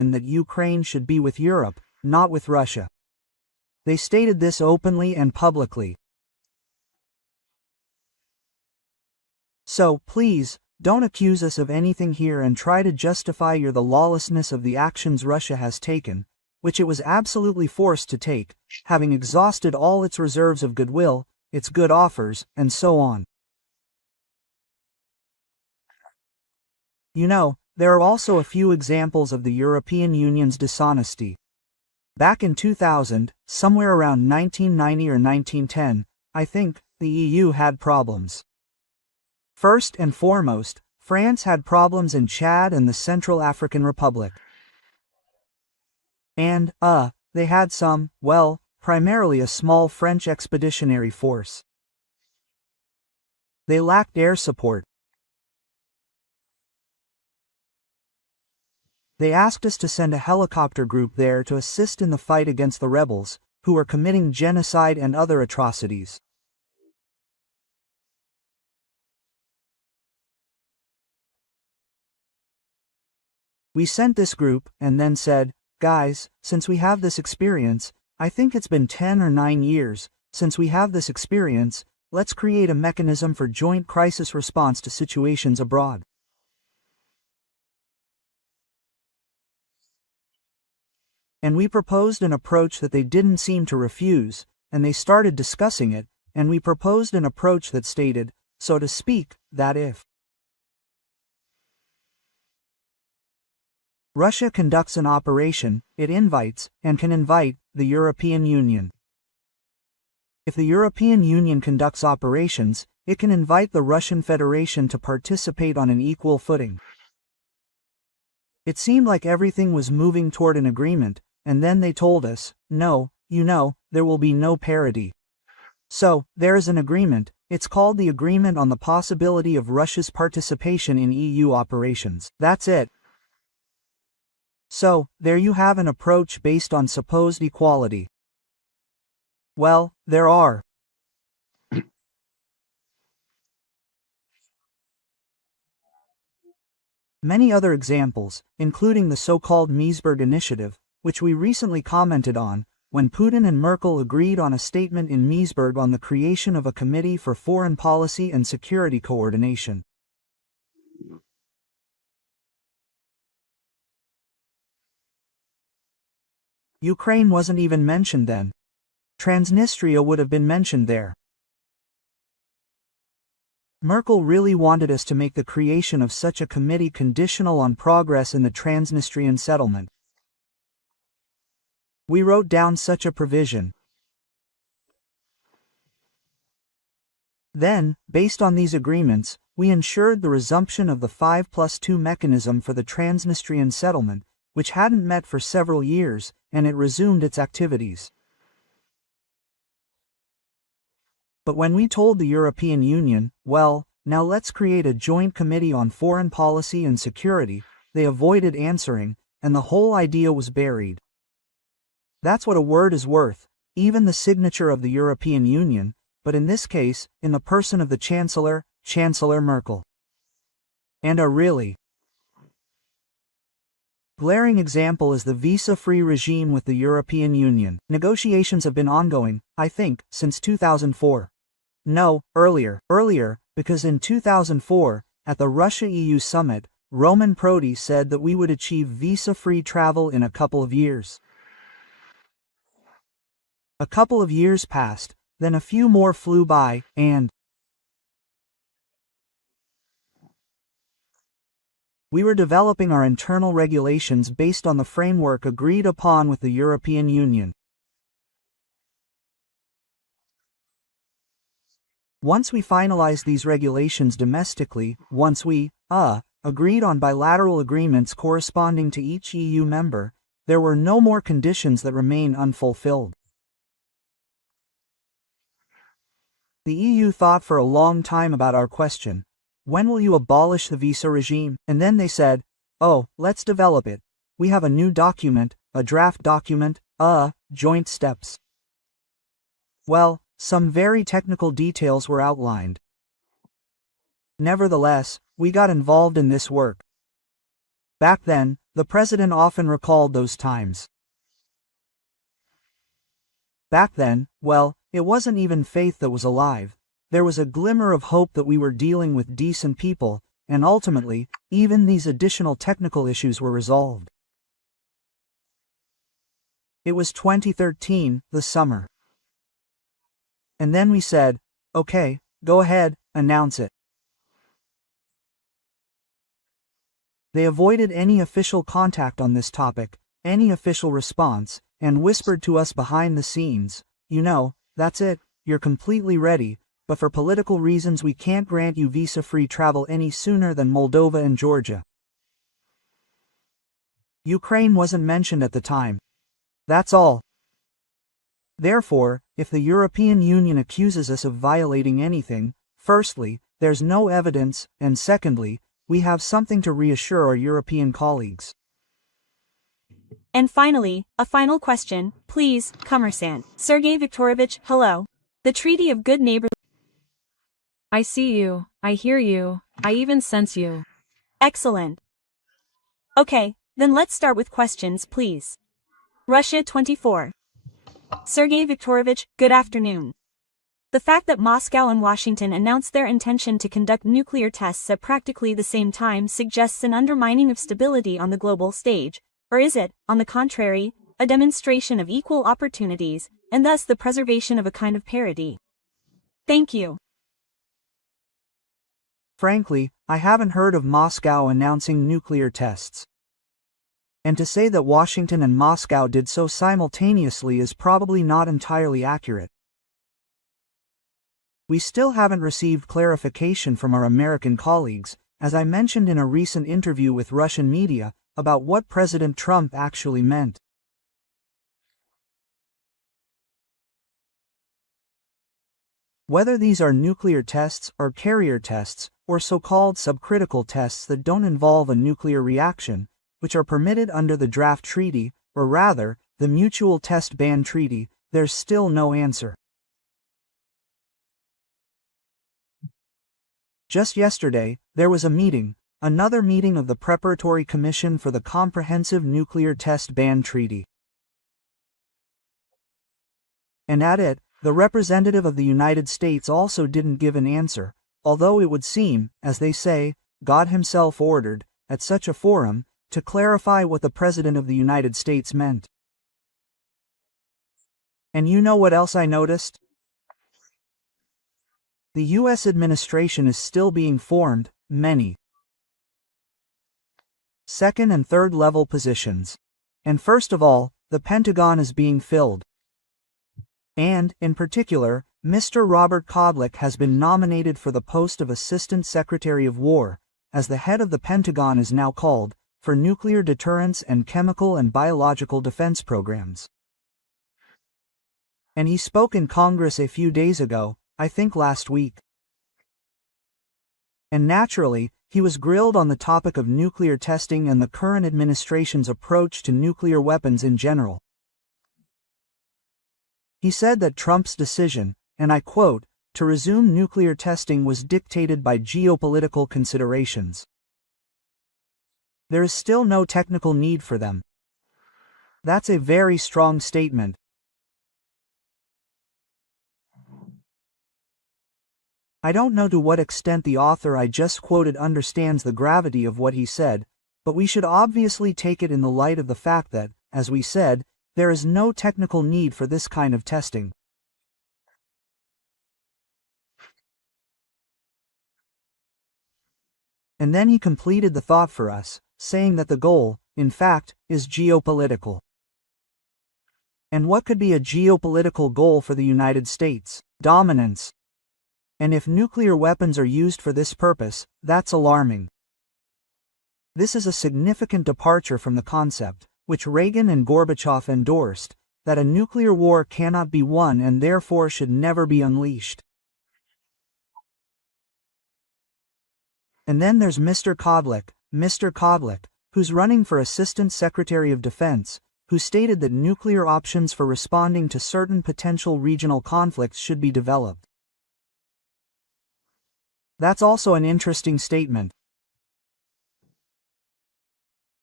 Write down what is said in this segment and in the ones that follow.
that Ukraine should be with Europe, not with Russia. They stated this openly and publicly. So, please, don't accuse us of anything here and try to justify the lawlessness of the actions Russia has taken, which it was absolutely forced to take, having exhausted all its reserves of goodwill, its good offers, and so on. You know, there are also a few examples of the European Union's dishonesty. Back in 2000, somewhere around 1990 or 1910, I think, the EU had problems. First and foremost, France had problems in Chad and the Central African Republic. And, they had primarily a small French expeditionary force. They lacked air support. They asked us to send a helicopter group there to assist in the fight against the rebels, who were committing genocide and other atrocities. We sent this group, and then said, guys, since we have this experience, I think it's been 10 or 9 years, since we have this experience, let's create a mechanism for joint crisis response to situations abroad. And we proposed an approach that they didn't seem to refuse, and they started discussing it, and we proposed an approach that stated, so to speak, that if Russia conducts an operation, it invites, and can invite, the European Union. If the European Union conducts operations, it can invite the Russian Federation to participate on an equal footing. It seemed like everything was moving toward an agreement, and then they told us, no, there will be no parity. So, there is an agreement, it's called the Agreement on the Possibility of Russia's Participation in EU Operations. That's it. So, there you have an approach based on supposed equality. Well, there are many other examples, including the so-called Meseberg Initiative, which we recently commented on, when Putin and Merkel agreed on a statement in Meseberg on the creation of a Committee for Foreign Policy and Security Coordination. Ukraine wasn't even mentioned then. Transnistria would have been mentioned there. Merkel really wanted us to make the creation of such a committee conditional on progress in the Transnistrian settlement. We wrote down such a provision. Then, based on these agreements, we ensured the resumption of the 5+2 mechanism for the Transnistrian settlement, which hadn't met for several years, and it resumed its activities. But when we told the European Union, well, now let's create a joint committee on foreign policy and security, they avoided answering, and the whole idea was buried. That's what a word is worth, even the signature of the European Union, but in this case, in the person of the Chancellor, Chancellor Merkel. And a really glaring example is the visa-free regime with the European Union. Negotiations have been ongoing, I think, since 2004. No, earlier, because in 2004, at the Russia-EU summit, Roman Prodi said that we would achieve visa-free travel in a couple of years. A couple of years passed, then a few more flew by, and we were developing our internal regulations based on the framework agreed upon with the European Union. Once we finalized these regulations domestically, once we, agreed on bilateral agreements corresponding to each EU member, there were no more conditions that remain unfulfilled. The EU thought for a long time about our question. When will you abolish the visa regime? And then they said, oh, let's develop it. We have a new document, a draft document, joint steps. Well, some very technical details were outlined. Nevertheless, we got involved in this work. Back then, the president often recalled those times. Back then, well, it wasn't even faith that was alive. There was a glimmer of hope that we were dealing with decent people, and ultimately, even these additional technical issues were resolved. It was 2013, the summer. And then we said, okay, go ahead, announce it. They avoided any official contact on this topic, any official response, and whispered to us behind the scenes, you know, that's it, you're completely ready, but for political reasons we can't grant you visa-free travel any sooner than Moldova and Georgia. Ukraine wasn't mentioned at the time. That's all. Therefore, if the European Union accuses us of violating anything, firstly, there's no evidence, and secondly, we have something to reassure our European colleagues. And finally, a final question, please, Commerçant. Sergey Viktorovich, hello. The Treaty of Good Neighborhood. I see you, I hear you, I even sense you. Excellent. Okay, then let's start with questions, please. Russia 24. Sergey Viktorovich, good afternoon. The fact that Moscow and Washington announced their intention to conduct nuclear tests at practically the same time suggests an undermining of stability on the global stage, or is it, on the contrary, a demonstration of equal opportunities, and thus the preservation of a kind of parity? Thank you. Frankly, I haven't heard of Moscow announcing nuclear tests. And to say that Washington and Moscow did so simultaneously is probably not entirely accurate. We still haven't received clarification from our American colleagues, as I mentioned in a recent interview with Russian media, about what President Trump actually meant. Whether these are nuclear tests or carrier tests, or so-called subcritical tests that don't involve a nuclear reaction, which are permitted under the draft treaty, or rather, the Mutual Test Ban Treaty, there's still no answer. Just yesterday, there was a meeting, another meeting of the Preparatory Commission for the Comprehensive Nuclear Test Ban Treaty. And at it, the representative of the United States also didn't give an answer, although it would seem, as they say, God himself ordered, at such a forum, to clarify what the President of the United States meant. And you know what else I noticed? The U.S. administration is still being formed, many second and third level positions. And first of all, the Pentagon is being filled. And, in particular, Mr. Robert Kodlik has been nominated for the post of Assistant Secretary of War, as the head of the Pentagon is now called, for nuclear deterrence and chemical and biological defense programs. And he spoke in Congress a few days ago, I think last week. And naturally, he was grilled on the topic of nuclear testing and the current administration's approach to nuclear weapons in general. He said that Trump's decision, and I quote, to resume nuclear testing was dictated by geopolitical considerations. There is still no technical need for them. That's a very strong statement. I don't know to what extent the author I just quoted understands the gravity of what he said, but we should obviously take it in the light of the fact that, as we said, there is no technical need for this kind of testing. And then he completed the thought for us, saying that the goal, in fact, is geopolitical. And what could be a geopolitical goal for the United States? Dominance. And if nuclear weapons are used for this purpose, that's alarming. This is a significant departure from the concept, which Reagan and Gorbachev endorsed, that a nuclear war cannot be won and therefore should never be unleashed. And then there's Mr. Kodlik, who's running for Assistant Secretary of Defense, who stated that nuclear options for responding to certain potential regional conflicts should be developed. That's also an interesting statement.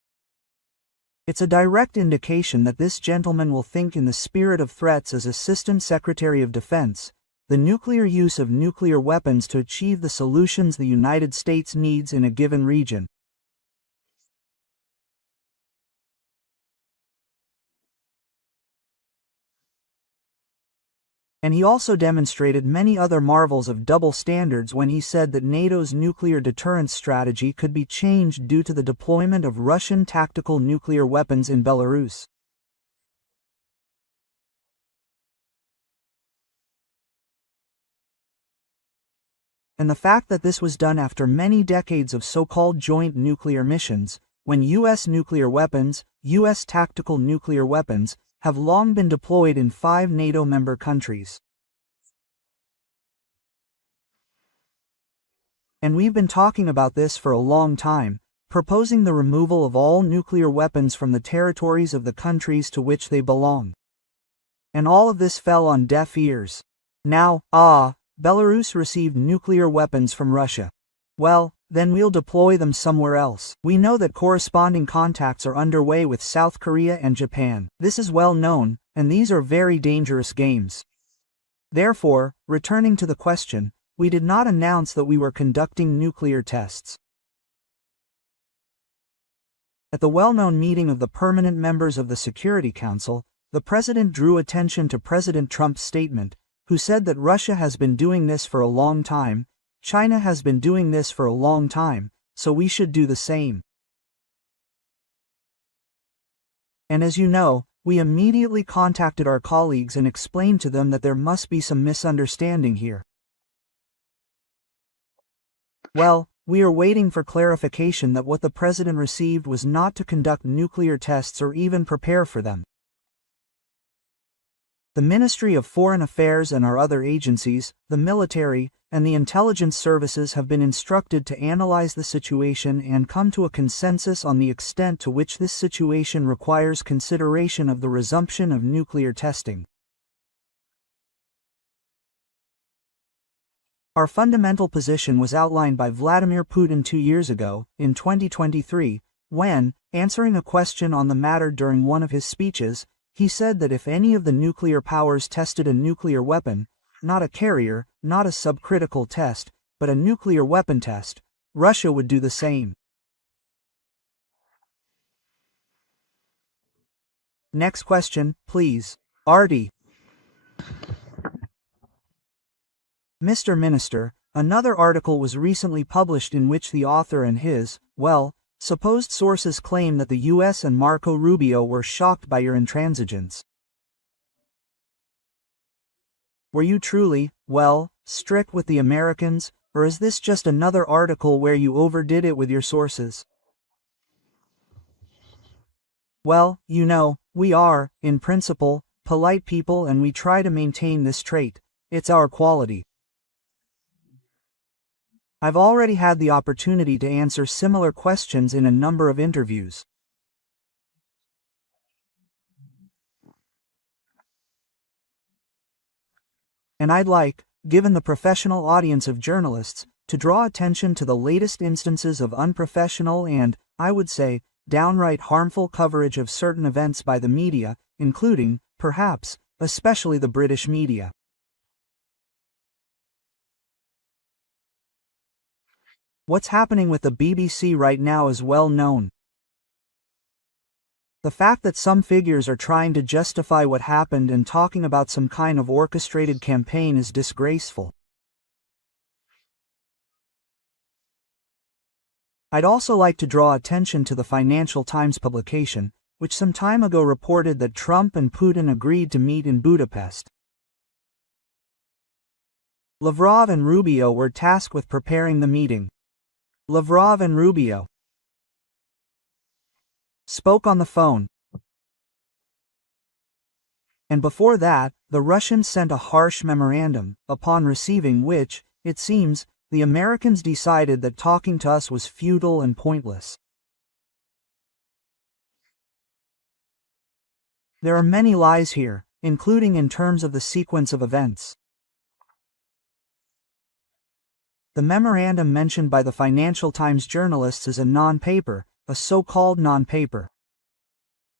It's a direct indication that this gentleman will think in the spirit of threats as Assistant Secretary of Defense, the nuclear use of nuclear weapons to achieve the solutions the United States needs in a given region. And he also demonstrated many other marvels of double standards when he said that NATO's nuclear deterrence strategy could be changed due to the deployment of Russian tactical nuclear weapons in Belarus. And the fact that this was done after many decades of so-called joint nuclear missions, when U.S. nuclear weapons, U.S. tactical nuclear weapons, have long been deployed in 5 NATO member countries. And we've been talking about this for a long time, proposing the removal of all nuclear weapons from the territories of the countries to which they belong. And all of this fell on deaf ears. Now, Belarus received nuclear weapons from Russia. Well, then we'll deploy them somewhere else. We know that corresponding contacts are underway with South Korea and Japan. This is well known, and these are very dangerous games. Therefore, returning to the question, we did not announce that we were conducting nuclear tests. At the well-known meeting of the permanent members of the Security Council, the President drew attention to President Trump's statement, who said that Russia has been doing this for a long time, China has been doing this for a long time, so we should do the same. And as you know, we immediately contacted our colleagues and explained to them that there must be some misunderstanding here. Well, we are waiting for clarification that what the President received was not to conduct nuclear tests or even prepare for them. The Ministry of Foreign Affairs and our other agencies, the military, and the intelligence services have been instructed to analyze the situation and come to a consensus on the extent to which this situation requires consideration of the resumption of nuclear testing. Our fundamental position was outlined by Vladimir Putin 2 years ago, in 2023, when, answering a question on the matter during one of his speeches, he said that if any of the nuclear powers tested a nuclear weapon, not a carrier, not a subcritical test, but a nuclear weapon test, Russia would do the same. Next question, please. Artie. Mr. Minister, another article was recently published in which the author and his, supposed sources claim that the U.S. and Marco Rubio were shocked by your intransigence. Were you truly, strict with the Americans, or is this just another article where you overdid it with your sources? Well, you know, we are, in principle, polite people and we try to maintain this trait. It's our quality. I've already had the opportunity to answer similar questions in a number of interviews. And I'd like, given the professional audience of journalists, to draw attention to the latest instances of unprofessional and, I would say, downright harmful coverage of certain events by the media, including, perhaps, especially the British media. What's happening with the BBC right now is well known. The fact that some figures are trying to justify what happened and talking about some kind of orchestrated campaign is disgraceful. I'd also like to draw attention to the Financial Times publication, which some time ago reported that Trump and Putin agreed to meet in Budapest. Lavrov and Rubio were tasked with preparing the meeting. Lavrov and Rubio spoke on the phone. And before that, the Russians sent a harsh memorandum, upon receiving which, it seems, the Americans decided that talking to us was futile and pointless. There are many lies here, including in terms of the sequence of events. The memorandum mentioned by the Financial Times journalists is a non-paper, a so-called non-paper.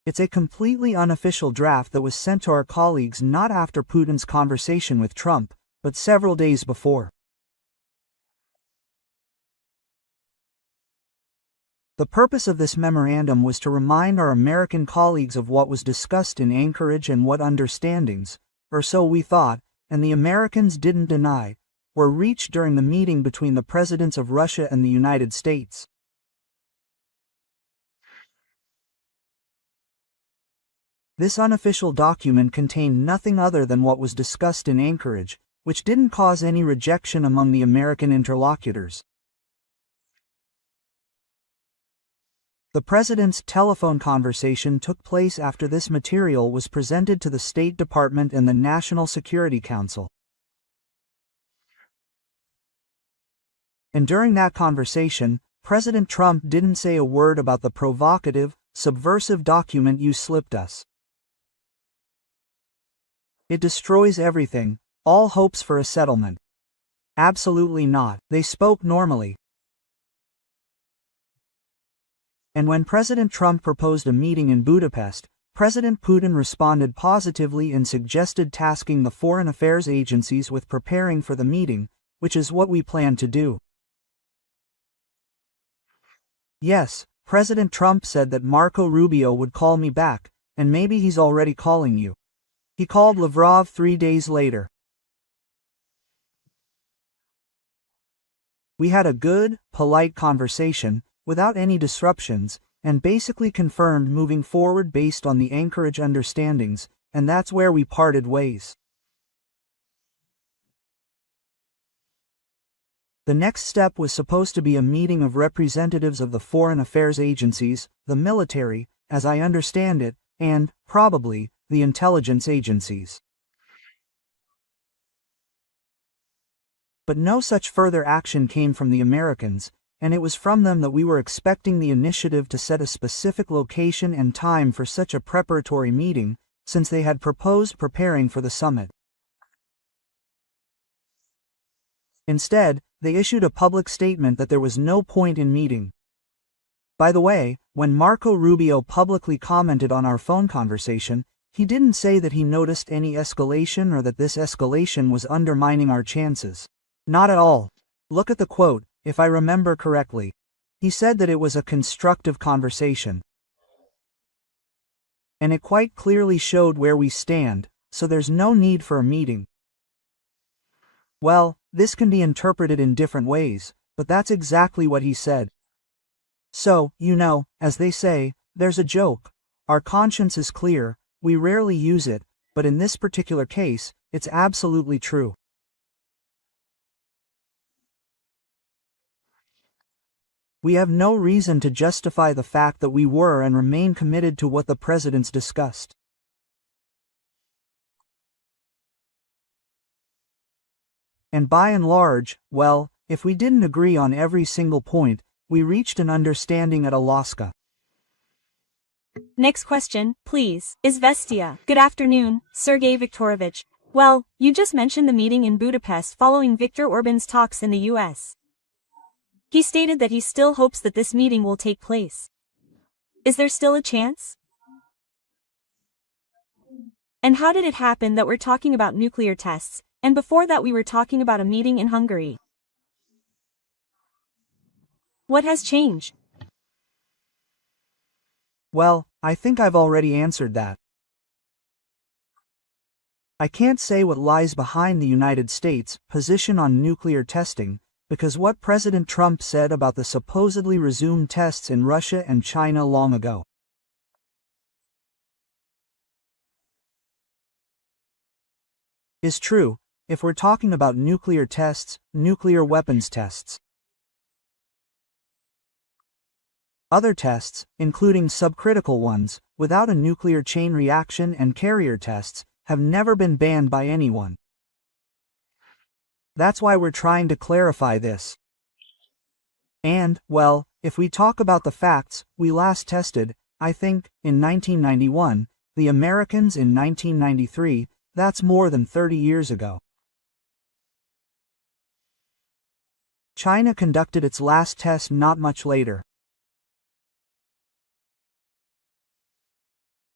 It's a completely unofficial draft that was sent to our colleagues not after Putin's conversation with Trump, but several days before. The purpose of this memorandum was to remind our American colleagues of what was discussed in Anchorage and what understandings, or so we thought, and the Americans didn't deny, were reached during the meeting between the presidents of Russia and the United States. This unofficial document contained nothing other than what was discussed in Anchorage, which didn't cause any rejection among the American interlocutors. The president's telephone conversation took place after this material was presented to the State Department and the National Security Council. And during that conversation, President Trump didn't say a word about the provocative, subversive document you slipped us. It destroys everything, all hopes for a settlement. Absolutely not. They spoke normally. And when President Trump proposed a meeting in Budapest, President Putin responded positively and suggested tasking the foreign affairs agencies with preparing for the meeting, which is what we plan to do. Yes, President Trump said that Marco Rubio would call me back, and maybe he's already calling you. He called Lavrov 3 days later. We had a good, polite conversation, without any disruptions, and basically confirmed moving forward based on the Anchorage understandings, and that's where we parted ways. The next step was supposed to be a meeting of representatives of the foreign affairs agencies, the military, as I understand it, and, probably, the intelligence agencies. But no such further action came from the Americans, and it was from them that we were expecting the initiative to set a specific location and time for such a preparatory meeting, since they had proposed preparing for the summit. Instead, they issued a public statement that there was no point in meeting. By the way, when Marco Rubio publicly commented on our phone conversation, he didn't say that he noticed any escalation or that this escalation was undermining our chances. Not at all. Look at the quote. If I remember correctly. He said that it was a constructive conversation. And it quite clearly showed where we stand, so there's no need for a meeting. Well, this can be interpreted in different ways, but that's exactly what he said. So, as they say, there's a joke. Our conscience is clear, we rarely use it, but in this particular case, it's absolutely true. We have no reason to justify the fact that we were and remain committed to what the presidents discussed. And by and large, well, if we didn't agree on every single point, we reached an understanding at Alaska. Next question, please. Izvestia. Good afternoon, Sergey Viktorovich. Well, you just mentioned the meeting in Budapest following Viktor Orban's talks in the US. He stated that he still hopes that this meeting will take place. Is there still a chance? And how did it happen that we're talking about nuclear tests, and before that we were talking about a meeting in Hungary? What has changed? Well, I think I've already answered that. I can't say what lies behind the United States' position on nuclear testing, because what President Trump said about the supposedly resumed tests in Russia and China long ago. Is true, if we're talking about nuclear tests, nuclear weapons tests. Other tests, including subcritical ones, without a nuclear chain reaction and carrier tests, have never been banned by anyone. That's why we're trying to clarify this. And, well, if we talk about the facts, we last tested, I think, in 1991, the Americans in 1993, that's more than 30 years ago. China conducted its last test not much later.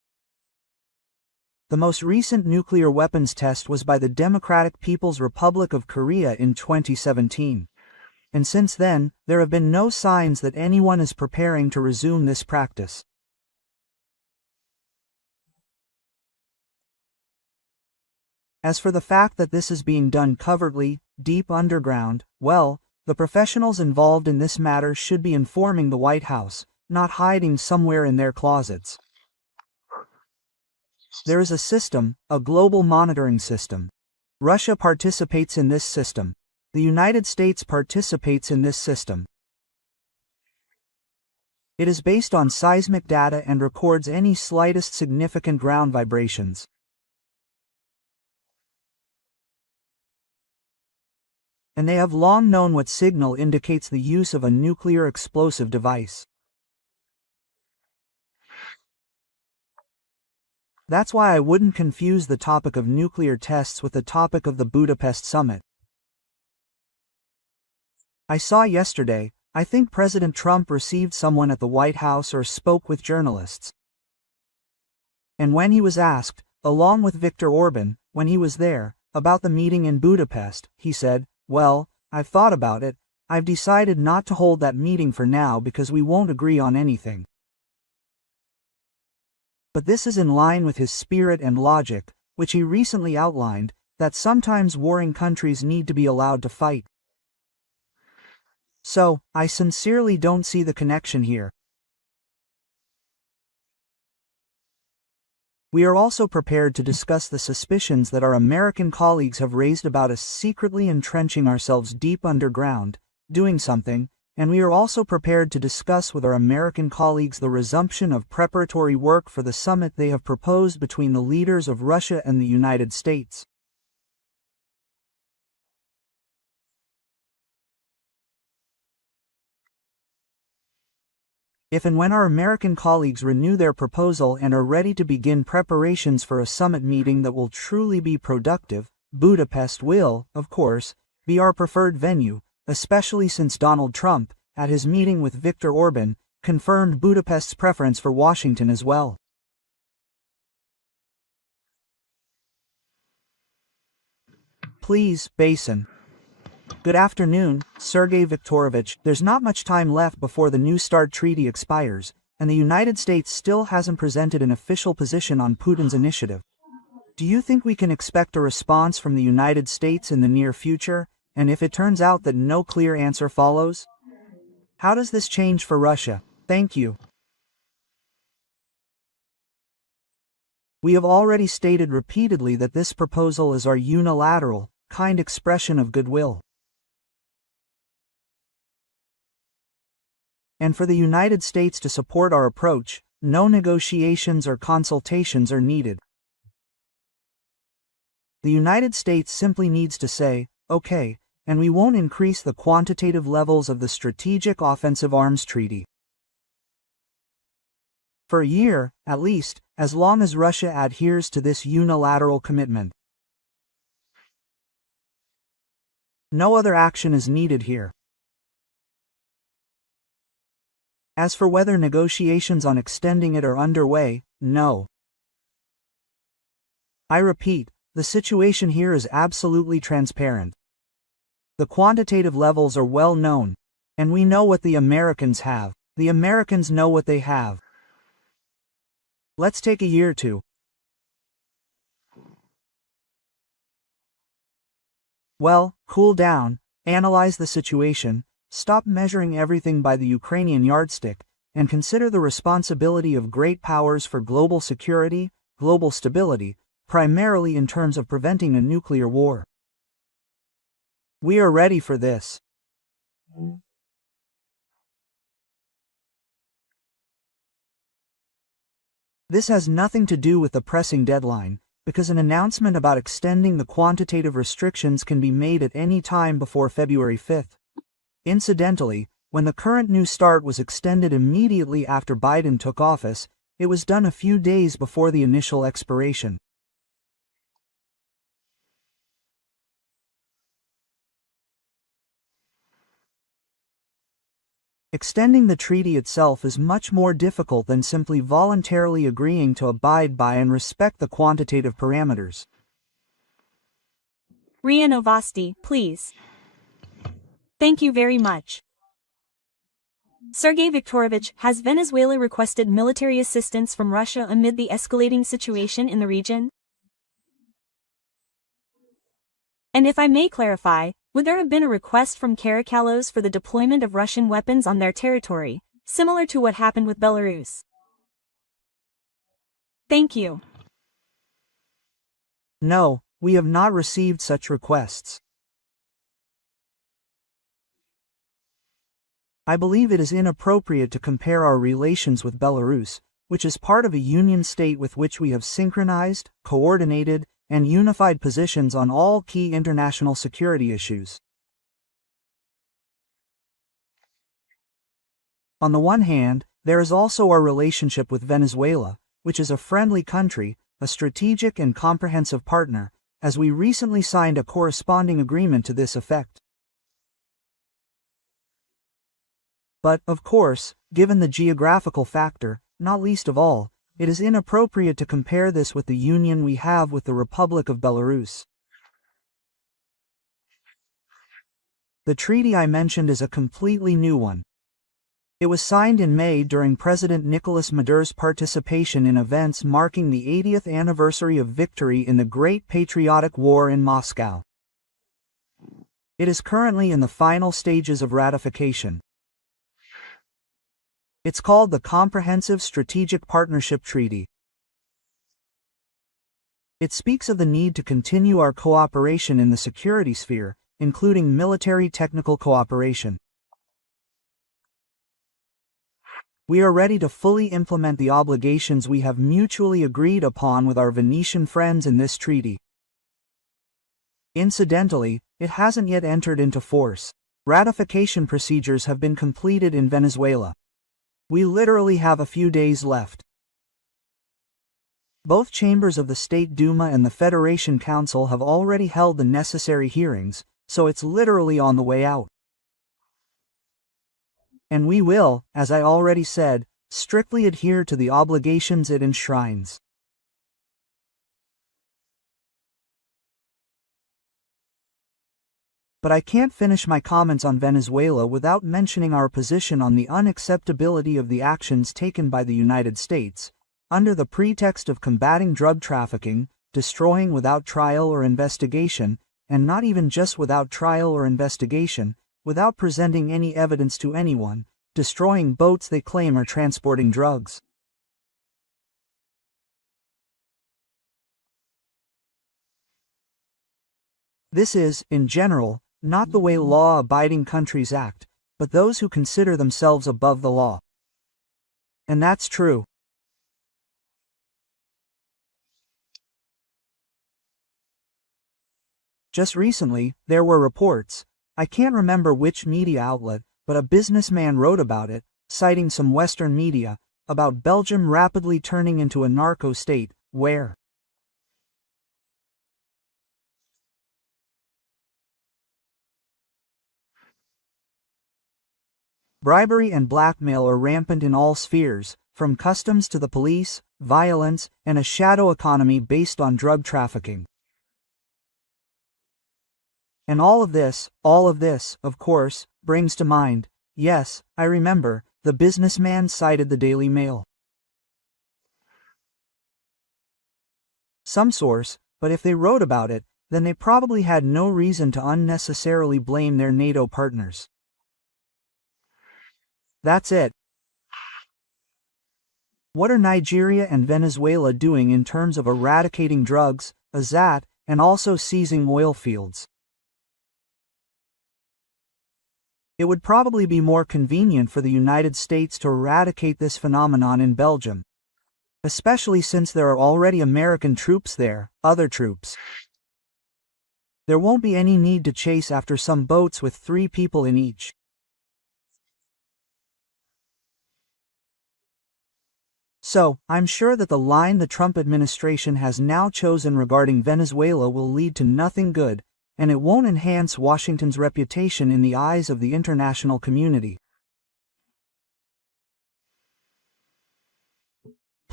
The most recent nuclear weapons test was by the Democratic People's Republic of Korea in 2017. And since then, there have been no signs that anyone is preparing to resume this practice. As for the fact that this is being done covertly, deep underground, well, the professionals involved in this matter should be informing the White House, not hiding somewhere in their closets. There is a system, a global monitoring system. Russia participates in this system. The United States participates in this system. It is based on seismic data and records any slightest significant ground vibrations. And they have long known what signal indicates the use of a nuclear explosive device. That's why I wouldn't confuse the topic of nuclear tests with the topic of the Budapest summit. I saw yesterday, I think President Trump received someone at the White House or spoke with journalists. And when he was asked, along with Viktor Orban, when he was there, about the meeting in Budapest, he said, "Well, I've thought about it, I've decided not to hold that meeting for now because we won't agree on anything." But this is in line with his spirit and logic, which he recently outlined, that sometimes warring countries need to be allowed to fight. So, I sincerely don't see the connection here. We are also prepared to discuss the suspicions that our American colleagues have raised about us secretly entrenching ourselves deep underground, doing something, and we are also prepared to discuss with our American colleagues the resumption of preparatory work for the summit they have proposed between the leaders of Russia and the United States. If and when our American colleagues renew their proposal and are ready to begin preparations for a summit meeting that will truly be productive, Budapest will, of course, be our preferred venue, especially since Donald Trump, at his meeting with Viktor Orban, confirmed Budapest's preference for Washington as well. Please, Basin. Good afternoon, Sergey Viktorovich. There's not much time left before the New START treaty expires, and the United States still hasn't presented an official position on Putin's initiative. Do you think we can expect a response from the United States in the near future, and if it turns out that no clear answer follows? How does this change for Russia? Thank you. We have already stated repeatedly that this proposal is our unilateral, kind expression of goodwill. And for the United States to support our approach, no negotiations or consultations are needed. The United States simply needs to say, okay, and we won't increase the quantitative levels of the Strategic Offensive Arms Treaty. For a year, at least, as long as Russia adheres to this unilateral commitment. No other action is needed here. As for whether negotiations on extending it are underway, no. I repeat, the situation here is absolutely transparent. The quantitative levels are well known, and we know what the Americans have. The Americans know what they have. Let's take a year or two. Well, cool down, analyze the situation, stop measuring everything by the Ukrainian yardstick, and consider the responsibility of great powers for global security, global stability, primarily in terms of preventing a nuclear war. We are ready for this. This has nothing to do with the pressing deadline, because an announcement about extending the quantitative restrictions can be made at any time before February 5th. Incidentally, when the current New START was extended immediately after Biden took office, it was done a few days before the initial expiration. Extending the treaty itself is much more difficult than simply voluntarily agreeing to abide by and respect the quantitative parameters. RIA Novosti, please. Thank you very much. Sergey Viktorovich, has Venezuela requested military assistance from Russia amid the escalating situation in the region? And if I may clarify, would there have been a request from Caracalos for the deployment of Russian weapons on their territory, similar to what happened with Belarus? Thank you. No, we have not received such requests. I believe it is inappropriate to compare our relations with Belarus, which is part of a union state with which we have synchronized, coordinated, and unified positions on all key international security issues. On the one hand, there is also our relationship with Venezuela, which is a friendly country, a strategic and comprehensive partner, as we recently signed a corresponding agreement to this effect. But, of course, given the geographical factor, not least of all, it is inappropriate to compare this with the union we have with the Republic of Belarus. The treaty I mentioned is a completely new one. It was signed in May during President Nicolas Maduro's participation in events marking the 80th anniversary of victory in the Great Patriotic War in Moscow. It is currently in the final stages of ratification. It's called the Comprehensive Strategic Partnership Treaty. It speaks of the need to continue our cooperation in the security sphere, including military technical cooperation. We are ready to fully implement the obligations we have mutually agreed upon with our Venetian friends in this treaty. Incidentally, it hasn't yet entered into force. Ratification procedures have been completed in Venezuela. We literally have a few days left. Both chambers of the State Duma and the Federation Council have already held the necessary hearings, so it's literally on the way out. And we will, as I already said, strictly adhere to the obligations it enshrines. But I can't finish my comments on Venezuela without mentioning our position on the unacceptability of the actions taken by the United States, under the pretext of combating drug trafficking, destroying without trial or investigation, and not even just without trial or investigation, without presenting any evidence to anyone, destroying boats they claim are transporting drugs. This is, in general, not the way law-abiding countries act, but those who consider themselves above the law. And that's true. Just recently, there were reports, I can't remember which media outlet, but a businessman wrote about it, citing some Western media, about Belgium rapidly turning into a narco state, where bribery and blackmail are rampant in all spheres, from customs to the police, violence, and a shadow economy based on drug trafficking. And all of this, of course, brings to mind, yes, I remember, the businessman cited the Daily Mail. Some source, but if they wrote about it, then they probably had no reason to unnecessarily blame their NATO partners. That's it. What are Nigeria and Venezuela doing in terms of eradicating drugs, Azat, and also seizing oil fields? It would probably be more convenient for the United States to eradicate this phenomenon in Belgium, especially since there are already American troops there, other troops. There won't be any need to chase after some boats with 3 people in each. So, I'm sure that the line the Trump administration has now chosen regarding Venezuela will lead to nothing good, and it won't enhance Washington's reputation in the eyes of the international community.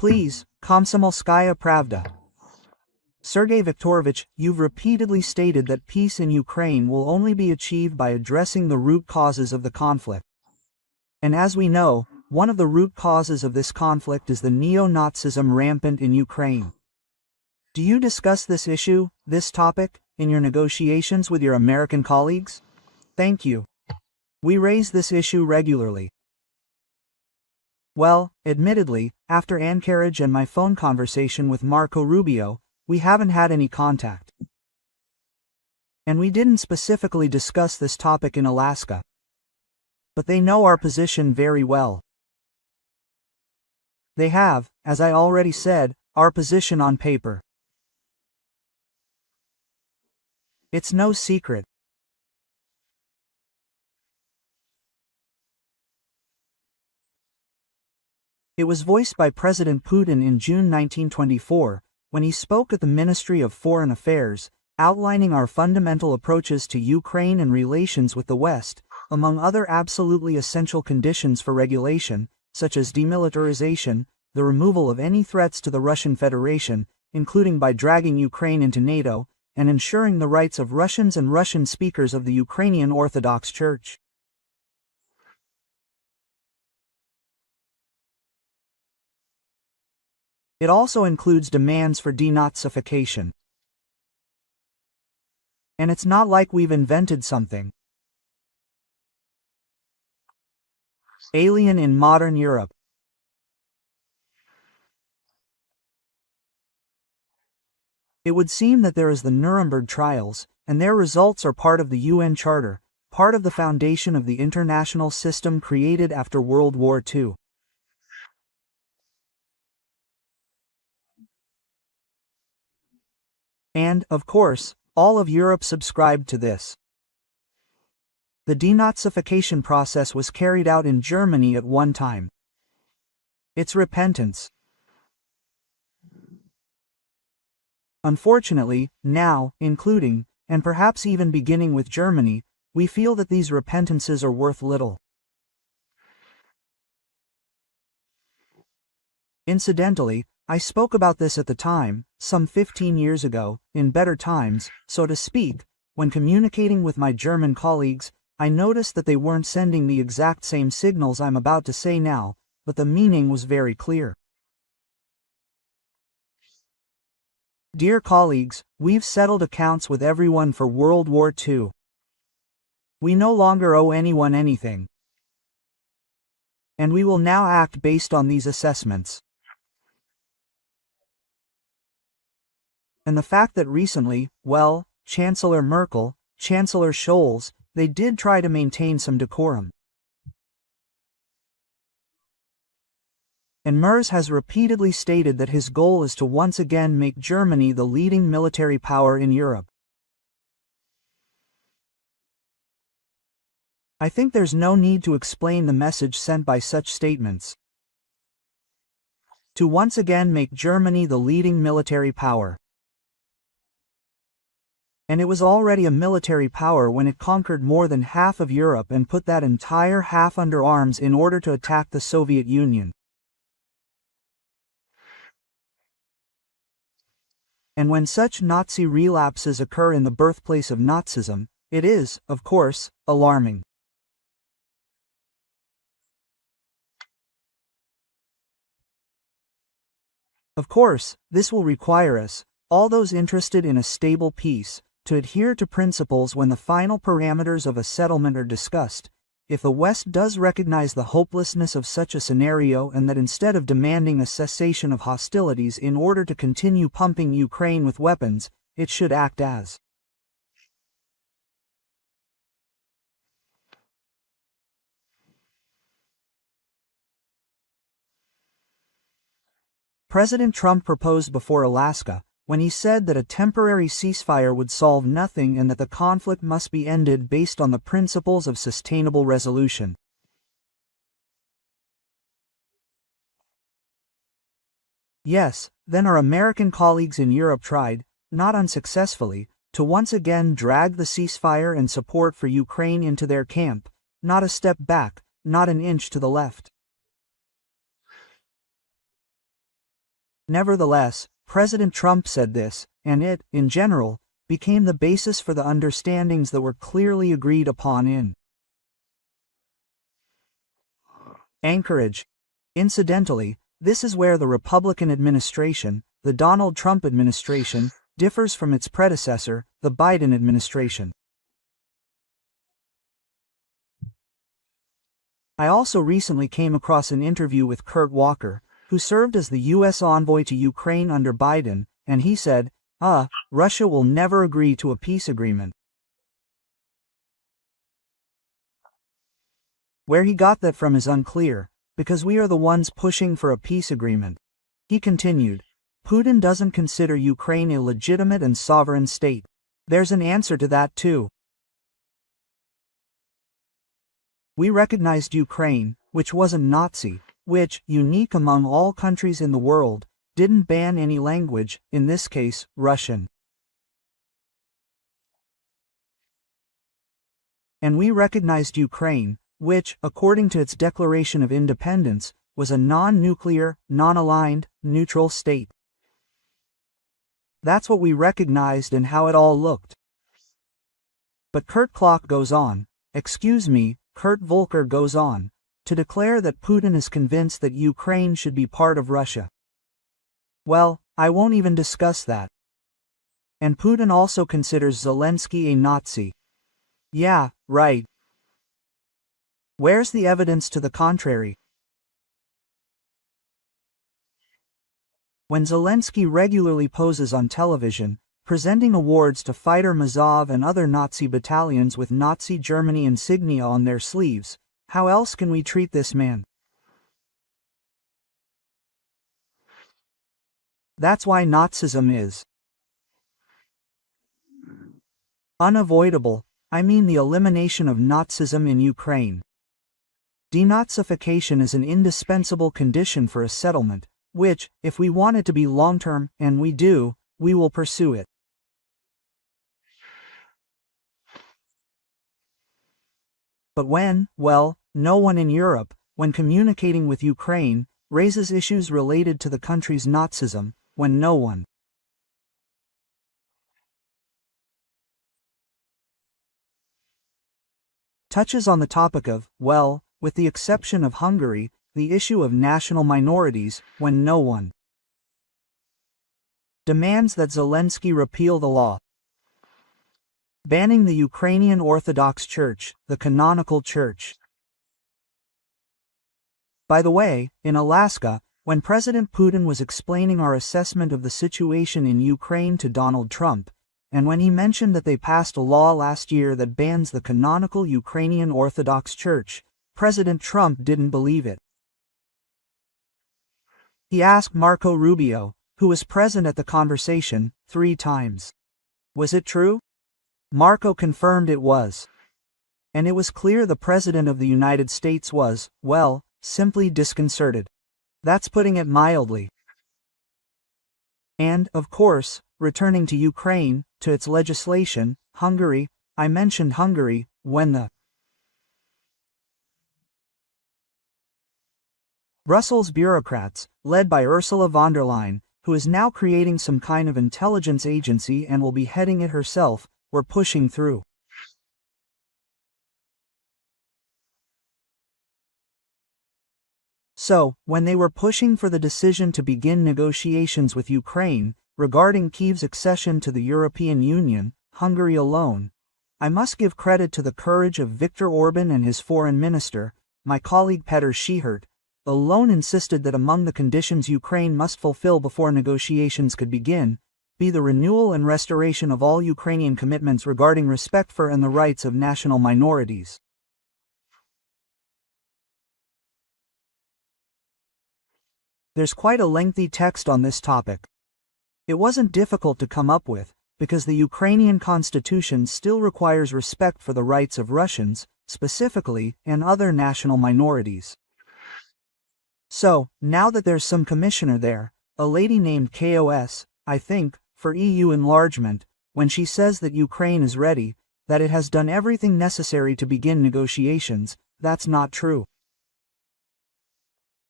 Please, Komsomolskaya Pravda. Sergey Viktorovich, you've repeatedly stated that peace in Ukraine will only be achieved by addressing the root causes of the conflict. And as we know, one of the root causes of this conflict is the neo-Nazism rampant in Ukraine. Do you discuss this issue, this topic, in your negotiations with your American colleagues? Thank you. We raise this issue regularly. Well, admittedly, after Anchorage and my phone conversation with Marco Rubio, we haven't had any contact. And we didn't specifically discuss this topic in Alaska. But they know our position very well. They have, as I already said, our position on paper. It's no secret. It was voiced by President Putin in June 1924, when he spoke at the Ministry of Foreign Affairs, outlining our fundamental approaches to Ukraine and relations with the West, among other absolutely essential conditions for regulation, such as demilitarization, the removal of any threats to the Russian Federation, including by dragging Ukraine into NATO, and ensuring the rights of Russians and Russian speakers of the Ukrainian Orthodox Church. It also includes demands for denazification. And it's not like we've invented something alien in modern Europe. It would seem that there is the Nuremberg trials, and their results are part of the UN Charter, part of the foundation of the international system created after World War II. And, of course, all of Europe subscribed to this. The denazification process was carried out in Germany at one time. It's repentance. Unfortunately, now, including, and perhaps even beginning with Germany, we feel that these repentances are worth little. Incidentally, I spoke about this at the time, some 15 years ago, in better times, so to speak. When communicating with my German colleagues, I noticed that they weren't sending the exact same signals I'm about to say now, but the meaning was very clear. Dear colleagues, we've settled accounts with everyone for World War II. We no longer owe anyone anything. And we will now act based on these assessments. And the fact that recently, well, Chancellor Merkel, Chancellor Scholz, they did try to maintain some decorum. And Merz has repeatedly stated that his goal is to once again make Germany the leading military power in Europe. I think there's no need to explain the message sent by such statements. To once again make Germany the leading military power. And it was already a military power when it conquered more than half of Europe and put that entire half under arms in order to attack the Soviet Union. And when such Nazi relapses occur in the birthplace of Nazism, it is, of course, alarming. Of course, this will require us, all those interested in a stable peace, to adhere to principles when the final parameters of a settlement are discussed. If the West does recognize the hopelessness of such a scenario and that instead of demanding a cessation of hostilities in order to continue pumping Ukraine with weapons, it should act as President Trump proposed before Alaska, when he said that a temporary ceasefire would solve nothing and that the conflict must be ended based on the principles of sustainable resolution. Yes, then our American colleagues in Europe tried, not unsuccessfully, to once again drag the ceasefire and support for Ukraine into their camp, not a step back, not an inch to the left. Nevertheless, President Trump said this, and it, in general, became the basis for the understandings that were clearly agreed upon in Anchorage. Incidentally, this is where the Republican administration, the Donald Trump administration, differs from its predecessor, the Biden administration. I also recently came across an interview with Kurt Walker, who served as the U.S. envoy to Ukraine under Biden, and he said, Russia will never agree to a peace agreement. Where he got that from is unclear, because we are the ones pushing for a peace agreement. He continued, Putin doesn't consider Ukraine a legitimate and sovereign state. There's an answer to that too. We recognized Ukraine, which wasn't Nazi, which, unique among all countries in the world, didn't ban any language, in this case, Russian. And we recognized Ukraine, which, according to its Declaration of Independence, was a non-nuclear, non-aligned, neutral state. That's what we recognized and how it all looked. But Kurt goes on, Kurt Volker goes on, to declare that Putin is convinced that Ukraine should be part of Russia. Well, I won't even discuss that. And Putin also considers Zelensky a Nazi. Yeah, right. Where's the evidence to the contrary? When Zelensky regularly poses on television, presenting awards to fighter Mazov and other Nazi battalions with Nazi Germany insignia on their sleeves, how else can we treat this man? That's why Nazism is unavoidable. I mean the elimination of Nazism in Ukraine. Denazification is an indispensable condition for a settlement, which, if we want it to be long-term, and we do, we will pursue it. But no one in Europe, when communicating with Ukraine, raises issues related to the country's Nazism, when no one touches on the topic of, with the exception of Hungary, the issue of national minorities, when no one demands that Zelensky repeal the law banning the Ukrainian Orthodox Church, the canonical church. By the way, in Alaska, when President Putin was explaining our assessment of the situation in Ukraine to Donald Trump, and when he mentioned that they passed a law last year that bans the canonical Ukrainian Orthodox Church, President Trump didn't believe it. He asked Marco Rubio, who was present at the conversation, 3 times. Was it true? Marco confirmed it was. And it was clear the President of the United States was, simply disconcerted. That's putting it mildly. And, of course, returning to Ukraine, to its legislation, Hungary, I mentioned Hungary, when the Brussels bureaucrats, led by Ursula von der Leyen, who is now creating some kind of intelligence agency and will be heading it herself, were pushing through. So, when they were pushing for the decision to begin negotiations with Ukraine, regarding Kyiv's accession to the European Union, Hungary alone, I must give credit to the courage of Viktor Orban and his foreign minister, my colleague Petr Schihert, alone insisted that among the conditions Ukraine must fulfill before negotiations could begin, be the renewal and restoration of all Ukrainian commitments regarding respect for and the rights of national minorities. There's quite a lengthy text on this topic. It wasn't difficult to come up with, because the Ukrainian constitution still requires respect for the rights of Russians, specifically, and other national minorities. So, now that there's some commissioner there, a lady named KOS, I think, for EU enlargement, when she says that Ukraine is ready, that it has done everything necessary to begin negotiations, that's not true.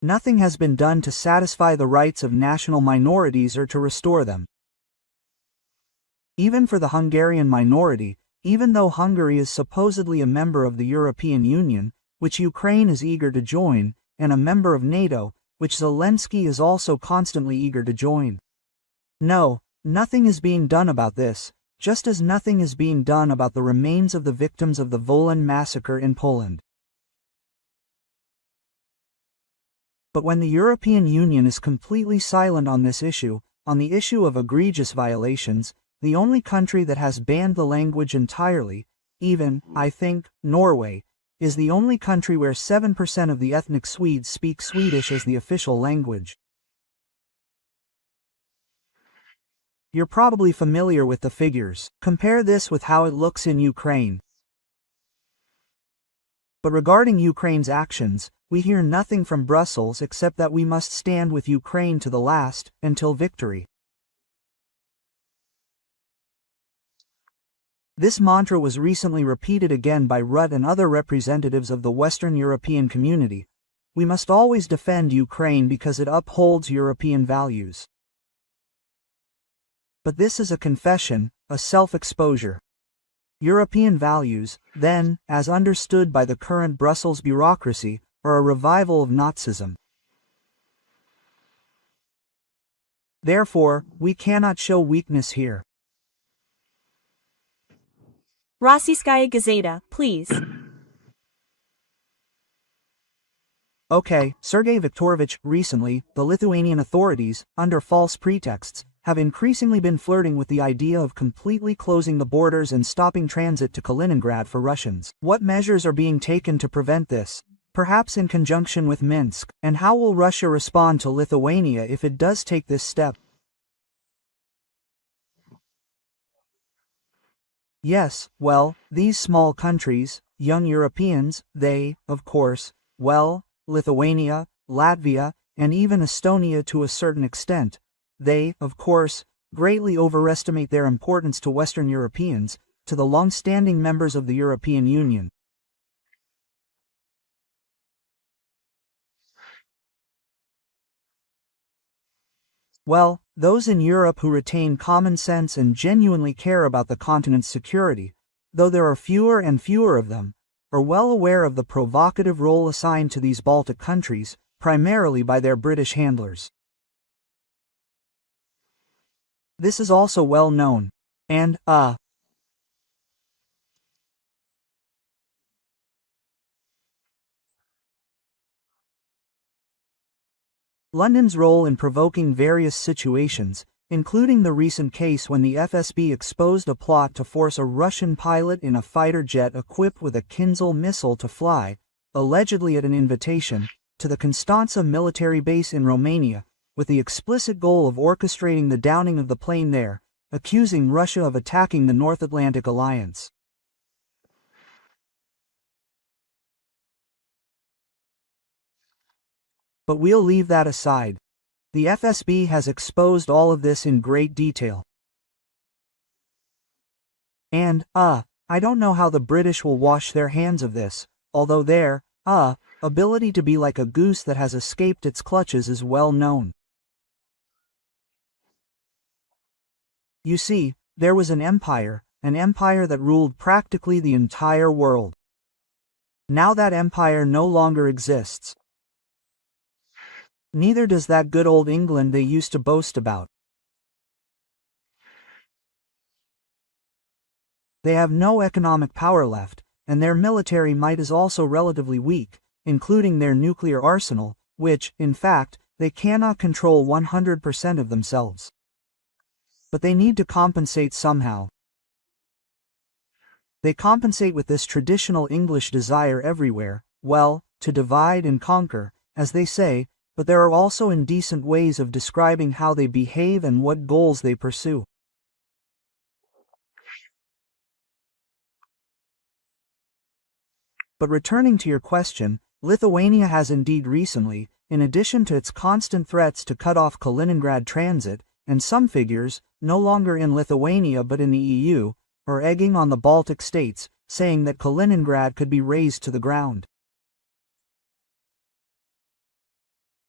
Nothing has been done to satisfy the rights of national minorities or to restore them. Even for the Hungarian minority, even though Hungary is supposedly a member of the European Union, which Ukraine is eager to join, and a member of NATO, which Zelensky is also constantly eager to join. No, nothing is being done about this, just as nothing is being done about the remains of the victims of the Wolan massacre in Poland. But when the European Union is completely silent on this issue, on the issue of egregious violations, the only country that has banned the language entirely, even, I think, Norway, is the only country where 7% of the ethnic Swedes speak Swedish as the official language. You're probably familiar with the figures. Compare this with how it looks in Ukraine. But regarding Ukraine's actions, we hear nothing from Brussels except that we must stand with Ukraine to the last, until victory. This mantra was recently repeated again by Rutte and other representatives of the Western European community. We must always defend Ukraine because it upholds European values. But this is a confession, a self-exposure. European values, then, as understood by the current Brussels bureaucracy, are a revival of Nazism. Therefore, we cannot show weakness here. Rossiyskaya Gazeta, please. Okay, Sergey Viktorovich, recently, the Lithuanian authorities, under false pretexts, have increasingly been flirting with the idea of completely closing the borders and stopping transit to Kaliningrad for Russians. What measures are being taken to prevent this? Perhaps in conjunction with Minsk, and how will Russia respond to Lithuania if it does take this step? Yes, well, these small countries, young Europeans, they, of course, well, Lithuania, Latvia, and even Estonia to a certain extent, they, of course, greatly overestimate their importance to Western Europeans, to the long-standing members of the European Union. Well, those in Europe who retain common sense and genuinely care about the continent's security, though there are fewer and fewer of them, are well aware of the provocative role assigned to these Baltic countries, primarily by their British handlers. This is also well known. And, London's role in provoking various situations, including the recent case when the FSB exposed a plot to force a Russian pilot in a fighter jet equipped with a Kinzhal missile to fly, allegedly at an invitation, to the Constanța military base in Romania, with the explicit goal of orchestrating the downing of the plane there, accusing Russia of attacking the North Atlantic Alliance. But we'll leave that aside. The FSB has exposed all of this in great detail. And, I don't know how the British will wash their hands of this, although their, ability to be like a goose that has escaped its clutches is well known. You see, there was an empire that ruled practically the entire world. Now that empire no longer exists. Neither does that good old England they used to boast about. They have no economic power left, and their military might is also relatively weak, including their nuclear arsenal, which, in fact, they cannot control 100% of themselves. But they need to compensate somehow. They compensate with this traditional English desire everywhere, well, to divide and conquer, as they say, but there are also indecent ways of describing how they behave and what goals they pursue. But returning to your question, Lithuania has indeed recently, in addition to its constant threats to cut off Kaliningrad transit, and some figures, no longer in Lithuania but in the EU, are egging on the Baltic states, saying that Kaliningrad could be razed to the ground.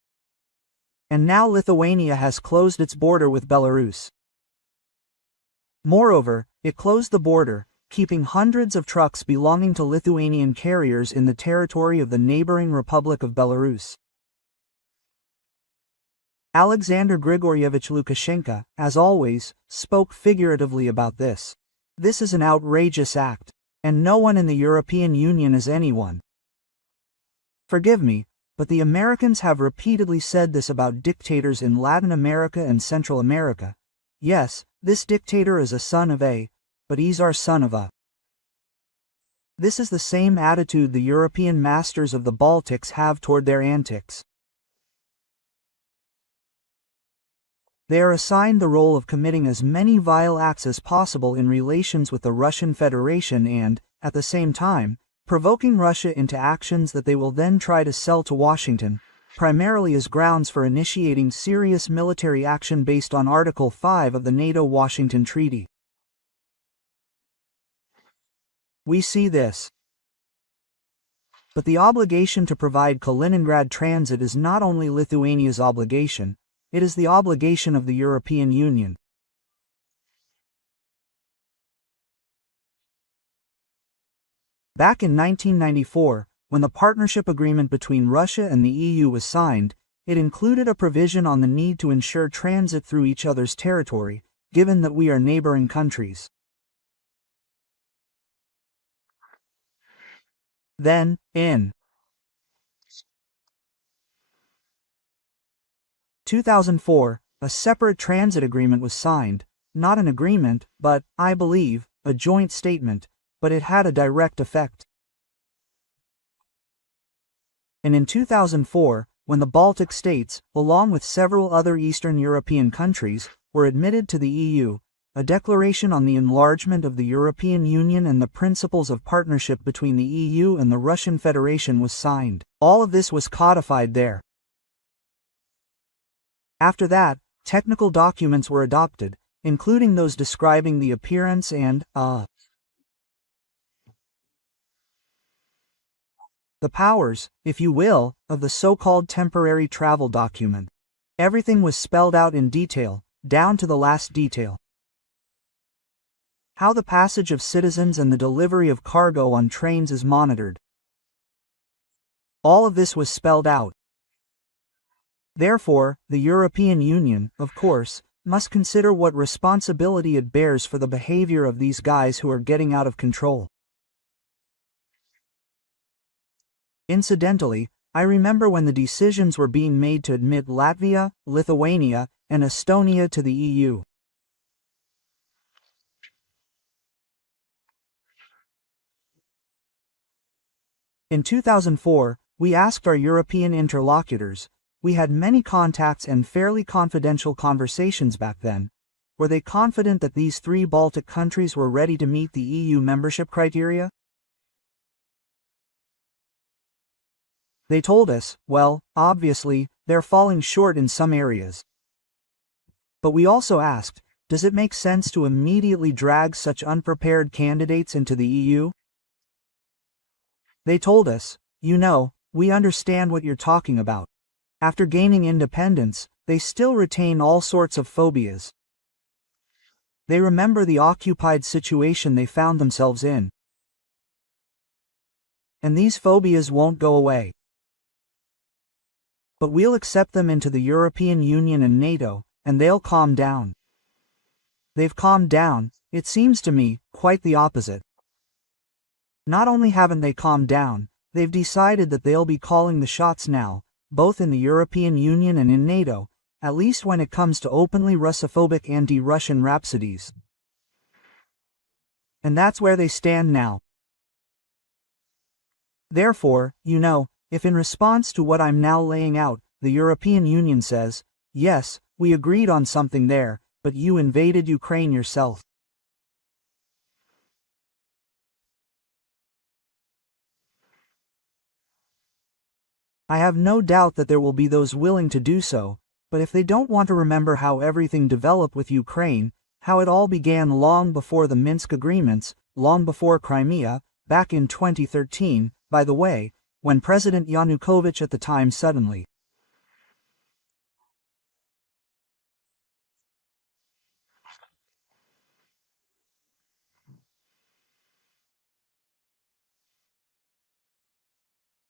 And now Lithuania has closed its border with Belarus. Moreover, it closed the border, keeping hundreds of trucks belonging to Lithuanian carriers in the territory of the neighboring Republic of Belarus. Alexander Grigoryevich Lukashenko, as always, spoke figuratively about this. This is an outrageous act, and no one in the European Union is anyone. Forgive me, but the Americans have repeatedly said this about dictators in Latin America and Central America. Yes, this dictator is a son of a, but he's our son of a. This is the same attitude the European masters of the Baltics have toward their antics. They are assigned the role of committing as many vile acts as possible in relations with the Russian Federation and, at the same time, provoking Russia into actions that they will then try to sell to Washington, primarily as grounds for initiating serious military action based on Article 5 of the NATO-Washington Treaty. We see this. But the obligation to provide Kaliningrad transit is not only Lithuania's obligation, it is the obligation of the European Union. Back in 1994, when the partnership agreement between Russia and the EU was signed, it included a provision on the need to ensure transit through each other's territory, given that we are neighboring countries. Then, in 2004, a separate transit agreement was signed, not an agreement, but, I believe, a joint statement, but it had a direct effect. And in 2004, when the Baltic states, along with several other Eastern European countries, were admitted to the EU, a declaration on the enlargement of the European Union and the principles of partnership between the EU and the Russian Federation was signed. All of this was codified there. After that, technical documents were adopted, including those describing the appearance and, the powers, if you will, of the so-called temporary travel document. Everything was spelled out in detail, down to the last detail. How the passage of citizens and the delivery of cargo on trains is monitored. All of this was spelled out. Therefore, the European Union, of course, must consider what responsibility it bears for the behavior of these guys who are getting out of control. Incidentally, I remember when the decisions were being made to admit Latvia, Lithuania, and Estonia to the EU. In 2004, we asked our European interlocutors, we had many contacts and fairly confidential conversations back then, were they confident that these three Baltic countries were ready to meet the EU membership criteria? They told us, well, obviously, they're falling short in some areas. But we also asked, does it make sense to immediately drag such unprepared candidates into the EU? They told us, you know, we understand what you're talking about. After gaining independence, they still retain all sorts of phobias. They remember the occupied situation they found themselves in. And these phobias won't go away. But we'll accept them into the European Union and NATO, and they'll calm down. They've calmed down, it seems to me, quite the opposite. Not only haven't they calmed down, they've decided that they'll be calling the shots now, both in the European Union and in NATO, at least when it comes to openly Russophobic anti-Russian rhapsodies. And that's where they stand now. Therefore, you know, if in response to what I'm now laying out, the European Union says, yes, we agreed on something there, but you invaded Ukraine yourself. I have no doubt that there will be those willing to do so, but if they don't want to remember how everything developed with Ukraine, how it all began long before the Minsk agreements, long before Crimea, back in 2013, by the way, when President Yanukovych at the time suddenly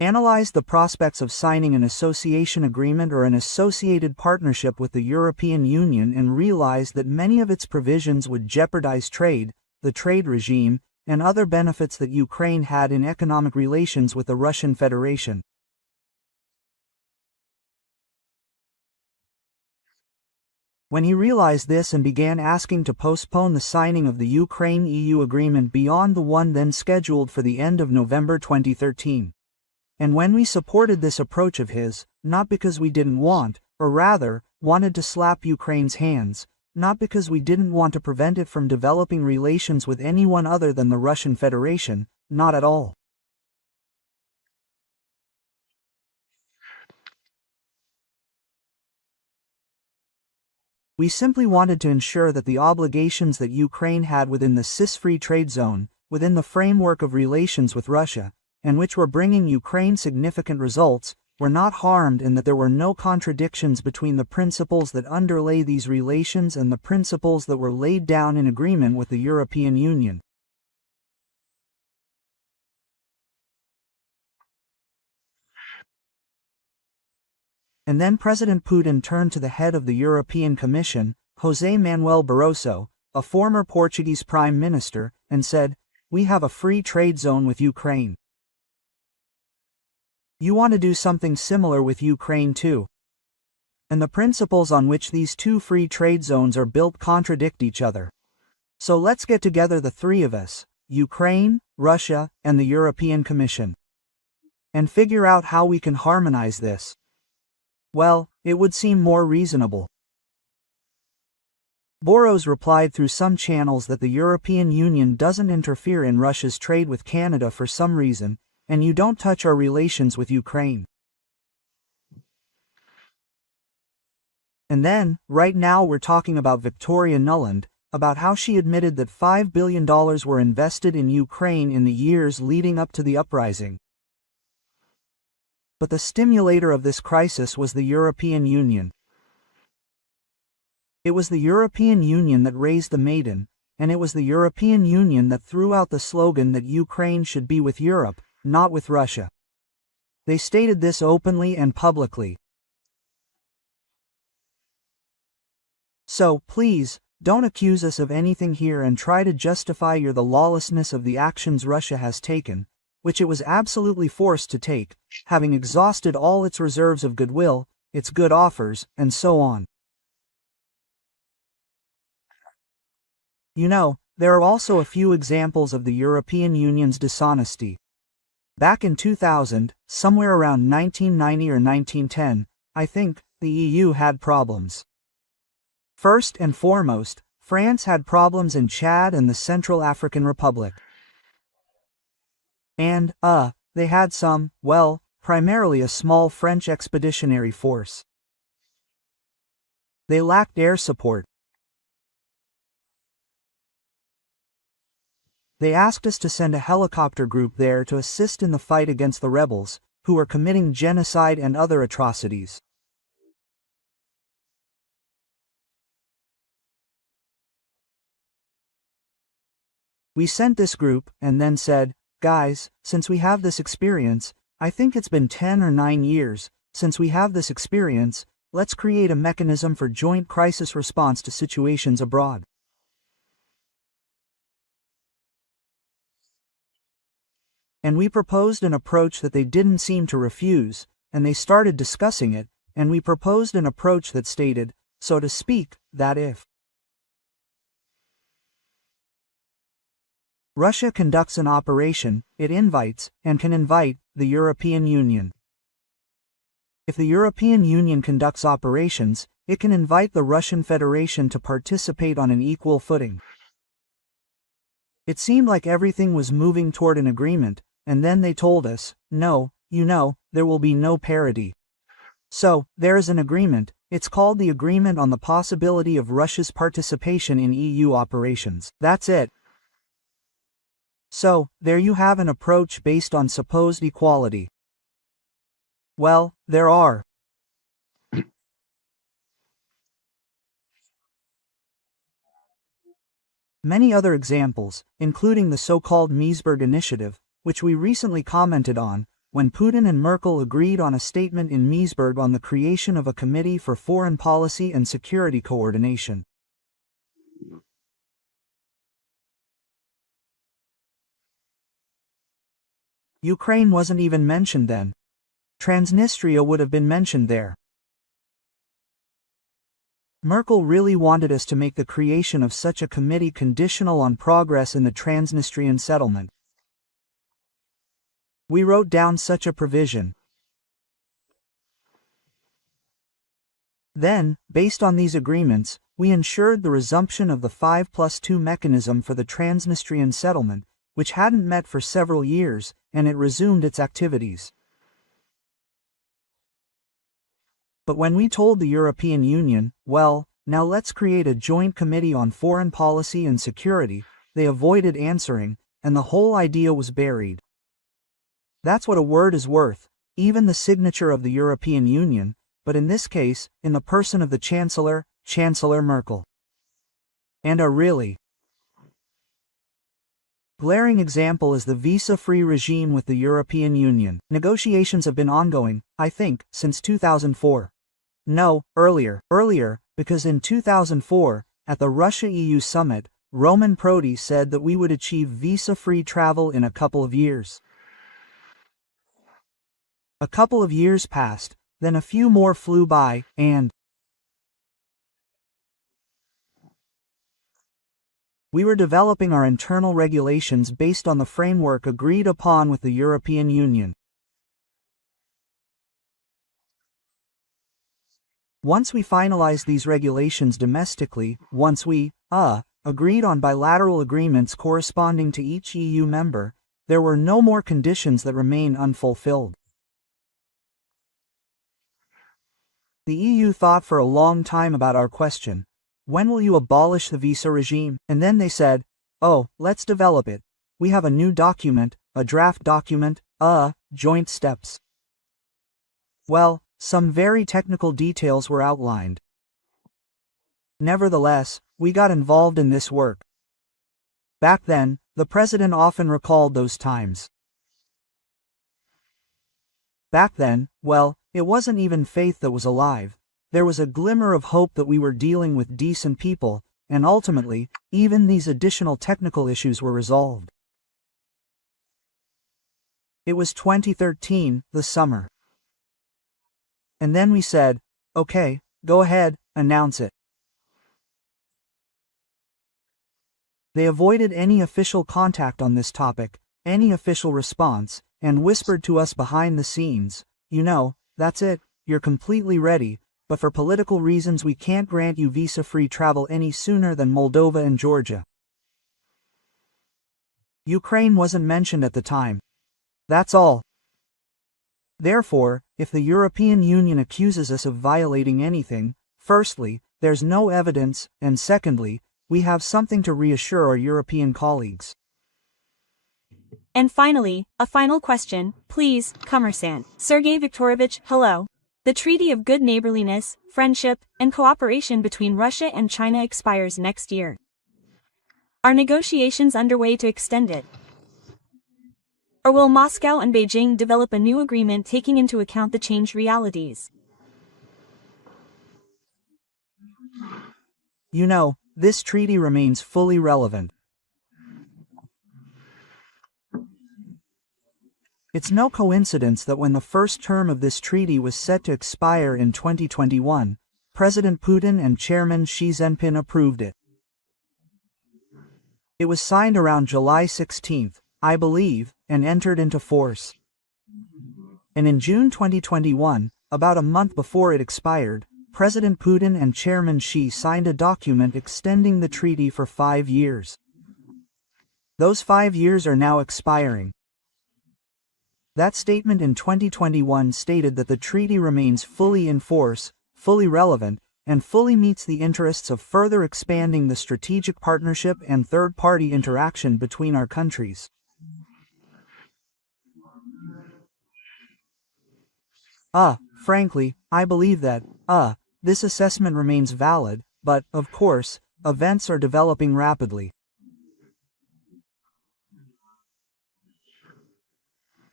analyzed the prospects of signing an association agreement or an associated partnership with the European Union and realized that many of its provisions would jeopardize trade, the trade regime, and other benefits that Ukraine had in economic relations with the Russian Federation. When he realized this and began asking to postpone the signing of the Ukraine-EU agreement beyond the one then scheduled for the end of November 2013. And when we supported this approach of his, not because we didn't want, or rather, wanted to slap Ukraine's hands, not because we didn't want to prevent it from developing relations with anyone other than the Russian Federation, not at all. We simply wanted to ensure that the obligations that Ukraine had within the CIS-free trade zone, within the framework of relations with Russia, and which were bringing Ukraine significant results, were not harmed and that there were no contradictions between the principles that underlay these relations and the principles that were laid down in agreement with the European Union. And then President Putin turned to the head of the European Commission, José Manuel Barroso, a former Portuguese Prime Minister, and said, "We have a free trade zone with Ukraine. You want to do something similar with Ukraine too. And the principles on which these two free trade zones are built contradict each other. So let's get together, the three of us, Ukraine, Russia, and the European Commission, and figure out how we can harmonize this." Well, it would seem more reasonable. Boros replied through some channels that the European Union doesn't interfere in Russia's trade with Canada for some reason, and you don't touch our relations with Ukraine. And then, right now we're talking about Victoria Nuland, about how she admitted that $5 billion were invested in Ukraine in the years leading up to the uprising. But the stimulator of this crisis was the European Union. It was the European Union that raised the maiden, and it was the European Union that threw out the slogan that Ukraine should be with Europe, not with Russia. They stated this openly and publicly. So, please, don't accuse us of anything here and try to justify the lawlessness of the actions Russia has taken, which it was absolutely forced to take, having exhausted all its reserves of goodwill, its good offers, and so on. You know, there are also a few examples of the European Union's dishonesty. Back in 2000, somewhere around 1990 or 1910, I think, the EU had problems. First and foremost, France had problems in Chad and the Central African Republic. And, they had some, well, primarily a small French expeditionary force. They lacked air support. They asked us to send a helicopter group there to assist in the fight against the rebels, who were committing genocide and other atrocities. We sent this group, and then said, "Guys, since we have this experience, I think it's been 10 or 9 years, since we have this experience, let's create a mechanism for joint crisis response to situations abroad." And we proposed an approach that they didn't seem to refuse, and they started discussing it, and we proposed an approach that stated, so to speak, that if Russia conducts an operation, it invites, and can invite, the European Union. If the European Union conducts operations, it can invite the Russian Federation to participate on an equal footing. It seemed like everything was moving toward an agreement, and then they told us, no, there will be no parity. So, there is an agreement, it's called the Agreement on the Possibility of Russia's Participation in EU Operations. That's it. So, there you have an approach based on supposed equality. Well, there are many other examples, including the so-called Meseberg Initiative, which we recently commented on, when Putin and Merkel agreed on a statement in Meseberg on the creation of a Committee for Foreign Policy and Security Coordination. Ukraine wasn't even mentioned then. Transnistria would have been mentioned there. Merkel really wanted us to make the creation of such a committee conditional on progress in the Transnistrian settlement. We wrote down such a provision. Then, based on these agreements, we ensured the resumption of the 5+2 mechanism for the Transnistrian settlement, which hadn't met for several years, and it resumed its activities. But when we told the European Union, well, now let's create a joint committee on foreign policy and security, they avoided answering, and the whole idea was buried. That's what a word is worth, even the signature of the European Union, but in this case, in the person of the Chancellor, Chancellor Merkel. And a really glaring example is the visa-free regime with the European Union. Negotiations have been ongoing, I think, since 2004. No, earlier, because in 2004, at the Russia-EU summit, Roman Prodi said that we would achieve visa-free travel in a couple of years. A couple of years passed, then a few more flew by, and we were developing our internal regulations based on the framework agreed upon with the European Union. Once we finalized these regulations domestically, once we, agreed on bilateral agreements corresponding to each EU member, there were no more conditions that remain unfulfilled. The EU thought for a long time about our question. When will you abolish the visa regime? And then they said, oh, let's develop it. We have a new document, a draft document, joint steps. Well, some very technical details were outlined. Nevertheless, we got involved in this work. Back then, the president often recalled those times. Back then, well, it wasn't even faith that was alive. There was a glimmer of hope that we were dealing with decent people, and ultimately, even these additional technical issues were resolved. It was 2013, the summer. And then we said, okay, go ahead, announce it. They avoided any official contact on this topic, any official response, and whispered to us behind the scenes, you know, that's it, you're completely ready, but for political reasons we can't grant you visa-free travel any sooner than Moldova and Georgia. Ukraine wasn't mentioned at the time. That's all. Therefore, if the European Union accuses us of violating anything, firstly, there's no evidence, and secondly, we have something to reassure our European colleagues. And finally, a final question, please, Commerçant. Sergey Viktorovich, hello. The Treaty of Good Neighborliness, Friendship, and Cooperation between Russia and China expires next year. Are negotiations underway to extend it? Or will Moscow and Beijing develop a new agreement taking into account the changed realities? You know, this treaty remains fully relevant. It's no coincidence that when the first term of this treaty was set to expire in 2021, President Putin and Chairman Xi Jinping approved it. It was signed around July 16, I believe, and entered into force. And in June 2021, about a month before it expired, President Putin and Chairman Xi signed a document extending the treaty for 5 years. Those 5 years are now expiring. That statement in 2021 stated that the treaty remains fully in force, fully relevant, and fully meets the interests of further expanding the strategic partnership and third-party interaction between our countries. Frankly, I believe that, this assessment remains valid, but, of course, events are developing rapidly.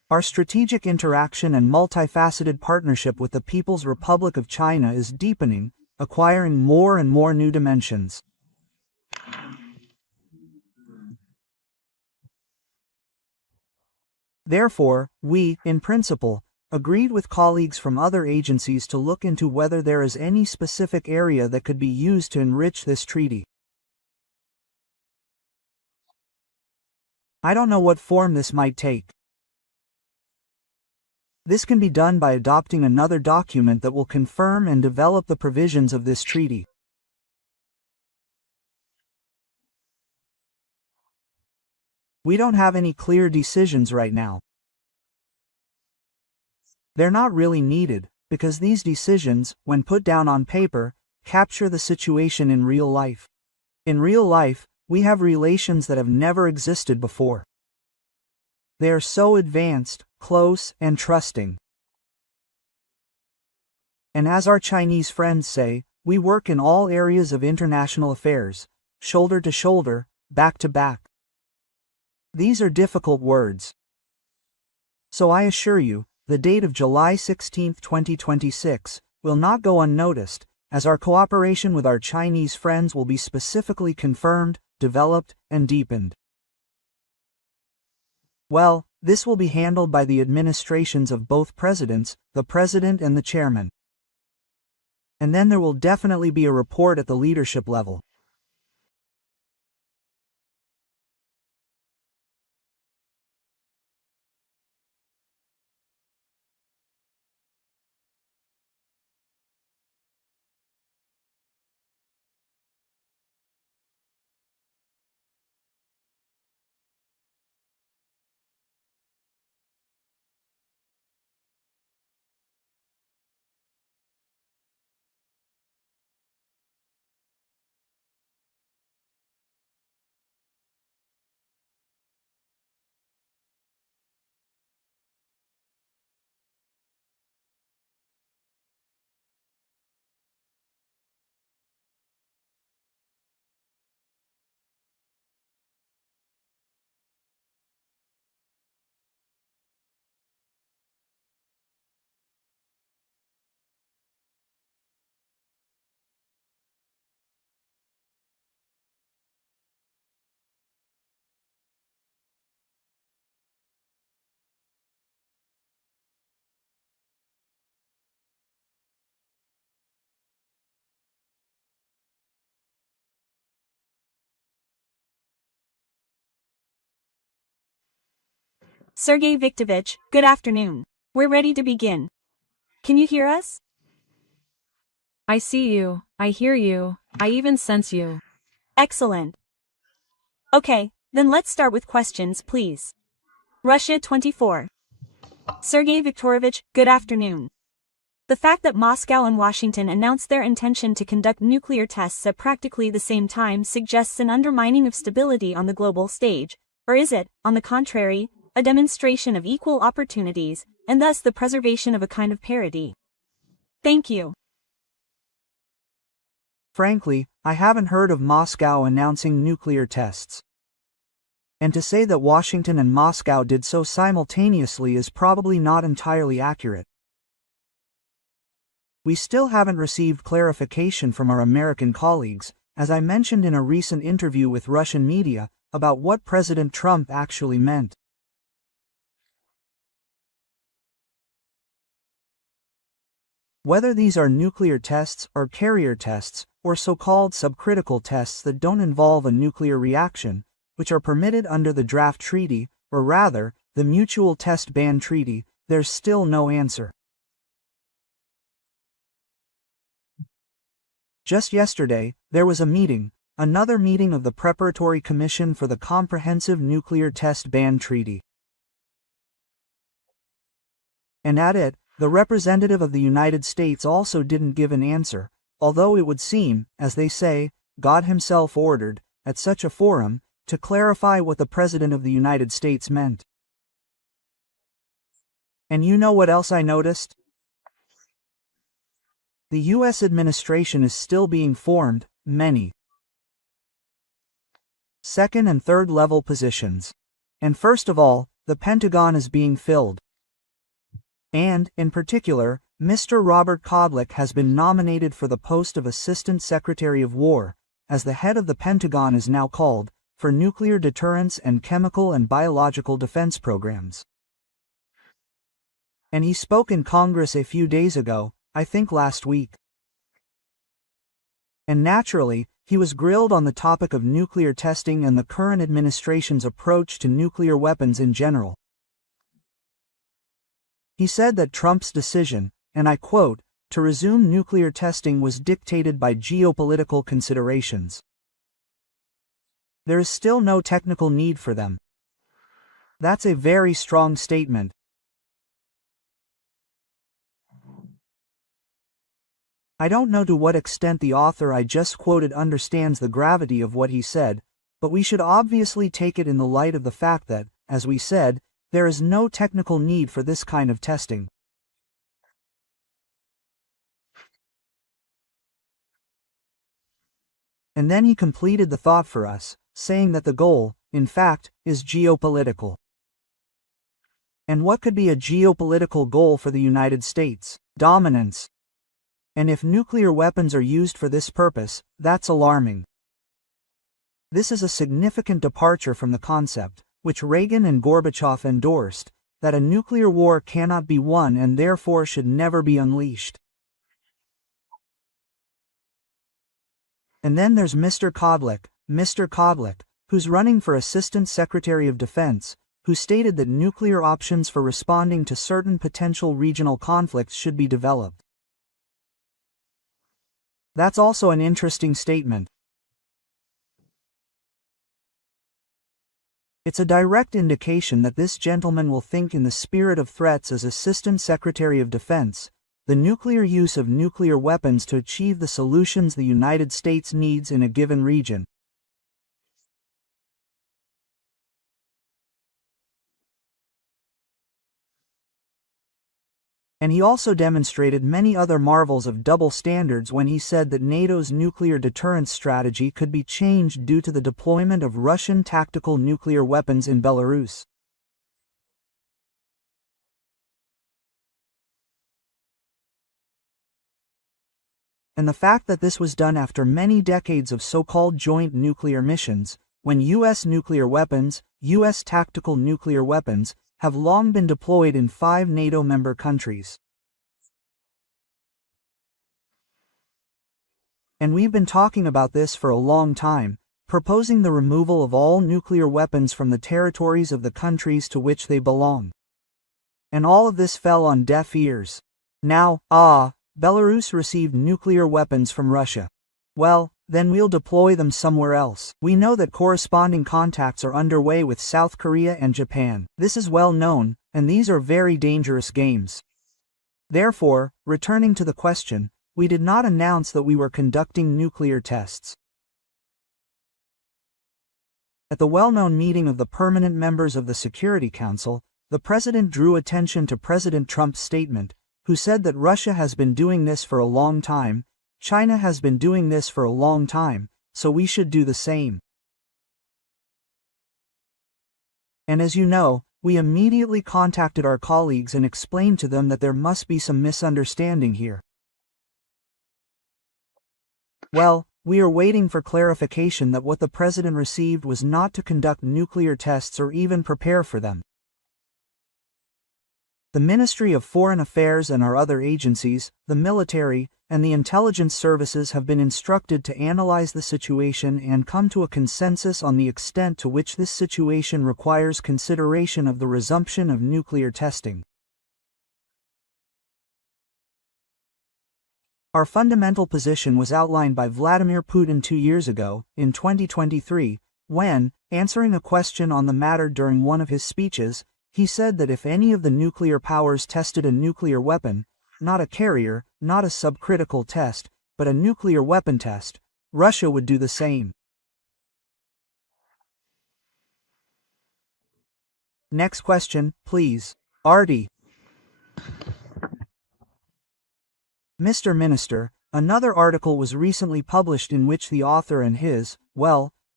Our strategic interaction and multifaceted partnership with the People's Republic of China is deepening, acquiring more and more new dimensions. Therefore, we, in principle, agreed with colleagues from other agencies to look into whether there is any specific area that could be used to enrich this treaty. I don't know what form this might take. This can be done by adopting another document that will confirm and develop the provisions of this treaty. We don't have any clear decisions right now. They're not really needed, because these decisions, when put down on paper, capture the situation in real life. In real life, we have relations that have never existed before. They are so advanced, close, and trusting. And as our Chinese friends say, we work in all areas of international affairs, shoulder to shoulder, back to back. These are difficult words. So I assure you, the date of July 16, 2026, will not go unnoticed, as our cooperation with our Chinese friends will be specifically confirmed, developed, and deepened. Well, this will be handled by the administrations of both presidents, the president and the chairman. And then there will definitely be a report at the leadership level. Sergey Viktorovich, good afternoon. We're ready to begin. Can you hear us? I see you, I hear you, I even sense you. Excellent. Okay, then let's start with questions, please. Russia 24. Sergey Viktorovich, good afternoon. The fact that Moscow and Washington announced their intention to conduct nuclear tests at practically the same time suggests an undermining of stability on the global stage, or is it, on the contrary, a demonstration of equal opportunities, and thus the preservation of a kind of parity? Thank you. Frankly, I haven't heard of Moscow announcing nuclear tests. And to say that Washington and Moscow did so simultaneously is probably not entirely accurate. We still haven't received clarification from our American colleagues, as I mentioned in a recent interview with Russian media, about what President Trump actually meant. Whether these are nuclear tests or carrier tests, or so-called subcritical tests that don't involve a nuclear reaction, which are permitted under the draft treaty, or rather, the Mutual Test Ban Treaty, there's still no answer. Just yesterday, there was a meeting, another meeting of the Preparatory Commission for the Comprehensive Nuclear Test Ban Treaty. And at it, the representative of the United States also didn't give an answer, although it would seem, as they say, God himself ordered, at such a forum, to clarify what the President of the United States meant. And you know what else I noticed? The U.S. administration is still being formed, many second and third level positions. And first of all, the Pentagon is being filled. And, in particular, Mr. Robert Kodlik has been nominated for the post of Assistant Secretary of War, as the head of the Pentagon is now called, for nuclear deterrence and chemical and biological defense programs. And he spoke in Congress a few days ago, I think last week. And naturally, he was grilled on the topic of nuclear testing and the current administration's approach to nuclear weapons in general. He said that Trump's decision, and I quote, to resume nuclear testing was dictated by geopolitical considerations. There is still no technical need for them. That's a very strong statement. I don't know to what extent the author I just quoted understands the gravity of what he said, but we should obviously take it in the light of the fact that, as we said, there is no technical need for this kind of testing. And then he completed the thought for us, saying that the goal, in fact, is geopolitical. And what could be a geopolitical goal for the United States? Dominance. And if nuclear weapons are used for this purpose, that's alarming. This is a significant departure from the concept, which Reagan and Gorbachev endorsed, that a nuclear war cannot be won and therefore should never be unleashed. And then there's Mr. Kodlik, who's running for Assistant Secretary of Defense, who stated that nuclear options for responding to certain potential regional conflicts should be developed. That's also an interesting statement. It's a direct indication that this gentleman will think in the spirit of threats as Assistant Secretary of Defense, the nuclear use of nuclear weapons to achieve the solutions the United States needs in a given region. And he also demonstrated many other marvels of double standards when he said that NATO's nuclear deterrence strategy could be changed due to the deployment of Russian tactical nuclear weapons in Belarus. And the fact that this was done after many decades of so-called joint nuclear missions, when U.S. nuclear weapons, U.S. tactical nuclear weapons, have long been deployed in 5 NATO member countries. And we've been talking about this for a long time, proposing the removal of all nuclear weapons from the territories of the countries to which they belong. And all of this fell on deaf ears. Now, Belarus received nuclear weapons from Russia. Well, then we'll deploy them somewhere else. We know that corresponding contacts are underway with South Korea and Japan. This is well known, and these are very dangerous games. Therefore, returning to the question, we did not announce that we were conducting nuclear tests. At the well-known meeting of the permanent members of the Security Council, the President drew attention to President Trump's statement, who said that Russia has been doing this for a long time, China has been doing this for a long time, so we should do the same. And as you know, we immediately contacted our colleagues and explained to them that there must be some misunderstanding here. Well, we are waiting for clarification that what the President received was not to conduct nuclear tests or even prepare for them. The Ministry of Foreign Affairs and our other agencies, the military, and the intelligence services have been instructed to analyze the situation and come to a consensus on the extent to which this situation requires consideration of the resumption of nuclear testing. Our fundamental position was outlined by Vladimir Putin 2 years ago, in 2023, when, answering a question on the matter during one of his speeches, he said that if any of the nuclear powers tested a nuclear weapon, not a carrier, not a subcritical test, but a nuclear weapon test, Russia would do the same. Next question, please. Artie. Mr. Minister, another article was recently published in which the author and his,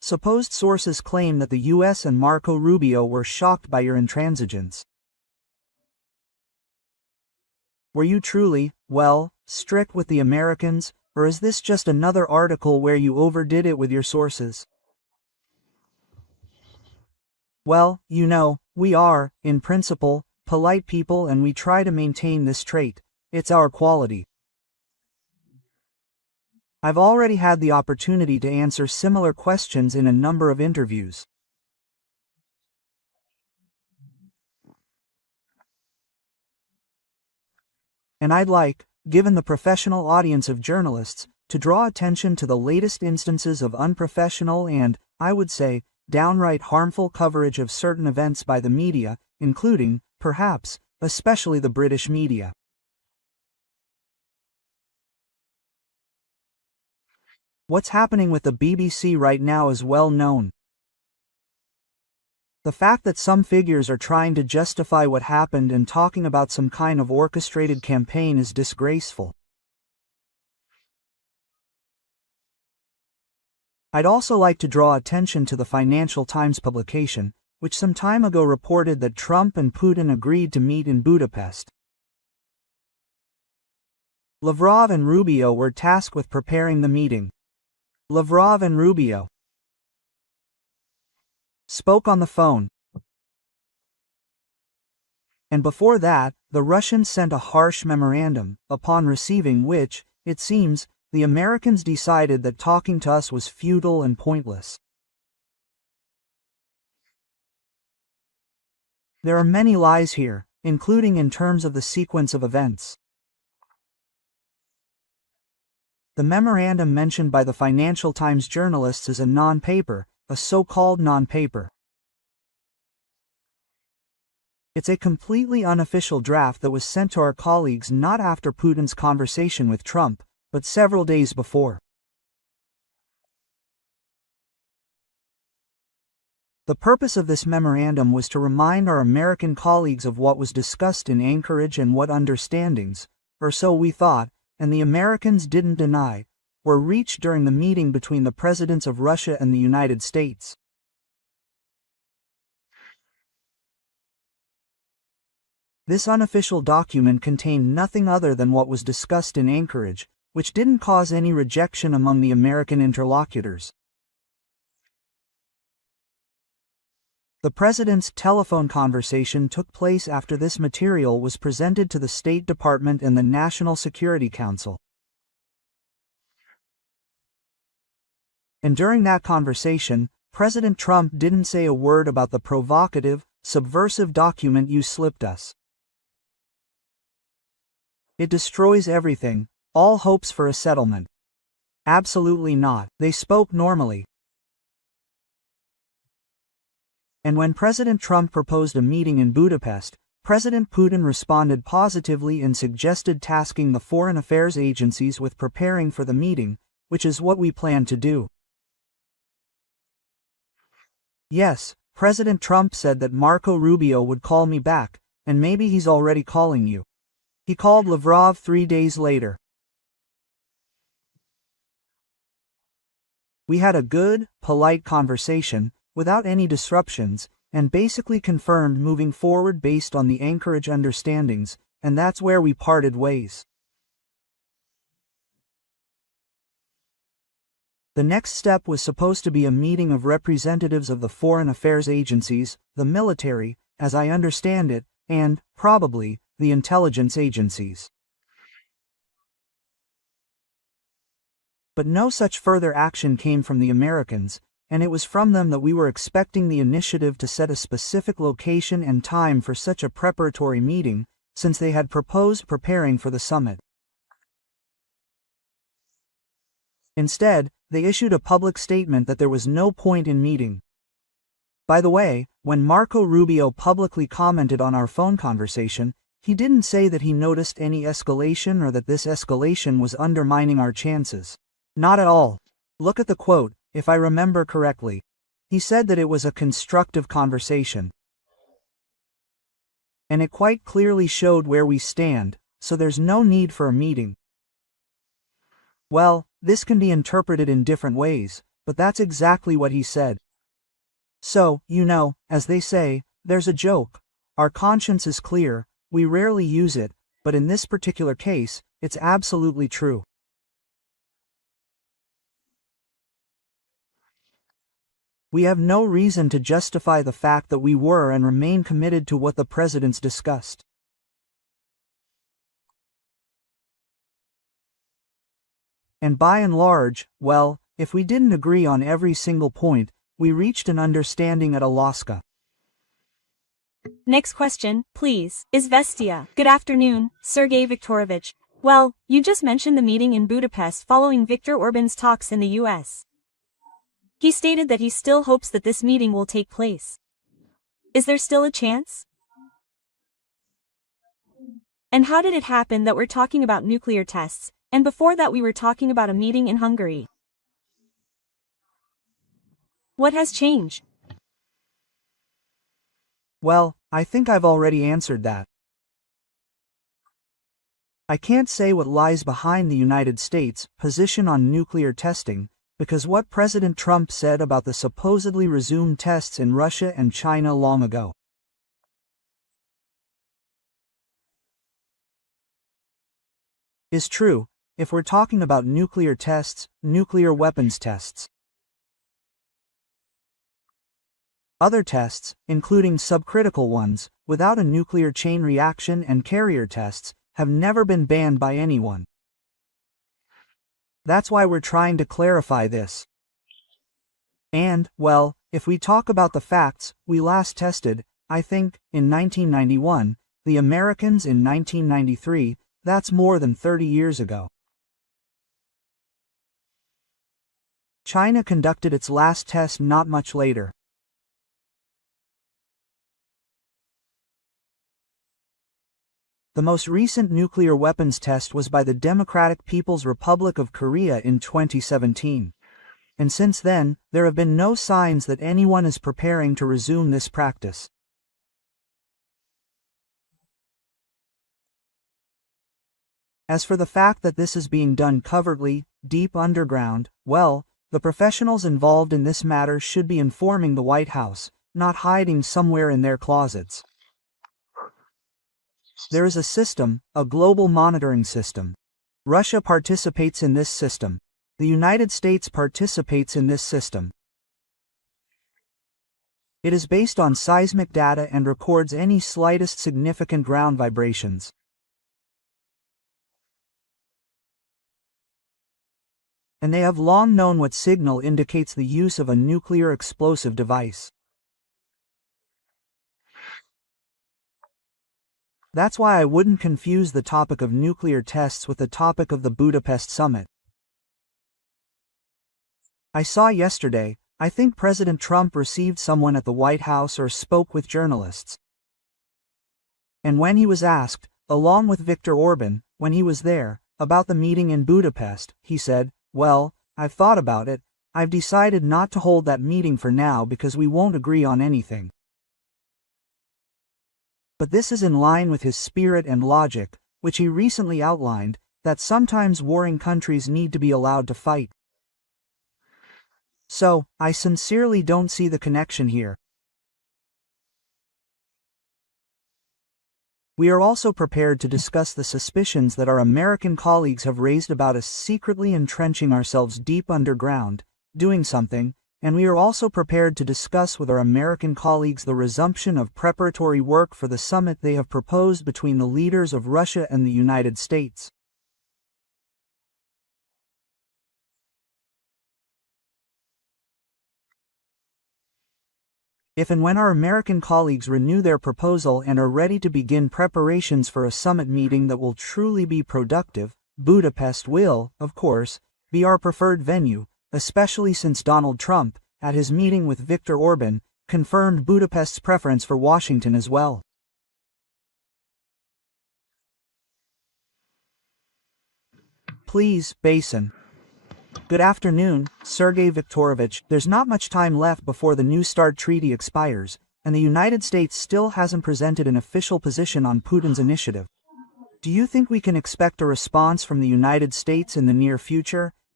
supposed sources claim that the US and Marco Rubio were shocked by your intransigence. Were you truly, well, strict with the Americans, or is this just another article where you overdid it with your sources? Well, you know, we are, in principle, polite people and we try to maintain this trait. It's our quality. I've already had the opportunity to answer similar questions in a number of interviews. And I'd like, given the professional audience of journalists, to draw attention to the latest instances of unprofessional and, I would say, downright harmful coverage of certain events by the media, including, perhaps, especially the British media. What's happening with the BBC right now is well known. The fact that some figures are trying to justify what happened and talking about some kind of orchestrated campaign is disgraceful. I'd also like to draw attention to the Financial Times publication, which some time ago reported that Trump and Putin agreed to meet in Budapest. Lavrov and Rubio were tasked with preparing the meeting. Lavrov and Rubio spoke on the phone. And before that, the Russians sent a harsh memorandum, upon receiving which, it seems, the Americans decided that talking to us was futile and pointless. There are many lies here, including in terms of the sequence of events. The memorandum mentioned by the Financial Times journalists is a non-paper, a so-called non-paper. It's a completely unofficial draft that was sent to our colleagues not after Putin's conversation with Trump, but several days before. The purpose of this memorandum was to remind our American colleagues of what was discussed in Anchorage and what understandings, or so we thought, and the Americans didn't deny, were reached during the meeting between the presidents of Russia and the United States. This unofficial document contained nothing other than what was discussed in Anchorage, which didn't cause any rejection among the American interlocutors. The president's telephone conversation took place after this material was presented to the State Department and the National Security Council. And during that conversation, President Trump didn't say a word about the provocative, subversive document you slipped us. It destroys everything, all hopes for a settlement. Absolutely not. They spoke normally. And when President Trump proposed a meeting in Budapest, President Putin responded positively and suggested tasking the foreign affairs agencies with preparing for the meeting, which is what we plan to do. Yes, President Trump said that Marco Rubio would call me back, and maybe he's already calling you. He called Lavrov 3 days later. We had a good, polite conversation, without any disruptions, and basically confirmed moving forward based on the Anchorage understandings, and that's where we parted ways. The next step was supposed to be a meeting of representatives of the foreign affairs agencies, the military, as I understand it, and, probably, the intelligence agencies. But no such further action came from the Americans, and it was from them that we were expecting the initiative to set a specific location and time for such a preparatory meeting, since they had proposed preparing for the summit. Instead, they issued a public statement that there was no point in meeting. By the way, when Marco Rubio publicly commented on our phone conversation, he didn't say that he noticed any escalation or that this escalation was undermining our chances. Not at all. Look at the quote, if I remember correctly. He said that it was a constructive conversation. And it quite clearly showed where we stand, so there's no need for a meeting. Well, this can be interpreted in different ways, but that's exactly what he said. So, as they say, there's a joke. Our conscience is clear, we rarely use it, but in this particular case, it's absolutely true. We have no reason to justify the fact that we were and remain committed to what the presidents discussed. And by and large, well, if we didn't agree on every single point, we reached an understanding at Alaska. Next question, please. Izvestia. Good afternoon, Sergey Viktorovich. Well, you just mentioned the meeting in Budapest following Viktor Orban's talks in the US. He stated that he still hopes that this meeting will take place. Is there still a chance? And how did it happen that we're talking about nuclear tests, and before that we were talking about a meeting in Hungary? What has changed? Well, I think I've already answered that. I can't say what lies behind the United States' position on nuclear testing, because what President Trump said about the supposedly resumed tests in Russia and China long ago is true, if we're talking about nuclear tests, nuclear weapons tests. Other tests, including subcritical ones, without a nuclear chain reaction and carrier tests, have never been banned by anyone. That's why we're trying to clarify this. And, well, if we talk about the facts, we last tested, I think, in 1991, the Americans in 1993, that's more than 30 years ago. China conducted its last test not much later. The most recent nuclear weapons test was by the Democratic People's Republic of Korea in 2017. And since then, there have been no signs that anyone is preparing to resume this practice. As for the fact that this is being done covertly, deep underground, well, the professionals involved in this matter should be informing the White House, not hiding somewhere in their closets. There is a system, a global monitoring system. Russia participates in this system. The United States participates in this system. It is based on seismic data and records any slightest significant ground vibrations. And they have long known what signal indicates the use of a nuclear explosive device. That's why I wouldn't confuse the topic of nuclear tests with the topic of the Budapest summit. I saw yesterday, I think President Trump received someone at the White House or spoke with journalists. And when he was asked, along with Viktor Orban, when he was there, about the meeting in Budapest, he said, "Well, I've thought about it, I've decided not to hold that meeting for now because we won't agree on anything." But this is in line with his spirit and logic, which he recently outlined, that sometimes warring countries need to be allowed to fight. So, I sincerely don't see the connection here. We are also prepared to discuss the suspicions that our American colleagues have raised about us secretly entrenching ourselves deep underground, doing something, and we are also prepared to discuss with our American colleagues the resumption of preparatory work for the summit they have proposed between the leaders of Russia and the United States. If and when our American colleagues renew their proposal and are ready to begin preparations for a summit meeting that will truly be productive, Budapest will, of course, be our preferred venue, especially since Donald Trump, at his meeting with Viktor Orban, confirmed Budapest's preference for Washington as well. Please, Basin. Good afternoon, Sergey Viktorovich. There's not much time left before the New START treaty expires, and the United States still hasn't presented an official position on Putin's initiative. Do you think we can expect a response from the United States in the near future,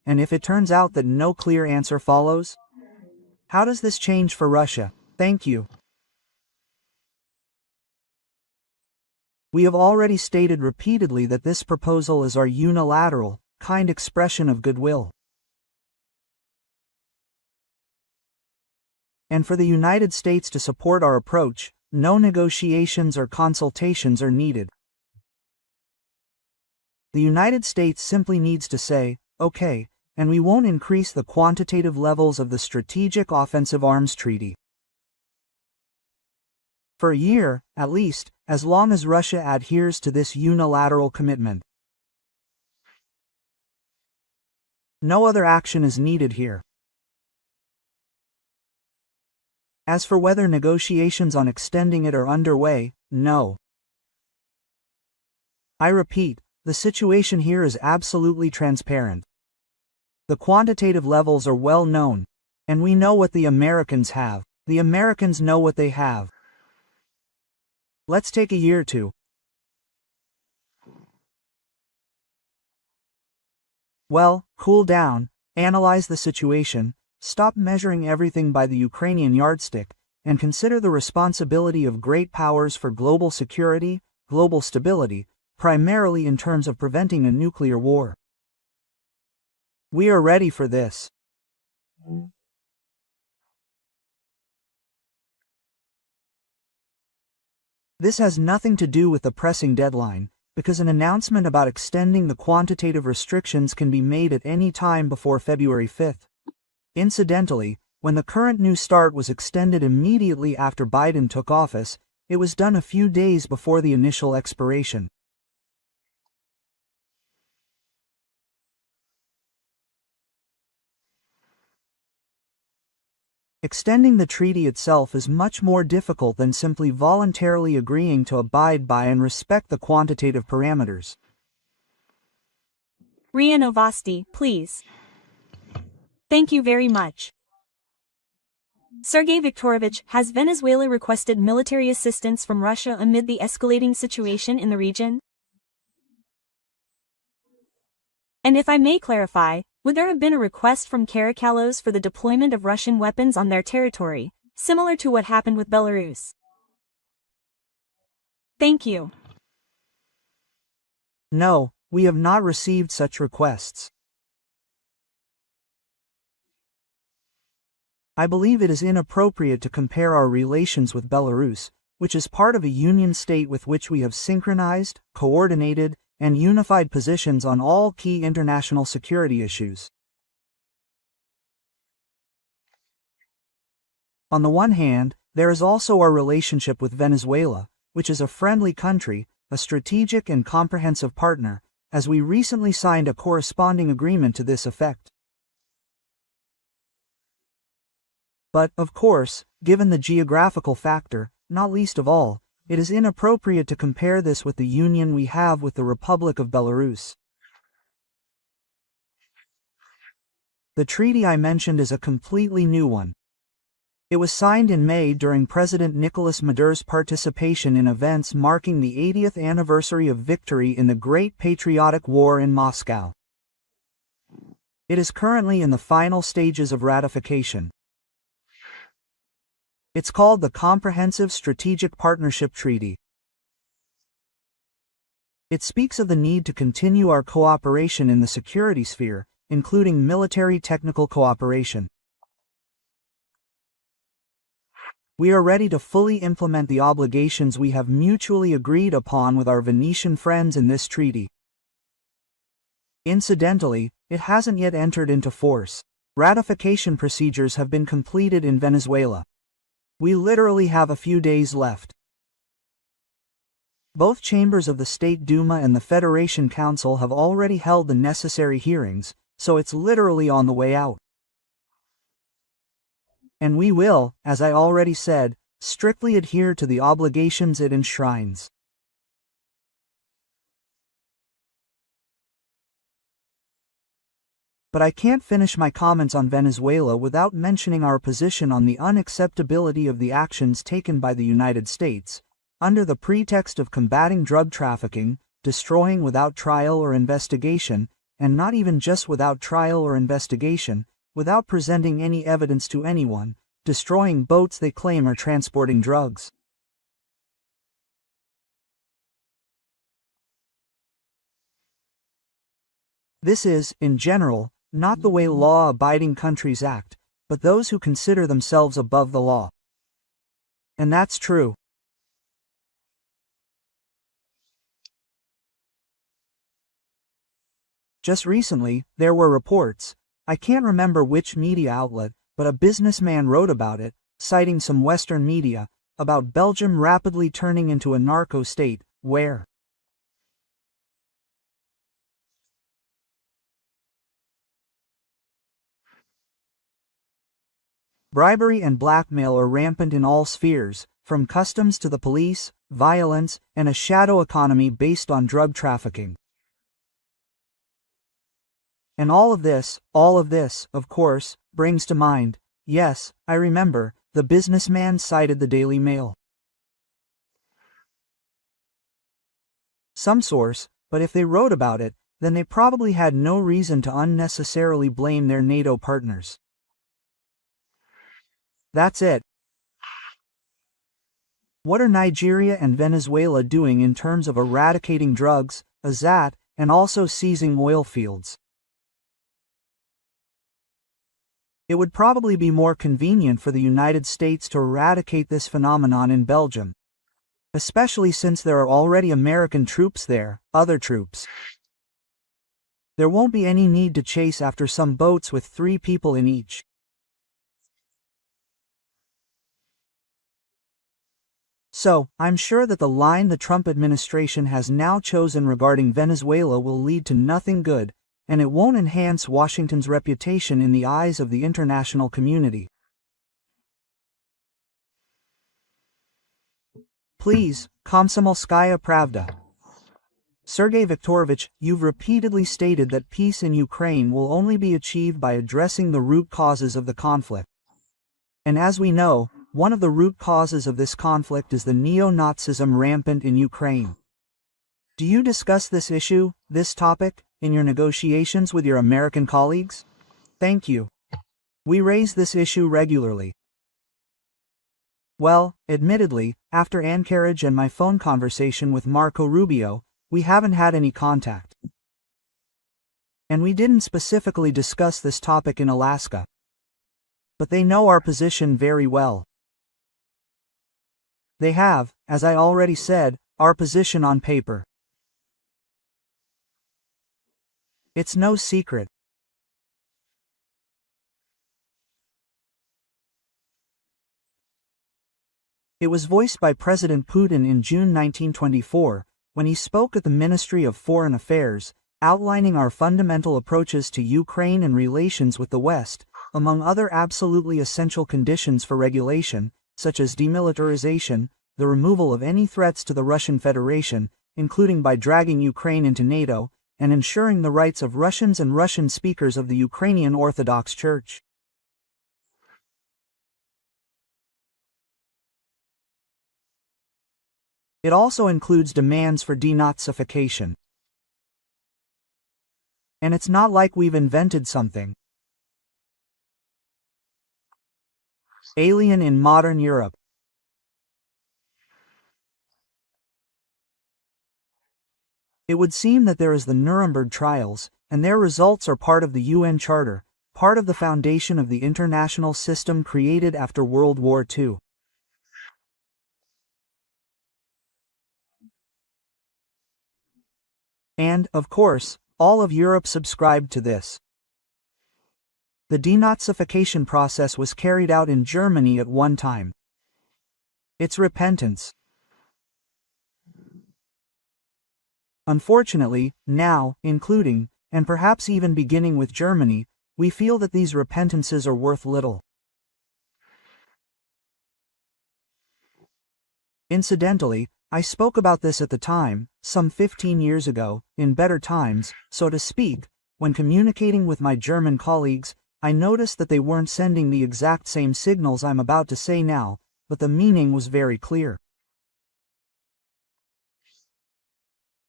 and if it turns out that no clear answer follows? How does this change for Russia? Thank you. We have already stated repeatedly that this proposal is our unilateral, kind expression of goodwill. And for the United States to support our approach, no negotiations or consultations are needed. The United States simply needs to say, okay, and we won't increase the quantitative levels of the Strategic Offensive Arms Treaty. For a year, at least, as long as Russia adheres to this unilateral commitment. No other action is needed here. As for whether negotiations on extending it are underway, no. I repeat, the situation here is absolutely transparent. The quantitative levels are well known, and we know what the Americans have. The Americans know what they have. Let's take a year or two. Well, cool down, analyze the situation, stop measuring everything by the Ukrainian yardstick, and consider the responsibility of great powers for global security, global stability, primarily in terms of preventing a nuclear war. We are ready for this. This has nothing to do with the pressing deadline, because an announcement about extending the quantitative restrictions can be made at any time before February 5th. Incidentally, when the current New START was extended immediately after Biden took office, it was done a few days before the initial expiration. Extending the treaty itself is much more difficult than simply voluntarily agreeing to abide by and respect the quantitative parameters. RIA Novosti, please. Thank you very much. Sergey Viktorovich, has Venezuela requested military assistance from Russia amid the escalating situation in the region? And if I may clarify, would there have been a request from Caracalos for the deployment of Russian weapons on their territory, similar to what happened with Belarus? Thank you. No, we have not received such requests. I believe it is inappropriate to compare our relations with Belarus, which is part of a union state with which we have synchronized, coordinated, and unified positions on all key international security issues. On the one hand, there is also our relationship with Venezuela, which is a friendly country, a strategic and comprehensive partner, as we recently signed a corresponding agreement to this effect. But, of course, given the geographical factor, not least of all, it is inappropriate to compare this with the union we have with the Republic of Belarus. The treaty I mentioned is a completely new one. It was signed in May during President Nicolas Maduro's participation in events marking the 80th anniversary of victory in the Great Patriotic War in Moscow. It is currently in the final stages of ratification. It's called the Comprehensive Strategic Partnership Treaty. It speaks of the need to continue our cooperation in the security sphere, including military technical cooperation. We are ready to fully implement the obligations we have mutually agreed upon with our Venetian friends in this treaty. Incidentally, it hasn't yet entered into force. Ratification procedures have been completed in Venezuela. We literally have a few days left. Both chambers of the State Duma and the Federation Council have already held the necessary hearings, so it's literally on the way out. And we will, as I already said, strictly adhere to the obligations it enshrines. But I can't finish my comments on Venezuela without mentioning our position on the unacceptability of the actions taken by the United States, under the pretext of combating drug trafficking, destroying without trial or investigation, and not even just without trial or investigation, without presenting any evidence to anyone, destroying boats they claim are transporting drugs. This is, in general, not the way law-abiding countries act, but those who consider themselves above the law. And that's true. Just recently, there were reports, I can't remember which media outlet, but a businessman wrote about it, citing some Western media, about Belgium rapidly turning into a narco state, where bribery and blackmail are rampant in all spheres, from customs to the police, violence, and a shadow economy based on drug trafficking. And all of this, of course, brings to mind, yes, I remember, the businessman cited the Daily Mail. Some source, but if they wrote about it, then they probably had no reason to unnecessarily blame their NATO partners. That's it. What are Nigeria and Venezuela doing in terms of eradicating drugs, and also seizing oil fields? It would probably be more convenient for the United States to eradicate this phenomenon in Belgium, especially since there are already American troops there, other troops. There won't be any need to chase after some boats with 3 people in each. So, I'm sure that the line the Trump administration has now chosen regarding Venezuela will lead to nothing good, and it won't enhance Washington's reputation in the eyes of the international community. Please, Komsomolskaya Pravda. Sergey Viktorovich, you've repeatedly stated that peace in Ukraine will only be achieved by addressing the root causes of the conflict. And as we know, one of the root causes of this conflict is the neo-Nazism rampant in Ukraine. Do you discuss this issue, this topic, in your negotiations with your American colleagues? Thank you. We raise this issue regularly. Well, admittedly, after Anchorage and my phone conversation with Marco Rubio, we haven't had any contact. And we didn't specifically discuss this topic in Alaska. But they know our position very well. They have, as I already said, our position on paper. It's no secret. It was voiced by President Putin in June 1924, when he spoke at the Ministry of Foreign Affairs, outlining our fundamental approaches to Ukraine and relations with the West, among other absolutely essential conditions for regulation, such as demilitarization, the removal of any threats to the Russian Federation, including by dragging Ukraine into NATO, and ensuring the rights of Russians and Russian speakers of the Ukrainian Orthodox Church. It also includes demands for denazification. And it's not like we've invented something alien in modern Europe. It would seem that there is the Nuremberg trials, and their results are part of the UN Charter, part of the foundation of the international system created after World War II. And, of course, all of Europe subscribed to this. The denazification process was carried out in Germany at one time. It's repentance. Unfortunately, now, including, and perhaps even beginning with Germany, we feel that these repentances are worth little. Incidentally, I spoke about this at the time, some 15 years ago, in better times, so to speak, when communicating with my German colleagues, I noticed that they weren't sending the exact same signals I'm about to say now, but the meaning was very clear.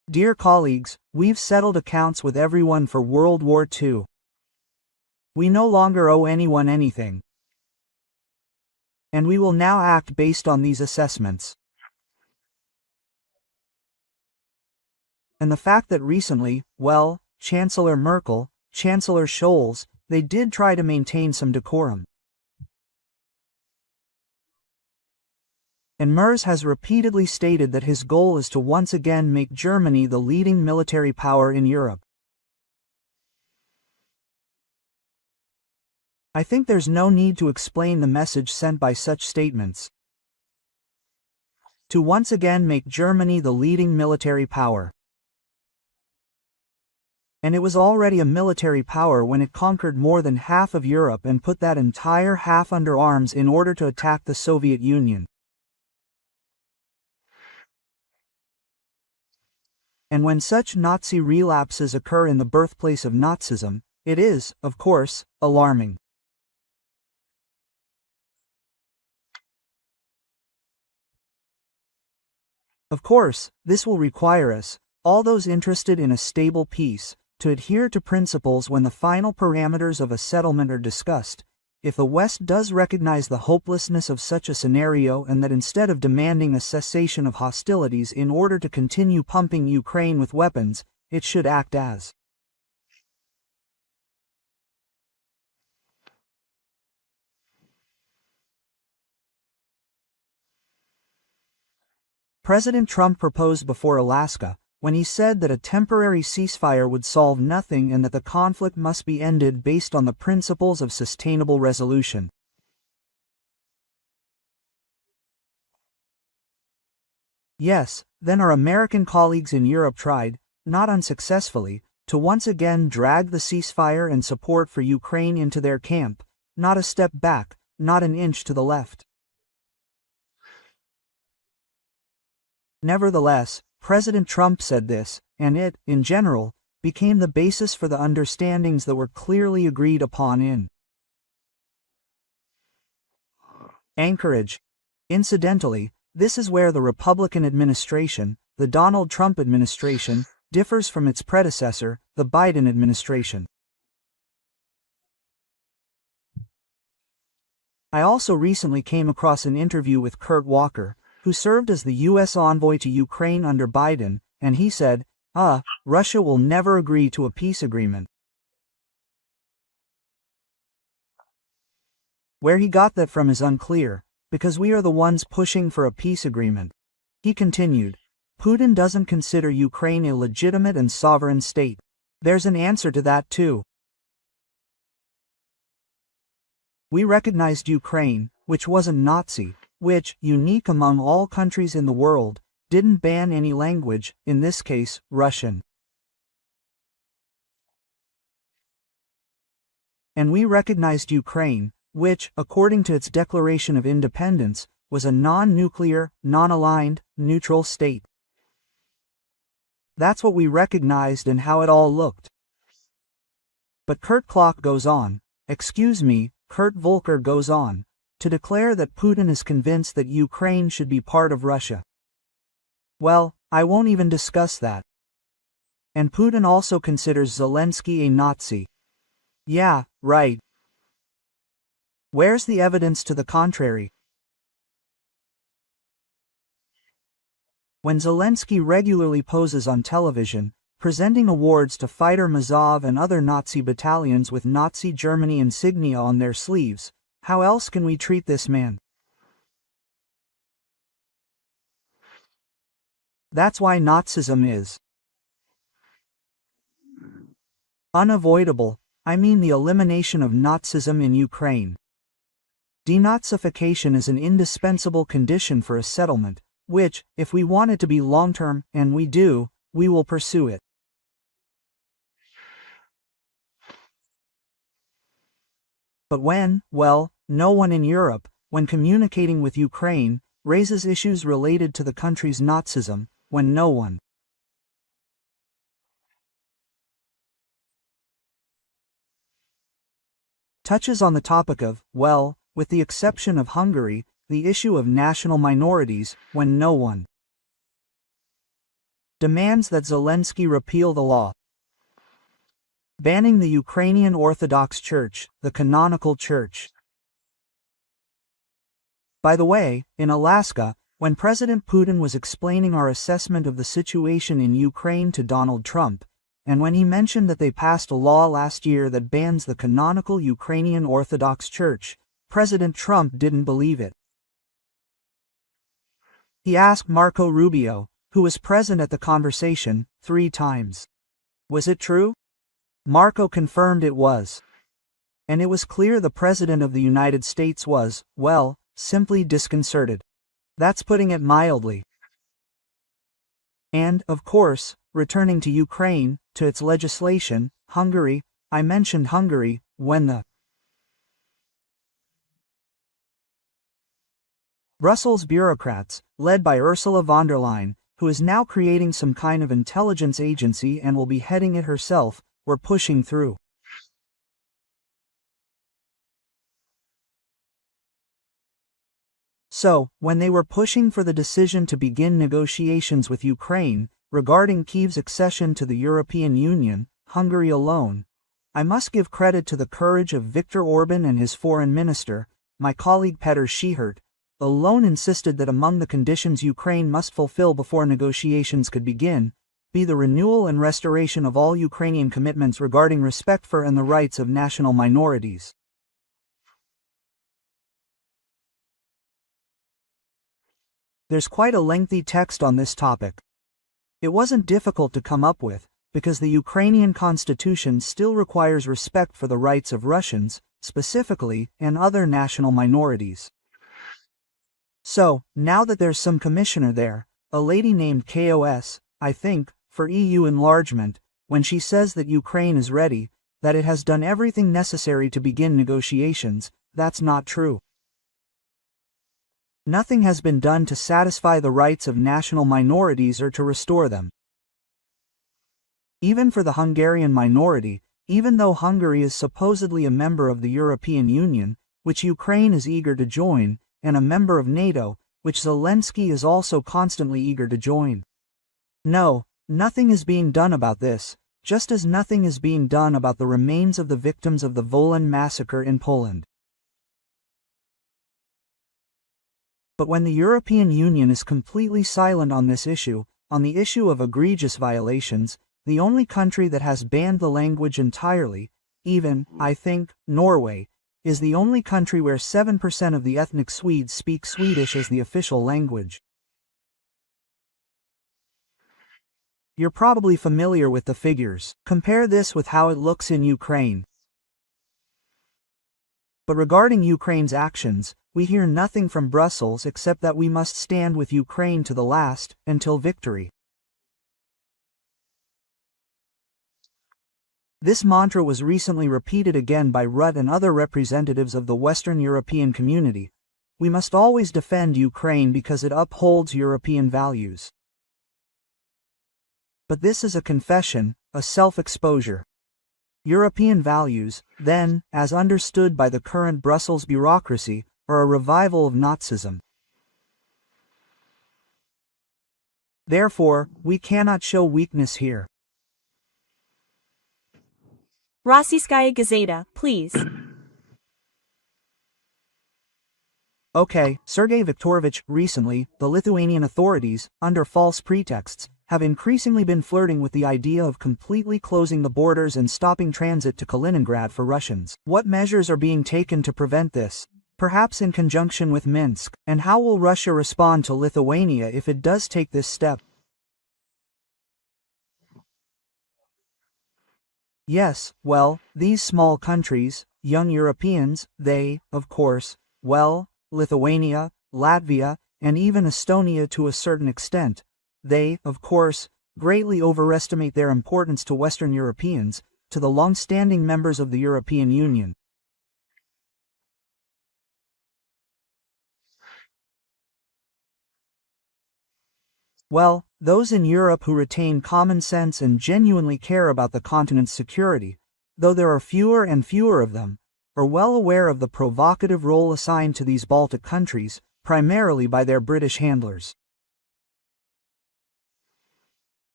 Dear colleagues, we've settled accounts with everyone for World War II. We no longer owe anyone anything. And we will now act based on these assessments. And the fact that recently, well, Chancellor Merkel, Chancellor Scholz, they did try to maintain some decorum. And Merz has repeatedly stated that his goal is to once again make Germany the leading military power in Europe. I think there's no need to explain the message sent by such statements. To once again make Germany the leading military power. And it was already a military power when it conquered more than half of Europe and put that entire half under arms in order to attack the Soviet Union. And when such Nazi relapses occur in the birthplace of Nazism, it is, of course, alarming. Of course, this will require us, all those interested in a stable peace, to adhere to principles when the final parameters of a settlement are discussed. If the West does recognize the hopelessness of such a scenario and that instead of demanding a cessation of hostilities in order to continue pumping Ukraine with weapons, it should act as President Trump proposed before Alaska, when he said that a temporary ceasefire would solve nothing and that the conflict must be ended based on the principles of sustainable resolution. Yes, then our American colleagues in Europe tried, not unsuccessfully, to once again drag the ceasefire and support for Ukraine into their camp, not a step back, not an inch to the left. Nevertheless, President Trump said this, and it, in general, became the basis for the understandings that were clearly agreed upon in Anchorage. Incidentally, this is where the Republican administration, the Donald Trump administration, differs from its predecessor, the Biden administration. I also recently came across an interview with Kurt Walker, who served as the U.S. envoy to Ukraine under Biden, and he said, Russia will never agree to a peace agreement. Where he got that from is unclear, because we are the ones pushing for a peace agreement. He continued, Putin doesn't consider Ukraine a legitimate and sovereign state. There's an answer to that too. We recognized Ukraine, which wasn't Nazi, which, unique among all countries in the world, didn't ban any language, in this case, Russian. And we recognized Ukraine, which, according to its declaration of independence, was a non-nuclear, non-aligned, neutral state. That's what we recognized and how it all looked. But Kurt Volker goes on, to declare that Putin is convinced that Ukraine should be part of Russia. Well, I won't even discuss that. And Putin also considers Zelensky a Nazi. Yeah, right. Where's the evidence to the contrary? When Zelensky regularly poses on television, presenting awards to Fighter Mazov and other Nazi battalions with Nazi Germany insignia on their sleeves, how else can we treat this man? That's why Nazism is unavoidable. I mean the elimination of Nazism in Ukraine. Denazification is an indispensable condition for a settlement, which, if we want it to be long-term, and we do, we will pursue it. But no one in Europe, when communicating with Ukraine, raises issues related to the country's Nazism, when no one touches on the topic of, with the exception of Hungary, the issue of national minorities, when no one demands that Zelensky repeal the law banning the Ukrainian Orthodox Church, the canonical church. By the way, in Alaska, when President Putin was explaining our assessment of the situation in Ukraine to Donald Trump, and when he mentioned that they passed a law last year that bans the canonical Ukrainian Orthodox Church, President Trump didn't believe it. He asked Marco Rubio, who was present at the conversation, 3 times. Was it true? Marco confirmed it was. And it was clear the President of the United States was, well, simply disconcerted. That's putting it mildly. And, of course, returning to Ukraine, to its legislation, Hungary, I mentioned Hungary, when the Brussels bureaucrats, led by Ursula von der Leyen, who is now creating some kind of intelligence agency and will be heading it herself, were pushing through. So, when they were pushing for the decision to begin negotiations with Ukraine, regarding Kyiv's accession to the European Union, Hungary alone, I must give credit to the courage of Viktor Orban and his foreign minister, my colleague Petr Schihert, alone insisted that among the conditions Ukraine must fulfill before negotiations could begin, be the renewal and restoration of all Ukrainian commitments regarding respect for and the rights of national minorities. There's quite a lengthy text on this topic. It wasn't difficult to come up with, because the Ukrainian constitution still requires respect for the rights of Russians, specifically, and other national minorities. So, now that there's some commissioner there, a lady named KOS, I think, for EU enlargement, when she says that Ukraine is ready, that it has done everything necessary to begin negotiations, that's not true. Nothing has been done to satisfy the rights of national minorities or to restore them. Even for the Hungarian minority, even though Hungary is supposedly a member of the European Union, which Ukraine is eager to join, and a member of NATO, which Zelensky is also constantly eager to join. No, nothing is being done about this, just as nothing is being done about the remains of the victims of the Wolan massacre in Poland. But when the European Union is completely silent on this issue, on the issue of egregious violations, the only country that has banned the language entirely, even, I think, Norway, is the only country where 7% of the ethnic Swedes speak Swedish as the official language. You're probably familiar with the figures. Compare this with how it looks in Ukraine. But regarding Ukraine's actions, we hear nothing from Brussels except that we must stand with Ukraine to the last, until victory. This mantra was recently repeated again by Rutte and other representatives of the Western European community. We must always defend Ukraine because it upholds European values. But this is a confession, a self-exposure. European values, then, as understood by the current Brussels bureaucracy, are a revival of Nazism. Therefore, we cannot show weakness here. Rossiyskaya Gazeta, please. Okay, Sergey Viktorovich, recently, the Lithuanian authorities, under false pretexts, have increasingly been flirting with the idea of completely closing the borders and stopping transit to Kaliningrad for Russians. What measures are being taken to prevent this? Perhaps in conjunction with Minsk, and how will Russia respond to Lithuania if it does take this step? Yes, well, these small countries, young Europeans, they, of course, well, Lithuania, Latvia, and even Estonia to a certain extent, they, of course, greatly overestimate their importance to Western Europeans, to the long-standing members of the European Union. Well, those in Europe who retain common sense and genuinely care about the continent's security, though there are fewer and fewer of them, are well aware of the provocative role assigned to these Baltic countries, primarily by their British handlers.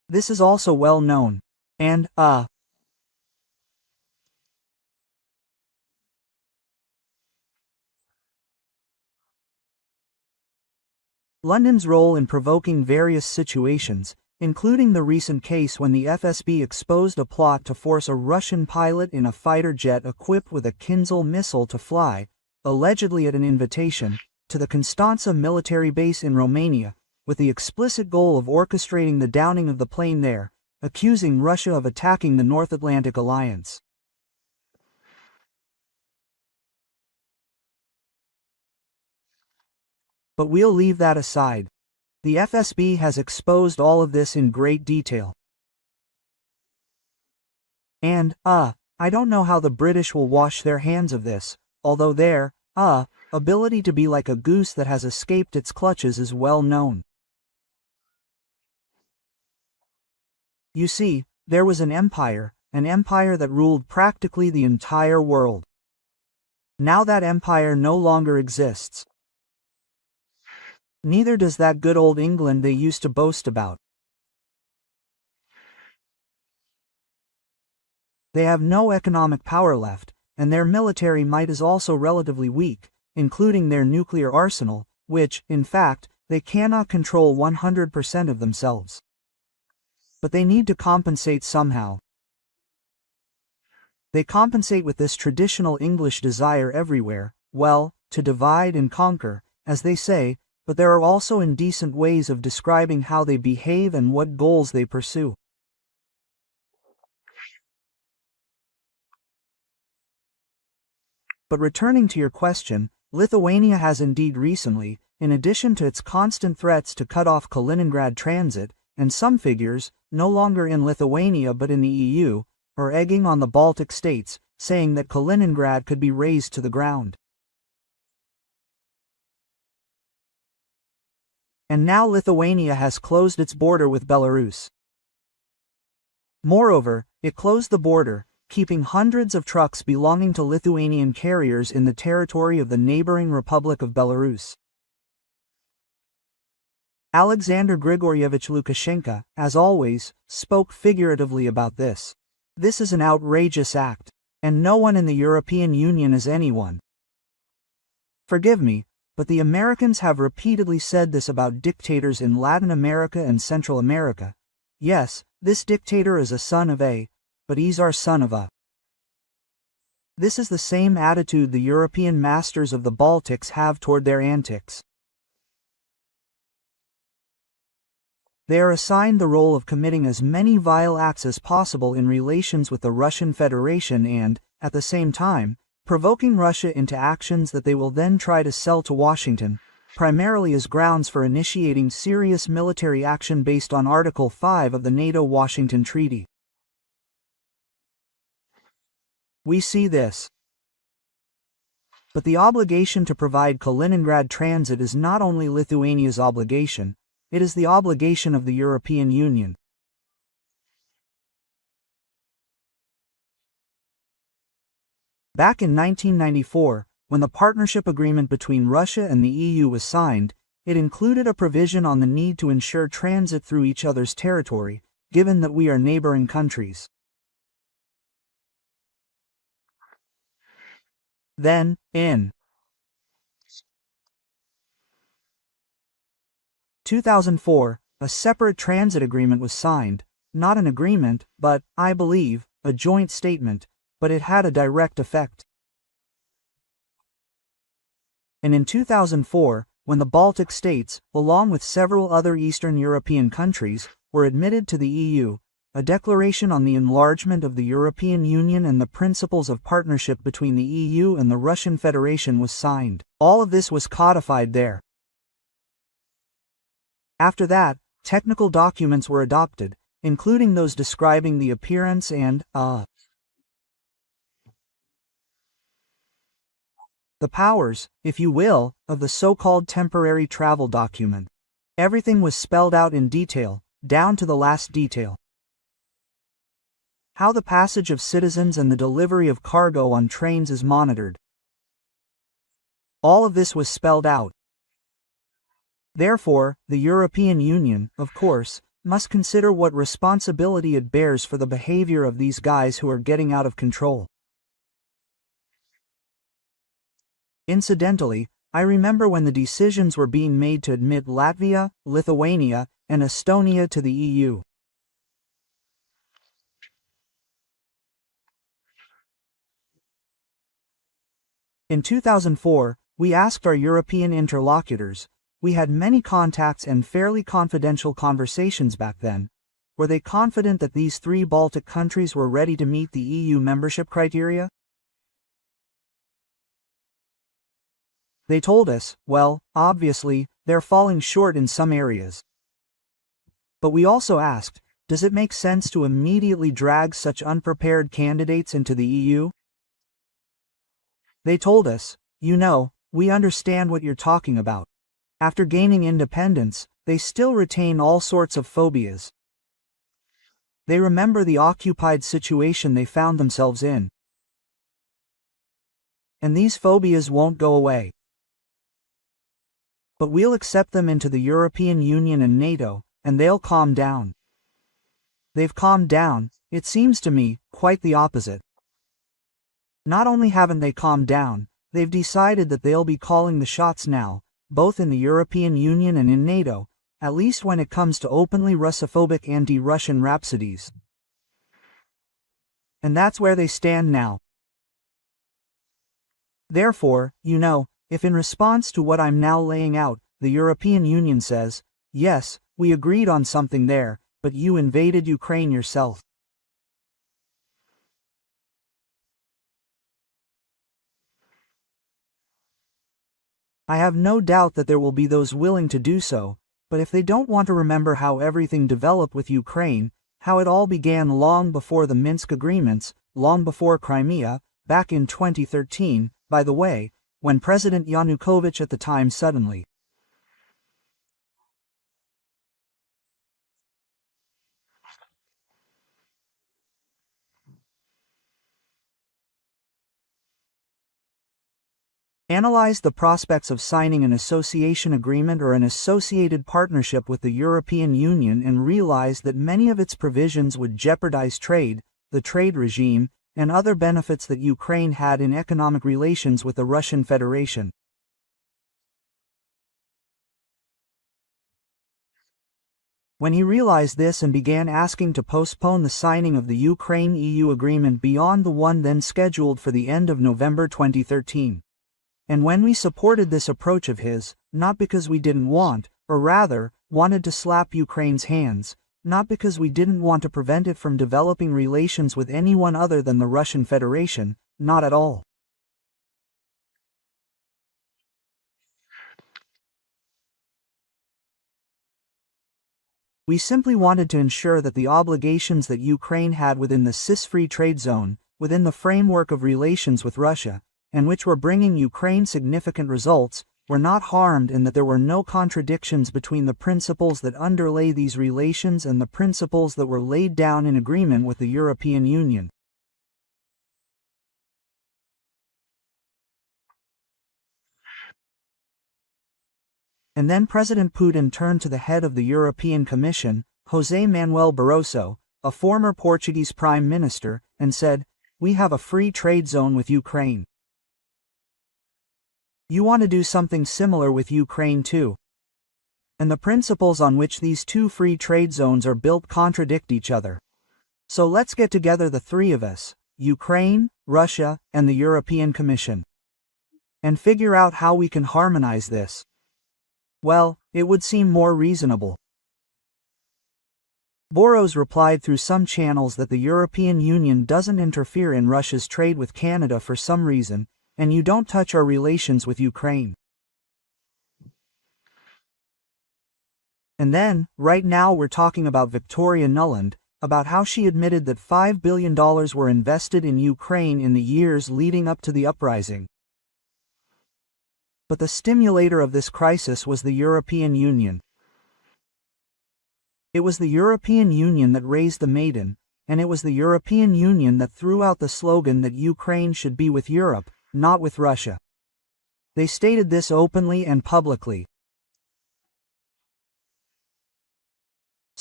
This is also well known. And, London's role in provoking various situations, including the recent case when the FSB exposed a plot to force a Russian pilot in a fighter jet equipped with a Kinzhal missile to fly, allegedly at an invitation, to the Constanța military base in Romania, with the explicit goal of orchestrating the downing of the plane there, accusing Russia of attacking the North Atlantic Alliance. But we'll leave that aside. The FSB has exposed all of this in great detail. And, I don't know how the British will wash their hands of this, although their, ability to be like a goose that has escaped its clutches is well known. You see, there was an empire that ruled practically the entire world. Now that empire no longer exists. Neither does that good old England they used to boast about. They have no economic power left, and their military might is also relatively weak, including their nuclear arsenal, which, in fact, they cannot control 100% of themselves. But they need to compensate somehow. They compensate with this traditional English desire everywhere, well, to divide and conquer, as they say, but there are also indecent ways of describing how they behave and what goals they pursue. But returning to your question, Lithuania has indeed recently, in addition to its constant threats to cut off Kaliningrad transit, and some figures, no longer in Lithuania but in the EU, are egging on the Baltic states, saying that Kaliningrad could be razed to the ground. And now Lithuania has closed its border with Belarus. Moreover, it closed the border, keeping hundreds of trucks belonging to Lithuanian carriers in the territory of the neighboring Republic of Belarus. Alexander Grigoryevich Lukashenko, as always, spoke figuratively about this. This is an outrageous act, and no one in the European Union is anyone. Forgive me, but the Americans have repeatedly said this about dictators in Latin America and Central America. Yes, this dictator is a son of a, but he's our son of a. This is the same attitude the European masters of the Baltics have toward their antics. They are assigned the role of committing as many vile acts as possible in relations with the Russian Federation and, at the same time, provoking Russia into actions that they will then try to sell to Washington, primarily as grounds for initiating serious military action based on Article 5 of the NATO-Washington Treaty. We see this. But the obligation to provide Kaliningrad transit is not only Lithuania's obligation, it is the obligation of the European Union. Back in 1994, when the partnership agreement between Russia and the EU was signed, it included a provision on the need to ensure transit through each other's territory, given that we are neighboring countries. Then, in 2004, a separate transit agreement was signed, not an agreement, but, I believe, a joint statement, but it had a direct effect. And in 2004, when the Baltic states, along with several other Eastern European countries, were admitted to the EU, a declaration on the enlargement of the European Union and the principles of partnership between the EU and the Russian Federation was signed. All of this was codified there. After that, technical documents were adopted, including those describing the appearance and, the powers, if you will, of the so-called temporary travel document. Everything was spelled out in detail, down to the last detail. How the passage of citizens and the delivery of cargo on trains is monitored. All of this was spelled out. Therefore, the European Union, of course, must consider what responsibility it bears for the behavior of these guys who are getting out of control. Incidentally, I remember when the decisions were being made to admit Latvia, Lithuania, and Estonia to the EU. In 2004, we asked our European interlocutors, we had many contacts and fairly confidential conversations back then, were they confident that these 3 Baltic countries were ready to meet the EU membership criteria? They told us, well, obviously, they're falling short in some areas. But we also asked, does it make sense to immediately drag such unprepared candidates into the EU? They told us, you know, we understand what you're talking about. After gaining independence, they still retain all sorts of phobias. They remember the occupied situation they found themselves in. And these phobias won't go away. But we'll accept them into the European Union and NATO, and they'll calm down. They've calmed down, it seems to me, quite the opposite. Not only haven't they calmed down, they've decided that they'll be calling the shots now, both in the European Union and in NATO, at least when it comes to openly Russophobic anti-Russian rhapsodies. And that's where they stand now. Therefore, you know, if in response to what I'm now laying out, the European Union says, yes, we agreed on something there, but you invaded Ukraine yourself. I have no doubt that there will be those willing to do so, but if they don't want to remember how everything developed with Ukraine, how it all began long before the Minsk agreements, long before Crimea, back in 2013, by the way, when President Yanukovych at the time suddenly analyzed the prospects of signing an association agreement or an associated partnership with the European Union and realized that many of its provisions would jeopardize trade, the trade regime, and other benefits that Ukraine had in economic relations with the Russian Federation. When he realized this and began asking to postpone the signing of the Ukraine-EU agreement beyond the one then scheduled for the end of November 2013. And when we supported this approach of his, not because we didn't want, or rather, wanted to slap Ukraine's hands, not because we didn't want to prevent it from developing relations with anyone other than the Russian Federation, not at all. We simply wanted to ensure that the obligations that Ukraine had within the CIS-free trade zone, within the framework of relations with Russia, and which were bringing Ukraine significant results, were not harmed and that there were no contradictions between the principles that underlay these relations and the principles that were laid down in agreement with the European Union. And then President Putin turned to the head of the European Commission, José Manuel Barroso, a former Portuguese Prime Minister, and said, "We have a free trade zone with Ukraine. You want to do something similar with Ukraine too. And the principles on which these two free trade zones are built contradict each other. So let's get together the 3 of us, Ukraine, Russia, and the European Commission. And figure out how we can harmonize this." Well, it would seem more reasonable. Boros replied through some channels that the European Union doesn't interfere in Russia's trade with Canada for some reason, and you don't touch our relations with Ukraine. And then, right now we're talking about Victoria Nuland, about how she admitted that $5 billion were invested in Ukraine in the years leading up to the uprising. But the stimulator of this crisis was the European Union. It was the European Union that raised the maiden, and it was the European Union that threw out the slogan that Ukraine should be with Europe, not with Russia. They stated this openly and publicly.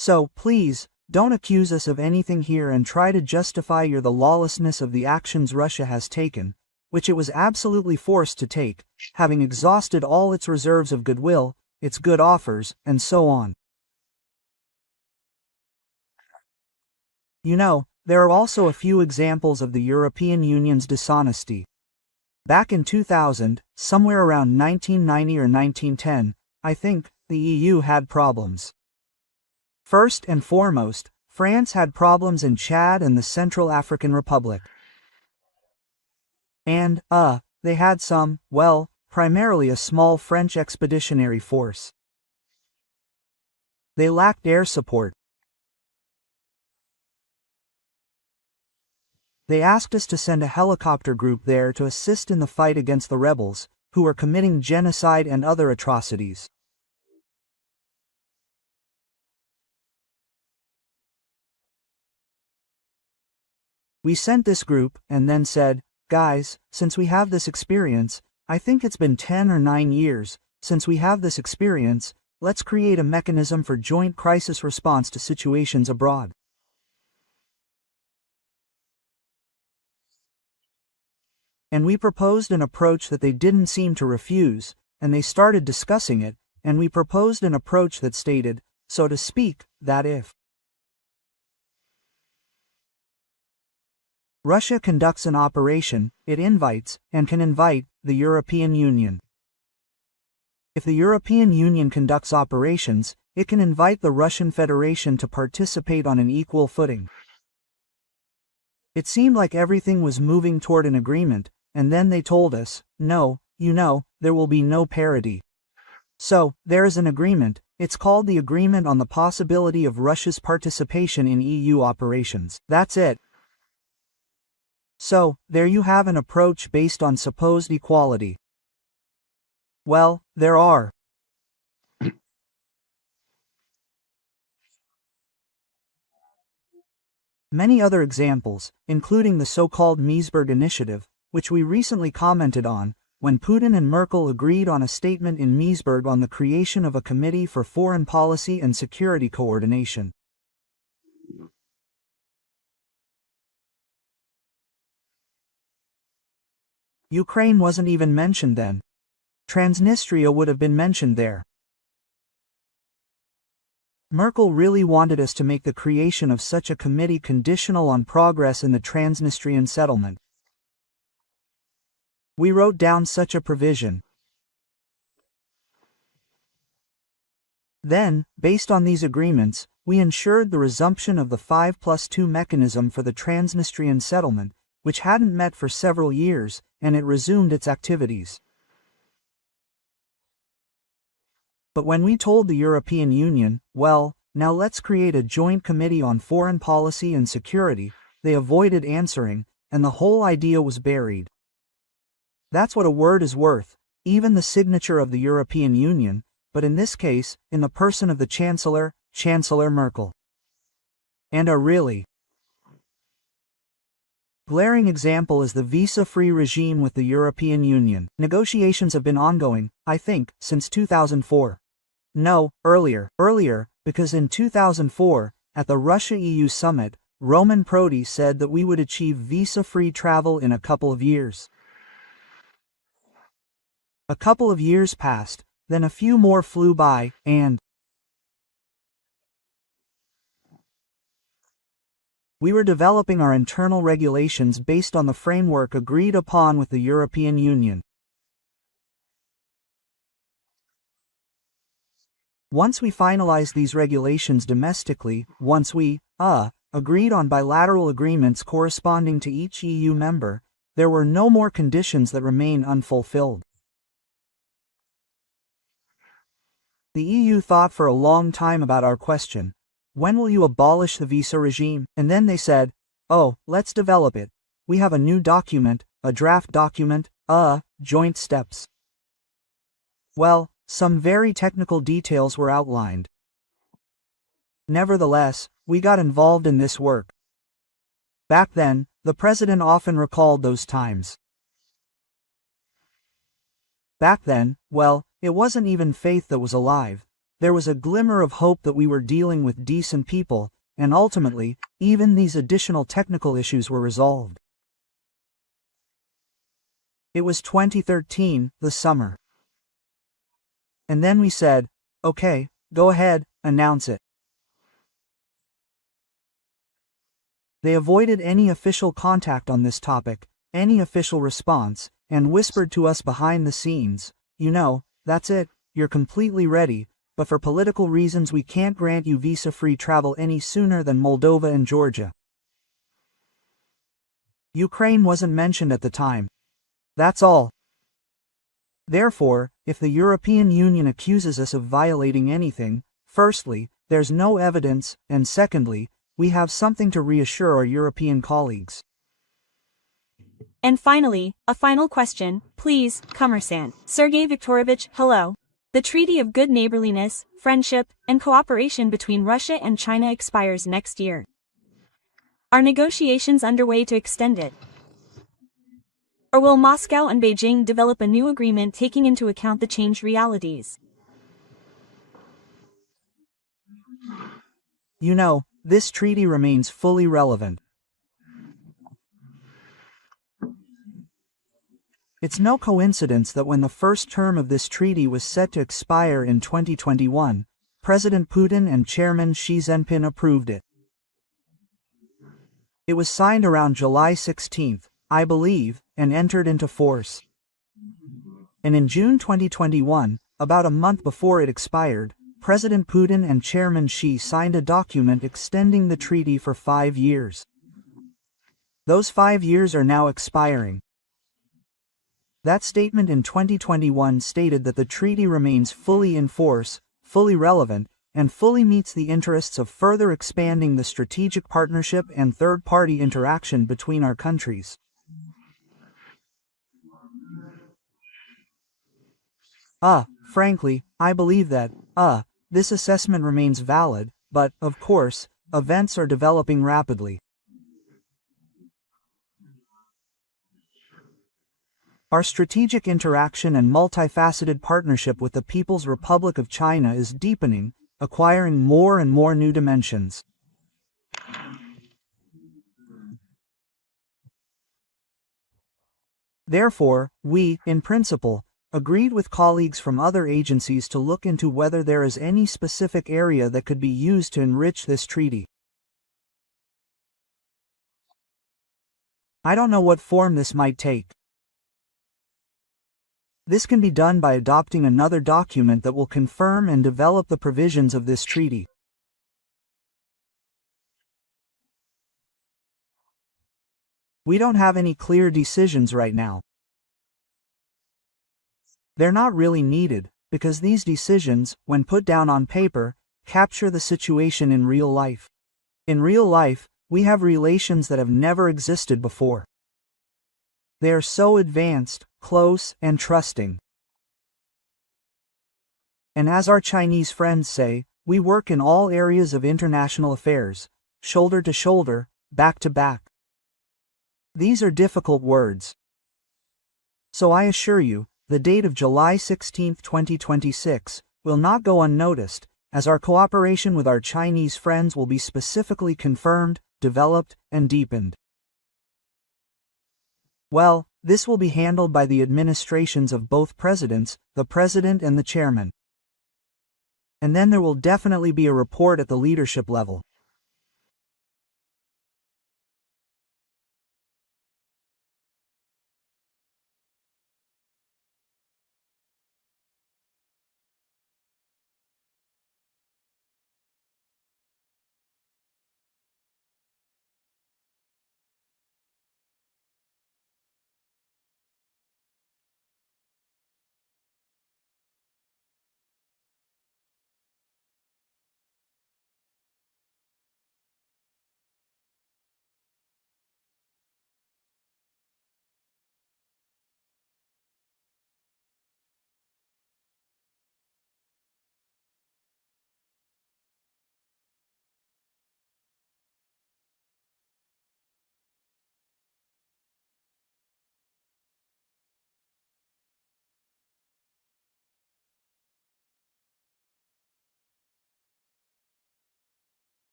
So, please, don't accuse us of anything here and try to justify the lawlessness of the actions Russia has taken, which it was absolutely forced to take, having exhausted all its reserves of goodwill, its good offers, and so on. You know, there are also a few examples of the European Union's dishonesty. Back in 2000, somewhere around 1990 or 1910, I think, the EU had problems. First and foremost, France had problems in Chad and the Central African Republic. And, they had some, well, primarily a small French expeditionary force. They lacked air support. They asked us to send a helicopter group there to assist in the fight against the rebels, who were committing genocide and other atrocities. We sent this group, and then said, guys, since we have this experience, I think it's been 10 or 9 years, since we have this experience, let's create a mechanism for joint crisis response to situations abroad. And we proposed an approach that they didn't seem to refuse, and they started discussing it, and we proposed an approach that stated, so to speak, that if Russia conducts an operation, it invites, and can invite, the European Union. If the European Union conducts operations, it can invite the Russian Federation to participate on an equal footing. It seemed like everything was moving toward an agreement, and then they told us, no, there will be no parity. So, there is an agreement, it's called the Agreement on the Possibility of Russia's Participation in EU Operations. That's it. So, there you have an approach based on supposed equality. Well, there are many other examples, including the so-called Meseberg Initiative, which we recently commented on, when Putin and Merkel agreed on a statement in Meseberg on the creation of a Committee for Foreign Policy and Security Coordination. Ukraine wasn't even mentioned then. Transnistria would have been mentioned there. Merkel really wanted us to make the creation of such a committee conditional on progress in the Transnistrian settlement. We wrote down such a provision. Then, based on these agreements, we ensured the resumption of the 5+2 mechanism for the Transnistrian settlement, which hadn't met for several years, and it resumed its activities. But when we told the European Union, well, now let's create a joint committee on foreign policy and security, they avoided answering, and the whole idea was buried. That's what a word is worth, even the signature of the European Union, but in this case, in the person of the Chancellor, Chancellor Merkel. And a really glaring example is the visa-free regime with the European Union. Negotiations have been ongoing, I think, since 2004. No, earlier, because in 2004, at the Russia-EU summit, Roman Prodi said that we would achieve visa-free travel in a couple of years. A couple of years passed, then a few more flew by, and we were developing our internal regulations based on the framework agreed upon with the European Union. Once we finalized these regulations domestically, once we, agreed on bilateral agreements corresponding to each EU member, there were no more conditions that remain unfulfilled. The EU thought for a long time about our question, when will you abolish the visa regime? And then they said, oh, let's develop it. We have a new document, a draft document, joint steps. Well, some very technical details were outlined. Nevertheless, we got involved in this work. Back then, the president often recalled those times. Back then, well, it wasn't even faith that was alive. there was a glimmer of hope that we were dealing with decent people, and ultimately, even these additional technical issues were resolved. It was 2013, the summer. And then we said, okay, go ahead, announce it. They avoided any official contact on this topic, any official response, and whispered to us behind the scenes, you know, that's it, you're completely ready, but for political reasons we can't grant you visa-free travel any sooner than Moldova and Georgia. Ukraine wasn't mentioned at the time. That's all. Therefore, if the European Union accuses us of violating anything, firstly, there's no evidence, and secondly, we have something to reassure our European colleagues. And finally, a final question, please, Commerçant. Sergey Viktorovich, hello. The Treaty of Good Neighborliness, Friendship, and Cooperation between Russia and China expires next year. Are negotiations underway to extend it? Or will Moscow and Beijing develop a new agreement taking into account the changed realities? You know, this treaty remains fully relevant. It's no coincidence that when the first term of this treaty was set to expire in 2021, President Putin and Chairman Xi Jinping approved it. It was signed around July 16, I believe, and entered into force. And in June 2021, about a month before it expired, President Putin and Chairman Xi signed a document extending the treaty for 5 years. Those 5 years are now expiring. That statement in 2021 stated that the treaty remains fully in force, fully relevant, and fully meets the interests of further expanding the strategic partnership and third-party interaction between our countries. Frankly, I believe that, this assessment remains valid, but, of course, events are developing rapidly. Our strategic interaction and multifaceted partnership with the People's Republic of China is deepening, acquiring more and more new dimensions. Therefore, we, in principle, agreed with colleagues from other agencies to look into whether there is any specific area that could be used to enrich this treaty. I don't know what form this might take. This can be done by adopting another document that will confirm and develop the provisions of this treaty. We don't have any clear decisions right now. They're not really needed, because these decisions, when put down on paper, capture the situation in real life. In real life, we have relations that have never existed before. They are so advanced, close, and trusting. And as our Chinese friends say, we work in all areas of international affairs, shoulder to shoulder, back to back. These are difficult words. So I assure you, the date of July 16, 2026, will not go unnoticed, as our cooperation with our Chinese friends will be specifically confirmed, developed, and deepened. Well, this will be handled by the administrations of both presidents, the president and the chairman. And then there will definitely be a report at the leadership level.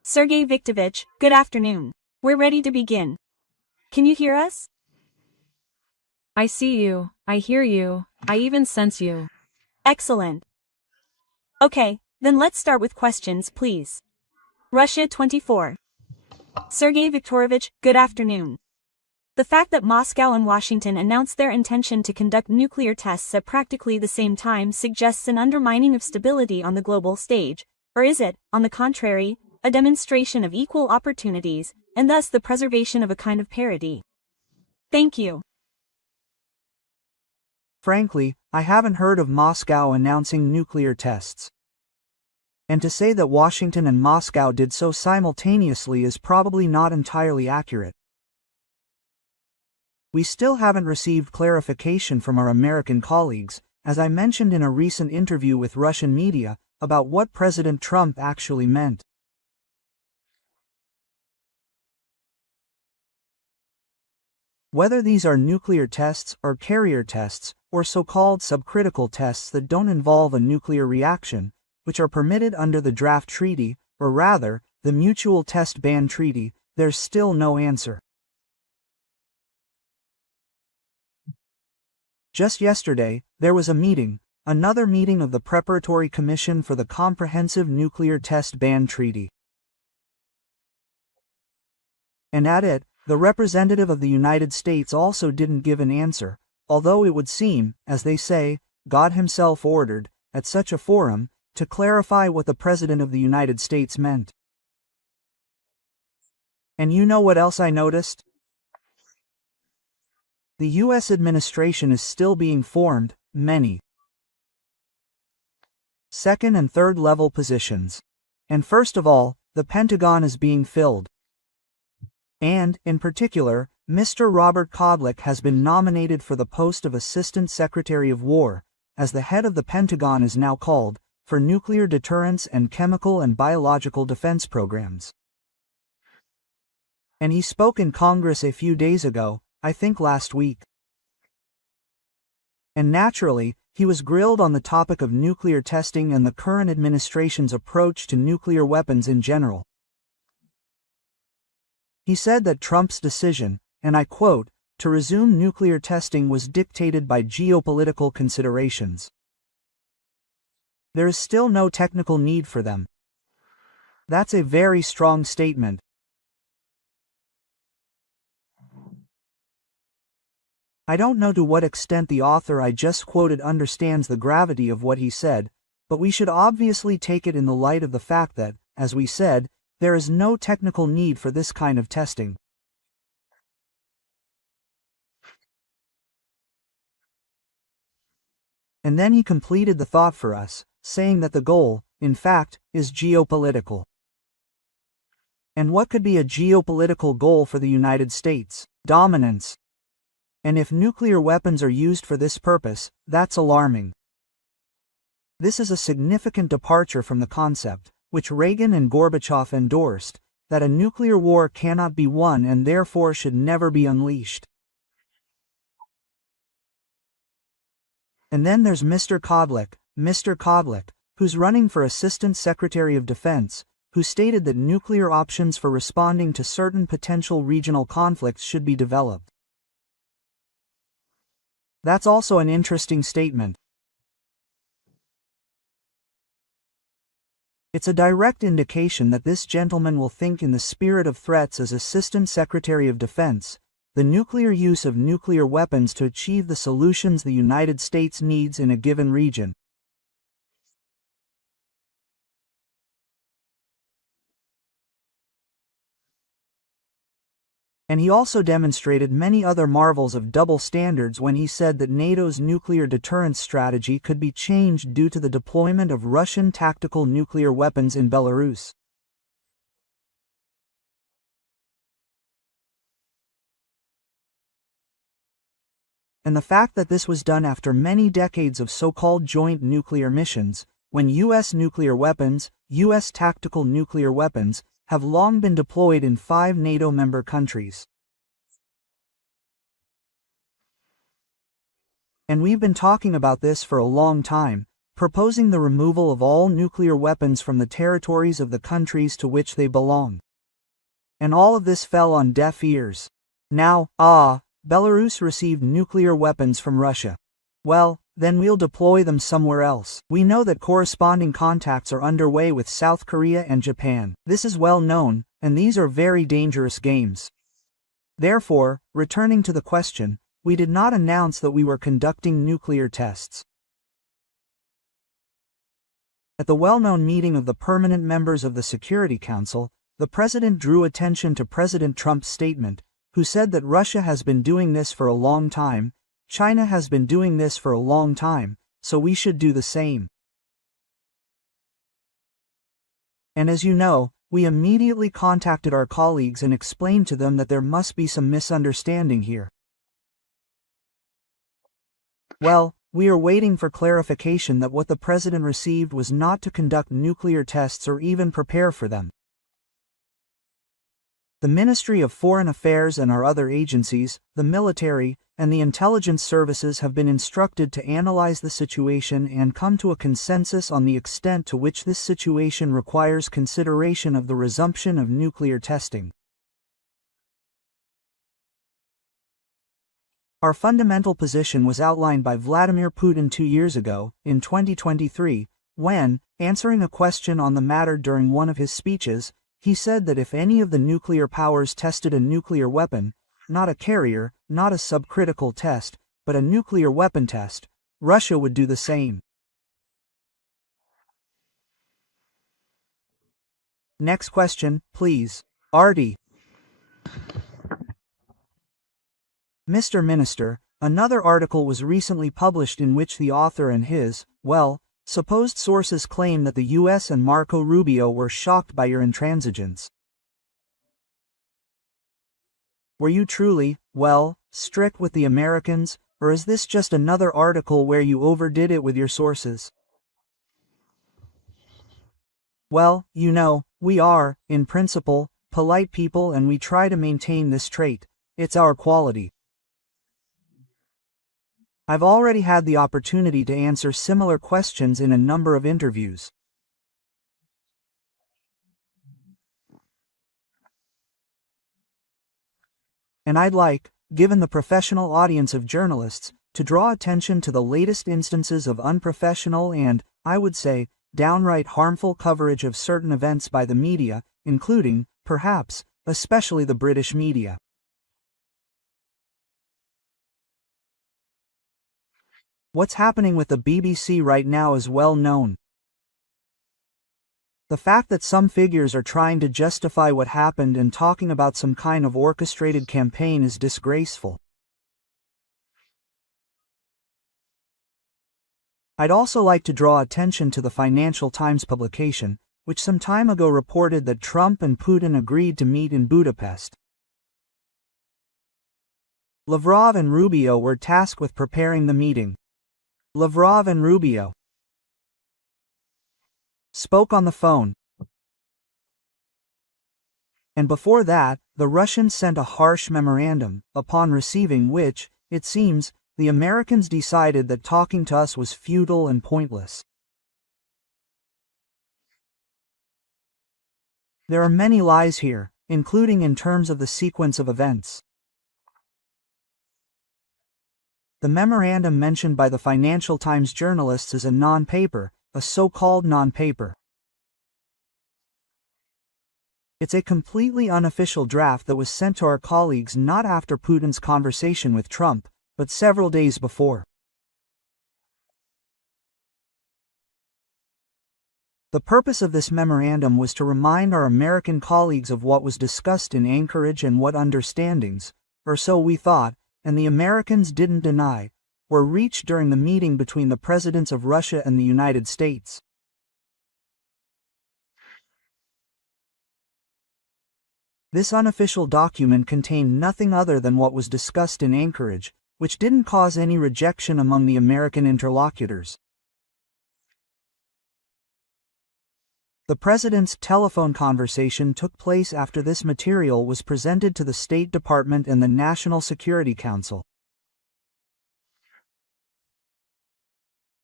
Sergey Viktorovich, good afternoon. We're ready to begin. Can you hear us? I see you, I hear you, I even sense you. Excellent. Okay, then let's start with questions, please. Russia 24. Sergey Viktorovich, good afternoon. The fact that Moscow and Washington announced their intention to conduct nuclear tests at practically the same time suggests an undermining of stability on the global stage, or is it, on the contrary, a demonstration of equal opportunities, and thus the preservation of a kind of parity? Thank you. Frankly, I haven't heard of Moscow announcing nuclear tests. And to say that Washington and Moscow did so simultaneously is probably not entirely accurate. We still haven't received clarification from our American colleagues, as I mentioned in a recent interview with Russian media, about what President Trump actually meant. Whether these are nuclear tests or carrier tests, or so-called subcritical tests that don't involve a nuclear reaction, which are permitted under the draft treaty, or rather, the Mutual Test Ban Treaty, there's still no answer. Just yesterday, there was a meeting, another meeting of the Preparatory Commission for the Comprehensive Nuclear Test Ban Treaty. And at it, the representative of the United States also didn't give an answer, although it would seem, as they say, God himself ordered, at such a forum, to clarify what the President of the United States meant. And you know what else I noticed? The U.S. administration is still being formed, many second and third level positions. And first of all, the Pentagon is being filled. And, in particular, Mr. Robert Kodlik has been nominated for the post of Assistant Secretary of War, as the head of the Pentagon is now called, for nuclear deterrence and chemical and biological defense programs. And he spoke in Congress a few days ago, I think last week. And naturally, he was grilled on the topic of nuclear testing and the current administration's approach to nuclear weapons in general. He said that Trump's decision, and I quote, to resume nuclear testing was dictated by geopolitical considerations. There is still no technical need for them. That's a very strong statement. I don't know to what extent the author I just quoted understands the gravity of what he said, but we should obviously take it in the light of the fact that, as we said, there is no technical need for this kind of testing. And then he completed the thought for us, saying that the goal, in fact, is geopolitical. And what could be a geopolitical goal for the United States? Dominance. And if nuclear weapons are used for this purpose, that's alarming. This is a significant departure from the concept, which Reagan and Gorbachev endorsed, that a nuclear war cannot be won and therefore should never be unleashed. And then there's Mr. Kodlik, who's running for Assistant Secretary of Defense, who stated that nuclear options for responding to certain potential regional conflicts should be developed. That's also an interesting statement. It's a direct indication that this gentleman will think in the spirit of threats as Assistant Secretary of Defense, the nuclear use of nuclear weapons to achieve the solutions the United States needs in a given region. And he also demonstrated many other marvels of double standards when he said that NATO's nuclear deterrence strategy could be changed due to the deployment of Russian tactical nuclear weapons in Belarus. And the fact that this was done after many decades of so-called joint nuclear missions, when U.S. nuclear weapons, U.S. tactical nuclear weapons, have long been deployed in 5 NATO member countries. And we've been talking about this for a long time, proposing the removal of all nuclear weapons from the territories of the countries to which they belong. And all of this fell on deaf ears. Now, Belarus received nuclear weapons from Russia. Well, then we'll deploy them somewhere else. We know that corresponding contacts are underway with South Korea and Japan. This is well known, and these are very dangerous games. Therefore, returning to the question, we did not announce that we were conducting nuclear tests. At the well-known meeting of the permanent members of the Security Council, the President drew attention to President Trump's statement, who said that Russia has been doing this for a long time, China has been doing this for a long time, so we should do the same. And as you know, we immediately contacted our colleagues and explained to them that there must be some misunderstanding here. Well, we are waiting for clarification that what the President received was not to conduct nuclear tests or even prepare for them. The Ministry of Foreign Affairs and our other agencies, the military, and the intelligence services have been instructed to analyze the situation and come to a consensus on the extent to which this situation requires consideration of the resumption of nuclear testing. Our fundamental position was outlined by Vladimir Putin 2 years ago, in 2023, when, answering a question on the matter during one of his speeches, he said that if any of the nuclear powers tested a nuclear weapon, not a carrier, not a subcritical test, but a nuclear weapon test, Russia would do the same. Next question, please. Artie. Mr. Minister, another article was recently published in which the author and his, supposed sources claim that the U.S. and Marco Rubio were shocked by your intransigence. Were you truly, strict with the Americans, or is this just another article where you overdid it with your sources? Well, you know, we are, in principle, polite people and we try to maintain this trait. It's our quality. I've already had the opportunity to answer similar questions in a number of interviews. And I'd like, given the professional audience of journalists, to draw attention to the latest instances of unprofessional and, I would say, downright harmful coverage of certain events by the media, including, perhaps, especially the British media. What's happening with the BBC right now is well known. The fact that some figures are trying to justify what happened and talking about some kind of orchestrated campaign is disgraceful. I'd also like to draw attention to the Financial Times publication, which some time ago reported that Trump and Putin agreed to meet in Budapest. Lavrov and Rubio were tasked with preparing the meeting. Lavrov and Rubio spoke on the phone. And before that, the Russians sent a harsh memorandum, upon receiving which, it seems, the Americans decided that talking to us was futile and pointless. There are many lies here, including in terms of the sequence of events. The memorandum mentioned by the Financial Times journalists is a non-paper, a so-called non-paper. It's a completely unofficial draft that was sent to our colleagues not after Putin's conversation with Trump, but several days before. The purpose of this memorandum was to remind our American colleagues of what was discussed in Anchorage and what understandings, or so we thought, and the Americans didn't deny, were reached during the meeting between the presidents of Russia and the United States. This unofficial document contained nothing other than what was discussed in Anchorage, which didn't cause any rejection among the American interlocutors. The president's telephone conversation took place after this material was presented to the State Department and the National Security Council.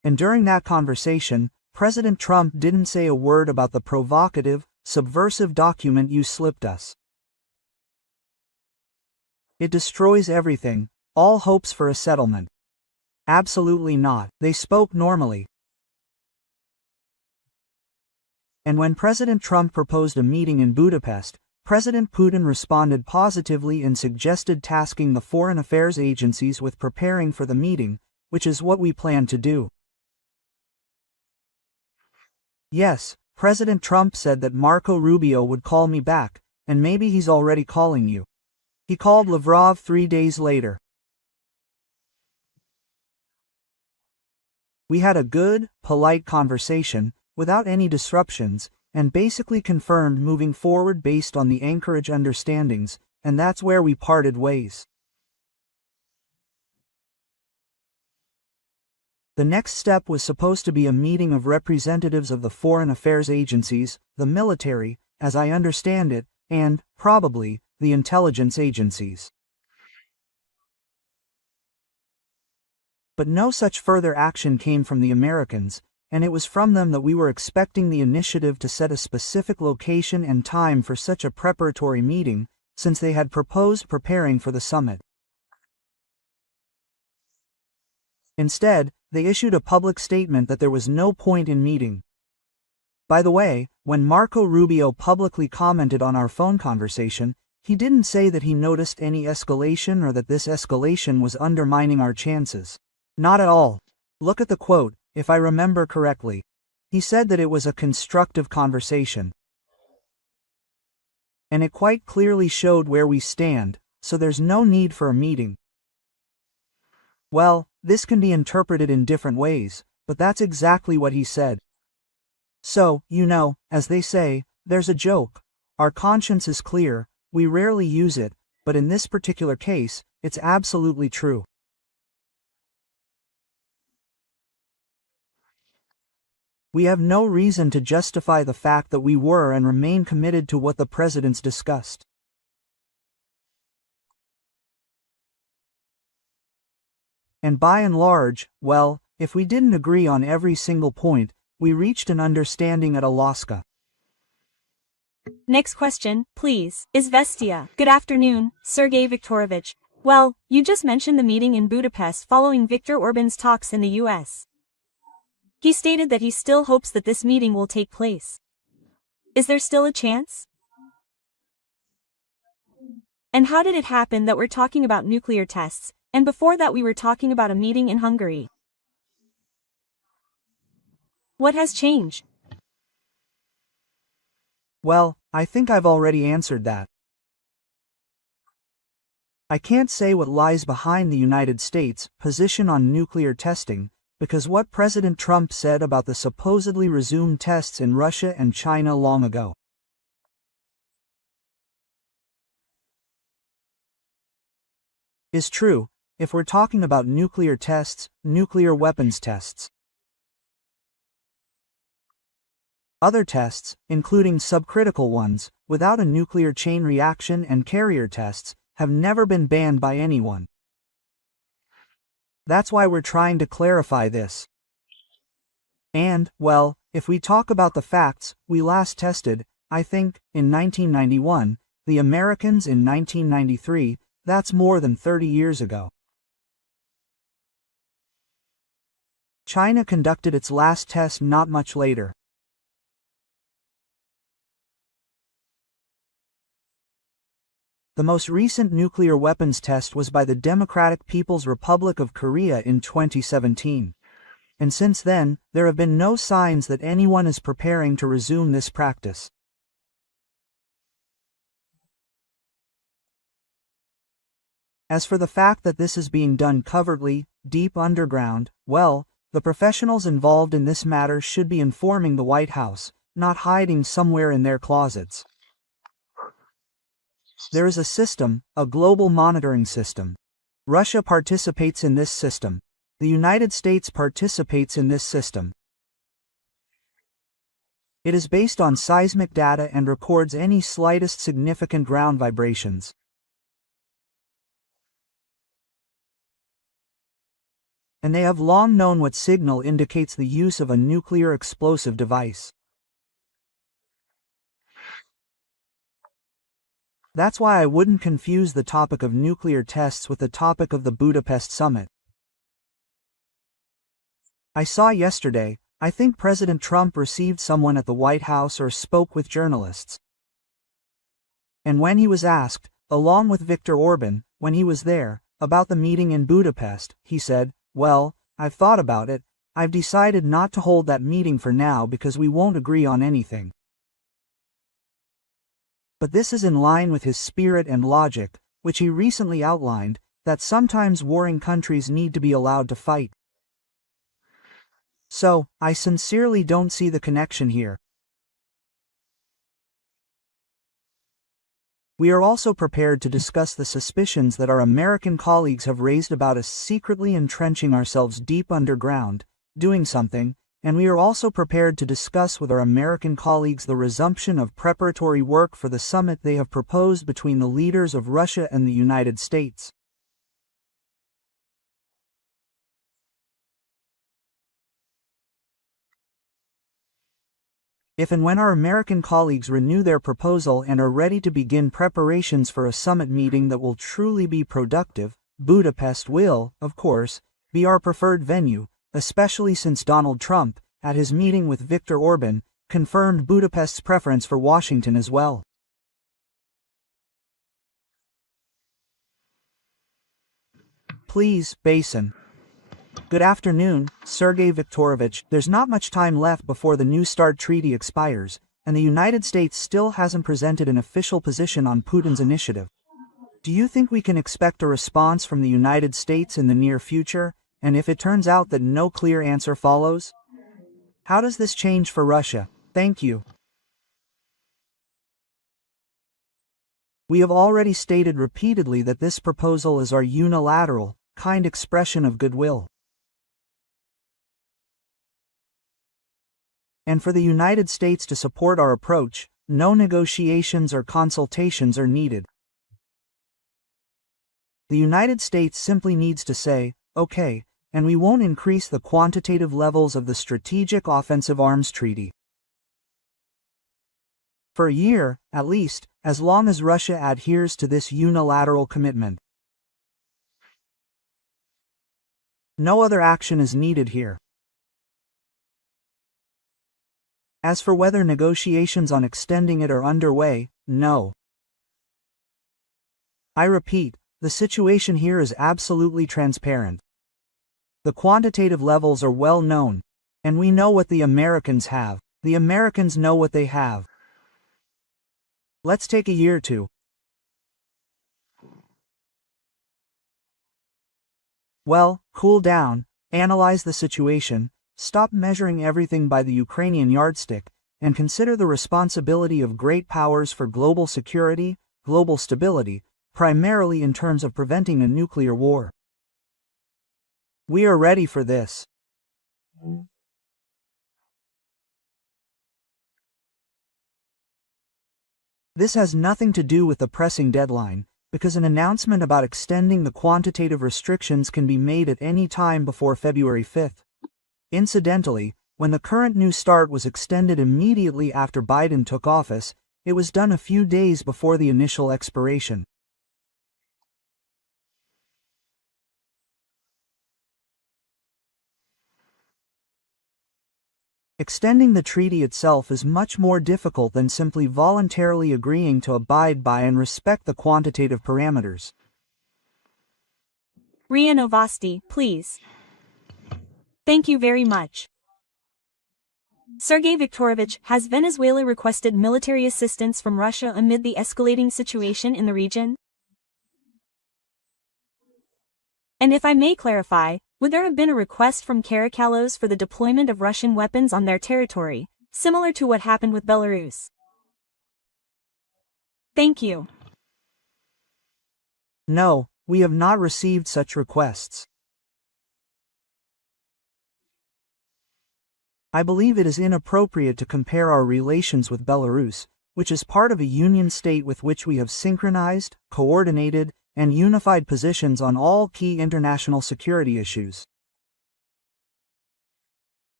And during that conversation, President Trump didn't say a word about the provocative, subversive document you slipped us. It destroys everything, all hopes for a settlement. Absolutely not. They spoke normally. And when President Trump proposed a meeting in Budapest, President Putin responded positively and suggested tasking the foreign affairs agencies with preparing for the meeting, which is what we plan to do. Yes, President Trump said that Marco Rubio would call me back, and maybe he's already calling you. He called Lavrov 3 days later. We had a good, polite conversation, without any disruptions, and basically confirmed moving forward based on the Anchorage understandings, and that's where we parted ways. The next step was supposed to be a meeting of representatives of the foreign affairs agencies, the military, as I understand it, and, probably, the intelligence agencies. But no such further action came from the Americans, and it was from them that we were expecting the initiative to set a specific location and time for such a preparatory meeting, since they had proposed preparing for the summit. Instead, they issued a public statement that there was no point in meeting. By the way, when Marco Rubio publicly commented on our phone conversation, he didn't say that he noticed any escalation or that this escalation was undermining our chances. Not at all. Look at the quote, if I remember correctly. He said that it was a constructive conversation. And it quite clearly showed where we stand, so there's no need for a meeting. Well, this can be interpreted in different ways, but that's exactly what he said. So, as they say, there's a joke. Our conscience is clear, we rarely use it, but in this particular case, it's absolutely true. We have no reason to justify the fact that we were and remain committed to what the presidents discussed. And by and large, well, if we didn't agree on every single point, we reached an understanding at Alaska. Next question, please. Izvestia. Good afternoon, Sergey Viktorovich. Well, you just mentioned the meeting in Budapest following Viktor Orban's talks in the US. He stated that he still hopes that this meeting will take place. Is there still a chance? And how did it happen that we're talking about nuclear tests, and before that we were talking about a meeting in Hungary? What has changed? Well, I think I've already answered that. I can't say what lies behind the United States' position on nuclear testing, because what President Trump said about the supposedly resumed tests in Russia and China long ago is true, if we're talking about nuclear tests, nuclear weapons tests. Other tests, including subcritical ones, without a nuclear chain reaction and carrier tests, have never been banned by anyone. That's why we're trying to clarify this. And, well, if we talk about the facts, we last tested, I think, in 1991, the Americans in 1993, that's more than 30 years ago. China conducted its last test not much later. The most recent nuclear weapons test was by the Democratic People's Republic of Korea in 2017. And since then, there have been no signs that anyone is preparing to resume this practice. As for the fact that this is being done covertly, deep underground, well, the professionals involved in this matter should be informing the White House, not hiding somewhere in their closets. There is a system, a global monitoring system. Russia participates in this system. The United States participates in this system. It is based on seismic data and records any slightest significant ground vibrations. and they have long known what signal indicates the use of a nuclear explosive device. That's why I wouldn't confuse the topic of nuclear tests with the topic of the Budapest summit. I saw yesterday, I think President Trump received someone at the White House or spoke with journalists. And when he was asked, along with Viktor Orban, when he was there, about the meeting in Budapest, he said, "Well, I've thought about it, I've decided not to hold that meeting for now because we won't agree on anything." But this is in line with his spirit and logic, which he recently outlined, that sometimes warring countries need to be allowed to fight. So, I sincerely don't see the connection here. We are also prepared to discuss the suspicions that our American colleagues have raised about us secretly entrenching ourselves deep underground, doing something, and we are also prepared to discuss with our American colleagues the resumption of preparatory work for the summit they have proposed between the leaders of Russia and the United States. If and when our American colleagues renew their proposal and are ready to begin preparations for a summit meeting that will truly be productive, Budapest will, of course, be our preferred venue, especially since Donald Trump, at his meeting with Viktor Orban, confirmed Budapest's preference for Washington as well. Please, Basin. Good afternoon, Sergey Viktorovich. There's not much time left before the New START treaty expires, and the United States still hasn't presented an official position on Putin's initiative. Do you think we can expect a response from the United States in the near future, and if it turns out that no clear answer follows? How does this change for Russia? Thank you. We have already stated repeatedly that this proposal is our unilateral, kind expression of goodwill. And for the United States to support our approach, no negotiations or consultations are needed. The United States simply needs to say, okay, and we won't increase the quantitative levels of the Strategic Offensive Arms Treaty. For a year, at least, as long as Russia adheres to this unilateral commitment. No other action is needed here. As for whether negotiations on extending it are underway, no. I repeat, the situation here is absolutely transparent. The quantitative levels are well known, and we know what the Americans have. The Americans know what they have. Let's take a year or two. Well, cool down, analyze the situation, stop measuring everything by the Ukrainian yardstick, and consider the responsibility of great powers for global security, global stability, primarily in terms of preventing a nuclear war. We are ready for this. This has nothing to do with the pressing deadline, because an announcement about extending the quantitative restrictions can be made at any time before February 5th. Incidentally, when the current New START was extended immediately after Biden took office, it was done a few days before the initial expiration. Extending the treaty itself is much more difficult than simply voluntarily agreeing to abide by and respect the quantitative parameters. RIA Novosti, please. Thank you very much. Sergey Viktorovich, has Venezuela requested military assistance from Russia amid the escalating situation in the region? And if I may clarify, would there have been a request from Caracalos for the deployment of Russian weapons on their territory, similar to what happened with Belarus? Thank you. No, we have not received such requests. I believe it is inappropriate to compare our relations with Belarus, which is part of a union state with which we have synchronized, coordinated, and unified positions on all key international security issues.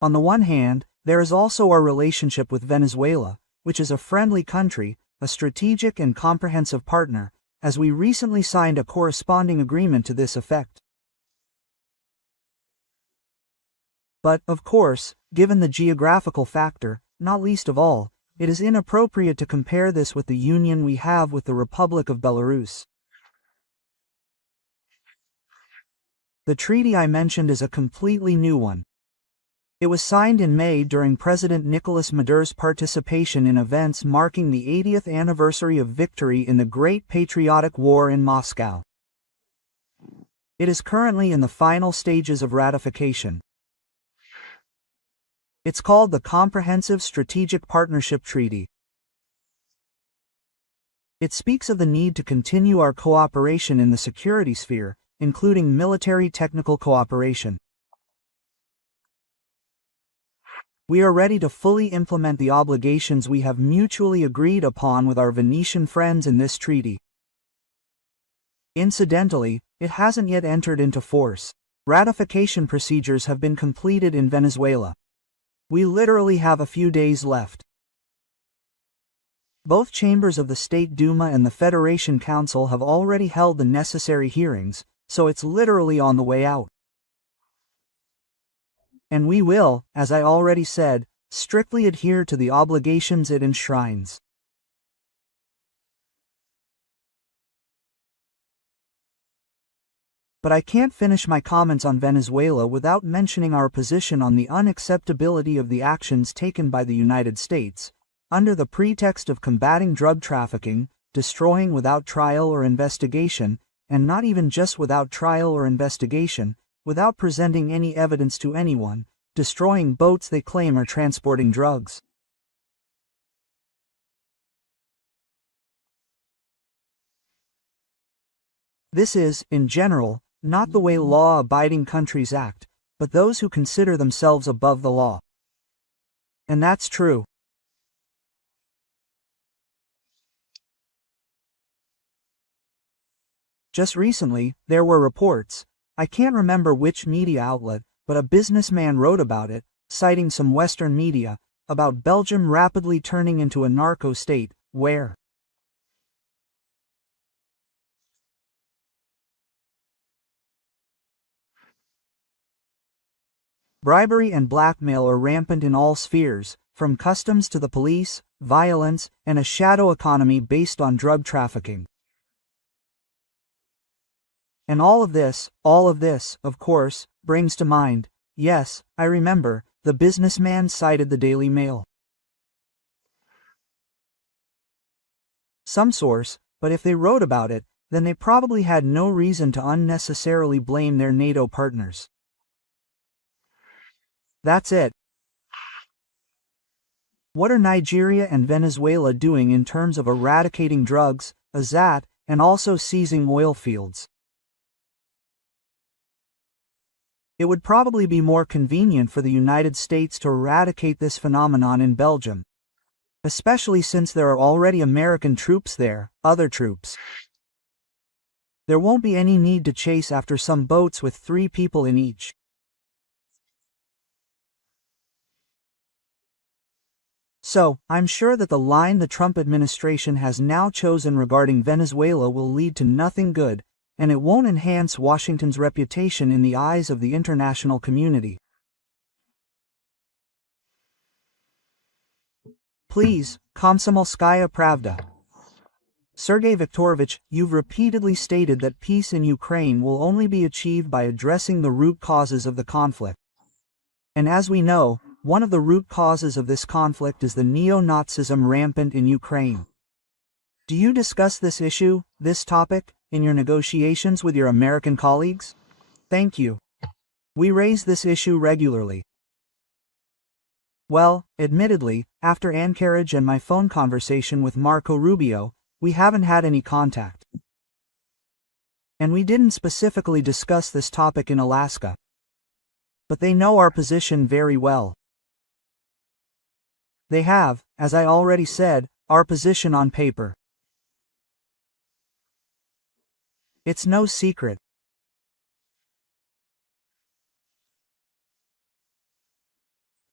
On the one hand, there is also our relationship with Venezuela, which is a friendly country, a strategic and comprehensive partner, as we recently signed a corresponding agreement to this effect. But, of course, given the geographical factor, not least of all, it is inappropriate to compare this with the union we have with the Republic of Belarus. The treaty I mentioned is a completely new one. It was signed in May during President Nicolas Maduro's participation in events marking the 80th anniversary of victory in the Great Patriotic War in Moscow. It is currently in the final stages of ratification. It's called the Comprehensive Strategic Partnership Treaty. It speaks of the need to continue our cooperation in the security sphere, including military technical cooperation. We are ready to fully implement the obligations we have mutually agreed upon with our Venetian friends in this treaty. Incidentally, it hasn't yet entered into force. Ratification procedures have been completed in Venezuela. We literally have a few days left. Both chambers of the State Duma and the Federation Council have already held the necessary hearings, so it's literally on the way out. And we will, as I already said, strictly adhere to the obligations it enshrines. But I can't finish my comments on Venezuela without mentioning our position on the unacceptability of the actions taken by the United States, under the pretext of combating drug trafficking, destroying without trial or investigation, and not even just without trial or investigation, without presenting any evidence to anyone, destroying boats they claim are transporting drugs. This is, in general, not the way law-abiding countries act, but those who consider themselves above the law. And that's true. Just recently, there were reports, I can't remember which media outlet, but a businessman wrote about it, citing some Western media, about Belgium rapidly turning into a narco state, where bribery and blackmail are rampant in all spheres, from customs to the police, violence, and a shadow economy based on drug trafficking. And all of this, of course, brings to mind, yes, I remember, the businessman cited the Daily Mail. Some source, but if they wrote about it, then they probably had no reason to unnecessarily blame their NATO partners. That's it. What are Nigeria and Venezuela doing in terms of eradicating drugs, AZAT, and also seizing oil fields? It would probably be more convenient for the United States to eradicate this phenomenon in Belgium, especially since there are already American troops there, other troops. There won't be any need to chase after some boats with 3 people in each. So, I'm sure that the line the Trump administration has now chosen regarding Venezuela will lead to nothing good, and it won't enhance Washington's reputation in the eyes of the international community. Please, Komsomolskaya Pravda. Sergey Viktorovich, you've repeatedly stated that peace in Ukraine will only be achieved by addressing the root causes of the conflict. And as we know, one of the root causes of this conflict is the neo-Nazism rampant in Ukraine. Do you discuss this issue, this topic, in your negotiations with your American colleagues? Thank you. We raise this issue regularly. Well, admittedly, after Anchorage and my phone conversation with Marco Rubio, we haven't had any contact. And we didn't specifically discuss this topic in Alaska. But they know our position very well. They have, as I already said, our position on paper. It's no secret.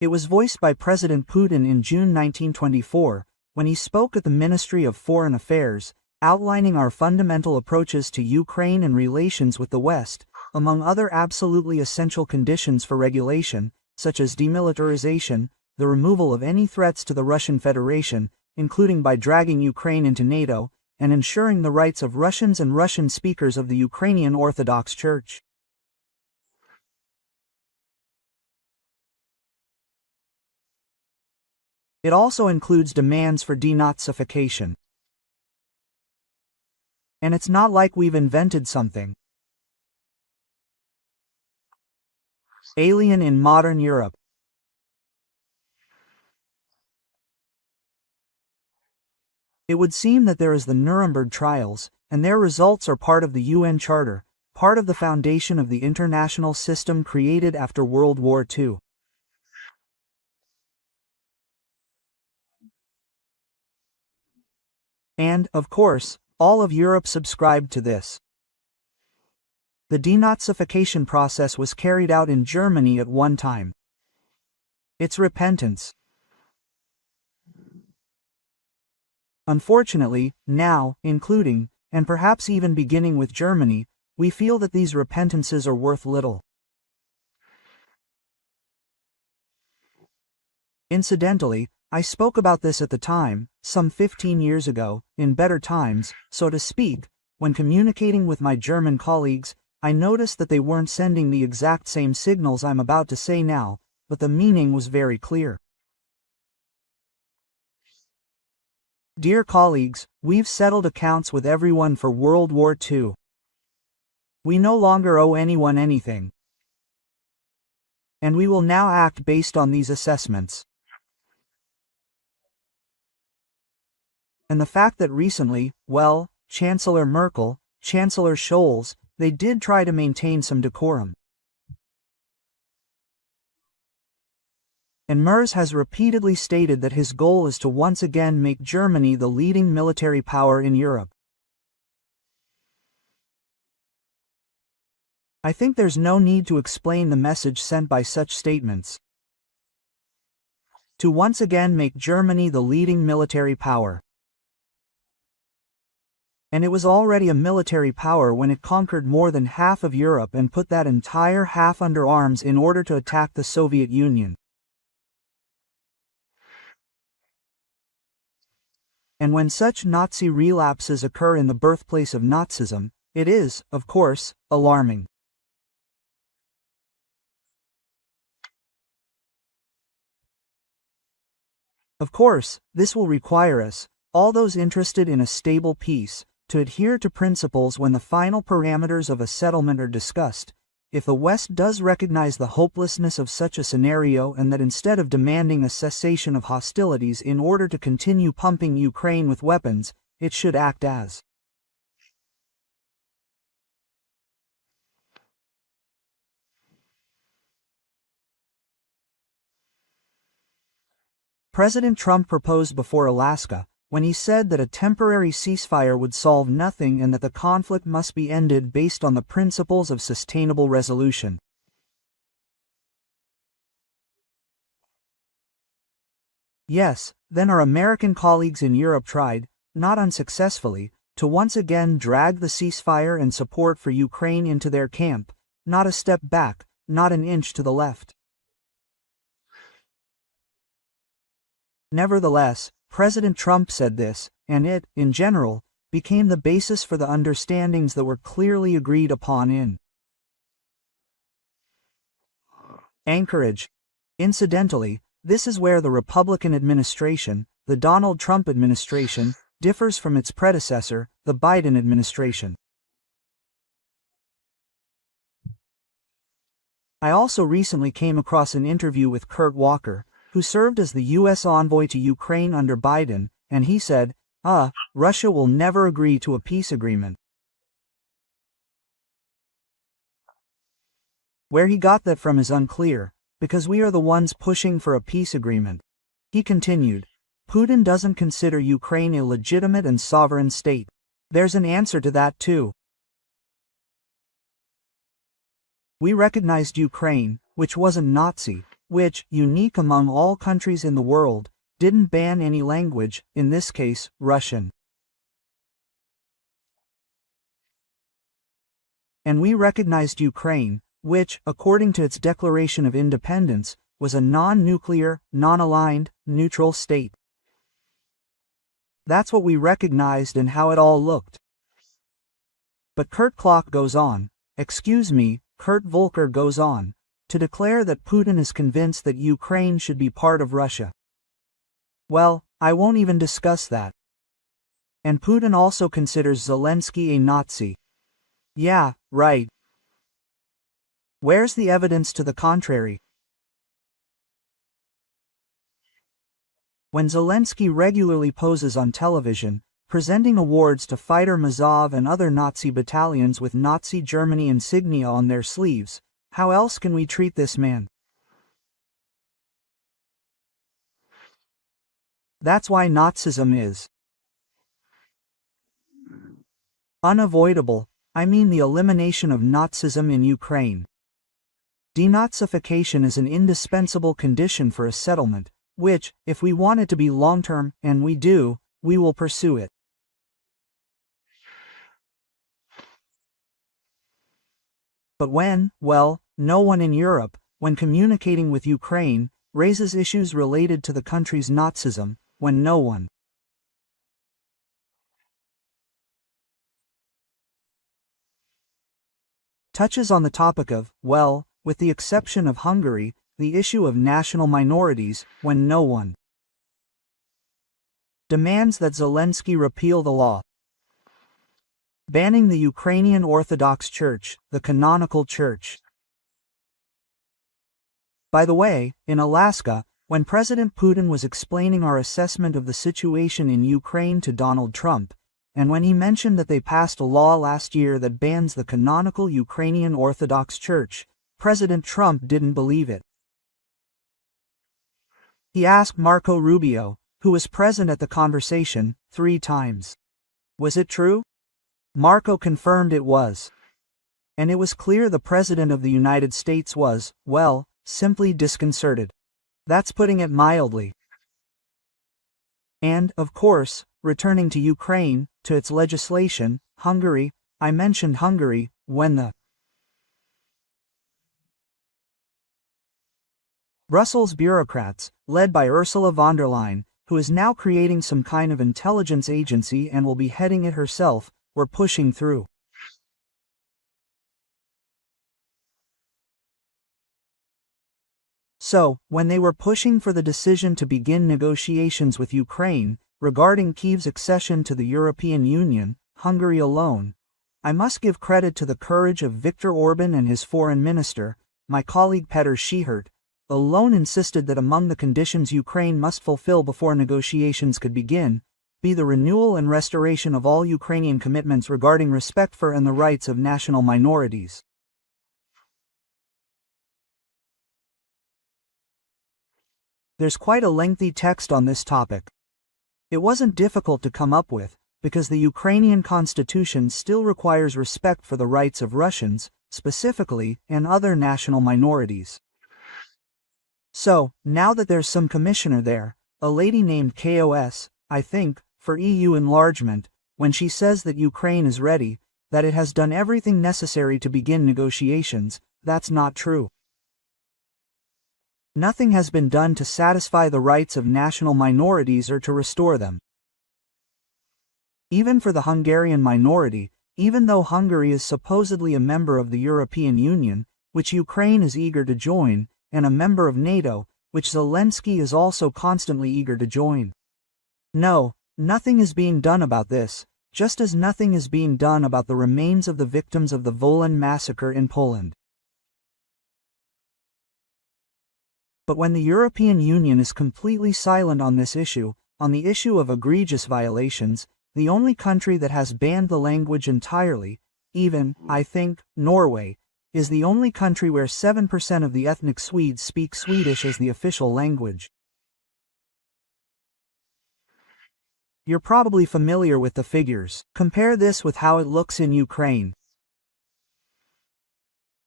It was voiced by President Putin in June 1924, when he spoke at the Ministry of Foreign Affairs, outlining our fundamental approaches to Ukraine and relations with the West, among other absolutely essential conditions for regulation, such as demilitarization, the removal of any threats to the Russian Federation, including by dragging Ukraine into NATO, and ensuring the rights of Russians and Russian speakers of the Ukrainian Orthodox Church. It also includes demands for denazification. And it's not like we've invented something alien in modern Europe. It would seem that there is the Nuremberg trials, and their results are part of the UN Charter, part of the foundation of the international system created after World War II. And, of course, all of Europe subscribed to this. The denazification process was carried out in Germany at one time. It's repentance. Unfortunately, now, including, and perhaps even beginning with Germany, we feel that these repentances are worth little. Incidentally, I spoke about this at the time, some 15 years ago, in better times, so to speak. When communicating with my German colleagues, I noticed that they weren't sending the exact same signals I'm about to say now, but the meaning was very clear. Dear colleagues, we've settled accounts with everyone for World War II. We no longer owe anyone anything. And we will now act based on these assessments. And the fact that recently, well, Chancellor Merkel, Chancellor Scholz, they did try to maintain some decorum. And Merz has repeatedly stated that his goal is to once again make Germany the leading military power in Europe. I think there's no need to explain the message sent by such statements. To once again make Germany the leading military power. And it was already a military power when it conquered more than half of Europe and put that entire half under arms in order to attack the Soviet Union. And when such Nazi relapses occur in the birthplace of Nazism, it is, of course, alarming. Of course, this will require us, all those interested in a stable peace, to adhere to principles when the final parameters of a settlement are discussed. If the West does recognize the hopelessness of such a scenario and that instead of demanding a cessation of hostilities in order to continue pumping Ukraine with weapons, it should act as President Trump proposed before Alaska, when he said that a temporary ceasefire would solve nothing and that the conflict must be ended based on the principles of sustainable resolution. Yes, then our American colleagues in Europe tried, not unsuccessfully, to once again drag the ceasefire and support for Ukraine into their camp, not a step back, not an inch to the left. Nevertheless, President Trump said this, and it, in general, became the basis for the understandings that were clearly agreed upon in Anchorage. Incidentally, this is where the Republican administration, the Donald Trump administration, differs from its predecessor, the Biden administration. I also recently came across an interview with Kurt Walker, who served as the U.S. envoy to Ukraine under Biden, and he said, Russia will never agree to a peace agreement. Where he got that from is unclear, because we are the ones pushing for a peace agreement. He continued, Putin doesn't consider Ukraine a legitimate and sovereign state. There's an answer to that too. We recognized Ukraine, which wasn't Nazi. which, unique among all countries in the world, didn't ban any language, in this case, Russian. And we recognized Ukraine, which, according to its declaration of independence, was a non-nuclear, non-aligned, neutral state. That's what we recognized and how it all looked. But Kurt Klock goes on, Kurt Volker goes on, to declare that Putin is convinced that Ukraine should be part of Russia. Well, I won't even discuss that. And Putin also considers Zelensky a Nazi. Yeah, right. Where's the evidence to the contrary? When Zelensky regularly poses on television, presenting awards to fighter Mazov and other Nazi battalions with Nazi Germany insignia on their sleeves, how else can we treat this man? That's why Nazism is unavoidable. I mean the elimination of Nazism in Ukraine. Denazification is an indispensable condition for a settlement, which, if we want it to be long-term, and we do, we will pursue it. But well, no one in Europe, when communicating with Ukraine, raises issues related to the country's Nazism, when no one touches on the topic of, well, with the exception of Hungary, the issue of national minorities, when no one demands that Zelensky repeal the law banning the Ukrainian Orthodox Church, the canonical church. By the way, in Alaska, when President Putin was explaining our assessment of the situation in Ukraine to Donald Trump, and when he mentioned that they passed a law last year that bans the canonical Ukrainian Orthodox Church, President Trump didn't believe it. He asked Marco Rubio, who was present at the conversation, 3 times. Was it true? Marco confirmed it was. And it was clear the President of the United States was, well, simply disconcerted. That's putting it mildly. And, of course, returning to Ukraine, to its legislation, Hungary, I mentioned Hungary, when the Brussels bureaucrats, led by Ursula von der Leyen, who is now creating some kind of intelligence agency and will be heading it herself, were pushing through. So, when they were pushing for the decision to begin negotiations with Ukraine, regarding Kyiv's accession to the European Union, Hungary alone, I must give credit to the courage of Viktor Orban and his foreign minister, my colleague Petr Schihert, alone insisted that among the conditions Ukraine must fulfill before negotiations could begin, be the renewal and restoration of all Ukrainian commitments regarding respect for and the rights of national minorities. There's quite a lengthy text on this topic. It wasn't difficult to come up with, because the Ukrainian constitution still requires respect for the rights of Russians, specifically, and other national minorities. So, now that there's some commissioner there, a lady named KOS, I think, for EU enlargement, when she says that Ukraine is ready, that it has done everything necessary to begin negotiations, that's not true. Nothing has been done to satisfy the rights of national minorities or to restore them. Even for the Hungarian minority, even though Hungary is supposedly a member of the European Union, which Ukraine is eager to join, and a member of NATO, which Zelensky is also constantly eager to join. No, nothing is being done about this, just as nothing is being done about the remains of the victims of the Wolan massacre in Poland. But when the European Union is completely silent on this issue, on the issue of egregious violations, the only country that has banned the language entirely, even, I think, Norway, is the only country where 7% of the ethnic Swedes speak Swedish as the official language. You're probably familiar with the figures. Compare this with how it looks in Ukraine.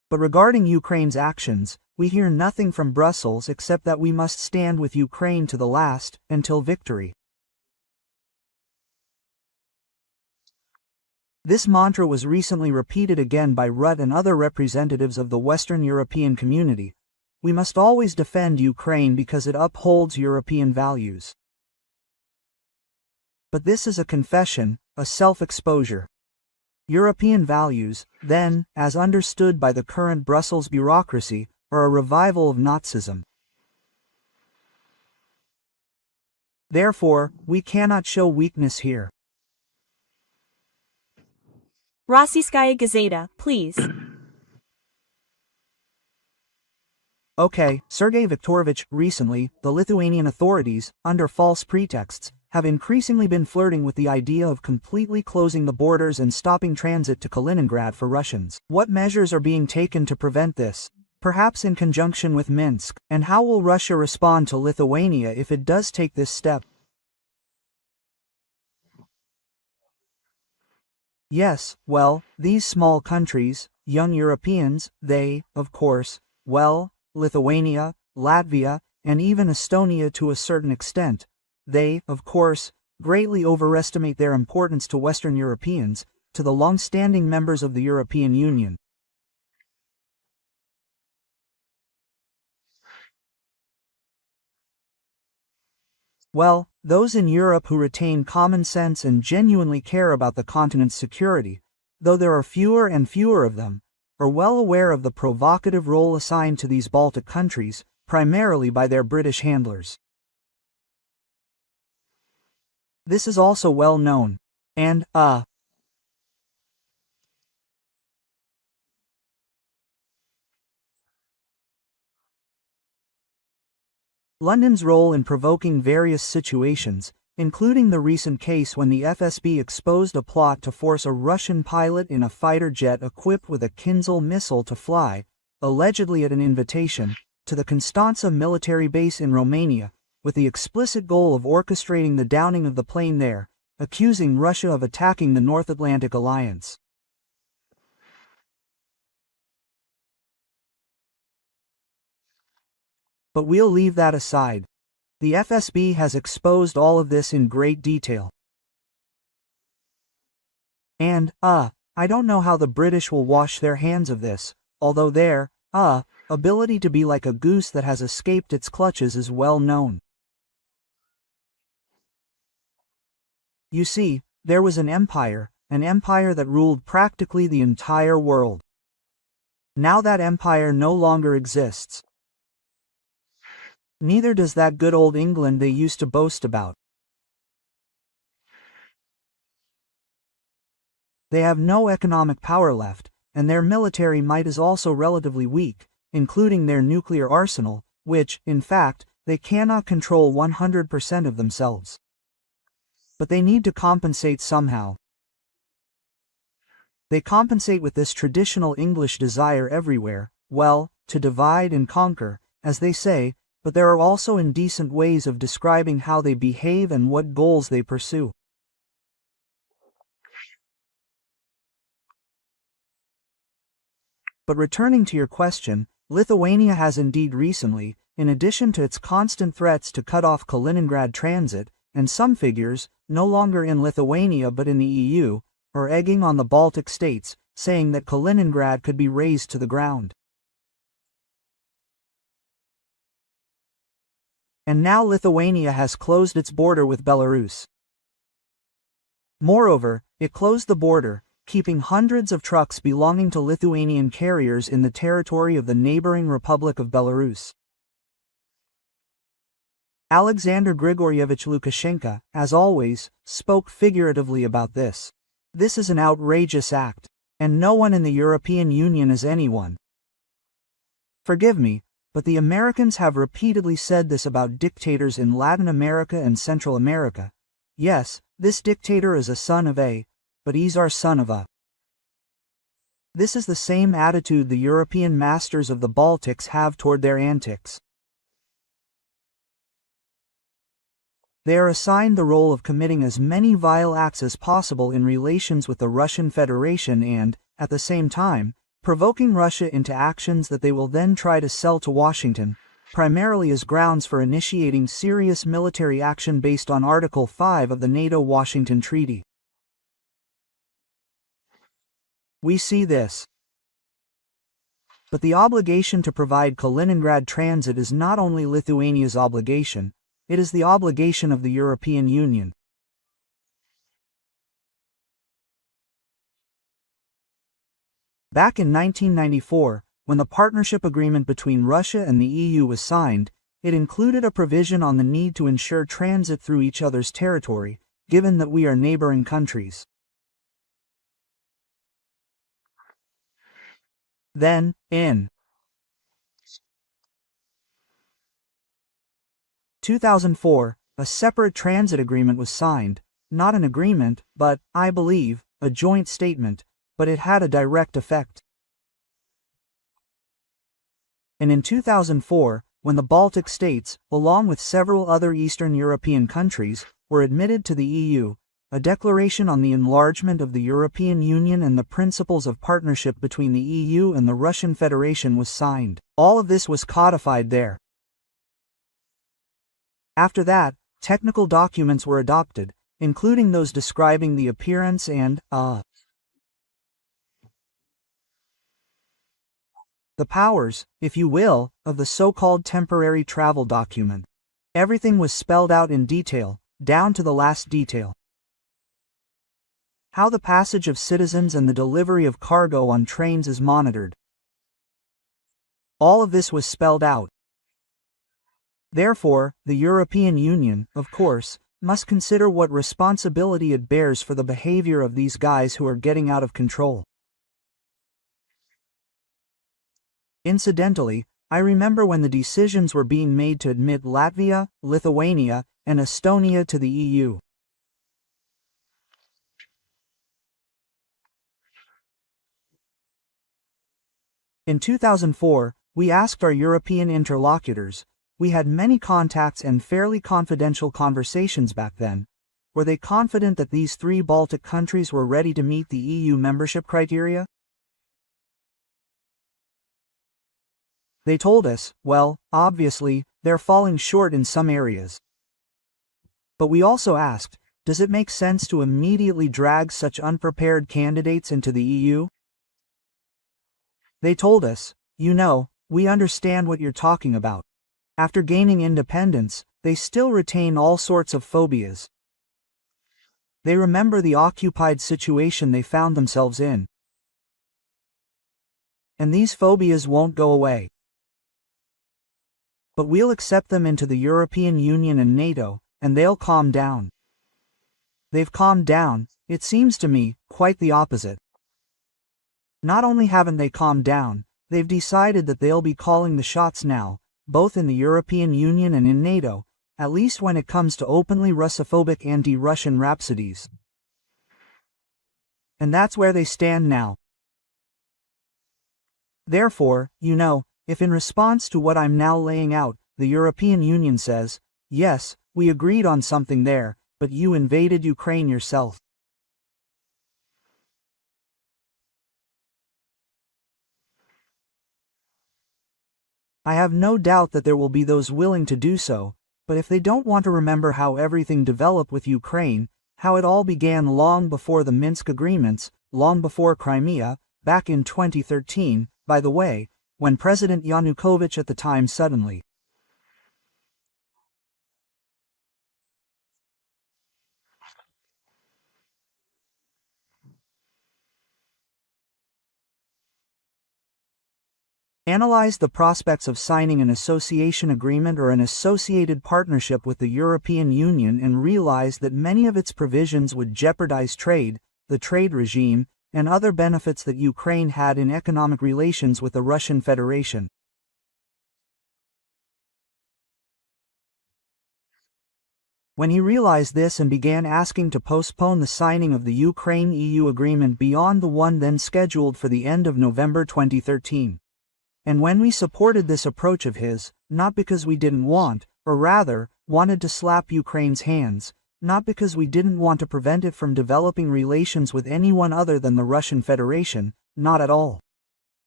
But regarding Ukraine's actions, we hear nothing from Brussels except that we must stand with Ukraine to the last, until victory. This mantra was recently repeated again by Rutte and other representatives of the Western European community. We must always defend Ukraine because it upholds European values. But this is a confession, a self-exposure. European values, then, as understood by the current Brussels bureaucracy, are a revival of Nazism. Therefore, we cannot show weakness here. Rossiyskaya Gazeta, please. Okay, Sergey Viktorovich, recently, the Lithuanian authorities, under false pretexts, have increasingly been flirting with the idea of completely closing the borders and stopping transit to Kaliningrad for Russians. What measures are being taken to prevent this? Perhaps in conjunction with Minsk, and how will Russia respond to Lithuania if it does take this step? Yes, well, these small countries, young Europeans, they, of course, well, Lithuania, Latvia, and even Estonia to a certain extent, they, of course, greatly overestimate their importance to Western Europeans, to the long-standing members of the European Union. Well, those in Europe who retain common sense and genuinely care about the continent's security, though there are fewer and fewer of them, are well aware of the provocative role assigned to these Baltic countries, primarily by their British handlers. This is also well known, and, London's role in provoking various situations, including the recent case when the FSB exposed a plot to force a Russian pilot in a fighter jet equipped with a Kinzhal missile to fly, allegedly at an invitation, to the Constanța military base in Romania, with the explicit goal of orchestrating the downing of the plane there, accusing Russia of attacking the North Atlantic Alliance. But we'll leave that aside. The FSB has exposed all of this in great detail. And, I don't know how the British will wash their hands of this, although their, ability to be like a goose that has escaped its clutches is well known. You see, there was an empire that ruled practically the entire world. Now that empire no longer exists. Neither does that good old England they used to boast about. They have no economic power left, and their military might is also relatively weak, including their nuclear arsenal, which, in fact, they cannot control 100% of themselves. But they need to compensate somehow. They compensate with this traditional English desire everywhere, well, to divide and conquer, as they say, but there are also indecent ways of describing how they behave and what goals they pursue. But returning to your question, Lithuania has indeed recently, in addition to its constant threats to cut off Kaliningrad transit, and some figures, no longer in Lithuania but in the EU, are egging on the Baltic states, saying that Kaliningrad could be razed to the ground. And now Lithuania has closed its border with Belarus. Moreover, it closed the border, keeping hundreds of trucks belonging to Lithuanian carriers in the territory of the neighboring Republic of Belarus. Alexander Grigorievich Lukashenko, as always, spoke figuratively about this. This is an outrageous act, and no one in the European Union is anyone. Forgive me, but the Americans have repeatedly said this about dictators in Latin America and Central America. Yes, this dictator is a son of a, but he's our son of a. This is the same attitude the European masters of the Baltics have toward their antics. They are assigned the role of committing as many vile acts as possible in relations with the Russian Federation and, at the same time, provoking Russia into actions that they will then try to sell to Washington, primarily as grounds for initiating serious military action based on Article 5 of the NATO-Washington Treaty. We see this. But the obligation to provide Kaliningrad transit is not only Lithuania's obligation, it is the obligation of the European Union. Back in 1994, when the partnership agreement between Russia and the EU was signed, it included a provision on the need to ensure transit through each other's territory, given that we are neighboring countries. Then, in 2004, a separate transit agreement was signed, not an agreement, but, I believe, a joint statement, but it had a direct effect. And in 2004, when the Baltic states, along with several other Eastern European countries, were admitted to the EU, a declaration on the enlargement of the European Union and the principles of partnership between the EU and the Russian Federation was signed. All of this was codified there. After that, technical documents were adopted, including those describing the appearance and, the powers, if you will, of the so-called temporary travel document. Everything was spelled out in detail, down to the last detail. How the passage of citizens and the delivery of cargo on trains is monitored. All of this was spelled out. Therefore, the European Union, of course, must consider what responsibility it bears for the behavior of these guys who are getting out of control. Incidentally, I remember when the decisions were being made to admit Latvia, Lithuania, and Estonia to the EU. In 2004, we asked our European interlocutors, we had many contacts and fairly confidential conversations back then, were they confident that these three Baltic countries were ready to meet the EU membership criteria? They told us, well, obviously, they're falling short in some areas. But we also asked, does it make sense to immediately drag such unprepared candidates into the EU? They told us, you know, we understand what you're talking about. After gaining independence, they still retain all sorts of phobias. They remember the occupied situation they found themselves in. And these phobias won't go away. But we'll accept them into the European Union and NATO, and they'll calm down. They've calmed down, it seems to me, quite the opposite. Not only haven't they calmed down, they've decided that they'll be calling the shots now, both in the European Union and in NATO, at least when it comes to openly Russophobic anti-Russian rhapsodies. And that's where they stand now. Therefore, you know, if in response to what I'm now laying out, the European Union says, yes, we agreed on something there, but you invaded Ukraine yourself. I have no doubt that there will be those willing to do so, but if they don't want to remember how everything developed with Ukraine, how it all began long before the Minsk agreements, long before Crimea, back in 2013, by the way, when President Yanukovych at the time suddenly analyzed the prospects of signing an association agreement or an associated partnership with the European Union and realized that many of its provisions would jeopardize trade, the trade regime, and other benefits that Ukraine had in economic relations with the Russian Federation. When he realized this and began asking to postpone the signing of the Ukraine-EU agreement beyond the one then scheduled for the end of November 2013. And when we supported this approach of his, not because we didn't want, or rather, wanted to slap Ukraine's hands, not because we didn't want to prevent it from developing relations with anyone other than the Russian Federation, not at all.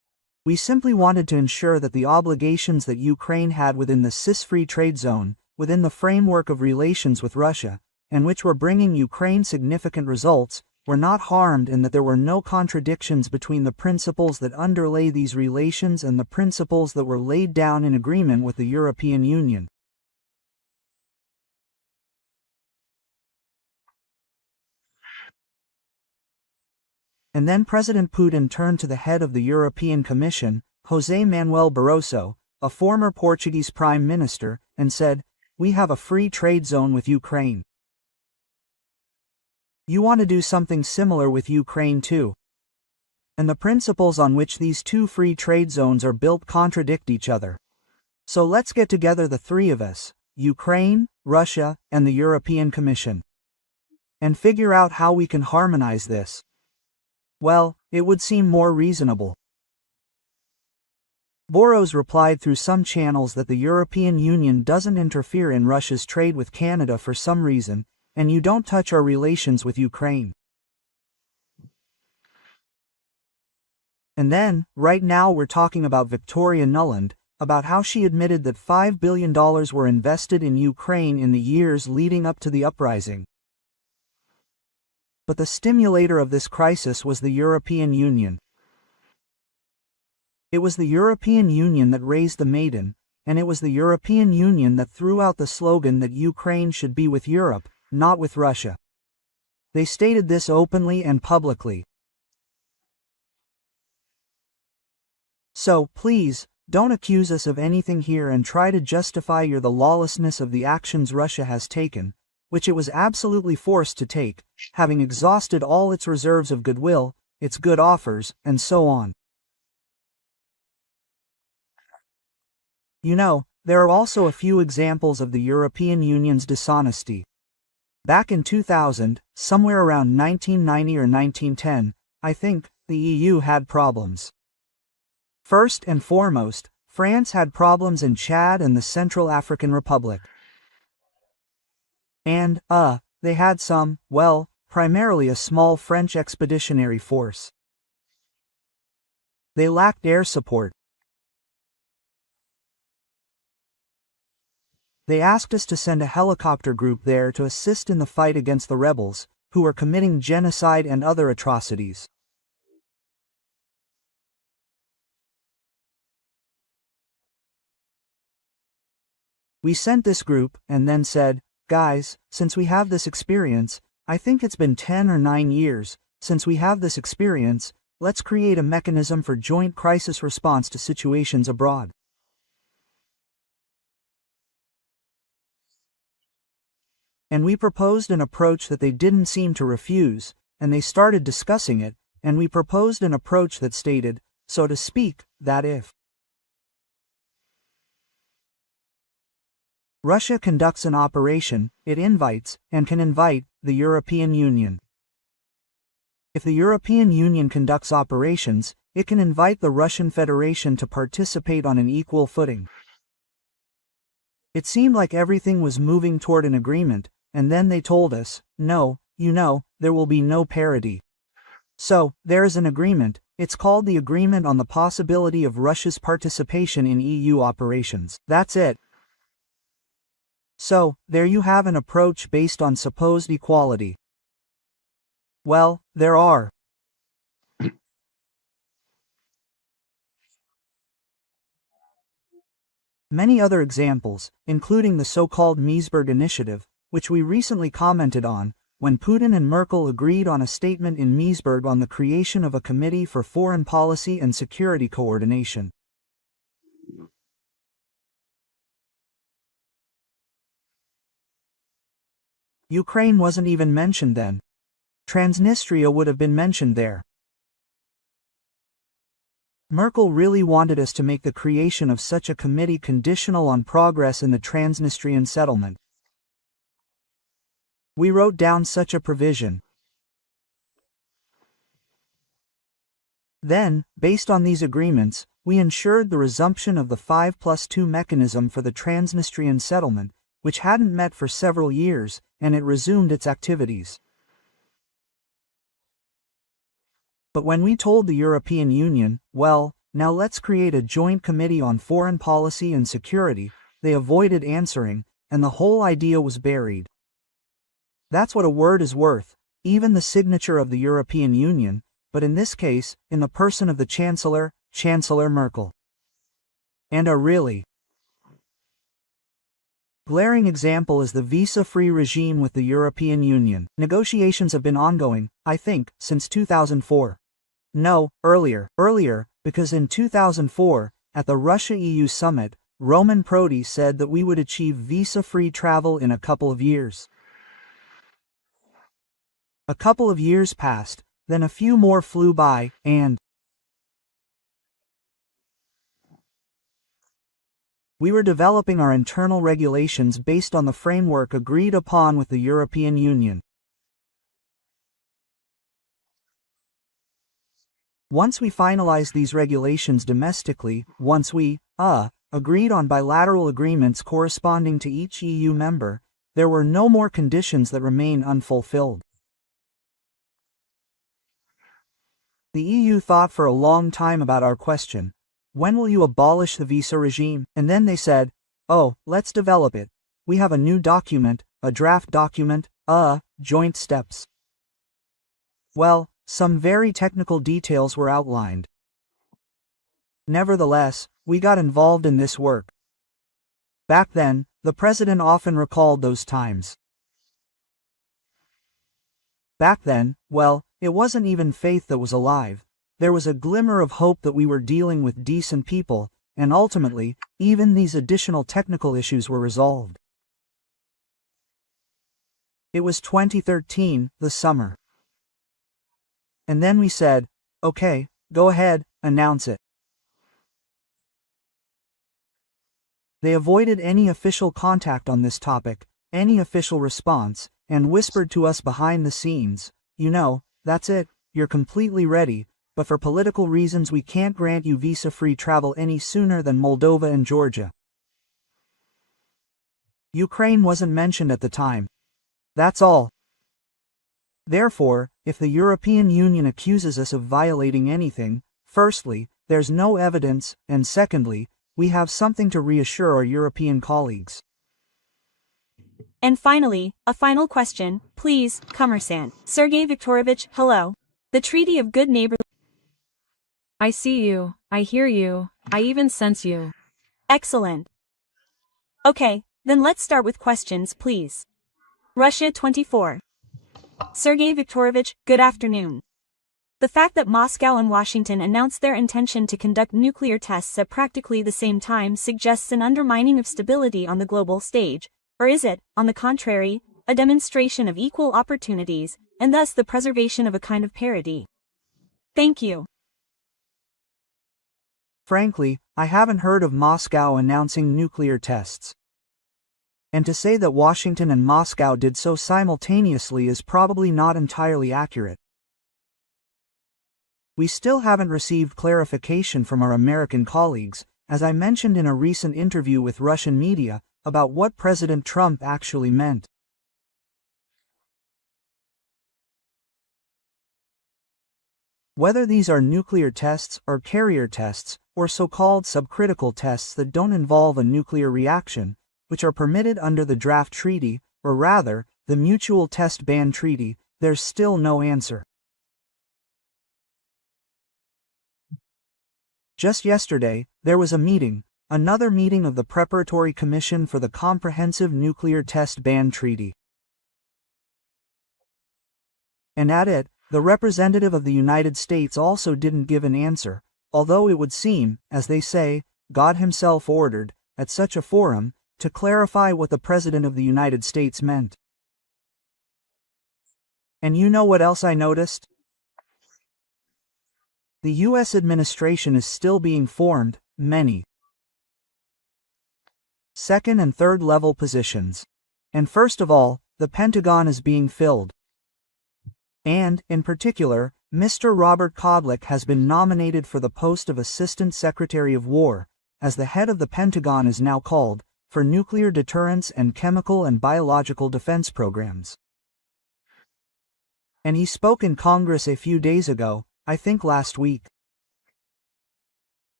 We simply wanted to ensure that the obligations that Ukraine had within the CIS-free trade zone, within the framework of relations with Russia, and which were bringing Ukraine significant results, were not harmed, and that there were no contradictions between the principles that underlay these relations and the principles that were laid down in agreement with the European Union. And then President Putin turned to the head of the European Commission, José Manuel Barroso, a former Portuguese prime minister, and said, "We have a free trade zone with Ukraine. You want to do something similar with Ukraine too. And the principles on which these two free trade zones are built contradict each other. So let's get together, the three of us, Ukraine, Russia, and the European Commission, and figure out how we can harmonize this." Well, it would seem more reasonable. Boros replied through some channels that the European Union doesn't interfere in Russia's trade with Canada for some reason, and you don't touch our relations with Ukraine. And then, right now we're talking about Victoria Nuland, about how she admitted that $5 billion were invested in Ukraine in the years leading up to the uprising. But the stimulator of this crisis was the European Union. It was the European Union that raised the maiden, and it was the European Union that threw out the slogan that Ukraine should be with Europe, not with Russia. They stated this openly and publicly. So, please, don't accuse us of anything here and try to justify the lawlessness of the actions Russia has taken, which it was absolutely forced to take, having exhausted all its reserves of goodwill, its good offers, and so on. You know, there are also a few examples of the European Union's dishonesty. Back in 2000, somewhere around 1990 or 1910, I think, the EU had problems. First and foremost, France had problems in Chad and the Central African Republic. And, they had some, well, primarily a small French expeditionary force. They lacked air support. They asked us to send a helicopter group there to assist in the fight against the rebels, who were committing genocide and other atrocities. We sent this group, and then said, "Guys, since we have this experience, I think it's been 10 or 9 years, since we have this experience, let's create a mechanism for joint crisis response to situations abroad." And we proposed an approach that they didn't seem to refuse, and they started discussing it, and we proposed an approach that stated, so to speak, that if Russia conducts an operation, it invites, and can invite, the European Union. If the European Union conducts operations, it can invite the Russian Federation to participate on an equal footing. It seemed like everything was moving toward an agreement, and then they told us, no, there will be no parity. So, there is an agreement, it's called the Agreement on the Possibility of Russia's Participation in EU Operations. That's it. So, there you have an approach based on supposed equality. Well, there are many other examples, including the so-called Meseberg Initiative, which we recently commented on, when Putin and Merkel agreed on a statement in Meseberg on the creation of a Committee for Foreign Policy and Security Coordination. Ukraine wasn't even mentioned then. Transnistria would have been mentioned there. Merkel really wanted us to make the creation of such a committee conditional on progress in the Transnistrian settlement. We wrote down such a provision. Then, based on these agreements, we ensured the resumption of the 5+2 mechanism for the Transnistrian settlement, which hadn't met for several years, and it resumed its activities. But when we told the European Union, well, now let's create a joint committee on foreign policy and security. They avoided answering, and the whole idea was buried. That's what a word is worth, even the signature of the European Union, but in this case, in the person of the Chancellor, Chancellor Merkel. And a really glaring example is the visa-free regime with the European Union. Negotiations have been ongoing, I think, since 2004. No, earlier, because in 2004, at the Russia-EU summit, Roman Prodi said that we would achieve visa-free travel in a couple of years. A couple of years passed, then a few more flew by, and we were developing our internal regulations based on the framework agreed upon with the European Union. Once we finalized these regulations domestically, once we, agreed on bilateral agreements corresponding to each EU member, there were no more conditions that remain unfulfilled. The EU thought for a long time about our question, when will you abolish the visa regime? And then they said, oh, let's develop it. We have a new document, a draft document, joint steps. Well, some very technical details were outlined. Nevertheless, we got involved in this work. Back then, the president often recalled those times. Back then, well, it wasn't even faith that was alive. There was a glimmer of hope that we were dealing with decent people, and ultimately, even these additional technical issues were resolved. It was 2013, the summer. And then we said, okay, go ahead, announce it. They avoided any official contact on this topic, any official response, and whispered to us behind the scenes, you know, that's it, you're completely ready, but for political reasons we can't grant you visa-free travel any sooner than Moldova and Georgia. Ukraine wasn't mentioned at the time. That's all. Therefore, if the European Union accuses us of violating anything, firstly, there's no evidence, and secondly, we have something to reassure our European colleagues. And finally, a final question, please, Commerçant. Sergey Viktorovich, hello. The Treaty of Good Neighborhood. I see you, I hear you, I even sense you. Excellent. Okay, then let's start with questions, please. Russia 24. Sergey Viktorovich, good afternoon. The fact that Moscow and Washington announced their intention to conduct nuclear tests at practically the same time suggests an undermining of stability on the global stage, or is it, on the contrary, a demonstration of equal opportunities, and thus the preservation of a kind of parity? Thank you. Frankly, I haven't heard of Moscow announcing nuclear tests. And to say that Washington and Moscow did so simultaneously is probably not entirely accurate. We still haven't received clarification from our American colleagues, as I mentioned in a recent interview with Russian media, about what President Trump actually meant. Whether these are nuclear tests or carrier tests, or so-called subcritical tests that don't involve a nuclear reaction, which are permitted under the draft treaty, or rather, the Mutual Test Ban Treaty, there's still no answer. Just yesterday, there was a meeting, another meeting of the Preparatory Commission for the Comprehensive Nuclear Test Ban Treaty. And at it, the representative of the United States also didn't give an answer, although it would seem, as they say, God himself ordered, at such a forum, to clarify what the President of the United States meant. And you know what else I noticed? The U.S. administration is still being formed, many second and third level positions. And first of all, the Pentagon is being filled. And, in particular, Mr. Robert Kodlik has been nominated for the post of Assistant Secretary of War, as the head of the Pentagon is now called, for nuclear deterrence and chemical and biological defense programs. And he spoke in Congress a few days ago, I think last week.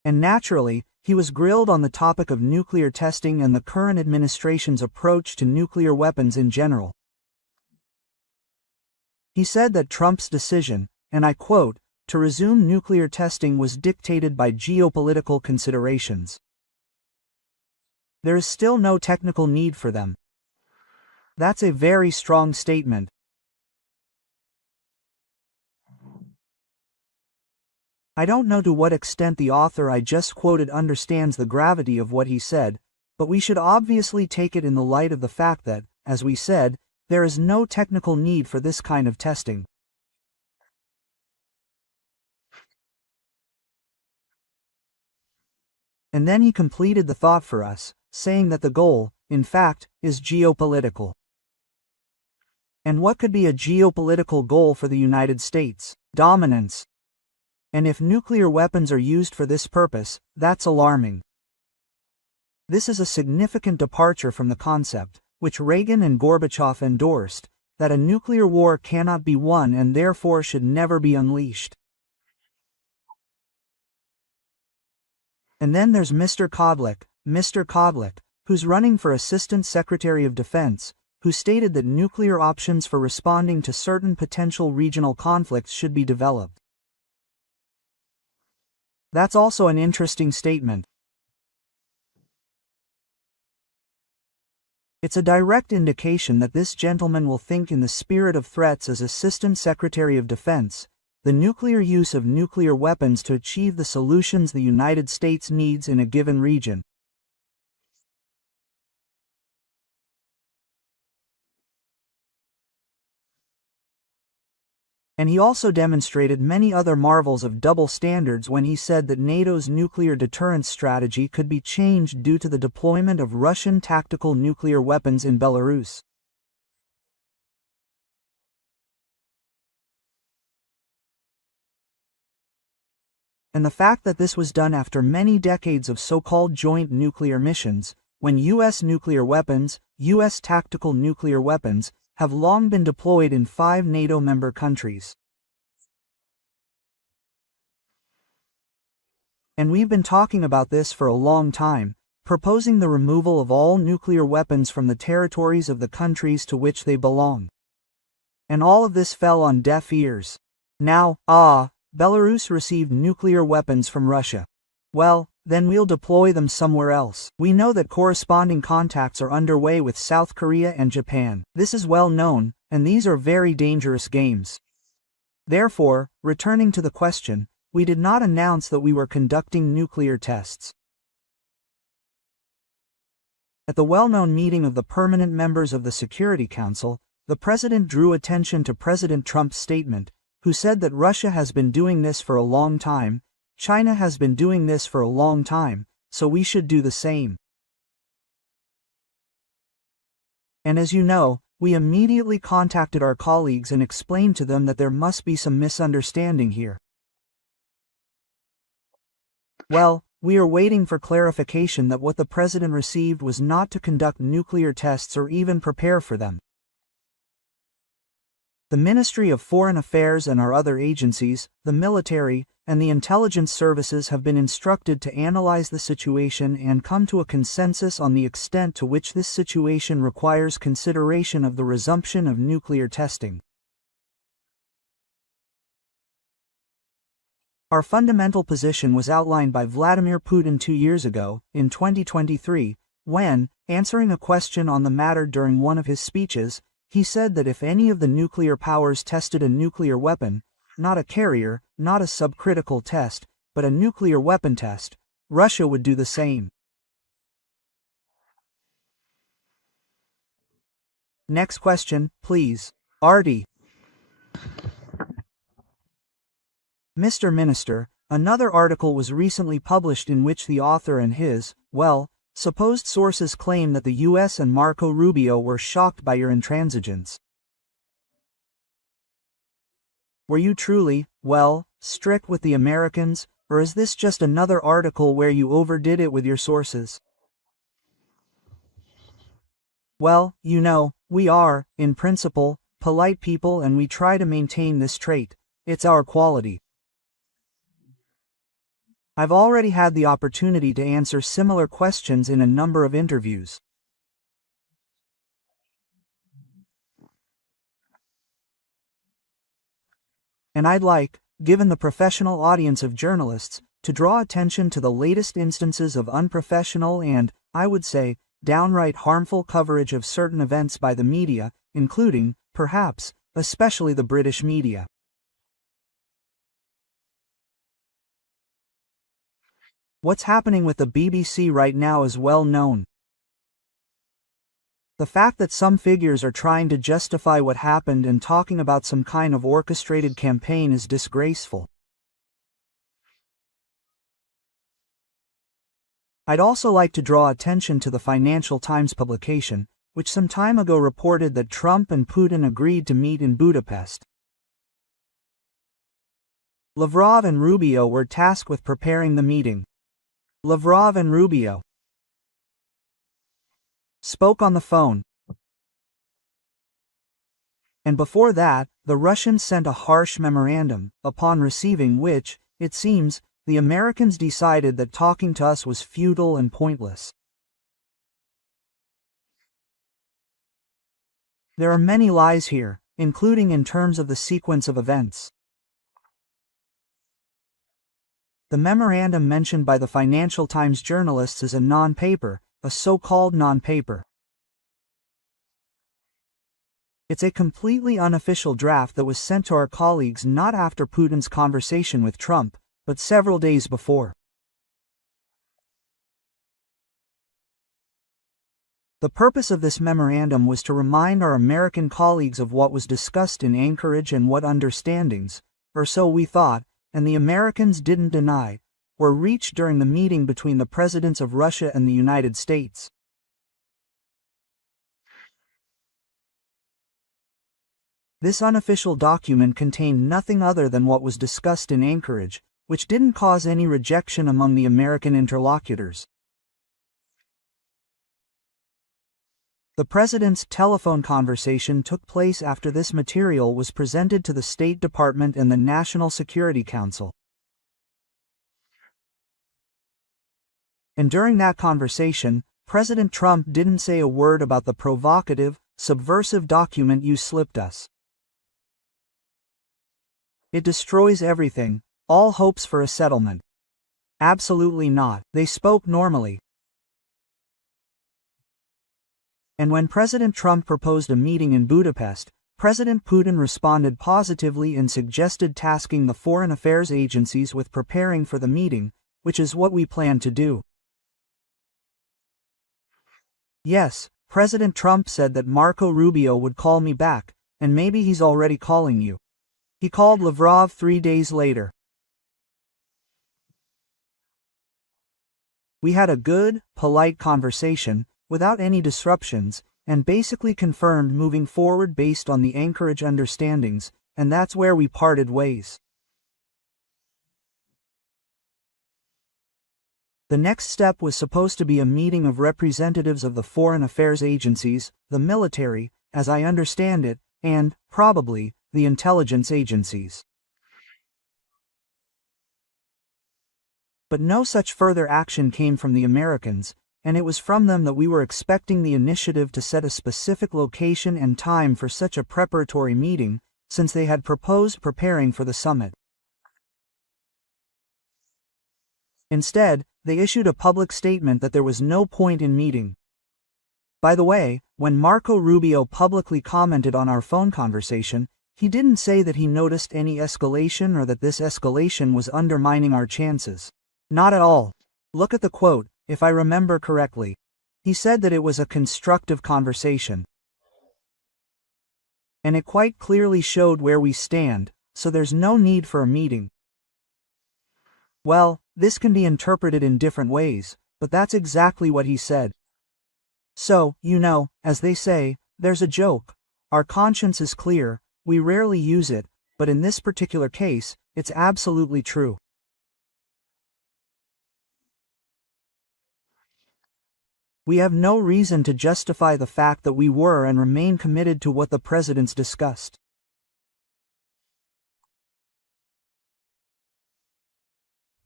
And naturally, he was grilled on the topic of nuclear testing and the current administration's approach to nuclear weapons in general. He said that Trump's decision, and I quote, to resume nuclear testing was dictated by geopolitical considerations. There is still no technical need for them. That's a very strong statement. I don't know to what extent the author I just quoted understands the gravity of what he said, but we should obviously take it in the light of the fact that, as we said, there is no technical need for this kind of testing. And then he completed the thought for us, saying that the goal, in fact, is geopolitical. And what could be a geopolitical goal for the United States? Dominance. And if nuclear weapons are used for this purpose, that's alarming. This is a significant departure from the concept, which Reagan and Gorbachev endorsed, that a nuclear war cannot be won and therefore should never be unleashed. And then there's Mr. Kodlik, who's running for Assistant Secretary of Defense, who stated that nuclear options for responding to certain potential regional conflicts should be developed. That's also an interesting statement. It's a direct indication that this gentleman will think in the spirit of threats as Assistant Secretary of Defense, the nuclear use of nuclear weapons to achieve the solutions the United States needs in a given region. And he also demonstrated many other marvels of double standards when he said that NATO's nuclear deterrence strategy could be changed due to the deployment of Russian tactical nuclear weapons in Belarus. And the fact that this was done after many decades of so-called joint nuclear missions, when U.S. nuclear weapons, U.S. tactical nuclear weapons, have long been deployed in 5 NATO member countries. And we've been talking about this for a long time, proposing the removal of all nuclear weapons from the territories of the countries to which they belong. And all of this fell on deaf ears. Now, Belarus received nuclear weapons from Russia. Well, then we'll deploy them somewhere else. We know that corresponding contacts are underway with South Korea and Japan. This is well known, and these are very dangerous games. Therefore, returning to the question, we did not announce that we were conducting nuclear tests. At the well-known meeting of the permanent members of the Security Council, the President drew attention to President Trump's statement, who said that Russia has been doing this for a long time, China has been doing this for a long time, so we should do the same. And as you know, we immediately contacted our colleagues and explained to them that there must be some misunderstanding here. Well, we are waiting for clarification that what the President received was not to conduct nuclear tests or even prepare for them. The Ministry of Foreign Affairs and our other agencies, the military, and the intelligence services have been instructed to analyze the situation and come to a consensus on the extent to which this situation requires consideration of the resumption of nuclear testing. Our fundamental position was outlined by Vladimir Putin 2 years ago, in 2023, when, answering a question on the matter during one of his speeches, he said that if any of the nuclear powers tested a nuclear weapon, not a carrier, not a subcritical test, but a nuclear weapon test, Russia would do the same. Next question, please. Artie. Mr. Minister, another article was recently published in which the author and his, supposed sources claim that the U.S. and Marco Rubio were shocked by your intransigence. Were you truly, strict with the Americans, or is this just another article where you overdid it with your sources? Well, you know, we are, in principle, polite people and we try to maintain this trait. It's our quality. I've already had the opportunity to answer similar questions in a number of interviews. And I'd like, given the professional audience of journalists, to draw attention to the latest instances of unprofessional and, I would say, downright harmful coverage of certain events by the media, including, perhaps, especially the British media. What's happening with the BBC right now is well known. The fact that some figures are trying to justify what happened and talking about some kind of orchestrated campaign is disgraceful. I'd also like to draw attention to the Financial Times publication, which some time ago reported that Trump and Putin agreed to meet in Budapest. Lavrov and Rubio were tasked with preparing the meeting. Lavrov and Rubio spoke on the phone. And before that, the Russians sent a harsh memorandum, upon receiving which, it seems, the Americans decided that talking to us was futile and pointless. There are many lies here, including in terms of the sequence of events. The memorandum mentioned by the Financial Times journalists is a non-paper, a so-called non-paper. It's a completely unofficial draft that was sent to our colleagues not after Putin's conversation with Trump, but several days before. The purpose of this memorandum was to remind our American colleagues of what was discussed in Anchorage and what understandings, or so we thought, and the Americans didn't deny, were reached during the meeting between the presidents of Russia and the United States. This unofficial document contained nothing other than what was discussed in Anchorage, which didn't cause any rejection among the American interlocutors. The president's telephone conversation took place after this material was presented to the State Department and the National Security Council. And during that conversation, President Trump didn't say a word about the provocative, subversive document you slipped us. It destroys everything, all hopes for a settlement. Absolutely not. They spoke normally. And when President Trump proposed a meeting in Budapest, President Putin responded positively and suggested tasking the foreign affairs agencies with preparing for the meeting, which is what we plan to do. Yes, President Trump said that Marco Rubio would call me back, and maybe he's already calling you. He called Lavrov 3 days later. We had a good, polite conversation, without any disruptions, and basically confirmed moving forward based on the Anchorage understandings, and that's where we parted ways. The next step was supposed to be a meeting of representatives of the foreign affairs agencies, the military, as I understand it, and, probably, the intelligence agencies. But no such further action came from the Americans, and it was from them that we were expecting the initiative to set a specific location and time for such a preparatory meeting, since they had proposed preparing for the summit. Instead, they issued a public statement that there was no point in meeting. By the way, when Marco Rubio publicly commented on our phone conversation, he didn't say that he noticed any escalation or that this escalation was undermining our chances. Not at all. Look at the quote, if I remember correctly. He said that it was a constructive conversation. And it quite clearly showed where we stand, so there's no need for a meeting. Well, this can be interpreted in different ways, but that's exactly what he said. So, as they say, there's a joke. Our conscience is clear, we rarely use it, but in this particular case, it's absolutely true. We have no reason to justify the fact that we were and remain committed to what the presidents discussed.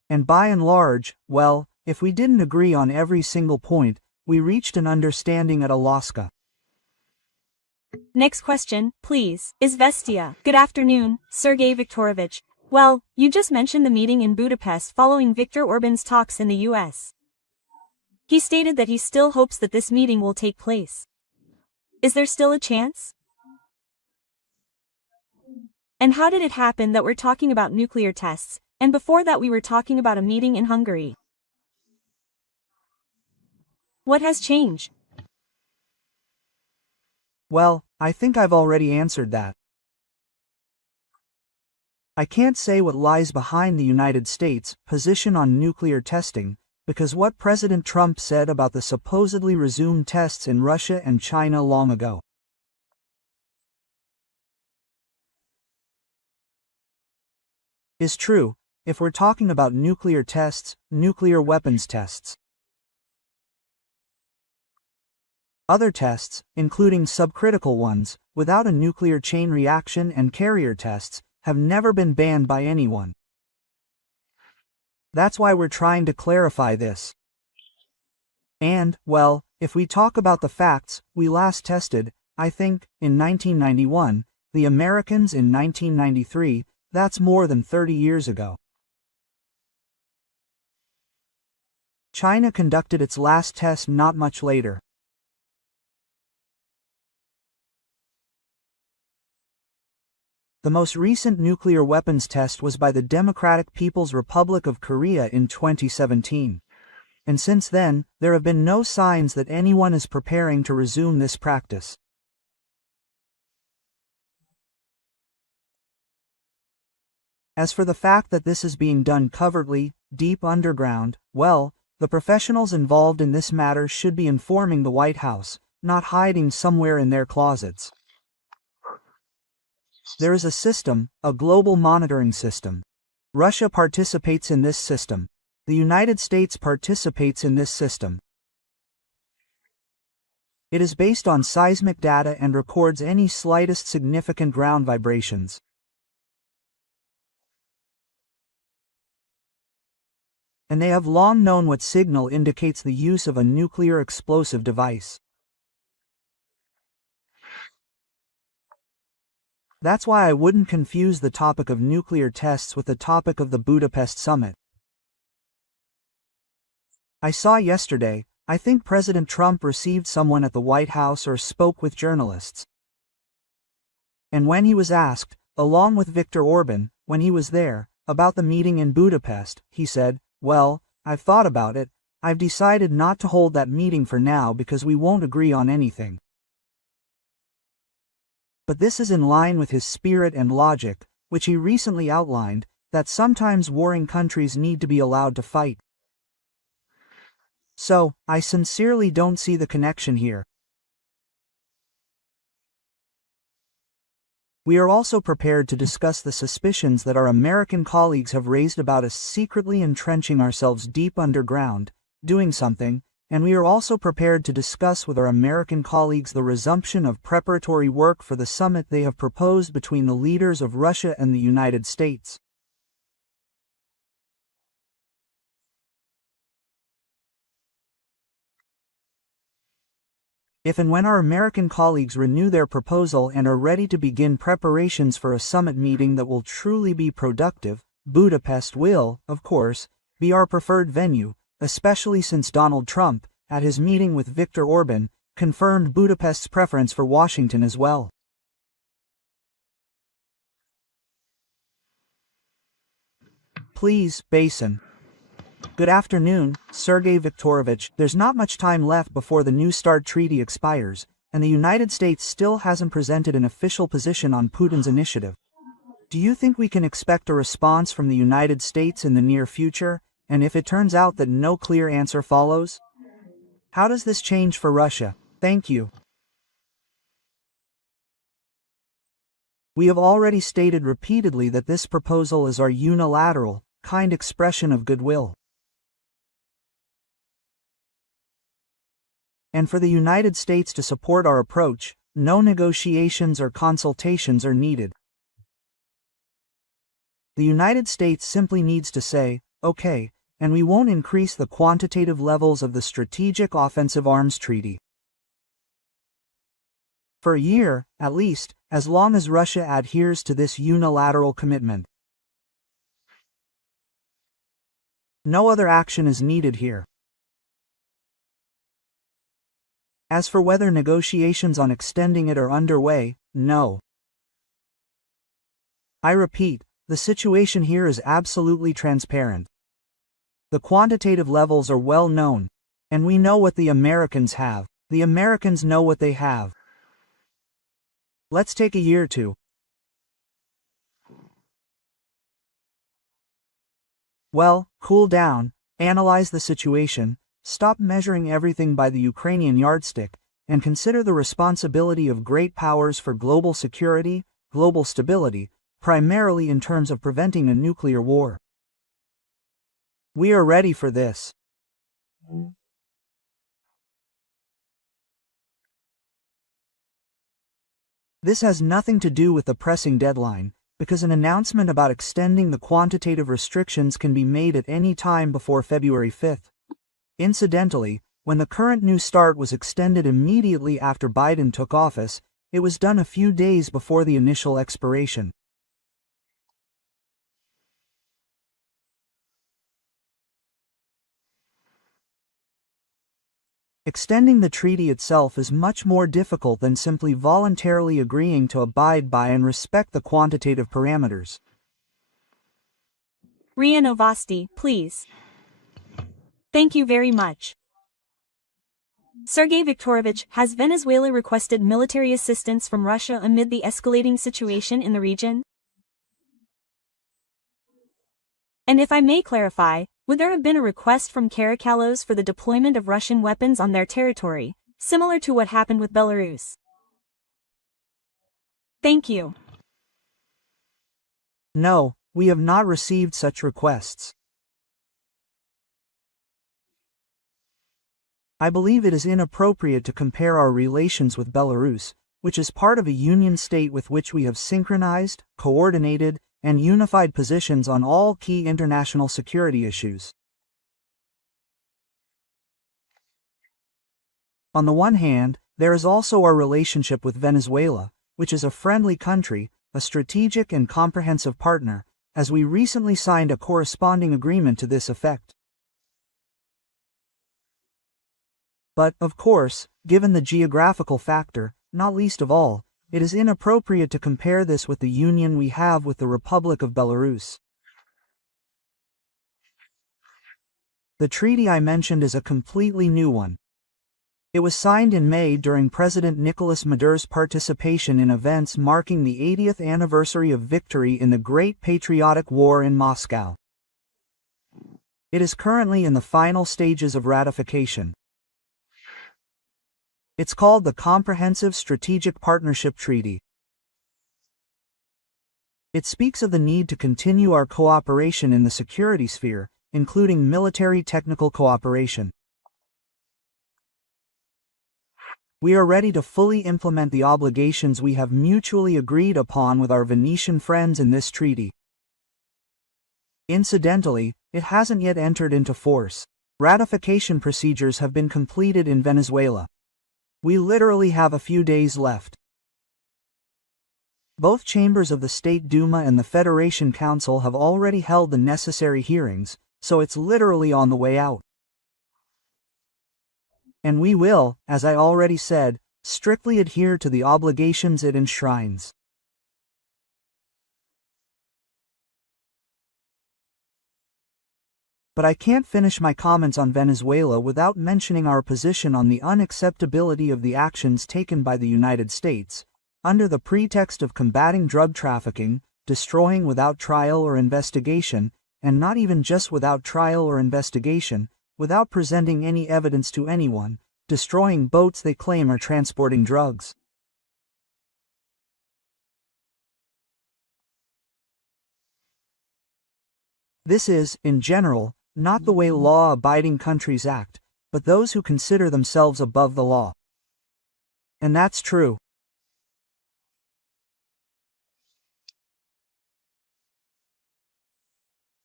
And by and large, well, if we didn't agree on every single point, we reached an understanding at Alaska. Next question, please. Izvestia. Good afternoon, Sergey Viktorovich. Well, you just mentioned the meeting in Budapest following Viktor Orban's talks in the US. He stated that he still hopes that this meeting will take place. Is there still a chance? And how did it happen that we're talking about nuclear tests, and before that we were talking about a meeting in Hungary? What has changed? Well, I think I've already answered that. I can't say what lies behind the United States' position on nuclear testing, because what President Trump said about the supposedly resumed tests in Russia and China long ago is true, if we're talking about nuclear tests, nuclear weapons tests. Other tests, including subcritical ones, without a nuclear chain reaction and carrier tests, have never been banned by anyone. That's why we're trying to clarify this. And, well, if we talk about the facts, we last tested, I think, in 1991, the Americans in 1993, that's more than 30 years ago. China conducted its last test not much later. The most recent nuclear weapons test was by the Democratic People's Republic of Korea in 2017. And since then, there have been no signs that anyone is preparing to resume this practice. As for the fact that this is being done covertly, deep underground, well, the professionals involved in this matter should be informing the White House, not hiding somewhere in their closets. There is a system, a global monitoring system. Russia participates in this system. The United States participates in this system. It is based on seismic data and records any slightest significant ground vibrations. And they have long known what signal indicates the use of a nuclear explosive device. That's why I wouldn't confuse the topic of nuclear tests with the topic of the Budapest summit. I saw yesterday, I think President Trump received someone at the White House or spoke with journalists. And when he was asked, along with Viktor Orban, when he was there, about the meeting in Budapest, he said, "Well, I've thought about it, I've decided not to hold that meeting for now because we won't agree on anything." But this is in line with his spirit and logic, which he recently outlined, that sometimes warring countries need to be allowed to fight. So, I sincerely don't see the connection here. We are also prepared to discuss the suspicions that our American colleagues have raised about us secretly entrenching ourselves deep underground, doing something, and we are also prepared to discuss with our American colleagues the resumption of preparatory work for the summit they have proposed between the leaders of Russia and the United States. If and when our American colleagues renew their proposal and are ready to begin preparations for a summit meeting that will truly be productive, Budapest will, of course, be our preferred venue, especially since Donald Trump, at his meeting with Viktor Orban, confirmed Budapest's preference for Washington as well. Please, Basin. Good afternoon, Sergey Viktorovich. There's not much time left before the New START treaty expires, and the United States still hasn't presented an official position on Putin's initiative. Do you think we can expect a response from the United States in the near future, and if it turns out that no clear answer follows? How does this change for Russia? Thank you. We have already stated repeatedly that this proposal is our unilateral, kind expression of goodwill. And for the United States to support our approach, no negotiations or consultations are needed. The United States simply needs to say, okay, and we won't increase the quantitative levels of the Strategic Offensive Arms Treaty. For a year, at least, as long as Russia adheres to this unilateral commitment. No other action is needed here. As for whether negotiations on extending it are underway, no. I repeat, the situation here is absolutely transparent. The quantitative levels are well known, and we know what the Americans have. The Americans know what they have. Let's take a year or two. Well, cool down, analyze the situation, stop measuring everything by the Ukrainian yardstick, and consider the responsibility of great powers for global security, global stability, primarily in terms of preventing a nuclear war. We are ready for this. This has nothing to do with the pressing deadline, because an announcement about extending the quantitative restrictions can be made at any time before February 5th. Incidentally, when the current New START was extended immediately after Biden took office, it was done a few days before the initial expiration. Extending the treaty itself is much more difficult than simply voluntarily agreeing to abide by and respect the quantitative parameters. RIA Novosti, please. Thank you very much. Sergey Viktorovich, has Venezuela requested military assistance from Russia amid the escalating situation in the region? And if I may clarify, would there have been a request from Caracalos for the deployment of Russian weapons on their territory, similar to what happened with Belarus? Thank you. No, we have not received such requests. I believe it is inappropriate to compare our relations with Belarus, which is part of a union state with which we have synchronized, coordinated, and unified positions on all key international security issues. On the one hand, there is also our relationship with Venezuela, which is a friendly country, a strategic and comprehensive partner, as we recently signed a corresponding agreement to this effect. But, of course, given the geographical factor, not least of all, it is inappropriate to compare this with the union we have with the Republic of Belarus. The treaty I mentioned is a completely new one. It was signed in May during President Nicolas Maduro's participation in events marking the 80th anniversary of victory in the Great Patriotic War in Moscow. It is currently in the final stages of ratification. It's called the Comprehensive Strategic Partnership Treaty. It speaks of the need to continue our cooperation in the security sphere, including military technical cooperation. We are ready to fully implement the obligations we have mutually agreed upon with our Venetian friends in this treaty. Incidentally, it hasn't yet entered into force. Ratification procedures have been completed in Venezuela. We literally have a few days left. Both chambers of the State Duma and the Federation Council have already held the necessary hearings, so it's literally on the way out. And we will, as I already said, strictly adhere to the obligations it enshrines. But I can't finish my comments on Venezuela without mentioning our position on the unacceptability of the actions taken by the United States, under the pretext of combating drug trafficking, destroying without trial or investigation, and not even just without trial or investigation, without presenting any evidence to anyone, destroying boats they claim are transporting drugs. This is, in general, not the way law-abiding countries act, but those who consider themselves above the law. And that's true.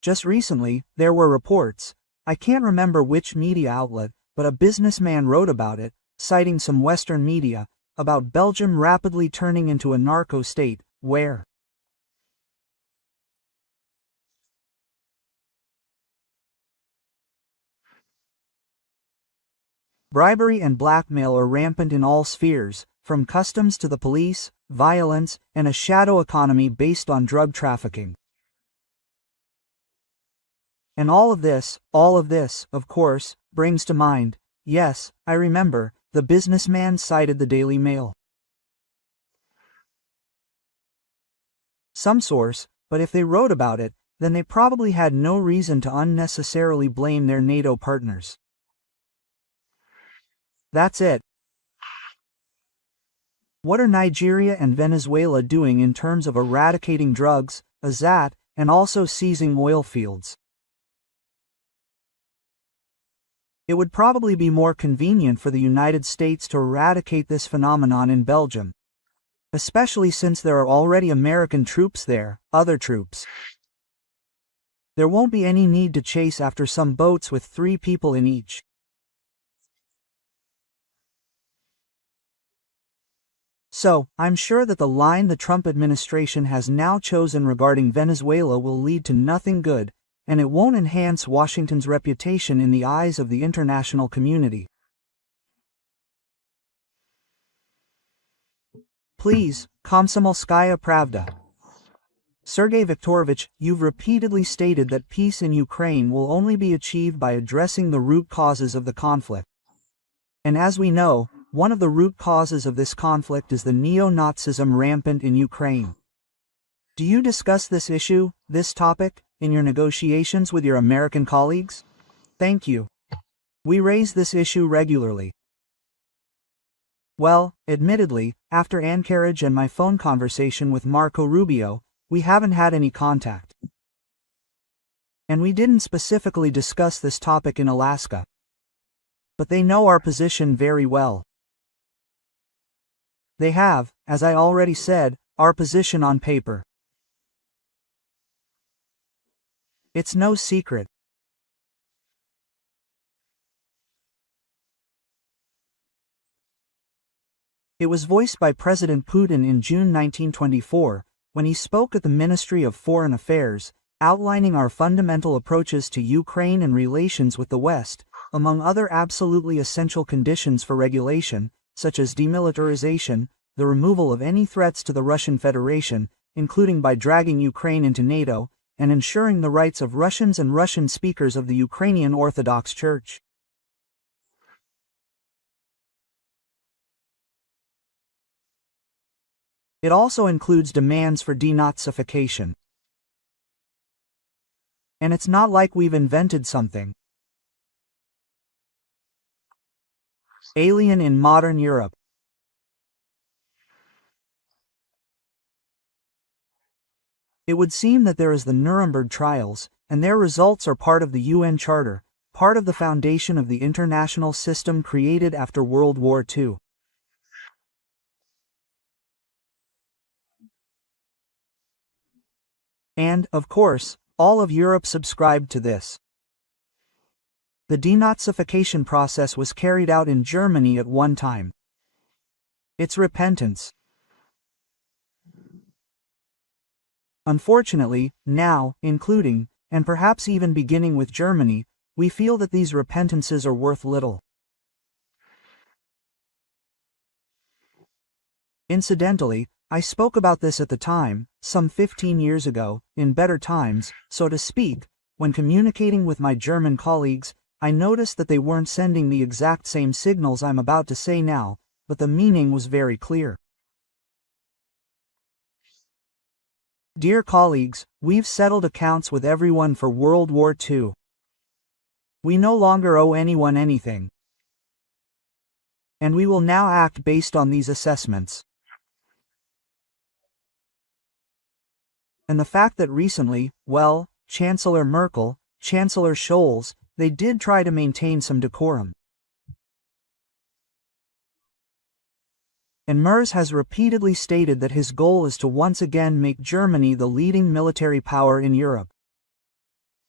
Just recently, there were reports, I can't remember which media outlet, but a businessman wrote about it, citing some Western media, about Belgium rapidly turning into a narco state, where bribery and blackmail are rampant in all spheres, from customs to the police, violence, and a shadow economy based on drug trafficking. And all of this, of course, brings to mind, yes, I remember, the businessman cited the Daily Mail. Some source, but if they wrote about it, then they probably had no reason to unnecessarily blame their NATO partners. That's it. What are Nigeria and Venezuela doing in terms of eradicating drugs, AZAT, and also seizing oil fields? It would probably be more convenient for the United States to eradicate this phenomenon in Belgium, especially since there are already American troops there, other troops. There won't be any need to chase after some boats with 3 people in each. So, I'm sure that the line the Trump administration has now chosen regarding Venezuela will lead to nothing good, and it won't enhance Washington's reputation in the eyes of the international community. Please, Komsomolskaya Pravda. Sergey Viktorovich, you've repeatedly stated that peace in Ukraine will only be achieved by addressing the root causes of the conflict. And as we know, one of the root causes of this conflict is the neo-Nazism rampant in Ukraine. Do you discuss this issue, this topic, in your negotiations with your American colleagues? Thank you. We raise this issue regularly. Well, admittedly, after Anchorage and my phone conversation with Marco Rubio, we haven't had any contact. And we didn't specifically discuss this topic in Alaska. But they know our position very well. They have, as I already said, our position on paper. It's no secret. It was voiced by President Putin in June 1924, when he spoke at the Ministry of Foreign Affairs, outlining our fundamental approaches to Ukraine and relations with the West, among other absolutely essential conditions for regulation, such as demilitarization, the removal of any threats to the Russian Federation, including by dragging Ukraine into NATO, and ensuring the rights of Russians and Russian speakers of the Ukrainian Orthodox Church. It also includes demands for denazification. And it's not like we've invented something alien in modern Europe. It would seem that there is the Nuremberg trials, and their results are part of the UN Charter, part of the foundation of the international system created after World War II. And, of course, all of Europe subscribed to this. The denazification process was carried out in Germany at one time. It's repentance. Unfortunately, now, including, and perhaps even beginning with Germany, we feel that these repentances are worth little. Incidentally, I spoke about this at the time, some 15 years ago, in better times, so to speak. When communicating with my German colleagues, I noticed that they weren't sending the exact same signals I'm about to say now, but the meaning was very clear. Dear colleagues, we've settled accounts with everyone for World War II. We no longer owe anyone anything. And we will now act based on these assessments. And the fact that recently, well, Chancellor Merkel, Chancellor Scholz, they did try to maintain some decorum. And Merz has repeatedly stated that his goal is to once again make Germany the leading military power in Europe.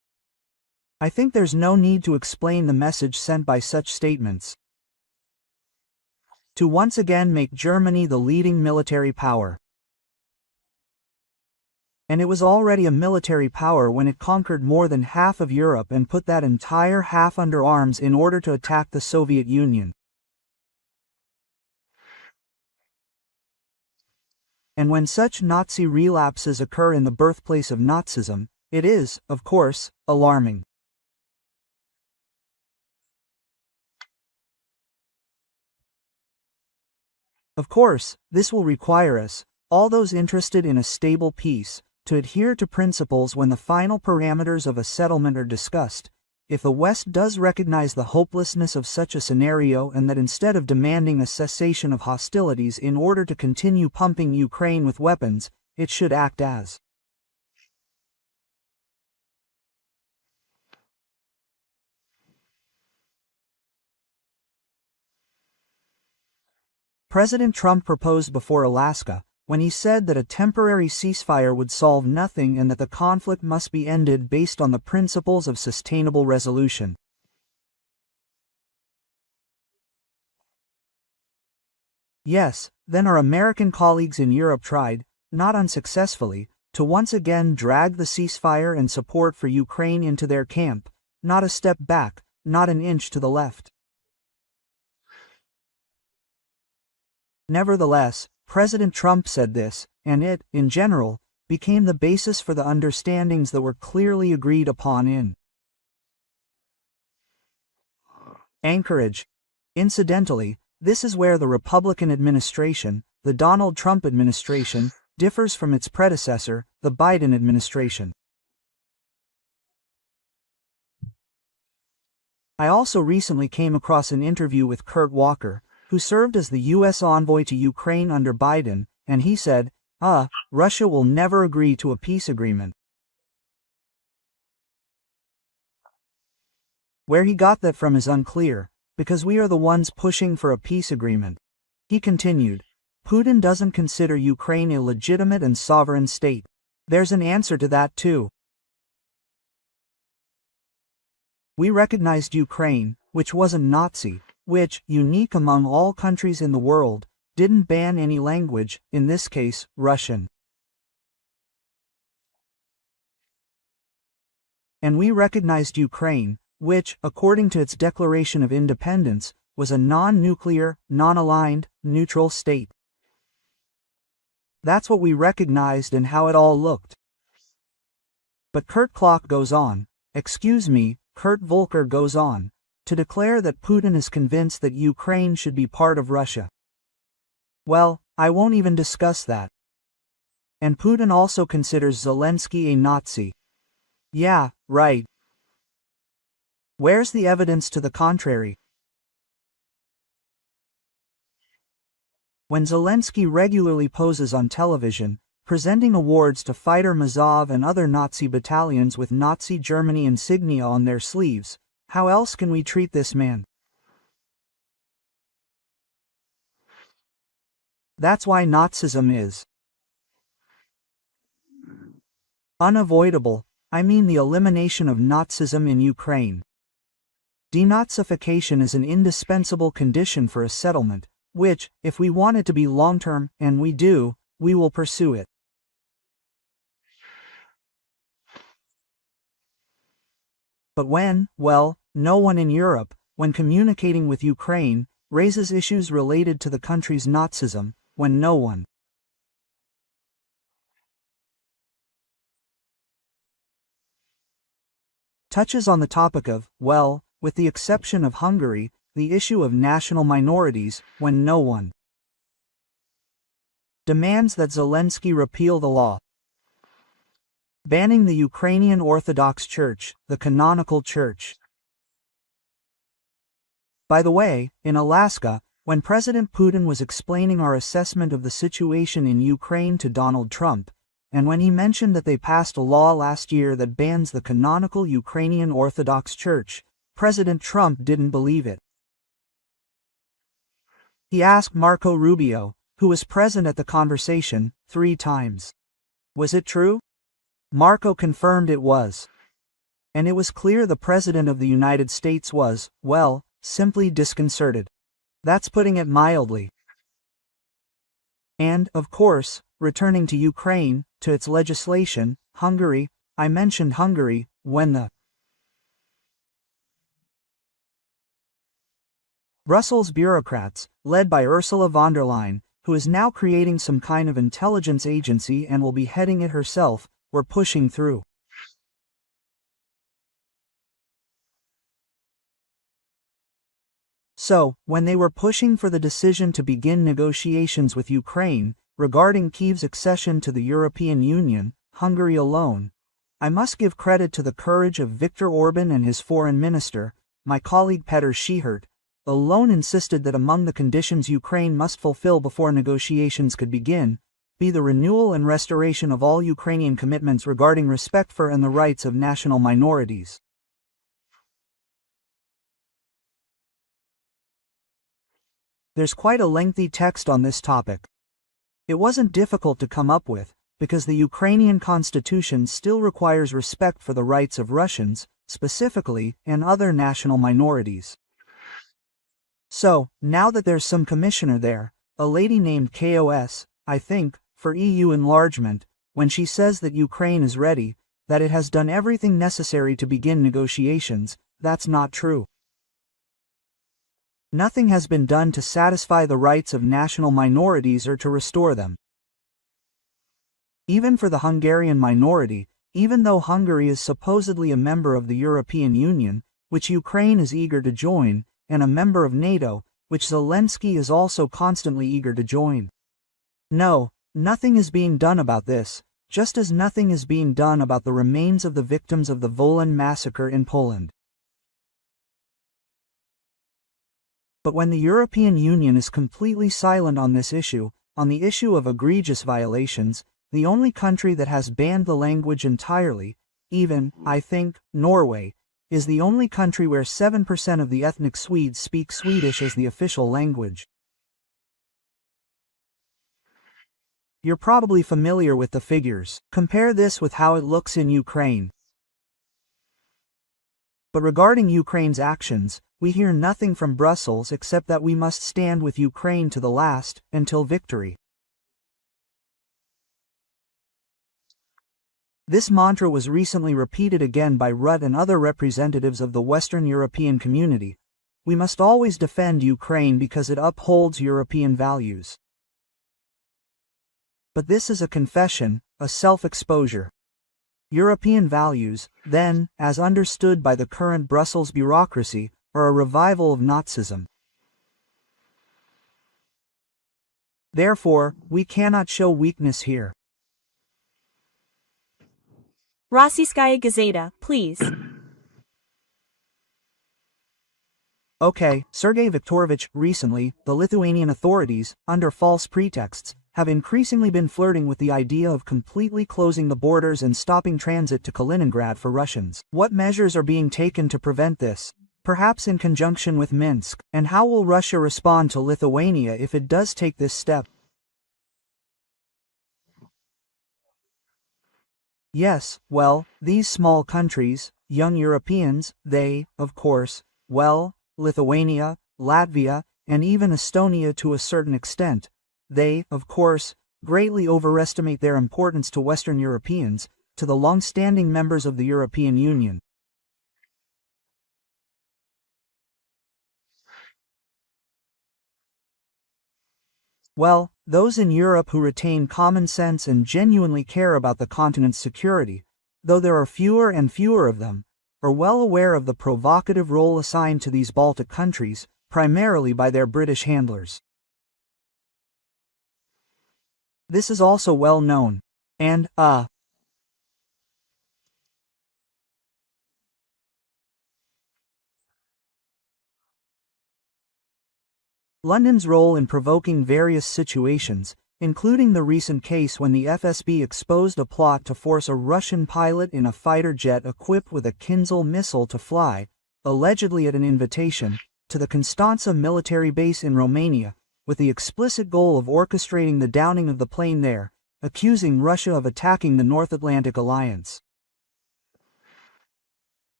I think there's no need to explain the message sent by such statements. To once again make Germany the leading military power. And it was already a military power when it conquered more than half of Europe and put that entire half under arms in order to attack the Soviet Union. And when such Nazi relapses occur in the birthplace of Nazism, it is, of course, alarming. Of course, this will require us, all those interested in a stable peace, to adhere to principles when the final parameters of a settlement are discussed. If the West does recognize the hopelessness of such a scenario and that instead of demanding a cessation of hostilities in order to continue pumping Ukraine with weapons, it should act as President Trump proposed before Alaska, when he said that a temporary ceasefire would solve nothing and that the conflict must be ended based on the principles of sustainable resolution. Yes, then our American colleagues in Europe tried, not unsuccessfully, to once again drag the ceasefire and support for Ukraine into their camp, not a step back, not an inch to the left. Nevertheless, President Trump said this, and it, in general, became the basis for the understandings that were clearly agreed upon in Anchorage. Incidentally, this is where the Republican administration, the Donald Trump administration, differs from its predecessor, the Biden administration. I also recently came across an interview with Kurt Walker, who served as the U.S. envoy to Ukraine under Biden, and he said, Russia will never agree to a peace agreement. Where he got that from is unclear, because we are the ones pushing for a peace agreement. He continued, Putin doesn't consider Ukraine a legitimate and sovereign state. There's an answer to that too. We recognized Ukraine, which wasn't Nazi, which, unique among all countries in the world, didn't ban any language, in this case, Russian. And we recognized Ukraine, which, according to its declaration of independence, was a non-nuclear, non-aligned, neutral state. That's what we recognized and how it all looked. But Kurt goes on, Kurt Volker goes on, to declare that Putin is convinced that Ukraine should be part of Russia. Well, I won't even discuss that. And Putin also considers Zelensky a Nazi. Yeah, right. Where's the evidence to the contrary? When Zelensky regularly poses on television, presenting awards to Fighter Mazov and other Nazi battalions with Nazi Germany insignia on their sleeves, how else can we treat this man? That's why Nazism is unavoidable. I mean the elimination of Nazism in Ukraine. Denazification is an indispensable condition for a settlement, which, if we want it to be long-term, and we do, we will pursue it. But no one in Europe, when communicating with Ukraine, raises issues related to the country's Nazism, when no one touches on the topic of, with the exception of Hungary, the issue of national minorities, when no one demands that Zelensky repeal the law banning the Ukrainian Orthodox Church, the canonical church. By the way, in Alaska, when President Putin was explaining our assessment of the situation in Ukraine to Donald Trump, and when he mentioned that they passed a law last year that bans the canonical Ukrainian Orthodox Church, President Trump didn't believe it. He asked Marco Rubio, who was present at the conversation, 3 times. Was it true? Marco confirmed it was. and it was clear the President of the United States was, well, simply disconcerted. That's putting it mildly. And, of course, returning to Ukraine, to its legislation, Hungary, I mentioned Hungary, when the Brussels bureaucrats, led by Ursula von der Leyen, who is now creating some kind of intelligence agency and will be heading it herself, were pushing through. So, when they were pushing for the decision to begin negotiations with Ukraine, regarding Kyiv's accession to the European Union, Hungary alone, I must give credit to the courage of Viktor Orban and his foreign minister, my colleague Petr Schihert, alone insisted that among the conditions Ukraine must fulfill before negotiations could begin, be the renewal and restoration of all Ukrainian commitments regarding respect for and the rights of national minorities. There's quite a lengthy text on this topic. It wasn't difficult to come up with, because the Ukrainian constitution still requires respect for the rights of Russians, specifically, and other national minorities. So, now that there's some commissioner there, a lady named KOS, I think, for EU enlargement, when she says that Ukraine is ready, that it has done everything necessary to begin negotiations, that's not true. Nothing has been done to satisfy the rights of national minorities or to restore them. Even for the Hungarian minority, even though Hungary is supposedly a member of the European Union, which Ukraine is eager to join, and a member of NATO, which Zelensky is also constantly eager to join. No, nothing is being done about this, just as nothing is being done about the remains of the victims of the Wolan massacre in Poland. But when the European Union is completely silent on this issue, on the issue of egregious violations, the only country that has banned the language entirely, even, I think, Norway, is the only country where 7% of the ethnic Swedes speak Swedish as the official language. You're probably familiar with the figures. Compare this with how it looks in Ukraine. But regarding Ukraine's actions, we hear nothing from Brussels except that we must stand with Ukraine to the last, until victory. This mantra was recently repeated again by Rutte and other representatives of the Western European community. We must always defend Ukraine because it upholds European values. But this is a confession, a self-exposure. European values, then, as understood by the current Brussels bureaucracy, are a revival of Nazism. Therefore, we cannot show weakness here. Rossiyskaya Gazeta, please. Okay, Sergey Viktorovich, recently, the Lithuanian authorities, under false pretexts, have increasingly been flirting with the idea of completely closing the borders and stopping transit to Kaliningrad for Russians. What measures are being taken to prevent this? Perhaps in conjunction with Minsk, and how will Russia respond to Lithuania if it does take this step? Yes, well, these small countries, young Europeans, they, of course, well, Lithuania, Latvia, and even Estonia to a certain extent, they, of course, greatly overestimate their importance to Western Europeans, to the long-standing members of the European Union. Well, those in Europe who retain common sense and genuinely care about the continent's security, though there are fewer and fewer of them, are well aware of the provocative role assigned to these Baltic countries, primarily by their British handlers. This is also well known. And, London's role in provoking various situations, including the recent case when the FSB exposed a plot to force a Russian pilot in a fighter jet equipped with a Kinzhal missile to fly, allegedly at an invitation, to the Constanța military base in Romania, with the explicit goal of orchestrating the downing of the plane there, accusing Russia of attacking the North Atlantic Alliance.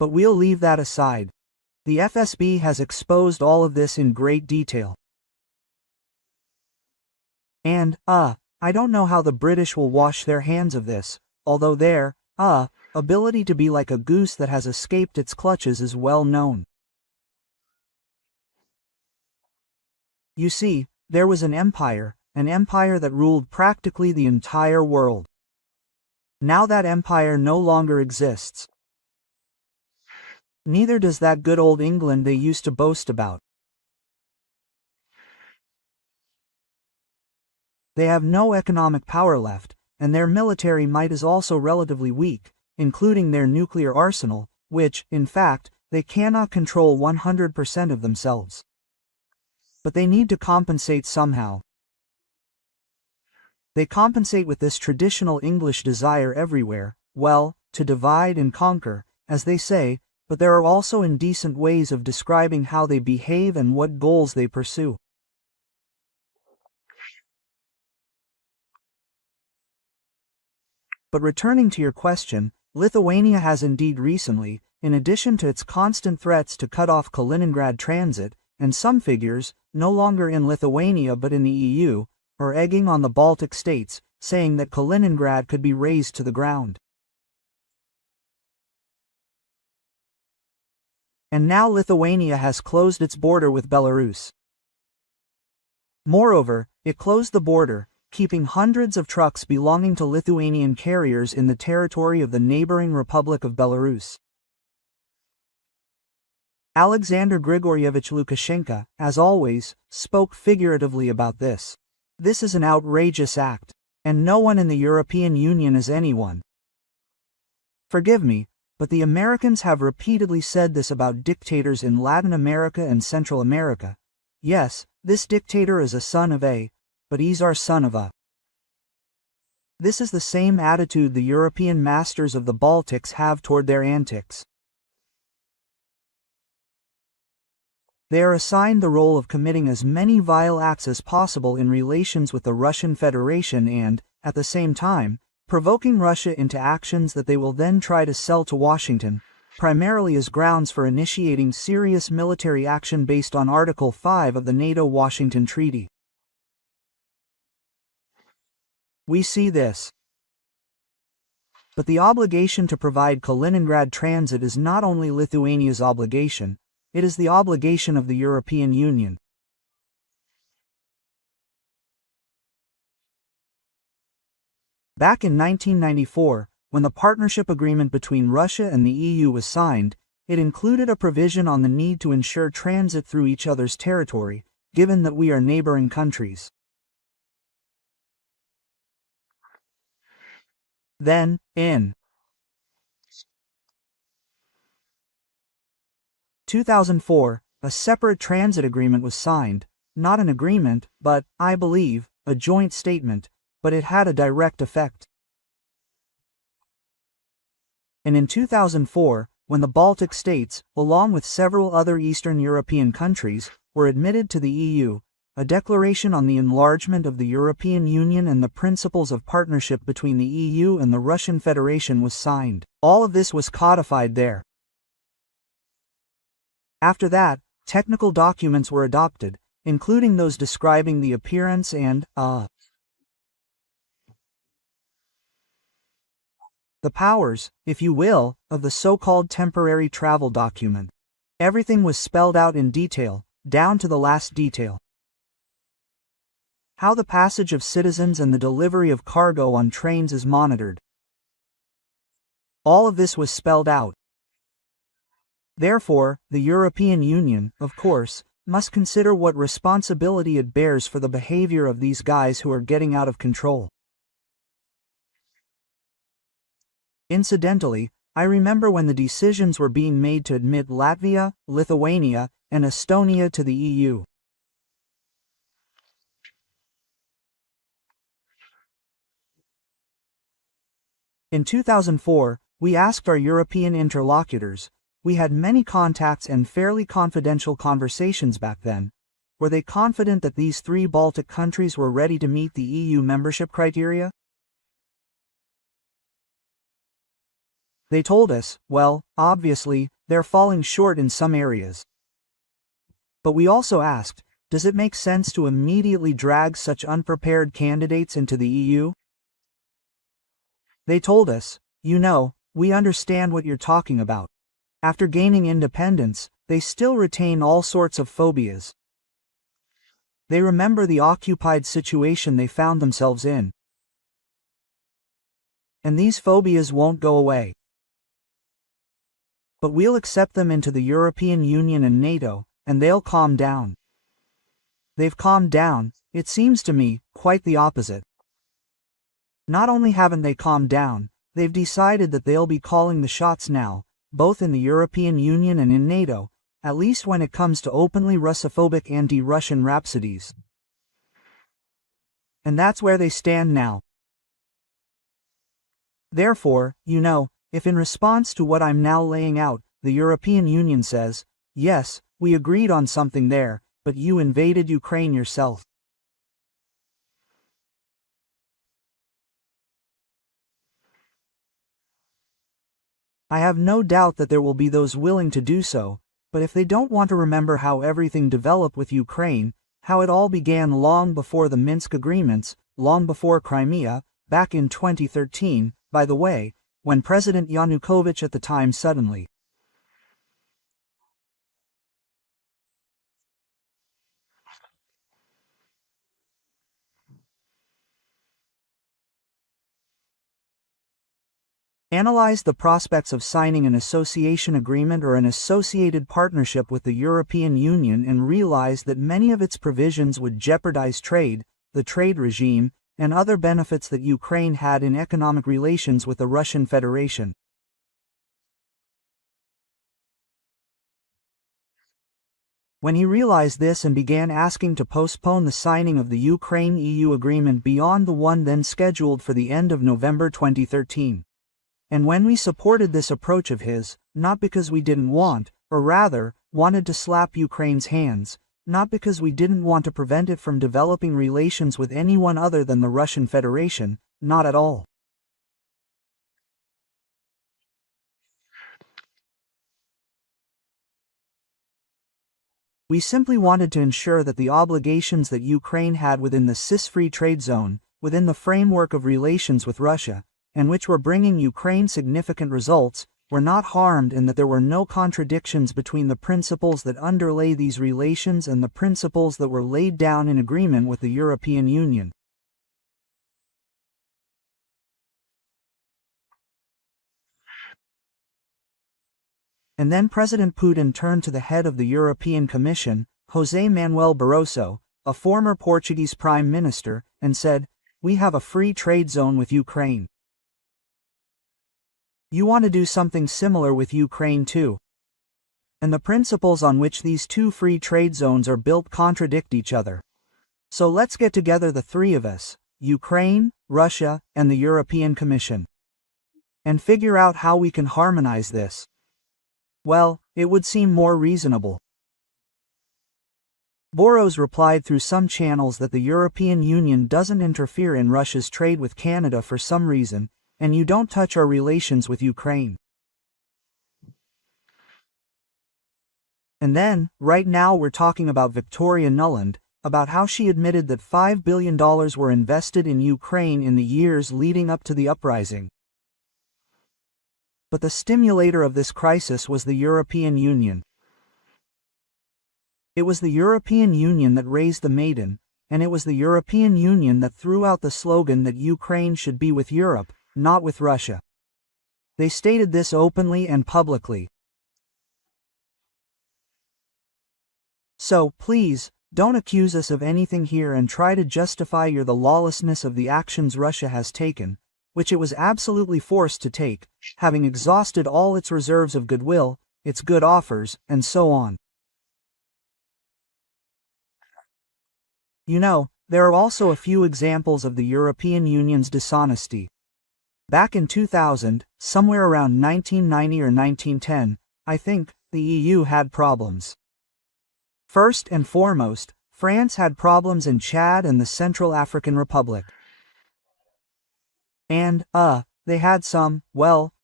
But we'll leave that aside. The FSB has exposed all of this in great detail. And, I don't know how the British will wash their hands of this, although their, ability to be like a goose that has escaped its clutches is well known. You see, there was an empire that ruled practically the entire world. Now that empire no longer exists. Neither does that good old England they used to boast about. They have no economic power left, and their military might is also relatively weak, including their nuclear arsenal, which, in fact, they cannot control 100% of themselves. But they need to compensate somehow. They compensate with this traditional English desire everywhere, well, to divide and conquer, as they say, but there are also indecent ways of describing how they behave and what goals they pursue. But returning to your question, Lithuania has indeed recently, in addition to its constant threats to cut off Kaliningrad transit, and some figures, no longer in Lithuania but in the EU, are egging on the Baltic states, saying that Kaliningrad could be razed to the ground. And now Lithuania has closed its border with Belarus. Moreover, it closed the border, keeping hundreds of trucks belonging to Lithuanian carriers in the territory of the neighboring Republic of Belarus. Alexander Grigorievich Lukashenko, as always, spoke figuratively about this. This is an outrageous act, and no one in the European Union is anyone. Forgive me, but the Americans have repeatedly said this about dictators in Latin America and Central America. Yes, this dictator is a son of a, but he's our son of a. This is the same attitude the European masters of the Baltics have toward their antics. They are assigned the role of committing as many vile acts as possible in relations with the Russian Federation and, at the same time, provoking Russia into actions that they will then try to sell to Washington, primarily as grounds for initiating serious military action based on Article 5 of the NATO-Washington Treaty. We see this. But the obligation to provide Kaliningrad transit is not only Lithuania's obligation, it is the obligation of the European Union. Back in 1994, when the partnership agreement between Russia and the EU was signed, it included a provision on the need to ensure transit through each other's territory, given that we are neighboring countries. Then, in 2004, a separate transit agreement was signed, not an agreement, but, I believe, a joint statement, but it had a direct effect. And in 2004, when the Baltic states, along with several other Eastern European countries, were admitted to the EU, a declaration on the enlargement of the European Union and the principles of partnership between the EU and the Russian Federation was signed. All of this was codified there. After that, technical documents were adopted, including those describing the appearance and, the powers, if you will, of the so-called temporary travel document. Everything was spelled out in detail, down to the last detail. How the passage of citizens and the delivery of cargo on trains is monitored. All of this was spelled out. Therefore, the European Union, of course, must consider what responsibility it bears for the behavior of these guys who are getting out of control. Incidentally, I remember when the decisions were being made to admit Latvia, Lithuania, and Estonia to the EU. In 2004, we asked our European interlocutors, we had many contacts and fairly confidential conversations back then, were they confident that these three Baltic countries were ready to meet the EU membership criteria? They told us, well, obviously, they're falling short in some areas. But we also asked, does it make sense to immediately drag such unprepared candidates into the EU? They told us, we understand what you're talking about. After gaining independence, they still retain all sorts of phobias. They remember the occupied situation they found themselves in. And these phobias won't go away. But we'll accept them into the European Union and NATO, and they'll calm down. They've calmed down, it seems to me, quite the opposite. Not only haven't they calmed down, they've decided that they'll be calling the shots now, both in the European Union and in NATO, at least when it comes to openly Russophobic anti-Russian rhapsodies. And that's where they stand now. Therefore, if in response to what I'm now laying out, the European Union says, yes, we agreed on something there, but you invaded Ukraine yourself. I have no doubt that there will be those willing to do so, but if they don't want to remember how everything developed with Ukraine, how it all began long before the Minsk agreements, long before Crimea, back in 2013, by the way, when President Yanukovych at the time suddenly analyzed the prospects of signing an association agreement or an associated partnership with the European Union and realized that many of its provisions would jeopardize trade, the trade regime, and other benefits that Ukraine had in economic relations with the Russian Federation. When he realized this and began asking to postpone the signing of the Ukraine-EU agreement beyond the one then scheduled for the end of November 2013. And when we supported this approach of his, not because we didn't want, or rather, wanted to slap Ukraine's hands, not because we didn't want to prevent it from developing relations with anyone other than the Russian Federation, not at all. We simply wanted to ensure that the obligations that Ukraine had within the CIS-free trade zone, within the framework of relations with Russia, and which were bringing Ukraine significant results, were not harmed and that there were no contradictions between the principles that underlay these relations and the principles that were laid down in agreement with the European Union. And then President Putin turned to the head of the European Commission, José Manuel Barroso, a former Portuguese Prime Minister, and said, "We have a free trade zone with Ukraine. You want to do something similar with Ukraine too. And the principles on which these two free trade zones are built contradict each other. So let's get together the three of us, Ukraine, Russia, and the European Commission, and figure out how we can harmonize this." Well, it would seem more reasonable. Boros replied through some channels that the European Union doesn't interfere in Russia's trade with Canada for some reason, and you don't touch our relations with Ukraine. And then, right now we're talking about Victoria Nuland, about how she admitted that $5 billion were invested in Ukraine in the years leading up to the uprising. But the stimulator of this crisis was the European Union. It was the European Union that raised the maiden, and it was the European Union that threw out the slogan that Ukraine should be with Europe, not with Russia. They stated this openly and publicly. So, please, don't accuse us of anything here and try to justify the lawlessness of the actions Russia has taken, which it was absolutely forced to take, having exhausted all its reserves of goodwill, its good offers, and so on. There are also a few examples of the European Union's dishonesty. Back in 2000, somewhere around 1990 or 1910, I think, the EU had problems. First and foremost, France had problems in Chad and the Central African Republic. And, they had some,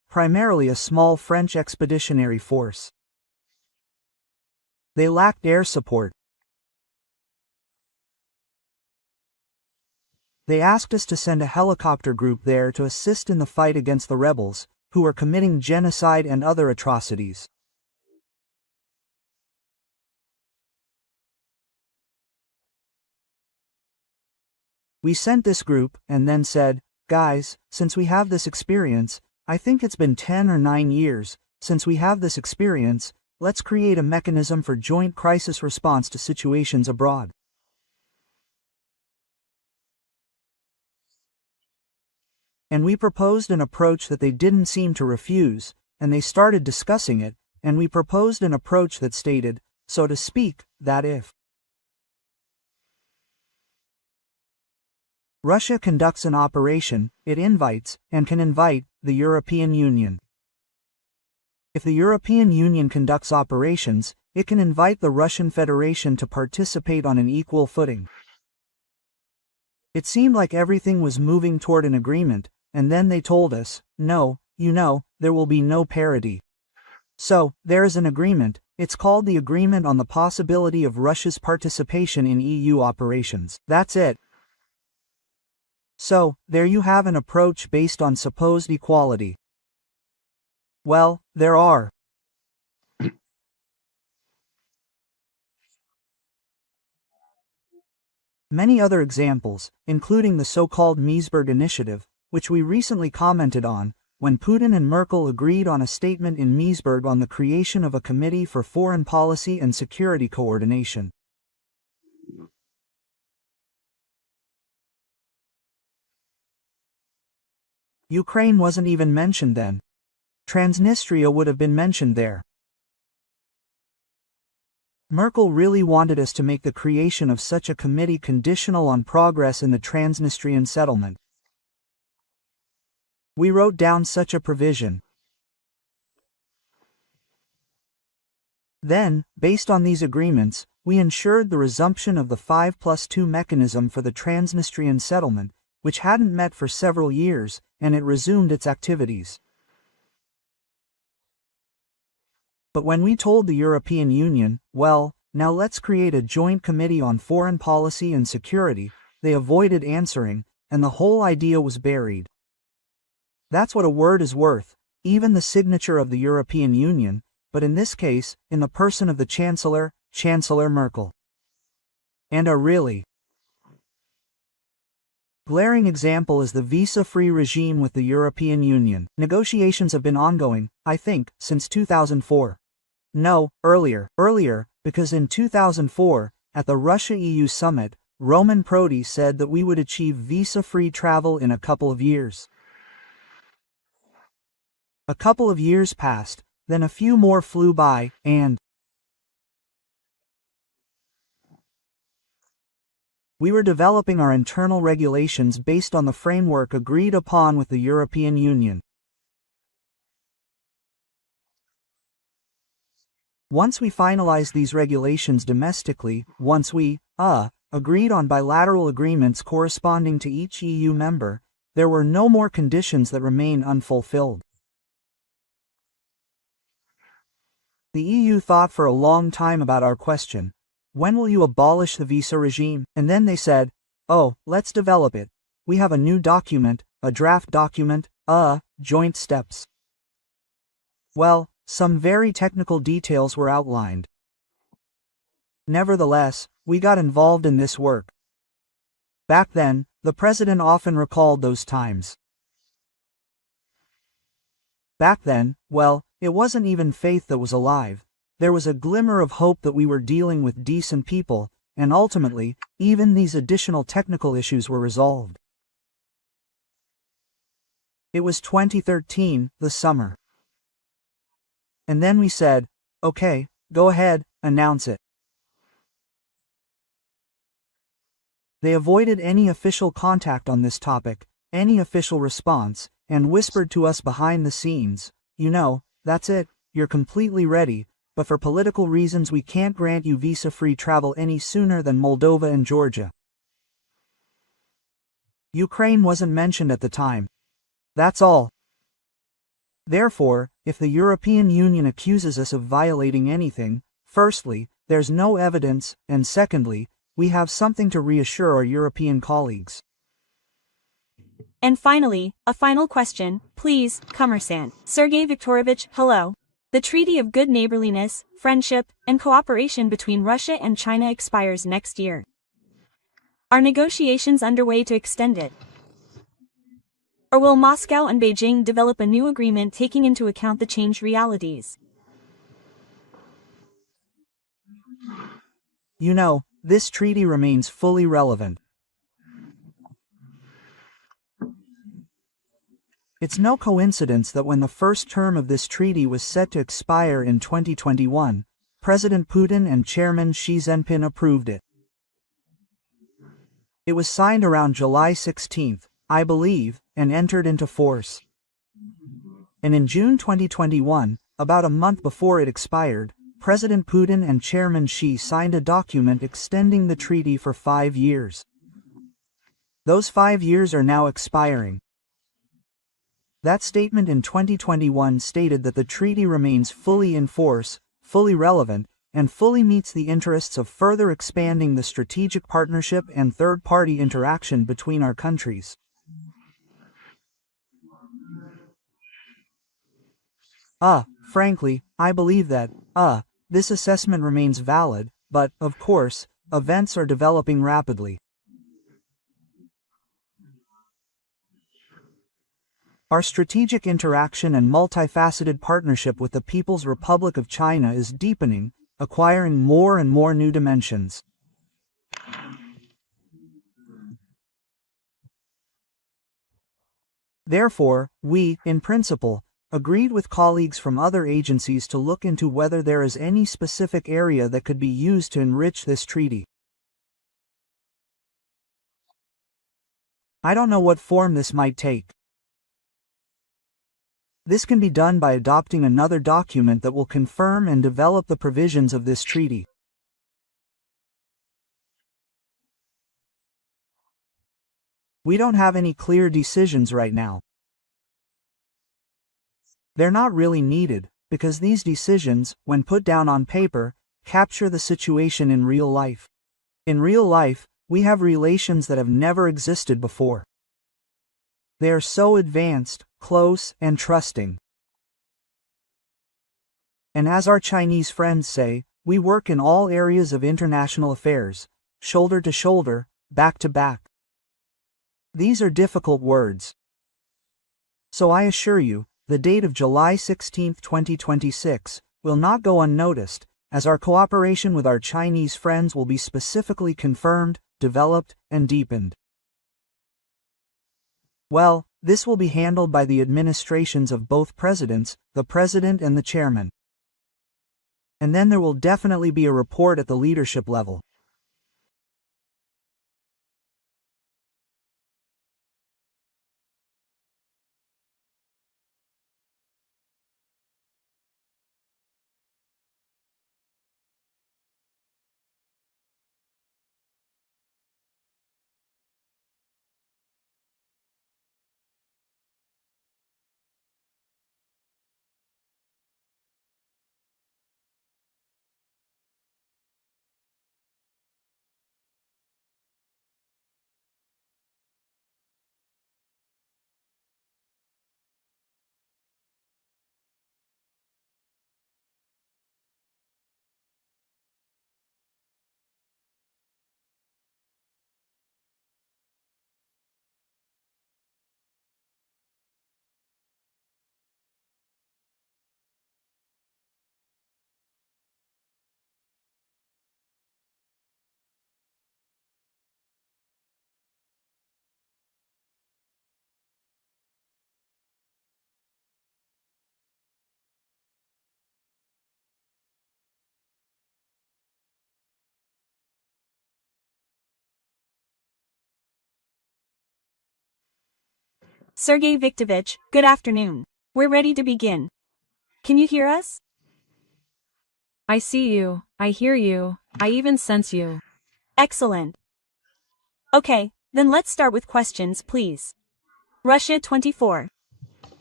primarily a small French expeditionary force. They lacked air support. They asked us to send a helicopter group there to assist in the fight against the rebels, who were committing genocide and other atrocities. We sent this group, and then said, guys, since we have this experience, I think it's been 10 or 9 years, since we have this experience, let's create a mechanism for joint crisis response to situations abroad. And we proposed an approach that they didn't seem to refuse, and they started discussing it, and we proposed an approach that stated, so to speak, that if Russia conducts an operation, it invites, and can invite, the European Union. If the European Union conducts operations, it can invite the Russian Federation to participate on an equal footing. It seemed like everything was moving toward an agreement, and then they told us, no, there will be no parity. So, there is an agreement, it's called the Agreement on the Possibility of Russia's Participation in EU Operations. That's it. So, there you have an approach based on supposed equality. Well, there are many other examples, including the so-called Meseberg Initiative, which we recently commented on, when Putin and Merkel agreed on a statement in Meseberg on the creation of a Committee for Foreign Policy and Security Coordination. Ukraine wasn't even mentioned then. Transnistria would have been mentioned there. Merkel really wanted us to make the creation of such a committee conditional on progress in the Transnistrian settlement. We wrote down such a provision. Then, based on these agreements, we ensured the resumption of the 5+2 mechanism for the Transnistrian settlement, which hadn't met for several years, and it resumed its activities. But when we told the European Union, well, now let's create a joint committee on foreign policy and security, they avoided answering, and the whole idea was buried. That's what a word is worth, even the signature of the European Union, but in this case, in the person of the Chancellor, Chancellor Merkel. And a really glaring example is the visa-free regime with the European Union. Negotiations have been ongoing, I think, since 2004. No, earlier, because in 2004, at the Russia-EU summit, Roman Prodi said that we would achieve visa-free travel in a couple of years. A couple of years passed, then a few more flew by, and we were developing our internal regulations based on the framework agreed upon with the European Union. Once we finalized these regulations domestically, once we, agreed on bilateral agreements corresponding to each EU member, there were no more conditions that remain unfulfilled. The EU thought for a long time about our question, when will you abolish the visa regime? And then they said, oh, let's develop it. We have a new document, a draft document, joint steps. Well, some very technical details were outlined. Nevertheless, we got involved in this work. Back then, the president often recalled those times. Back then, well, it wasn't even faith that was alive. There was a glimmer of hope that we were dealing with decent people, and ultimately, even these additional technical issues were resolved. It was 2013, the summer. And then we said, okay, go ahead, announce it. They avoided any official contact on this topic, any official response, and whispered to us behind the scenes, that's it, you're completely ready, but for political reasons we can't grant you visa-free travel any sooner than Moldova and Georgia. Ukraine wasn't mentioned at the time. That's all. Therefore, if the European Union accuses us of violating anything, firstly, there's no evidence, and secondly, we have something to reassure our European colleagues. And finally, a final question, please, Commerçant. Sergey Viktorovich, hello. The Treaty of Good Neighborliness, Friendship, and Cooperation between Russia and China expires next year. Are negotiations underway to extend it? Or will Moscow and Beijing develop a new agreement taking into account the changed realities? You know, this treaty remains fully relevant. It's no coincidence that when the first term of this treaty was set to expire in 2021, President Putin and Chairman Xi Jinping approved it. It was signed around July 16, I believe, and entered into force. And in June 2021, about a month before it expired, President Putin and Chairman Xi signed a document extending the treaty for 5 years. Those 5 years are now expiring. That statement in 2021 stated that the treaty remains fully in force, fully relevant, and fully meets the interests of further expanding the strategic partnership and third-party interaction between our countries. Frankly, I believe that, this assessment remains valid, but, of course, events are developing rapidly. Our strategic interaction and multifaceted partnership with the People's Republic of China is deepening, acquiring more and more new dimensions. Therefore, we, in principle, agreed with colleagues from other agencies to look into whether there is any specific area that could be used to enrich this treaty. I don't know what form this might take. This can be done by adopting another document that will confirm and develop the provisions of this treaty. We don't have any clear decisions right now. They're not really needed, because these decisions, when put down on paper, capture the situation in real life. In real life, we have relations that have never existed before. They are so advanced, close, and trusting. And as our Chinese friends say, we work in all areas of international affairs, shoulder to shoulder, back to back. These are difficult words. So I assure you, the date of July 16, 2026, will not go unnoticed, as our cooperation with our Chinese friends will be specifically confirmed, developed, and deepened. Well, this will be handled by the administrations of both presidents, the president and the chairman. And then there will definitely be a report at the leadership level. Sergey Viktorovich, good afternoon. We're ready to begin. Can you hear us? I see you, I hear you, I even sense you. Excellent. Okay, then let's start with questions, please. Russia 24.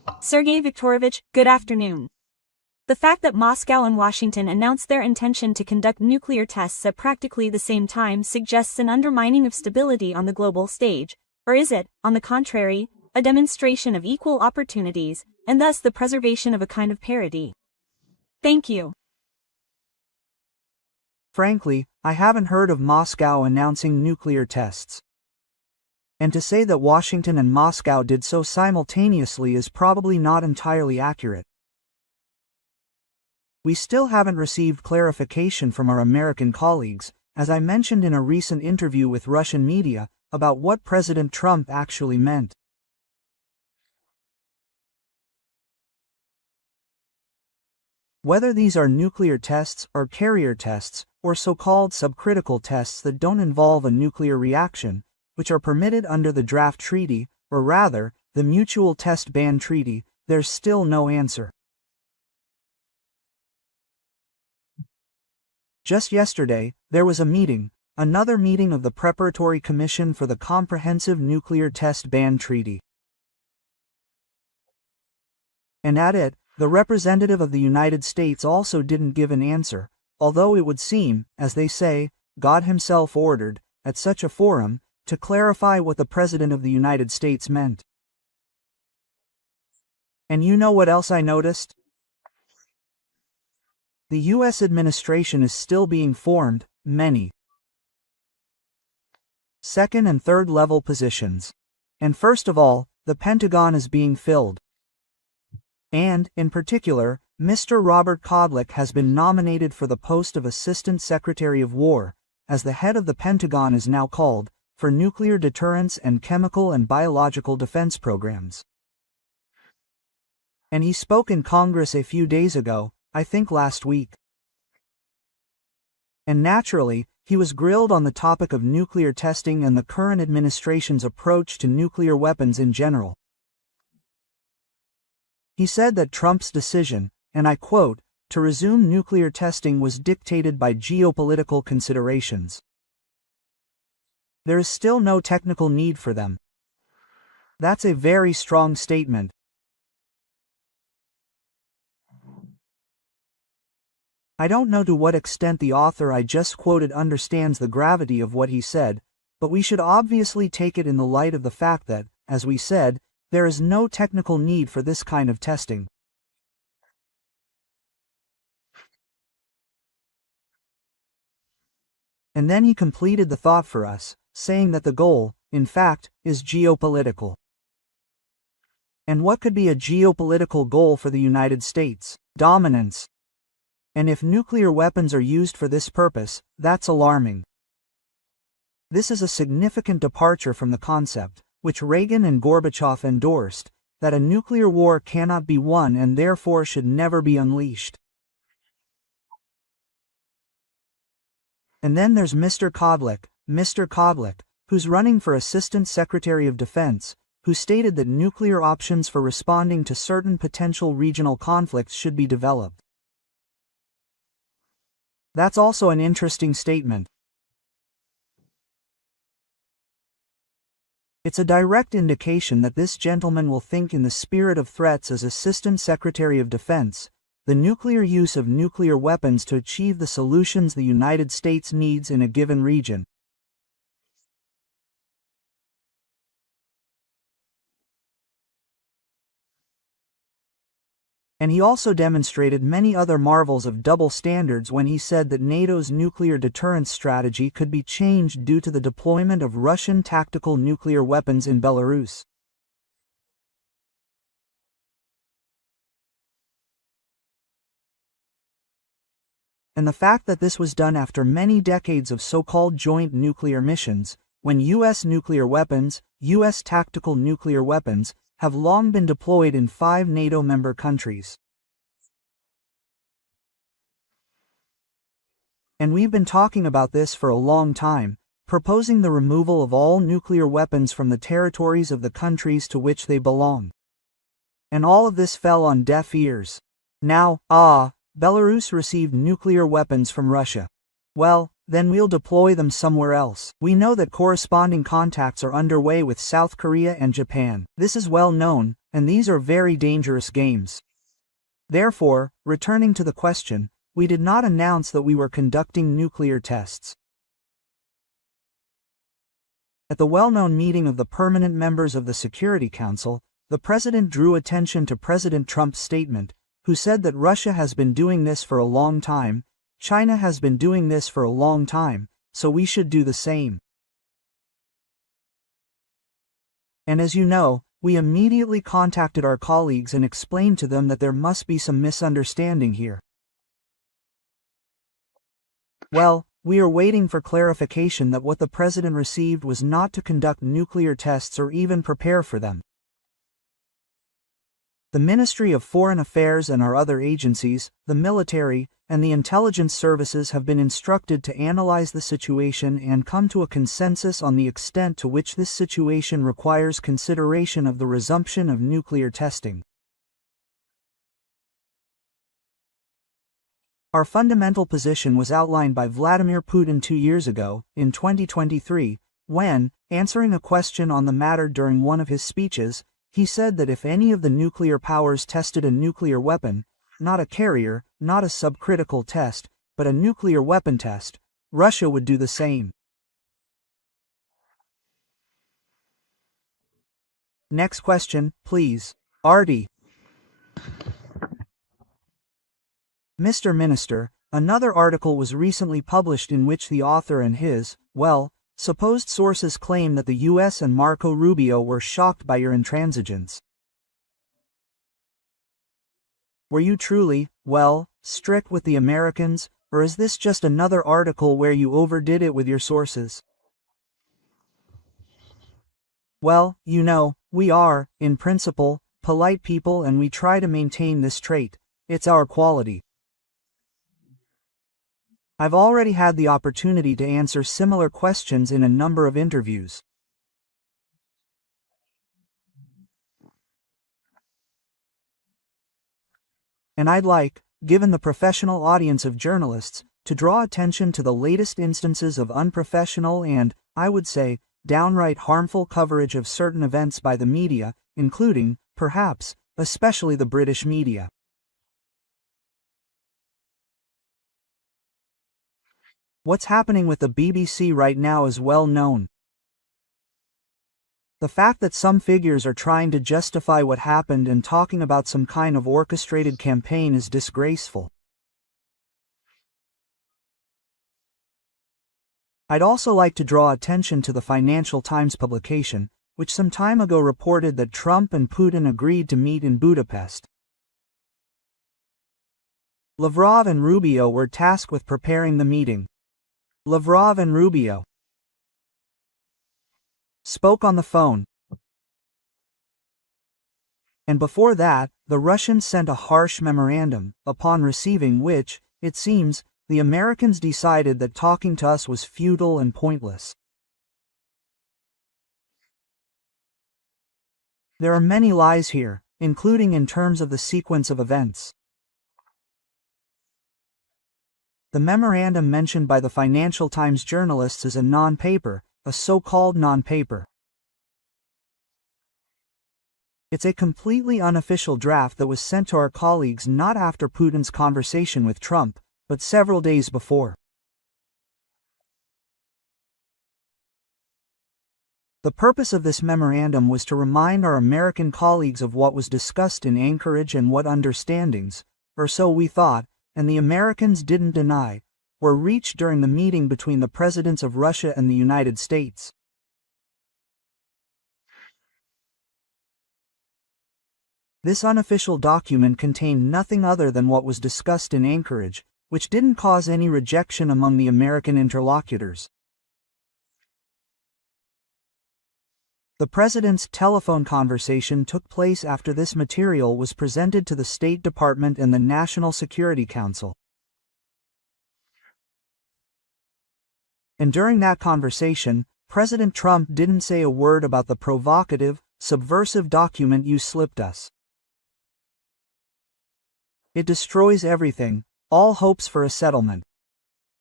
Sergey Viktorovich, good afternoon. The fact that Moscow and Washington announced their intention to conduct nuclear tests at practically the same time suggests an undermining of stability on the global stage, or is it, on the contrary, a demonstration of equal opportunities, and thus the preservation of a kind of parity? Thank you. Frankly, I haven't heard of Moscow announcing nuclear tests. And to say that Washington and Moscow did so simultaneously is probably not entirely accurate. We still haven't received clarification from our American colleagues, as I mentioned in a recent interview with Russian media, about what President Trump actually meant. Whether these are nuclear tests or carrier tests, or so-called subcritical tests that don't involve a nuclear reaction, which are permitted under the draft treaty, or rather, the Mutual Test Ban Treaty, there's still no answer. Just yesterday, there was a meeting, another meeting of the Preparatory Commission for the Comprehensive Nuclear Test Ban Treaty. And at it, the representative of the United States also didn't give an answer, although it would seem, as they say, God himself ordered, at such a forum, to clarify what the President of the United States meant. And you know what else I noticed? The U.S. administration is still being formed, many second and third level positions. And first of all, the Pentagon is being filled. And, in particular, Mr. Robert Kodlik has been nominated for the post of Assistant Secretary of War, as the head of the Pentagon is now called, for nuclear deterrence and chemical and biological defense programs. And he spoke in Congress a few days ago, I think last week. And naturally, he was grilled on the topic of nuclear testing and the current administration's approach to nuclear weapons in general. He said that Trump's decision, and I quote, to resume nuclear testing was dictated by geopolitical considerations. There is still no technical need for them. That's a very strong statement. I don't know to what extent the author I just quoted understands the gravity of what he said, but we should obviously take it in the light of the fact that, as we said, there is no technical need for this kind of testing. And then he completed the thought for us, saying that the goal, in fact, is geopolitical. And what could be a geopolitical goal for the United States? Dominance. And if nuclear weapons are used for this purpose, that's alarming. This is a significant departure from the concept, which Reagan and Gorbachev endorsed, that a nuclear war cannot be won and therefore should never be unleashed. And then there's Mr. Kodlik, who's running for Assistant Secretary of Defense, who stated that nuclear options for responding to certain potential regional conflicts should be developed. That's also an interesting statement. It's a direct indication that this gentleman will think in the spirit of threats as Assistant Secretary of Defense, the nuclear use of nuclear weapons to achieve the solutions the United States needs in a given region. And he also demonstrated many other marvels of double standards when he said that NATO's nuclear deterrence strategy could be changed due to the deployment of Russian tactical nuclear weapons in Belarus. And the fact that this was done after many decades of so-called joint nuclear missions, when U.S. nuclear weapons, U.S. tactical nuclear weapons, have long been deployed in 5 NATO member countries. And we've been talking about this for a long time, proposing the removal of all nuclear weapons from the territories of the countries to which they belong. And all of this fell on deaf ears. Now, Belarus received nuclear weapons from Russia. Well, then we'll deploy them somewhere else. We know that corresponding contacts are underway with South Korea and Japan. This is well known, and these are very dangerous games. Therefore, returning to the question, we did not announce that we were conducting nuclear tests. At the well-known meeting of the permanent members of the Security Council, the President drew attention to President Trump's statement, who said that Russia has been doing this for a long time, China has been doing this for a long time, so we should do the same. And as you know, we immediately contacted our colleagues and explained to them that there must be some misunderstanding here. Well, we are waiting for clarification that what the President received was not to conduct nuclear tests or even prepare for them. The Ministry of Foreign Affairs and our other agencies, the military, and the intelligence services have been instructed to analyze the situation and come to a consensus on the extent to which this situation requires consideration of the resumption of nuclear testing. Our fundamental position was outlined by Vladimir Putin 2 years ago, in 2023, when, answering a question on the matter during one of his speeches, he said that if any of the nuclear powers tested a nuclear weapon, not a carrier, not a subcritical test, but a nuclear weapon test, Russia would do the same. Next question, please. Artie. Mr. Minister, another article was recently published in which the author and his, supposed sources claim that the US and Marco Rubio were shocked by your intransigence. Were you truly, strict with the Americans, or is this just another article where you overdid it with your sources? Well, you know, we are, in principle, polite people and we try to maintain this trait. It's our quality. I've already had the opportunity to answer similar questions in a number of interviews. And I'd like, given the professional audience of journalists, to draw attention to the latest instances of unprofessional and, I would say, downright harmful coverage of certain events by the media, including, perhaps, especially the British media. What's happening with the BBC right now is well known. The fact that some figures are trying to justify what happened and talking about some kind of orchestrated campaign is disgraceful. I'd also like to draw attention to the Financial Times publication, which some time ago reported that Trump and Putin agreed to meet in Budapest. Lavrov and Rubio were tasked with preparing the meeting. Lavrov and Rubio spoke on the phone. And before that, the Russians sent a harsh memorandum, upon receiving which, it seems, the Americans decided that talking to us was futile and pointless. There are many lies here, including in terms of the sequence of events. The memorandum mentioned by the Financial Times journalists is a non-paper, a so-called non-paper. It's a completely unofficial draft that was sent to our colleagues not after Putin's conversation with Trump, but several days before. The purpose of this memorandum was to remind our American colleagues of what was discussed in Anchorage and what understandings, or so we thought, and the Americans didn't deny, were reached during the meeting between the presidents of Russia and the United States. This unofficial document contained nothing other than what was discussed in Anchorage, which didn't cause any rejection among the American interlocutors. The president's telephone conversation took place after this material was presented to the State Department and the National Security Council. And during that conversation, President Trump didn't say a word about the provocative, subversive document you slipped us. It destroys everything, all hopes for a settlement.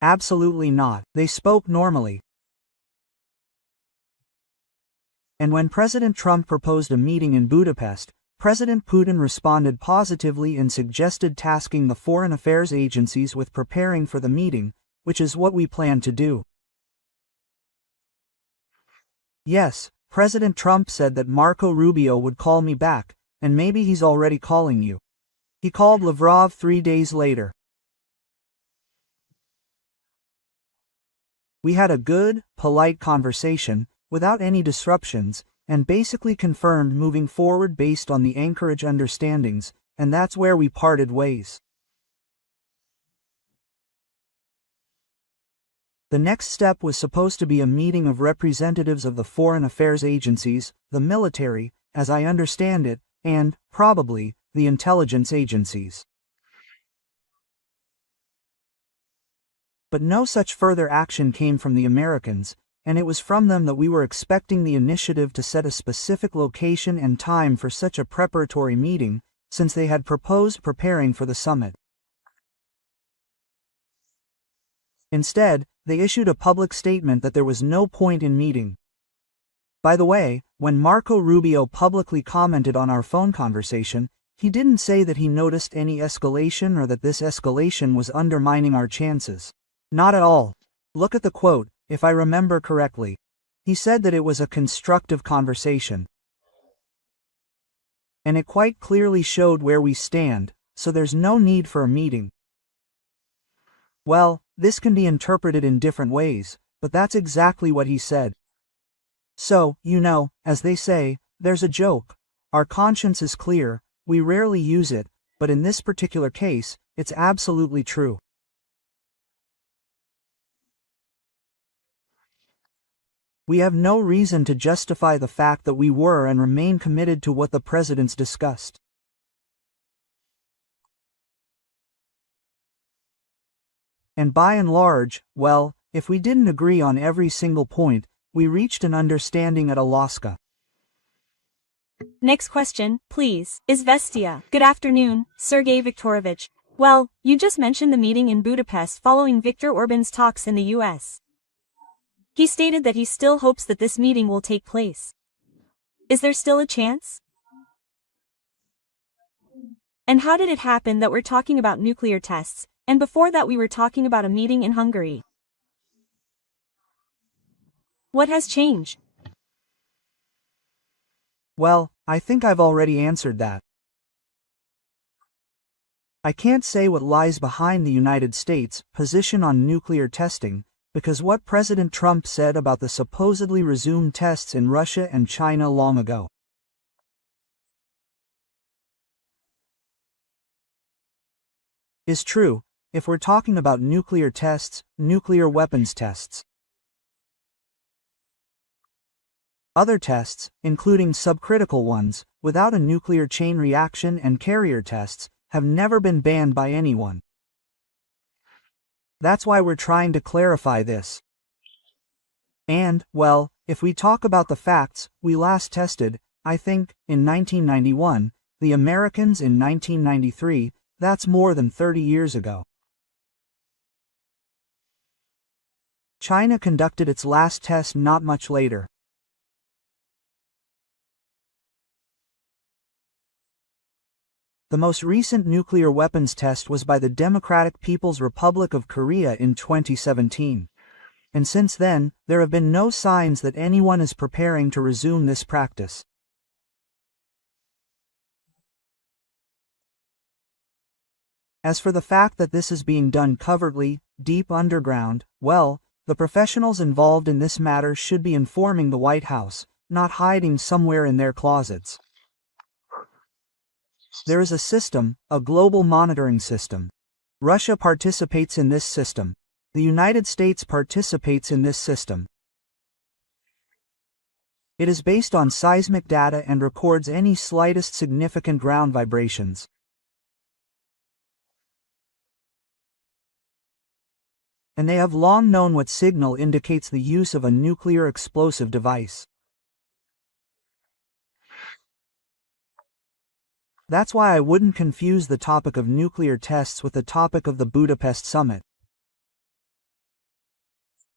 Absolutely not. They spoke normally. And when President Trump proposed a meeting in Budapest, President Putin responded positively and suggested tasking the foreign affairs agencies with preparing for the meeting, which is what we plan to do. Yes, President Trump said that Marco Rubio would call me back, and maybe he's already calling you. He called Lavrov 3 days later. We had a good, polite conversation, without any disruptions, and basically confirmed moving forward based on the Anchorage understandings, and that's where we parted ways. The next step was supposed to be a meeting of representatives of the foreign affairs agencies, the military, as I understand it, and, probably, the intelligence agencies. But no such further action came from the Americans, and it was from them that we were expecting the initiative to set a specific location and time for such a preparatory meeting, since they had proposed preparing for the summit. Instead, they issued a public statement that there was no point in meeting. By the way, when Marco Rubio publicly commented on our phone conversation, he didn't say that he noticed any escalation or that this escalation was undermining our chances. Not at all. Look at the quote, if I remember correctly. He said that it was a constructive conversation. And it quite clearly showed where we stand, so there's no need for a meeting. Well, this can be interpreted in different ways, but that's exactly what he said. So, as they say, there's a joke. Our conscience is clear, we rarely use it, but in this particular case, it's absolutely true. We have no reason to justify the fact that we were and remain committed to what the presidents discussed. And by and large, well, if we didn't agree on every single point, we reached an understanding at Alaska. Next question, please. Izvestia. Good afternoon, Sergey Viktorovich. Well, you just mentioned the meeting in Budapest following Viktor Orban's talks in the US. He stated that he still hopes that this meeting will take place. Is there still a chance? And how did it happen that we're talking about nuclear tests, and before that we were talking about a meeting in Hungary? What has changed? Well, I think I've already answered that. I can't say what lies behind the United States' position on nuclear testing, because what President Trump said about the supposedly resumed tests in Russia and China long ago. Is true, if we're talking about nuclear tests, nuclear weapons tests. Other tests, including subcritical ones, without a nuclear chain reaction and carrier tests, have never been banned by anyone. That's why we're trying to clarify this. And, well, if we talk about the facts, we last tested, I think, in 1991, the Americans in 1993, that's more than 30 years ago. China conducted its last test not much later. The most recent nuclear weapons test was by the Democratic People's Republic of Korea in 2017. And since then, there have been no signs that anyone is preparing to resume this practice. As for the fact that this is being done covertly, deep underground, well, the professionals involved in this matter should be informing the White House, not hiding somewhere in their closets. There is a system, a global monitoring system. Russia participates in this system. The United States participates in this system. It is based on seismic data and records any slightest significant ground vibrations. And they have long known what signal indicates the use of a nuclear explosive device. That's why I wouldn't confuse the topic of nuclear tests with the topic of the Budapest summit.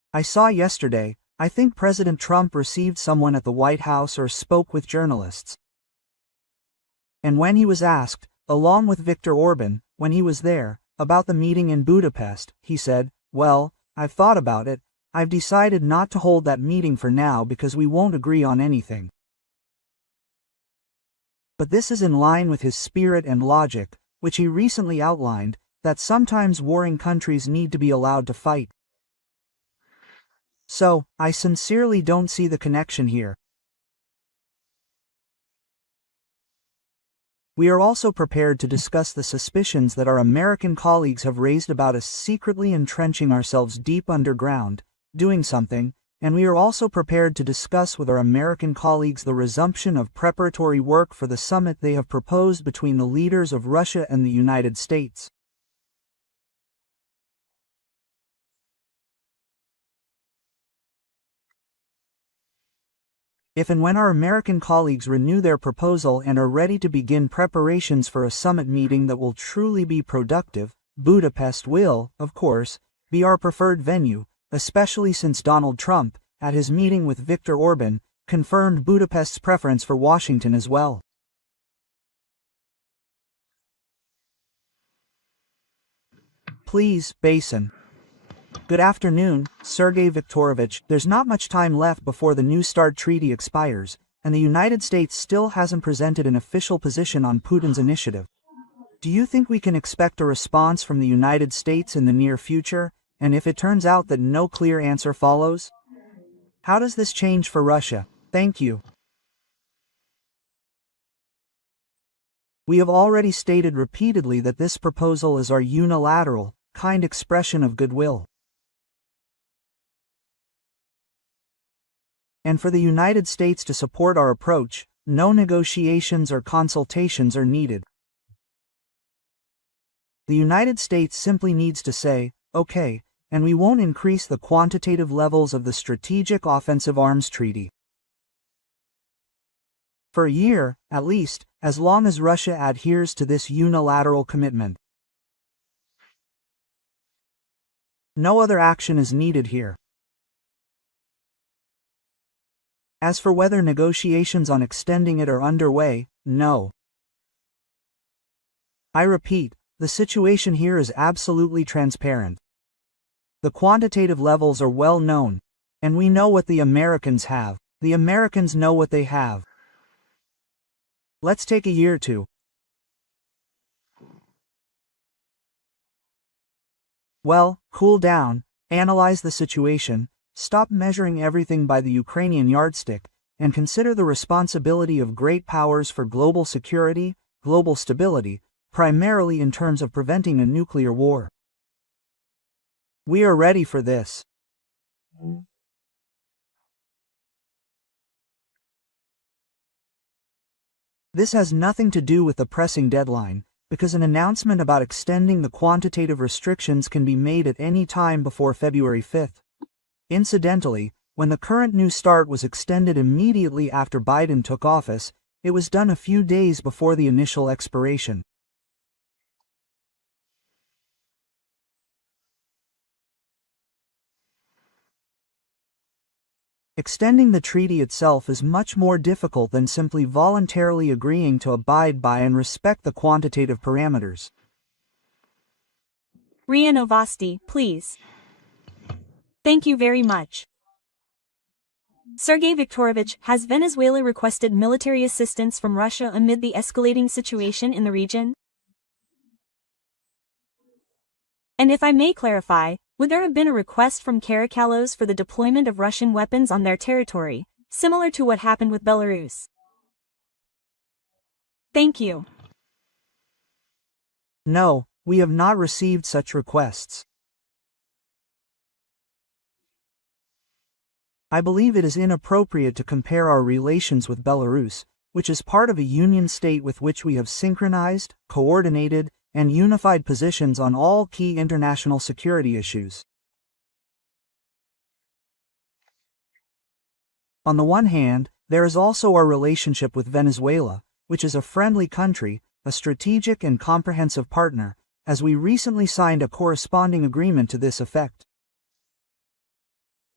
I saw yesterday, I think President Trump received someone at the White House or spoke with journalists. And when he was asked, along with Viktor Orban, when he was there, about the meeting in Budapest, he said, "Well, I've thought about it, I've decided not to hold that meeting for now because we won't agree on anything." But this is in line with his spirit and logic, which he recently outlined, that sometimes warring countries need to be allowed to fight. So, I sincerely don't see the connection here. We are also prepared to discuss the suspicions that our American colleagues have raised about us secretly entrenching ourselves deep underground, doing something, and we are also prepared to discuss with our American colleagues the resumption of preparatory work for the summit they have proposed between the leaders of Russia and the United States. If and when our American colleagues renew their proposal and are ready to begin preparations for a summit meeting that will truly be productive, Budapest will, of course, be our preferred venue, especially since Donald Trump, at his meeting with Viktor Orban, confirmed Budapest's preference for Washington as well. Please, Basin. Good afternoon, Sergey Viktorovich. There's not much time left before the New START treaty expires, and the United States still hasn't presented an official position on Putin's initiative. Do you think we can expect a response from the United States in the near future, and if it turns out that no clear answer follows? How does this change for Russia? Thank you. We have already stated repeatedly that this proposal is our unilateral, kind expression of goodwill. And for the United States to support our approach, no negotiations or consultations are needed. The United States simply needs to say, "Okay," and we won't increase the quantitative levels of the Strategic Offensive Arms Treaty. For a year, at least, as long as Russia adheres to this unilateral commitment. No other action is needed here. As for whether negotiations on extending it are underway, no. I repeat, the situation here is absolutely transparent. The quantitative levels are well known, and we know what the Americans have. The Americans know what they have. Let's take a year or two. Well, cool down, analyze the situation, stop measuring everything by the Ukrainian yardstick, and consider the responsibility of great powers for global security, global stability, primarily in terms of preventing a nuclear war. We are ready for this. This has nothing to do with the pressing deadline, because an announcement about extending the quantitative restrictions can be made at any time before February 5th. Incidentally, when the current New START was extended immediately after Biden took office, it was done a few days before the initial expiration. Extending the treaty itself is much more difficult than simply voluntarily agreeing to abide by and respect the quantitative parameters. RIA Novosti, please. Thank you very much. Sergey Viktorovich, has Venezuela requested military assistance from Russia amid the escalating situation in the region? And if I may clarify, would there have been a request from Caracalos for the deployment of Russian weapons on their territory, similar to what happened with Belarus? Thank you. No, we have not received such requests. I believe it is inappropriate to compare our relations with Belarus, which is part of a union state with which we have synchronized, coordinated, and unified positions on all key international security issues. On the one hand, there is also our relationship with Venezuela, which is a friendly country, a strategic and comprehensive partner, as we recently signed a corresponding agreement to this effect.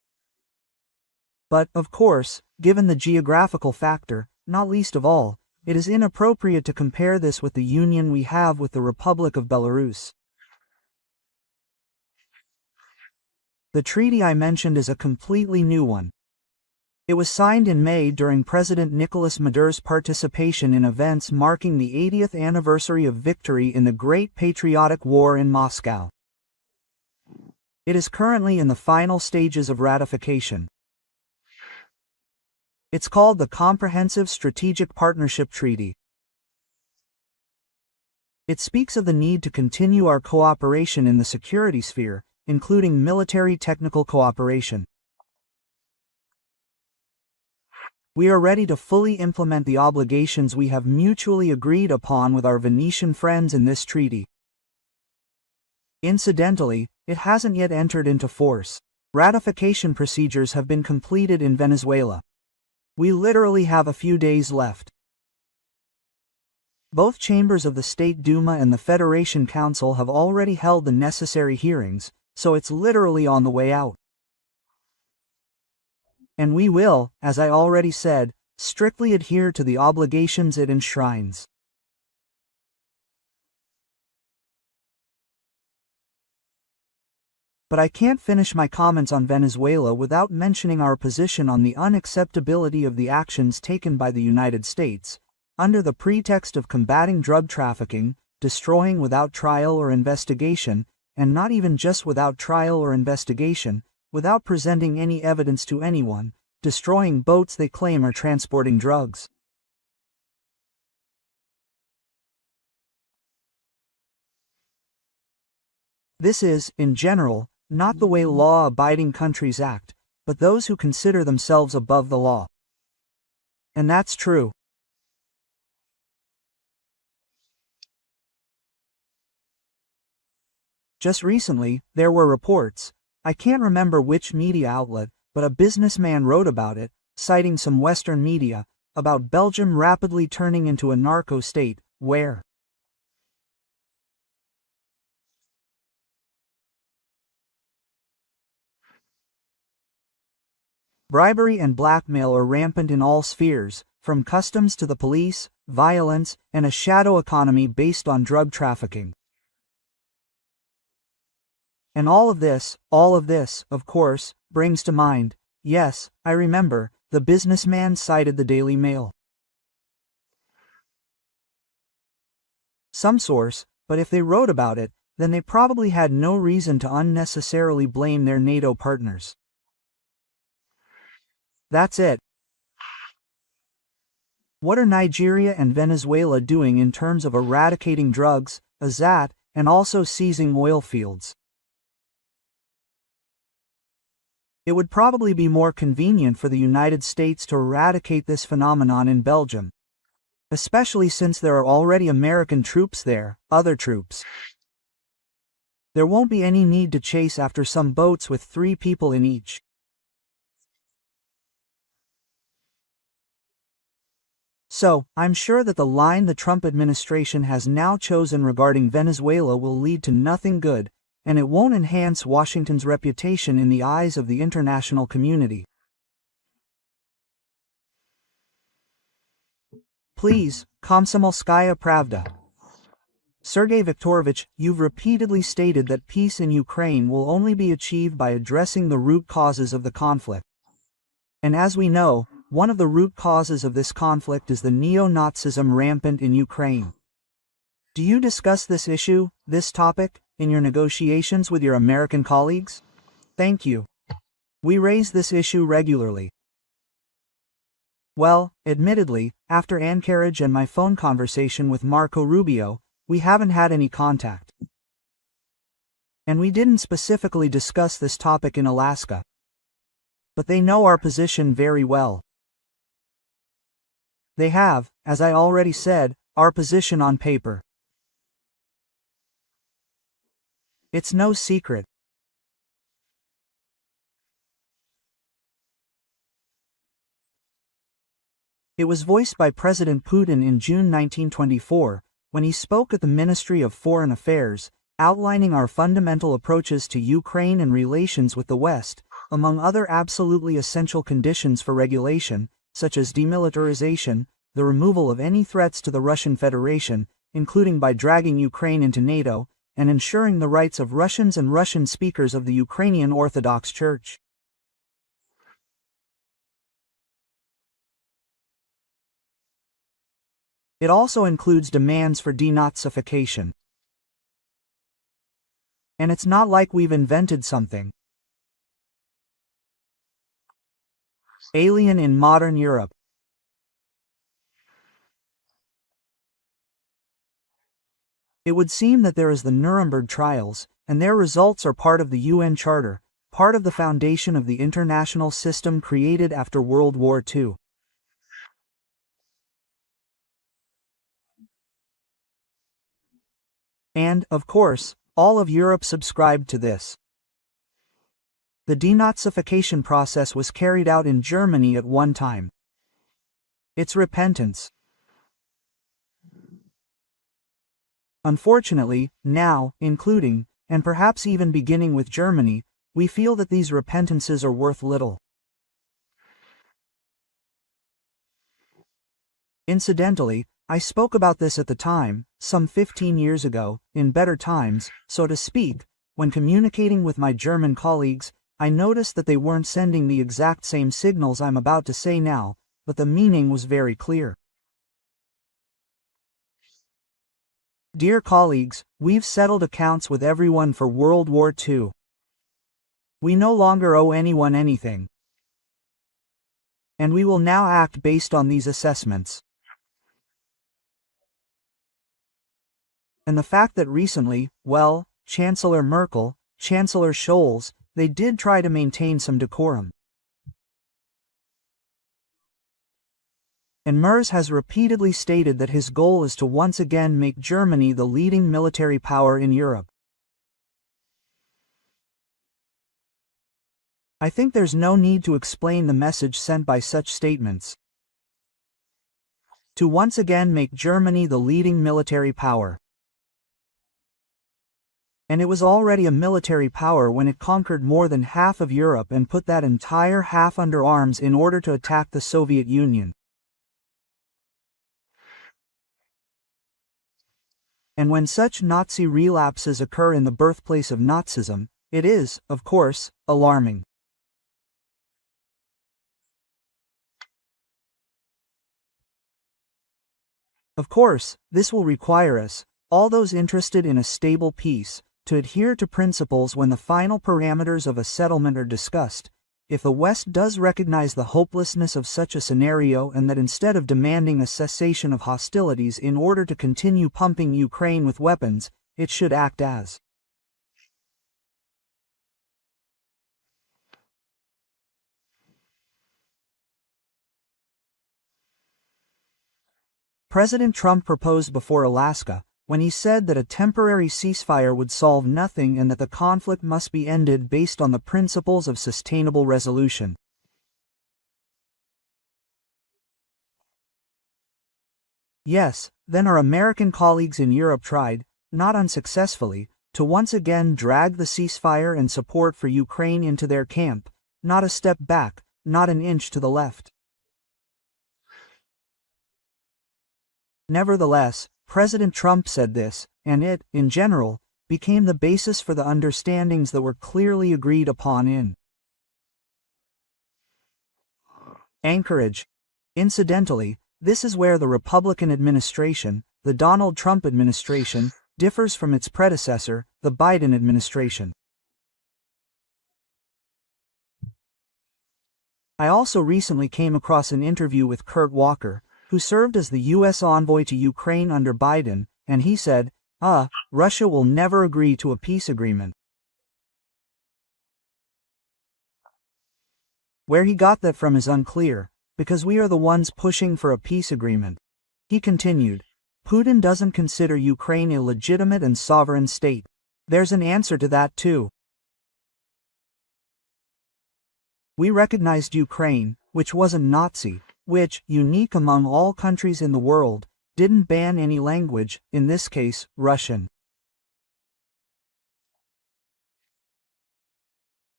But, of course, given the geographical factor, not least of all, it is inappropriate to compare this with the union we have with the Republic of Belarus. The treaty I mentioned is a completely new one. It was signed in May during President Nicolas Maduro's participation in events marking the 80th anniversary of victory in the Great Patriotic War in Moscow. It is currently in the final stages of ratification. It's called the Comprehensive Strategic Partnership Treaty. It speaks of the need to continue our cooperation in the security sphere, including military technical cooperation. We are ready to fully implement the obligations we have mutually agreed upon with our Venetian friends in this treaty. Incidentally, it hasn't yet entered into force. Ratification procedures have been completed in Venezuela. We literally have a few days left. Both chambers of the State Duma and the Federation Council have already held the necessary hearings, so it's literally on the way out. And we will, as I already said, strictly adhere to the obligations it enshrines. But I can't finish my comments on Venezuela without mentioning our position on the unacceptability of the actions taken by the United States, under the pretext of combating drug trafficking, destroying without trial or investigation, and not even just without trial or investigation, without presenting any evidence to anyone, destroying boats they claim are transporting drugs. This is, in general, not the way law-abiding countries act, but those who consider themselves above the law. And that's true. Just recently, there were reports, I can't remember which media outlet, but a businessman wrote about it, citing some Western media, about Belgium rapidly turning into a narco state, where bribery and blackmail are rampant in all spheres, from customs to the police, violence, and a shadow economy based on drug trafficking. And all of this, of course, brings to mind, yes, I remember, the businessman cited the Daily Mail. Some source, but if they wrote about it, then they probably had no reason to unnecessarily blame their NATO partners. That's it. What are Nigeria and Venezuela doing in terms of eradicating drugs, and also seizing oil fields? It would probably be more convenient for the United States to eradicate this phenomenon in Belgium, especially since there are already American troops there, other troops. There won't be any need to chase after some boats with 3 people in each. So, I'm sure that the line the Trump administration has now chosen regarding Venezuela will lead to nothing good, and it won't enhance Washington's reputation in the eyes of the international community. Please, Komsomolskaya Pravda. Sergey Viktorovich, you've repeatedly stated that peace in Ukraine will only be achieved by addressing the root causes of the conflict. And as we know, one of the root causes of this conflict is the neo-Nazism rampant in Ukraine. Do you discuss this issue, this topic, in your negotiations with your American colleagues? Thank you. We raise this issue regularly. Well, admittedly, after Anchorage and my phone conversation with Marco Rubio, we haven't had any contact. And we didn't specifically discuss this topic in Alaska. But they know our position very well. They have, as I already said, our position on paper. It's no secret. It was voiced by President Putin in June 1924, when he spoke at the Ministry of Foreign Affairs, outlining our fundamental approaches to Ukraine and relations with the West, among other absolutely essential conditions for regulation, such as demilitarization, the removal of any threats to the Russian Federation, including by dragging Ukraine into NATO, and ensuring the rights of Russians and Russian speakers of the Ukrainian Orthodox Church. It also includes demands for denazification. And it's not like we've invented something alien in modern Europe. It would seem that there is the Nuremberg trials, and their results are part of the UN Charter, part of the foundation of the international system created after World War II. And, of course, all of Europe subscribed to this. The denazification process was carried out in Germany at one time. It's repentance. Unfortunately, now, including, and perhaps even beginning with Germany, we feel that these repentances are worth little. Incidentally, I spoke about this at the time, some 15 years ago, in better times, so to speak. When communicating with my German colleagues, I noticed that they weren't sending the exact same signals I'm about to say now, but the meaning was very clear. Dear colleagues, we've settled accounts with everyone for World War II. We no longer owe anyone anything. And we will now act based on these assessments. And the fact that recently, well, Chancellor Merkel, Chancellor Scholz, they did try to maintain some decorum. And Merz has repeatedly stated that his goal is to once again make Germany the leading military power in Europe. I think there's no need to explain the message sent by such statements. To once again make Germany the leading military power. And it was already a military power when it conquered more than half of Europe and put that entire half under arms in order to attack the Soviet Union. And when such Nazi relapses occur in the birthplace of Nazism, it is, of course, alarming. Of course, this will require us, all those interested in a stable peace, to adhere to principles when the final parameters of a settlement are discussed. If the West does recognize the hopelessness of such a scenario and that instead of demanding a cessation of hostilities in order to continue pumping Ukraine with weapons, it should act as President Trump proposed before Alaska, when he said that a temporary ceasefire would solve nothing and that the conflict must be ended based on the principles of sustainable resolution. Yes, then our American colleagues in Europe tried, not unsuccessfully, to once again drag the ceasefire and support for Ukraine into their camp, not a step back, not an inch to the left. Nevertheless, President Trump said this, and it, in general, became the basis for the understandings that were clearly agreed upon in Anchorage. Incidentally, this is where the Republican administration, the Donald Trump administration, differs from its predecessor, the Biden administration. I also recently came across an interview with Kurt Walker, who served as the U.S. envoy to Ukraine under Biden, and he said, Russia will never agree to a peace agreement. Where he got that from is unclear, because we are the ones pushing for a peace agreement. He continued, Putin doesn't consider Ukraine a legitimate and sovereign state. There's an answer to that too. We recognized Ukraine, which wasn't Nazi, which, unique among all countries in the world, didn't ban any language, in this case, Russian.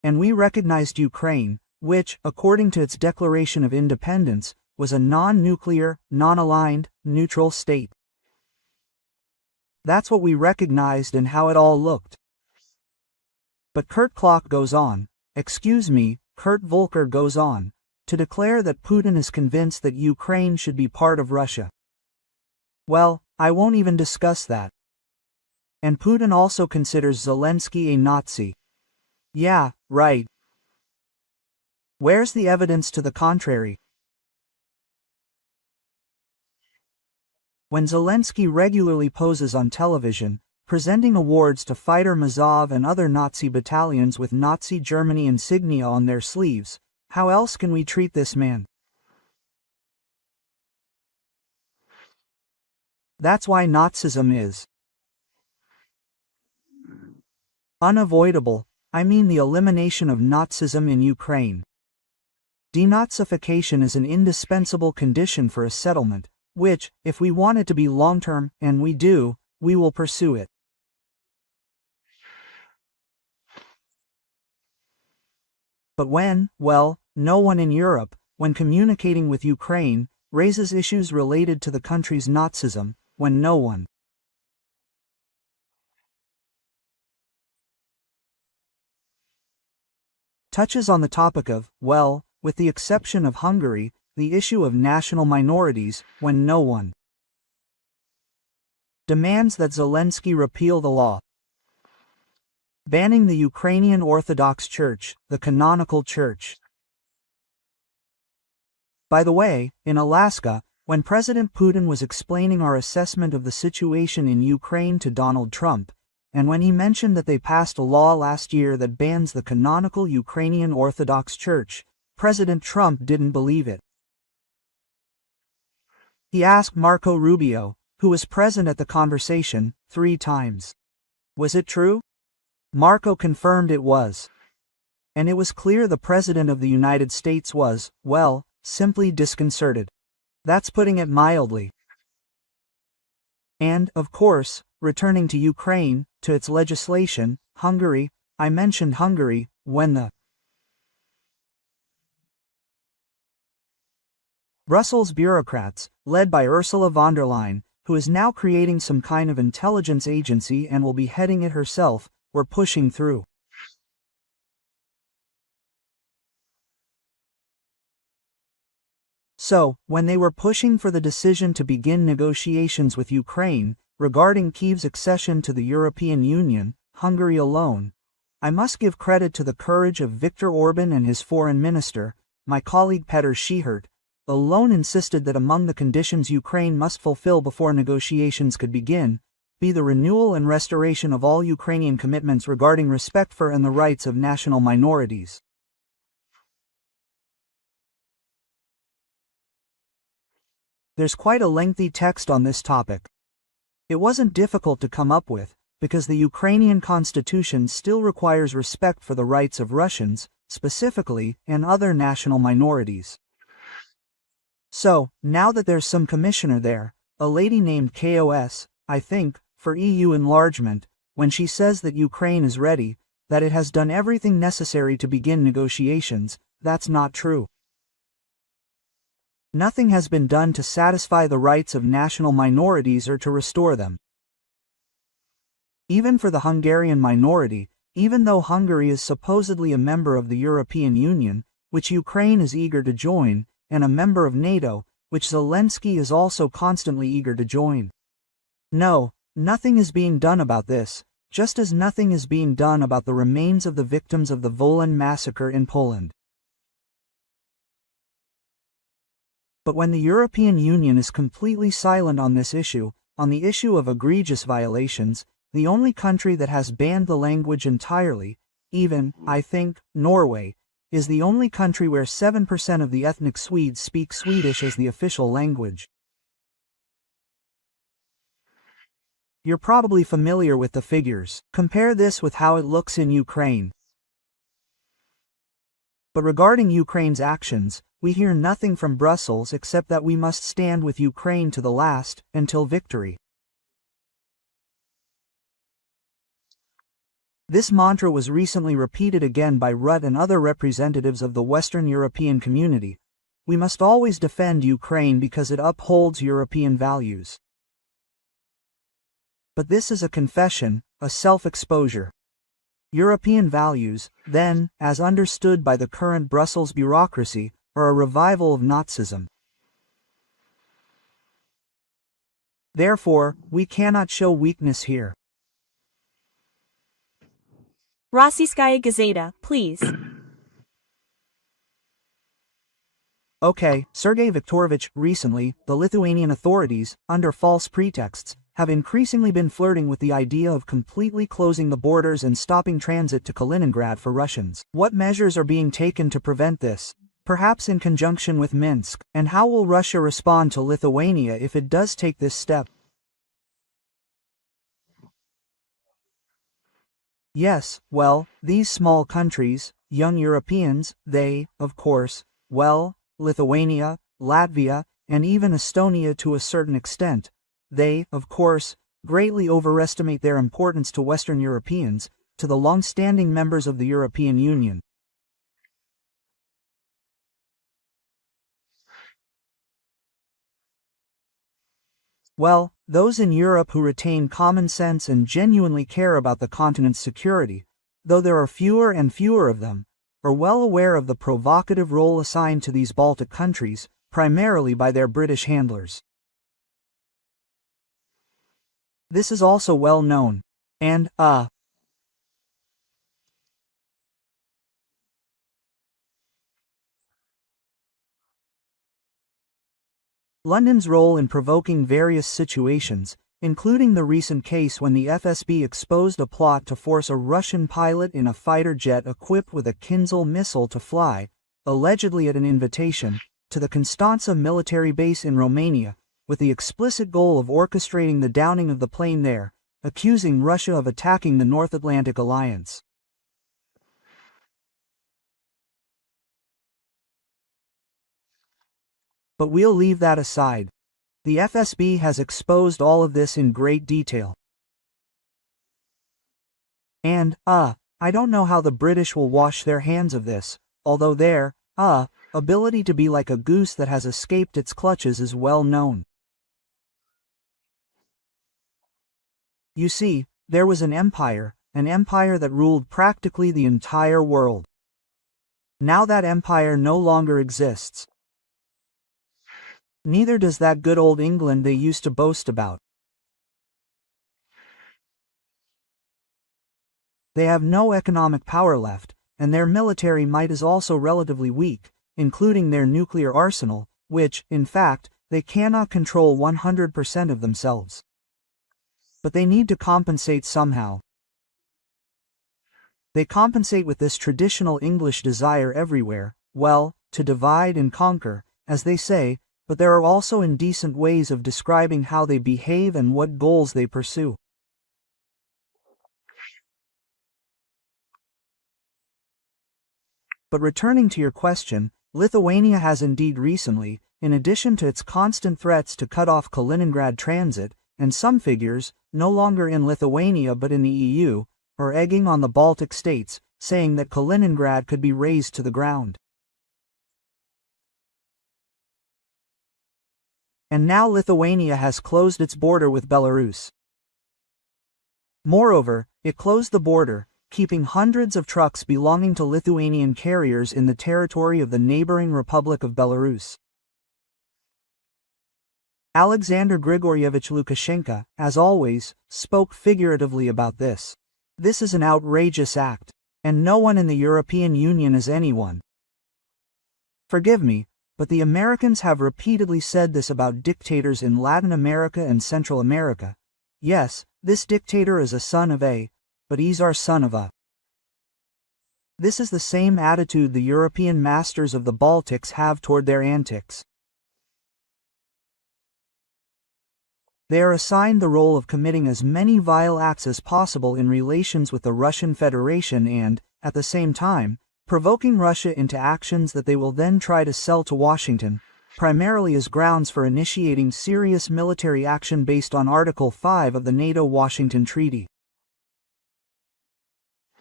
And we recognized Ukraine, which, according to its declaration of independence, was a non-nuclear, non-aligned, neutral state. That's what we recognized and how it all looked. But Kurt Volker goes on, to declare that Putin is convinced that Ukraine should be part of Russia. Well, I won't even discuss that. And Putin also considers Zelensky a Nazi. Yeah, right. Where's the evidence to the contrary? When Zelensky regularly poses on television, presenting awards to fighter Mazov and other Nazi battalions with Nazi Germany insignia on their sleeves, how else can we treat this man? That's why Nazism is unavoidable. I mean the elimination of Nazism in Ukraine. Denazification is an indispensable condition for a settlement, which, if we want it to be long-term, and we do, we will pursue it. But no one in Europe, when communicating with Ukraine, raises issues related to the country's Nazism, when no one touches on the topic of, with the exception of Hungary, the issue of national minorities, when no one demands that Zelensky repeal the law banning the Ukrainian Orthodox Church, the canonical church. By the way, in Alaska, when President Putin was explaining our assessment of the situation in Ukraine to Donald Trump, and when he mentioned that they passed a law last year that bans the canonical Ukrainian Orthodox Church, President Trump didn't believe it. He asked Marco Rubio, who was present at the conversation, 3 times. Was it true? Marco confirmed it was. And it was clear the President of the United States was, simply disconcerted. That's putting it mildly. And, of course, returning to Ukraine, to its legislation, Hungary, I mentioned Hungary, when the Brussels bureaucrats, led by Ursula von der Leyen, who is now creating some kind of intelligence agency and will be heading it herself, were pushing through. So, when they were pushing for the decision to begin negotiations with Ukraine, regarding Kyiv's accession to the European Union, Hungary alone, I must give credit to the courage of Viktor Orban and his foreign minister, my colleague Petr Schihert, alone insisted that among the conditions Ukraine must fulfill before negotiations could begin, be the renewal and restoration of all Ukrainian commitments regarding respect for and the rights of national minorities. There's quite a lengthy text on this topic. It wasn't difficult to come up with, because the Ukrainian constitution still requires respect for the rights of Russians, specifically, and other national minorities. So, now that there's some commissioner there, a lady named KOS, I think, for EU enlargement, when she says that Ukraine is ready, that it has done everything necessary to begin negotiations, that's not true. Nothing has been done to satisfy the rights of national minorities or to restore them. Even for the Hungarian minority, even though Hungary is supposedly a member of the European Union, which Ukraine is eager to join, and a member of NATO, which Zelensky is also constantly eager to join. No, nothing is being done about this, just as nothing is being done about the remains of the victims of the Volyn massacre in Poland. But when the European Union is completely silent on this issue, on the issue of egregious violations, the only country that has banned the language entirely, even, I think, Norway, is the only country where 7% of the ethnic Swedes speak Swedish as the official language. You're probably familiar with the figures. Compare this with how it looks in Ukraine. But regarding Ukraine's actions, we hear nothing from Brussels except that we must stand with Ukraine to the last, until victory. This mantra was recently repeated again by Rutte and other representatives of the Western European community. We must always defend Ukraine because it upholds European values. But this is a confession, a self-exposure. European values, then, as understood by the current Brussels bureaucracy, are a revival of Nazism. Therefore, we cannot show weakness here. Rossiyskaya Gazeta, please. Okay, Sergey Viktorovich, recently, the Lithuanian authorities, under false pretexts, have increasingly been flirting with the idea of completely closing the borders and stopping transit to Kaliningrad for Russians. What measures are being taken to prevent this? Perhaps in conjunction with Minsk, and how will Russia respond to Lithuania if it does take this step? Yes, well, these small countries, young Europeans, they, of course, well, Lithuania, Latvia, and even Estonia to a certain extent, they, of course, greatly overestimate their importance to Western Europeans, to the long-standing members of the European Union. Well, those in Europe who retain common sense and genuinely care about the continent's security, though there are fewer and fewer of them, are well aware of the provocative role assigned to these Baltic countries, primarily by their British handlers. This is also well known, and, London's role in provoking various situations, including the recent case when the FSB exposed a plot to force a Russian pilot in a fighter jet equipped with a Kinzhal missile to fly, allegedly at an invitation, to the Constanța military base in Romania, with the explicit goal of orchestrating the downing of the plane there, accusing Russia of attacking the North Atlantic Alliance. But we'll leave that aside. The FSB has exposed all of this in great detail. And, I don't know how the British will wash their hands of this, although their, ability to be like a goose that has escaped its clutches is well known. You see, there was an empire that ruled practically the entire world. Now that empire no longer exists. Neither does that good old England they used to boast about. They have no economic power left, and their military might is also relatively weak, including their nuclear arsenal, which, in fact, they cannot control 100% of themselves. But they need to compensate somehow. They compensate with this traditional English desire everywhere, well, to divide and conquer, as they say, but there are also indecent ways of describing how they behave and what goals they pursue. But returning to your question, Lithuania has indeed recently, in addition to its constant threats to cut off Kaliningrad transit, and some figures, no longer in Lithuania but in the EU, are egging on the Baltic states, saying that Kaliningrad could be razed to the ground. And now Lithuania has closed its border with Belarus. Moreover, it closed the border, keeping hundreds of trucks belonging to Lithuanian carriers in the territory of the neighboring Republic of Belarus. Alexander Grigorievich Lukashenko, as always, spoke figuratively about this. This is an outrageous act, and no one in the European Union is anyone. Forgive me, but the Americans have repeatedly said this about dictators in Latin America and Central America. Yes, this dictator is a son of a, but he's our son of a. This is the same attitude the European masters of the Baltics have toward their antics. They are assigned the role of committing as many vile acts as possible in relations with the Russian Federation and, at the same time, provoking Russia into actions that they will then try to sell to Washington, primarily as grounds for initiating serious military action based on Article 5 of the NATO-Washington Treaty.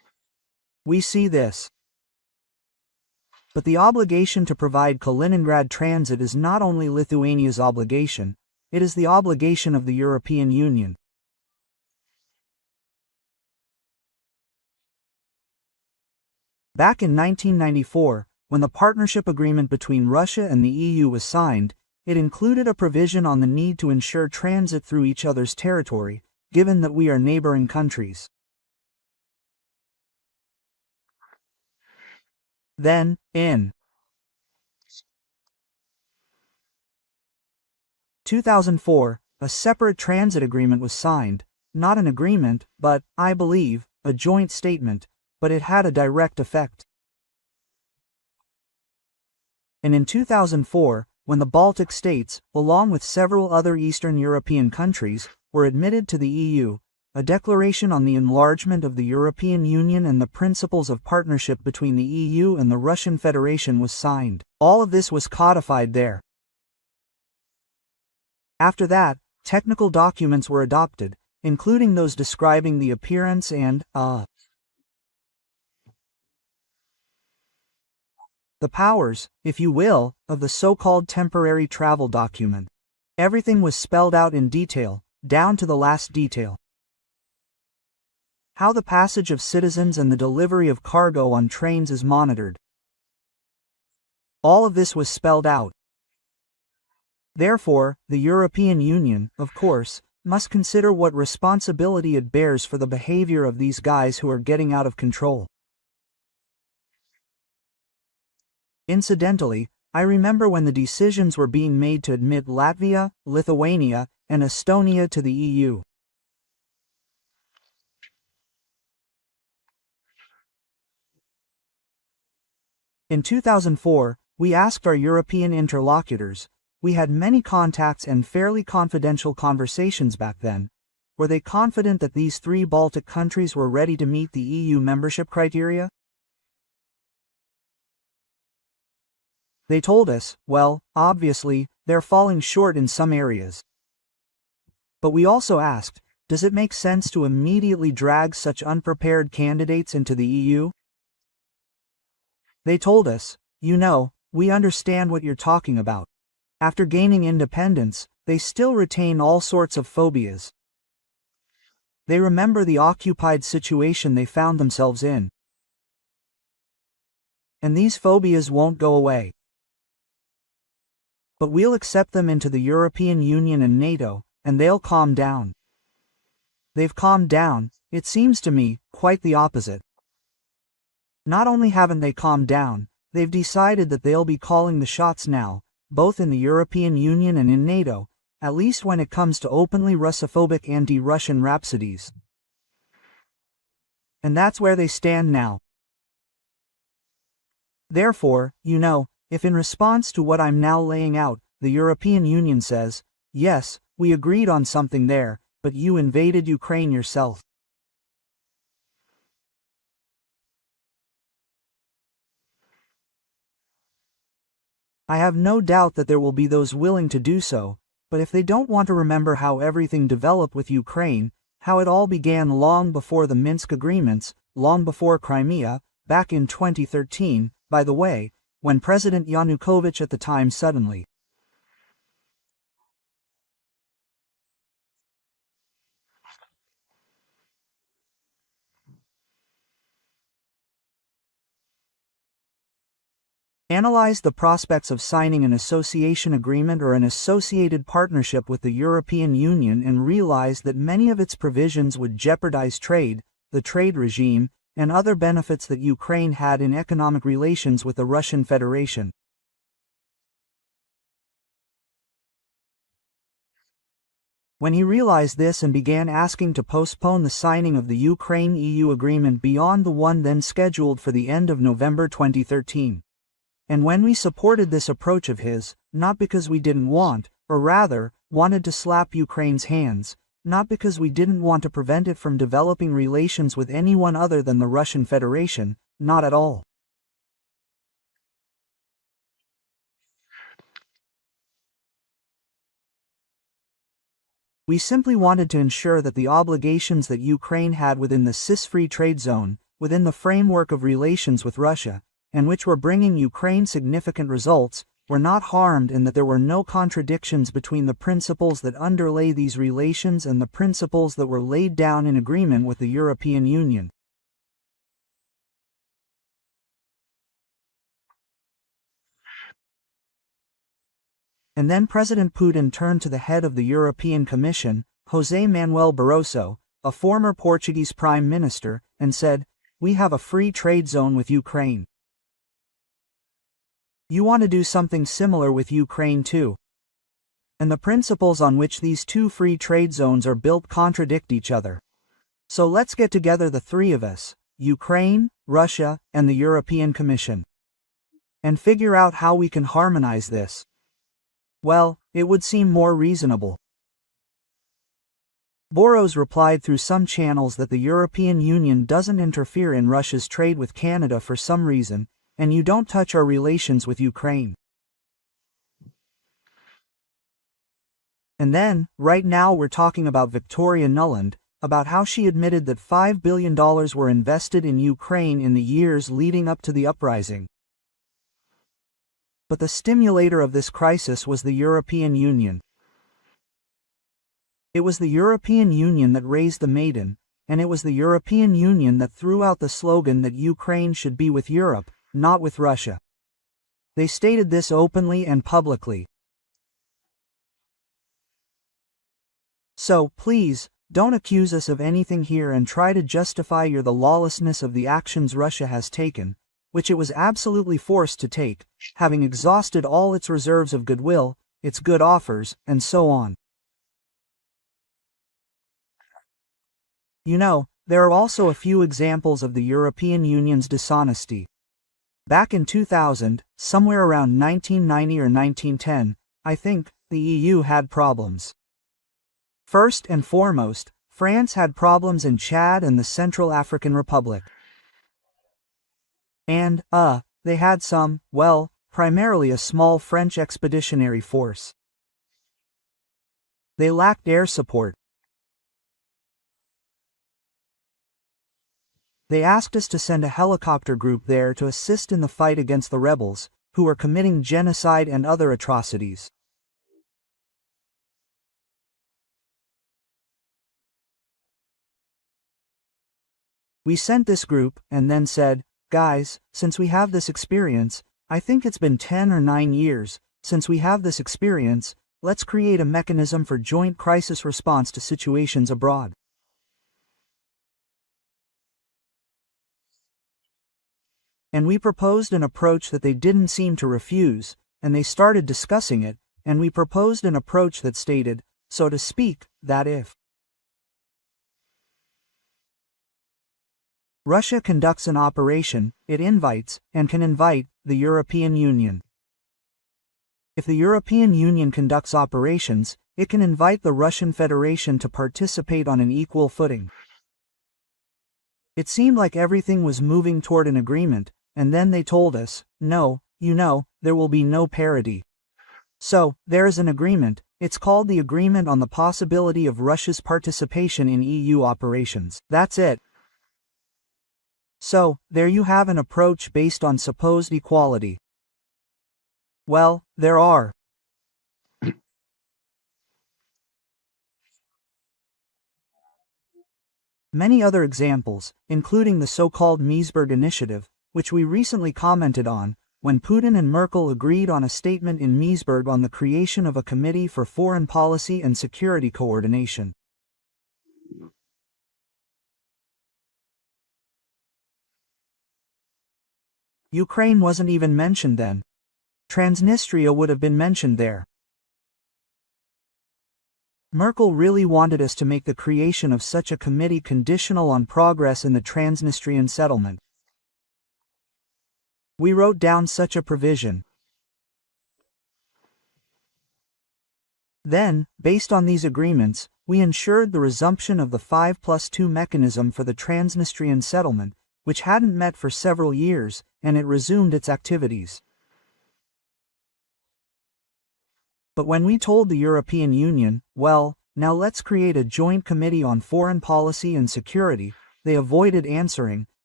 We see this. But the obligation to provide Kaliningrad transit is not only Lithuania's obligation, it is the obligation of the European Union. Back in 1994, when the partnership agreement between Russia and the EU was signed, it included a provision on the need to ensure transit through each other's territory, given that we are neighboring countries. Then, in 2004, a separate transit agreement was signed, not an agreement, but, I believe, a joint statement, but it had a direct effect. And in 2004, when the Baltic states, along with several other Eastern European countries, were admitted to the EU, a declaration on the enlargement of the European Union and the principles of partnership between the EU and the Russian Federation was signed. All of this was codified there. After that, technical documents were adopted, including those describing the appearance and, the powers, if you will, of the so-called temporary travel document. Everything was spelled out in detail, down to the last detail. How the passage of citizens and the delivery of cargo on trains is monitored. All of this was spelled out. Therefore, the European Union, of course, must consider what responsibility it bears for the behavior of these guys who are getting out of control. Incidentally, I remember when the decisions were being made to admit Latvia, Lithuania, and Estonia to the EU. In 2004, we asked our European interlocutors, we had many contacts and fairly confidential conversations back then, were they confident that these three Baltic countries were ready to meet the EU membership criteria? They told us, well, obviously, they're falling short in some areas. But we also asked, does it make sense to immediately drag such unprepared candidates into the EU? They told us, you know, we understand what you're talking about. After gaining independence, they still retain all sorts of phobias. They remember the occupied situation they found themselves in. And these phobias won't go away. But we'll accept them into the European Union and NATO, and they'll calm down. They've calmed down, it seems to me, quite the opposite. Not only haven't they calmed down, they've decided that they'll be calling the shots now, both in the European Union and in NATO, at least when it comes to openly Russophobic anti-Russian rhapsodies. And that's where they stand now. Therefore, you know, if in response to what I'm now laying out, the European Union says, yes, we agreed on something there, but you invaded Ukraine yourself. I have no doubt that there will be those willing to do so, but if they don't want to remember how everything developed with Ukraine, how it all began long before the Minsk agreements, long before Crimea, back in 2013, by the way, when President Yanukovych at the time suddenly analyzed the prospects of signing an association agreement or an associated partnership with the European Union and realized that many of its provisions would jeopardize trade, the trade regime, and other benefits that Ukraine had in economic relations with the Russian Federation. When he realized this and began asking to postpone the signing of the Ukraine-EU agreement beyond the one then scheduled for the end of November 2013. And when we supported this approach of his, not because we didn't want, or rather, wanted to slap Ukraine's hands, not because we didn't want to prevent it from developing relations with anyone other than the Russian Federation, not at all. We simply wanted to ensure that the obligations that Ukraine had within the CIS-free trade zone, within the framework of relations with Russia, and which were bringing Ukraine significant results, were not harmed in that there were no contradictions between the principles that underlay these relations and the principles that were laid down in agreement with the European Union. And then President Putin turned to the head of the European Commission, José Manuel Barroso, a former Portuguese Prime Minister, and said, "We have a free trade zone with Ukraine. You want to do something similar with Ukraine too. And the principles on which these two free trade zones are built contradict each other. So let's get together, the three of us, Ukraine, Russia, and the European Commission, and figure out how we can harmonize this." Well, it would seem more reasonable. Boros replied through some channels that the European Union doesn't interfere in Russia's trade with Canada for some reason, and you don't touch our relations with Ukraine. And then, right now we're talking about Victoria Nuland, about how she admitted that $5 billion were invested in Ukraine in the years leading up to the uprising. But the stimulator of this crisis was the European Union. It was the European Union that raised the Maiden, and it was the European Union that threw out the slogan that Ukraine should be with Europe, not with Russia. They stated this openly and publicly. So, please, don't accuse us of anything here and try to justify the lawlessness of the actions Russia has taken, which it was absolutely forced to take, having exhausted all its reserves of goodwill, its good offers, and so on. You know, there are also a few examples of the European Union's dishonesty. Back in 2000, somewhere around 1990 or 1910, I think, the EU had problems. First and foremost, France had problems in Chad and the Central African Republic. And, they had some, well, primarily a small French expeditionary force. They lacked air support. They asked us to send a helicopter group there to assist in the fight against the rebels, who were committing genocide and other atrocities. We sent this group, and then said, "Guys, since we have this experience, I think it's been 10 or 9 years, since we have this experience, let's create a mechanism for joint crisis response to situations abroad." And we proposed an approach that they didn't seem to refuse, and they started discussing it, and we proposed an approach that stated, so to speak, that if Russia conducts an operation, it invites, and can invite, the European Union. If the European Union conducts operations, it can invite the Russian Federation to participate on an equal footing. It seemed like everything was moving toward an agreement, and then they told us, no, there will be no parity. So, there is an agreement, it's called the Agreement on the Possibility of Russia's Participation in EU Operations. That's it. So, there you have an approach based on supposed equality. Well, there are many other examples, including the so-called Meseberg Initiative, which we recently commented on, when Putin and Merkel agreed on a statement in Meseberg on the creation of a Committee for Foreign Policy and Security Coordination. Ukraine wasn't even mentioned then. Transnistria would have been mentioned there. Merkel really wanted us to make the creation of such a committee conditional on progress in the Transnistrian settlement. We wrote down such a provision. Then, based on these agreements, we ensured the resumption of the 5+2 mechanism for the Transnistrian settlement, which hadn't met for several years, and it resumed its activities. But when we told the European Union, well, now let's create a joint committee on foreign policy and security, they avoided answering,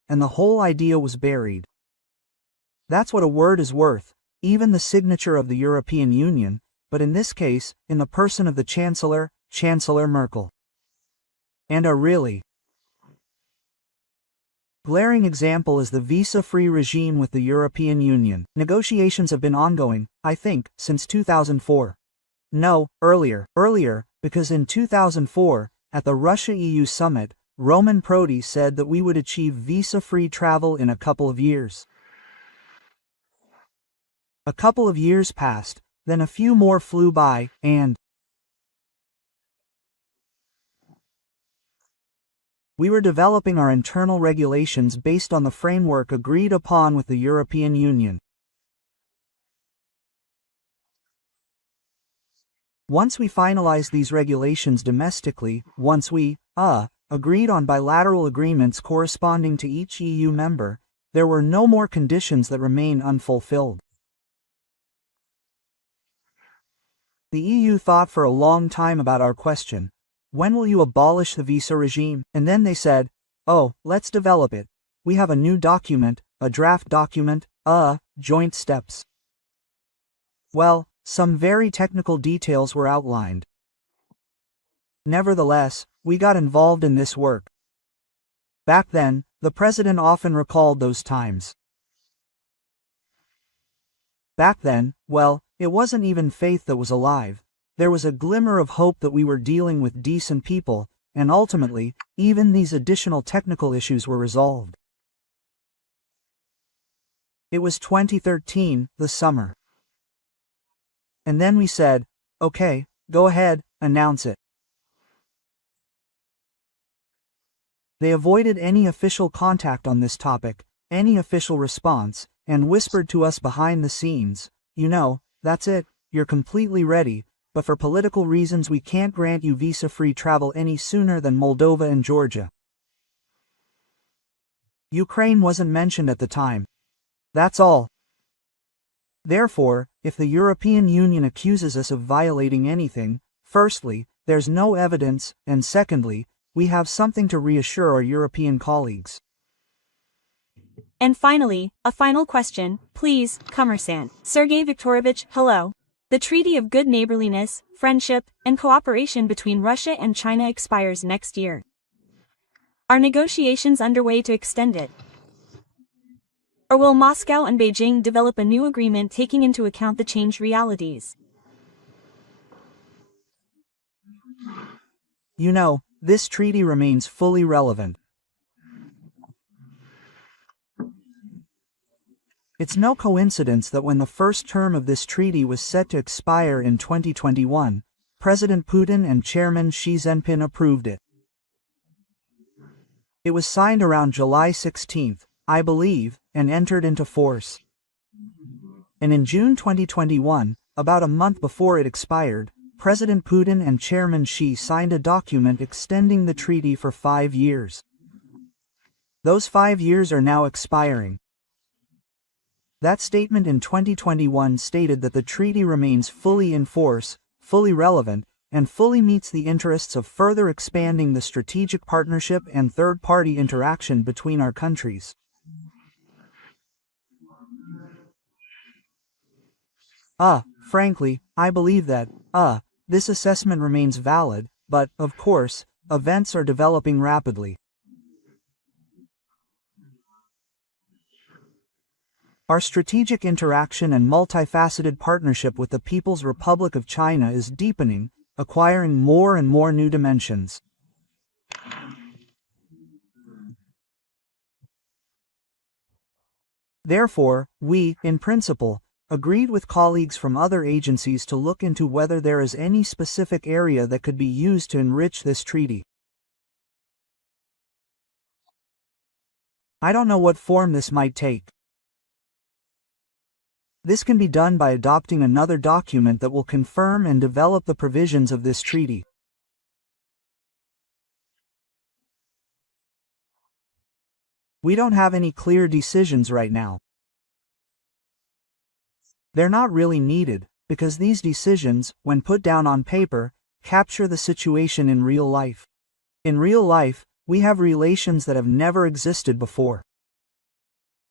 and the whole idea was buried. That's what a word is worth, even the signature of the European Union, but in this case, in the person of the Chancellor, Chancellor Merkel. And a really glaring example is the visa-free regime with the European Union. Negotiations have been ongoing, I think, since 2004. No, earlier, because in 2004, at the Russia-EU summit, Roman Prodi said that we would achieve visa-free travel in a couple of years. A couple of years passed, then a few more flew by, and we were developing our internal regulations based on the framework agreed upon with the European Union. Once we finalized these regulations domestically, once we, agreed on bilateral agreements corresponding to each EU member, there were no more conditions that remain unfulfilled. The EU thought for a long time about our question. When will you abolish the visa regime? And then they said, oh, let's develop it. We have a new document, a draft document, joint steps. Well, some very technical details were outlined. Nevertheless, we got involved in this work. Back then, the president often recalled those times. Back then, well, it wasn't even faith that was alive. There was a glimmer of hope that we were dealing with decent people, and ultimately, even these additional technical issues were resolved. It was 2013, the summer. And then we said, okay, go ahead, announce it. They avoided any official contact on this topic, any official response, and whispered to us behind the scenes, you know, that's it, you're completely ready, but for political reasons we can't grant you visa-free travel any sooner than Moldova and Georgia. Ukraine wasn't mentioned at the time. That's all. Therefore, if the European Union accuses us of violating anything, firstly, there's no evidence, and secondly, we have something to reassure our European colleagues. And finally, a final question, please, Commerçant. Sergey Viktorovich, hello. The Treaty of Good Neighborliness, Friendship, and Cooperation between Russia and China expires next year. Are negotiations underway to extend it? Or will Moscow and Beijing develop a new agreement taking into account the changed realities? You know, this treaty remains fully relevant. It's no coincidence that when the first term of this treaty was set to expire in 2021, President Putin and Chairman Xi Jinping approved it. It was signed around July 16, I believe, and entered into force. And in June 2021, about a month before it expired, President Putin and Chairman Xi signed a document extending the treaty for 5 years. Those 5 years are now expiring. That statement in 2021 stated that the treaty remains fully in force, fully relevant, and fully meets the interests of further expanding the strategic partnership and third-party interaction between our countries. Frankly, I believe that, this assessment remains valid, but, of course, events are developing rapidly. Our strategic interaction and multifaceted partnership with the People's Republic of China is deepening, acquiring more and more new dimensions. Therefore, we, in principle, agreed with colleagues from other agencies to look into whether there is any specific area that could be used to enrich this treaty. I don't know what form this might take. This can be done by adopting another document that will confirm and develop the provisions of this treaty. We don't have any clear decisions right now. They're not really needed, because these decisions, when put down on paper, capture the situation in real life. In real life, we have relations that have never existed before.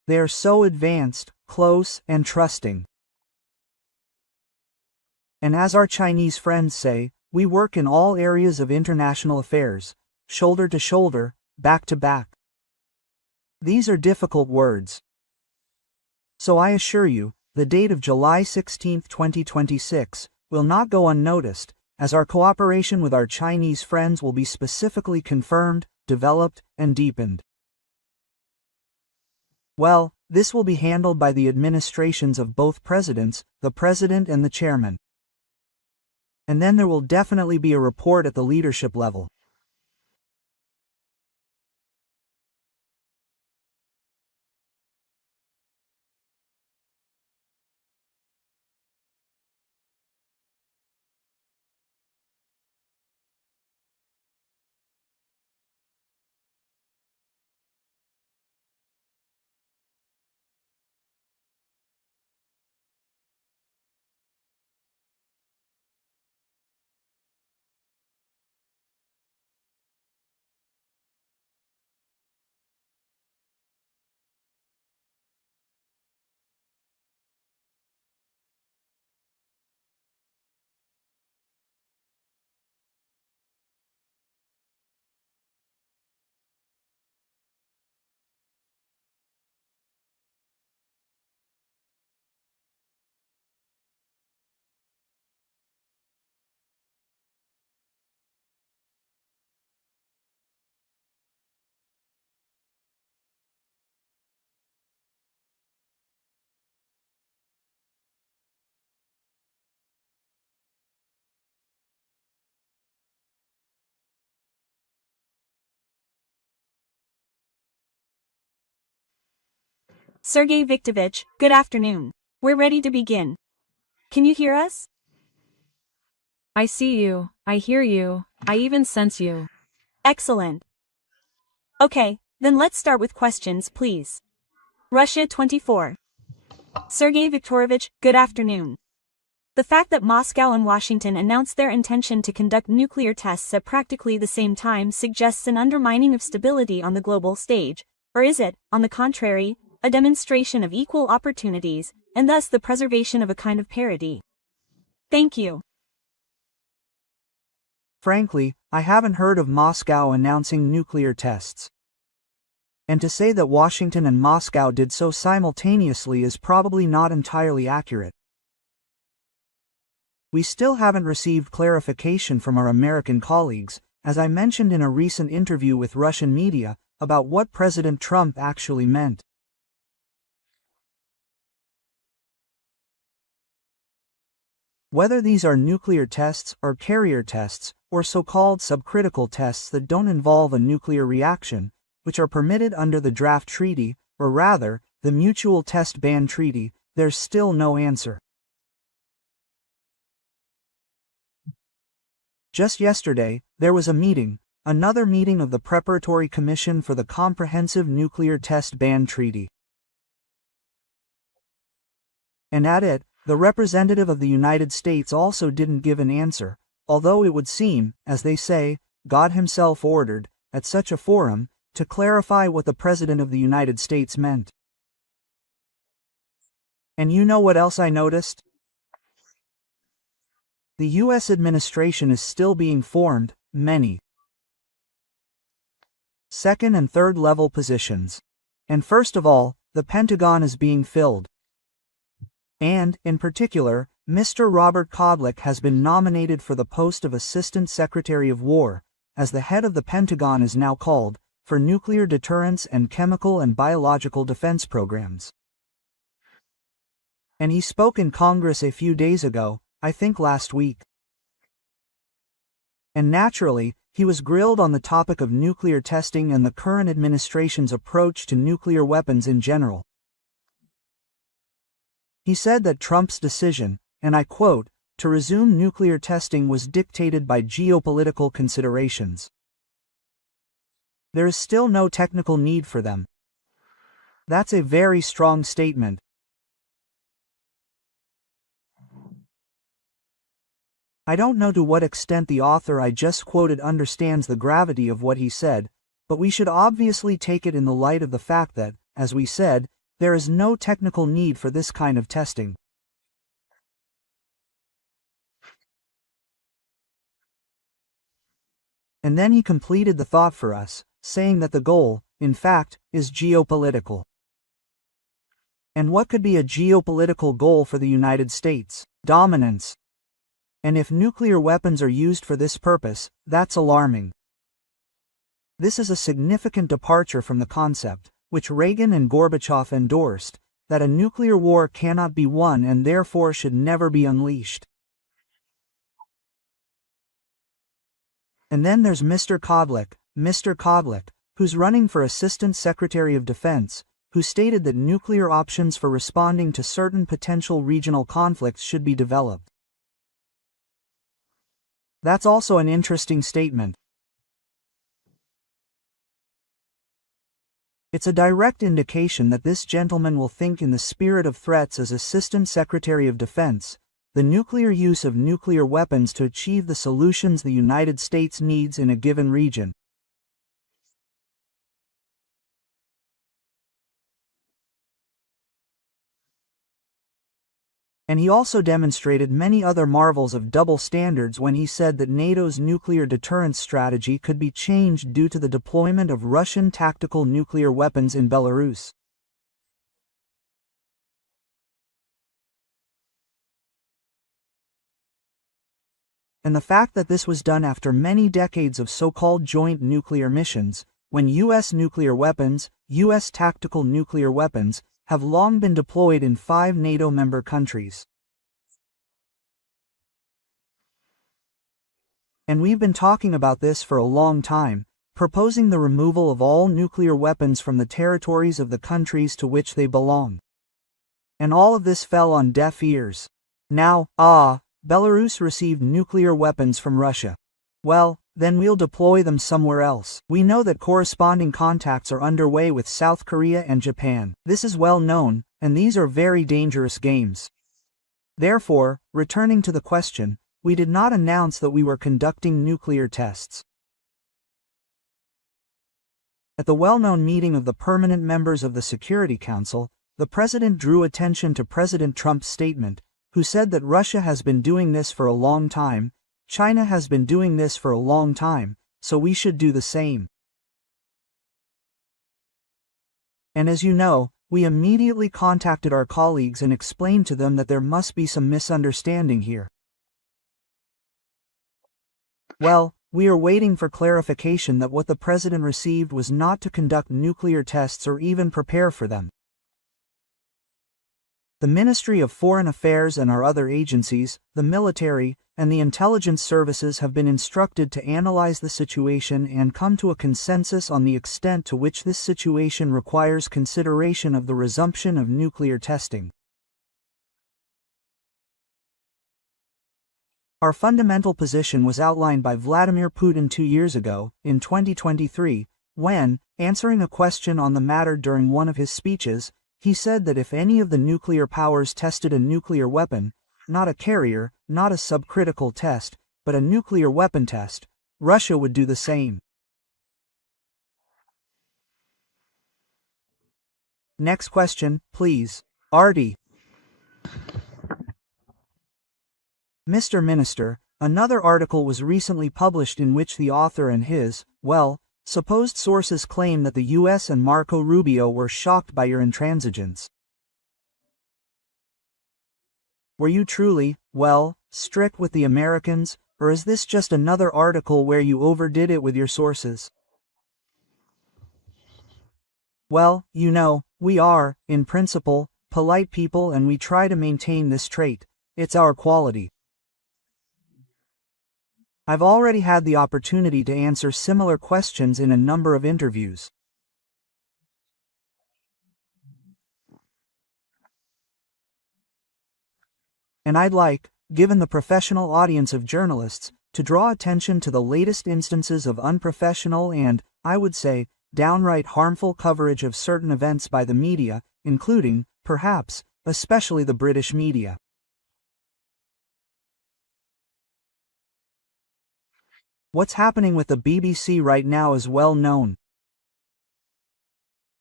They are so advanced, close, and trusting. And as our Chinese friends say, we work in all areas of international affairs, shoulder to shoulder, back to back. These are difficult words. So I assure you, the date of July 16, 2026, will not go unnoticed, as our cooperation with our Chinese friends will be specifically confirmed, developed, and deepened. Well, this will be handled by the administrations of both presidents, the president and the chairman. And then there will definitely be a report at the leadership level. Sergey Viktorovich, good afternoon. We're ready to begin. Can you hear us? I see you, I hear you, I even sense you. Excellent. Okay, then let's start with questions, please. Russia 24. Sergey Viktorovich, good afternoon. The fact that Moscow and Washington announced their intention to conduct nuclear tests at practically the same time suggests an undermining of stability on the global stage, or is it, on the contrary, a demonstration of equal opportunities, and thus the preservation of a kind of parity? Thank you. Frankly, I haven't heard of Moscow announcing nuclear tests. And to say that Washington and Moscow did so simultaneously is probably not entirely accurate. We still haven't received clarification from our American colleagues, as I mentioned in a recent interview with Russian media, about what President Trump actually meant. Whether these are nuclear tests or carrier tests, or so-called subcritical tests that don't involve a nuclear reaction, which are permitted under the draft treaty, or rather, the Mutual Test Ban Treaty, there's still no answer. Just yesterday, there was a meeting, another meeting of the Preparatory Commission for the Comprehensive Nuclear Test Ban Treaty. And at it, the representative of the United States also didn't give an answer, although it would seem, as they say, God himself ordered, at such a forum, to clarify what the President of the United States meant. And you know what else I noticed? The U.S. administration is still being formed, many second and third level positions. And first of all, the Pentagon is being filled. And, in particular, Mr. Robert Kodlik has been nominated for the post of Assistant Secretary of War, as the head of the Pentagon is now called, for nuclear deterrence and chemical and biological defense programs. And he spoke in Congress a few days ago, I think last week. And naturally, he was grilled on the topic of nuclear testing and the current administration's approach to nuclear weapons in general. He said that Trump's decision, and I quote, to resume nuclear testing was dictated by geopolitical considerations. There is still no technical need for them. That's a very strong statement. I don't know to what extent the author I just quoted understands the gravity of what he said, but we should obviously take it in the light of the fact that, as we said, there is no technical need for this kind of testing. And then he completed the thought for us, saying that the goal, in fact, is geopolitical. And what could be a geopolitical goal for the United States? Dominance. And if nuclear weapons are used for this purpose, that's alarming. This is a significant departure from the concept, which Reagan and Gorbachev endorsed, that a nuclear war cannot be won and therefore should never be unleashed. And then there's Mr. Kodlik, who's running for Assistant Secretary of Defense, who stated that nuclear options for responding to certain potential regional conflicts should be developed. That's also an interesting statement. It's a direct indication that this gentleman will think in the spirit of threats as Assistant Secretary of Defense, the nuclear use of nuclear weapons to achieve the solutions the United States needs in a given region. And he also demonstrated many other marvels of double standards when he said that NATO's nuclear deterrence strategy could be changed due to the deployment of Russian tactical nuclear weapons in Belarus. And the fact that this was done after many decades of so-called joint nuclear missions, when U.S. nuclear weapons, U.S. tactical nuclear weapons, have long been deployed in 5 NATO member countries. And we've been talking about this for a long time, proposing the removal of all nuclear weapons from the territories of the countries to which they belong. And all of this fell on deaf ears. Now, Belarus received nuclear weapons from Russia. Well, then we'll deploy them somewhere else. We know that corresponding contacts are underway with South Korea and Japan. This is well known, and these are very dangerous games. Therefore, returning to the question, we did not announce that we were conducting nuclear tests. At the well-known meeting of the permanent members of the Security Council, the President drew attention to President Trump's statement, who said that Russia has been doing this for a long time, China has been doing this for a long time, so we should do the same. And as you know, we immediately contacted our colleagues and explained to them that there must be some misunderstanding here. Well, we are waiting for clarification that what the President received was not to conduct nuclear tests or even prepare for them. The Ministry of Foreign Affairs and our other agencies, the military, and the intelligence services have been instructed to analyze the situation and come to a consensus on the extent to which this situation requires consideration of the resumption of nuclear testing. Our fundamental position was outlined by Vladimir Putin 2 years ago, in 2023, when, answering a question on the matter during one of his speeches, he said that if any of the nuclear powers tested a nuclear weapon, not a carrier, not a subcritical test, but a nuclear weapon test, Russia would do the same. Next question, please. Artie. Mr. Minister, another article was recently published in which the author and his, supposed sources claim that the U.S. and Marco Rubio were shocked by your intransigence. Were you truly, strict with the Americans, or is this just another article where you overdid it with your sources? Well, you know, we are, in principle, polite people and we try to maintain this trait. It's our quality. I've already had the opportunity to answer similar questions in a number of interviews. And I'd like, given the professional audience of journalists, to draw attention to the latest instances of unprofessional and, I would say, downright harmful coverage of certain events by the media, including, perhaps, especially the British media. What's happening with the BBC right now is well known.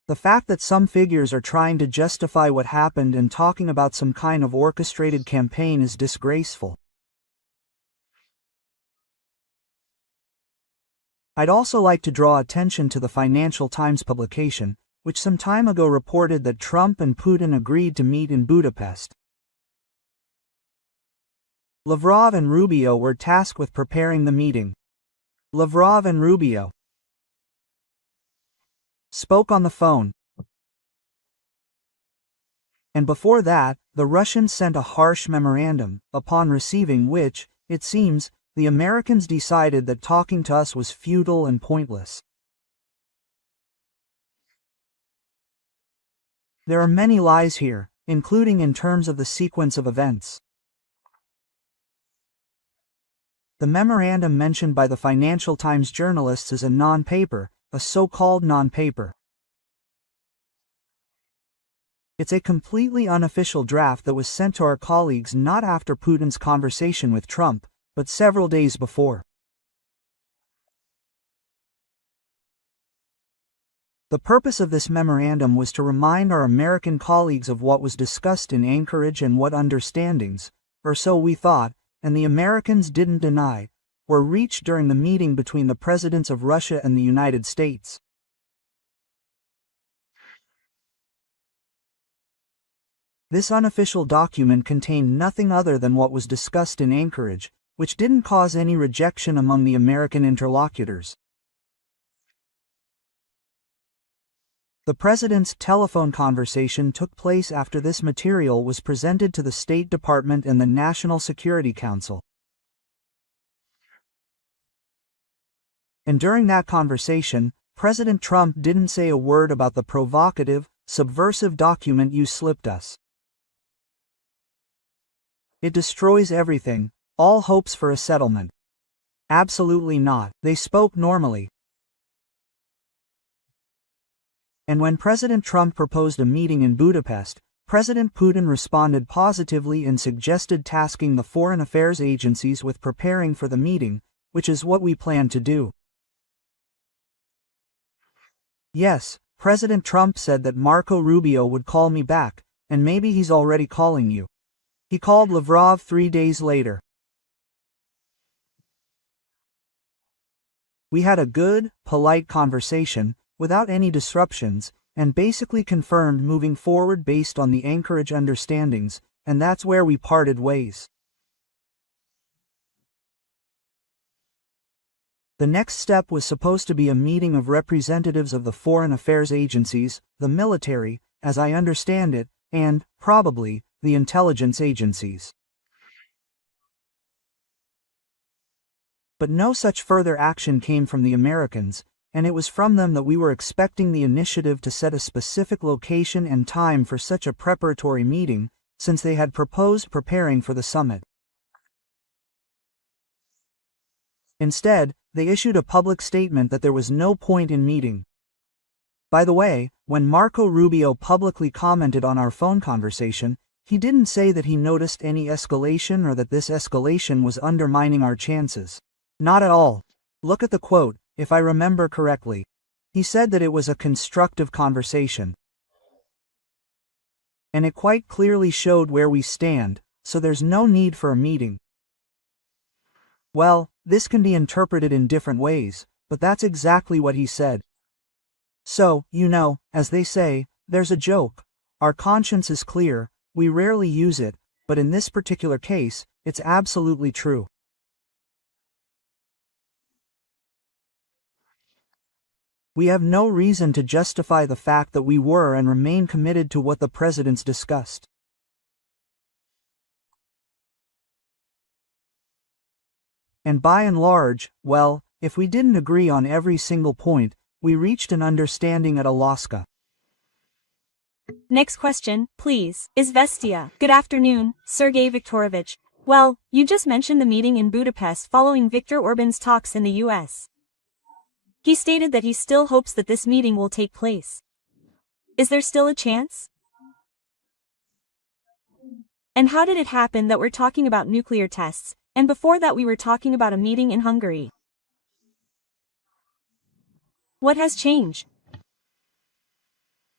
The fact that some figures are trying to justify what happened and talking about some kind of orchestrated campaign is disgraceful. I'd also like to draw attention to the Financial Times publication, which some time ago reported that Trump and Putin agreed to meet in Budapest. Lavrov and Rubio were tasked with preparing the meeting. Lavrov and Rubio spoke on the phone. And before that, the Russians sent a harsh memorandum, upon receiving which, it seems, the Americans decided that talking to us was futile and pointless. There are many lies here, including in terms of the sequence of events. The memorandum mentioned by the Financial Times journalists is a non-paper, a so-called non-paper. It's a completely unofficial draft that was sent to our colleagues not after Putin's conversation with Trump, but several days before. The purpose of this memorandum was to remind our American colleagues of what was discussed in Anchorage and what understandings, or so we thought, and the Americans didn't deny, were reached during the meeting between the presidents of Russia and the United States. This unofficial document contained nothing other than what was discussed in Anchorage, which didn't cause any rejection among the American interlocutors. The president's telephone conversation took place after this material was presented to the State Department and the National Security Council. And during that conversation, President Trump didn't say a word about the provocative, subversive document you slipped us. It destroys everything, all hopes for a settlement. Absolutely not. They spoke normally. And when President Trump proposed a meeting in Budapest, President Putin responded positively and suggested tasking the foreign affairs agencies with preparing for the meeting, which is what we plan to do. Yes, President Trump said that Marco Rubio would call me back, and maybe he's already calling you. He called Lavrov 3 days later. We had a good, polite conversation, without any disruptions, and basically confirmed moving forward based on the Anchorage understandings, and that's where we parted ways. The next step was supposed to be a meeting of representatives of the foreign affairs agencies, the military, as I understand it, and, probably, the intelligence agencies. But no such further action came from the Americans, and it was from them that we were expecting the initiative to set a specific location and time for such a preparatory meeting, since they had proposed preparing for the summit. Instead, they issued a public statement that there was no point in meeting. By the way, when Marco Rubio publicly commented on our phone conversation, he didn't say that he noticed any escalation or that this escalation was undermining our chances. Not at all. Look at the quote, if I remember correctly. He said that it was a constructive conversation. And it quite clearly showed where we stand, so there's no need for a meeting. Well, this can be interpreted in different ways, but that's exactly what he said. So, as they say, there's a joke. Our conscience is clear, we rarely use it, but in this particular case, it's absolutely true. We have no reason to justify the fact that we were and remain committed to what the presidents discussed. And by and large, well, if we didn't agree on every single point, we reached an understanding at Alaska. Next question, please. Izvestia. Good afternoon, Sergey Viktorovich. Well, you just mentioned the meeting in Budapest following Viktor Orban's talks in the US. He stated that he still hopes that this meeting will take place. Is there still a chance? And how did it happen that we're talking about nuclear tests, and before that we were talking about a meeting in Hungary? What has changed?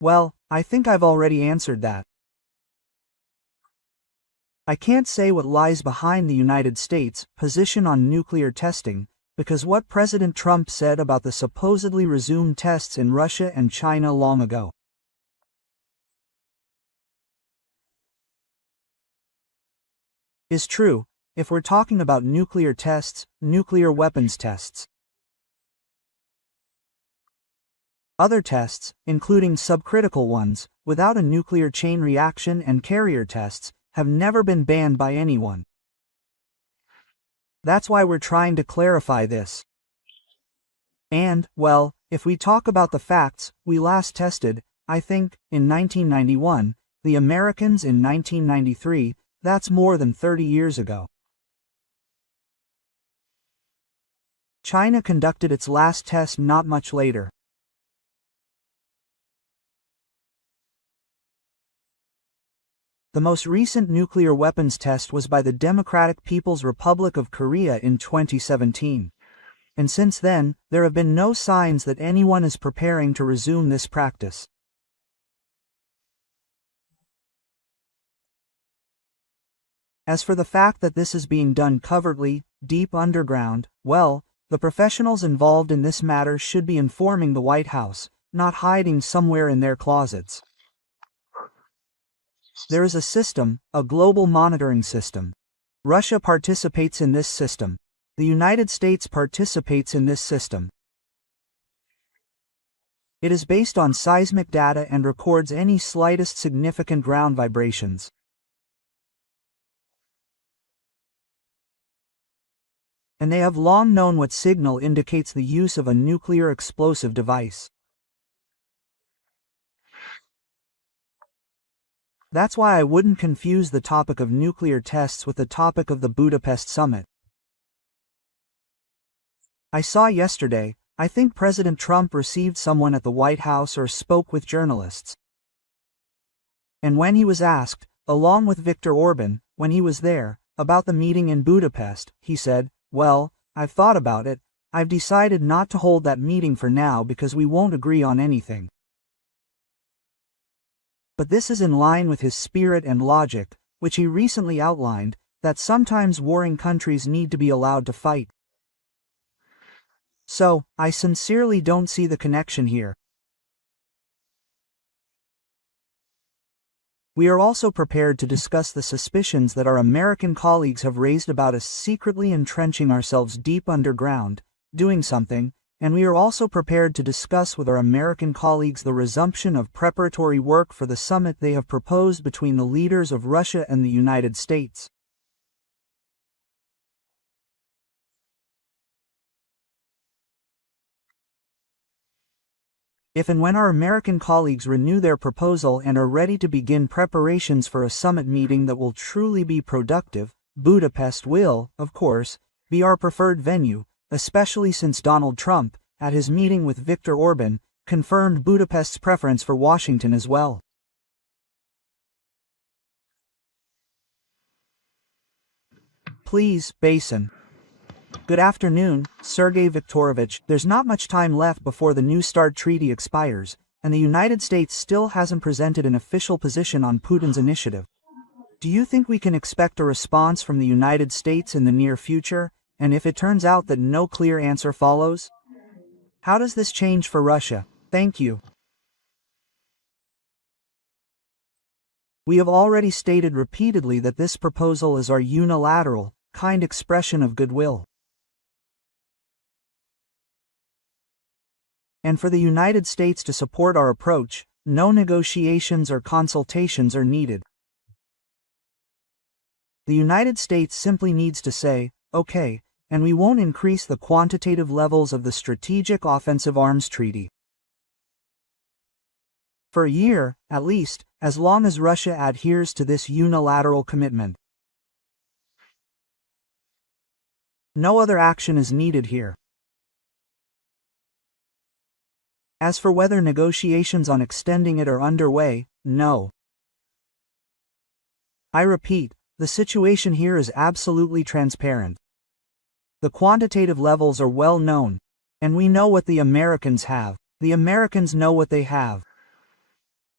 Well, I think I've already answered that. I can't say what lies behind the United States' position on nuclear testing, because what President Trump said about the supposedly resumed tests in Russia and China long ago is true, if we're talking about nuclear tests, nuclear weapons tests. Other tests, including subcritical ones, without a nuclear chain reaction and carrier tests, have never been banned by anyone. That's why we're trying to clarify this. And, well, if we talk about the facts, we last tested, I think, in 1991, the Americans in 1993, that's more than 30 years ago. China conducted its last test not much later. The most recent nuclear weapons test was by the Democratic People's Republic of Korea in 2017. And since then, there have been no signs that anyone is preparing to resume this practice. As for the fact that this is being done covertly, deep underground, well, the professionals involved in this matter should be informing the White House, not hiding somewhere in their closets. There is a system, a global monitoring system. Russia participates in this system. The United States participates in this system. It is based on seismic data and records any slightest significant ground vibrations. And they have long known what signal indicates the use of a nuclear explosive device. That's why I wouldn't confuse the topic of nuclear tests with the topic of the Budapest summit. I saw yesterday, I think President Trump received someone at the White House or spoke with journalists. And when he was asked, along with Viktor Orban, when he was there, about the meeting in Budapest, he said, "Well, I've thought about it, I've decided not to hold that meeting for now because we won't agree on anything." But this is in line with his spirit and logic, which he recently outlined, that sometimes warring countries need to be allowed to fight. So, I sincerely don't see the connection here. We are also prepared to discuss the suspicions that our American colleagues have raised about us secretly entrenching ourselves deep underground, doing something, and we are also prepared to discuss with our American colleagues the resumption of preparatory work for the summit they have proposed between the leaders of Russia and the United States. If and when our American colleagues renew their proposal and are ready to begin preparations for a summit meeting that will truly be productive, Budapest will, of course, be our preferred venue, especially since Donald Trump, at his meeting with Viktor Orban, confirmed Budapest's preference for Washington as well. Please, Basin. Good afternoon, Sergey Viktorovich. There's not much time left before the New START treaty expires, and the United States still hasn't presented an official position on Putin's initiative. Do you think we can expect a response from the United States in the near future, and if it turns out that no clear answer follows? How does this change for Russia? Thank you. We have already stated repeatedly that this proposal is our unilateral, kind expression of goodwill. And for the United States to support our approach, no negotiations or consultations are needed. The United States simply needs to say, okay, and we won't increase the quantitative levels of the Strategic Offensive Arms Treaty. For a year, at least, as long as Russia adheres to this unilateral commitment. No other action is needed here. As for whether negotiations on extending it are underway, no. I repeat, the situation here is absolutely transparent. The quantitative levels are well known, and we know what the Americans have. The Americans know what they have.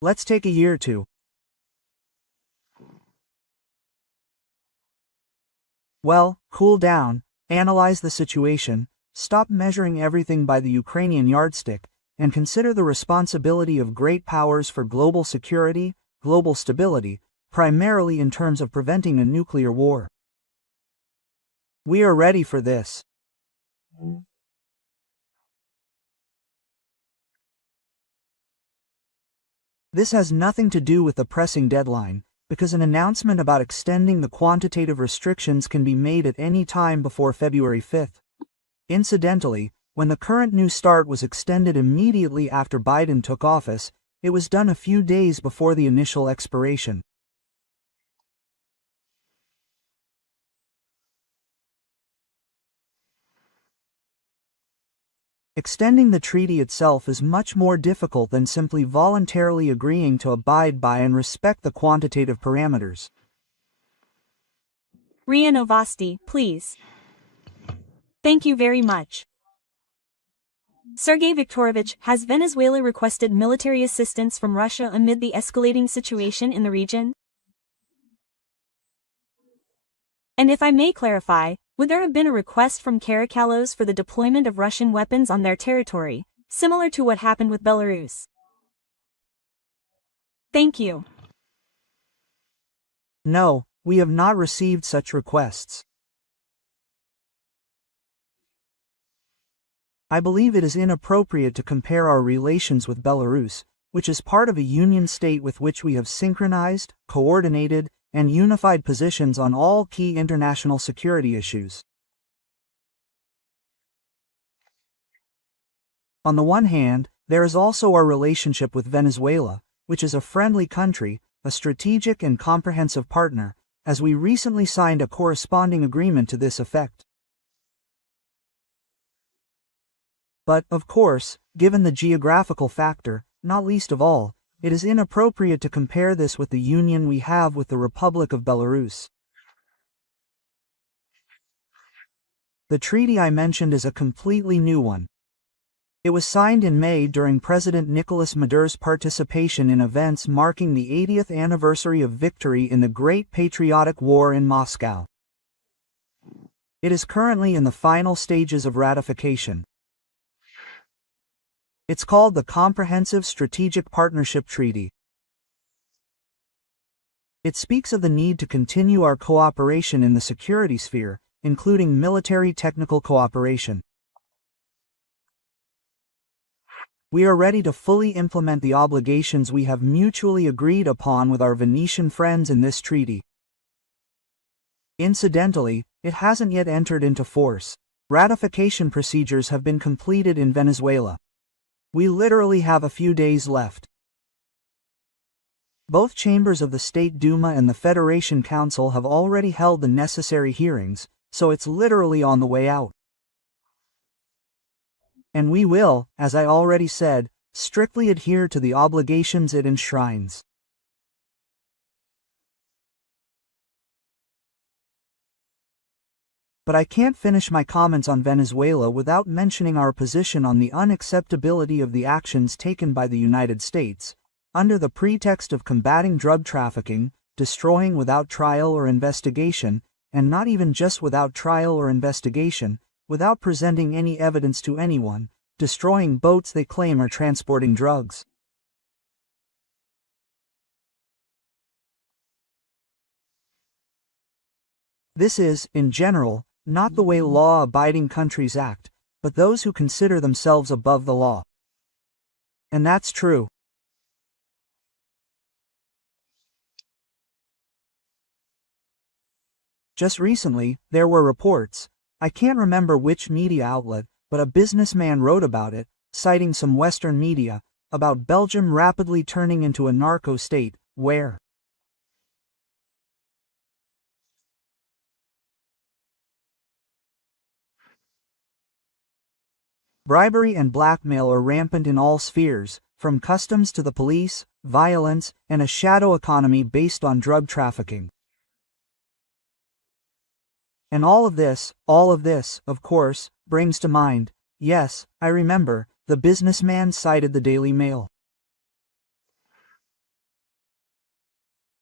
Let's take a year or two. Well, cool down, analyze the situation, stop measuring everything by the Ukrainian yardstick, and consider the responsibility of great powers for global security, global stability, primarily in terms of preventing a nuclear war. We are ready for this. This has nothing to do with the pressing deadline, because an announcement about extending the quantitative restrictions can be made at any time before February 5th. Incidentally, when the current New START was extended immediately after Biden took office, it was done a few days before the initial expiration. Extending the treaty itself is much more difficult than simply voluntarily agreeing to abide by and respect the quantitative parameters. RIA Novosti, please. Thank you very much. Sergey Viktorovich, has Venezuela requested military assistance from Russia amid the escalating situation in the region? And if I may clarify, would there have been a request from Caracalos for the deployment of Russian weapons on their territory, similar to what happened with Belarus? Thank you. No, we have not received such requests. I believe it is inappropriate to compare our relations with Belarus, which is part of a union state with which we have synchronized, coordinated, and unified positions on all key international security issues. On the one hand, there is also our relationship with Venezuela, which is a friendly country, a strategic and comprehensive partner, as we recently signed a corresponding agreement to this effect. But, of course, given the geographical factor, not least of all, it is inappropriate to compare this with the union we have with the Republic of Belarus. The treaty I mentioned is a completely new one. It was signed in May during President Nicolas Maduro's participation in events marking the 80th anniversary of victory in the Great Patriotic War in Moscow. It is currently in the final stages of ratification. It's called the Comprehensive Strategic Partnership Treaty. It speaks of the need to continue our cooperation in the security sphere, including military technical cooperation. We are ready to fully implement the obligations we have mutually agreed upon with our Venetian friends in this treaty. Incidentally, it hasn't yet entered into force. Ratification procedures have been completed in Venezuela. We literally have a few days left. Both chambers of the State Duma and the Federation Council have already held the necessary hearings, so it's literally on the way out. And we will, as I already said, strictly adhere to the obligations it enshrines. But I can't finish my comments on Venezuela without mentioning our position on the unacceptability of the actions taken by the United States, under the pretext of combating drug trafficking, destroying without trial or investigation, and not even just without trial or investigation, without presenting any evidence to anyone, destroying boats they claim are transporting drugs. This is, in general, not the way law-abiding countries act, but those who consider themselves above the law. And that's true. Just recently, there were reports, I can't remember which media outlet, but a businessman wrote about it, citing some Western media, about Belgium rapidly turning into a narco state, where bribery and blackmail are rampant in all spheres, from customs to the police, violence, and a shadow economy based on drug trafficking. And all of this, of course, brings to mind, yes, I remember, the businessman cited the Daily Mail.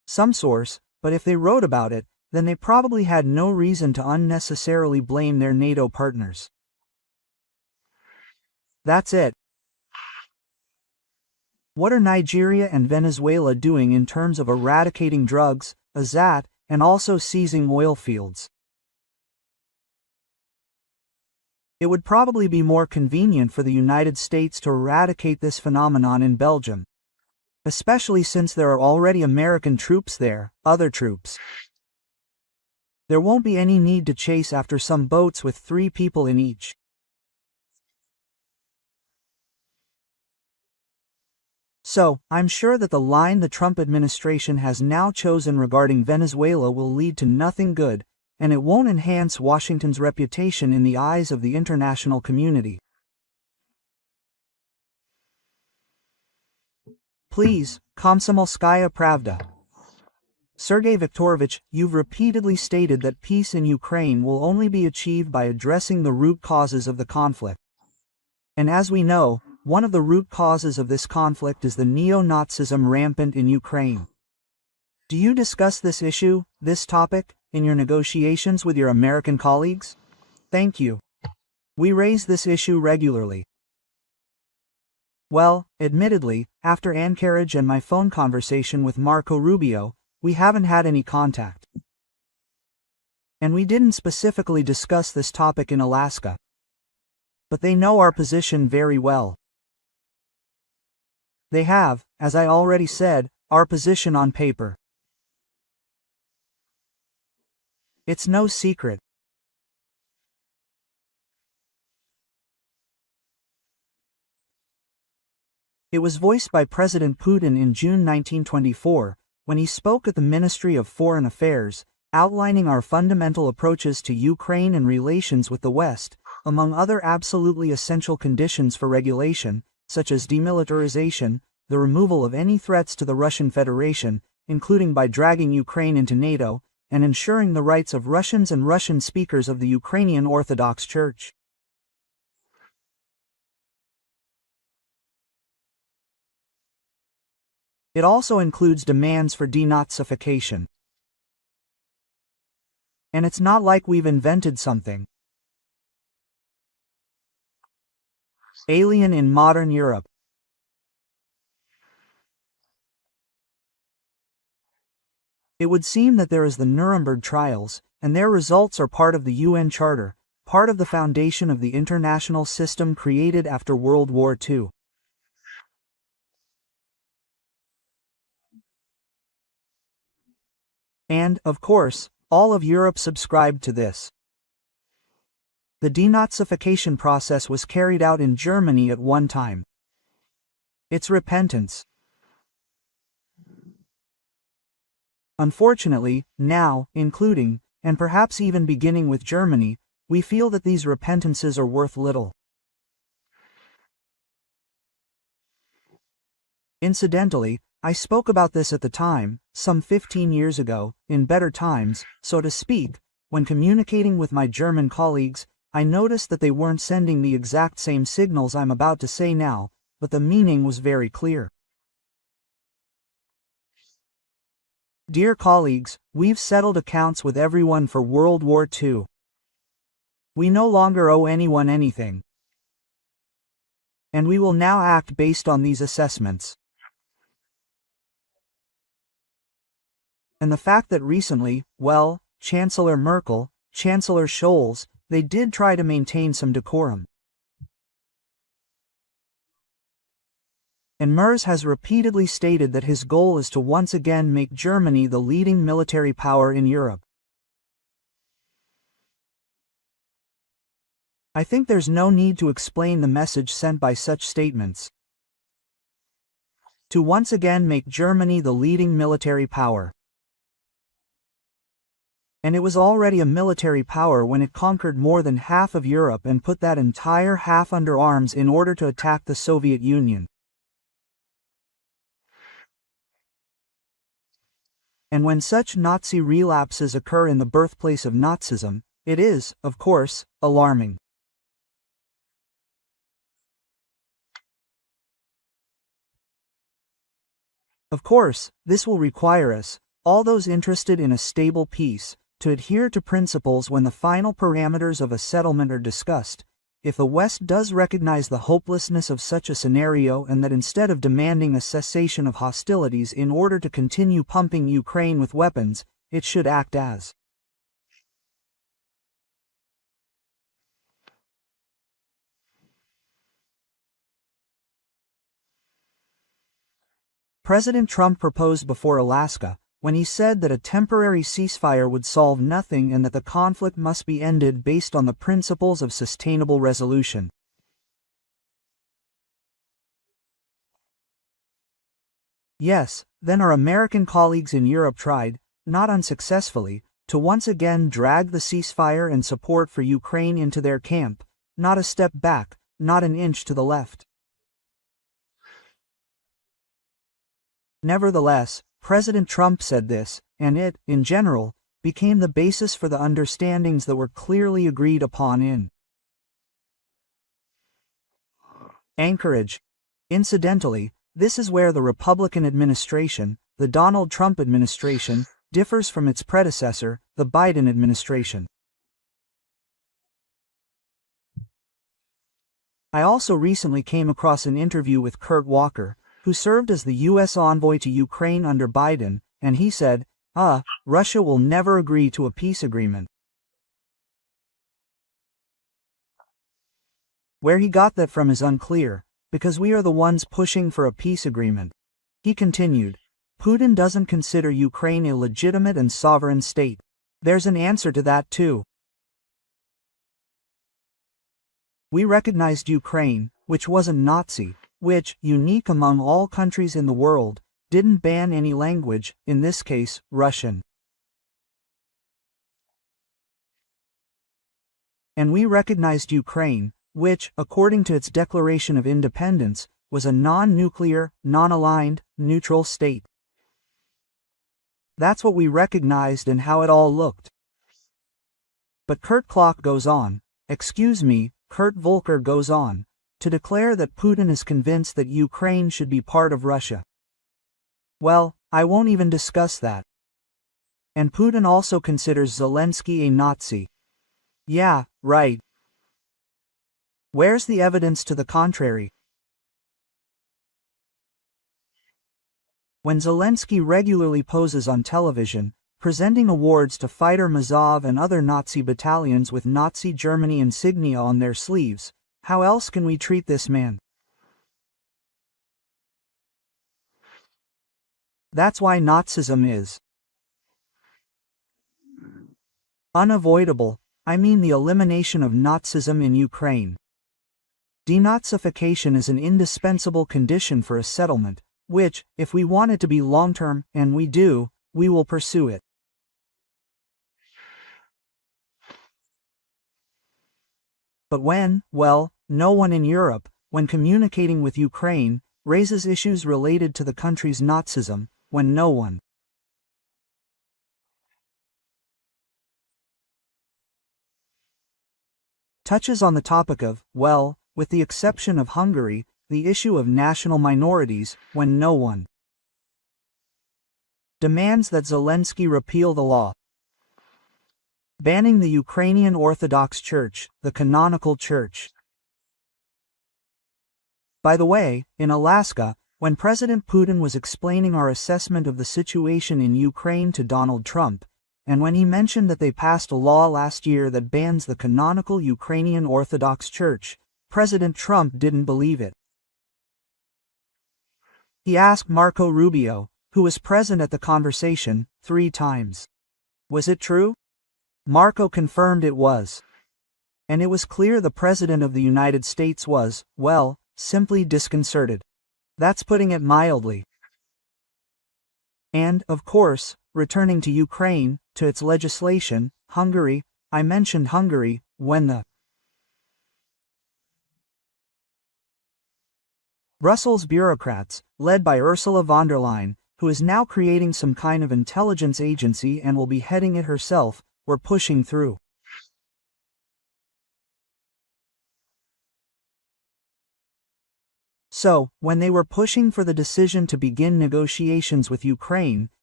some source, but if they wrote about it, then they probably had no reason to unnecessarily blame their NATO partners. That's it. What are Nigeria and Venezuela doing in terms of eradicating drugs, Azat, and also seizing oil fields? It would probably be more convenient for the United States to eradicate this phenomenon in Belgium, especially since there are already American troops there, other troops. There won't be any need to chase after some boats with 3 people in each. So, I'm sure that the line the Trump administration has now chosen regarding Venezuela will lead to nothing good, and it won't enhance Washington's reputation in the eyes of the international community. Please, Komsomolskaya Pravda. Sergey Viktorovich, you've repeatedly stated that peace in Ukraine will only be achieved by addressing the root causes of the conflict. And as we know, one of the root causes of this conflict is the neo-Nazism rampant in Ukraine. Do you discuss this issue, this topic, in your negotiations with your American colleagues? Thank you. We raise this issue regularly. Well, admittedly, after Anchorage and my phone conversation with Marco Rubio, we haven't had any contact. And we didn't specifically discuss this topic in Alaska. But they know our position very well. They have, as I already said, our position on paper. It's no secret. It was voiced by President Putin in June 1924, when he spoke at the Ministry of Foreign Affairs, outlining our fundamental approaches to Ukraine and relations with the West, among other absolutely essential conditions for regulation, such as demilitarization, the removal of any threats to the Russian Federation, including by dragging Ukraine into NATO, and ensuring the rights of Russians and Russian speakers of the Ukrainian Orthodox Church. It also includes demands for denazification. And it's not like we've invented something alien in modern Europe. It would seem that there is the Nuremberg trials, and their results are part of the UN Charter, part of the foundation of the international system created after World War II. And, of course, all of Europe subscribed to this. The denazification process was carried out in Germany at one time. It's repentance. Unfortunately, now, including, and perhaps even beginning with Germany, we feel that these repentances are worth little. Incidentally, I spoke about this at the time, some 15 years ago, in better times, so to speak, when communicating with my German colleagues, I noticed that they weren't sending the exact same signals I'm about to say now, but the meaning was very clear. Dear colleagues, we've settled accounts with everyone for World War II. We no longer owe anyone anything. And we will now act based on these assessments. And the fact that recently, well, Chancellor Merkel, Chancellor Scholz, they did try to maintain some decorum. And Merz has repeatedly stated that his goal is to once again make Germany the leading military power in Europe. I think there's no need to explain the message sent by such statements. To once again make Germany the leading military power. And it was already a military power when it conquered more than half of Europe and put that entire half under arms in order to attack the Soviet Union. And when such Nazi relapses occur in the birthplace of Nazism, it is, of course, alarming. Of course, this will require us, all those interested in a stable peace, to adhere to principles when the final parameters of a settlement are discussed. If the West does recognize the hopelessness of such a scenario and that instead of demanding a cessation of hostilities in order to continue pumping Ukraine with weapons, it should act as President Trump proposed before Alaska, when he said that a temporary ceasefire would solve nothing and that the conflict must be ended based on the principles of sustainable resolution. Yes, then our American colleagues in Europe tried, not unsuccessfully, to once again drag the ceasefire and support for Ukraine into their camp, not a step back, not an inch to the left. Nevertheless, President Trump said this, and it, in general, became the basis for the understandings that were clearly agreed upon in Anchorage. Incidentally, this is where the Republican administration, the Donald Trump administration, differs from its predecessor, the Biden administration. I also recently came across an interview with Kurt Walker, who served as the U.S. envoy to Ukraine under Biden, and he said, Russia will never agree to a peace agreement. Where he got that from is unclear, because we are the ones pushing for a peace agreement. He continued, Putin doesn't consider Ukraine a legitimate and sovereign state. There's an answer to that too. We recognized Ukraine, which wasn't Nazi, which, unique among all countries in the world, didn't ban any language, in this case, Russian. And we recognized Ukraine, which, according to its Declaration of Independence, was a non-nuclear, non-aligned, neutral state. That's what we recognized and how it all looked. But Kurt Volker goes on, to declare that Putin is convinced that Ukraine should be part of Russia. Well, I won't even discuss that. And Putin also considers Zelensky a Nazi. Yeah, right. Where's the evidence to the contrary? When Zelensky regularly poses on television, presenting awards to Fighter Mazov and other Nazi battalions with Nazi Germany insignia on their sleeves, how else can we treat this man? That's why Nazism is unavoidable. I mean the elimination of Nazism in Ukraine. Denazification is an indispensable condition for a settlement, which, if we want it to be long-term, and we do, we will pursue it. But no one in Europe, when communicating with Ukraine, raises issues related to the country's Nazism, when no one touches on the topic of, with the exception of Hungary, the issue of national minorities, when no one demands that Zelensky repeal the law banning the Ukrainian Orthodox Church, the canonical church. By the way, in Alaska, when President Putin was explaining our assessment of the situation in Ukraine to Donald Trump, and when he mentioned that they passed a law last year that bans the canonical Ukrainian Orthodox Church, President Trump didn't believe it. He asked Marco Rubio, who was present at the conversation, 3 times. Was it true? Marco confirmed it was. And it was clear the President of the United States was, simply disconcerted. That's putting it mildly. And, of course, returning to Ukraine, to its legislation, Hungary, I mentioned Hungary, when the Brussels bureaucrats, led by Ursula von der Leyen, who is now creating some kind of intelligence agency and will be heading it herself, were pushing through. So, when they were pushing for the decision to begin negotiations with Ukraine,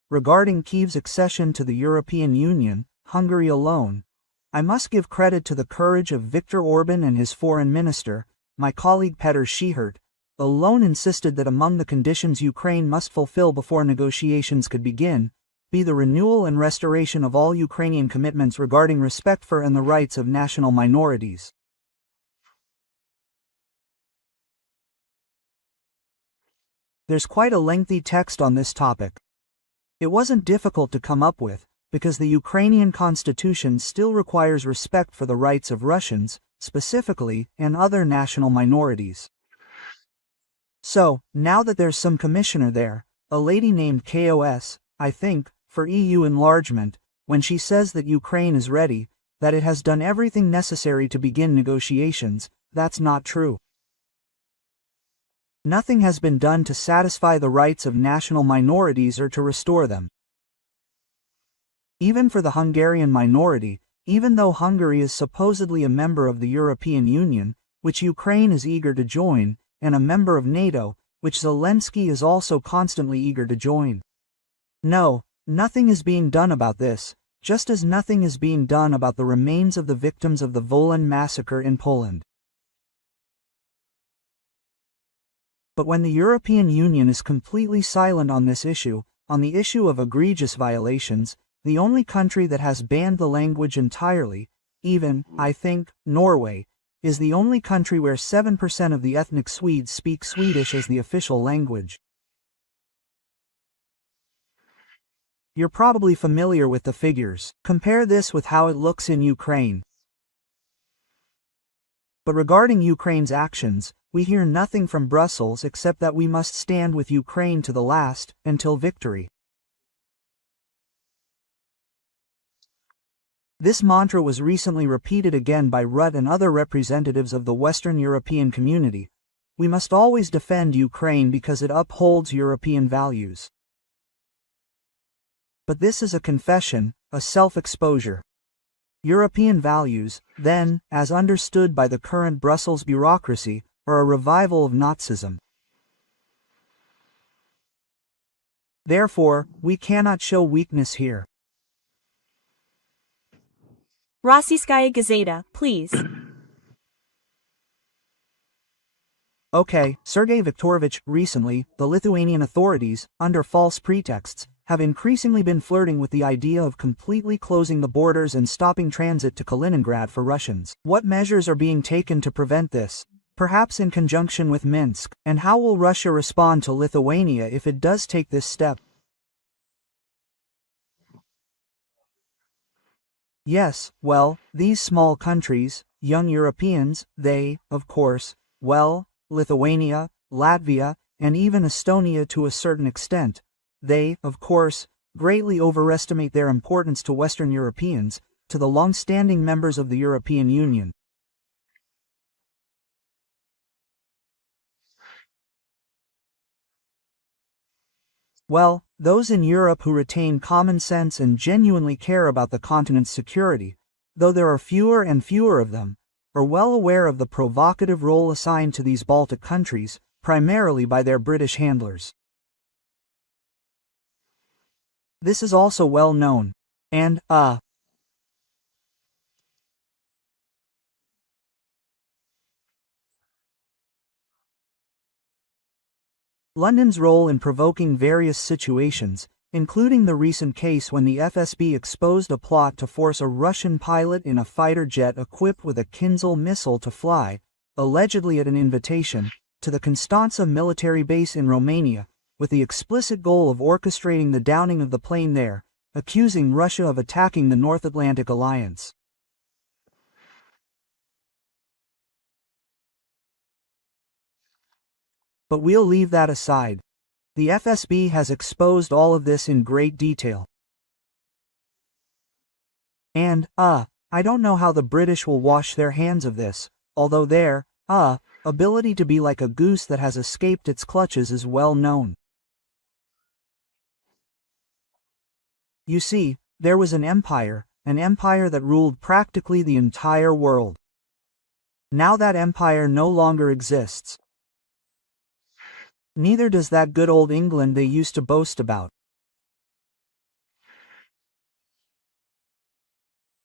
regarding Kyiv's accession to the European Union, Hungary alone, I must give credit to the courage of Viktor Orban and his foreign minister, my colleague Petr Schihert, alone insisted that among the conditions Ukraine must fulfill before negotiations could begin, be the renewal and restoration of all Ukrainian commitments regarding respect for and the rights of national minorities. There's quite a lengthy text on this topic. It wasn't difficult to come up with, because the Ukrainian constitution still requires respect for the rights of Russians, specifically, and other national minorities. So, now that there's some commissioner there, a lady named KOS, I think, for EU enlargement, when she says that Ukraine is ready, that it has done everything necessary to begin negotiations, that's not true. Nothing has been done to satisfy the rights of national minorities or to restore them. Even for the Hungarian minority, even though Hungary is supposedly a member of the European Union, which Ukraine is eager to join, and a member of NATO, which Zelensky is also constantly eager to join. No, nothing is being done about this, just as nothing is being done about the remains of the victims of the Wolan massacre in Poland. But when the European Union is completely silent on this issue, on the issue of egregious violations, the only country that has banned the language entirely, even, I think, Norway, is the only country where 7% of the ethnic Swedes speak Swedish as the official language. You're probably familiar with the figures. Compare this with how it looks in Ukraine. But regarding Ukraine's actions, we hear nothing from Brussels except that we must stand with Ukraine to the last, until victory. This mantra was recently repeated again by Rutte and other representatives of the Western European community. We must always defend Ukraine because it upholds European values. But this is a confession, a self-exposure. European values, then, as understood by the current Brussels bureaucracy, are a revival of Nazism. Therefore, we cannot show weakness here. Rossiyskaya Gazeta, please. Okay, Sergey Viktorovich, recently, the Lithuanian authorities, under false pretexts, have increasingly been flirting with the idea of completely closing the borders and stopping transit to Kaliningrad for Russians. What measures are being taken to prevent this? Perhaps in conjunction with Minsk, and how will Russia respond to Lithuania if it does take this step? Yes, well, these small countries, young Europeans, they, of course, well, Lithuania, Latvia, and even Estonia to a certain extent, they, of course, greatly overestimate their importance to Western Europeans, to the long-standing members of the European Union. Well, those in Europe who retain common sense and genuinely care about the continent's security, though there are fewer and fewer of them, are well aware of the provocative role assigned to these Baltic countries, primarily by their British handlers. This is also well known. And, London's role in provoking various situations, including the recent case when the FSB exposed a plot to force a Russian pilot in a fighter jet equipped with a Kinzhal missile to fly, allegedly at an invitation, to the Constanța military base in Romania, with the explicit goal of orchestrating the downing of the plane there, accusing Russia of attacking the North Atlantic Alliance. But we'll leave that aside. The FSB has exposed all of this in great detail. And, I don't know how the British will wash their hands of this, although their, ability to be like a goose that has escaped its clutches is well known. You see, there was an empire that ruled practically the entire world. Now that empire no longer exists. Neither does that good old England they used to boast about.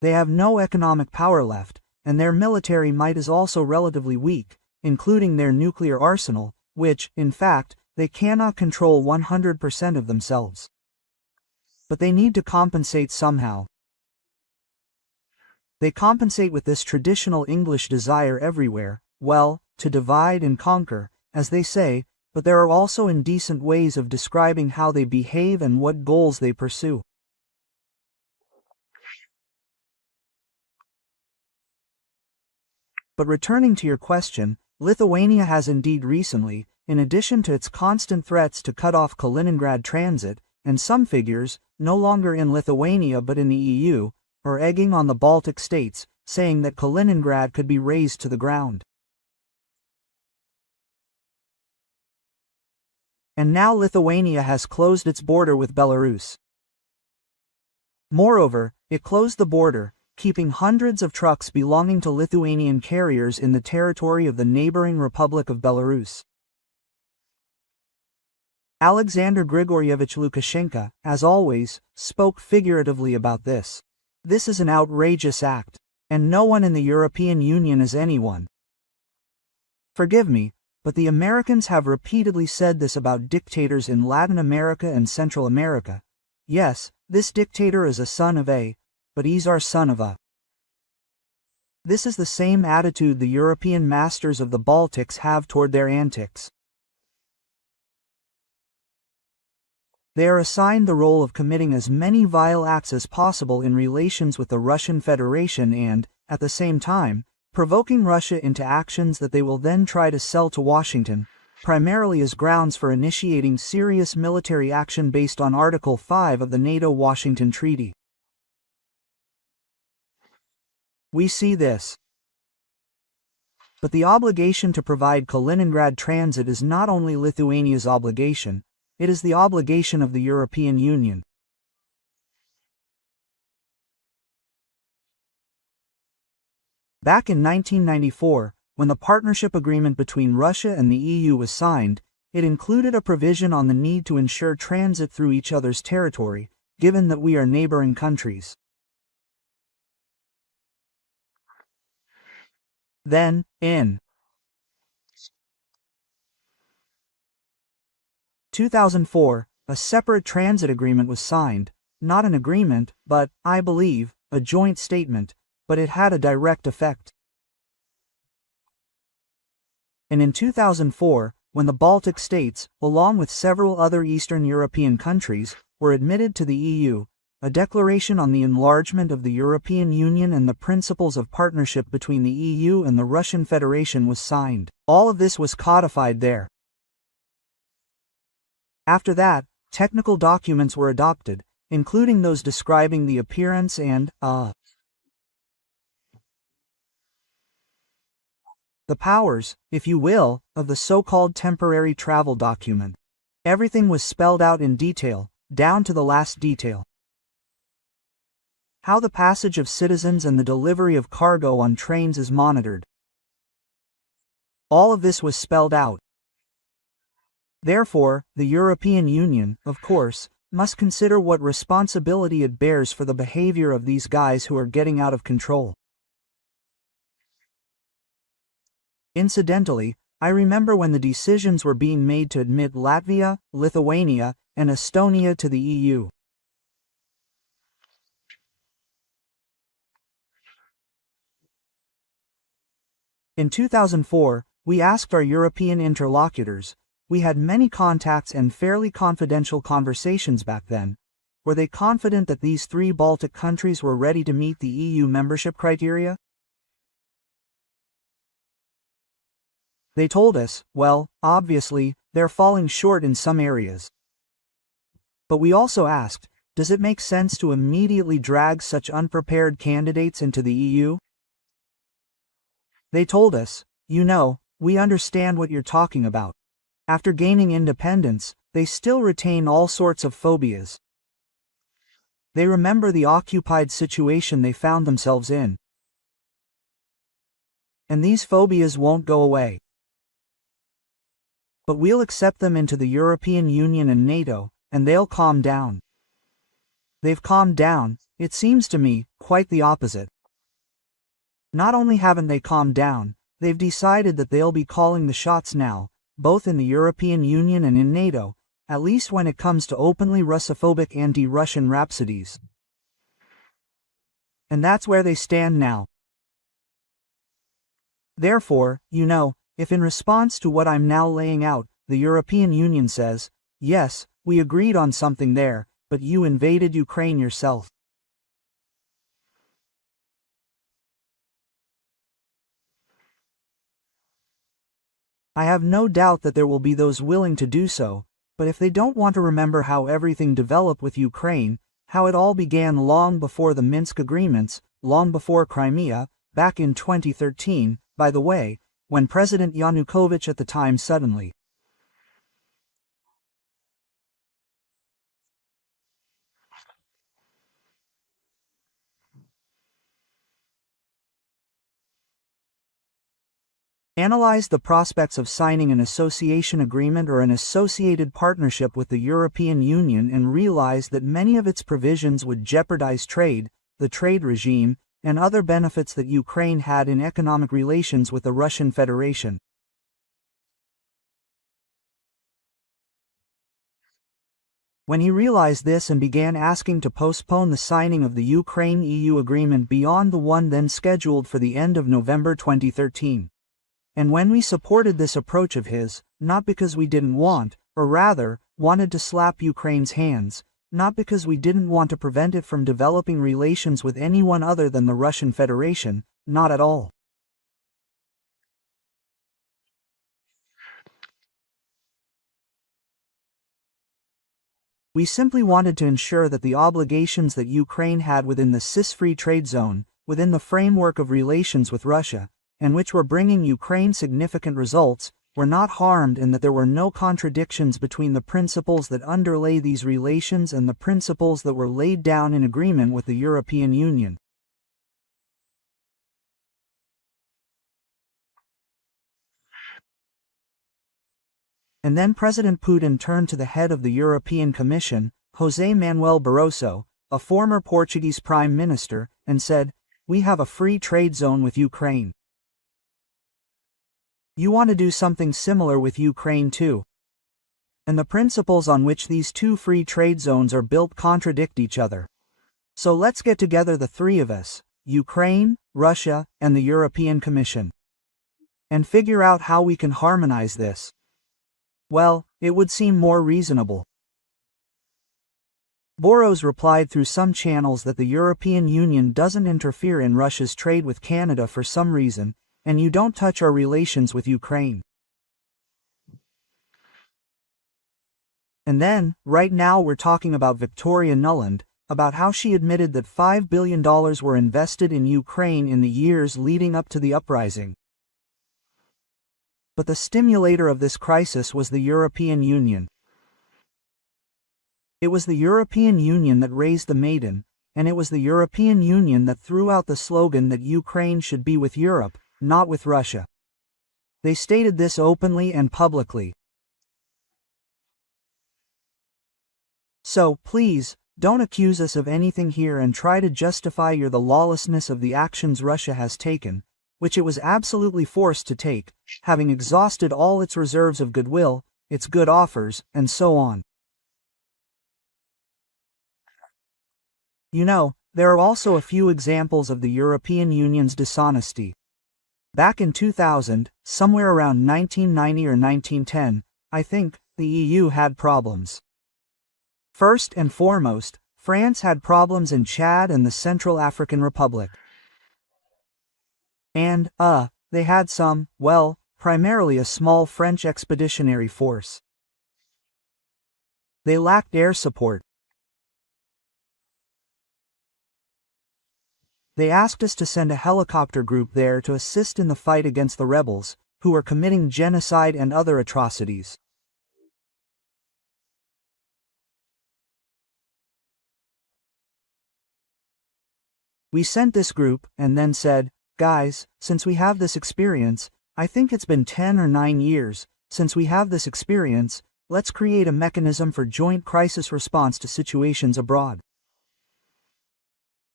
They have no economic power left, and their military might is also relatively weak, including their nuclear arsenal, which, in fact, they cannot control 100% of themselves. But they need to compensate somehow. They compensate with this traditional English desire everywhere, well, to divide and conquer, as they say, but there are also indecent ways of describing how they behave and what goals they pursue. But returning to your question, Lithuania has indeed recently, in addition to its constant threats to cut off Kaliningrad transit, and some figures, no longer in Lithuania but in the EU, are egging on the Baltic states, saying that Kaliningrad could be razed to the ground. And now Lithuania has closed its border with Belarus. Moreover, it closed the border, keeping hundreds of trucks belonging to Lithuanian carriers in the territory of the neighboring Republic of Belarus. Alexander Grigoryevich Lukashenko, as always, spoke figuratively about this. This is an outrageous act, and no one in the European Union is anyone. Forgive me, but the Americans have repeatedly said this about dictators in Latin America and Central America. Yes, this dictator is a son of A, but he's our son of A. This is the same attitude the European masters of the Baltics have toward their antics. They are assigned the role of committing as many vile acts as possible in relations with the Russian Federation and, at the same time, provoking Russia into actions that they will then try to sell to Washington, primarily as grounds for initiating serious military action based on Article 5 of the NATO-Washington Treaty. We see this. But the obligation to provide Kaliningrad transit is not only Lithuania's obligation, it is the obligation of the European Union. Back in 1994, when the partnership agreement between Russia and the EU was signed, it included a provision on the need to ensure transit through each other's territory, given that we are neighboring countries. Then, in 2004, a separate transit agreement was signed, not an agreement, but, I believe, a joint statement, but it had a direct effect. And in 2004, when the Baltic states, along with several other Eastern European countries, were admitted to the EU, a declaration on the enlargement of the European Union and the principles of partnership between the EU and the Russian Federation was signed. All of this was codified there. After that, technical documents were adopted, including those describing the appearance and, the powers, if you will, of the so-called temporary travel document. Everything was spelled out in detail, down to the last detail. How the passage of citizens and the delivery of cargo on trains is monitored. All of this was spelled out. Therefore, the European Union, of course, must consider what responsibility it bears for the behavior of these guys who are getting out of control. Incidentally, I remember when the decisions were being made to admit Latvia, Lithuania, and Estonia to the EU. In 2004, we asked our European interlocutors, we had many contacts and fairly confidential conversations back then, were they confident that these three Baltic countries were ready to meet the EU membership criteria? They told us, well, obviously, they're falling short in some areas. But we also asked, does it make sense to immediately drag such unprepared candidates into the EU? They told us, you know, we understand what you're talking about. After gaining independence, they still retain all sorts of phobias. They remember the occupied situation they found themselves in. And these phobias won't go away. But we'll accept them into the European Union and NATO, and they'll calm down. They've calmed down, It seems to me, quite the opposite. Not only haven't they calmed down, they've decided that they'll be calling the shots now, both in the European Union and in NATO, at least when it comes to openly Russophobic anti-Russian rhapsodies. And that's where they stand now. Therefore, if in response to what I'm now laying out, the European Union says, yes, we agreed on something there, but you invaded Ukraine yourself. I have no doubt that there will be those willing to do so, but if they don't want to remember how everything developed with Ukraine, how it all began long before the Minsk agreements, long before Crimea, back in 2013, by the way, when President Yanukovych at the time suddenly analyzed the prospects of signing an association agreement or an associated partnership with the European Union and realized that many of its provisions would jeopardize trade, the trade regime, and other benefits that Ukraine had in economic relations with the Russian Federation. When he realized this and began asking to postpone the signing of the Ukraine-EU agreement beyond the one then scheduled for the end of November 2013. And when we supported this approach of his, not because we didn't want, or rather, wanted to slap Ukraine's hands, not because we didn't want to prevent it from developing relations with anyone other than the Russian Federation, not at all. We simply wanted to ensure that the obligations that Ukraine had within the CIS-free trade zone, within the framework of relations with Russia, and which were bringing Ukraine significant results, were not harmed and that there were no contradictions between the principles that underlay these relations and the principles that were laid down in agreement with the European Union. And then President Putin turned to the head of the European Commission, José Manuel Barroso, a former Portuguese Prime Minister, and said, "We have a free trade zone with Ukraine. You want to do something similar with Ukraine too. And the principles on which these two free trade zones are built contradict each other. So let's get together the three of us, Ukraine, Russia, and the European Commission, and figure out how we can harmonize this." Well, it would seem more reasonable. Boros replied through some channels that the European Union doesn't interfere in Russia's trade with Canada for some reason, and you don't touch our relations with Ukraine. And then, right now we're talking about Victoria Nuland, about how she admitted that $5 billion were invested in Ukraine in the years leading up to the uprising. But the stimulator of this crisis was the European Union. It was the European Union that raised the maiden, and it was the European Union that threw out the slogan that Ukraine should be with Europe, not with Russia. They stated this openly and publicly. So, please, don't accuse us of anything here and try to justify the lawlessness of the actions Russia has taken, which it was absolutely forced to take, having exhausted all its reserves of goodwill, its good offers, and so on. There are also a few examples of the European Union's dishonesty. Back in 2000, somewhere around 1990 or 1910, I think, the EU had problems. First and foremost, France had problems in Chad and the Central African Republic. And, they had primarily a small French expeditionary force. They lacked air support. They asked us to send a helicopter group there to assist in the fight against the rebels, who were committing genocide and other atrocities. We sent this group, and then said, "Guys, since we have this experience, I think it's been 10 or 9 years, since we have this experience, let's create a mechanism for joint crisis response to situations abroad."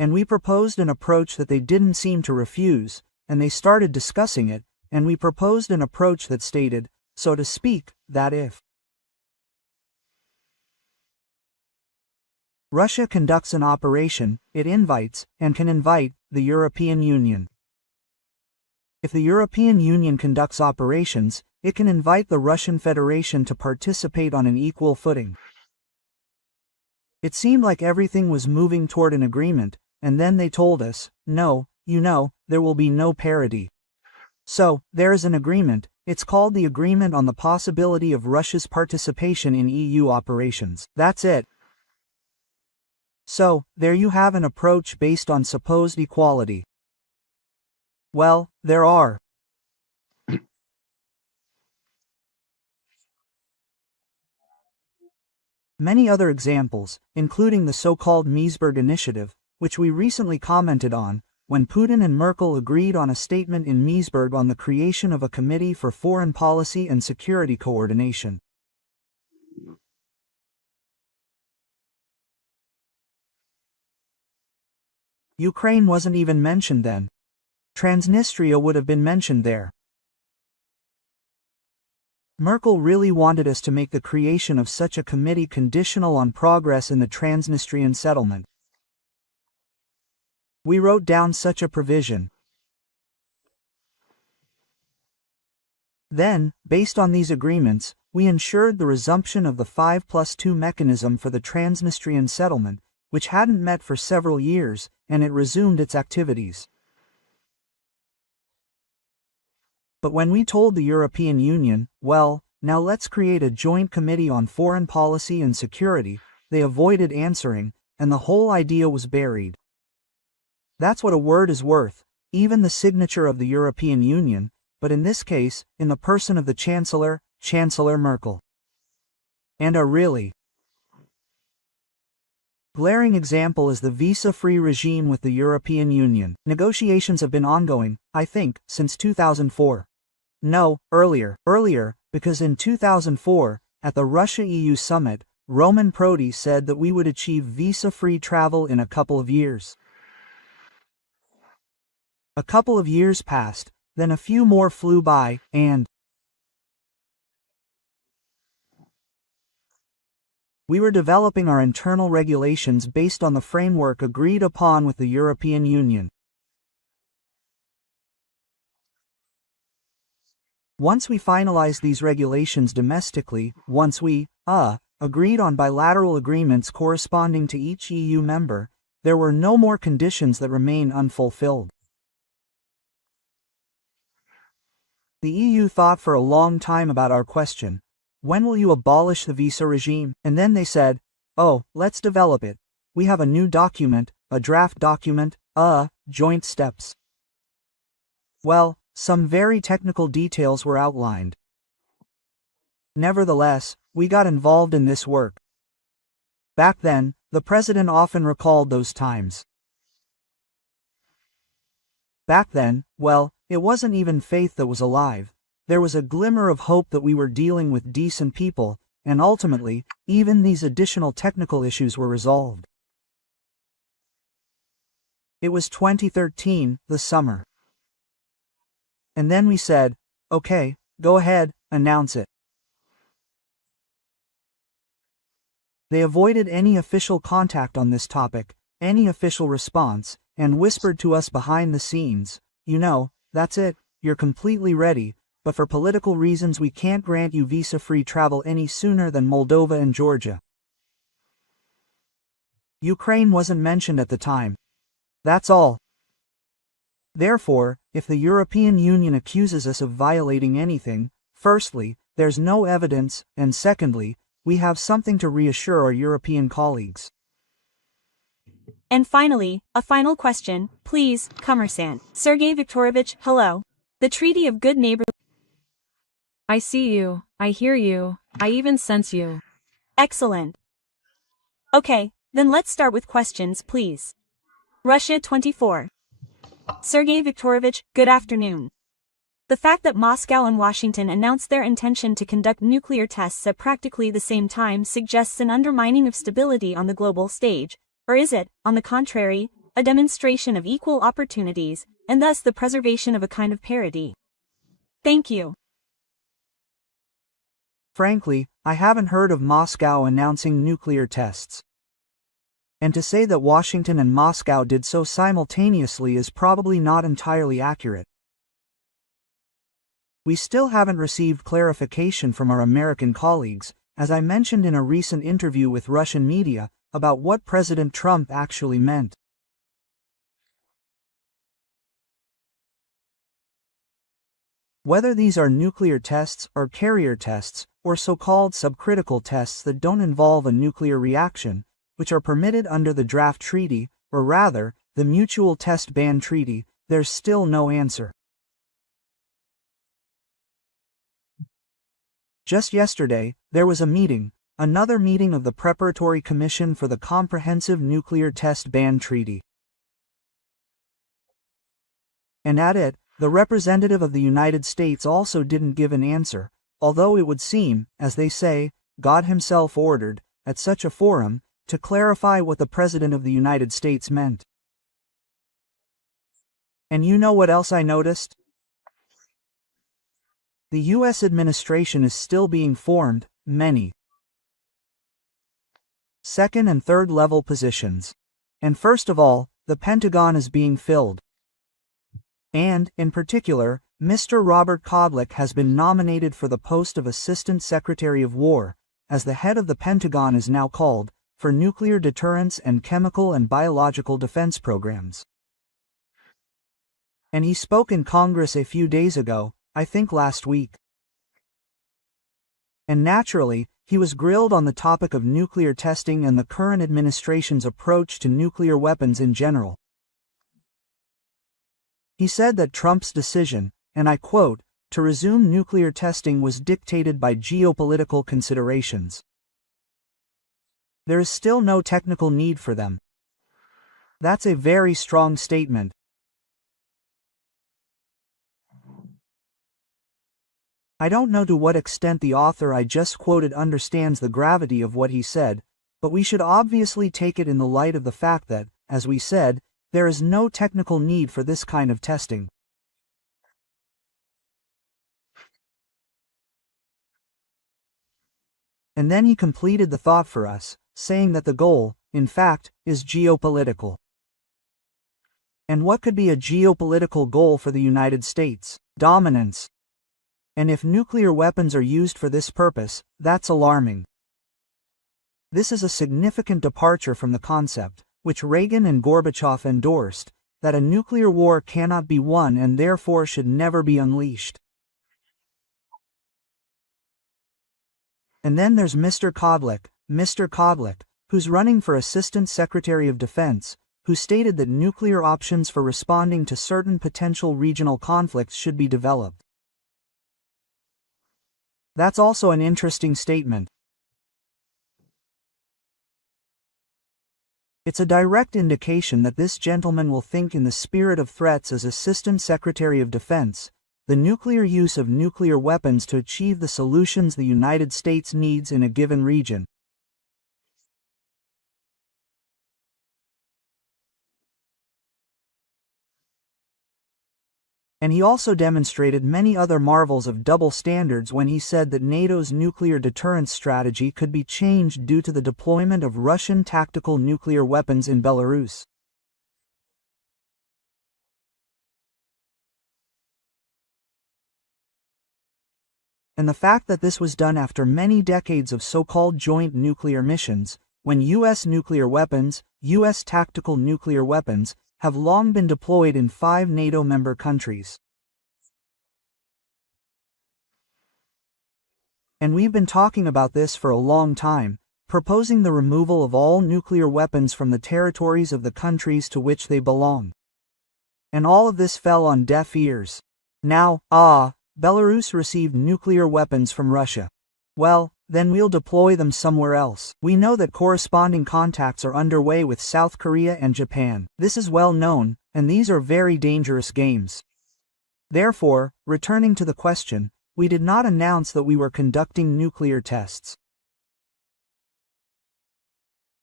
And we proposed an approach that they didn't seem to refuse, and they started discussing it, and we proposed an approach that stated, so to speak, that if Russia conducts an operation, it invites, and can invite, the European Union. If the European Union conducts operations, it can invite the Russian Federation to participate on an equal footing. It seemed like everything was moving toward an agreement, and then they told us, no, there will be no parity. So, there is an agreement. It's called the Agreement on the Possibility of Russia's Participation in EU Operations. That's it. So, there you have an approach based on supposed equality. Well, there are many other examples, including the so-called Meseberg Initiative, which we recently commented on, when Putin and Merkel agreed on a statement in Meseberg on the creation of a Committee for Foreign Policy and Security Coordination. Ukraine wasn't even mentioned then. Transnistria would have been mentioned there. Merkel really wanted us to make the creation of such a committee conditional on progress in the Transnistrian settlement. We wrote down such a provision. Then, based on these agreements, we ensured the resumption of the 5+2 mechanism for the Transnistrian settlement, which hadn't met for several years, and it resumed its activities. But when we told the European Union, well, now let's create a joint committee on foreign policy and security, they avoided answering, and the whole idea was buried. That's what a word is worth, even the signature of the European Union, but in this case, in the person of the Chancellor Merkel. And a really glaring example is the visa-free regime with the European Union. Negotiations have been ongoing, I think, since 2004. No, earlier, because in 2004, at the Russia-EU summit, Roman Prodi said that we would achieve visa-free travel in a couple of years. A couple of years passed, then a few more flew by, and we were developing our internal regulations based on the framework agreed upon with the European Union. Once we finalized these regulations domestically, once we, agreed on bilateral agreements corresponding to each EU member, there were no more conditions that remain unfulfilled. The EU thought for a long time about our question, when will you abolish the visa regime? And then they said, oh, let's develop it. We have a new document, a draft document, joint steps. Well, some very technical details were outlined. Nevertheless, we got involved in this work. Back then, the president often recalled those times. Back then, well, it wasn't even faith that was alive. There was a glimmer of hope that we were dealing with decent people, and ultimately, even these additional technical issues were resolved. It was 2013, the summer. And then we said, okay, go ahead, announce it. They avoided any official contact on this topic, any official response, and whispered to us behind the scenes, that's it, you're completely ready, but for political reasons we can't grant you visa-free travel any sooner than Moldova and Georgia. Ukraine wasn't mentioned at the time. That's all. Therefore, if the European Union accuses us of violating anything, firstly, there's no evidence, and secondly, we have something to reassure our European colleagues. And finally, a final question, please, Commerçant. Sergey Viktorovich, hello. The Treaty of Good Neighborhood. I see you, I hear you, I even sense you. Excellent. Okay, then let's start with questions, please. Russia 24. Sergey Viktorovich, good afternoon. The fact that Moscow and Washington announced their intention to conduct nuclear tests at practically the same time suggests an undermining of stability on the global stage, or is it, on the contrary, a a demonstration of equal opportunities, and thus the preservation of a kind of parity. Thank you. Frankly, I haven't heard of Moscow announcing nuclear tests. And to say that Washington and Moscow did so simultaneously is probably not entirely accurate. We still haven't received clarification from our American colleagues, as I mentioned in a recent interview with Russian media, about what President Trump actually meant. Whether these are nuclear tests or carrier tests, or so-called subcritical tests that don't involve a nuclear reaction, which are permitted under the draft treaty, or rather, the Mutual Test Ban Treaty, there's still no answer. Just yesterday, there was a meeting, another meeting of the Preparatory Commission for the Comprehensive Nuclear Test Ban Treaty. And at it, the representative of the United States also didn't give an answer, although it would seem, as they say, God himself ordered, at such a forum, to clarify what the President of the United States meant. And you know what else I noticed? The U.S. administration is still being formed, many second and third level positions. And first of all, the Pentagon is being filled. And, in particular, Mr. Robert Kodlik has been nominated for the post of Assistant Secretary of War, as the head of the Pentagon is now called, for nuclear deterrence and chemical and biological defense programs. And he spoke in Congress a few days ago, I think last week. And naturally, he was grilled on the topic of nuclear testing and the current administration's approach to nuclear weapons in general. He said that Trump's decision, and I quote, to resume nuclear testing was dictated by geopolitical considerations. There is still no technical need for them. That's a very strong statement. I don't know to what extent the author I just quoted understands the gravity of what he said, but we should obviously take it in the light of the fact that, as we said, there is no technical need for this kind of testing. And then he completed the thought for us, saying that the goal, in fact, is geopolitical. And what could be a geopolitical goal for the United States? Dominance. And if nuclear weapons are used for this purpose, that's alarming. This is a significant departure from the concept, which Reagan and Gorbachev endorsed, that a nuclear war cannot be won and therefore should never be unleashed. And then there's Mr. Kodlik, who's running for Assistant Secretary of Defense, who stated that nuclear options for responding to certain potential regional conflicts should be developed. That's also an interesting statement. It's a direct indication that this gentleman will think in the spirit of threats as Assistant Secretary of Defense, the nuclear use of nuclear weapons to achieve the solutions the United States needs in a given region. And he also demonstrated many other marvels of double standards when he said that NATO's nuclear deterrence strategy could be changed due to the deployment of Russian tactical nuclear weapons in Belarus. And the fact that this was done after many decades of so-called joint nuclear missions, when U.S. nuclear weapons, U.S. tactical nuclear weapons, have long been deployed in 5 NATO member countries. And we've been talking about this for a long time, proposing the removal of all nuclear weapons from the territories of the countries to which they belong. And all of this fell on deaf ears. Now, Belarus received nuclear weapons from Russia. Well, then we'll deploy them somewhere else. We know that corresponding contacts are underway with South Korea and Japan. This is well known, and these are very dangerous games. Therefore, returning to the question, we did not announce that we were conducting nuclear tests.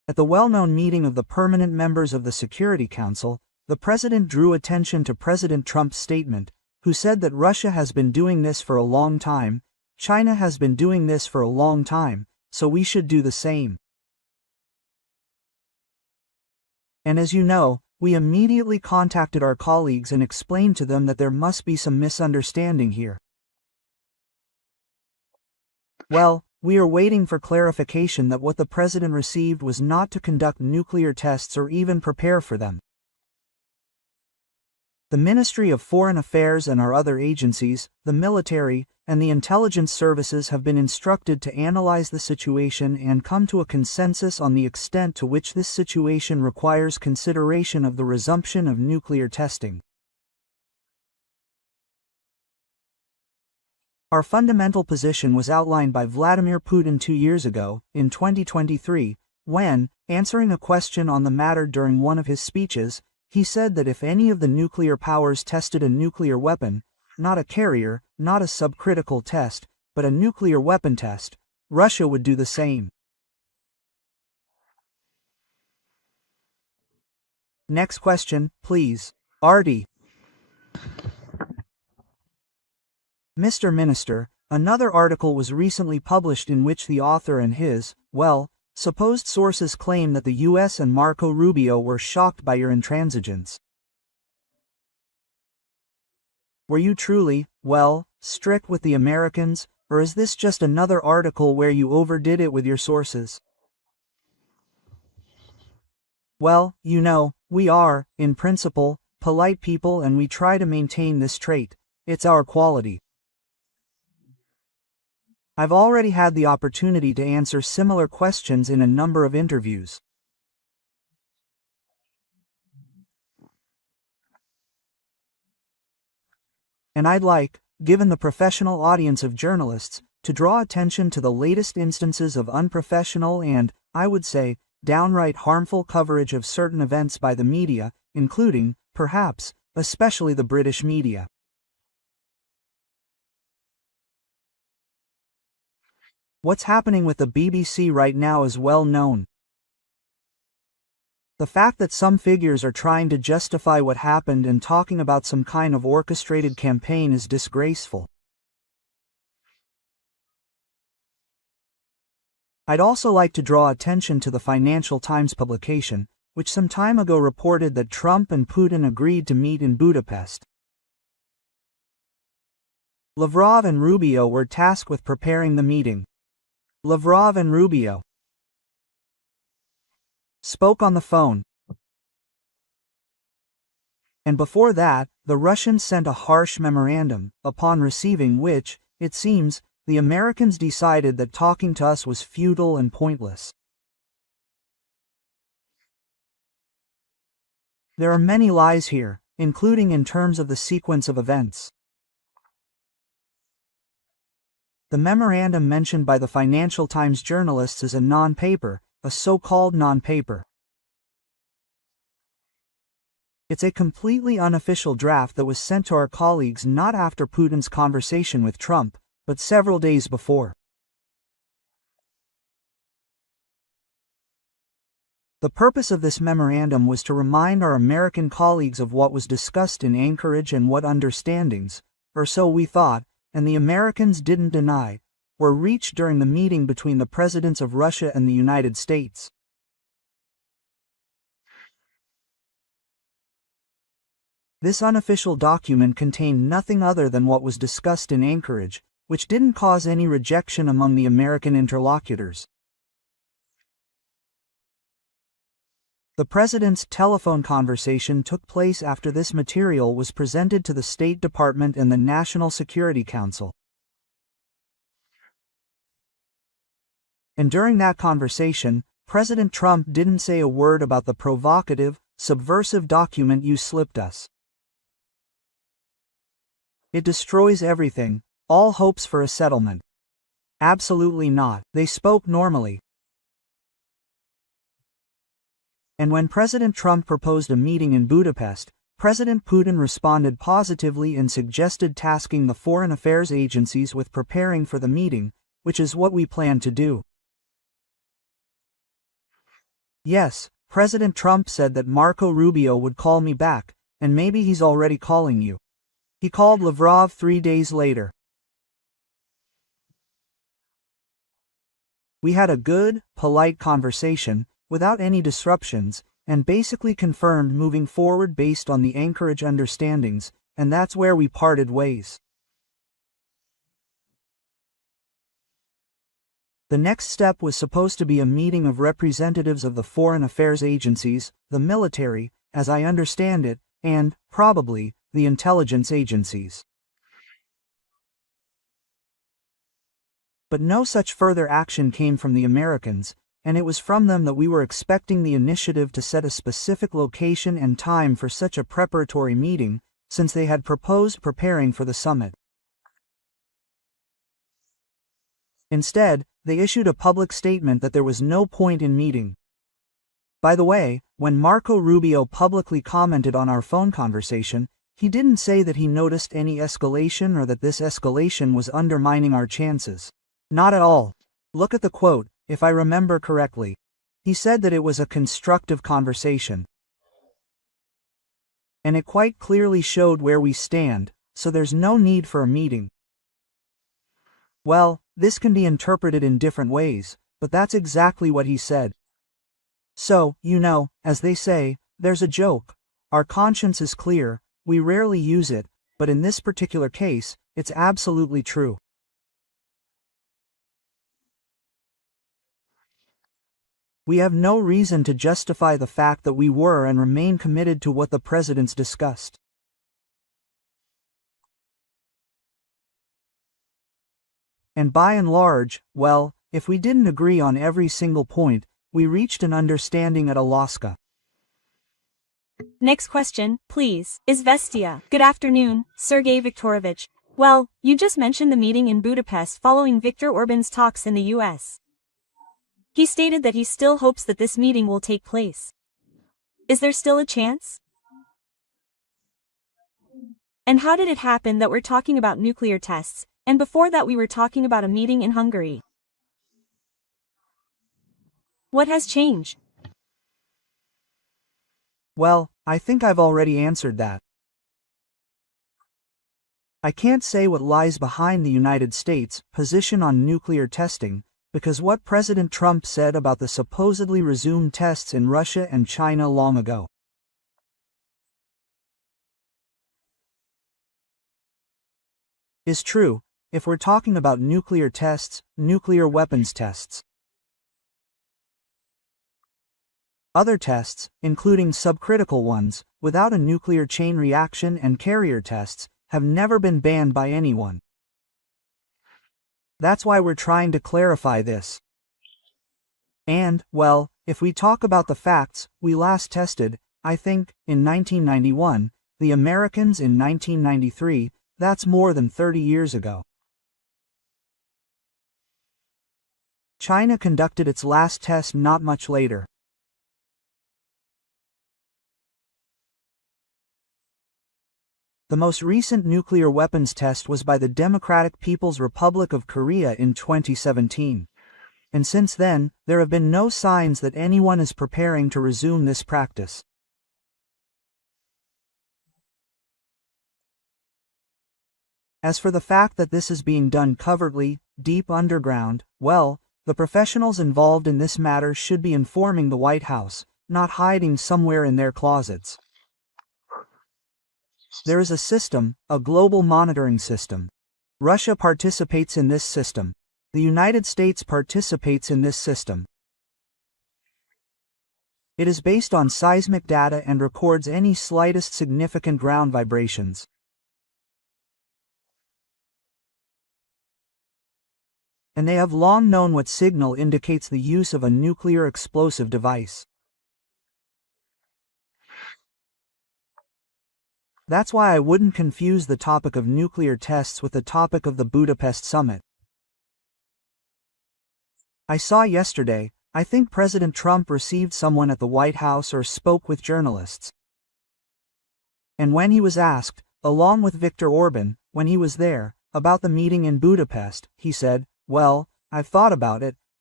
At the well-known meeting of the permanent members of the Security Council, the president drew attention to President Trump's statement, who said that Russia has been doing this for a long time, China has been doing this for a long time, so we should do the same. And as you know, we immediately contacted our colleagues and explained to them that there must be some misunderstanding here. Well, we are waiting for clarification that what the president received was not to conduct nuclear tests or even prepare for them. The Ministry of Foreign Affairs and our other agencies, the military, and the intelligence services have been instructed to analyze the situation and come to a consensus on the extent to which this situation requires consideration of the resumption of nuclear testing. Our fundamental position was outlined by Vladimir Putin 2 years ago, in 2023, when, answering a question on the matter during one of his speeches, he said that if any of the nuclear powers tested a nuclear weapon, not a carrier, not a subcritical test, but a nuclear weapon test, Russia would do the same. Next question, please. Artie. Mr. Minister, another article was recently published in which the author and his, supposed sources claim that the US and Marco Rubio were shocked by your intransigence. Were you truly, strict with the Americans, or is this just another article where you overdid it with your sources? Well, you know, we are, in principle, polite people and we try to maintain this trait. It's our quality. I've already had the opportunity to answer similar questions in a number of interviews. And I'd like, given the professional audience of journalists, to draw attention to the latest instances of unprofessional and, I would say, downright harmful coverage of certain events by the media, including, perhaps, especially the British media. What's happening with the BBC right now is well known. The fact that some figures are trying to justify what happened and talking about some kind of orchestrated campaign is disgraceful. I'd also like to draw attention to the Financial Times publication, which some time ago reported that Trump and Putin agreed to meet in Budapest. Lavrov and Rubio were tasked with preparing the meeting. Lavrov and Rubio spoke on the phone. And before that, the Russians sent a harsh memorandum, upon receiving which, it seems, the Americans decided that talking to us was futile and pointless. There are many lies here, including in terms of the sequence of events. The memorandum mentioned by the Financial Times journalists is a non-paper, a so-called non-paper. It's a completely unofficial draft that was sent to our colleagues not after Putin's conversation with Trump, but several days before. The purpose of this memorandum was to remind our American colleagues of what was discussed in Anchorage and what understandings, or so we thought, and the Americans didn't deny, were reached during the meeting between the presidents of Russia and the United States. This unofficial document contained nothing other than what was discussed in Anchorage, which didn't cause any rejection among the American interlocutors. The president's telephone conversation took place after this material was presented to the State Department and the National Security Council. And during that conversation, President Trump didn't say a word about the provocative, subversive document you slipped us. It destroys everything, all hopes for a settlement. Absolutely not. They spoke normally. And when President Trump proposed a meeting in Budapest, President Putin responded positively and suggested tasking the foreign affairs agencies with preparing for the meeting, which is what we plan to do. Yes, President Trump said that Marco Rubio would call me back, and maybe he's already calling you. He called Lavrov 3 days later. We had a good, polite conversation, without any disruptions, and basically confirmed moving forward based on the Anchorage understandings, and that's where we parted ways. The next step was supposed to be a meeting of representatives of the foreign affairs agencies, the military, as I understand it, and, probably, the intelligence agencies. But no such further action came from the Americans, and it was from them that we were expecting the initiative to set a specific location and time for such a preparatory meeting, since they had proposed preparing for the summit. Instead, they issued a public statement that there was no point in meeting. By the way, when Marco Rubio publicly commented on our phone conversation, he didn't say that he noticed any escalation or that this escalation was undermining our chances. Not at all. Look at the quote, if I remember correctly. He said that it was a constructive conversation. And it quite clearly showed where we stand, so there's no need for a meeting. Well, this can be interpreted in different ways, but that's exactly what he said. So, as they say, there's a joke. Our conscience is clear, we rarely use it, but in this particular case, it's absolutely true. We have no reason to justify the fact that we were and remain committed to what the presidents discussed. And by and large, well, if we didn't agree on every single point, we reached an understanding at Alaska. Next question, please, Izvestia. Good afternoon, Sergey Viktorovich. Well, you just mentioned the meeting in Budapest following Viktor Orban's talks in the US. He stated that he still hopes that this meeting will take place. Is there still a chance? And how did it happen that we're talking about nuclear tests, and before that we were talking about a meeting in Hungary? What has changed? Well, I think I've already answered that. I can't say what lies behind the United States' position on nuclear testing, because what President Trump said about the supposedly resumed tests in Russia and China long ago is true, if we're talking about nuclear tests, nuclear weapons tests. Other tests, including subcritical ones, without a nuclear chain reaction and carrier tests, have never been banned by anyone. That's why we're trying to clarify this. And, well, if we talk about the facts, we last tested, I think, in 1991, the Americans in 1993, that's more than 30 years ago. China conducted its last test not much later. The most recent nuclear weapons test was by the Democratic People's Republic of Korea in 2017. And since then, there have been no signs that anyone is preparing to resume this practice. As for the fact that this is being done covertly, deep underground, well, the professionals involved in this matter should be informing the White House, not hiding somewhere in their closets. There is a system, a global monitoring system. Russia participates in this system. The United States participates in this system. It is based on seismic data and records any slightest significant ground vibrations. And they have long known what signal indicates the use of a nuclear explosive device. That's why I wouldn't confuse the topic of nuclear tests with the topic of the Budapest summit. I saw yesterday, I think President Trump received someone at the White House or spoke with journalists. And when he was asked, along with Viktor Orban, when he was there, about the meeting in Budapest, he said, "Well, I've thought about it,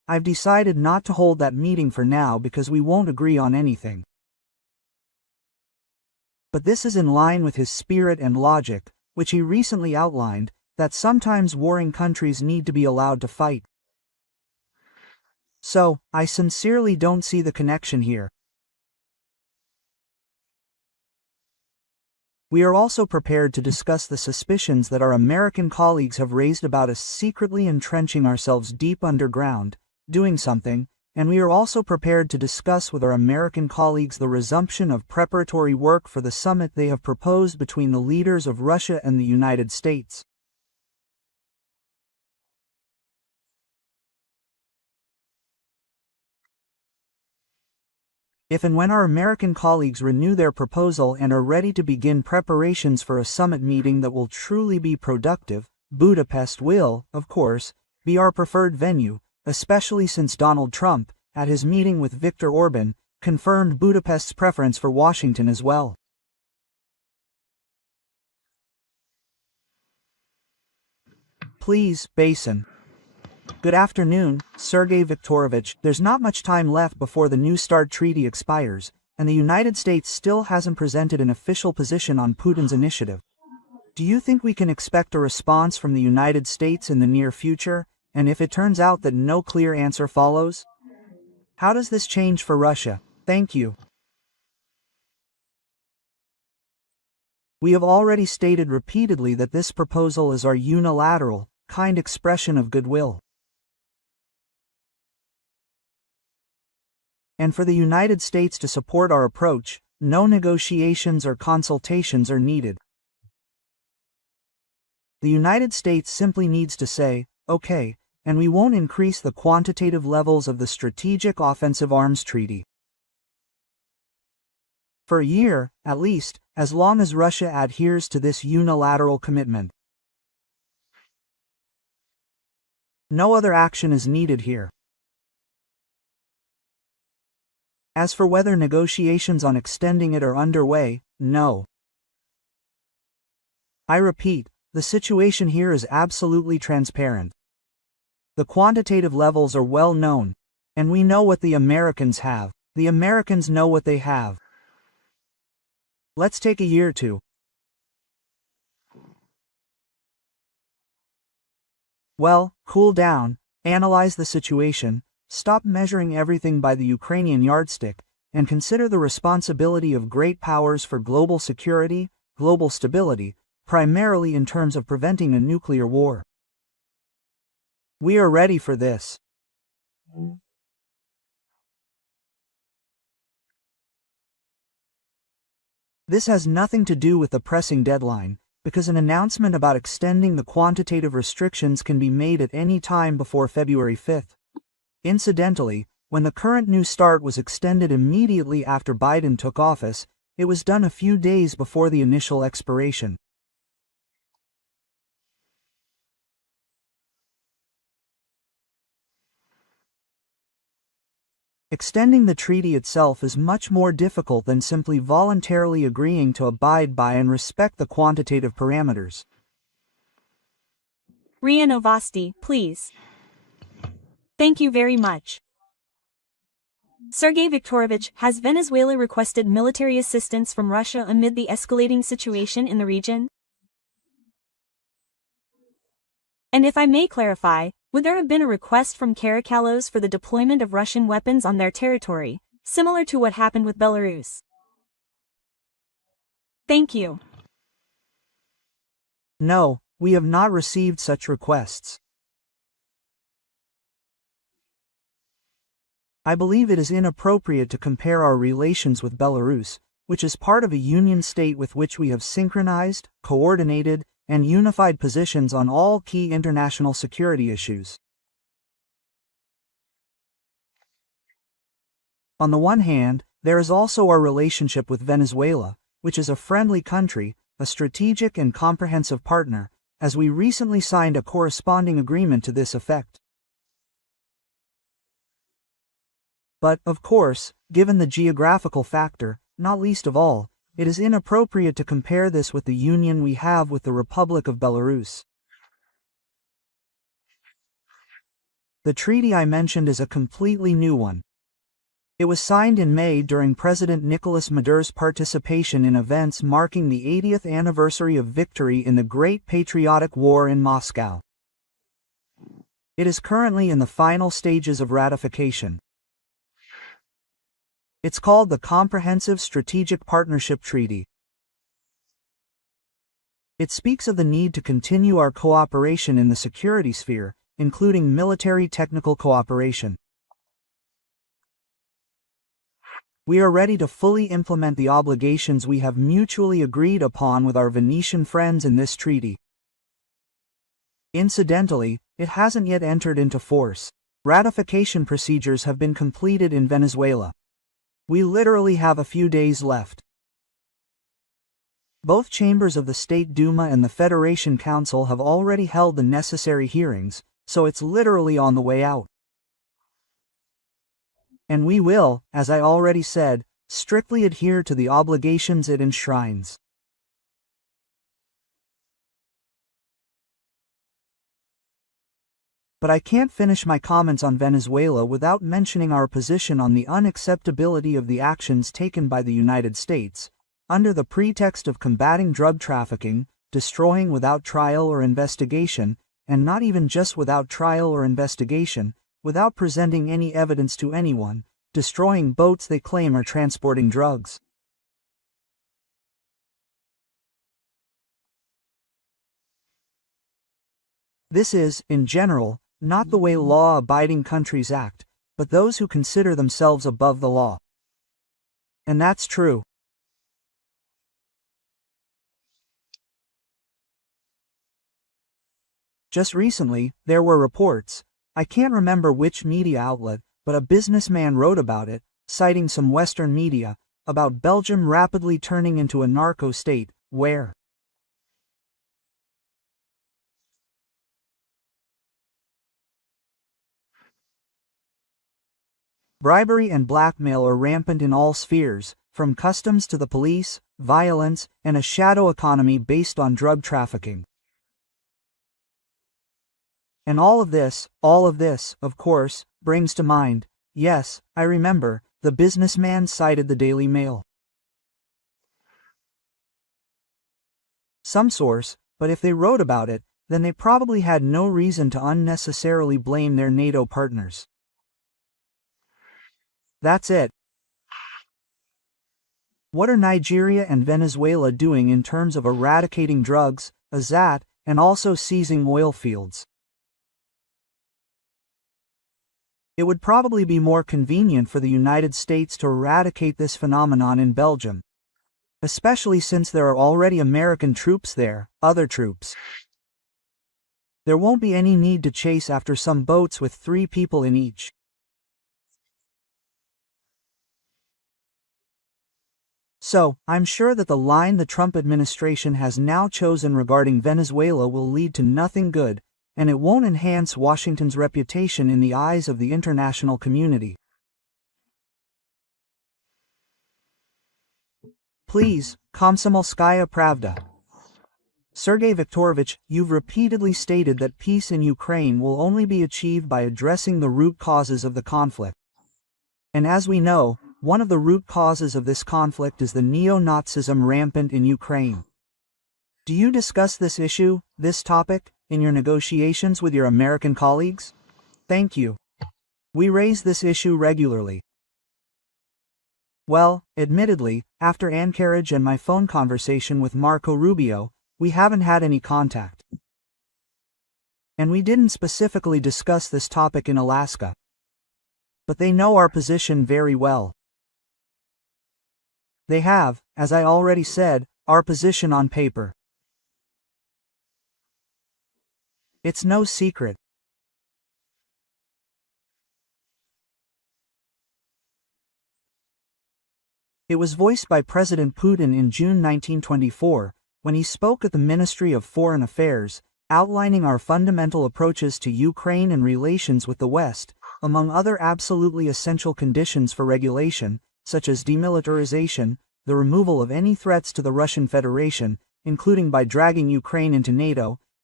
I've decided not to hold that meeting for now because we won't agree on anything. But this is in line with his spirit and logic, which he recently outlined, that sometimes warring countries need to be allowed to fight. So, I sincerely don't see the connection here. We are also prepared to discuss the suspicions that our American colleagues have raised about us secretly entrenching ourselves deep underground, doing something, and we are also prepared to discuss with our American colleagues the resumption of preparatory work for the summit they have proposed between the leaders of Russia and the United States. If and when our American colleagues renew their proposal and are ready to begin preparations for a summit meeting that will truly be productive, Budapest will, of course, be our preferred venue, especially since Donald Trump, at his meeting with Viktor Orban, confirmed Budapest's preference for Washington as well. Please, Basin. Good afternoon, Sergey Viktorovich. There's not much time left before the New START treaty expires, and the United States still hasn't presented an official position on Putin's initiative. Do you think we can expect a response from the United States in the near future, and if it turns out that no clear answer follows? How does this change for Russia? Thank you. We have already stated repeatedly that this proposal is our unilateral, kind expression of goodwill. And for the United States to support our approach, no negotiations or consultations are needed. The United States simply needs to say, okay, and we won't increase the quantitative levels of the Strategic Offensive Arms Treaty. For a year, at least, as long as Russia adheres to this unilateral commitment. No other action is needed here. As for whether negotiations on extending it are underway, no. I repeat, the situation here is absolutely transparent. The quantitative levels are well known, and we know what the Americans have. The Americans know what they have. Let's take a year or two. Well, cool down, analyze the situation, stop measuring everything by the Ukrainian yardstick, and consider the responsibility of great powers for global security, global stability, primarily in terms of preventing a nuclear war. We are ready for this. This has nothing to do with the pressing deadline, because an announcement about extending the quantitative restrictions can be made at any time before February 5th. Incidentally, when the current New START was extended immediately after Biden took office, it was done a few days before the initial expiration. Extending the treaty itself is much more difficult than simply voluntarily agreeing to abide by and respect the quantitative parameters. RIA Novosti, please. Thank you very much. Sergey Viktorovich, has Venezuela requested military assistance from Russia amid the escalating situation in the region? And if I may clarify, would there have been a request from Caracalos for the deployment of Russian weapons on their territory, similar to what happened with Belarus? Thank you. No, we have not received such requests. I believe it is inappropriate to compare our relations with Belarus, which is part of a union state with which we have synchronized, coordinated, and unified positions on all key international security issues. On the one hand, there is also our relationship with Venezuela, which is a friendly country, a strategic and comprehensive partner, as we recently signed a corresponding agreement to this effect. But, of course, given the geographical factor, not least of all, it is inappropriate to compare this with the union we have with the Republic of Belarus. The treaty I mentioned is a completely new one. It was signed in May during President Nicolas Maduro's participation in events marking the 80th anniversary of victory in the Great Patriotic War in Moscow. It is currently in the final stages of ratification. It's called the Comprehensive Strategic Partnership Treaty. It speaks of the need to continue our cooperation in the security sphere, including military technical cooperation. We are ready to fully implement the obligations we have mutually agreed upon with our Venetian friends in this treaty. Incidentally, it hasn't yet entered into force. Ratification procedures have been completed in Venezuela. We literally have a few days left. Both chambers of the State Duma and the Federation Council have already held the necessary hearings, so it's literally on the way out. And we will, as I already said, strictly adhere to the obligations it enshrines. But I can't finish my comments on Venezuela without mentioning our position on the unacceptability of the actions taken by the United States, under the pretext of combating drug trafficking, destroying without trial or investigation, and not even just without trial or investigation, without presenting any evidence to anyone, destroying boats they claim are transporting drugs. This is, in general, not the way law-abiding countries act, but those who consider themselves above the law. And that's true. Just recently, there were reports, I can't remember which media outlet, but a businessman wrote about it, citing some Western media, about Belgium rapidly turning into a narco state, where bribery and blackmail are rampant in all spheres, from customs to the police, violence, and a shadow economy based on drug trafficking. And all of this, of course, brings to mind, yes, I remember, the businessman cited the Daily Mail. Some source, but if they wrote about it, then they probably had no reason to unnecessarily blame their NATO partners. That's it. What are Nigeria and Venezuela doing in terms of eradicating drugs, AZAT, and also seizing oil fields? It would probably be more convenient for the United States to eradicate this phenomenon in Belgium, especially since there are already American troops there, other troops. There won't be any need to chase after some boats with 3 people in each. So, I'm sure that the line the Trump administration has now chosen regarding Venezuela will lead to nothing good, and it won't enhance Washington's reputation in the eyes of the international community. Please, Komsomolskaya Pravda. Sergey Viktorovich, you've repeatedly stated that peace in Ukraine will only be achieved by addressing the root causes of the conflict. And as we know, one of the root causes of this conflict is the neo-Nazism rampant in Ukraine. Do you discuss this issue, this topic, in your negotiations with your American colleagues? Thank you. We raise this issue regularly. Well, admittedly, after Anchorage and my phone conversation with Marco Rubio, we haven't had any contact. And we didn't specifically discuss this topic in Alaska. But they know our position very well. They have, as I already said, our position on paper. It's no secret. It was voiced by President Putin in June 1924, when he spoke at the Ministry of Foreign Affairs, outlining our fundamental approaches to Ukraine and relations with the West, among other absolutely essential conditions for regulation, such as demilitarization, the removal of any threats to the Russian Federation, including by dragging Ukraine into NATO,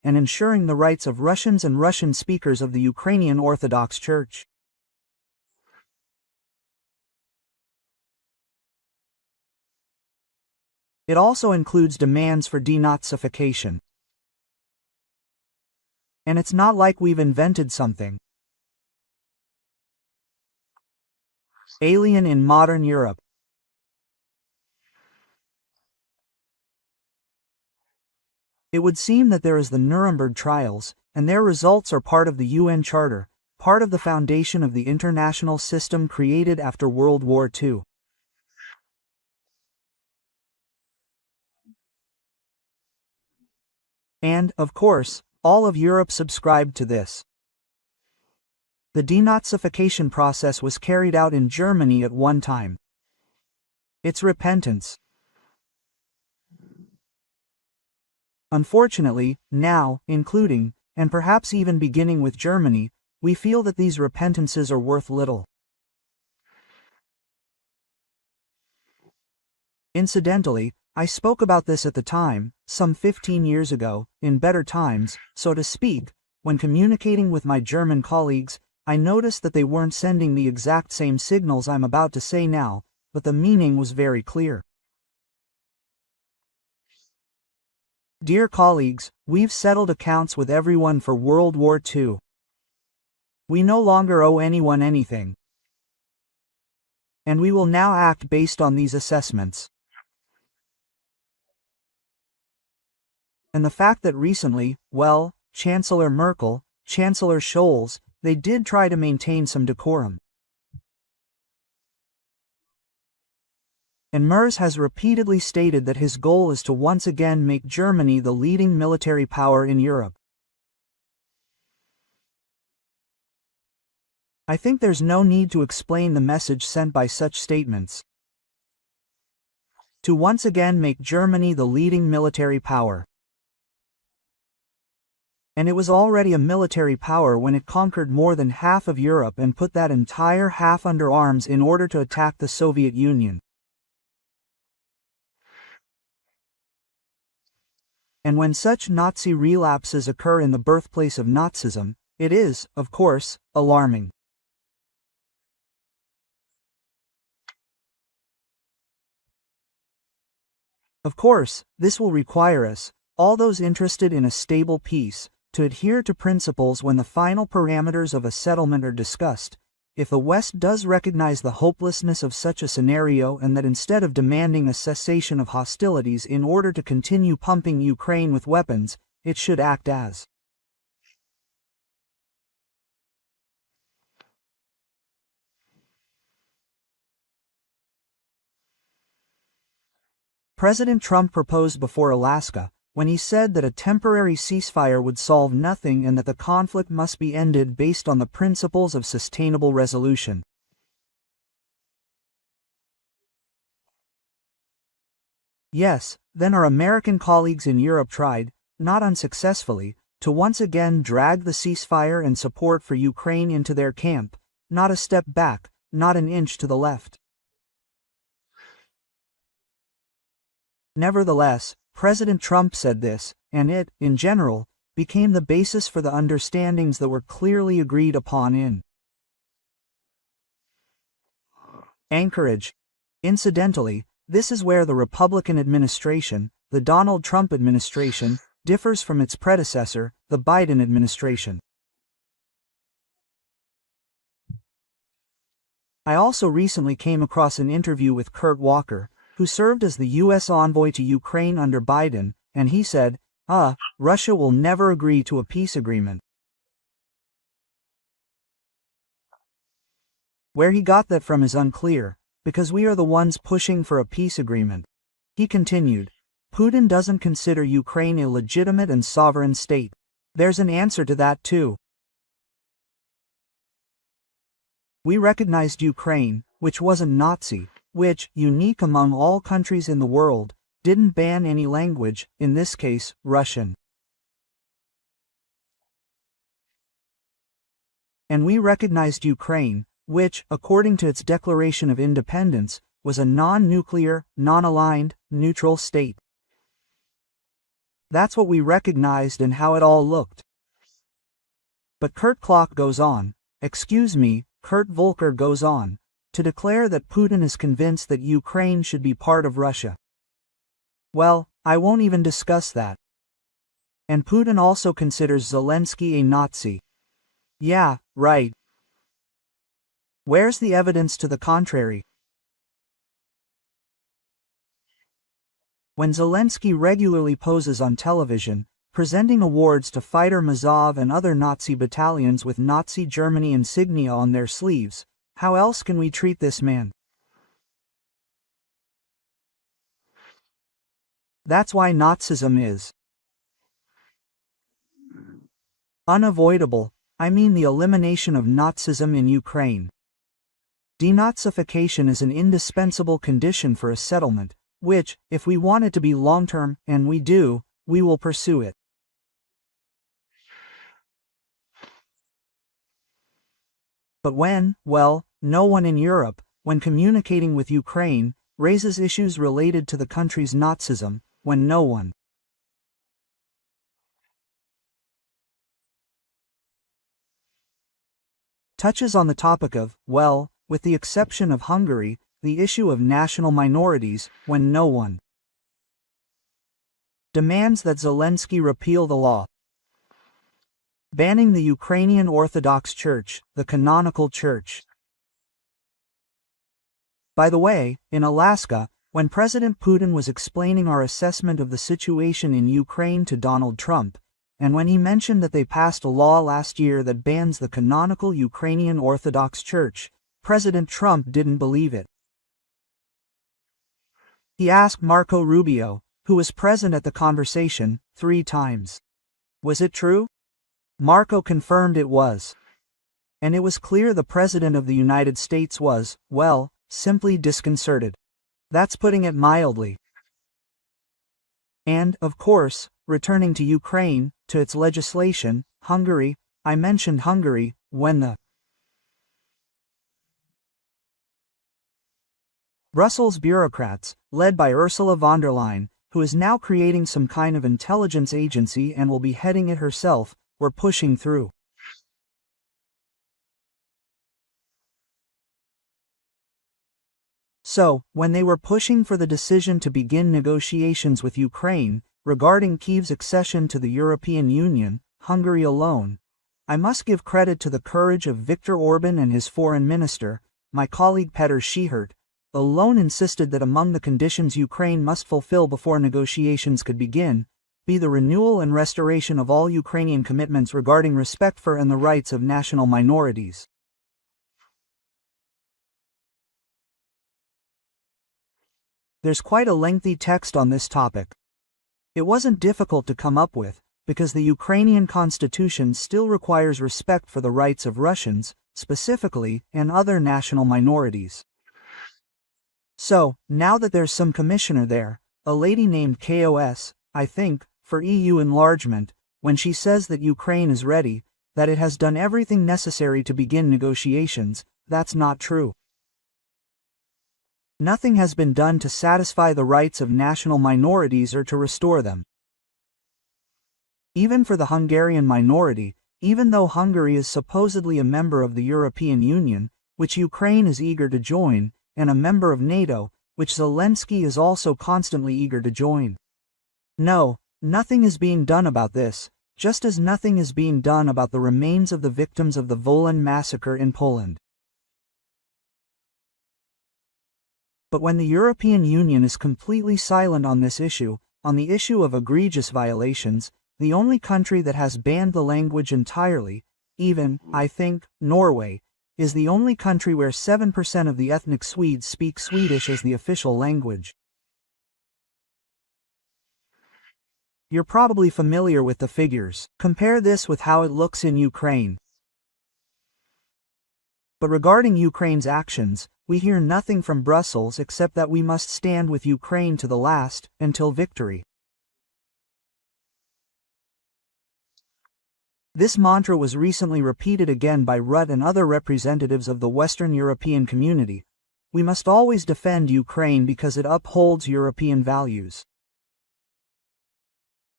and ensuring the rights of Russians and Russian speakers of the Ukrainian Orthodox Church. It also includes demands for denazification. And it's not like we've invented something alien in modern Europe. It would seem that there is the Nuremberg trials, and their results are part of the UN Charter, part of the foundation of the international system created after World War II. And, of course, all of Europe subscribed to this. The denazification process was carried out in Germany at one time. It's repentance. Unfortunately, now, including, and perhaps even beginning with Germany, we feel that these repentances are worth little. Incidentally, I spoke about this at the time, some 15 years ago, in better times, so to speak. When communicating with my German colleagues, I noticed that they weren't sending the exact same signals I'm about to say now, but the meaning was very clear. Dear colleagues, we've settled accounts with everyone for World War II. We no longer owe anyone anything. And we will now act based on these assessments. And the fact that recently, well, Chancellor Merkel, Chancellor Scholz, they did try to maintain some decorum. And Merz has repeatedly stated that his goal is to once again make Germany the leading military power in Europe. I think there's no need to explain the message sent by such statements. To once again make Germany the leading military power. And it was already a military power when it conquered more than half of Europe and put that entire half under arms in order to attack the Soviet Union. And when such Nazi relapses occur in the birthplace of Nazism, it is, of course, alarming. Of course, this will require us, all those interested in a stable peace, to adhere to principles when the final parameters of a settlement are discussed. If the West does recognize the hopelessness of such a scenario and that instead of demanding a cessation of hostilities in order to continue pumping Ukraine with weapons, it should act as President Trump proposed before Alaska, when he said that a temporary ceasefire would solve nothing and that the conflict must be ended based on the principles of sustainable resolution. Yes, then our American colleagues in Europe tried, not unsuccessfully, to once again drag the ceasefire and support for Ukraine into their camp, not a step back, not an inch to the left. Nevertheless, President Trump said this, and it, in general, became the basis for the understandings that were clearly agreed upon in Anchorage. Incidentally, this is where the Republican administration, the Donald Trump administration, differs from its predecessor, the Biden administration. I also recently came across an interview with Kurt Walker, who served as the U.S. envoy to Ukraine under Biden, and he said, Russia will never agree to a peace agreement. Where he got that from is unclear, because we are the ones pushing for a peace agreement. He continued, Putin doesn't consider Ukraine a legitimate and sovereign state. There's an answer to that too. We recognized Ukraine, which wasn't Nazi, which, unique among all countries in the world, didn't ban any language, in this case, Russian. And we recognized Ukraine, which, according to its declaration of independence, was a non-nuclear, non-aligned, neutral state. That's what we recognized and how it all looked. But Kurt Klock goes on, Kurt Volker goes on, to declare that Putin is convinced that Ukraine should be part of Russia. Well, I won't even discuss that. And Putin also considers Zelensky a Nazi. Yeah, right. Where's the evidence to the contrary? When Zelensky regularly poses on television, presenting awards to fighter Mazov and other Nazi battalions with Nazi Germany insignia on their sleeves, how else can we treat this man? That's why Nazism is unavoidable. I mean the elimination of Nazism in Ukraine. Denazification is an indispensable condition for a settlement, which, if we want it to be long-term, and we do, we will pursue it. But well, no one in Europe, when communicating with Ukraine, raises issues related to the country's Nazism, when no one. Touches on the topic of, well, with the exception of Hungary, the issue of national minorities, when no one demands that Zelensky repeal the law banning the Ukrainian Orthodox Church, the canonical church. By the way, in Alaska, when President Putin was explaining our assessment of the situation in Ukraine to Donald Trump, and when he mentioned that they passed a law last year that bans the canonical Ukrainian Orthodox Church, President Trump didn't believe it. He asked Marco Rubio, who was present at the conversation, 3 times. Was it true? Marco confirmed it was. And it was clear the President of the United States was, well, simply disconcerted. That's putting it mildly. And, of course, returning to Ukraine, to its legislation, Hungary, I mentioned Hungary, when the Brussels bureaucrats, led by Ursula von der Leyen, who is now creating some kind of intelligence agency and will be heading it herself, were pushing through. So, when they were pushing for the decision to begin negotiations with Ukraine, regarding Kyiv's accession to the European Union, Hungary alone, I must give credit to the courage of Viktor Orban and his foreign minister, my colleague Petr Schihert, alone insisted that among the conditions Ukraine must fulfill before negotiations could begin, be the renewal and restoration of all Ukrainian commitments regarding respect for and the rights of national minorities. There's quite a lengthy text on this topic. It wasn't difficult to come up with, because the Ukrainian constitution still requires respect for the rights of Russians, specifically, and other national minorities. So, now that there's some commissioner there, a lady named KOS, I think, for EU enlargement, when she says that Ukraine is ready, that it has done everything necessary to begin negotiations, that's not true. Nothing has been done to satisfy the rights of national minorities or to restore them. Even for the Hungarian minority, even though Hungary is supposedly a member of the European Union, which Ukraine is eager to join, and a member of NATO, which Zelensky is also constantly eager to join. No, nothing is being done about this, just as nothing is being done about the remains of the victims of the Wolan massacre in Poland. But when the European Union is completely silent on this issue, on the issue of egregious violations, the only country that has banned the language entirely, even, I think, Norway, is the only country where 7% of the ethnic Swedes speak Swedish as the official language. You're probably familiar with the figures. Compare this with how it looks in Ukraine. But regarding Ukraine's actions, we hear nothing from Brussels except that we must stand with Ukraine to the last, until victory. This mantra was recently repeated again by Rutte and other representatives of the Western European community. We must always defend Ukraine because it upholds European values.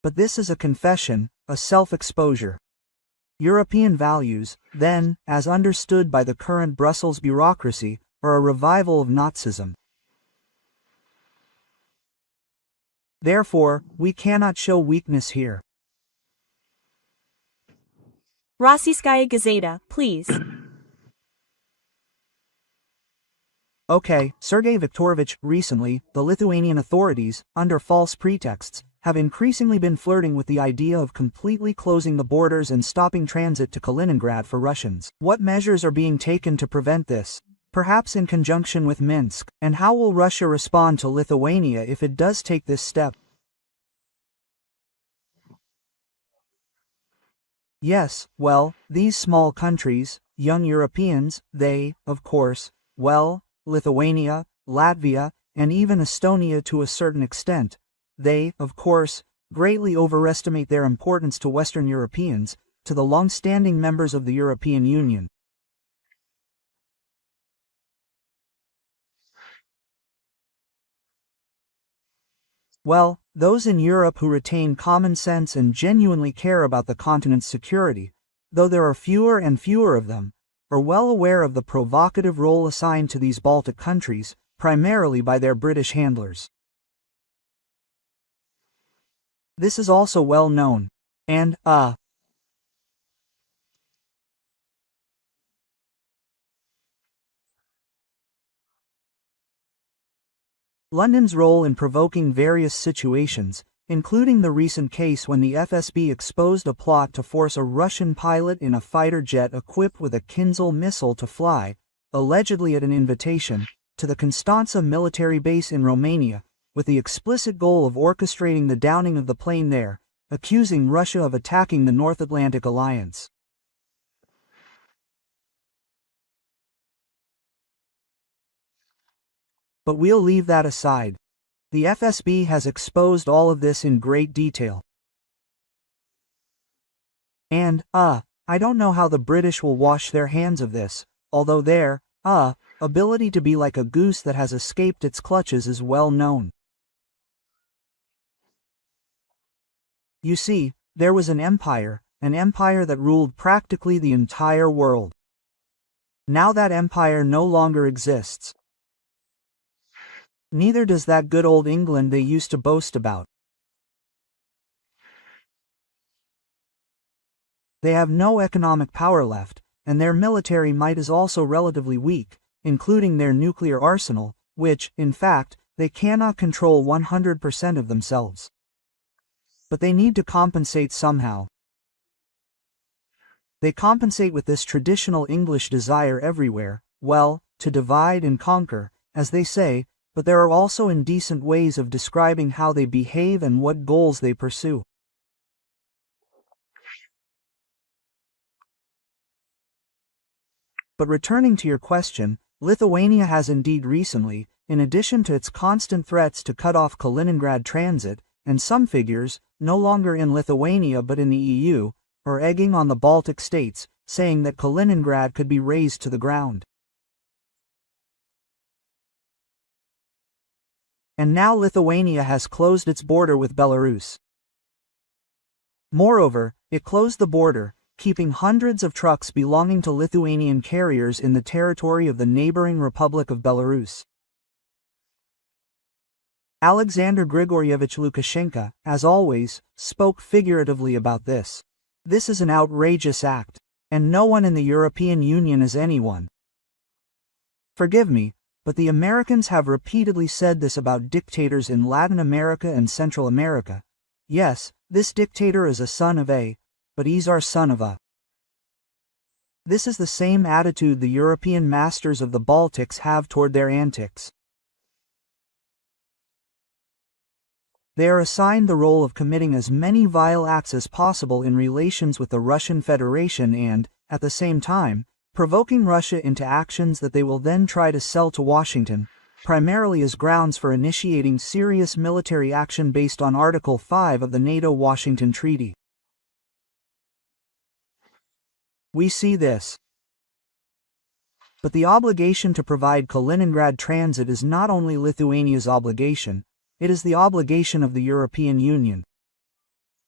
But this is a confession, a self-exposure. European values, then, as understood by the current Brussels bureaucracy, are a revival of Nazism. Therefore, we cannot show weakness here. Rossiyskaya Gazeta, please. Okay, Sergey Viktorovich, recently, the Lithuanian authorities, under false pretexts, have increasingly been flirting with the idea of completely closing the borders and stopping transit to Kaliningrad for Russians. What measures are being taken to prevent this? Perhaps in conjunction with Minsk, and how will Russia respond to Lithuania if it does take this step? Yes, well, these small countries, young Europeans, they, of course, well, Lithuania, Latvia, and even Estonia to a certain extent, they, of course, greatly overestimate their importance to Western Europeans, to the long-standing members of the European Union. Well, those in Europe who retain common sense and genuinely care about the continent's security, though there are fewer and fewer of them, are well aware of the provocative role assigned to these Baltic countries, primarily by their British handlers. This is also well known. And, London's role in provoking various situations, including the recent case when the FSB exposed a plot to force a Russian pilot in a fighter jet equipped with a Kinzhal missile to fly, allegedly at an invitation, to the Constanța military base in Romania, with the explicit goal of orchestrating the downing of the plane there, accusing Russia of attacking the North Atlantic Alliance. But we'll leave that aside. The FSB has exposed all of this in great detail. And, I don't know how the British will wash their hands of this, although their, ability to be like a goose that has escaped its clutches is well known. You see, there was an empire that ruled practically the entire world. Now that empire no longer exists. Neither does that good old England they used to boast about. They have no economic power left, and their military might is also relatively weak, including their nuclear arsenal, which, in fact, they cannot control 100% of themselves. But they need to compensate somehow. They compensate with this traditional English desire everywhere, well, to divide and conquer, as they say, but there are also indecent ways of describing how they behave and what goals they pursue. But returning to your question, Lithuania has indeed recently, in addition to its constant threats to cut off Kaliningrad transit, and some figures, no longer in Lithuania but in the EU, are egging on the Baltic states, saying that Kaliningrad could be razed to the ground. And now Lithuania has closed its border with Belarus. Moreover, it closed the border, keeping hundreds of trucks belonging to Lithuanian carriers in the territory of the neighboring Republic of Belarus. Alexander Grigoryevich Lukashenko, as always, spoke figuratively about this. This is an outrageous act, and no one in the European Union is anyone. Forgive me, but the Americans have repeatedly said this about dictators in Latin America and Central America. Yes, this dictator is a son of a, but he's our son of a. This is the same attitude the European masters of the Baltics have toward their antics. They are assigned the role of committing as many vile acts as possible in relations with the Russian Federation and, at the same time, provoking Russia into actions that they will then try to sell to Washington, primarily as grounds for initiating serious military action based on Article 5 of the NATO-Washington Treaty. We see this. But the obligation to provide Kaliningrad transit is not only Lithuania's obligation, it is the obligation of the European Union.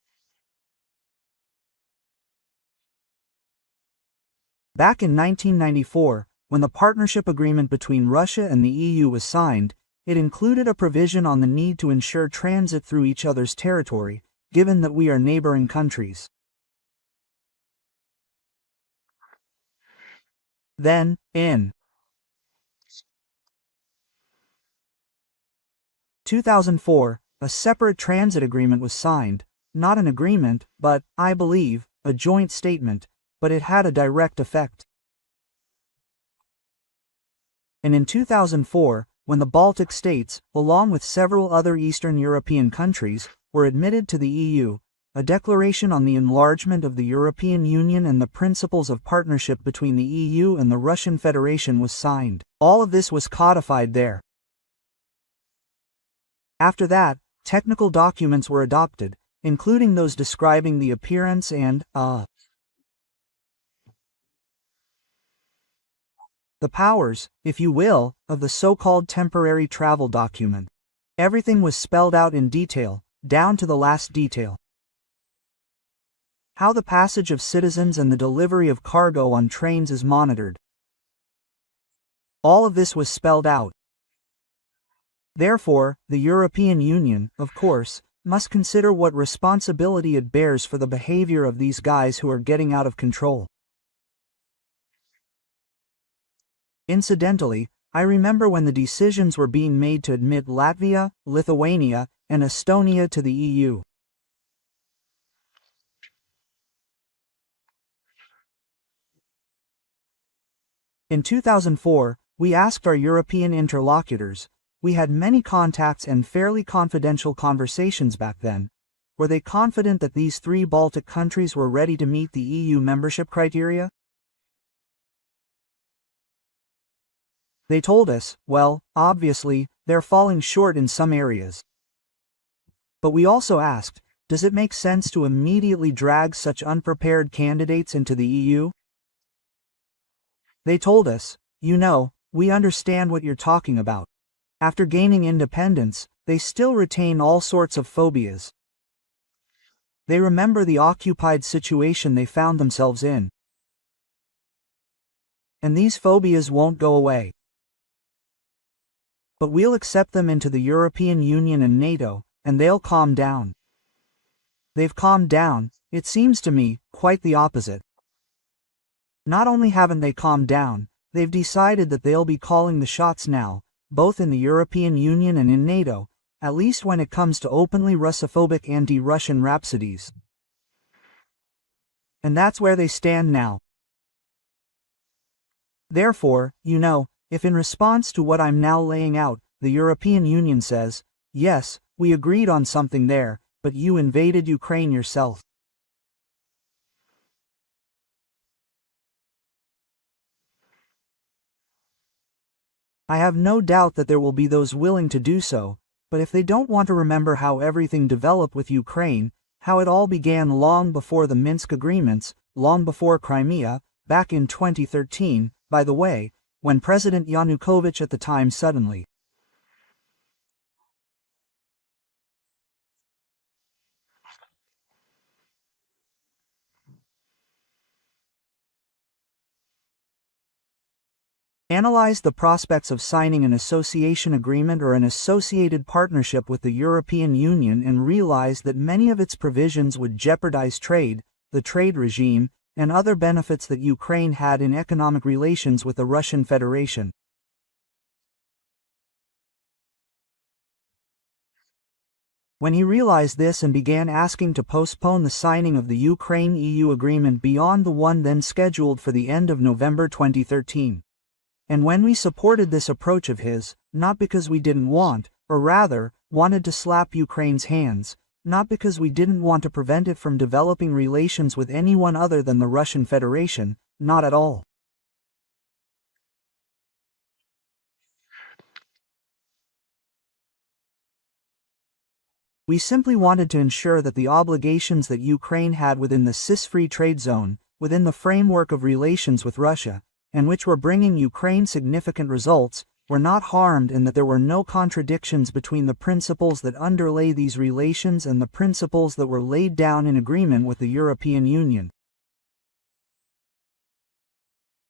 Back in 1994, when the partnership agreement between Russia and the EU was signed, it included a provision on the need to ensure transit through each other's territory, given that we are neighboring countries. Then, in 2004, a separate transit agreement was signed, not an agreement, but, I believe, a joint statement, but it had a direct effect. And in 2004, when the Baltic states, along with several other Eastern European countries, were admitted to the EU, a declaration on the enlargement of the European Union and the principles of partnership between the EU and the Russian Federation was signed. All of this was codified there. After that, technical documents were adopted, including those describing the appearance and, the powers, if you will, of the so-called temporary travel document. Everything was spelled out in detail, down to the last detail. How the passage of citizens and the delivery of cargo on trains is monitored. All of this was spelled out. Therefore, the European Union, of course, must consider what responsibility it bears for the behavior of these guys who are getting out of control. Incidentally, I remember when the decisions were being made to admit Latvia, Lithuania, and Estonia to the EU. In 2004, we asked our European interlocutors, we had many contacts and fairly confidential conversations back then, were they confident that these 3 Baltic countries were ready to meet the EU membership criteria? They told us, well, obviously, they're falling short in some areas. But we also asked, does it make sense to immediately drag such unprepared candidates into the EU? They told us, you know, we understand what you're talking about. After gaining independence, they still retain all sorts of phobias. They remember the occupied situation they found themselves in. And these phobias won't go away. But we'll accept them into the European Union and NATO, and they'll calm down. They've calmed down, it seems to me, quite the opposite. Not only haven't they calmed down, they've decided that they'll be calling the shots now, both in the European Union and in NATO, at least when it comes to openly Russophobic anti-Russian rhapsodies. And that's where they stand now. Therefore, you know, if in response to what I'm now laying out, the European Union says, yes, we agreed on something there, but you invaded Ukraine yourself. I have no doubt that there will be those willing to do so, but if they don't want to remember how everything developed with Ukraine, how it all began long before the Minsk agreements, long before Crimea, back in 2013, by the way, when President Yanukovych at the time suddenly analyzed the prospects of signing an association agreement or an associated partnership with the European Union and realized that many of its provisions would jeopardize trade, the trade regime, and other benefits that Ukraine had in economic relations with the Russian Federation. When he realized this and began asking to postpone the signing of the Ukraine-EU agreement beyond the one then scheduled for the end of November 2013. And when we supported this approach of his, not because we didn't want, or rather, wanted to slap Ukraine's hands, not because we didn't want to prevent it from developing relations with anyone other than the Russian Federation, not at all. We simply wanted to ensure that the obligations that Ukraine had within the CIS-free trade zone, within the framework of relations with Russia, and which were bringing Ukraine significant results, were not harmed and that there were no contradictions between the principles that underlay these relations and the principles that were laid down in agreement with the European Union.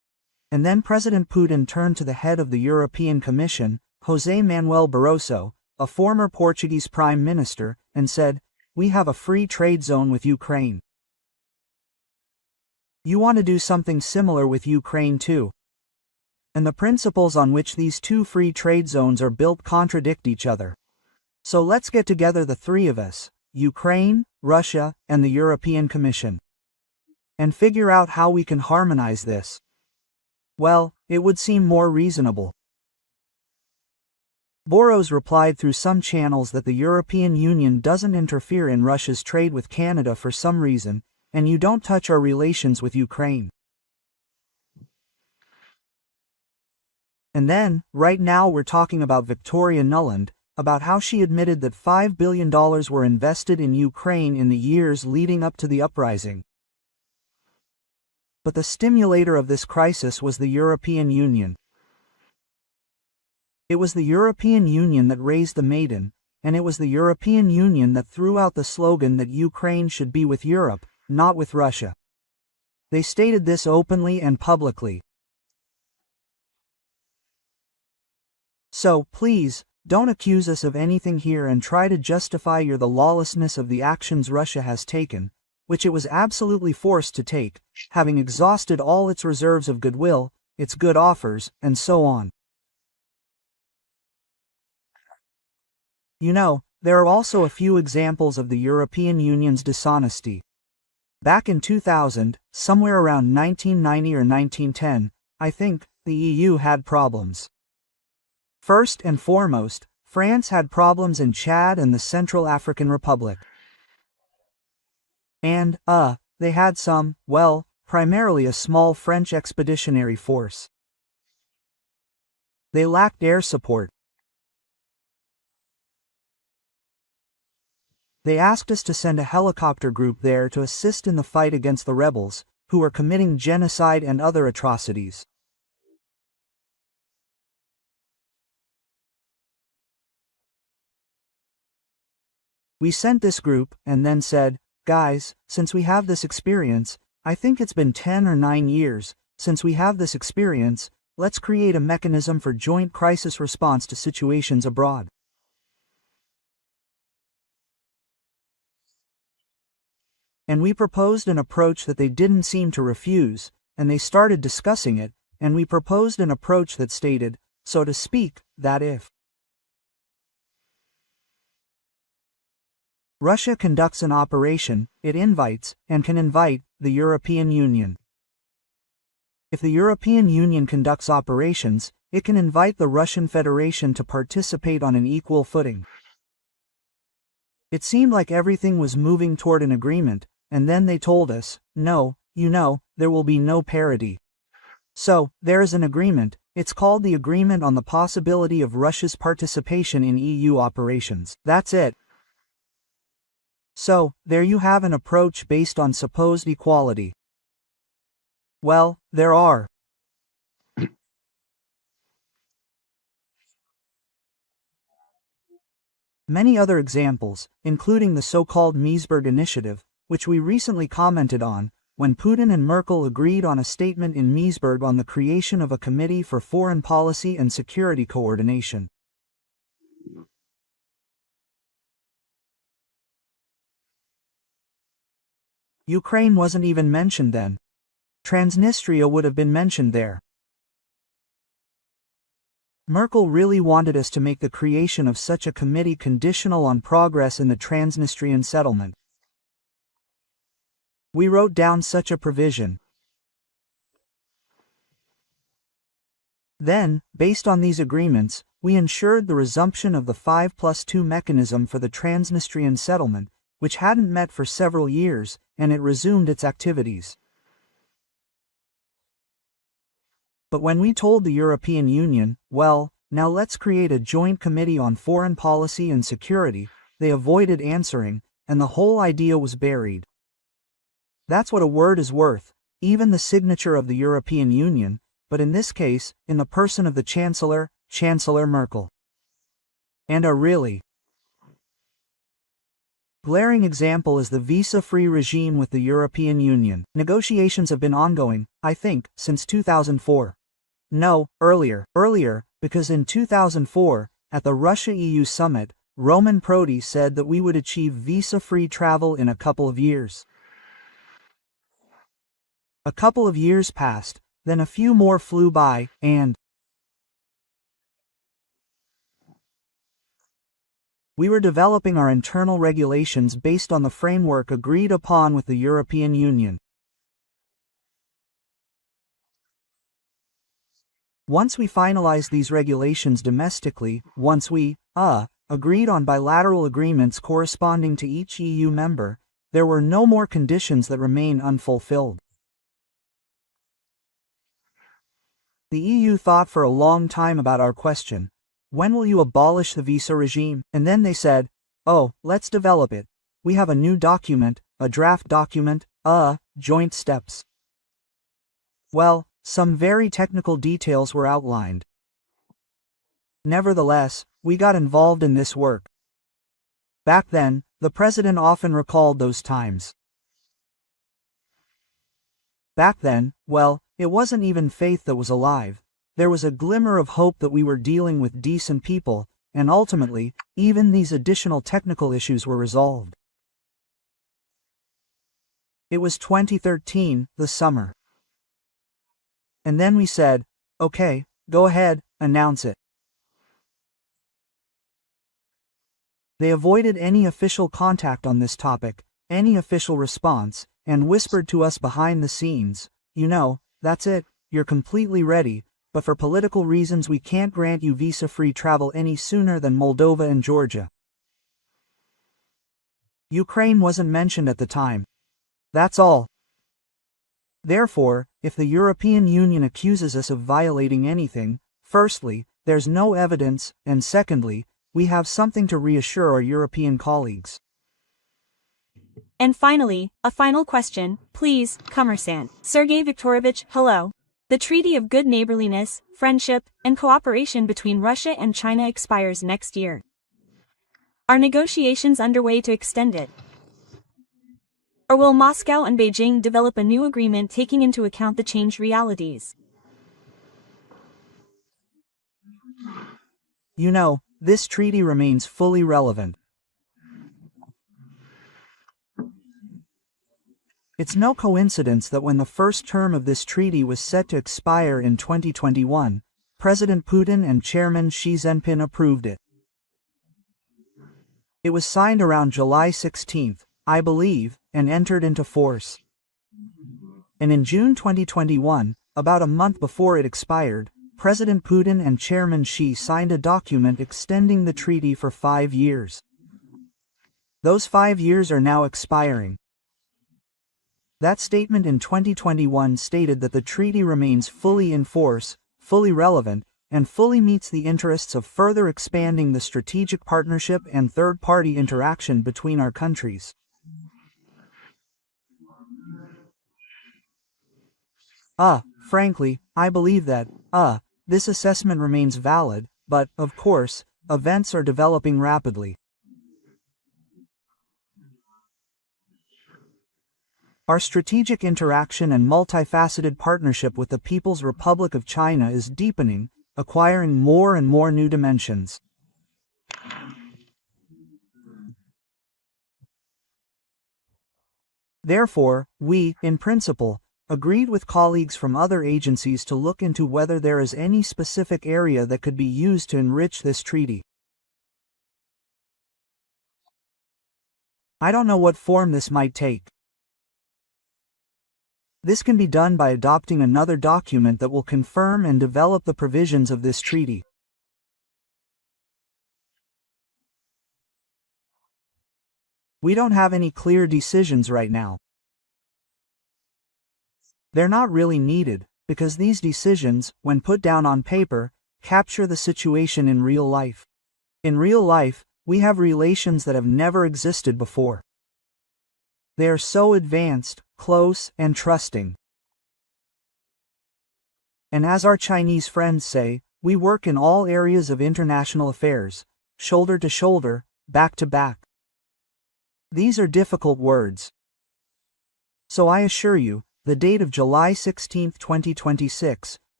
And then President Putin turned to the head of the European Commission, José Manuel Barroso, a former Portuguese prime minister, and said, "We have a free trade zone with Ukraine. You want to do something similar with Ukraine too. And the principles on which these two free trade zones are built contradict each other. So let's get together, the three of us, Ukraine, Russia, and the European Commission, and figure out how we can harmonize this." Well, it would seem more reasonable. Boros replied through some channels that the European Union doesn't interfere in Russia's trade with Canada for some reason, and you don't touch our relations with Ukraine. And then, right now we're talking about Victoria Nuland, about how she admitted that $5 billion were invested in Ukraine in the years leading up to the uprising. But the stimulator of this crisis was the European Union. It was the European Union that raised the maiden, and it was the European Union that threw out the slogan that Ukraine should be with Europe, not with Russia. They stated this openly and publicly. So, please, don't accuse us of anything here and try to justify the lawlessness of the actions Russia has taken, which it was absolutely forced to take, having exhausted all its reserves of goodwill, its good offers, and so on. You know, there are also a few examples of the European Union's dishonesty. Back in 2000, somewhere around 1990 or 1910, I think, the EU had problems. First and foremost, France had problems in Chad and the Central African Republic. And, they had some, well, primarily a small French expeditionary force. They lacked air support. They asked us to send a helicopter group there to assist in the fight against the rebels, who were committing genocide and other atrocities. We sent this group, and then said, "Guys, since we have this experience, I think it's been 10 or 9 years, since we have this experience, let's create a mechanism for joint crisis response to situations abroad." And we proposed an approach that they didn't seem to refuse, and they started discussing it, and we proposed an approach that stated, so to speak, that if Russia conducts an operation, it invites, and can invite, the European Union. If the European Union conducts operations, it can invite the Russian Federation to participate on an equal footing. It seemed like everything was moving toward an agreement, and then they told us, no, there will be no parity. So, there is an agreement, it's called the Agreement on the Possibility of Russia's Participation in EU Operations. That's it. So, there you have an approach based on supposed equality. Well, there are many other examples, including the so-called Meseberg Initiative, which we recently commented on, when Putin and Merkel agreed on a statement in Meseberg on the creation of a Committee for Foreign Policy and Security Coordination. Ukraine wasn't even mentioned then. Transnistria would have been mentioned there. Merkel really wanted us to make the creation of such a committee conditional on progress in the Transnistrian settlement. We wrote down such a provision. Then, based on these agreements, we ensured the resumption of the 5+2 mechanism for the Transnistrian settlement, which hadn't met for several years, and it resumed its activities. But when we told the European Union, well, now let's create a joint committee on foreign policy and security, they avoided answering, and the whole idea was buried. That's what a word is worth, even the signature of the European Union, but in this case, in the person of the Chancellor, Chancellor Merkel. And a really glaring example is the visa-free regime with the European Union. Negotiations have been ongoing, I think, since 2004. No, earlier, because in 2004, at the Russia-EU summit, Roman Prodi said that we would achieve visa-free travel in a couple of years. A couple of years passed, then a few more flew by, and we were developing our internal regulations based on the framework agreed upon with the European Union. Once we finalized these regulations domestically, once we, agreed on bilateral agreements corresponding to each EU member, there were no more conditions that remain unfulfilled. The EU thought for a long time about our question, when will you abolish the visa regime? And then they said, oh, let's develop it. We have a new document, a draft document, joint steps. Well, some very technical details were outlined. Nevertheless, we got involved in this work. Back then, the president often recalled those times. Back then, well, it wasn't even faith that was alive. There was a glimmer of hope that we were dealing with decent people, and ultimately, even these additional technical issues were resolved. It was 2013, the summer. And then we said, okay, go ahead, announce it. They avoided any official contact on this topic, any official response, and whispered to us behind the scenes, you know, that's it, you're completely ready, but for political reasons we can't grant you visa-free travel any sooner than Moldova and Georgia. Ukraine wasn't mentioned at the time. That's all. Therefore, if the European Union accuses us of violating anything, firstly, there's no evidence, and secondly, we have something to reassure our European colleagues. And finally, a final question, please, Commerçant. Sergey Viktorovich, hello. The Treaty of Good Neighborliness, Friendship, and Cooperation between Russia and China expires next year. Are negotiations underway to extend it? Or will Moscow and Beijing develop a new agreement taking into account the changed realities? You know, this treaty remains fully relevant. It's no coincidence that when the first term of this treaty was set to expire in 2021, President Putin and Chairman Xi Jinping approved it. It was signed around July 16, I believe, and entered into force. And in June 2021, about a month before it expired, President Putin and Chairman Xi signed a document extending the treaty for 5 years. Those 5 years are now expiring. That statement in 2021 stated that the treaty remains fully in force, fully relevant, and fully meets the interests of further expanding the strategic partnership and third-party interaction between our countries. Frankly, I believe that, this assessment remains valid, but, of course, events are developing rapidly. Our strategic interaction and multifaceted partnership with the People's Republic of China is deepening, acquiring more and more new dimensions. Therefore, we, in principle, agreed with colleagues from other agencies to look into whether there is any specific area that could be used to enrich this treaty. I don't know what form this might take. This can be done by adopting another document that will confirm and develop the provisions of this treaty. We don't have any clear decisions right now. They're not really needed, because these decisions, when put down on paper, capture the situation in real life. In real life, we have relations that have never existed before. They are so advanced, close, and trusting. And as our Chinese friends say, we work in all areas of international affairs, shoulder to shoulder, back to back. These are difficult words. So I assure you, the date of July 16, 2026,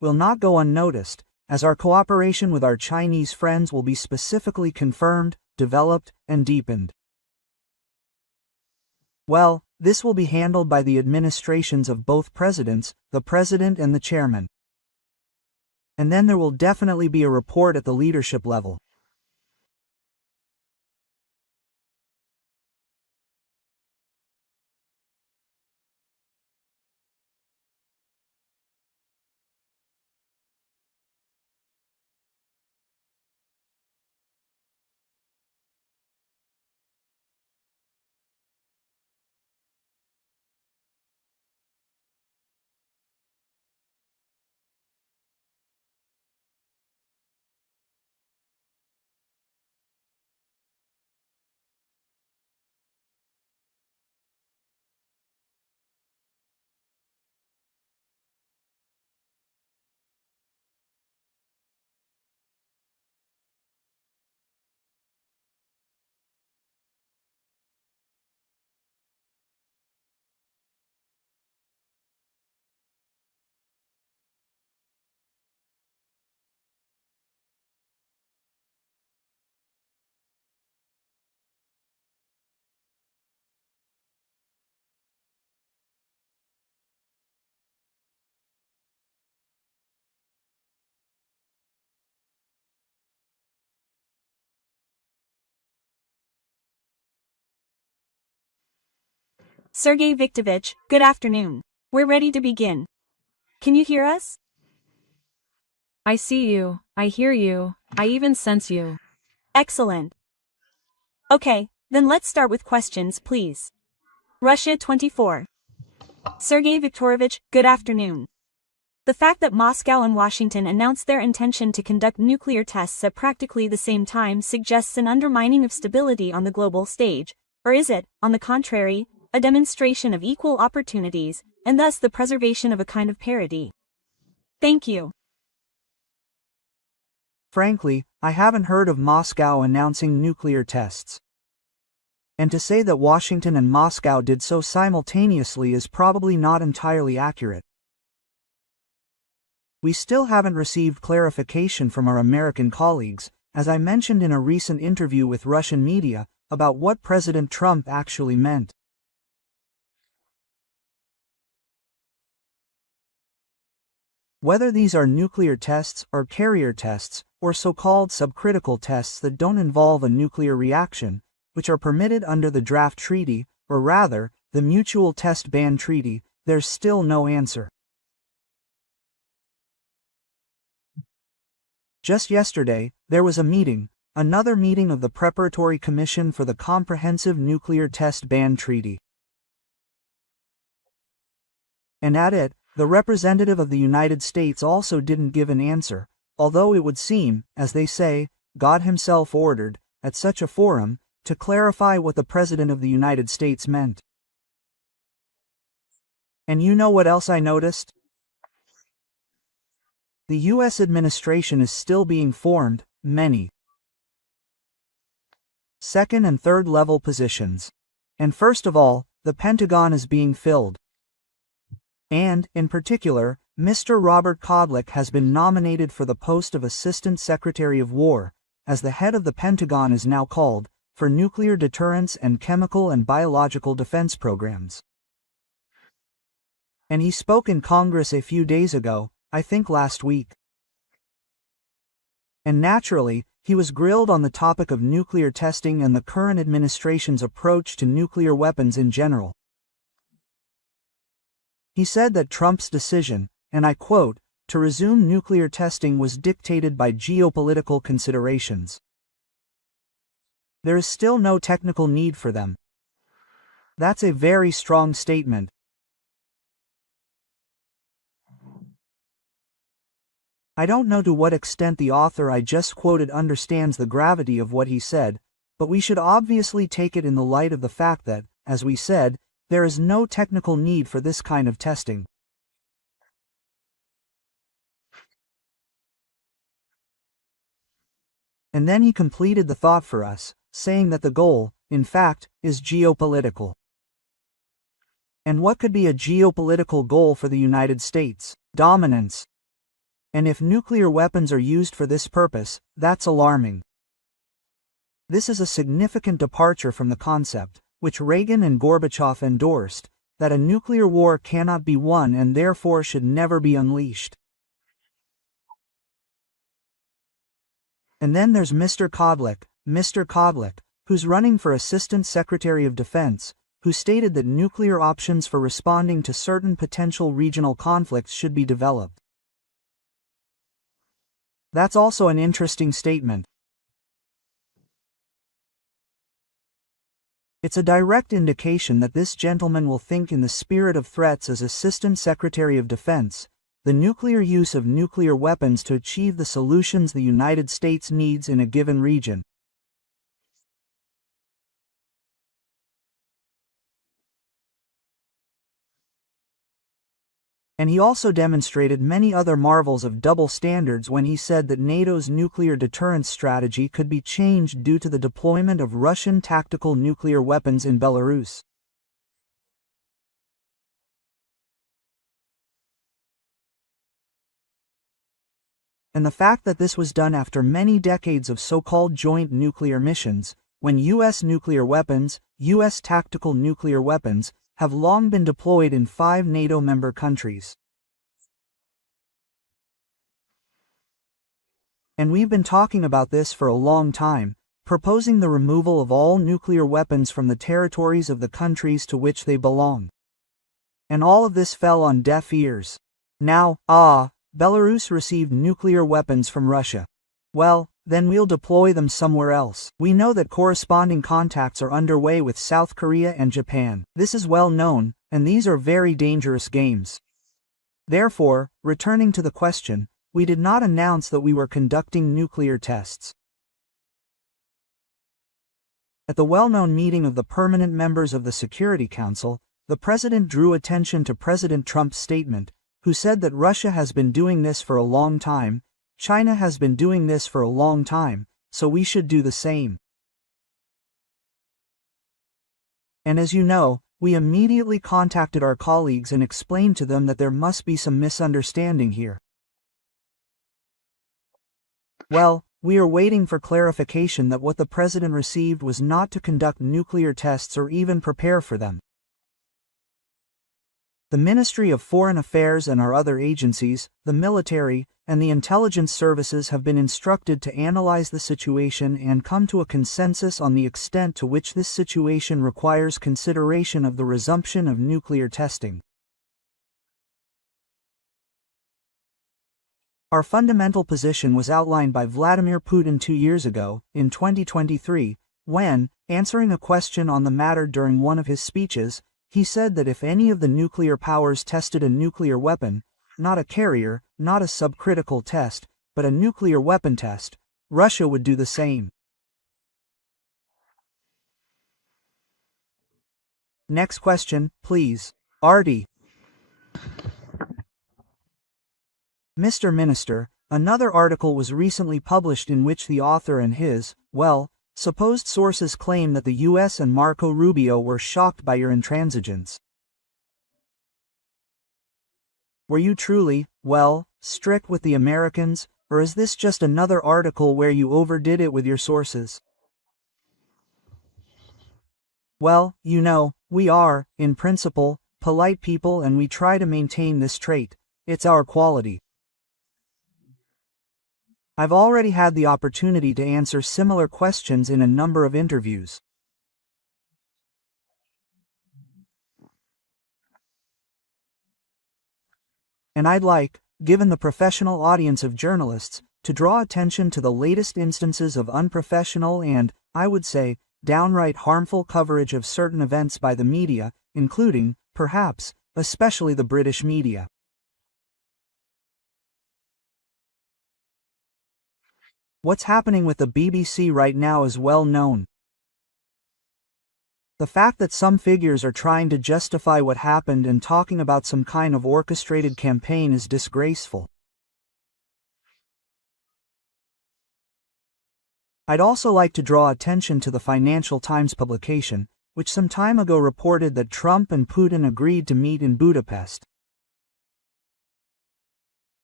will not go unnoticed, as our cooperation with our Chinese friends will be specifically confirmed, developed, and deepened. Well, this will be handled by the administrations of both presidents, the president and the chairman. And then there will definitely be a report at the leadership level. Sergey Viktorovich, good afternoon. We're ready to begin. Can you hear us? I see you, I hear you, I even sense you. Excellent. Okay, then let's start with questions, please. Russia 24. Sergey Viktorovich, good afternoon. The fact that Moscow and Washington announced their intention to conduct nuclear tests at practically the same time suggests an undermining of stability on the global stage, or is it, on the contrary, a demonstration of equal opportunities, and thus the preservation of a kind of parity? Thank you. Frankly, I haven't heard of Moscow announcing nuclear tests. And to say that Washington and Moscow did so simultaneously is probably not entirely accurate. We still haven't received clarification from our American colleagues, as I mentioned in a recent interview with Russian media, about what President Trump actually meant. Whether these are nuclear tests or carrier tests, or so-called subcritical tests that don't involve a nuclear reaction, which are permitted under the draft treaty, or rather, the Mutual Test Ban Treaty, there's still no answer. Just yesterday, there was a meeting, another meeting of the Preparatory Commission for the Comprehensive Nuclear Test Ban Treaty. And at it, the representative of the United States also didn't give an answer, although it would seem, as they say, God himself ordered, at such a forum, to clarify what the President of the United States meant. And you know what else I noticed? The U.S. administration is still being formed, many second and third level positions. And first of all, the Pentagon is being filled. And, in particular, Mr. Robert Kodlik has been nominated for the post of Assistant Secretary of War, as the head of the Pentagon is now called, for nuclear deterrence and chemical and biological defense programs. And he spoke in Congress a few days ago, I think last week. And naturally, he was grilled on the topic of nuclear testing and the current administration's approach to nuclear weapons in general. He said that Trump's decision, and I quote, to resume nuclear testing was dictated by geopolitical considerations. There is still no technical need for them. That's a very strong statement. I don't know to what extent the author I just quoted understands the gravity of what he said, but we should obviously take it in the light of the fact that, as we said, there is no technical need for this kind of testing. And then he completed the thought for us, saying that the goal, in fact, is geopolitical. And what could be a geopolitical goal for the United States? Dominance. And if nuclear weapons are used for this purpose, that's alarming. This is a significant departure from the concept, which Reagan and Gorbachev endorsed, that a nuclear war cannot be won and therefore should never be unleashed. And then there's Mr. Kodlik, who's running for Assistant Secretary of Defense, who stated that nuclear options for responding to certain potential regional conflicts should be developed. That's also an interesting statement. It's a direct indication that this gentleman will think in the spirit of threats as Assistant Secretary of Defense, the nuclear use of nuclear weapons to achieve the solutions the United States needs in a given region. And he also demonstrated many other marvels of double standards when he said that NATO's nuclear deterrence strategy could be changed due to the deployment of Russian tactical nuclear weapons in Belarus. And the fact that this was done after many decades of so-called joint nuclear missions, when U.S. nuclear weapons, U.S. tactical nuclear weapons, have long been deployed in 5 NATO member countries. And we've been talking about this for a long time, proposing the removal of all nuclear weapons from the territories of the countries to which they belong. And all of this fell on deaf ears. Now, Belarus received nuclear weapons from Russia. Well, then we'll deploy them somewhere else. We know that corresponding contacts are underway with South Korea and Japan. This is well known, and these are very dangerous games. Therefore, returning to the question, we did not announce that we were conducting nuclear tests. At the well-known meeting of the permanent members of the Security Council, the President drew attention to President Trump's statement, who said that Russia has been doing this for a long time, China has been doing this for a long time, so we should do the same. And as you know, we immediately contacted our colleagues and explained to them that there must be some misunderstanding here. Well, we are waiting for clarification that what the President received was not to conduct nuclear tests or even prepare for them. The Ministry of Foreign Affairs and our other agencies, the military, and the intelligence services have been instructed to analyze the situation and come to a consensus on the extent to which this situation requires consideration of the resumption of nuclear testing. Our fundamental position was outlined by Vladimir Putin 2 years ago, in 2023, when, answering a question on the matter during one of his speeches, he said that if any of the nuclear powers tested a nuclear weapon, not a carrier, not a subcritical test, but a nuclear weapon test, Russia would do the same. Next question, please. Artie. Mr. Minister, another article was recently published in which the author and his, supposed sources claim that the U.S. and Marco Rubio were shocked by your intransigence. Were you truly, strict with the Americans, or is this just another article where you overdid it with your sources? Well, you know, we are, in principle, polite people and we try to maintain this trait. It's our quality. I've already had the opportunity to answer similar questions in a number of interviews. And I'd like, given the professional audience of journalists, to draw attention to the latest instances of unprofessional and, I would say, downright harmful coverage of certain events by the media, including, perhaps, especially the British media. What's happening with the BBC right now is well known. The fact that some figures are trying to justify what happened and talking about some kind of orchestrated campaign is disgraceful. I'd also like to draw attention to the Financial Times publication, which some time ago reported that Trump and Putin agreed to meet in Budapest.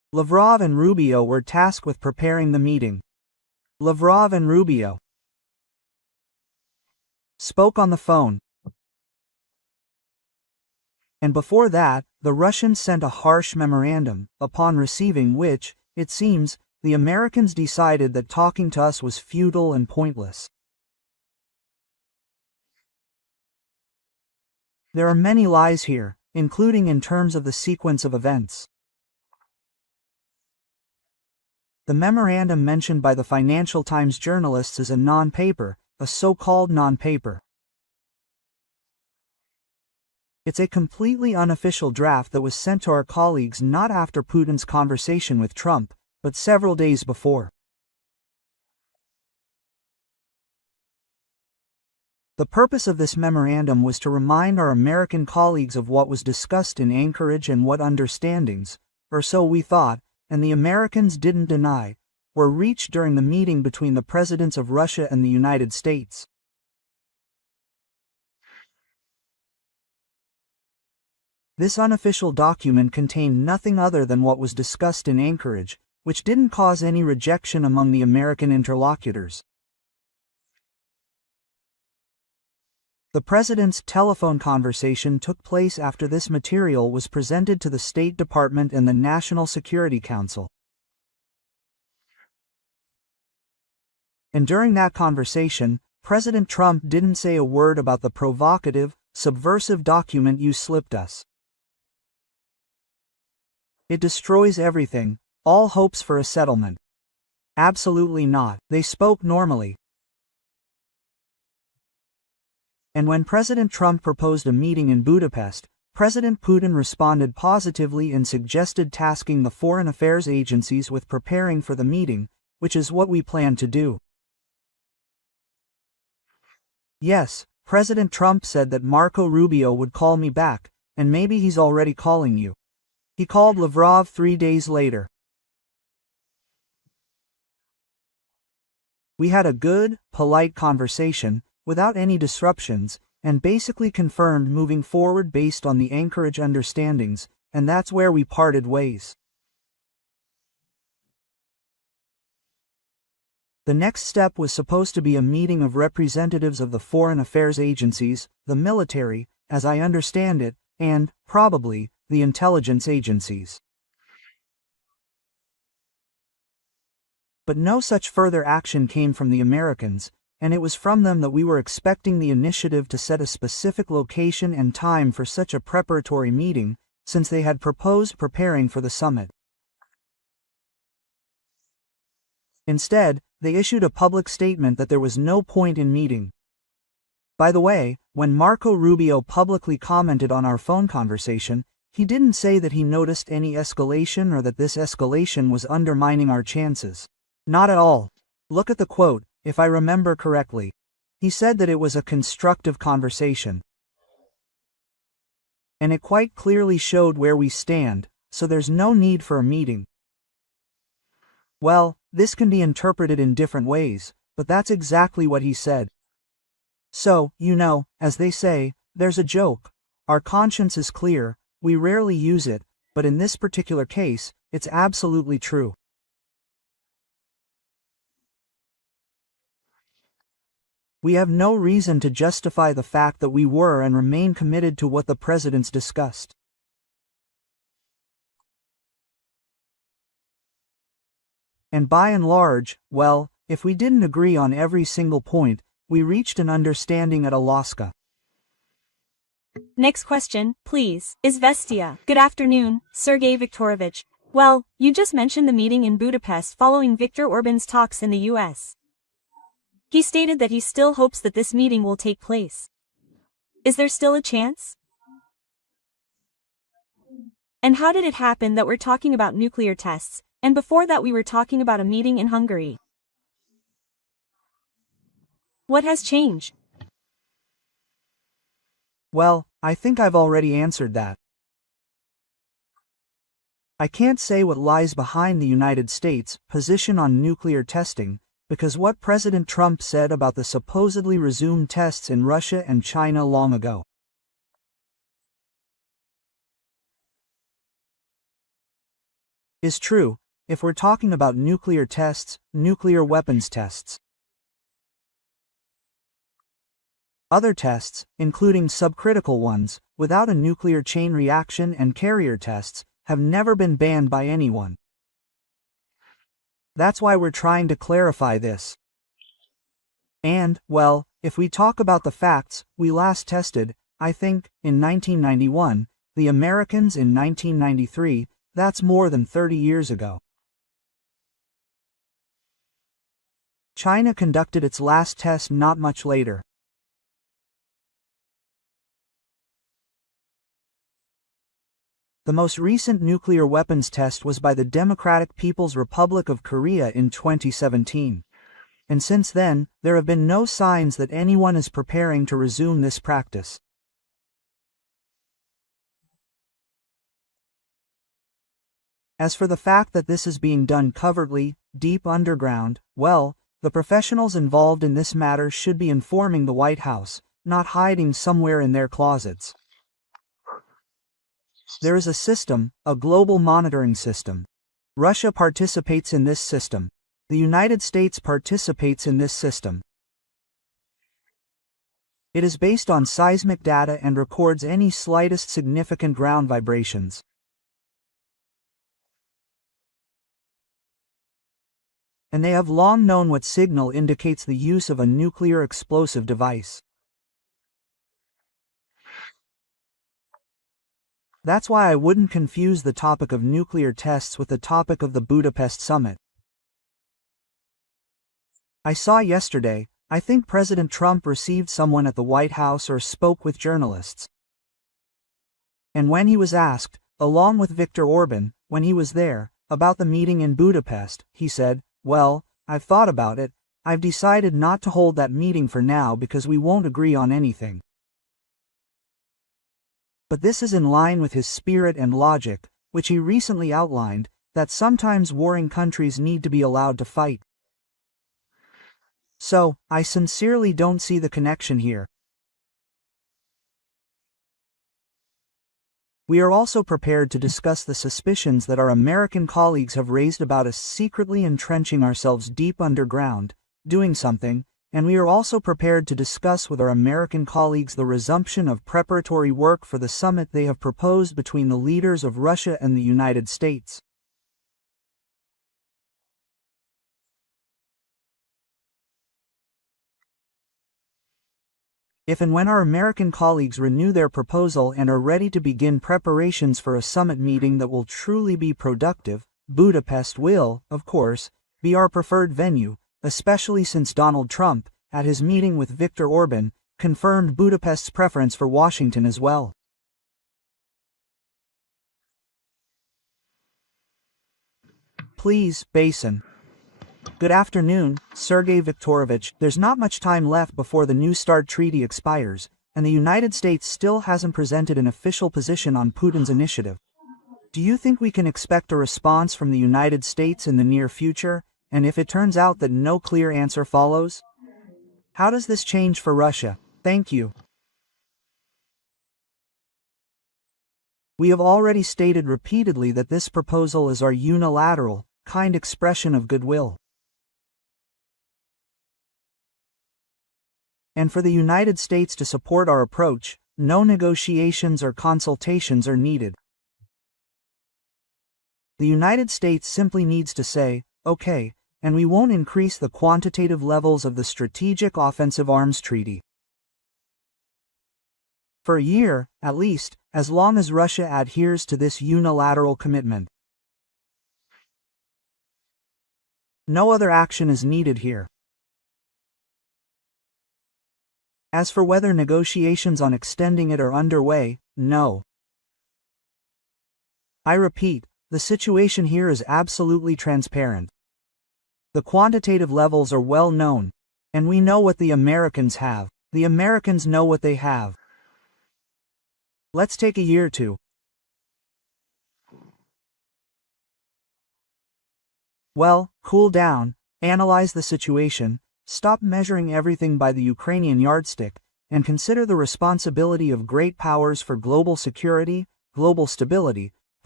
Lavrov and Rubio were tasked with preparing the meeting. Lavrov and Rubio spoke on the phone. And before that, the Russians sent a harsh memorandum, upon receiving which, it seems, the Americans decided that talking to us was futile and pointless. There are many lies here, including in terms of the sequence of events. The memorandum mentioned by the Financial Times journalists is a non-paper, a so-called non-paper. It's a completely unofficial draft that was sent to our colleagues not after Putin's conversation with Trump, but several days before. The purpose of this memorandum was to remind our American colleagues of what was discussed in Anchorage and what understandings, or so we thought, and the Americans didn't deny, were reached during the meeting between the presidents of Russia and the United States. This unofficial document contained nothing other than what was discussed in Anchorage, which didn't cause any rejection among the American interlocutors. The president's telephone conversation took place after this material was presented to the State Department and the National Security Council. And during that conversation, President Trump didn't say a word about the provocative, subversive document you slipped us. It destroys everything, all hopes for a settlement. Absolutely not. They spoke normally. And when President Trump proposed a meeting in Budapest, President Putin responded positively and suggested tasking the foreign affairs agencies with preparing for the meeting, which is what we plan to do. Yes, President Trump said that Marco Rubio would call me back, and maybe he's already calling you. He called Lavrov 3 days later. We had a good, polite conversation, without any disruptions, and basically confirmed moving forward based on the Anchorage understandings, and that's where we parted ways. The next step was supposed to be a meeting of representatives of the foreign affairs agencies, the military, as I understand it, and, probably, the intelligence agencies. But no such further action came from the Americans, and it was from them that we were expecting the initiative to set a specific location and time for such a preparatory meeting, since they had proposed preparing for the summit. Instead, they issued a public statement that there was no point in meeting. By the way, when Marco Rubio publicly commented on our phone conversation, he didn't say that he noticed any escalation or that this escalation was undermining our chances. Not at all. Look at the quote, if I remember correctly. He said that it was a constructive conversation. And it quite clearly showed where we stand, so there's no need for a meeting. Well, this can be interpreted in different ways, but that's exactly what he said. So, as they say, there's a joke. Our conscience is clear, we rarely use it, but in this particular case, it's absolutely true. We have no reason to justify the fact that we were and remain committed to what the presidents discussed. And by and large, well, if we didn't agree on every single point, we reached an understanding at Alaska. Next question, please. Izvestia. Good afternoon, Sergey Viktorovich. Well, you just mentioned the meeting in Budapest following Viktor Orban's talks in the US. He stated that he still hopes that this meeting will take place. Is there still a chance? And how did it happen that we're talking about nuclear tests, and before that we were talking about a meeting in Hungary? What has changed? Well, I think I've already answered that. I can't say what lies behind the United States' position on nuclear testing, because what President Trump said about the supposedly resumed tests in Russia and China long ago. is true, if we're talking about nuclear tests, nuclear weapons tests. Other tests, including subcritical ones, without a nuclear chain reaction and carrier tests, have never been banned by anyone. That's why we're trying to clarify this. And, well, if we talk about the facts, we last tested, I think, in 1991, the Americans in 1993, that's more than 30 years ago. China conducted its last test not much later. The most recent nuclear weapons test was by the Democratic People's Republic of Korea in 2017. And since then, there have been no signs that anyone is preparing to resume this practice. As for the fact that this is being done covertly, deep underground, well, the professionals involved in this matter should be informing the White House, not hiding somewhere in their closets. There is a system, a global monitoring system. Russia participates in this system. The United States participates in this system. It is based on seismic data and records any slightest significant ground vibrations. And they have long known what signal indicates the use of a nuclear explosive device. That's why I wouldn't confuse the topic of nuclear tests with the topic of the Budapest summit. I saw yesterday, I think President Trump received someone at the White House or spoke with journalists. And when he was asked, along with Viktor Orban, when he was there, about the meeting in Budapest, he said, "Well, I've thought about it, I've decided not to hold that meeting for now because we won't agree on anything." But this is in line with his spirit and logic, which he recently outlined, that sometimes warring countries need to be allowed to fight. So, I sincerely don't see the connection here. We are also prepared to discuss the suspicions that our American colleagues have raised about us secretly entrenching ourselves deep underground, doing something, and we are also prepared to discuss with our American colleagues the resumption of preparatory work for the summit they have proposed between the leaders of Russia and the United States. If and when our American colleagues renew their proposal and are ready to begin preparations for a summit meeting that will truly be productive, Budapest will, of course, be our preferred venue, especially since Donald Trump, at his meeting with Viktor Orban, confirmed Budapest's preference for Washington as well. Please, Basin. Good afternoon, Sergey Viktorovich. There's not much time left before the New START treaty expires, and the United States still hasn't presented an official position on Putin's initiative. Do you think we can expect a response from the United States in the near future, and if it turns out that no clear answer follows? How does this change for Russia? Thank you. We have already stated repeatedly that this proposal is our unilateral, kind expression of goodwill. And for the United States to support our approach, no negotiations or consultations are needed. The United States simply needs to say, okay, and we won't increase the quantitative levels of the Strategic Offensive Arms Treaty. For a year, at least, as long as Russia adheres to this unilateral commitment. No other action is needed here. As for whether negotiations on extending it are underway, no. I repeat, the situation here is absolutely transparent. The quantitative levels are well known, and we know what the Americans have. The Americans know what they have. Let's take a year or two. Well, cool down, analyze the situation, stop measuring everything by the Ukrainian yardstick, and consider the responsibility of great powers for global security, global stability,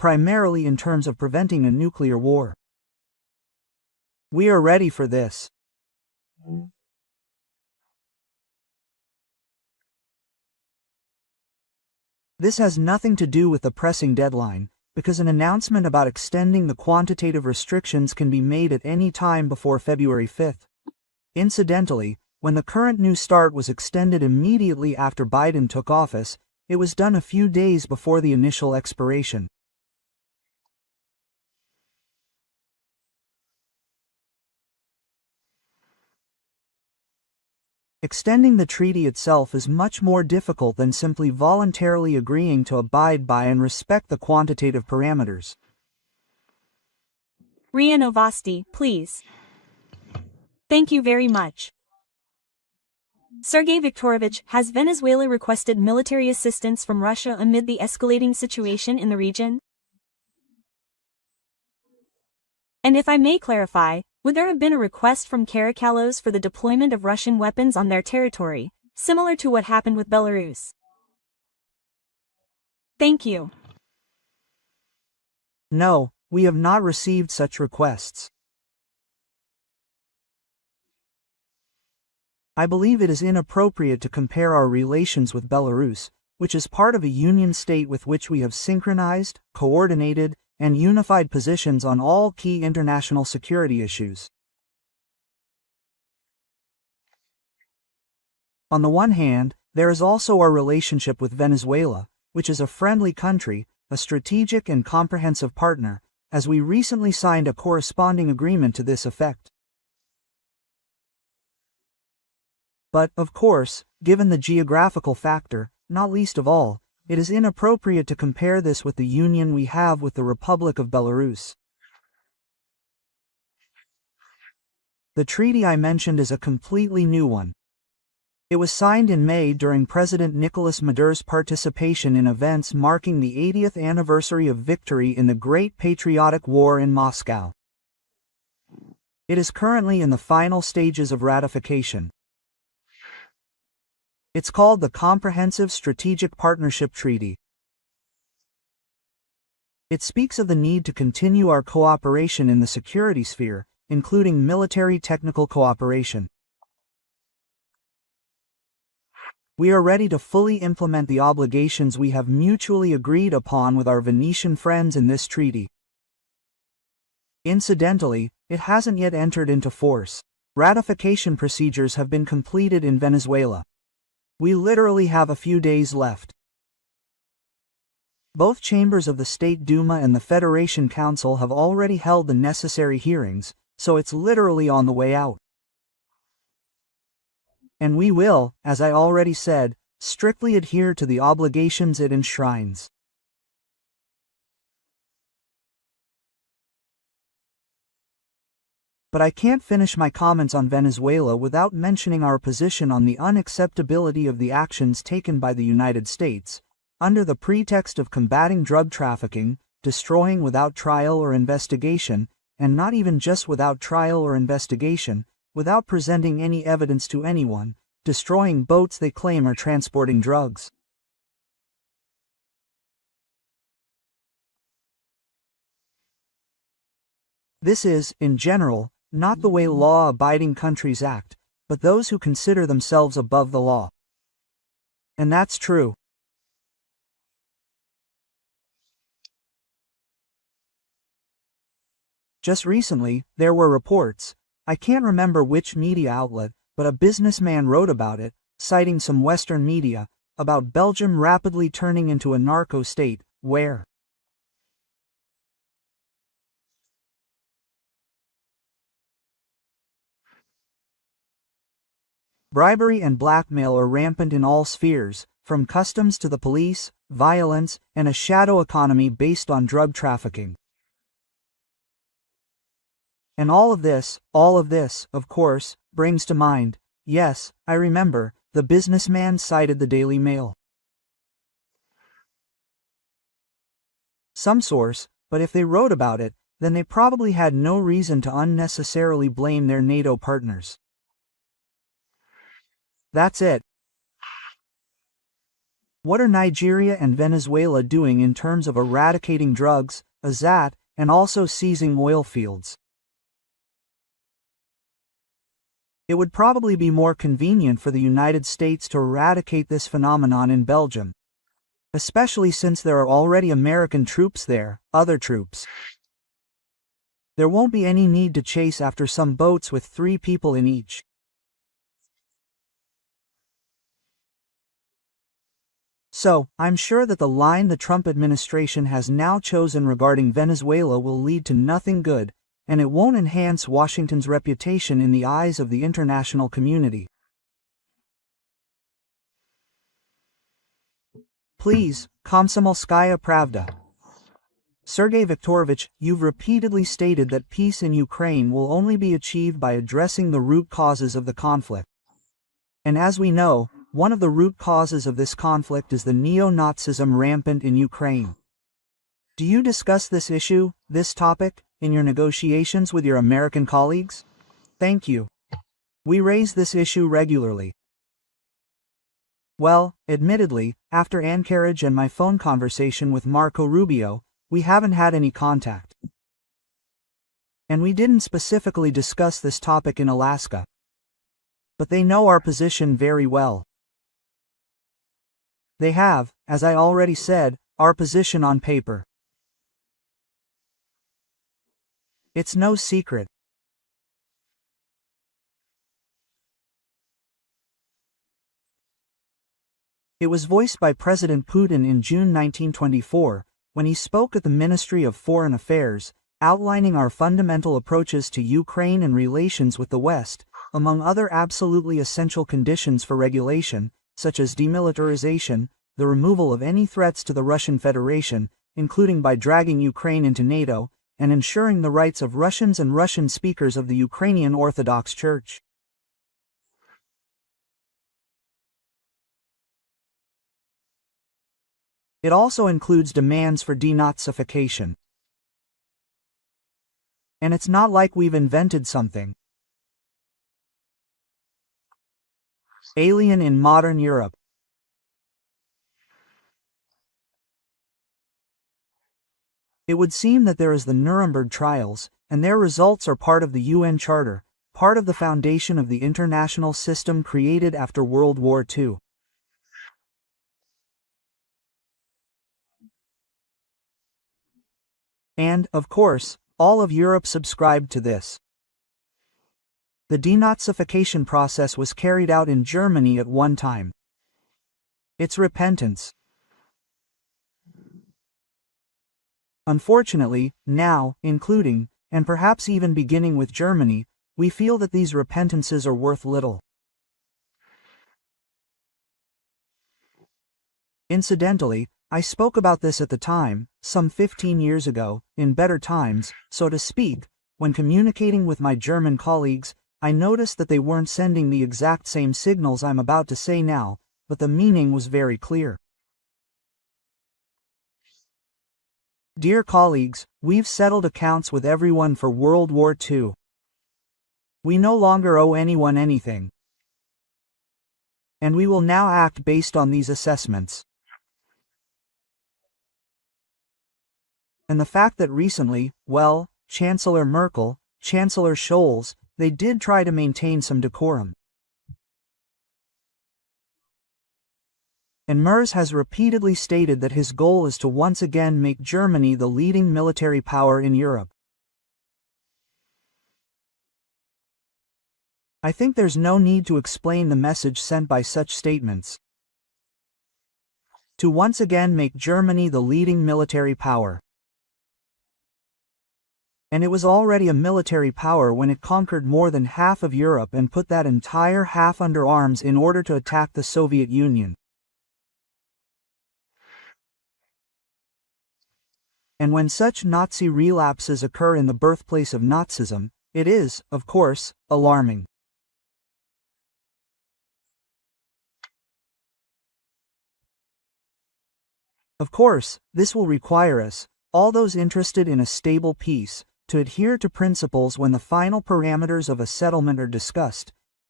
primarily in terms of preventing a nuclear war. We are ready for this. This has nothing to do with the pressing deadline, because an announcement about extending the quantitative restrictions can be made at any time before February 5th. Incidentally, when the current New START was extended immediately after Biden took office, it was done a few days before the initial expiration. Extending the treaty itself is much more difficult than simply voluntarily agreeing to abide by and respect the quantitative parameters. RIA Novosti, please. Thank you very much. Sergey Viktorovich, has Venezuela requested military assistance from Russia amid the escalating situation in the region? And if I may clarify, would there have been a request from Caracalos for the deployment of Russian weapons on their territory, similar to what happened with Belarus? Thank you. No, we have not received such requests. I believe it is inappropriate to compare our relations with Belarus, which is part of a union state with which we have synchronized, coordinated, and unified positions on all key international security issues. On the one hand, there is also our relationship with Venezuela, which is a friendly country, a strategic and comprehensive partner, as we recently signed a corresponding agreement to this effect. But, of course, given the geographical factor, not least of all, it is inappropriate to compare this with the union we have with the Republic of Belarus. The treaty I mentioned is a completely new one. It was signed in May during President Nicolas Maduro's participation in events marking the 80th anniversary of victory in the Great Patriotic War in Moscow. It is currently in the final stages of ratification. It's called the Comprehensive Strategic Partnership Treaty. It speaks of the need to continue our cooperation in the security sphere, including military technical cooperation. We are ready to fully implement the obligations we have mutually agreed upon with our Venetian friends in this treaty. Incidentally, it hasn't yet entered into force. Ratification procedures have been completed in Venezuela. We literally have a few days left. Both chambers of the State Duma and the Federation Council have already held the necessary hearings, so it's literally on the way out. And we will, as I already said, strictly adhere to the obligations it enshrines. But I can't finish my comments on Venezuela without mentioning our position on the unacceptability of the actions taken by the United States, under the pretext of combating drug trafficking, destroying without trial or investigation, and not even just without trial or investigation, without presenting any evidence to anyone, destroying boats they claim are transporting drugs. This is, in general, not the way law-abiding countries act, but those who consider themselves above the law. And that's true. Just recently, there were reports, I can't remember which media outlet, but a businessman wrote about it, citing some Western media, about Belgium rapidly turning into a narco state, where bribery and blackmail are rampant in all spheres, from customs to the police, violence, and a shadow economy based on drug trafficking. And all of this, of course, brings to mind, yes, I remember, the businessman cited the Daily Mail. Some source, but if they wrote about it, then they probably had no reason to unnecessarily blame their NATO partners. That's it. What are Nigeria and Venezuela doing in terms of eradicating drugs, AZAT, and also seizing oil fields? It would probably be more convenient for the United States to eradicate this phenomenon in Belgium, especially since there are already American troops there, other troops. There won't be any need to chase after some boats with 3 people in each. So, I'm sure that the line the Trump administration has now chosen regarding Venezuela will lead to nothing good, and it won't enhance Washington's reputation in the eyes of the international community. Please, Komsomolskaya Pravda. Sergey Viktorovich, you've repeatedly stated that peace in Ukraine will only be achieved by addressing the root causes of the conflict. And as we know, one of the root causes of this conflict is the neo-Nazism rampant in Ukraine. Do you discuss this issue, this topic, in your negotiations with your American colleagues? Thank you. We raise this issue regularly. Well, admittedly, after Anchorage and my phone conversation with Marco Rubio, we haven't had any contact. And we didn't specifically discuss this topic in Alaska. But they know our position very well. They have, as I already said, our position on paper. It's no secret. It was voiced by President Putin in June 1924, when he spoke at the Ministry of Foreign Affairs, outlining our fundamental approaches to Ukraine and relations with the West, among other absolutely essential conditions for regulation, such as demilitarization, the removal of any threats to the Russian Federation, including by dragging Ukraine into NATO, and ensuring the rights of Russians and Russian speakers of the Ukrainian Orthodox Church. It also includes demands for denazification. And it's not like we've invented something alien in modern Europe. It would seem that there is the Nuremberg trials, and their results are part of the UN Charter, part of the foundation of the international system created after World War II. And, of course, all of Europe subscribed to this. The denazification process was carried out in Germany at one time. It's repentance. Unfortunately, now, including, and perhaps even beginning with Germany, we feel that these repentances are worth little. Incidentally, I spoke about this at the time, some 15 years ago, in better times, so to speak. When communicating with my German colleagues, I noticed that they weren't sending the exact same signals I'm about to say now, but the meaning was very clear. Dear colleagues, we've settled accounts with everyone for World War II. We no longer owe anyone anything. And we will now act based on these assessments. And the fact that recently, well, Chancellor Merkel, Chancellor Scholz, they did try to maintain some decorum. And Merz has repeatedly stated that his goal is to once again make Germany the leading military power in Europe. I think there's no need to explain the message sent by such statements. To once again make Germany the leading military power. And it was already a military power when it conquered more than half of Europe and put that entire half under arms in order to attack the Soviet Union. And when such Nazi relapses occur in the birthplace of Nazism, it is, of course, alarming. Of course, this will require us, all those interested in a stable peace, to adhere to principles when the final parameters of a settlement are discussed,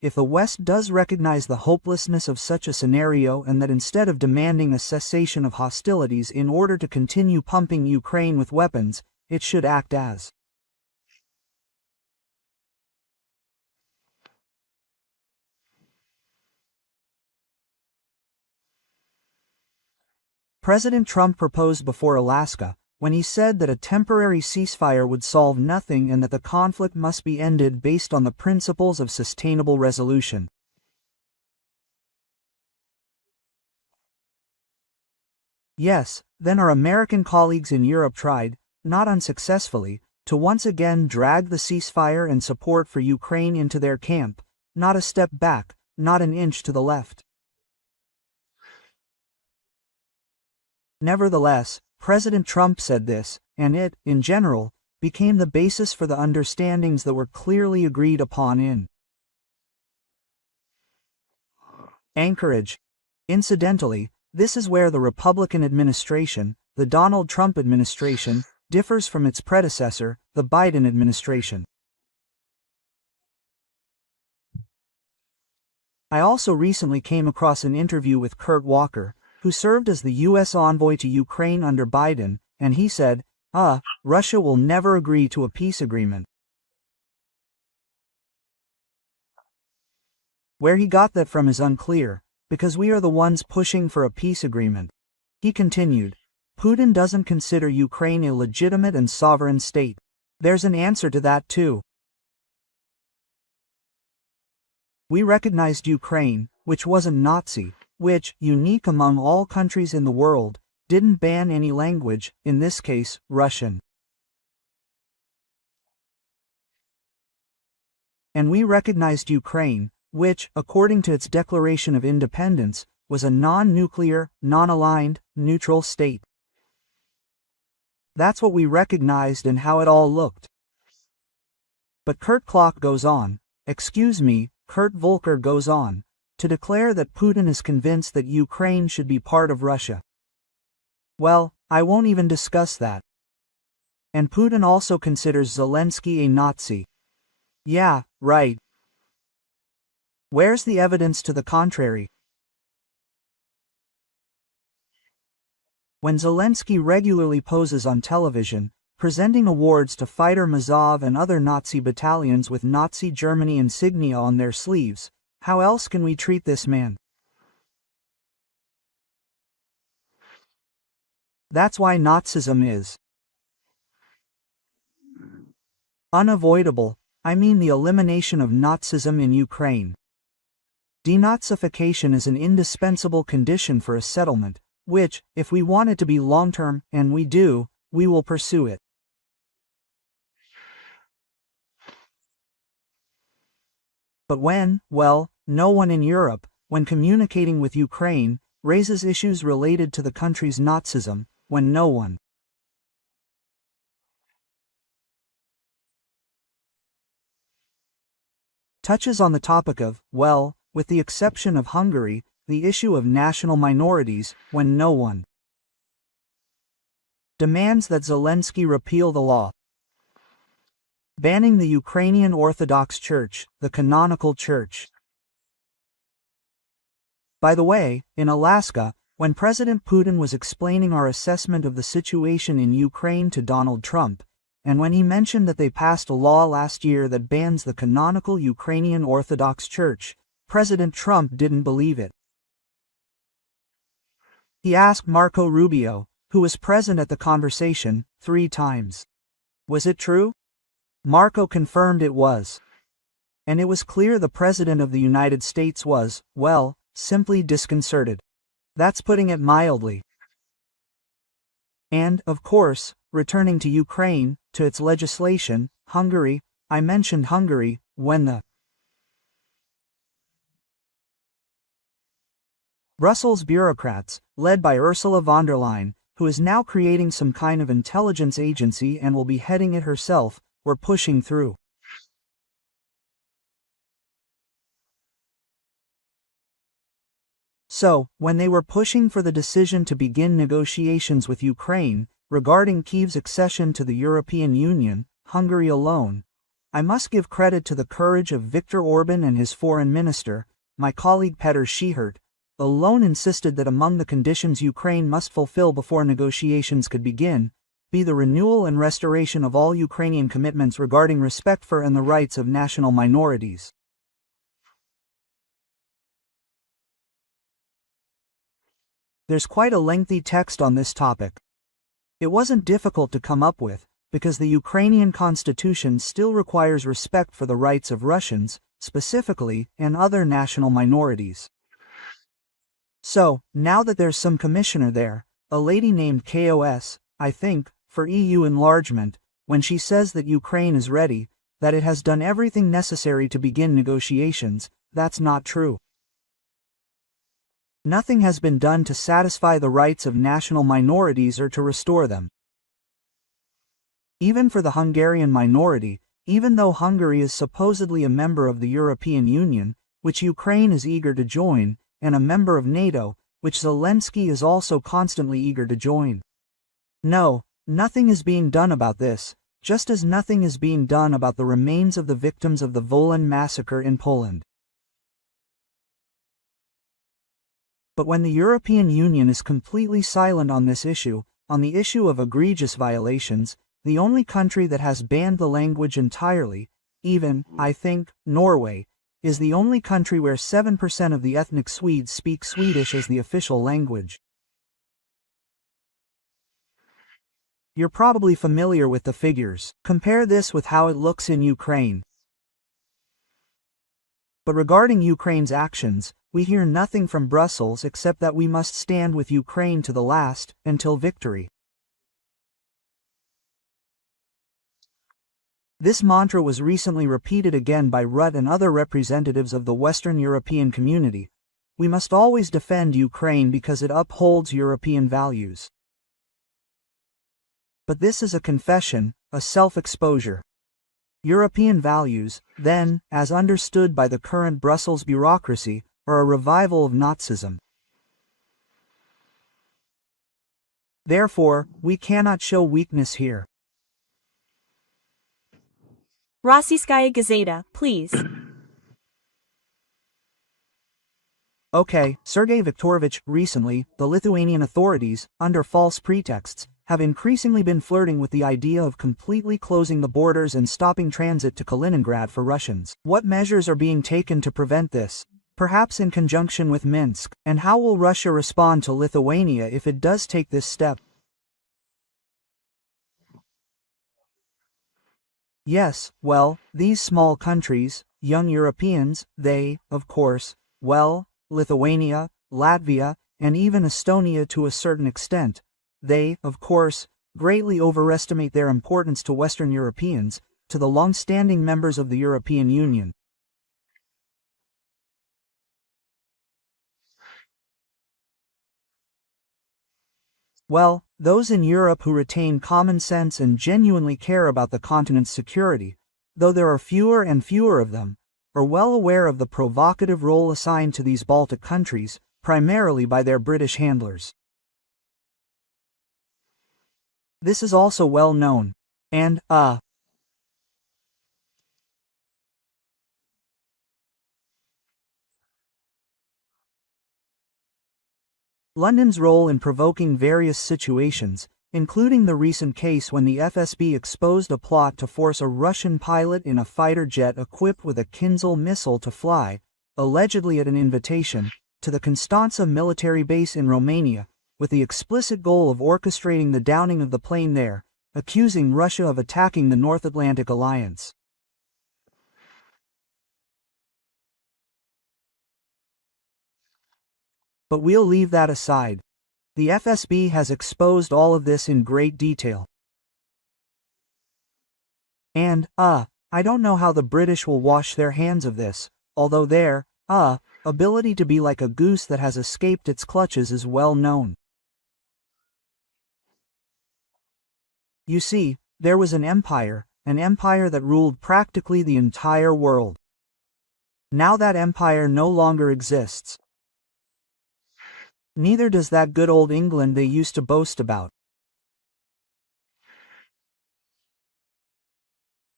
if the West does recognize the hopelessness of such a scenario and that instead of demanding a cessation of hostilities in order to continue pumping Ukraine with weapons, it should act as President Trump proposed before Alaska, when he said that a temporary ceasefire would solve nothing and that the conflict must be ended based on the principles of sustainable resolution. Yes, then our American colleagues in Europe tried, not unsuccessfully, to once again drag the ceasefire and support for Ukraine into their camp, not a step back, not an inch to the left. Nevertheless, President Trump said this, and it, in general, became the basis for the understandings that were clearly agreed upon in Anchorage. Incidentally, this is where the Republican administration, the Donald Trump administration, differs from its predecessor, the Biden administration. I also recently came across an interview with Kurt Walker, who served as the U.S. envoy to Ukraine under Biden, and he said, Russia will never agree to a peace agreement. Where he got that from is unclear, because we are the ones pushing for a peace agreement. He continued, Putin doesn't consider Ukraine a legitimate and sovereign state. There's an answer to that too. We recognized Ukraine, which wasn't Nazi, which, unique among all countries in the world, didn't ban any language, in this case, Russian. And we recognized Ukraine, which, according to its Declaration of Independence, was a non-nuclear, non-aligned, neutral state. That's what we recognized and how it all looked. But Kurt Volker goes on, to declare that Putin is convinced that Ukraine should be part of Russia. Well, I won't even discuss that. And Putin also considers Zelensky a Nazi. Yeah, right. Where's the evidence to the contrary? When Zelensky regularly poses on television, presenting awards to Fighter Mazov and other Nazi battalions with Nazi Germany insignia on their sleeves, how else can we treat this man? That's why Nazism is unavoidable. I mean the elimination of Nazism in Ukraine. Denazification is an indispensable condition for a settlement, which, if we want it to be long-term, and we do, we will pursue it. But no one in Europe, when communicating with Ukraine, raises issues related to the country's Nazism, when no one touches on the topic of, with the exception of Hungary, the issue of national minorities, when no one demands that Zelensky repeal the law banning the Ukrainian Orthodox Church, the canonical church. By the way, in Alaska, when President Putin was explaining our assessment of the situation in Ukraine to Donald Trump, and when he mentioned that they passed a law last year that bans the canonical Ukrainian Orthodox Church, President Trump didn't believe it. He asked Marco Rubio, who was present at the conversation, 3 times. Was it true? Marco confirmed it was. And it was clear the President of the United States was, simply disconcerted. That's putting it mildly. And, of course, returning to Ukraine, to its legislation, Hungary, I mentioned Hungary, when the Brussels bureaucrats, led by Ursula von der Leyen, who is now creating some kind of intelligence agency and will be heading it herself, were pushing through. So, when they were pushing for the decision to begin negotiations with Ukraine, regarding Kyiv's accession to the European Union, Hungary alone, I must give credit to the courage of Viktor Orban and his foreign minister, my colleague Petr Schihert, alone insisted that among the conditions Ukraine must fulfill before negotiations could begin, be the renewal and restoration of all Ukrainian commitments regarding respect for and the rights of national minorities. There's quite a lengthy text on this topic. It wasn't difficult to come up with, because the Ukrainian constitution still requires respect for the rights of Russians, specifically, and other national minorities. So, now that there's some commissioner there, a lady named KOS, I think, for EU enlargement, when she says that Ukraine is ready, that it has done everything necessary to begin negotiations, that's not true. Nothing has been done to satisfy the rights of national minorities or to restore them. Even for the Hungarian minority, even though Hungary is supposedly a member of the European Union, which Ukraine is eager to join, and a member of NATO, which Zelensky is also constantly eager to join. No, nothing is being done about this, just as nothing is being done about the remains of the victims of the Wolan massacre in Poland. But when the European Union is completely silent on this issue, on the issue of egregious violations, the only country that has banned the language entirely, even, I think, Norway, is the only country where 7% of the ethnic Swedes speak Swedish as the official language. You're probably familiar with the figures. Compare this with how it looks in Ukraine. But regarding Ukraine's actions, we hear nothing from Brussels except that we must stand with Ukraine to the last, until victory. This mantra was recently repeated again by Rutte and other representatives of the Western European community. We must always defend Ukraine because it upholds European values. But this is a confession, a self-exposure. European values, then, as understood by the current Brussels bureaucracy, are a revival of Nazism. Therefore, we cannot show weakness here. Rossiyskaya Gazeta, please. Okay, Sergey Viktorovich, recently, the Lithuanian authorities, under false pretexts, have increasingly been flirting with the idea of completely closing the borders and stopping transit to Kaliningrad for Russians. What measures are being taken to prevent this? Perhaps in conjunction with Minsk, and how will Russia respond to Lithuania if it does take this step? Yes, well, these small countries, young Europeans, they, of course, well, Lithuania, Latvia, and even Estonia to a certain extent, they, of course, greatly overestimate their importance to Western Europeans, to the long-standing members of the European Union. Well, those in Europe who retain common sense and genuinely care about the continent's security, though there are fewer and fewer of them, are well aware of the provocative role assigned to these Baltic countries, primarily by their British handlers. This is also well known. And, London's role in provoking various situations, including the recent case when the FSB exposed a plot to force a Russian pilot in a fighter jet equipped with a Kinzhal missile to fly, allegedly at an invitation, to the Constanța military base in Romania, with the explicit goal of orchestrating the downing of the plane there, accusing Russia of attacking the North Atlantic Alliance. But we'll leave that aside. The FSB has exposed all of this in great detail. And, I don't know how the British will wash their hands of this, although their, ability to be like a goose that has escaped its clutches is well known. You see, there was an empire that ruled practically the entire world. Now that empire no longer exists. Neither does that good old England they used to boast about.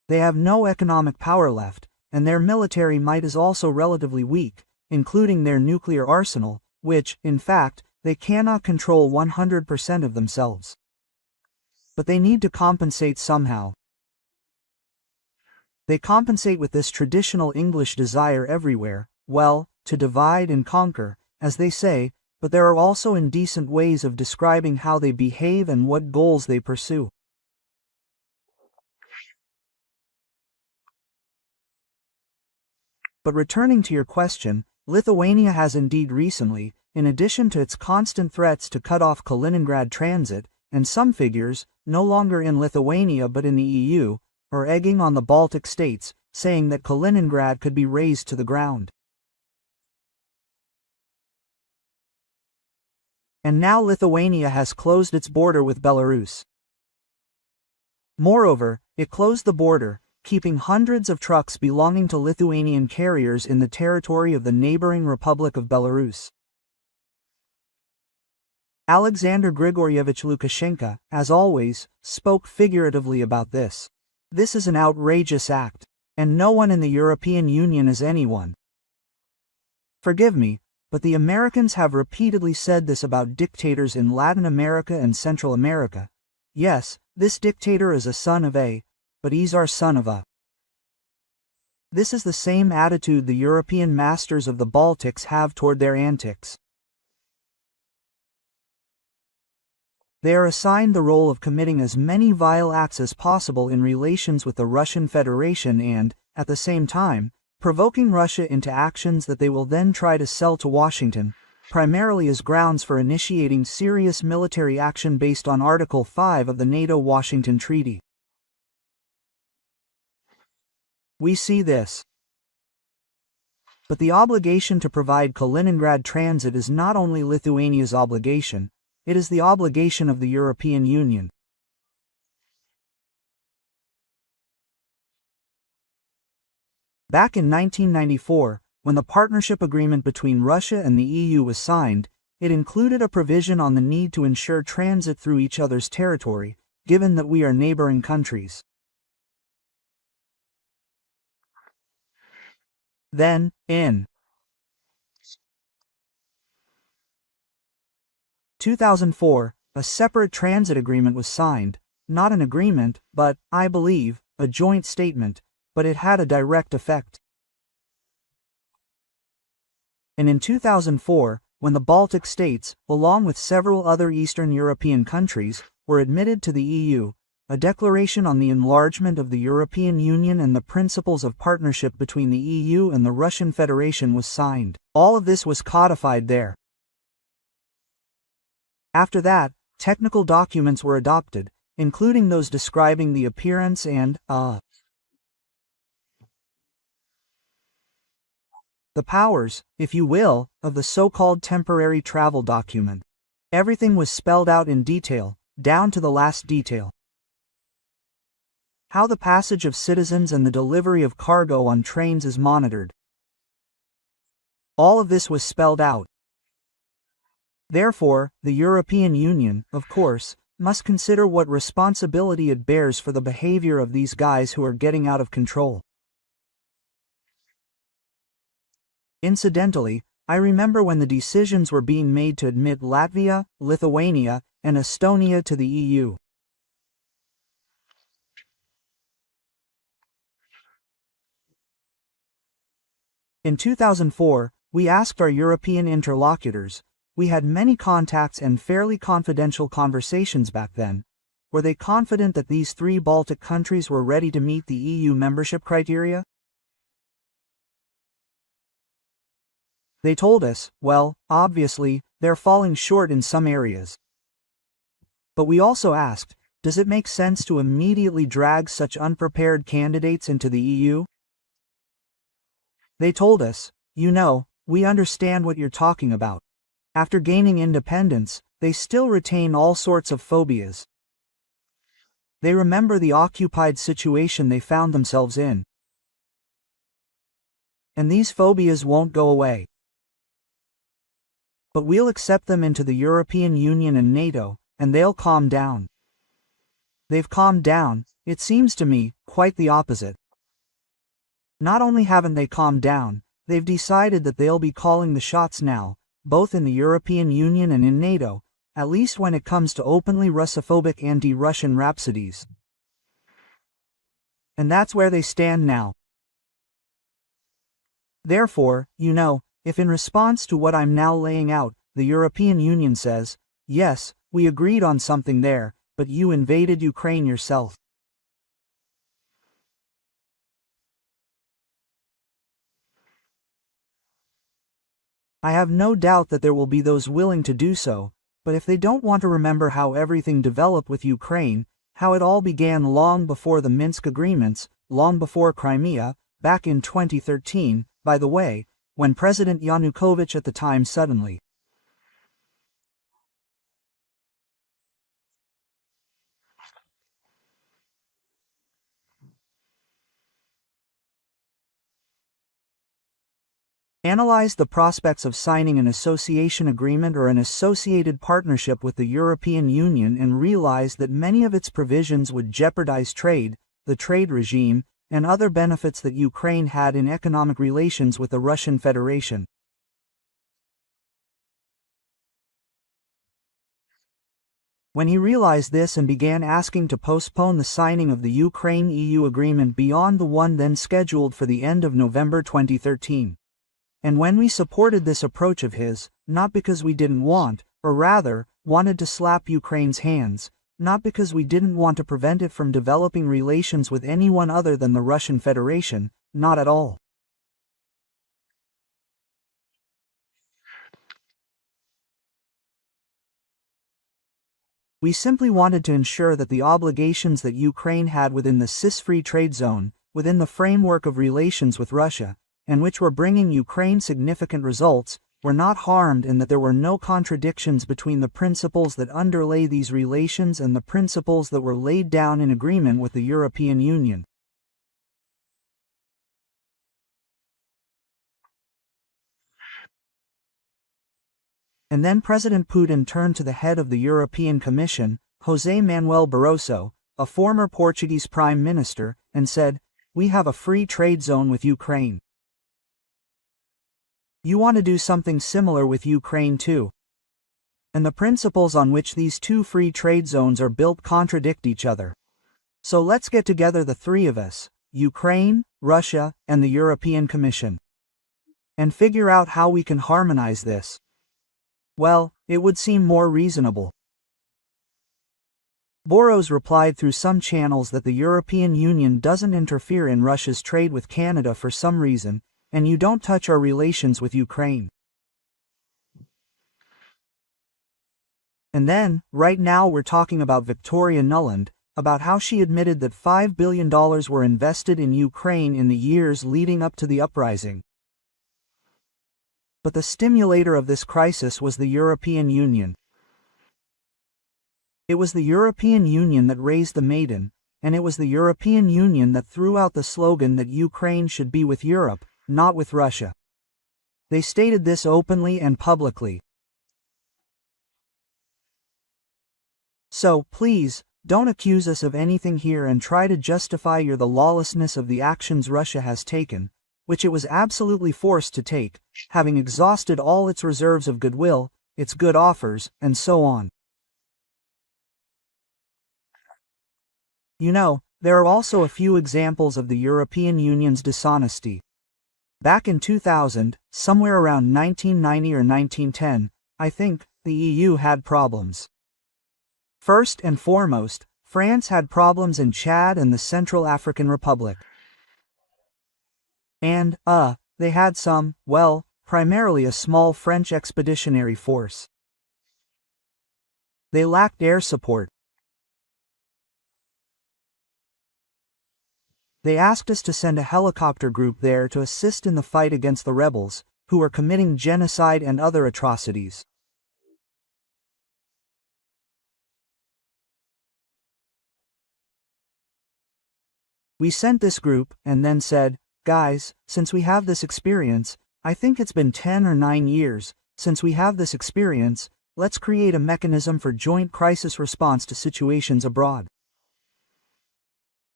They have no economic power left, and their military might is also relatively weak, including their nuclear arsenal, which, in fact, they cannot control 100% of themselves. But they need to compensate somehow. They compensate with this traditional English desire everywhere, well, to divide and conquer, as they say, but there are also indecent ways of describing how they behave and what goals they pursue. But returning to your question, Lithuania has indeed recently, in addition to its constant threats to cut off Kaliningrad transit, and some figures, no longer in Lithuania but in the EU, are egging on the Baltic states, saying that Kaliningrad could be razed to the ground. And now Lithuania has closed its border with Belarus. Moreover, it closed the border, keeping hundreds of trucks belonging to Lithuanian carriers in the territory of the neighboring Republic of Belarus. Alexander Grigorievich Lukashenko, as always, spoke figuratively about this. This is an outrageous act, and no one in the European Union is anyone. Forgive me, but the Americans have repeatedly said this about dictators in Latin America and Central America. Yes, this dictator is a son of A, but he's our son of A. This is the same attitude the European masters of the Baltics have toward their antics. They are assigned the role of committing as many vile acts as possible in relations with the Russian Federation and, at the same time, provoking Russia into actions that they will then try to sell to Washington, primarily as grounds for initiating serious military action based on Article 5 of the NATO-Washington Treaty. We see this. But the obligation to provide Kaliningrad transit is not only Lithuania's obligation, it is the obligation of the European Union. Back in 1994, when the partnership agreement between Russia and the EU was signed, it included a provision on the need to ensure transit through each other's territory, given that we are neighboring countries. Then, in 2004, a separate transit agreement was signed, not an agreement, but, I believe, a joint statement, but it had a direct effect. And in 2004, when the Baltic states, along with several other Eastern European countries, were admitted to the EU, a declaration on the enlargement of the European Union and the principles of partnership between the EU and the Russian Federation was signed. All of this was codified there. After that, technical documents were adopted, including those describing the appearance and, the powers, if you will, of the so-called temporary travel document. Everything was spelled out in detail, down to the last detail. How the passage of citizens and the delivery of cargo on trains is monitored. All of this was spelled out. Therefore, the European Union, of course, must consider what responsibility it bears for the behavior of these guys who are getting out of control. Incidentally, I remember when the decisions were being made to admit Latvia, Lithuania, and Estonia to the EU. In 2004, we asked our European interlocutors, we had many contacts and fairly confidential conversations back then, were they confident that these three Baltic countries were ready to meet the EU membership criteria? They told us, well, obviously, they're falling short in some areas. But we also asked, does it make sense to immediately drag such unprepared candidates into the EU? They told us, you know, we understand what you're talking about. After gaining independence, they still retain all sorts of phobias. They remember the occupied situation they found themselves in. And these phobias won't go away. But we'll accept them into the European Union and NATO, and they'll calm down. They've calmed down, It seems to me, quite the opposite. Not only haven't they calmed down, they've decided that they'll be calling the shots now, both in the European Union and in NATO, at least when it comes to openly Russophobic anti-Russian rhapsodies. And that's where they stand now. Therefore, if in response to what I'm now laying out, the European Union says, yes, we agreed on something there, but you invaded Ukraine yourself. I have no doubt that there will be those willing to do so, but if they don't want to remember how everything developed with Ukraine, how it all began long before the Minsk agreements, long before Crimea, back in 2013, by the way, when President Yanukovych at the time suddenly analyzed the prospects of signing an association agreement or an associated partnership with the European Union and realized that many of its provisions would jeopardize trade, the trade regime, and other benefits that Ukraine had in economic relations with the Russian Federation. When he realized this and began asking to postpone the signing of the Ukraine-EU agreement beyond the one then scheduled for the end of November 2013. And when we supported this approach of his, not because we didn't want, or rather, wanted to slap Ukraine's hands, not because we didn't want to prevent it from developing relations with anyone other than the Russian Federation, not at all. We simply wanted to ensure that the obligations that Ukraine had within the CIS-free trade zone, within the framework of relations with Russia, and which were bringing Ukraine significant results, were not harmed and that there were no contradictions between the principles that underlay these relations and the principles that were laid down in agreement with the European Union. And then President Putin turned to the head of the European Commission, José Manuel Barroso, a former Portuguese Prime Minister, and said, "We have a free trade zone with Ukraine. You want to do something similar with Ukraine too. And the principles on which these two free trade zones are built contradict each other. So let's get together the three of us, Ukraine, Russia, and the European Commission, and figure out how we can harmonize this." Well, it would seem more reasonable. Boros replied through some channels that the European Union doesn't interfere in Russia's trade with Canada for some reason, and you don't touch our relations with Ukraine. And then, right now we're talking about Victoria Nuland, about how she admitted that $5 billion were invested in Ukraine in the years leading up to the uprising. But the stimulator of this crisis was the European Union. It was the European Union that raised the maiden, and it was the European Union that threw out the slogan that Ukraine should be with Europe, not with Russia. They stated this openly and publicly. So, please, don't accuse us of anything here and try to justify the lawlessness of the actions Russia has taken, which it was absolutely forced to take, having exhausted all its reserves of goodwill, its good offers, and so on. There are also a few examples of the European Union's dishonesty. Back in 2000, somewhere around 1990 or 1910, I think, the EU had problems. First and foremost, France had problems in Chad and the Central African Republic. And, they had primarily a small French expeditionary force. They lacked air support. They asked us to send a helicopter group there to assist in the fight against the rebels, who were committing genocide and other atrocities. We sent this group, and then said, "Guys, since we have this experience, I think it's been 10 or 9 years, since we have this experience, let's create a mechanism for joint crisis response to situations abroad."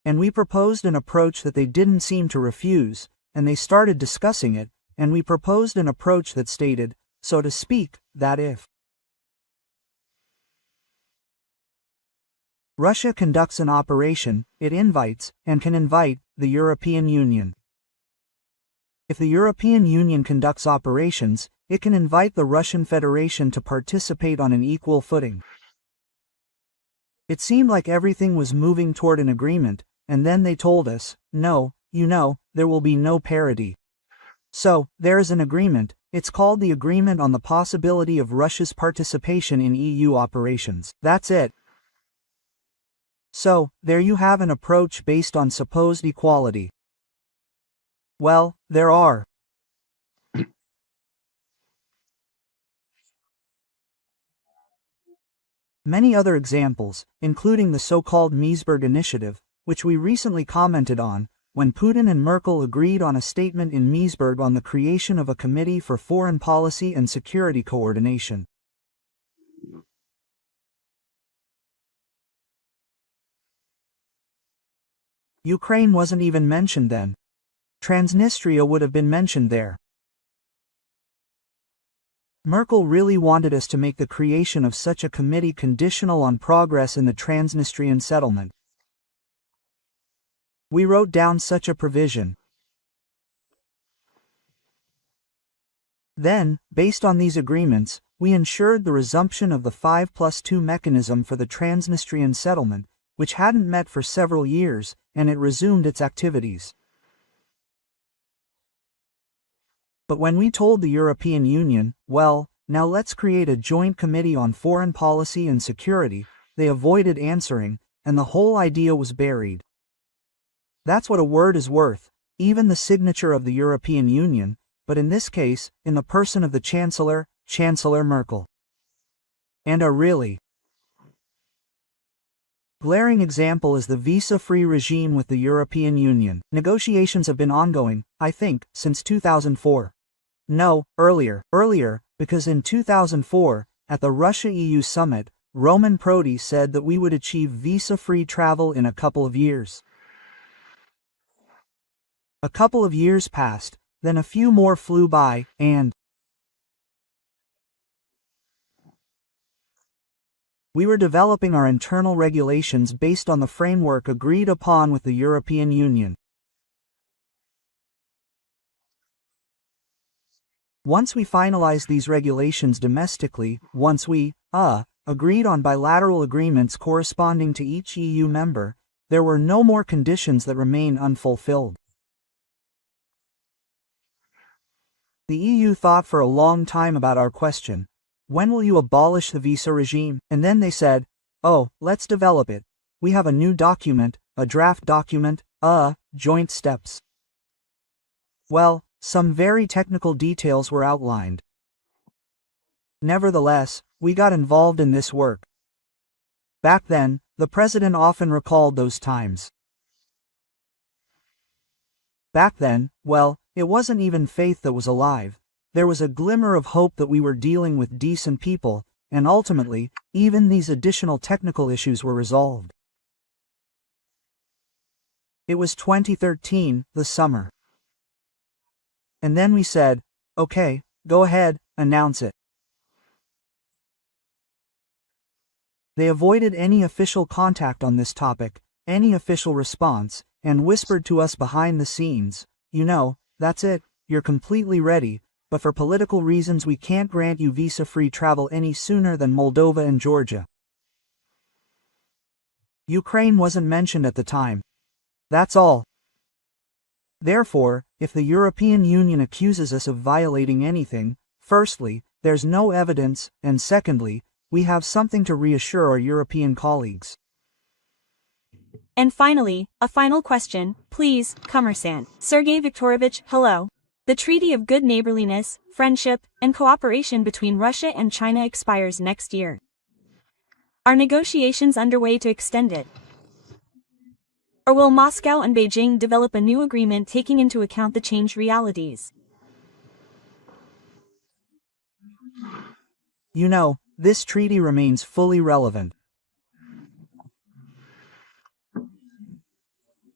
And we proposed an approach that they didn't seem to refuse, and they started discussing it, and we proposed an approach that stated, so to speak, that if Russia conducts an operation, it invites, and can invite, the European Union. If the European Union conducts operations, it can invite the Russian Federation to participate on an equal footing. It seemed like everything was moving toward an agreement, and then they told us, no, there will be no parity. So, there is an agreement. It's called the Agreement on the Possibility of Russia's Participation in EU Operations. That's it. So, there you have an approach based on supposed equality. Well, there are many other examples, including the so-called Meseberg Initiative, which we recently commented on, when Putin and Merkel agreed on a statement in Meseberg on the creation of a Committee for Foreign Policy and Security Coordination. Ukraine wasn't even mentioned then. Transnistria would have been mentioned there. Merkel really wanted us to make the creation of such a committee conditional on progress in the Transnistrian settlement. We wrote down such a provision. Then, based on these agreements, we ensured the resumption of the 5+2 mechanism for the Transnistrian settlement, which hadn't met for several years, and it resumed its activities. But when we told the European Union, well, now let's create a joint committee on foreign policy and security, they avoided answering, and the whole idea was buried. That's what a word is worth, even the signature of the European Union, but in this case, in the person of the Chancellor, Chancellor Merkel. And a really glaring example is the visa-free regime with the European Union. Negotiations have been ongoing, I think, since 2004. No, earlier, because in 2004, at the Russia-EU summit, Roman Prodi said that we would achieve visa-free travel in a couple of years. A couple of years passed, then a few more flew by, and we were developing our internal regulations based on the framework agreed upon with the European Union. Once we finalized these regulations domestically, once we, agreed on bilateral agreements corresponding to each EU member, there were no more conditions that remain unfulfilled. The EU thought for a long time about our question, when will you abolish the visa regime? And then they said, oh, let's develop it. We have a new document, a draft document, joint steps. Well, some very technical details were outlined. Nevertheless, we got involved in this work. Back then, the president often recalled those times. Back then, well, it wasn't even faith that was alive. There was a glimmer of hope that we were dealing with decent people, and ultimately, even these additional technical issues were resolved. It was 2013, the summer. And then we said, okay, go ahead, announce it. They avoided any official contact on this topic, any official response, and whispered to us behind the scenes, that's it, you're completely ready, but for political reasons we can't grant you visa-free travel any sooner than Moldova and Georgia. Ukraine wasn't mentioned at the time. That's all. Therefore, if the European Union accuses us of violating anything, firstly, there's no evidence, and secondly, we have something to reassure our European colleagues. And finally, a final question, please, Commerçant. Sergey Viktorovich, hello. The Treaty of Good Neighborliness, Friendship, and Cooperation between Russia and China expires next year. Are negotiations underway to extend it? Or will Moscow and Beijing develop a new agreement taking into account the changed realities? This treaty remains fully relevant.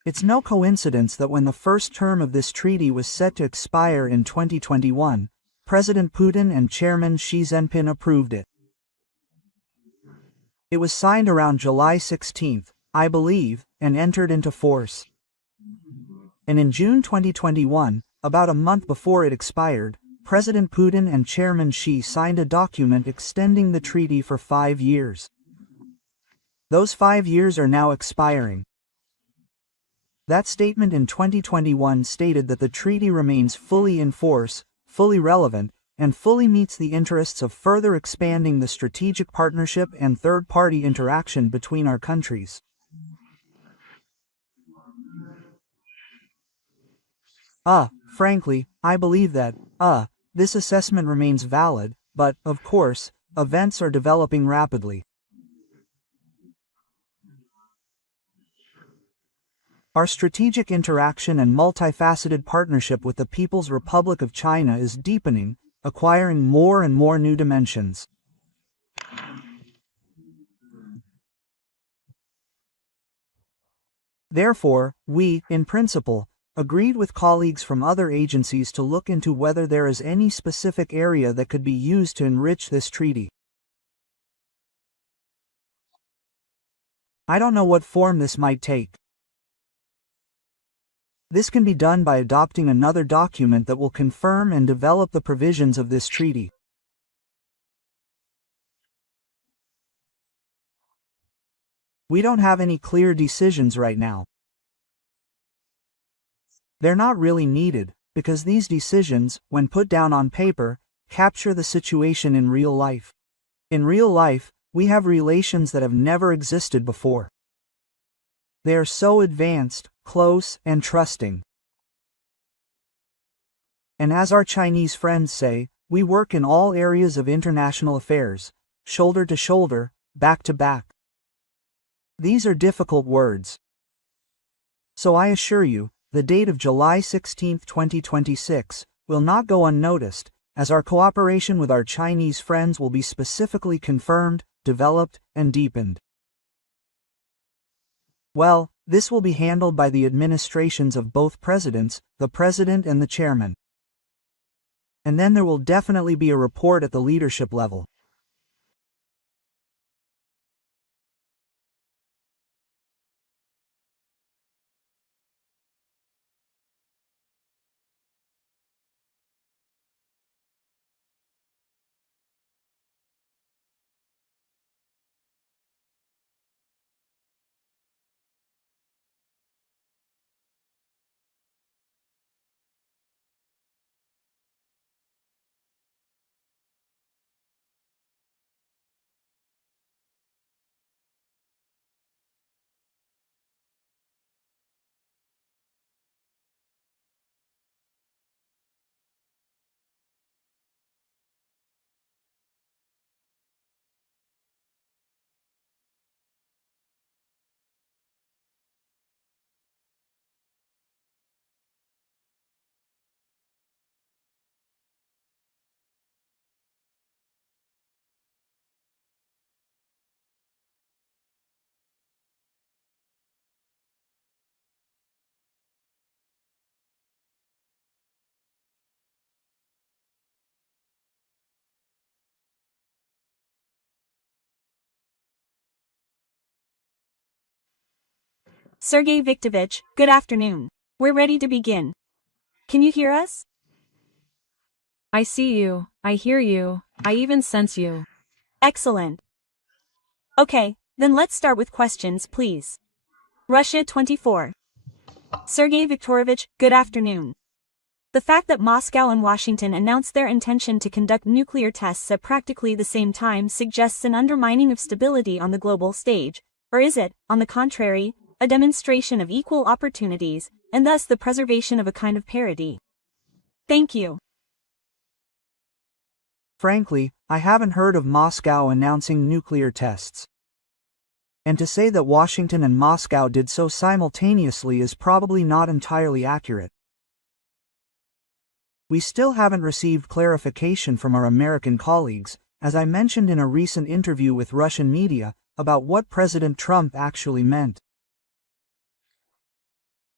It's no coincidence that when the first term of this treaty was set to expire in 2021, President Putin and Chairman Xi Jinping approved it. It was signed around July 16, I believe, and entered into force. And in June 2021, about a month before it expired, President Putin and Chairman Xi signed a document extending the treaty for 5 years. Those 5 years are now expiring. That statement in 2021 stated that the treaty remains fully in force, fully relevant, and fully meets the interests of further expanding the strategic partnership and third-party interaction between our countries. Frankly, I believe that, this assessment remains valid, but, of course, events are developing rapidly. Our strategic interaction and multifaceted partnership with the People's Republic of China is deepening, acquiring more and more new dimensions. Therefore, we, in principle, agreed with colleagues from other agencies to look into whether there is any specific area that could be used to enrich this treaty. I don't know what form this might take. This can be done by adopting another document that will confirm and develop the provisions of this treaty. We don't have any clear decisions right now. They're not really needed, because these decisions, when put down on paper, capture the situation in real life. In real life, we have relations that have never existed before. They are so advanced, close, and trusting. And as our Chinese friends say, we work in all areas of international affairs, shoulder to shoulder, back to back. These are difficult words. So I assure you, the date of July 16, 2026, will not go unnoticed, as our cooperation with our Chinese friends will be specifically confirmed, developed, and deepened. Well, this will be handled by the administrations of both presidents, the president and the chairman. And then there will definitely be a report at the leadership level. Sergey Viktorovich, good afternoon. We're ready to begin. Can you hear us? I see you, I hear you, I even sense you. Excellent. Okay, then let's start with questions, please. Russia 24. Sergey Viktorovich, good afternoon. The fact that Moscow and Washington announced their intention to conduct nuclear tests at practically the same time suggests an undermining of stability on the global stage, or is it, on the contrary, a demonstration of equal opportunities, and thus the preservation of a kind of parity? Thank you. Frankly, I haven't heard of Moscow announcing nuclear tests. And to say that Washington and Moscow did so simultaneously is probably not entirely accurate. We still haven't received clarification from our American colleagues, as I mentioned in a recent interview with Russian media, about what President Trump actually meant.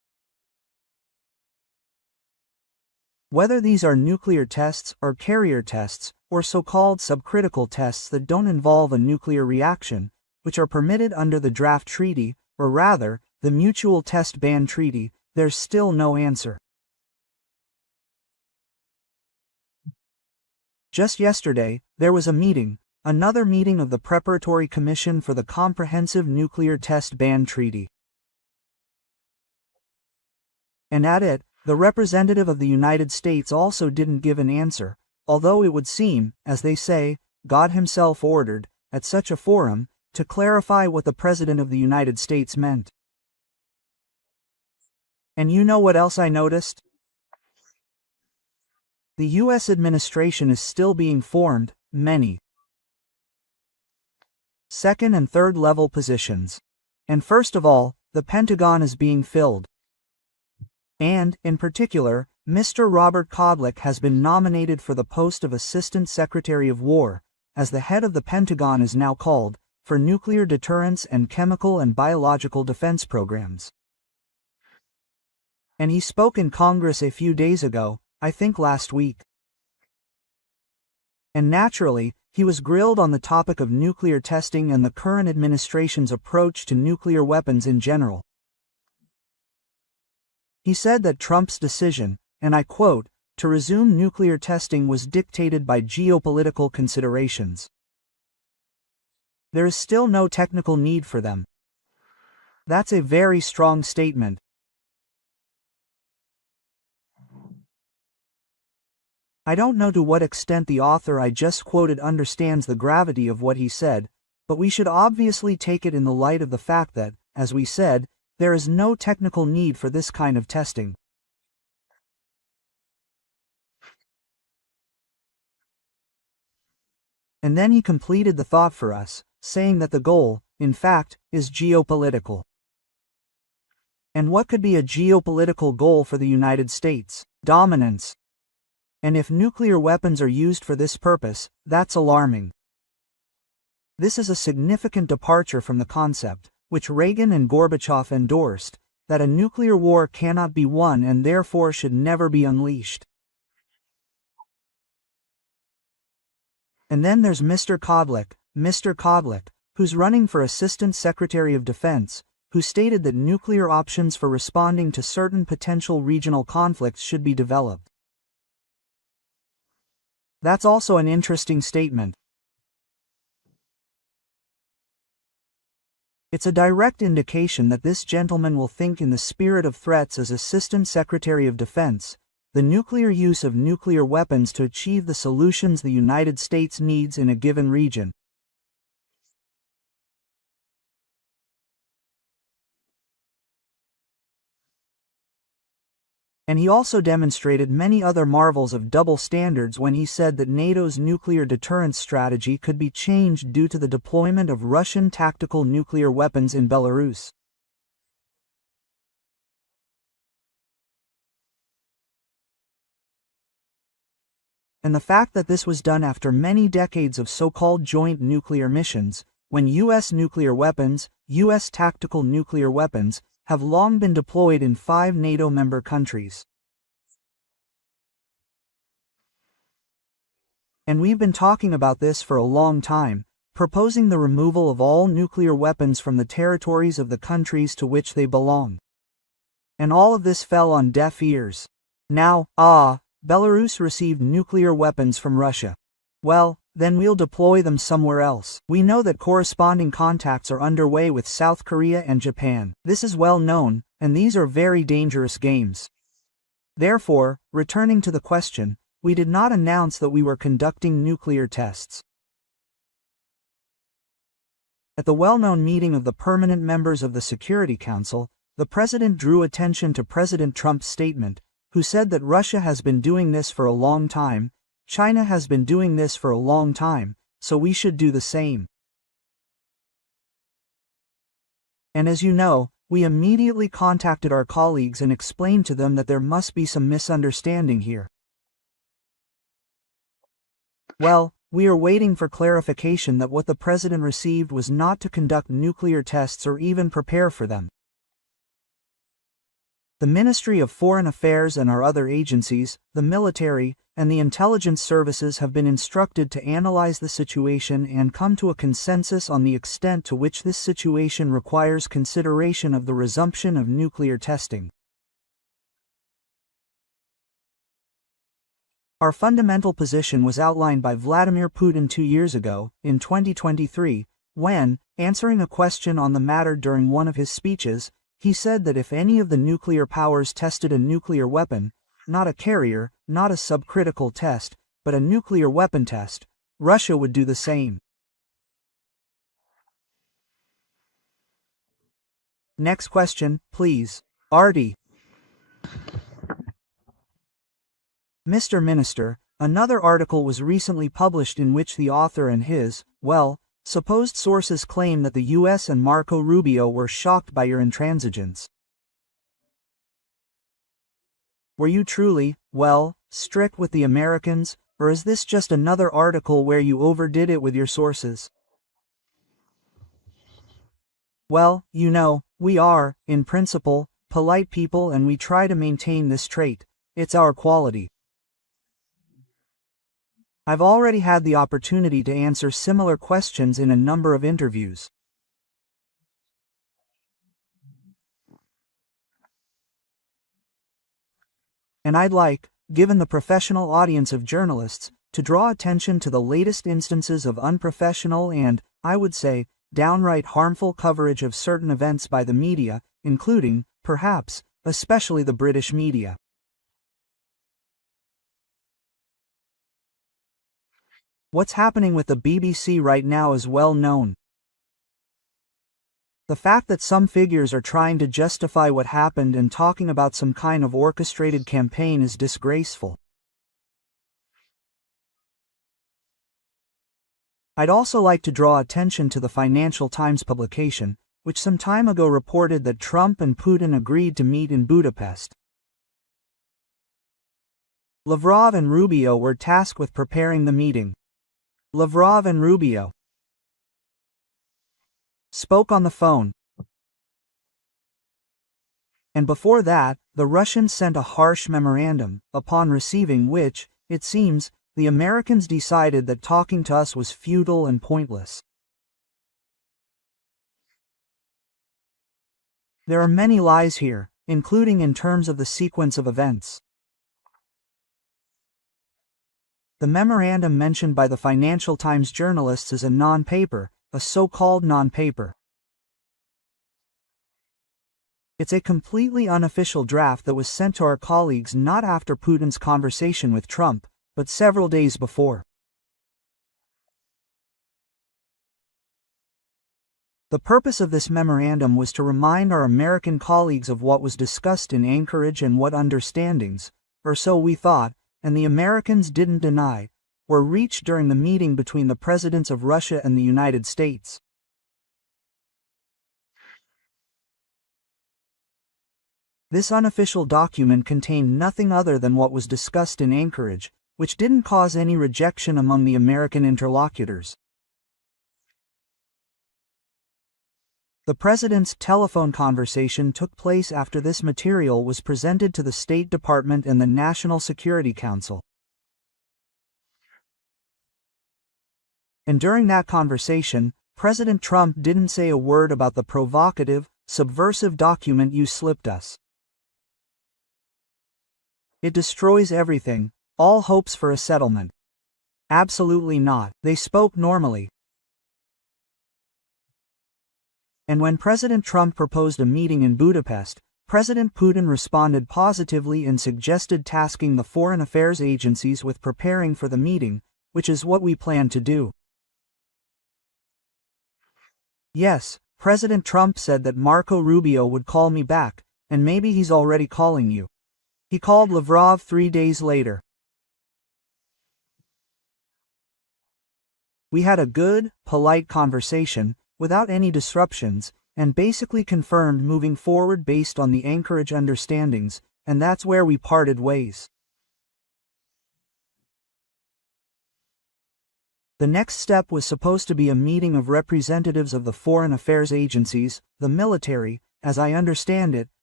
Whether these are nuclear tests or carrier tests, or so-called subcritical tests that don't involve a nuclear reaction, which are permitted under the draft treaty, or rather, the Mutual Test Ban Treaty, there's still no answer. Just yesterday, there was a meeting, another meeting of the Preparatory Commission for the Comprehensive Nuclear Test Ban Treaty. And at it, the representative of the United States also didn't give an answer, although it would seem, as they say, God himself ordered, at such a forum, to clarify what the President of the United States meant. And you know what else I noticed? The U.S. administration is still being formed, many second and third level positions. And first of all, the Pentagon is being filled. And, in particular, Mr. Robert Kodlik has been nominated for the post of Assistant Secretary of War, as the head of the Pentagon is now called, for nuclear deterrence and chemical and biological defense programs. And he spoke in Congress a few days ago, I think last week. And naturally, he was grilled on the topic of nuclear testing and the current administration's approach to nuclear weapons in general. He said that Trump's decision, and I quote, to resume nuclear testing was dictated by geopolitical considerations. There is still no technical need for them. That's a very strong statement. I don't know to what extent the author I just quoted understands the gravity of what he said, but we should obviously take it in the light of the fact that, as we said, there is no technical need for this kind of testing. And then he completed the thought for us, saying that the goal, in fact, is geopolitical. And what could be a geopolitical goal for the United States? Dominance. And if nuclear weapons are used for this purpose, that's alarming. This is a significant departure from the concept, which Reagan and Gorbachev endorsed, that a nuclear war cannot be won and therefore should never be unleashed. And then there's Mr. Kodlik, who's running for Assistant Secretary of Defense, who stated that nuclear options for responding to certain potential regional conflicts should be developed. That's also an interesting statement. It's a direct indication that this gentleman will think in the spirit of threats as Assistant Secretary of Defense, the nuclear use of nuclear weapons to achieve the solutions the United States needs in a given region. And he also demonstrated many other marvels of double standards when he said that NATO's nuclear deterrence strategy could be changed due to the deployment of Russian tactical nuclear weapons in Belarus. And the fact that this was done after many decades of so-called joint nuclear missions, when U.S. nuclear weapons, U.S. tactical nuclear weapons, have long been deployed in 5 NATO member countries. And we've been talking about this for a long time, proposing the removal of all nuclear weapons from the territories of the countries to which they belong. And all of this fell on deaf ears. Now, Belarus received nuclear weapons from Russia. Well, then we'll deploy them somewhere else. We know that corresponding contacts are underway with South Korea and Japan. This is well known, and these are very dangerous games. Therefore, returning to the question, we did not announce that we were conducting nuclear tests. At the well-known meeting of the permanent members of the Security Council, the President drew attention to President Trump's statement, who said that Russia has been doing this for a long time, China has been doing this for a long time, so we should do the same. And as you know, we immediately contacted our colleagues and explained to them that there must be some misunderstanding here. Well, we are waiting for clarification that what the President received was not to conduct nuclear tests or even prepare for them. The Ministry of Foreign Affairs and our other agencies, the military, and the intelligence services have been instructed to analyze the situation and come to a consensus on the extent to which this situation requires consideration of the resumption of nuclear testing. Our fundamental position was outlined by Vladimir Putin 2 years ago, in 2023, when, answering a question on the matter during one of his speeches, he said that if any of the nuclear powers tested a nuclear weapon, not a carrier, not a subcritical test, but a nuclear weapon test, Russia would do the same. Next question, please. Artie. Mr. Minister, another article was recently published in which the author and his, supposed sources claim that the US and Marco Rubio were shocked by your intransigence. Were you truly, strict with the Americans, or is this just another article where you overdid it with your sources? Well, you know, we are, in principle, polite people and we try to maintain this trait. It's our quality. I've already had the opportunity to answer similar questions in a number of interviews. And I'd like, given the professional audience of journalists, to draw attention to the latest instances of unprofessional and, I would say, downright harmful coverage of certain events by the media, including, perhaps, especially the British media. What's happening with the BBC right now is well known. The fact that some figures are trying to justify what happened and talking about some kind of orchestrated campaign is disgraceful. I'd also like to draw attention to the Financial Times publication, which some time ago reported that Trump and Putin agreed to meet in Budapest. Lavrov and Rubio were tasked with preparing the meeting. Lavrov and Rubio spoke on the phone. And before that, the Russians sent a harsh memorandum, upon receiving which, it seems, the Americans decided that talking to us was futile and pointless. There are many lies here, including in terms of the sequence of events. The memorandum mentioned by the Financial Times journalists is a non-paper, a so-called non-paper. It's a completely unofficial draft that was sent to our colleagues not after Putin's conversation with Trump, but several days before. The purpose of this memorandum was to remind our American colleagues of what was discussed in Anchorage and what understandings, or so we thought, and the Americans didn't deny, were reached during the meeting between the presidents of Russia and the United States. This unofficial document contained nothing other than what was discussed in Anchorage, which didn't cause any rejection among the American interlocutors. The president's telephone conversation took place after this material was presented to the State Department and the National Security Council. And during that conversation, President Trump didn't say a word about the provocative, subversive document you slipped us. It destroys everything, all hopes for a settlement. Absolutely not. They spoke normally. And when President Trump proposed a meeting in Budapest, President Putin responded positively and suggested tasking the foreign affairs agencies with preparing for the meeting, which is what we plan to do. Yes, President Trump said that Marco Rubio would call me back, and maybe he's already calling you. He called Lavrov 3 days later. We had a good, polite conversation, without any disruptions, and basically confirmed moving forward based on the Anchorage understandings, and that's where we parted ways. The next step was supposed to be a meeting of representatives of the foreign affairs agencies, the military, as I understand it,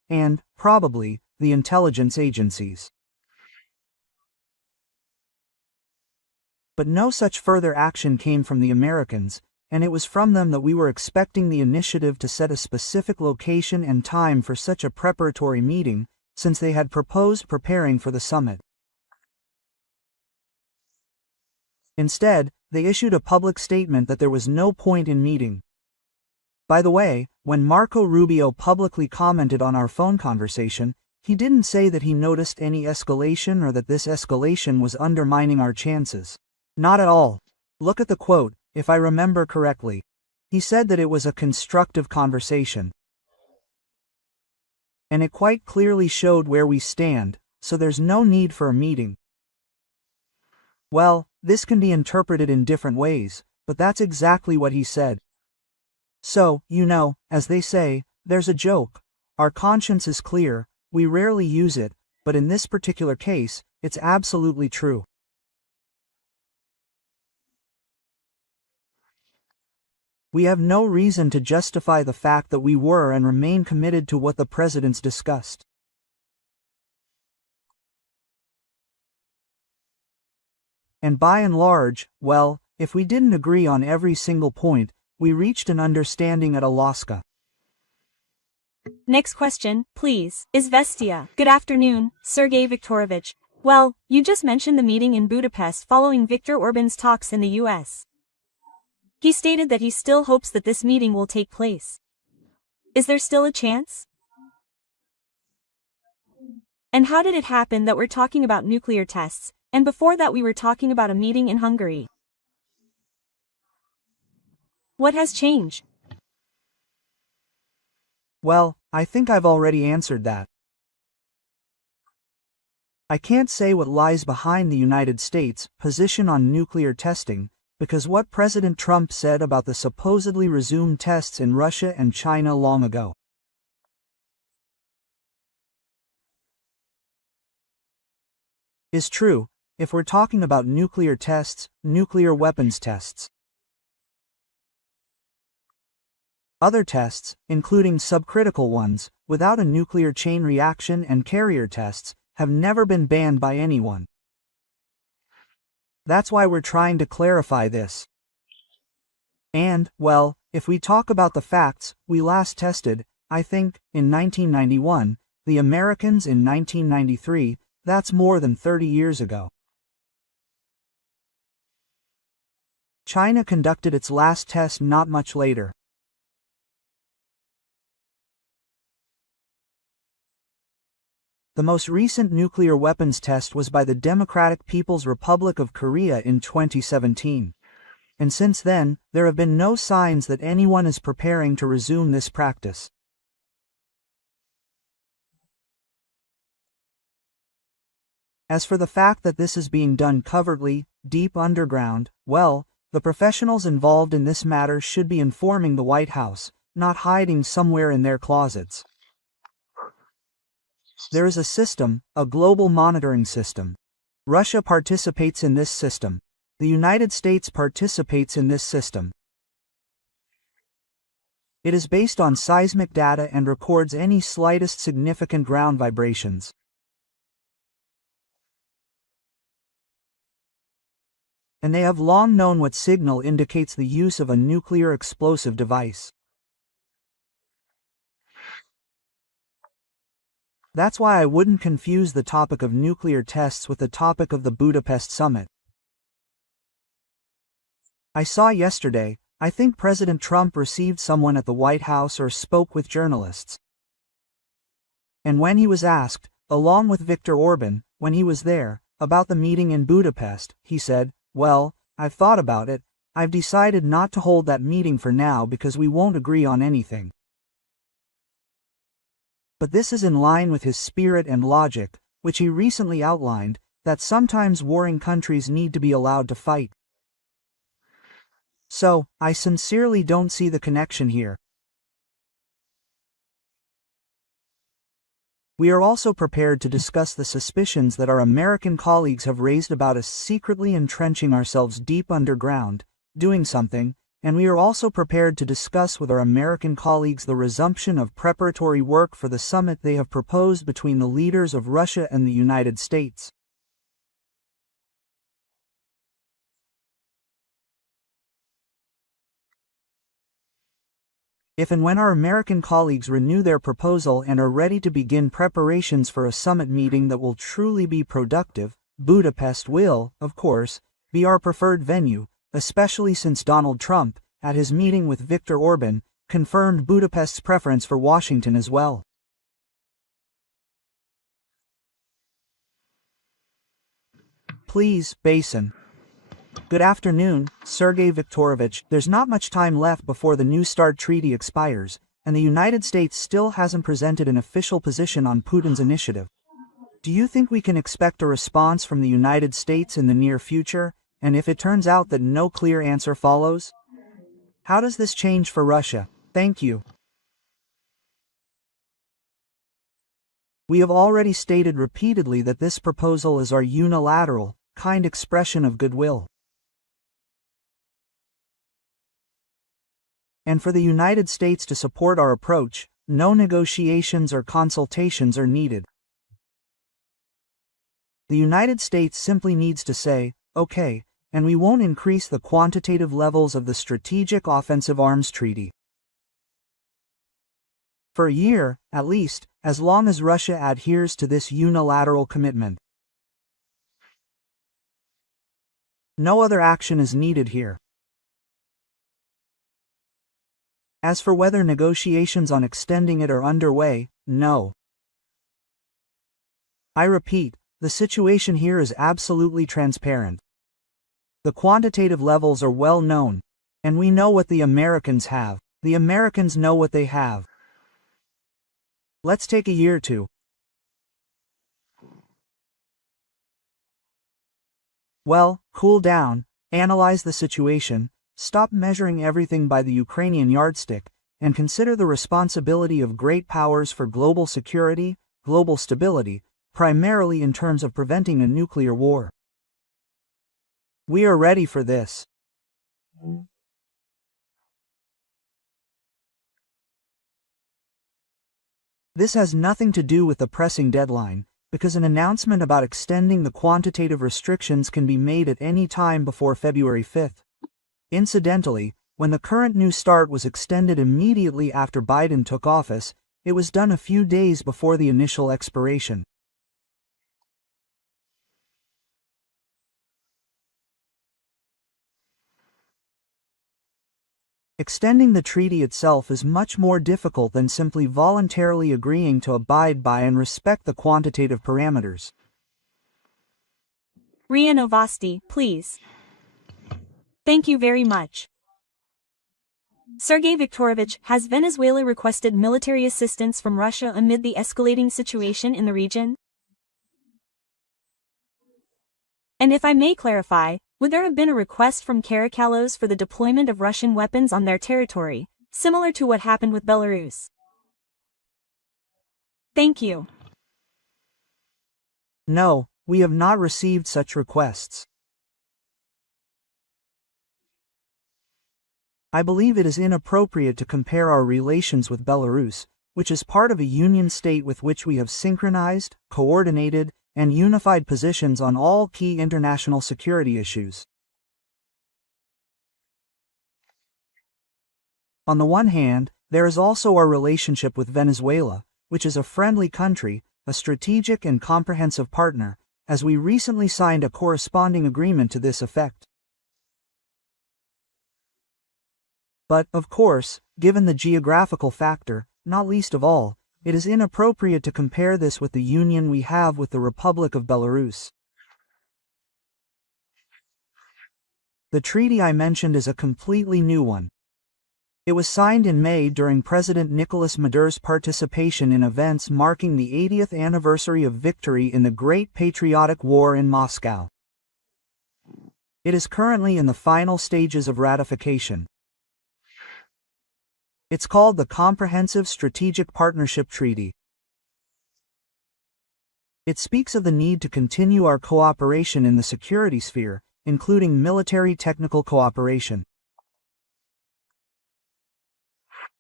and, probably, the intelligence agencies. But no such further action came from the Americans, and it was from them that we were expecting the initiative to set a specific location and time for such a preparatory meeting, since they had proposed preparing for the summit. Instead, they issued a public statement that there was no point in meeting. By the way, when Marco Rubio publicly commented on our phone conversation, he didn't say that he noticed any escalation or that this escalation was undermining our chances. Not at all. Look at the quote, if I remember correctly. He said that it was a constructive conversation. And it quite clearly showed where we stand, so there's no need for a meeting. Well, this can be interpreted in different ways, but that's exactly what he said. So, as they say, there's a joke. Our conscience is clear, we rarely use it, but in this particular case, it's absolutely true. We have no reason to justify the fact that we were and remain committed to what the presidents discussed. And by and large, well, if we didn't agree on every single point, we reached an understanding at Alaska. Next question, please. Izvestia. Good afternoon, Sergey Viktorovich. Well, you just mentioned the meeting in Budapest following Viktor Orban's talks in the US. He stated that he still hopes that this meeting will take place. Is there still a chance? And how did it happen that we're talking about nuclear tests, and before that we were talking about a meeting in Hungary? What has changed? Well, I think I've already answered that. I can't say what lies behind the United States' position on nuclear testing, because what President Trump said about the supposedly resumed tests in Russia and China long ago is true, if we're talking about nuclear tests, nuclear weapons tests. Other tests, including subcritical ones, without a nuclear chain reaction and carrier tests, have never been banned by anyone. That's why we're trying to clarify this. And, well, if we talk about the facts, we last tested, I think, in 1991, the Americans in 1993, that's more than 30 years ago. China conducted its last test not much later. The most recent nuclear weapons test was by the Democratic People's Republic of Korea in 2017. And since then, there have been no signs that anyone is preparing to resume this practice. As for the fact that this is being done covertly, deep underground, well, the professionals involved in this matter should be informing the White House, not hiding somewhere in their closets. There is a system, a global monitoring system. Russia participates in this system. The United States participates in this system. It is based on seismic data and records any slightest significant ground vibrations. And they have long known what signal indicates the use of a nuclear explosive device. That's why I wouldn't confuse the topic of nuclear tests with the topic of the Budapest summit. I saw yesterday, I think President Trump received someone at the White House or spoke with journalists. And when he was asked, along with Viktor Orban, when he was there, about the meeting in Budapest, he said, "Well, I've thought about it, I've decided not to hold that meeting for now because we won't agree on anything." But this is in line with his spirit and logic, which he recently outlined, that sometimes warring countries need to be allowed to fight. So, I sincerely don't see the connection here. We are also prepared to discuss the suspicions that our American colleagues have raised about us secretly entrenching ourselves deep underground, doing something, and we are also prepared to discuss with our American colleagues the resumption of preparatory work for the summit they have proposed between the leaders of Russia and the United States. If and when our American colleagues renew their proposal and are ready to begin preparations for a summit meeting that will truly be productive, Budapest will, of course, be our preferred venue, especially since Donald Trump, at his meeting with Viktor Orban, confirmed Budapest's preference for Washington as well. Please, Basin. Good afternoon, Sergey Viktorovich. There's not much time left before the New START treaty expires, and the United States still hasn't presented an official position on Putin's initiative. Do you think we can expect a response from the United States in the near future, and if it turns out that no clear answer follows? How does this change for Russia? Thank you. We have already stated repeatedly that this proposal is our unilateral, kind expression of goodwill. And for the United States to support our approach, no negotiations or consultations are needed. The United States simply needs to say, okay, and we won't increase the quantitative levels of the Strategic Offensive Arms Treaty. For a year, at least, as long as Russia adheres to this unilateral commitment. No other action is needed here. As for whether negotiations on extending it are underway, no. I repeat, the situation here is absolutely transparent. The quantitative levels are well known, and we know what the Americans have. The Americans know what they have. Let's take a year or two. Well, cool down, analyze the situation, stop measuring everything by the Ukrainian yardstick, and consider the responsibility of great powers for global security, global stability, primarily in terms of preventing a nuclear war. We are ready for this. This has nothing to do with the pressing deadline, because an announcement about extending the quantitative restrictions can be made at any time before February 5th. Incidentally, when the current New START was extended immediately after Biden took office, it was done a few days before the initial expiration. Extending the treaty itself is much more difficult than simply voluntarily agreeing to abide by and respect the quantitative parameters. RIA Novosti, please. Thank you very much. Sergey Viktorovich, has Venezuela requested military assistance from Russia amid the escalating situation in the region? And if I may clarify, would there have been a request from Caracalos for the deployment of Russian weapons on their territory, similar to what happened with Belarus? Thank you. No, we have not received such requests. I believe it is inappropriate to compare our relations with Belarus, which is part of a union state with which we have synchronized, coordinated, and unified positions on all key international security issues. On the one hand, there is also our relationship with Venezuela, which is a friendly country, a strategic and comprehensive partner, as we recently signed a corresponding agreement to this effect. But, of course, given the geographical factor, not least of all, it is inappropriate to compare this with the union we have with the Republic of Belarus. The treaty I mentioned is a completely new one. It was signed in May during President Nicolas Maduro's participation in events marking the 80th anniversary of victory in the Great Patriotic War in Moscow. It is currently in the final stages of ratification. It's called the Comprehensive Strategic Partnership Treaty. It speaks of the need to continue our cooperation in the security sphere, including military technical cooperation.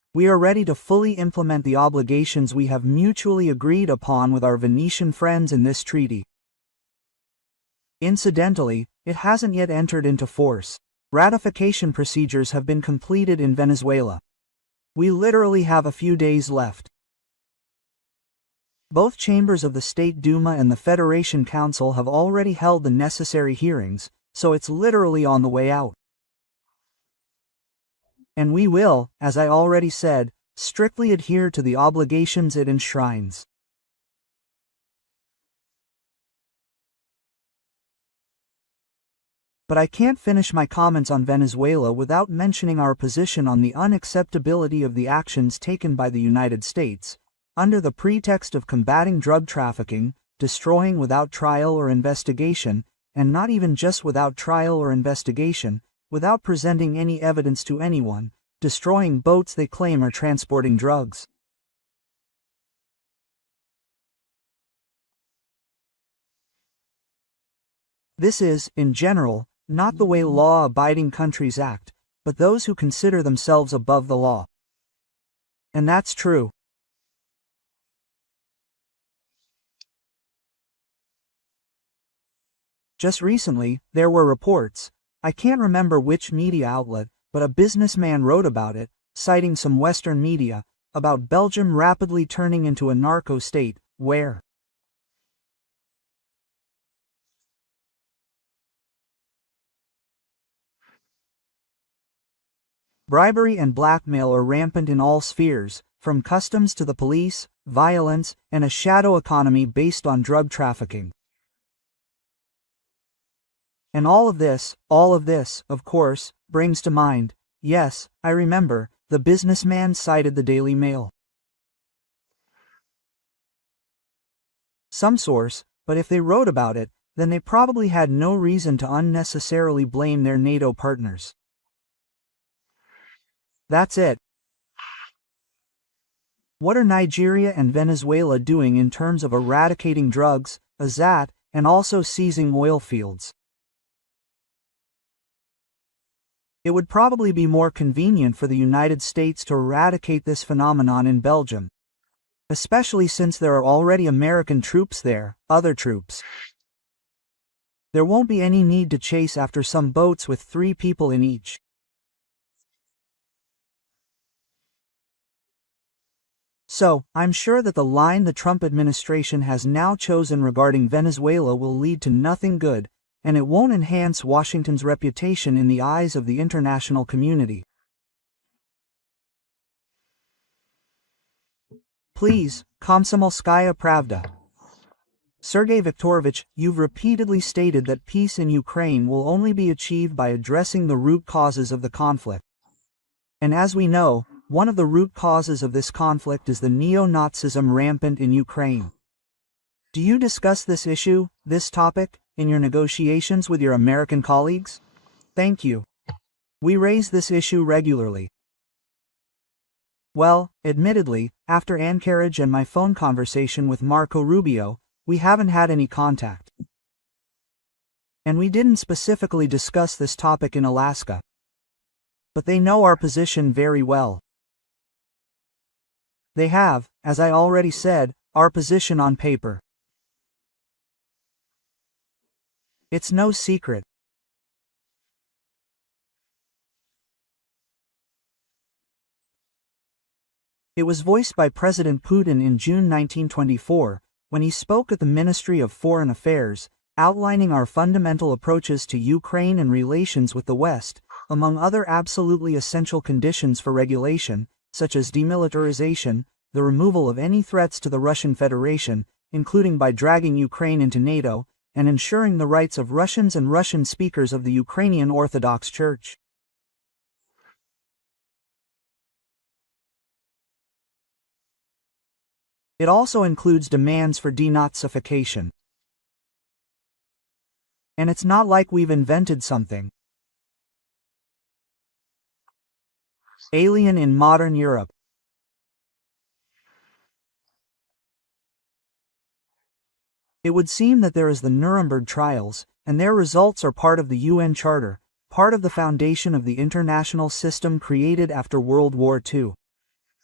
We are ready to fully implement the obligations we have mutually agreed upon with our Venetian friends in this treaty. Incidentally, it hasn't yet entered into force. Ratification procedures have been completed in Venezuela. We literally have a few days left. Both chambers of the State Duma and the Federation Council have already held the necessary hearings, so it's literally on the way out. And we will, as I already said, strictly adhere to the obligations it enshrines. But I can't finish my comments on Venezuela without mentioning our position on the unacceptability of the actions taken by the United States, under the pretext of combating drug trafficking, destroying without trial or investigation, and not even just without trial or investigation, without presenting any evidence to anyone, destroying boats they claim are transporting drugs. This is, in general, not the way law-abiding countries act, but those who consider themselves above the law. And that's true. Just recently, there were reports, I can't remember which media outlet, but a businessman wrote about it, citing some Western media, about Belgium rapidly turning into a narco state, where bribery and blackmail are rampant in all spheres, from customs to the police, violence, and a shadow economy based on drug trafficking. And all of this, of course, brings to mind, yes, I remember, the businessman cited the Daily Mail. Some source, but if they wrote about it, then they probably had no reason to unnecessarily blame their NATO partners. That's it. What are Nigeria and Venezuela doing in terms of eradicating drugs, and also seizing oil fields? It would probably be more convenient for the United States to eradicate this phenomenon in Belgium, especially since there are already American troops there, other troops. There won't be any need to chase after some boats with 3 people in each. So, I'm sure that the line the Trump administration has now chosen regarding Venezuela will lead to nothing good, and it won't enhance Washington's reputation in the eyes of the international community. Please, Komsomolskaya Pravda. Sergey Viktorovich, you've repeatedly stated that peace in Ukraine will only be achieved by addressing the root causes of the conflict. And as we know, one of the root causes of this conflict is the neo-Nazism rampant in Ukraine. Do you discuss this issue, this topic, in your negotiations with your American colleagues? Thank you. We raise this issue regularly. Well, admittedly, after Anchorage and my phone conversation with Marco Rubio, we haven't had any contact. And we didn't specifically discuss this topic in Alaska. But they know our position very well. They have, as I already said, our position on paper. It's no secret. It was voiced by President Putin in June 1924, when he spoke at the Ministry of Foreign Affairs, outlining our fundamental approaches to Ukraine and relations with the West, among other absolutely essential conditions for regulation, such as demilitarization, the removal of any threats to the Russian Federation, including by dragging Ukraine into NATO, and ensuring the rights of Russians and Russian speakers of the Ukrainian Orthodox Church. It also includes demands for denazification. And it's not like we've invented something alien in modern Europe. It would seem that there is the Nuremberg trials, and their results are part of the UN Charter, part of the foundation of the international system created after World War II.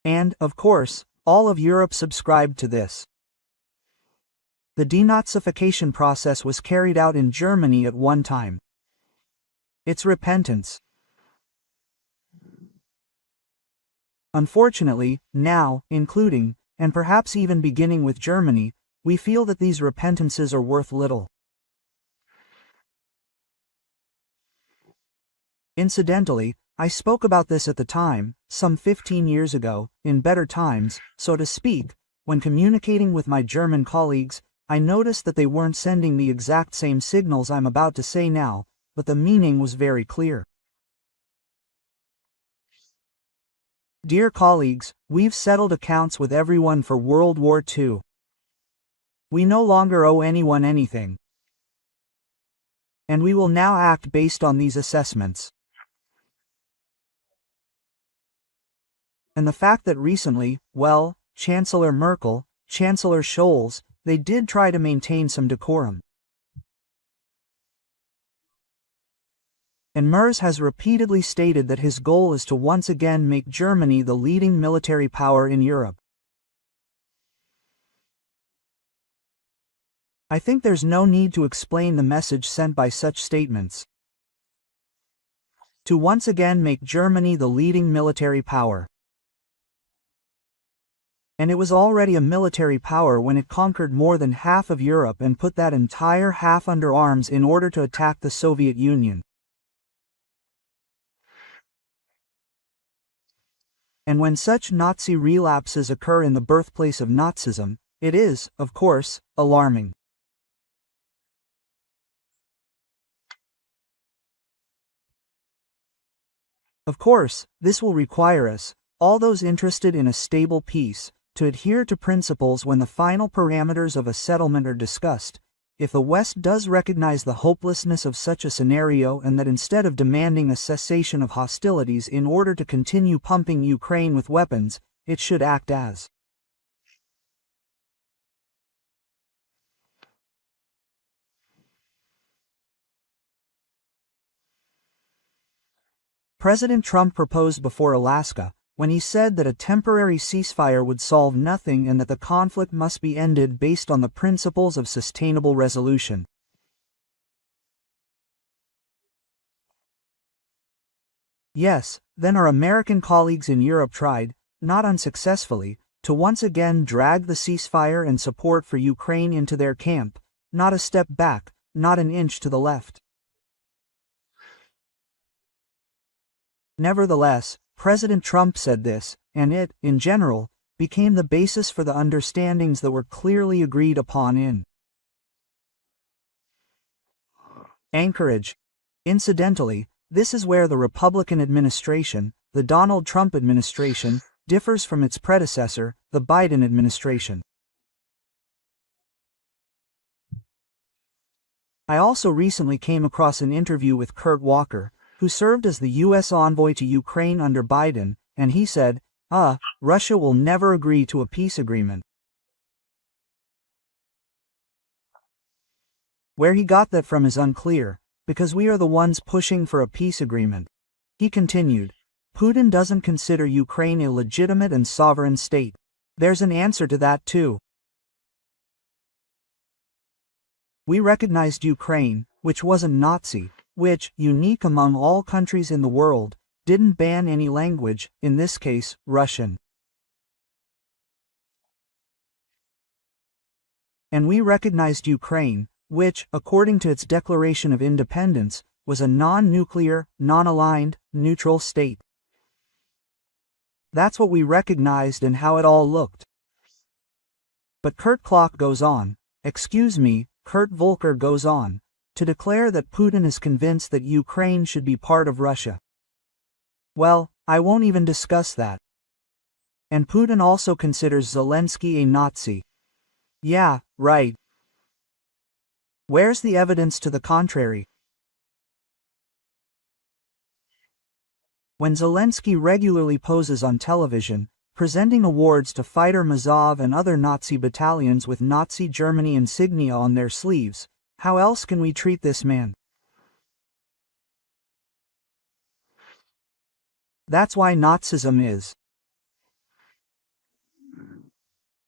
And, of course, all of Europe subscribed to this. The denazification process was carried out in Germany at one time. It's repentance. Unfortunately, now, including, and perhaps even beginning with Germany, we feel that these repentances are worth little. Incidentally, I spoke about this at the time, some 15 years ago, in better times, so to speak. When communicating with my German colleagues, I noticed that they weren't sending the exact same signals I'm about to say now, but the meaning was very clear. Dear colleagues, we've settled accounts with everyone for World War II. We no longer owe anyone anything. And we will now act based on these assessments. And the fact that recently, well, Chancellor Merkel, Chancellor Scholz, they did try to maintain some decorum. And Merz has repeatedly stated that his goal is to once again make Germany the leading military power in Europe. I think there's no need to explain the message sent by such statements. To once again make Germany the leading military power. And it was already a military power when it conquered more than half of Europe and put that entire half under arms in order to attack the Soviet Union. And when such Nazi relapses occur in the birthplace of Nazism, it is, of course, alarming. Of course, this will require us, all those interested in a stable peace, to adhere to principles when the final parameters of a settlement are discussed. If the West does recognize the hopelessness of such a scenario and that instead of demanding a cessation of hostilities in order to continue pumping Ukraine with weapons, it should act as President Trump proposed before Alaska, when he said that a temporary ceasefire would solve nothing and that the conflict must be ended based on the principles of sustainable resolution. Yes, then our American colleagues in Europe tried, not unsuccessfully, to once again drag the ceasefire and support for Ukraine into their camp, not a step back, not an inch to the left. Nevertheless, President Trump said this, and it, in general, became the basis for the understandings that were clearly agreed upon in Anchorage. Incidentally, this is where the Republican administration, the Donald Trump administration, differs from its predecessor, the Biden administration. I also recently came across an interview with Kurt Walker, who served as the U.S. envoy to Ukraine under Biden, and he said, Russia will never agree to a peace agreement. Where he got that from is unclear, because we are the ones pushing for a peace agreement. He continued, Putin doesn't consider Ukraine a legitimate and sovereign state. There's an answer to that too. We recognized Ukraine, which wasn't Nazi, which, unique among all countries in the world, didn't ban any language, in this case, Russian. And we recognized Ukraine, which, according to its declaration of independence, was a non-nuclear, non-aligned, neutral state. That's what we recognized and how it all looked. But Kurt Volker goes on, to declare that Putin is convinced that Ukraine should be part of Russia. Well, I won't even discuss that. And Putin also considers Zelensky a Nazi. Yeah, right. Where's the evidence to the contrary? When Zelensky regularly poses on television, presenting awards to fighter Mazov and other Nazi battalions with Nazi Germany insignia on their sleeves, how else can we treat this man? That's why Nazism is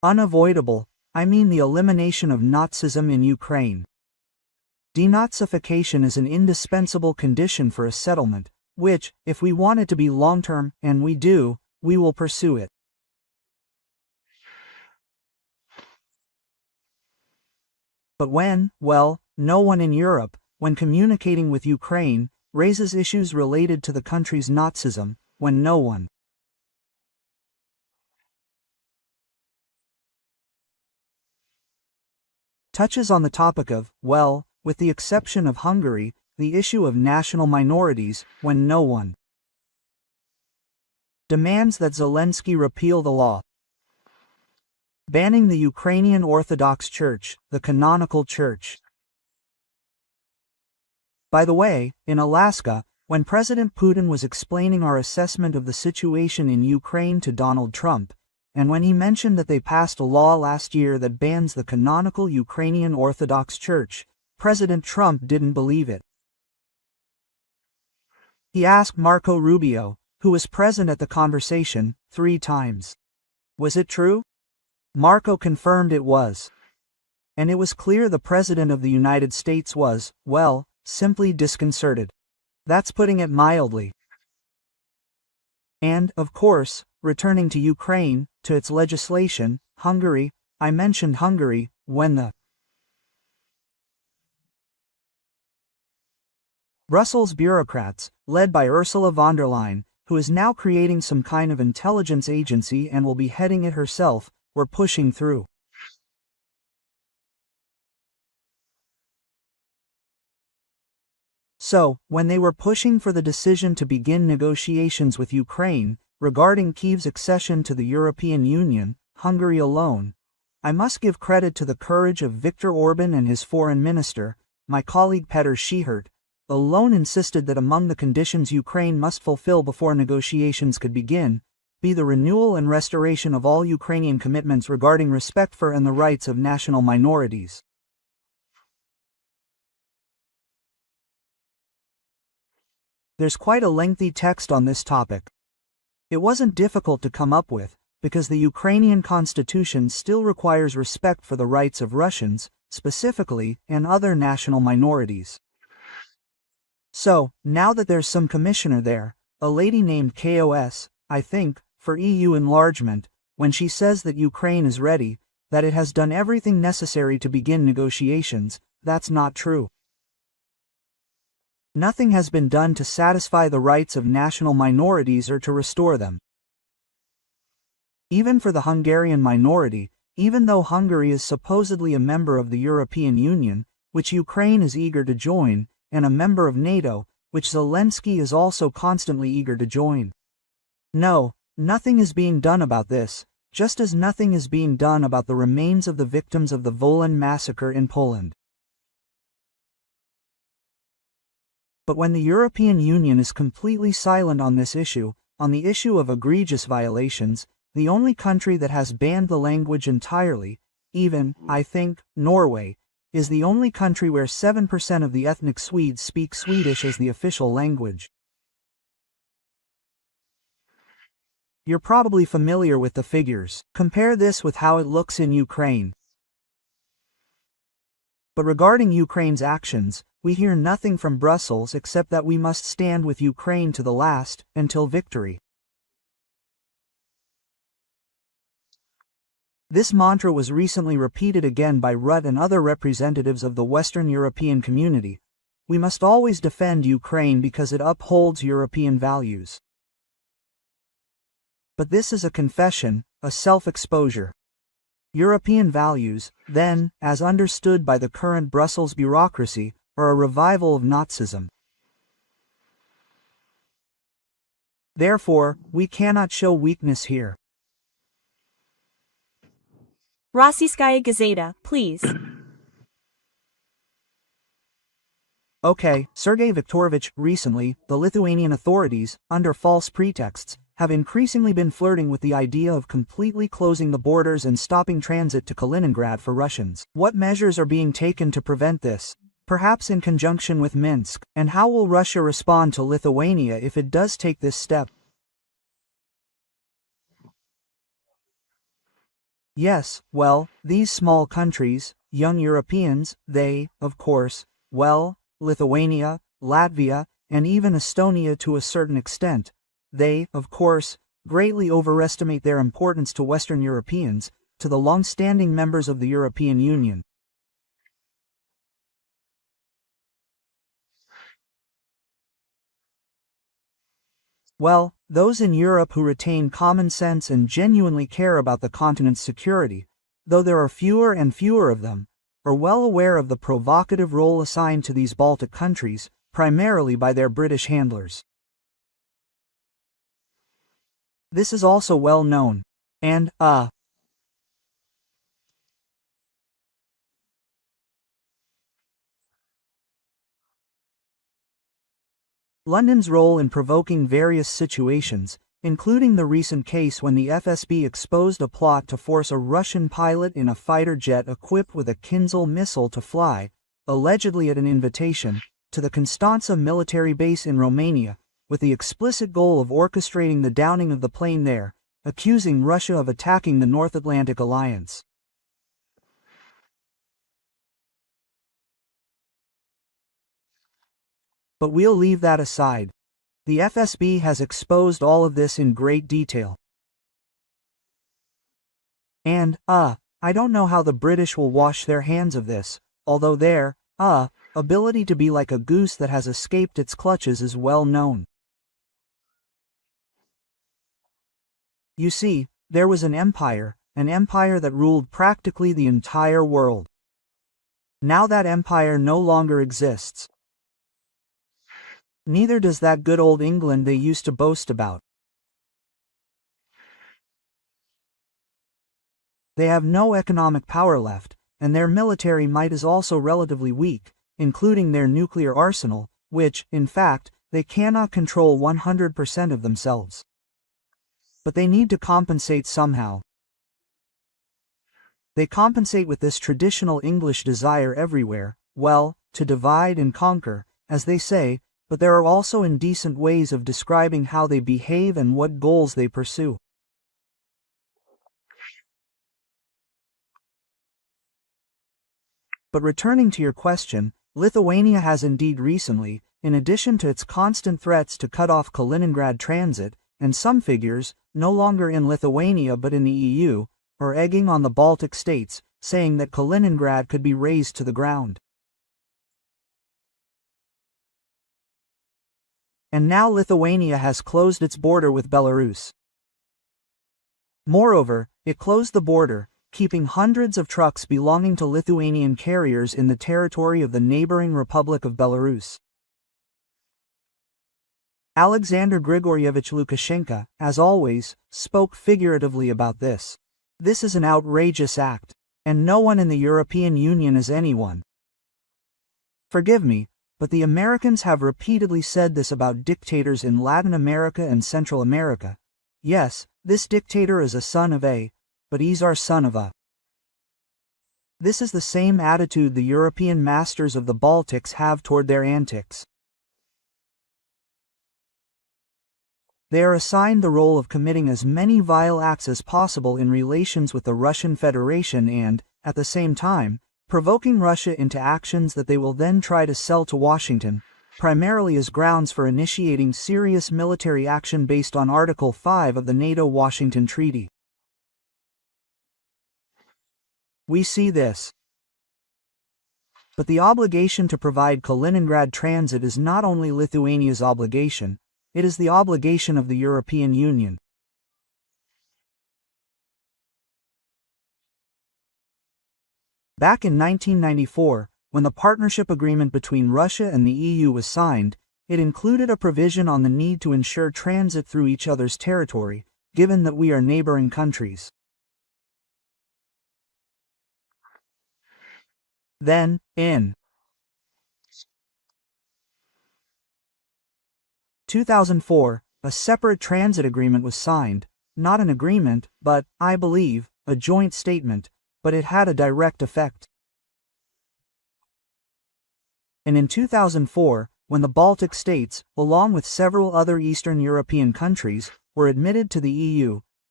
Unavoidable, I mean the elimination of Nazism in Ukraine. Denazification is an indispensable condition for a settlement, which, if we want it to be long-term, and we do, we will pursue it. But well, no one in Europe, when communicating with Ukraine, raises issues related to the country's Nazism, when no one touches on the topic of, well, with the exception of Hungary, the issue of national minorities, when no one demands that Zelensky repeal the law banning the Ukrainian Orthodox Church, the canonical church. By the way, in Alaska, when President Putin was explaining our assessment of the situation in Ukraine to Donald Trump, and when he mentioned that they passed a law last year that bans the canonical Ukrainian Orthodox Church, President Trump didn't believe it. He asked Marco Rubio, who was present at the conversation, 3 times. Was it true? Marco confirmed it was. And it was clear the President of the United States was, well, simply disconcerted. That's putting it mildly. And, of course, returning to Ukraine, to its legislation, Hungary, I mentioned Hungary, when the Brussels bureaucrats, led by Ursula von der Leyen, who is now creating some kind of intelligence agency and will be heading it herself, were pushing through. So, when they were pushing for the decision to begin negotiations with Ukraine, regarding Kyiv's accession to the European Union, Hungary alone, I must give credit to the courage of Viktor Orban and his foreign minister, my colleague Petr Schihert, alone insisted that among the conditions Ukraine must fulfill before negotiations could begin, be the renewal and restoration of all Ukrainian commitments regarding respect for and the rights of national minorities. There's quite a lengthy text on this topic. It wasn't difficult to come up with, because the Ukrainian constitution still requires respect for the rights of Russians, specifically, and other national minorities. So, now that there's some commissioner there, a lady named KOS, I think, for EU enlargement, when she says that Ukraine is ready, that it has done everything necessary to begin negotiations, that's not true. Nothing has been done to satisfy the rights of national minorities or to restore them. Even for the Hungarian minority, even though Hungary is supposedly a member of the European Union, which Ukraine is eager to join, and a member of NATO, which Zelensky is also constantly eager to join. No, nothing is being done about this, just as nothing is being done about the remains of the victims of the Wolan massacre in Poland. But when the European Union is completely silent on this issue, on the issue of egregious violations, the only country that has banned the language entirely, even, I think, Norway, is the only country where 7% of the ethnic Swedes speak Swedish as the official language. You're probably familiar with the figures. Compare this with how it looks in Ukraine. But regarding Ukraine's actions, we hear nothing from Brussels except that we must stand with Ukraine to the last, until victory. This mantra was recently repeated again by Rutte and other representatives of the Western European community. We must always defend Ukraine because it upholds European values. But this is a confession, a self-exposure. European values, then, as understood by the current Brussels bureaucracy, are a revival of Nazism. Therefore, we cannot show weakness here. Rossiyskaya Gazeta, please. Okay, Sergey Viktorovich, recently, the Lithuanian authorities, under false pretexts, have increasingly been flirting with the idea of completely closing the borders and stopping transit to Kaliningrad for Russians. What measures are being taken to prevent this? Perhaps in conjunction with Minsk, and how will Russia respond to Lithuania if it does take this step? Yes, well, these small countries, young Europeans, they, of course, well, Lithuania, Latvia, and even Estonia to a certain extent, they, of course, greatly overestimate their importance to Western Europeans, to the long-standing members of the European Union. Well, those in Europe who retain common sense and genuinely care about the continent's security, though there are fewer and fewer of them, are well aware of the provocative role assigned to these Baltic countries, primarily by their British handlers. This is also well known. And, London's role in provoking various situations, including the recent case when the FSB exposed a plot to force a Russian pilot in a fighter jet equipped with a Kinzhal missile to fly, allegedly at an invitation, to the Constanța military base in Romania, with the explicit goal of orchestrating the downing of the plane there, accusing Russia of attacking the North Atlantic Alliance. But we'll leave that aside. The FSB has exposed all of this in great detail. And, I don't know how the British will wash their hands of this, although their, ability to be like a goose that has escaped its clutches is well known. You see, there was an empire that ruled practically the entire world. Now that empire no longer exists. Neither does that good old England they used to boast about. They have no economic power left, and their military might is also relatively weak, including their nuclear arsenal, which, in fact, they cannot control 100% of themselves. But they need to compensate somehow. They compensate with this traditional English desire everywhere, well, to divide and conquer, as they say, but there are also indecent ways of describing how they behave and what goals they pursue. But returning to your question, Lithuania has indeed recently, in addition to its constant threats to cut off Kaliningrad transit, and some figures, no longer in Lithuania but in the EU, are egging on the Baltic states, saying that Kaliningrad could be razed to the ground. And now Lithuania has closed its border with Belarus. Moreover, it closed the border, keeping hundreds of trucks belonging to Lithuanian carriers in the territory of the neighboring Republic of Belarus. Alexander Grigorievich Lukashenko, as always, spoke figuratively about this. This is an outrageous act, and no one in the European Union is anyone. Forgive me, but the Americans have repeatedly said this about dictators in Latin America and Central America. Yes, this dictator is a son of a, but he's our son of a. This is the same attitude the European masters of the Baltics have toward their antics. They are assigned the role of committing as many vile acts as possible in relations with the Russian Federation and, at the same time, provoking Russia into actions that they will then try to sell to Washington, primarily as grounds for initiating serious military action based on Article 5 of the NATO-Washington Treaty. We see this. But the obligation to provide Kaliningrad transit is not only Lithuania's obligation, it is the obligation of the European Union. Back in 1994, when the partnership agreement between Russia and the EU was signed, it included a provision on the need to ensure transit through each other's territory, given that we are neighboring countries. Then, in 2004, a separate transit agreement was signed, not an agreement, but, I believe, a joint statement, but it had a direct effect. And in 2004, when the Baltic states, along with several other Eastern European countries, were admitted to the EU,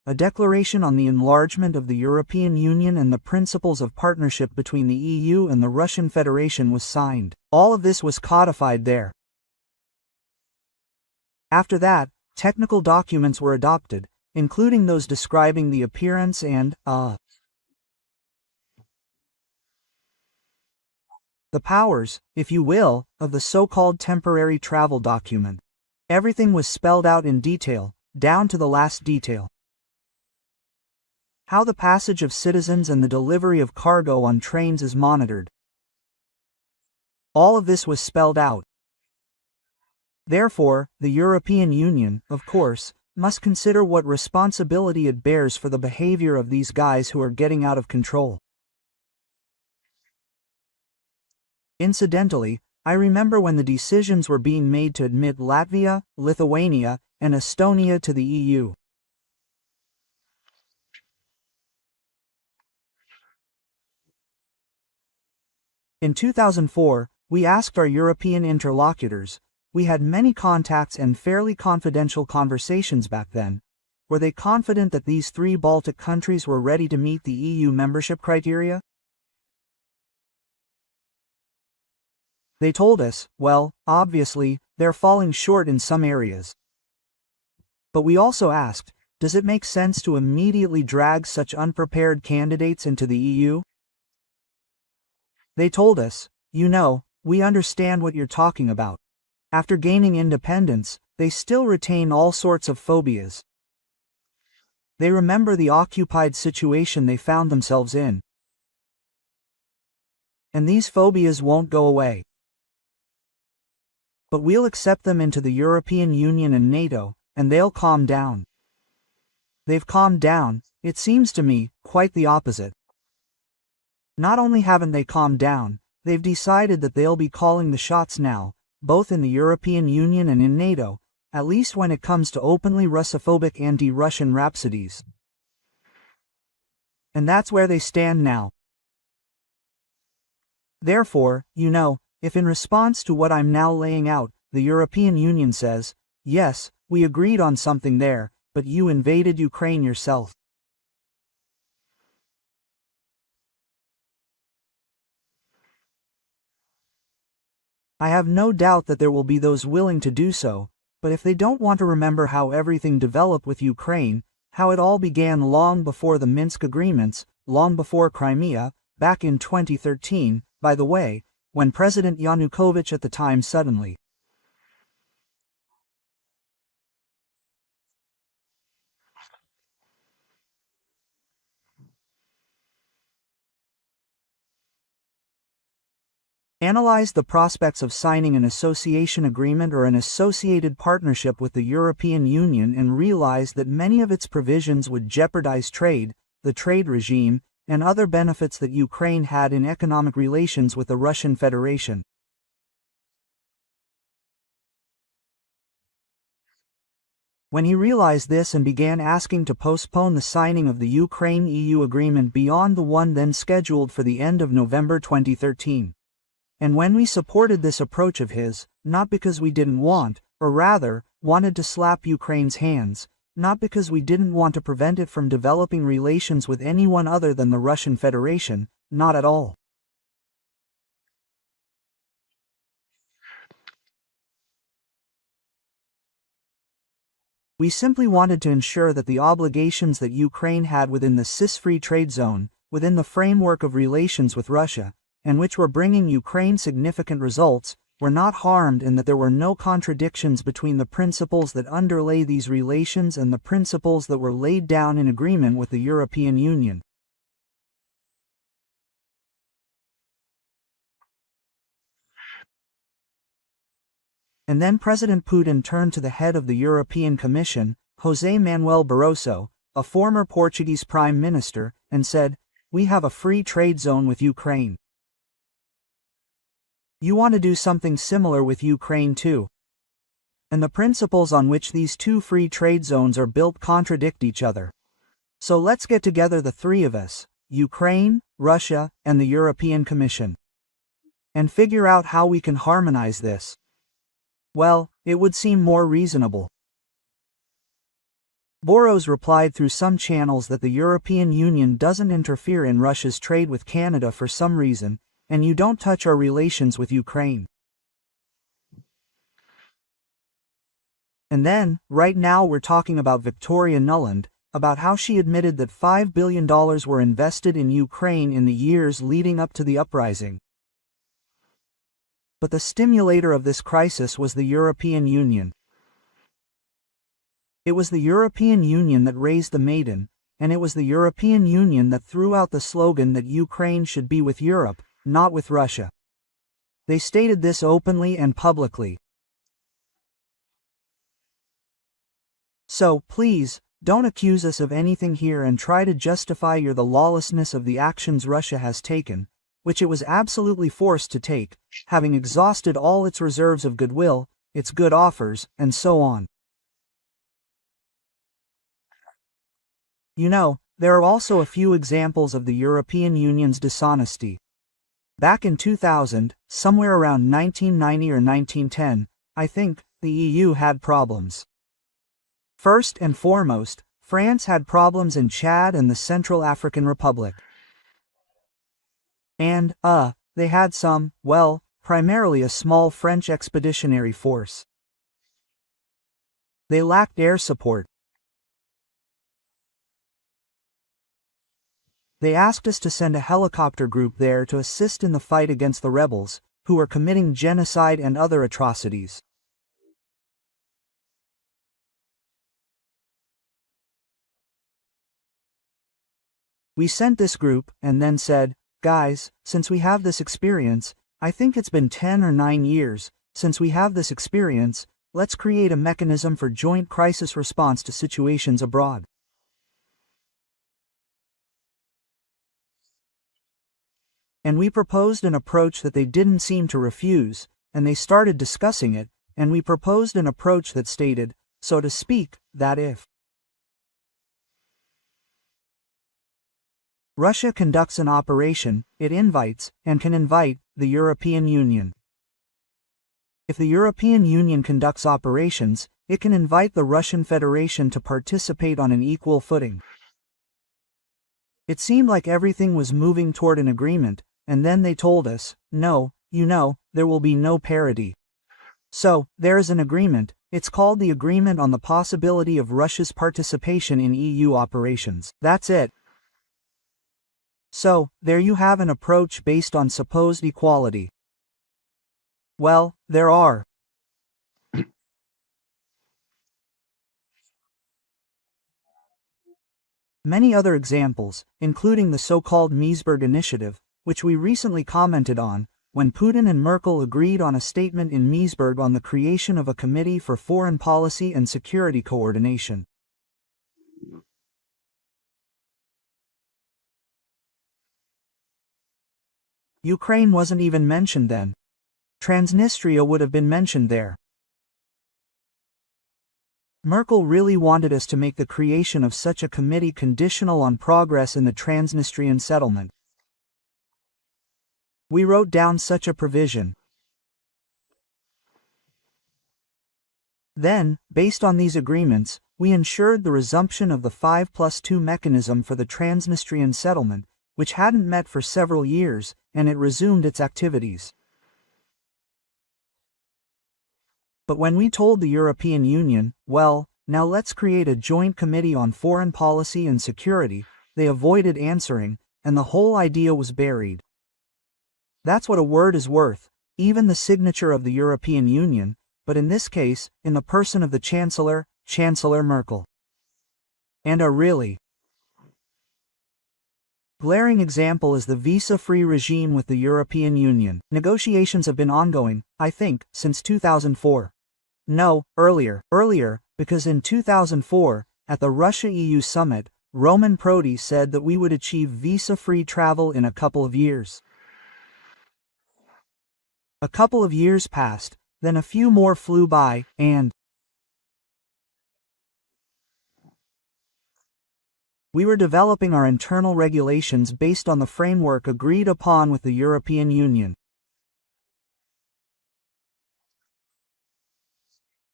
a declaration on the enlargement of the European Union and the principles of partnership between the EU and the Russian Federation was signed. All of this was codified there. After that, technical documents were adopted, including those describing the appearance and, the powers, if you will, of the so-called temporary travel document. Everything was spelled out in detail, down to the last detail. How the passage of citizens and the delivery of cargo on trains is monitored. All of this was spelled out. Therefore, the European Union, of course, must consider what responsibility it bears for the behavior of these guys who are getting out of control. Incidentally, I remember when the decisions were being made to admit Latvia, Lithuania, and Estonia to the EU. In 2004, we asked our European interlocutors, we had many contacts and fairly confidential conversations back then, were they confident that these 3 Baltic countries were ready to meet the EU membership criteria? They told us, well, obviously, they're falling short in some areas. But we also asked, does it make sense to immediately drag such unprepared candidates into the EU? They told us, you know, we understand what you're talking about. After gaining independence, they still retain all sorts of phobias. They remember the occupied situation they found themselves in. And these phobias won't go away. But we'll accept them into the European Union and NATO, and they'll calm down. They've calmed down, it seems to me, quite the opposite. Not only haven't they calmed down, they've decided that they'll be calling the shots now, both in the European Union and in NATO, at least when it comes to openly Russophobic anti-Russian rhapsodies. And that's where they stand now. Therefore, you know, if in response to what I'm now laying out, the European Union says, yes, we agreed on something there, but you invaded Ukraine yourself. I have no doubt that there will be those willing to do so, but if they don't want to remember how everything developed with Ukraine, how it all began long before the Minsk agreements, long before Crimea, back in 2013, by the way, when President Yanukovych at the time suddenly analyzed the prospects of signing an association agreement or an associated partnership with the European Union and realized that many of its provisions would jeopardize trade, the trade regime, and other benefits that Ukraine had in economic relations with the Russian Federation. When he realized this and began asking to postpone the signing of the Ukraine-EU agreement beyond the one then scheduled for the end of November 2013. And when we supported this approach of his, not because we didn't want, or rather, wanted to slap Ukraine's hands, not because we didn't want to prevent it from developing relations with anyone other than the Russian Federation, not at all. We simply wanted to ensure that the obligations that Ukraine had within the CIS-free trade zone, within the framework of relations with Russia, and which were bringing Ukraine significant results, were not harmed and that there were no contradictions between the principles that underlay these relations and the principles that were laid down in agreement with the European Union. And then President Putin turned to the head of the European Commission, José Manuel Barroso, a former Portuguese Prime Minister, and said, "We have a free trade zone with Ukraine. You want to do something similar with Ukraine too. And the principles on which these two free trade zones are built contradict each other. So let's get together the 3 of us, Ukraine, Russia, and the European Commission, and figure out how we can harmonize this." Well, it would seem more reasonable. Boros replied through some channels that the European Union doesn't interfere in Russia's trade with Canada for some reason, and you don't touch our relations with Ukraine. And then, right now we're talking about Victoria Nuland, about how she admitted that $5 billion were invested in Ukraine in the years leading up to the uprising. But the stimulator of this crisis was the European Union. It was the European Union that raised the Maiden, and it was the European Union that threw out the slogan that Ukraine should be with Europe, not with Russia. They stated this openly and publicly. So, please, don't accuse us of anything here and try to justify the lawlessness of the actions Russia has taken, which it was absolutely forced to take, having exhausted all its reserves of goodwill, its good offers, and so on. You know, there are also a few examples of the European Union's dishonesty. Back in 2000, somewhere around 1990 or 1910, I think, the EU had problems. First and foremost, France had problems in Chad and the Central African Republic. And, they had primarily a small French expeditionary force. They lacked air support. They asked us to send a helicopter group there to assist in the fight against the rebels, who were committing genocide and other atrocities. We sent this group, and then said, guys, since we have this experience, I think it's been 10 or 9 years, since we have this experience, let's create a mechanism for joint crisis response to situations abroad. And we proposed an approach that they didn't seem to refuse, and they started discussing it, and we proposed an approach that stated, so to speak, that if Russia conducts an operation, it invites, and can invite, the European Union. If the European Union conducts operations, it can invite the Russian Federation to participate on an equal footing. It seemed like everything was moving toward an agreement, and then they told us, no, there will be no parity. So, there is an agreement, it's called the Agreement on the Possibility of Russia's Participation in EU Operations. That's it. So, there you have an approach based on supposed equality. Well, there are many other examples, including the so-called Meseberg Initiative, which we recently commented on, when Putin and Merkel agreed on a statement in Meseberg on the creation of a Committee for Foreign Policy and Security Coordination. Ukraine wasn't even mentioned then. Transnistria would have been mentioned there. Merkel really wanted us to make the creation of such a committee conditional on progress in the Transnistrian settlement. We wrote down such a provision. Then, based on these agreements, we ensured the resumption of the 5+2 mechanism for the Transnistrian settlement, which hadn't met for several years, and it resumed its activities. But when we told the European Union, well, now let's create a joint committee on foreign policy and security, they avoided answering, and the whole idea was buried. That's what a word is worth, even the signature of the European Union, but in this case, in the person of the Chancellor, Chancellor Merkel. And a really glaring example is the visa-free regime with the European Union. Negotiations have been ongoing, I think, since 2004. No, earlier, because in 2004, at the Russia-EU summit, Roman Prodi said that we would achieve visa-free travel in a couple of years. A couple of years passed, then a few more flew by, and we were developing our internal regulations based on the framework agreed upon with the European Union.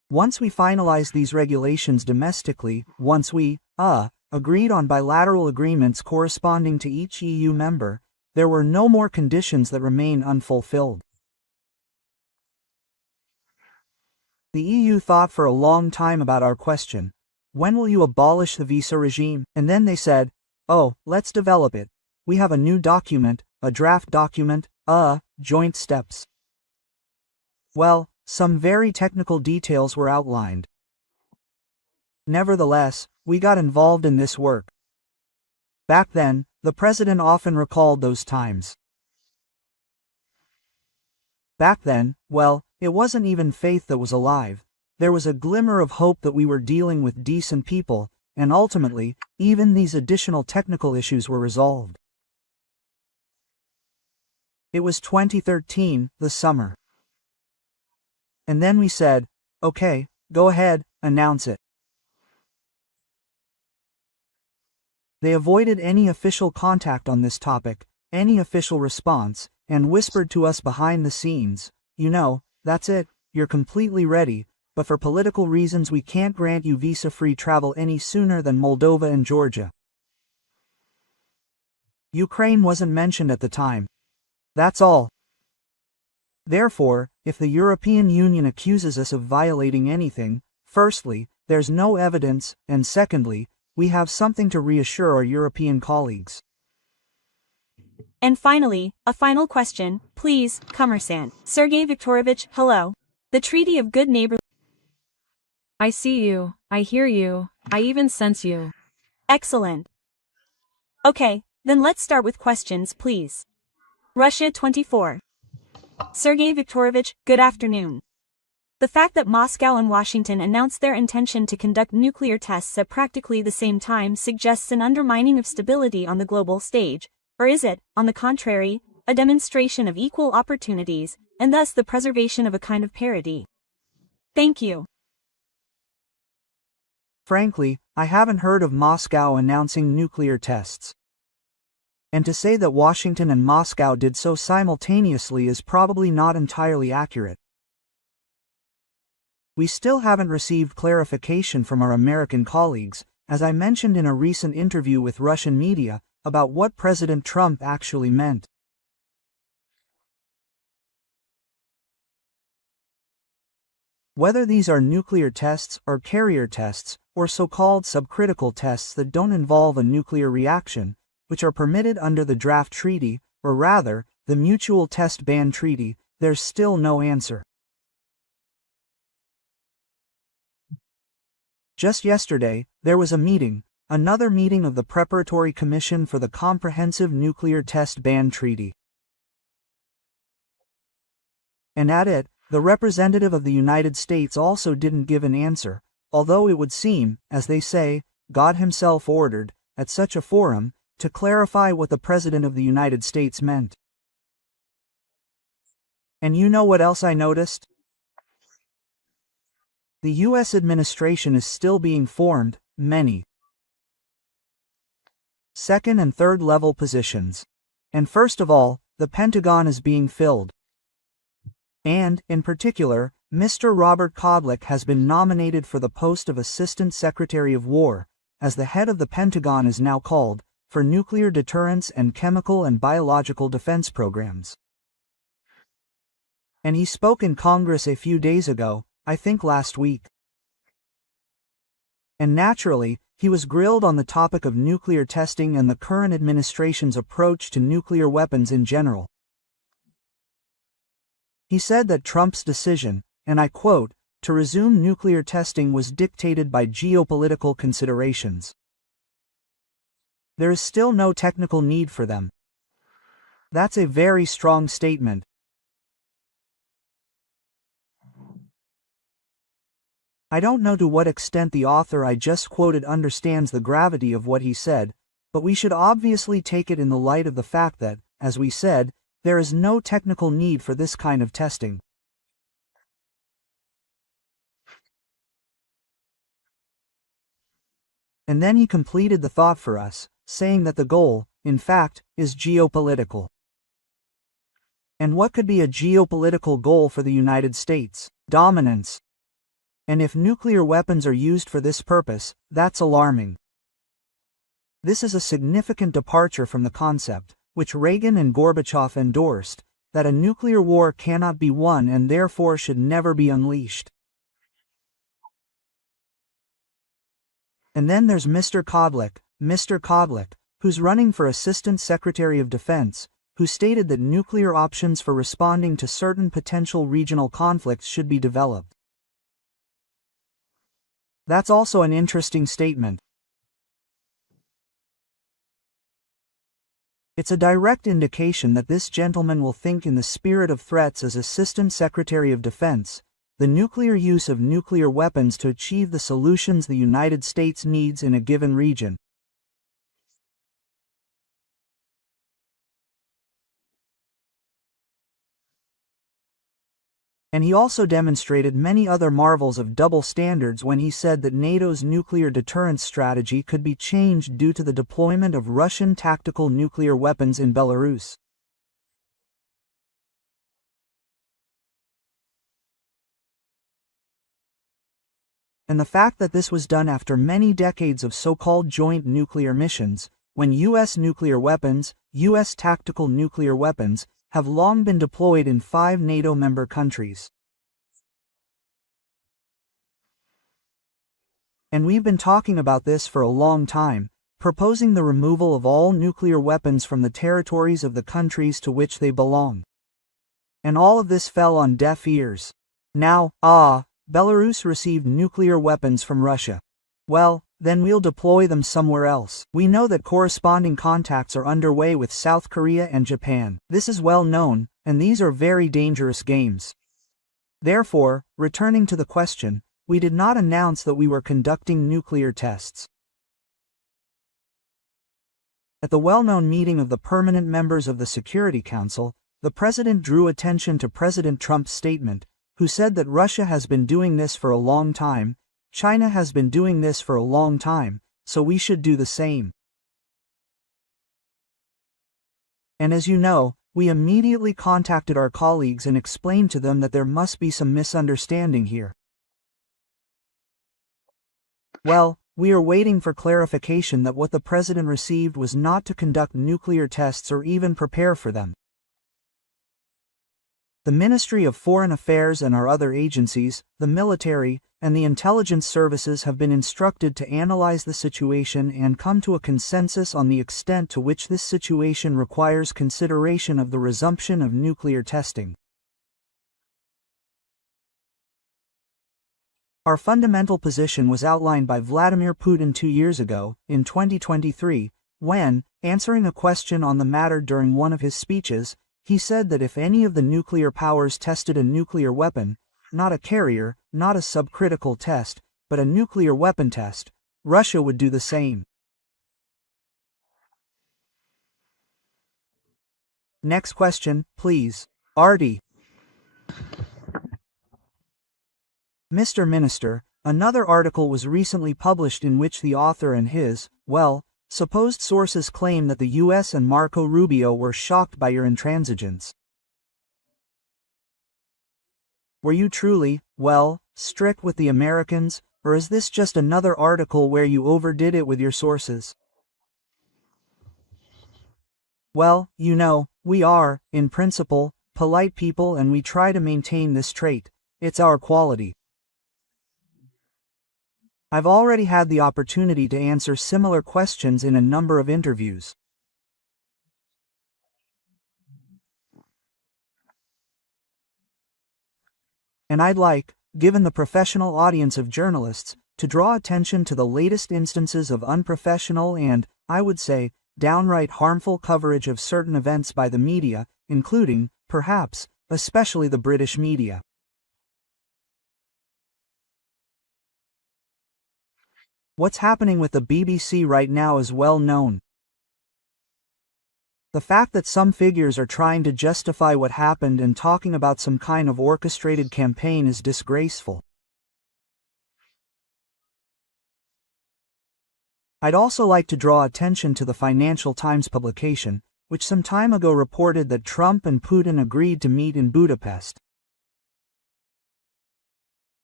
Once we finalized these regulations domestically, once we, agreed on bilateral agreements corresponding to each EU member, there were no more conditions that remain unfulfilled. The EU thought for a long time about our question. When will you abolish the visa regime? And then they said, oh, let's develop it. We have a new document, a draft document, joint steps. Well, some very technical details were outlined. Nevertheless, we got involved in this work. Back then, the president often recalled those times. Back then, well, it wasn't even faith that was alive. There was a glimmer of hope that we were dealing with decent people, and ultimately, even these additional technical issues were resolved. It was 2013, the summer. And then we said, okay, go ahead, announce it. They avoided any official contact on this topic, any official response, and whispered to us behind the scenes, you know, that's it, you're completely ready, but for political reasons we can't grant you visa-free travel any sooner than Moldova and Georgia. Ukraine wasn't mentioned at the time. That's all. Therefore, if the European Union accuses us of violating anything, firstly, there's no evidence, and secondly, we have something to reassure our European colleagues. And finally, a final question, please, Commerçant. Sergey Viktorovich, hello. The Treaty of Good Neighborly. I see you, I hear you, I even sense you. Excellent. Okay, then let's start with questions, please. Russia 24. Sergey Viktorovich, good afternoon. The fact that Moscow and Washington announced their intention to conduct nuclear tests at practically the same time suggests an undermining of stability on the global stage, or is it, on the contrary, a demonstration of equal opportunities, and thus the preservation of a kind of parity? Thank you. Frankly, I haven't heard of Moscow announcing nuclear tests. And to say that Washington and Moscow did so simultaneously is probably not entirely accurate. We still haven't received clarification from our American colleagues, as I mentioned in a recent interview with Russian media, about what President Trump actually meant. Whether these are nuclear tests or carrier tests, or so-called subcritical tests that don't involve a nuclear reaction, which are permitted under the draft treaty, or rather, the Mutual Test Ban Treaty, there's still no answer. Just yesterday, there was a meeting, another meeting of the Preparatory Commission for the Comprehensive Nuclear Test Ban Treaty. And at it, the representative of the United States also didn't give an answer, although it would seem, as they say, God himself ordered, at such a forum, to clarify what the President of the United States meant. And you know what else I noticed? The U.S. administration is still being formed, many second and third level positions. And first of all, the Pentagon is being filled. And, in particular, Mr. Robert Kodlik has been nominated for the post of Assistant Secretary of War, as the head of the Pentagon is now called, for nuclear deterrence and chemical and biological defense programs. And he spoke in Congress a few days ago, I think last week. And naturally, he was grilled on the topic of nuclear testing and the current administration's approach to nuclear weapons in general. He said that Trump's decision, and I quote, to resume nuclear testing was dictated by geopolitical considerations. There is still no technical need for them. That's a very strong statement. I don't know to what extent the author I just quoted understands the gravity of what he said, but we should obviously take it in the light of the fact that, as we said, there is no technical need for this kind of testing. And then he completed the thought for us, saying that the goal, in fact, is geopolitical. And what could be a geopolitical goal for the United States? Dominance. And if nuclear weapons are used for this purpose, that's alarming. This is a significant departure from the concept, which Reagan and Gorbachev endorsed, that a nuclear war cannot be won and therefore should never be unleashed. And then there's Mr. Kodlik, who's running for Assistant Secretary of Defense, who stated that nuclear options for responding to certain potential regional conflicts should be developed. That's also an interesting statement. It's a direct indication that this gentleman will think in the spirit of threats as Assistant Secretary of Defense, the nuclear use of nuclear weapons to achieve the solutions the United States needs in a given region. And he also demonstrated many other marvels of double standards when he said that NATO's nuclear deterrence strategy could be changed due to the deployment of Russian tactical nuclear weapons in Belarus. And the fact that this was done after many decades of so-called joint nuclear missions, when U.S. nuclear weapons, U.S. tactical nuclear weapons, have long been deployed in 5 NATO member countries. And we've been talking about this for a long time, proposing the removal of all nuclear weapons from the territories of the countries to which they belong. And all of this fell on deaf ears. Now, Belarus received nuclear weapons from Russia. Well, then we'll deploy them somewhere else. We know that corresponding contacts are underway with South Korea and Japan. This is well known, and these are very dangerous games. Therefore, returning to the question, we did not announce that we were conducting nuclear tests. At the well-known meeting of the permanent members of the Security Council, the President drew attention to President Trump's statement, who said that Russia has been doing this for a long time, China has been doing this for a long time, so we should do the same. And as you know, we immediately contacted our colleagues and explained to them that there must be some misunderstanding here. Well, we are waiting for clarification that what the President received was not to conduct nuclear tests or even prepare for them. The Ministry of Foreign Affairs and our other agencies, the military, and the intelligence services have been instructed to analyze the situation and come to a consensus on the extent to which this situation requires consideration of the resumption of nuclear testing. Our fundamental position was outlined by Vladimir Putin 2 years ago, in 2023, when, answering a question on the matter during one of his speeches, he said that if any of the nuclear powers tested a nuclear weapon, not a carrier, not a subcritical test, but a nuclear weapon test, Russia would do the same. Next question, please. Artie. Mr. Minister, another article was recently published in which the author and his, supposed sources claim that the U.S. and Marco Rubio were shocked by your intransigence. Were you truly, strict with the Americans, or is this just another article where you overdid it with your sources? Well, you know, we are, in principle, polite people and we try to maintain this trait. It's our quality. I've already had the opportunity to answer similar questions in a number of interviews. And I'd like, given the professional audience of journalists, to draw attention to the latest instances of unprofessional and, I would say, downright harmful coverage of certain events by the media, including, perhaps, especially the British media. What's happening with the BBC right now is well known. The fact that some figures are trying to justify what happened and talking about some kind of orchestrated campaign is disgraceful. I'd also like to draw attention to the Financial Times publication, which some time ago reported that Trump and Putin agreed to meet in Budapest.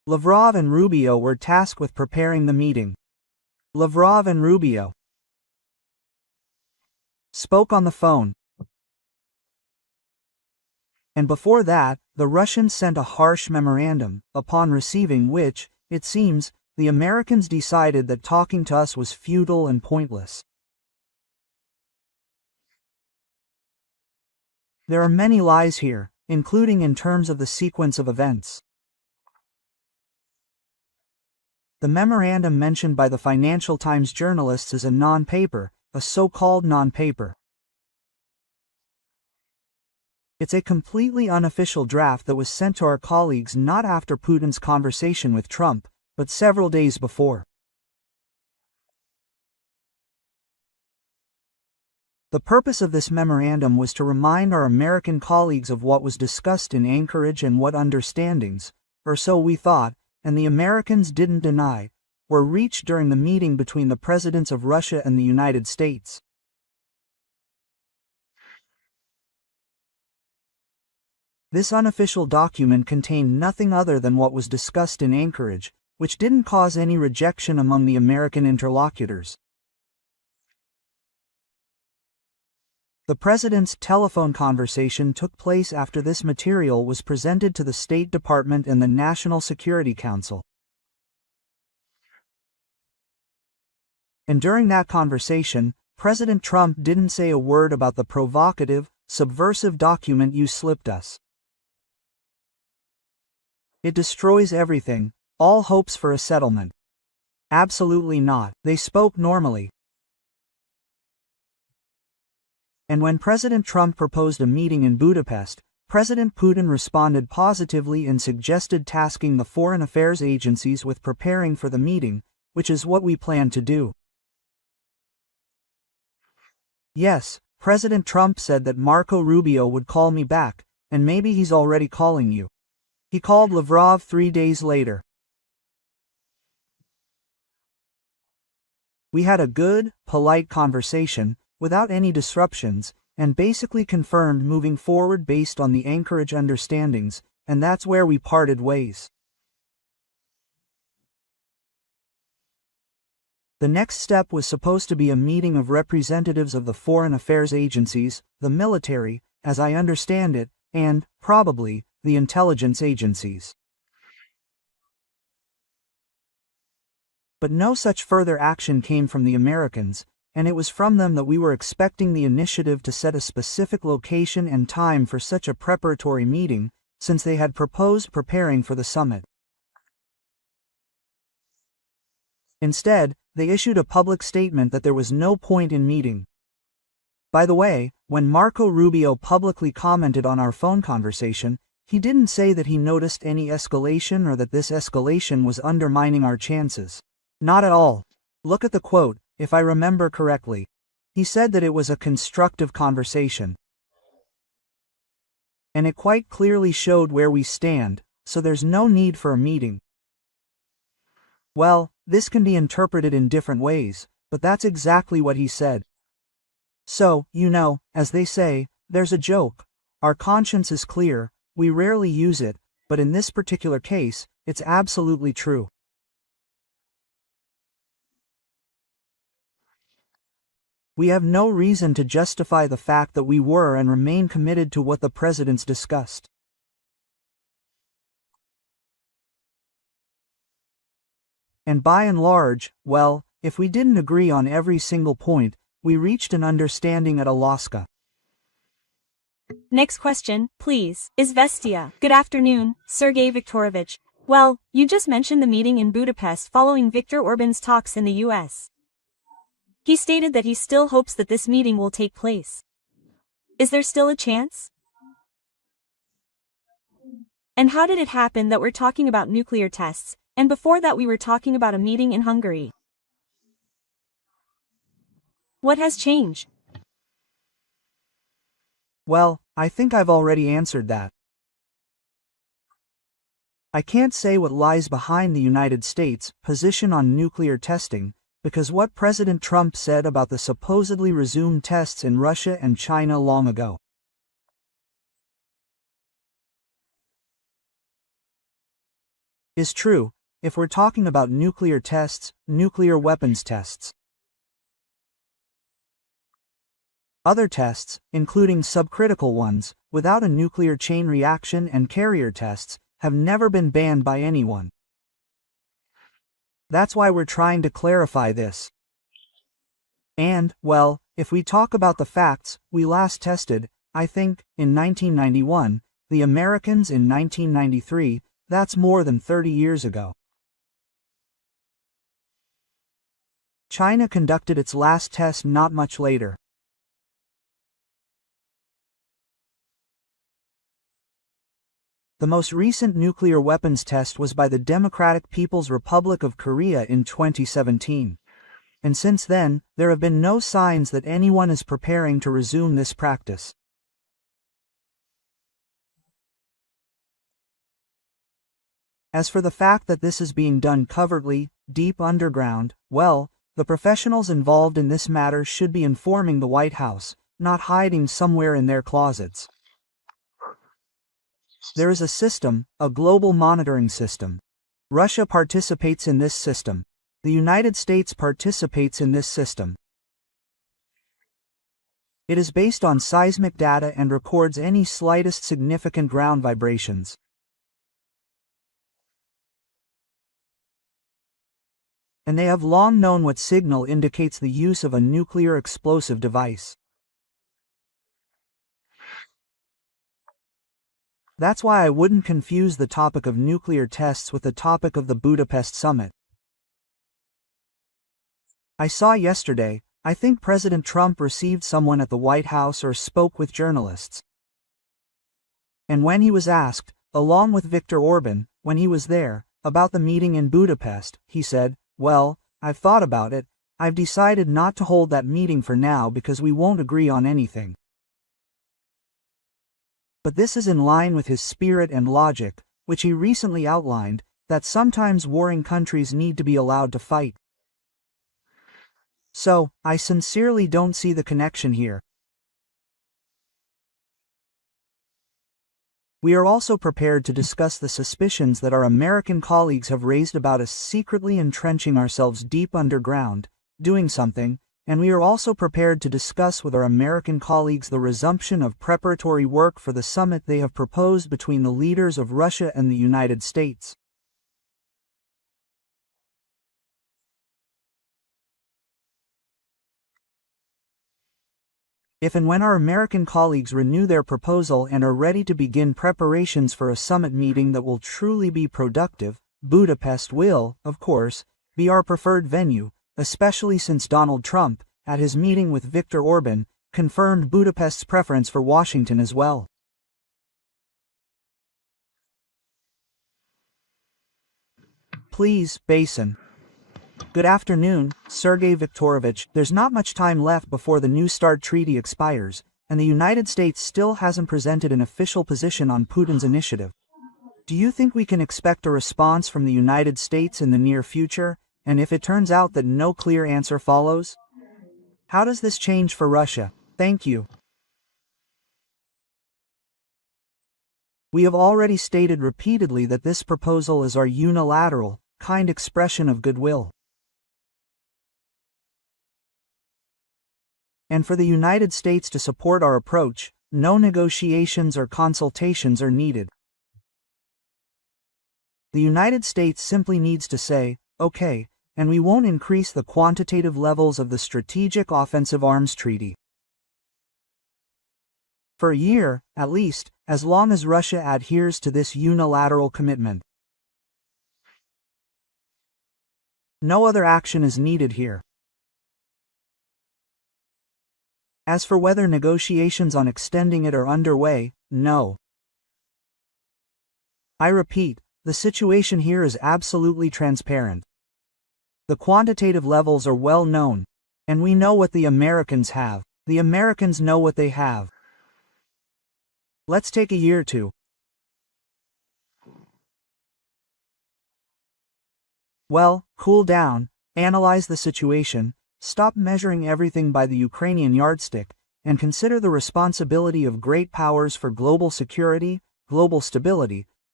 Lavrov and Rubio were tasked with preparing the meeting. Lavrov and Rubio spoke on the phone. And before that, the Russians sent a harsh memorandum, upon receiving which, it seems, the Americans decided that talking to us was futile and pointless. There are many lies here, including in terms of the sequence of events. The memorandum mentioned by the Financial Times journalists is a non-paper, a so-called non-paper. It's a completely unofficial draft that was sent to our colleagues not after Putin's conversation with Trump, but several days before. The purpose of this memorandum was to remind our American colleagues of what was discussed in Anchorage and what understandings, or so we thought, and the Americans didn't deny, were reached during the meeting between the presidents of Russia and the United States. This unofficial document contained nothing other than what was discussed in Anchorage, which didn't cause any rejection among the American interlocutors. The president's telephone conversation took place after this material was presented to the State Department and the National Security Council. And during that conversation, President Trump didn't say a word about the provocative, subversive document you slipped us. It destroys everything, all hopes for a settlement. Absolutely not. They spoke normally. And when President Trump proposed a meeting in Budapest, President Putin responded positively and suggested tasking the foreign affairs agencies with preparing for the meeting, which is what we plan to do. Yes, President Trump said that Marco Rubio would call me back, and maybe he's already calling you. He called Lavrov 3 days later. We had a good, polite conversation, without any disruptions, and basically confirmed moving forward based on the Anchorage understandings, and that's where we parted ways. The next step was supposed to be a meeting of representatives of the foreign affairs agencies, the military, as I understand it, and, probably, the intelligence agencies. But no such further action came from the Americans, and it was from them that we were expecting the initiative to set a specific location and time for such a preparatory meeting, since they had proposed preparing for the summit. Instead, they issued a public statement that there was no point in meeting. By the way, when Marco Rubio publicly commented on our phone conversation, he didn't say that he noticed any escalation or that this escalation was undermining our chances. Not at all. Look at the quote. If I remember correctly, he said that it was a constructive conversation. And it quite clearly showed where we stand, so there's no need for a meeting. Well, this can be interpreted in different ways, but that's exactly what he said. So, as they say, there's a joke. Our conscience is clear, we rarely use it, but in this particular case, it's absolutely true. We have no reason to justify the fact that we were and remain committed to what the presidents discussed. And by and large, well, if we didn't agree on every single point, we reached an understanding at Alaska. Next question, please. Izvestia. Good afternoon, Sergey Viktorovich. Well, you just mentioned the meeting in Budapest following Viktor Orban's talks in the US. He stated that he still hopes that this meeting will take place. Is there still a chance? And how did it happen that we're talking about nuclear tests, and before that we were talking about a meeting in Hungary? What has changed? Well, I think I've already answered that. I can't say what lies behind the United States' position on nuclear testing, because what President Trump said about the supposedly resumed tests in Russia and China long ago. is true if we're talking about nuclear tests, nuclear weapons tests. Other tests, including subcritical ones, without a nuclear chain reaction and carrier tests, have never been banned by anyone. That's why we're trying to clarify this. And, well, if we talk about the facts, we last tested, I think, in 1991, the Americans in 1993, that's more than 30 years ago. China conducted its last test not much later. The most recent nuclear weapons test was by the Democratic People's Republic of Korea in 2017. And since then, there have been no signs that anyone is preparing to resume this practice. As for the fact that this is being done covertly, deep underground, well, the professionals involved in this matter should be informing the White House, not hiding somewhere in their closets. There is a system, a global monitoring system. Russia participates in this system. The United States participates in this system. It is based on seismic data and records any slightest significant ground vibrations. And they have long known what signal indicates the use of a nuclear explosive device. That's why I wouldn't confuse the topic of nuclear tests with the topic of the Budapest summit. I saw yesterday, I think President Trump received someone at the White House or spoke with journalists. And when he was asked, along with Viktor Orban, when he was there, about the meeting in Budapest, he said, "Well, I've thought about it, I've decided not to hold that meeting for now because we won't agree on anything." But this is in line with his spirit and logic, which he recently outlined, that sometimes warring countries need to be allowed to fight. So, I sincerely don't see the connection here. We are also prepared to discuss the suspicions that our American colleagues have raised about us secretly entrenching ourselves deep underground, doing something, and we are also prepared to discuss with our American colleagues the resumption of preparatory work for the summit they have proposed between the leaders of Russia and the United States. If and when our American colleagues renew their proposal and are ready to begin preparations for a summit meeting that will truly be productive, Budapest will, of course, be our preferred venue, especially since Donald Trump, at his meeting with Viktor Orban, confirmed Budapest's preference for Washington as well. Please, Basin. Good afternoon, Sergey Viktorovich. There's not much time left before the New START treaty expires, and the United States still hasn't presented an official position on Putin's initiative. Do you think we can expect a response from the United States in the near future, and if it turns out that no clear answer follows? How does this change for Russia? Thank you. We have already stated repeatedly that this proposal is our unilateral, kind expression of goodwill. And for the United States to support our approach, no negotiations or consultations are needed. The United States simply needs to say, okay, and we won't increase the quantitative levels of the Strategic Offensive Arms Treaty. For a year, at least, as long as Russia adheres to this unilateral commitment. No other action is needed here. As for whether negotiations on extending it are underway, no. I repeat, the situation here is absolutely transparent. The quantitative levels are well known, and we know what the Americans have. The Americans know what they have. Let's take a year or two. Well, cool down, analyze the situation, stop measuring everything by the Ukrainian yardstick, and consider the responsibility of great powers for global security, global stability,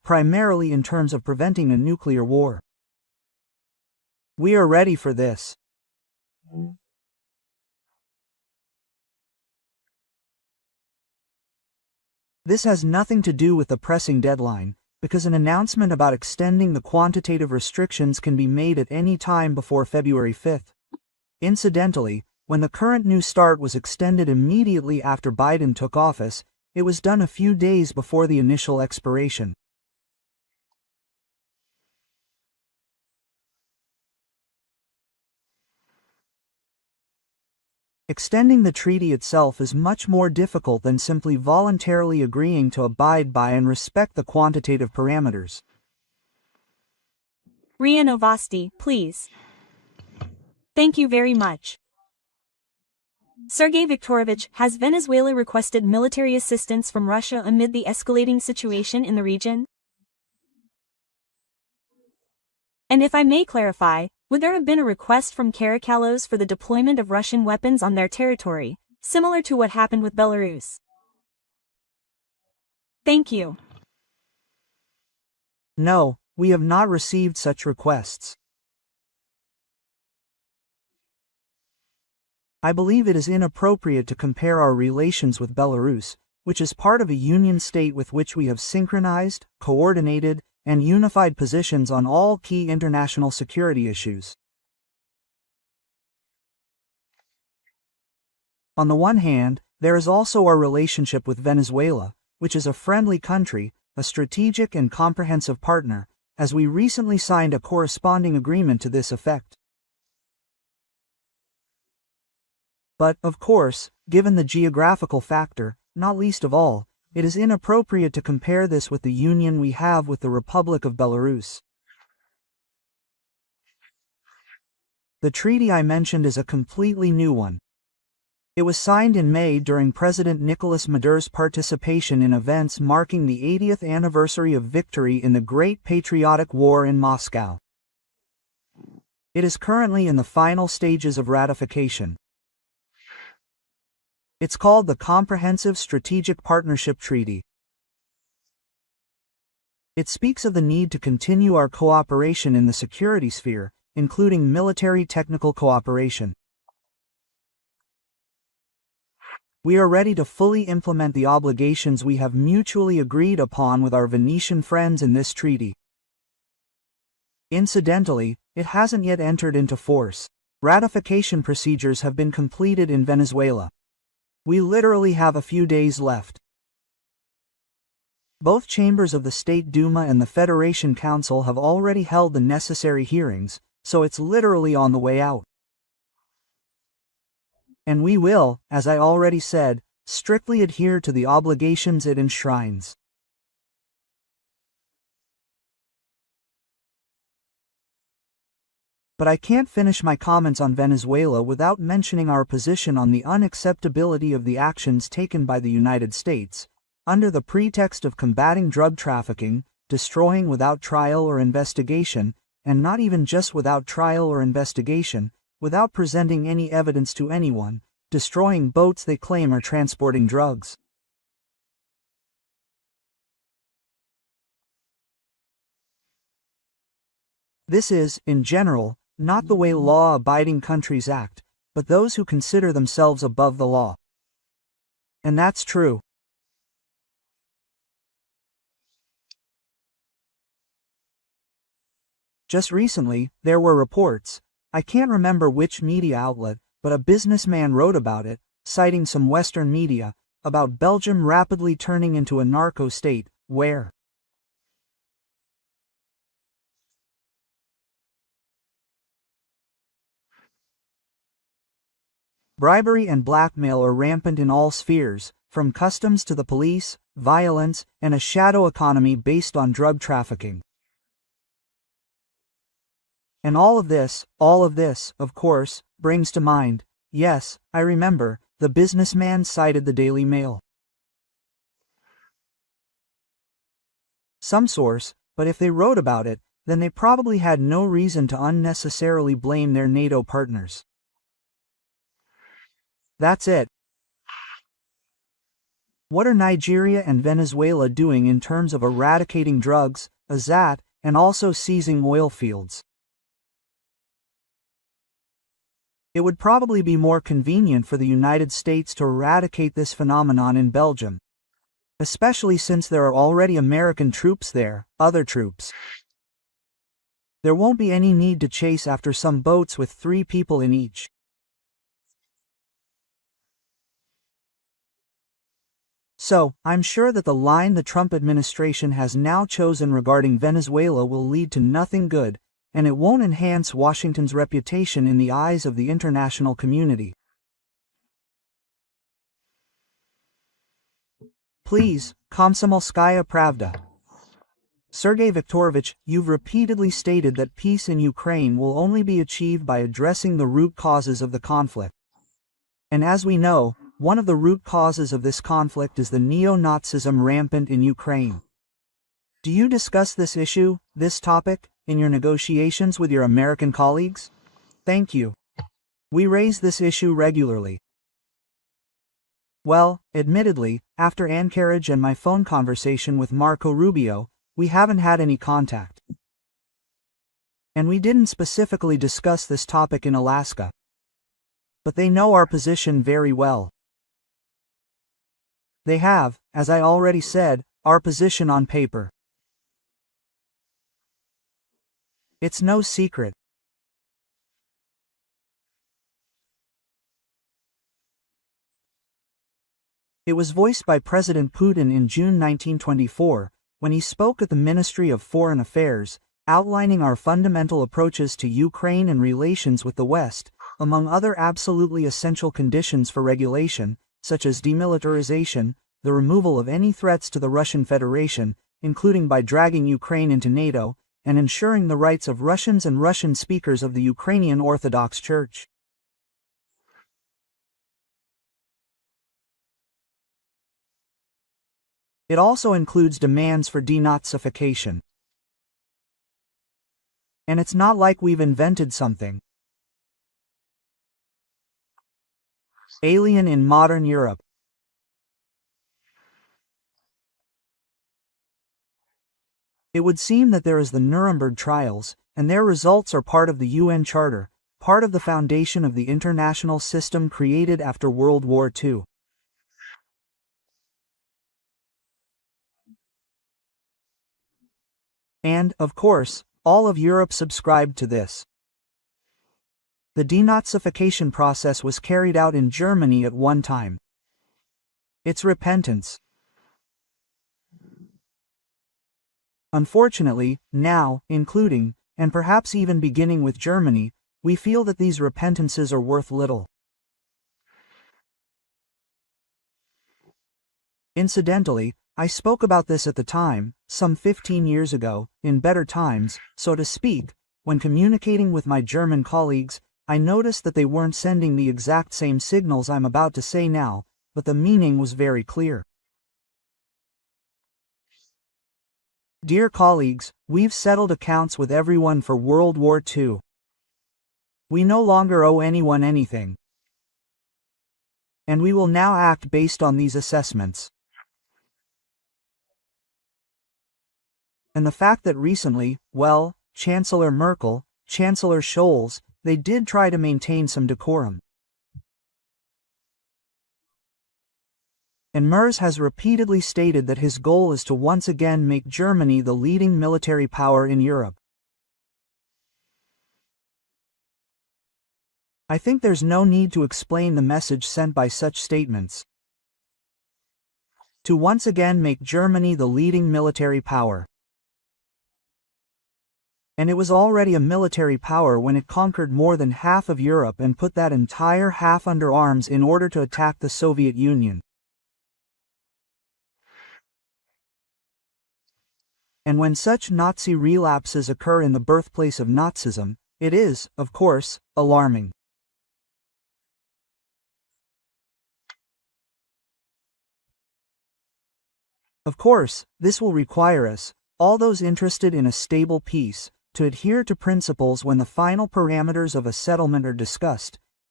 primarily in terms of preventing a nuclear war. We are ready for this. This has nothing to do with the pressing deadline, because an announcement about extending the quantitative restrictions can be made at any time before February 5th. Incidentally, when the current New START was extended immediately after Biden took office, it was done a few days before the initial expiration. Extending the treaty itself is much more difficult than simply voluntarily agreeing to abide by and respect the quantitative parameters. RIA Novosti, please. Thank you very much. Sergey Viktorovich, has Venezuela requested military assistance from Russia amid the escalating situation in the region? And if I may clarify, would there have been a request from Caracalos for the deployment of Russian weapons on their territory, similar to what happened with Belarus? Thank you. No, we have not received such requests. I believe it is inappropriate to compare our relations with Belarus, which is part of a union state with which we have synchronized, coordinated, and unified positions on all key international security issues. On the one hand, there is also our relationship with Venezuela, which is a friendly country, a strategic and comprehensive partner, as we recently signed a corresponding agreement to this effect. But, of course, given the geographical factor, not least of all, it is inappropriate to compare this with the union we have with the Republic of Belarus. The treaty I mentioned is a completely new one. It was signed in May during President Nicolas Maduro's participation in events marking the 80th anniversary of victory in the Great Patriotic War in Moscow. It is currently in the final stages of ratification. It's called the Comprehensive Strategic Partnership Treaty. It speaks of the need to continue our cooperation in the security sphere, including military technical cooperation. We are ready to fully implement the obligations we have mutually agreed upon with our Venetian friends in this treaty. Incidentally, it hasn't yet entered into force. Ratification procedures have been completed in Venezuela. We literally have a few days left. Both chambers of the State Duma and the Federation Council have already held the necessary hearings, so it's literally on the way out. And we will, as I already said, strictly adhere to the obligations it enshrines. But I can't finish my comments on Venezuela without mentioning our position on the unacceptability of the actions taken by the United States, under the pretext of combating drug trafficking, destroying without trial or investigation, and not even just without trial or investigation, without presenting any evidence to anyone, destroying boats they claim are transporting drugs. This is, in general, not the way law-abiding countries act, but those who consider themselves above the law. And that's true. Just recently, there were reports, I can't remember which media outlet, but a businessman wrote about it, citing some Western media, about Belgium rapidly turning into a narco state, where bribery and blackmail are rampant in all spheres, from customs to the police, violence, and a shadow economy based on drug trafficking. And all of this, of course, brings to mind, yes, I remember, the businessman cited the Daily Mail. Some source, but if they wrote about it, then they probably had no reason to unnecessarily blame their NATO partners. That's it. What are Nigeria and Venezuela doing in terms of eradicating drugs, and also seizing oil fields? It would probably be more convenient for the United States to eradicate this phenomenon in Belgium, especially since there are already American troops there, other troops. There won't be any need to chase after some boats with 3 people in each. So, I'm sure that the line the Trump administration has now chosen regarding Venezuela will lead to nothing good, and it won't enhance Washington's reputation in the eyes of the international community. Please, Komsomolskaya Pravda. Sergey Viktorovich, you've repeatedly stated that peace in Ukraine will only be achieved by addressing the root causes of the conflict. And as we know, one of the root causes of this conflict is the neo-Nazism rampant in Ukraine. Do you discuss this issue, this topic, in your negotiations with your American colleagues? Thank you. We raise this issue regularly. Well, admittedly, after Anchorage and my phone conversation with Marco Rubio, we haven't had any contact. And we didn't specifically discuss this topic in Alaska. But they know our position very well. They have, as I already said, our position on paper. It's no secret. It was voiced by President Putin in June 1924, when he spoke at the Ministry of Foreign Affairs, outlining our fundamental approaches to Ukraine and relations with the West, among other absolutely essential conditions for regulation, such as demilitarization, the removal of any threats to the Russian Federation, including by dragging Ukraine into NATO, and ensuring the rights of Russians and Russian speakers of the Ukrainian Orthodox Church. It also includes demands for denazification. And it's not like we've invented something alien in modern Europe. It would seem that there is the Nuremberg trials, and their results are part of the UN Charter, part of the foundation of the international system created after World War II. And, of course, all of Europe subscribed to this. The denazification process was carried out in Germany at one time. It's repentance. Unfortunately, now, including, and perhaps even beginning with Germany, we feel that these repentances are worth little. Incidentally, I spoke about this at the time, some 15 years ago, in better times, so to speak. When communicating with my German colleagues, I noticed that they weren't sending the exact same signals I'm about to say now, but the meaning was very clear. Dear colleagues, we've settled accounts with everyone for World War II. We no longer owe anyone anything. And we will now act based on these assessments. And the fact that recently, well, Chancellor Merkel, Chancellor Scholz, they did try to maintain some decorum. And Merz has repeatedly stated that his goal is to once again make Germany the leading military power in Europe. I think there's no need to explain the message sent by such statements. To once again make Germany the leading military power. And it was already a military power when it conquered more than half of Europe and put that entire half under arms in order to attack the Soviet Union. And when such Nazi relapses occur in the birthplace of Nazism, it is, of course, alarming. Of course, this will require us, all those interested in a stable peace, to adhere to principles when the final parameters of a settlement are discussed.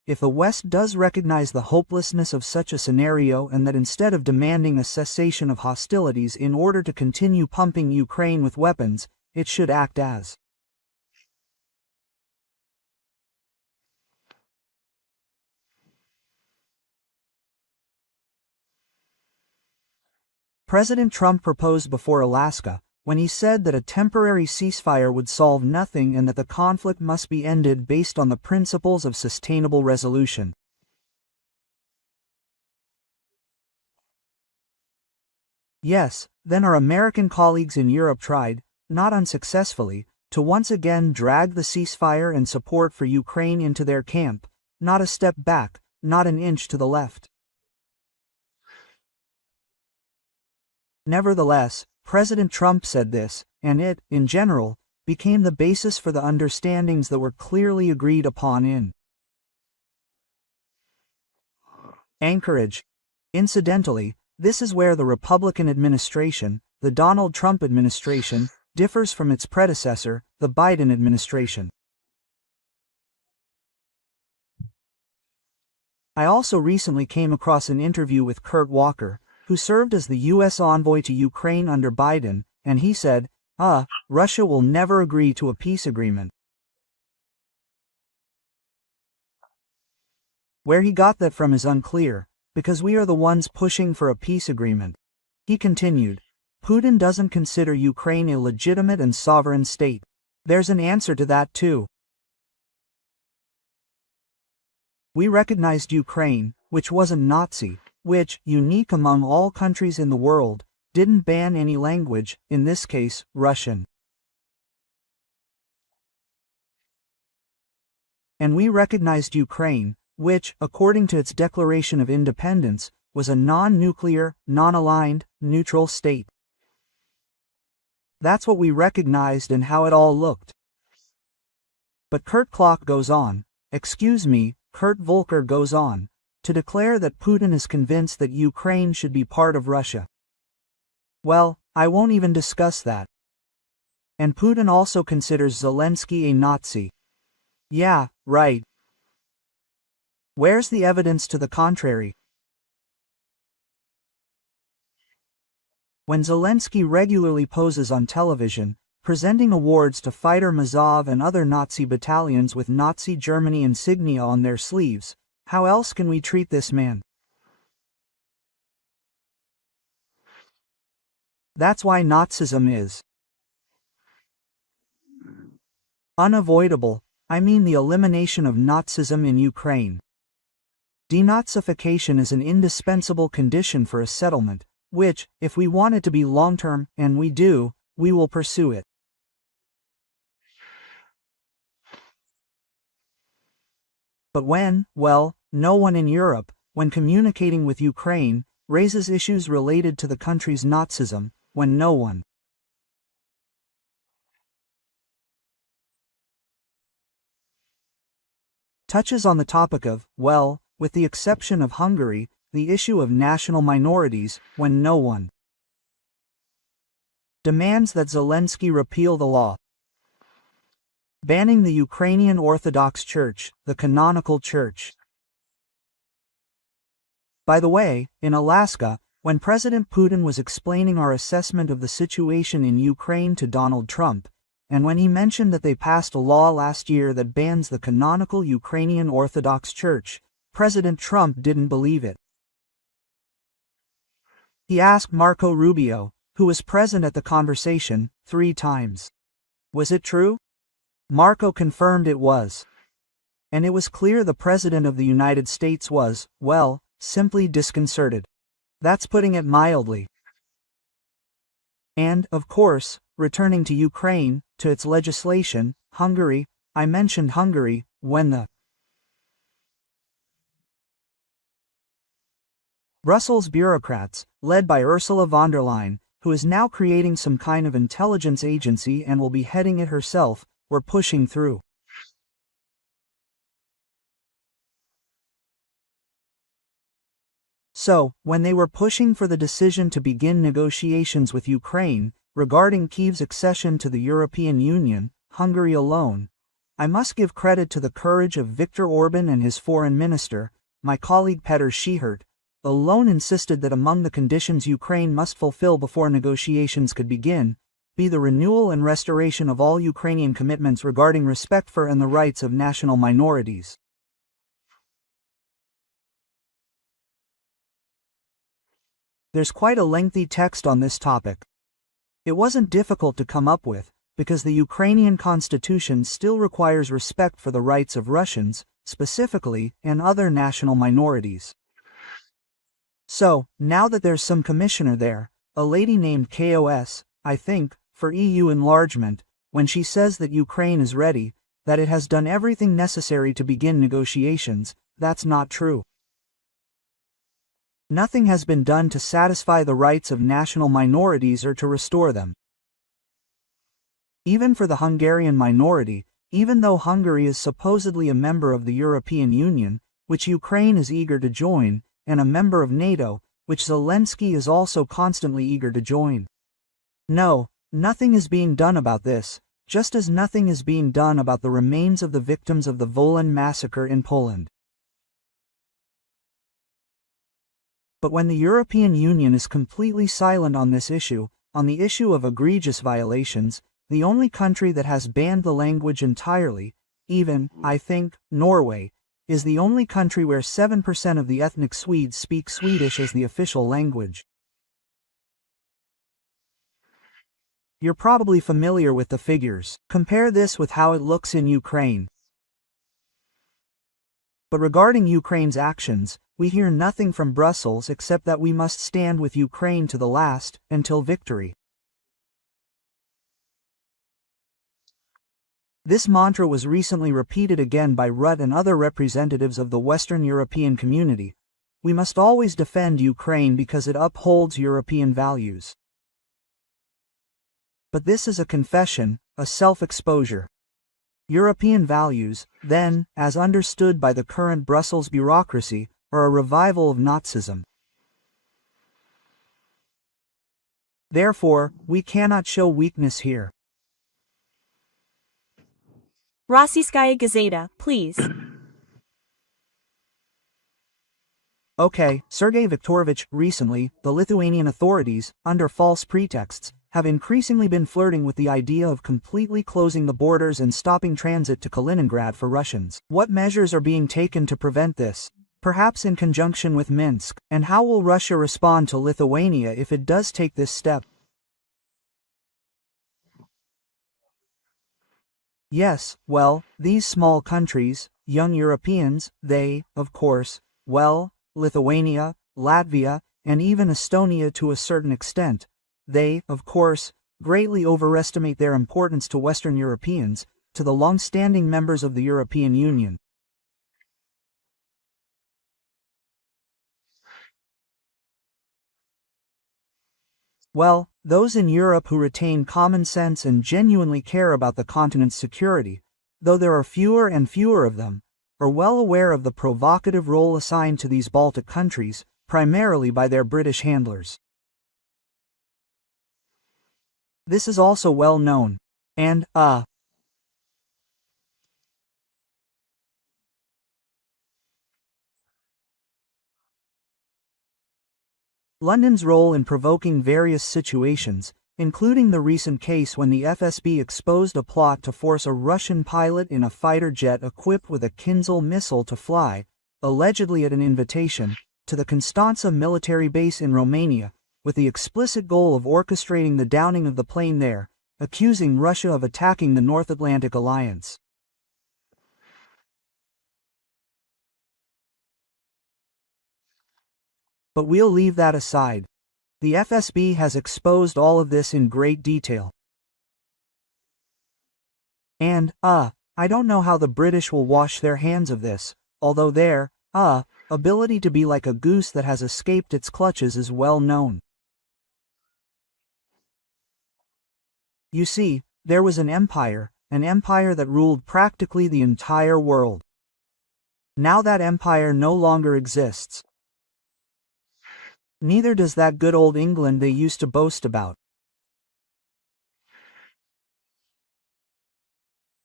if the West does recognize the hopelessness of such a scenario and that instead of demanding a cessation of hostilities in order to continue pumping Ukraine with weapons, it should act as President Trump proposed before Alaska, when he said that a temporary ceasefire would solve nothing and that the conflict must be ended based on the principles of sustainable resolution. Yes, then our American colleagues in Europe tried, not unsuccessfully, to once again drag the ceasefire and support for Ukraine into their camp, not a step back, not an inch to the left. Nevertheless, President Trump said this, and it, in general, became the basis for the understandings that were clearly agreed upon in Anchorage. Incidentally, this is where the Republican administration, the Donald Trump administration, differs from its predecessor, the Biden administration. I also recently came across an interview with Kurt Walker, who served as the U.S. envoy to Ukraine under Biden, and he said, Russia will never agree to a peace agreement. Where he got that from is unclear, because we are the ones pushing for a peace agreement. He continued, Putin doesn't consider Ukraine a legitimate and sovereign state. There's an answer to that too. We recognized Ukraine, which wasn't Nazi, which, unique among all countries in the world, didn't ban any language, in this case, Russian. And we recognized Ukraine, which, according to its Declaration of Independence, was a non-nuclear, non-aligned, neutral state. That's what we recognized and how it all looked. But Kurt Volker goes on, to declare that Putin is convinced that Ukraine should be part of Russia. Well, I won't even discuss that. And Putin also considers Zelensky a Nazi. Yeah, right. Where's the evidence to the contrary? When Zelensky regularly poses on television, presenting awards to Fighter Mazov and other Nazi battalions with Nazi Germany insignia on their sleeves, how else can we treat this man? That's why Nazism is unavoidable. I mean the elimination of Nazism in Ukraine. Denazification is an indispensable condition for a settlement, which, if we want it to be long-term, and we do, we will pursue it. But no one in Europe, when communicating with Ukraine, raises issues related to the country's Nazism, when no one touches on the topic of, with the exception of Hungary, the issue of national minorities, when no one demands that Zelensky repeal the law banning the Ukrainian Orthodox Church, the canonical church. By the way, in Alaska, when President Putin was explaining our assessment of the situation in Ukraine to Donald Trump, and when he mentioned that they passed a law last year that bans the canonical Ukrainian Orthodox Church, President Trump didn't believe it. He asked Marco Rubio, who was present at the conversation, 3 times. Was it true? Marco confirmed it was. And it was clear the President of the United States was, simply disconcerted. That's putting it mildly. And, of course, returning to Ukraine, to its legislation, Hungary, I mentioned Hungary, when the Brussels bureaucrats, led by Ursula von der Leyen, who is now creating some kind of intelligence agency and will be heading it herself, were pushing through. So, when they were pushing for the decision to begin negotiations with Ukraine, regarding Kyiv's accession to the European Union, Hungary alone, I must give credit to the courage of Viktor Orban and his foreign minister, my colleague Petr Schihert, alone insisted that among the conditions Ukraine must fulfill before negotiations could begin, be the renewal and restoration of all Ukrainian commitments regarding respect for and the rights of national minorities. There's quite a lengthy text on this topic. It wasn't difficult to come up with, because the Ukrainian constitution still requires respect for the rights of Russians, specifically, and other national minorities. So, now that there's some commissioner there, a lady named KOS, I think, for EU enlargement, when she says that Ukraine is ready, that it has done everything necessary to begin negotiations, that's not true. Nothing has been done to satisfy the rights of national minorities or to restore them. Even for the Hungarian minority, even though Hungary is supposedly a member of the European Union, which Ukraine is eager to join, and a member of NATO, which Zelensky is also constantly eager to join. No, nothing is being done about this, just as nothing is being done about the remains of the victims of the Wolan massacre in Poland. But when the European Union is completely silent on this issue, on the issue of egregious violations, the only country that has banned the language entirely, even, I think, Norway, is the only country where 7% of the ethnic Swedes speak Swedish as the official language. You're probably familiar with the figures. Compare this with how it looks in Ukraine. But regarding Ukraine's actions, we hear nothing from Brussels except that we must stand with Ukraine to the last, until victory. This mantra was recently repeated again by Rutte and other representatives of the Western European community. We must always defend Ukraine because it upholds European values. But this is a confession, a self-exposure. European values, then, as understood by the current Brussels bureaucracy, are a revival of Nazism. Therefore, we cannot show weakness here. Rossiyskaya Gazeta, please. Okay, Sergey Viktorovich, recently, the Lithuanian authorities, under false pretexts, have increasingly been flirting with the idea of completely closing the borders and stopping transit to Kaliningrad for Russians. What measures are being taken to prevent this? Perhaps in conjunction with Minsk, and how will Russia respond to Lithuania if it does take this step? Yes, well, these small countries, young Europeans, they, of course, well, Lithuania, Latvia, and even Estonia to a certain extent, they, of course, greatly overestimate their importance to Western Europeans, to the long-standing members of the European Union. Well, those in Europe who retain common sense and genuinely care about the continent's security, though there are fewer and fewer of them, are well aware of the provocative role assigned to these Baltic countries, primarily by their British handlers. This is also well known, and, London's role in provoking various situations, including the recent case when the FSB exposed a plot to force a Russian pilot in a fighter jet equipped with a Kinzhal missile to fly, allegedly at an invitation, to the Constanța military base in Romania, with the explicit goal of orchestrating the downing of the plane there, accusing Russia of attacking the North Atlantic Alliance. But we'll leave that aside. The FSB has exposed all of this in great detail. And, I don't know how the British will wash their hands of this, although their, ability to be like a goose that has escaped its clutches is well known. You see, there was an empire that ruled practically the entire world. Now that empire no longer exists. Neither does that good old England they used to boast about.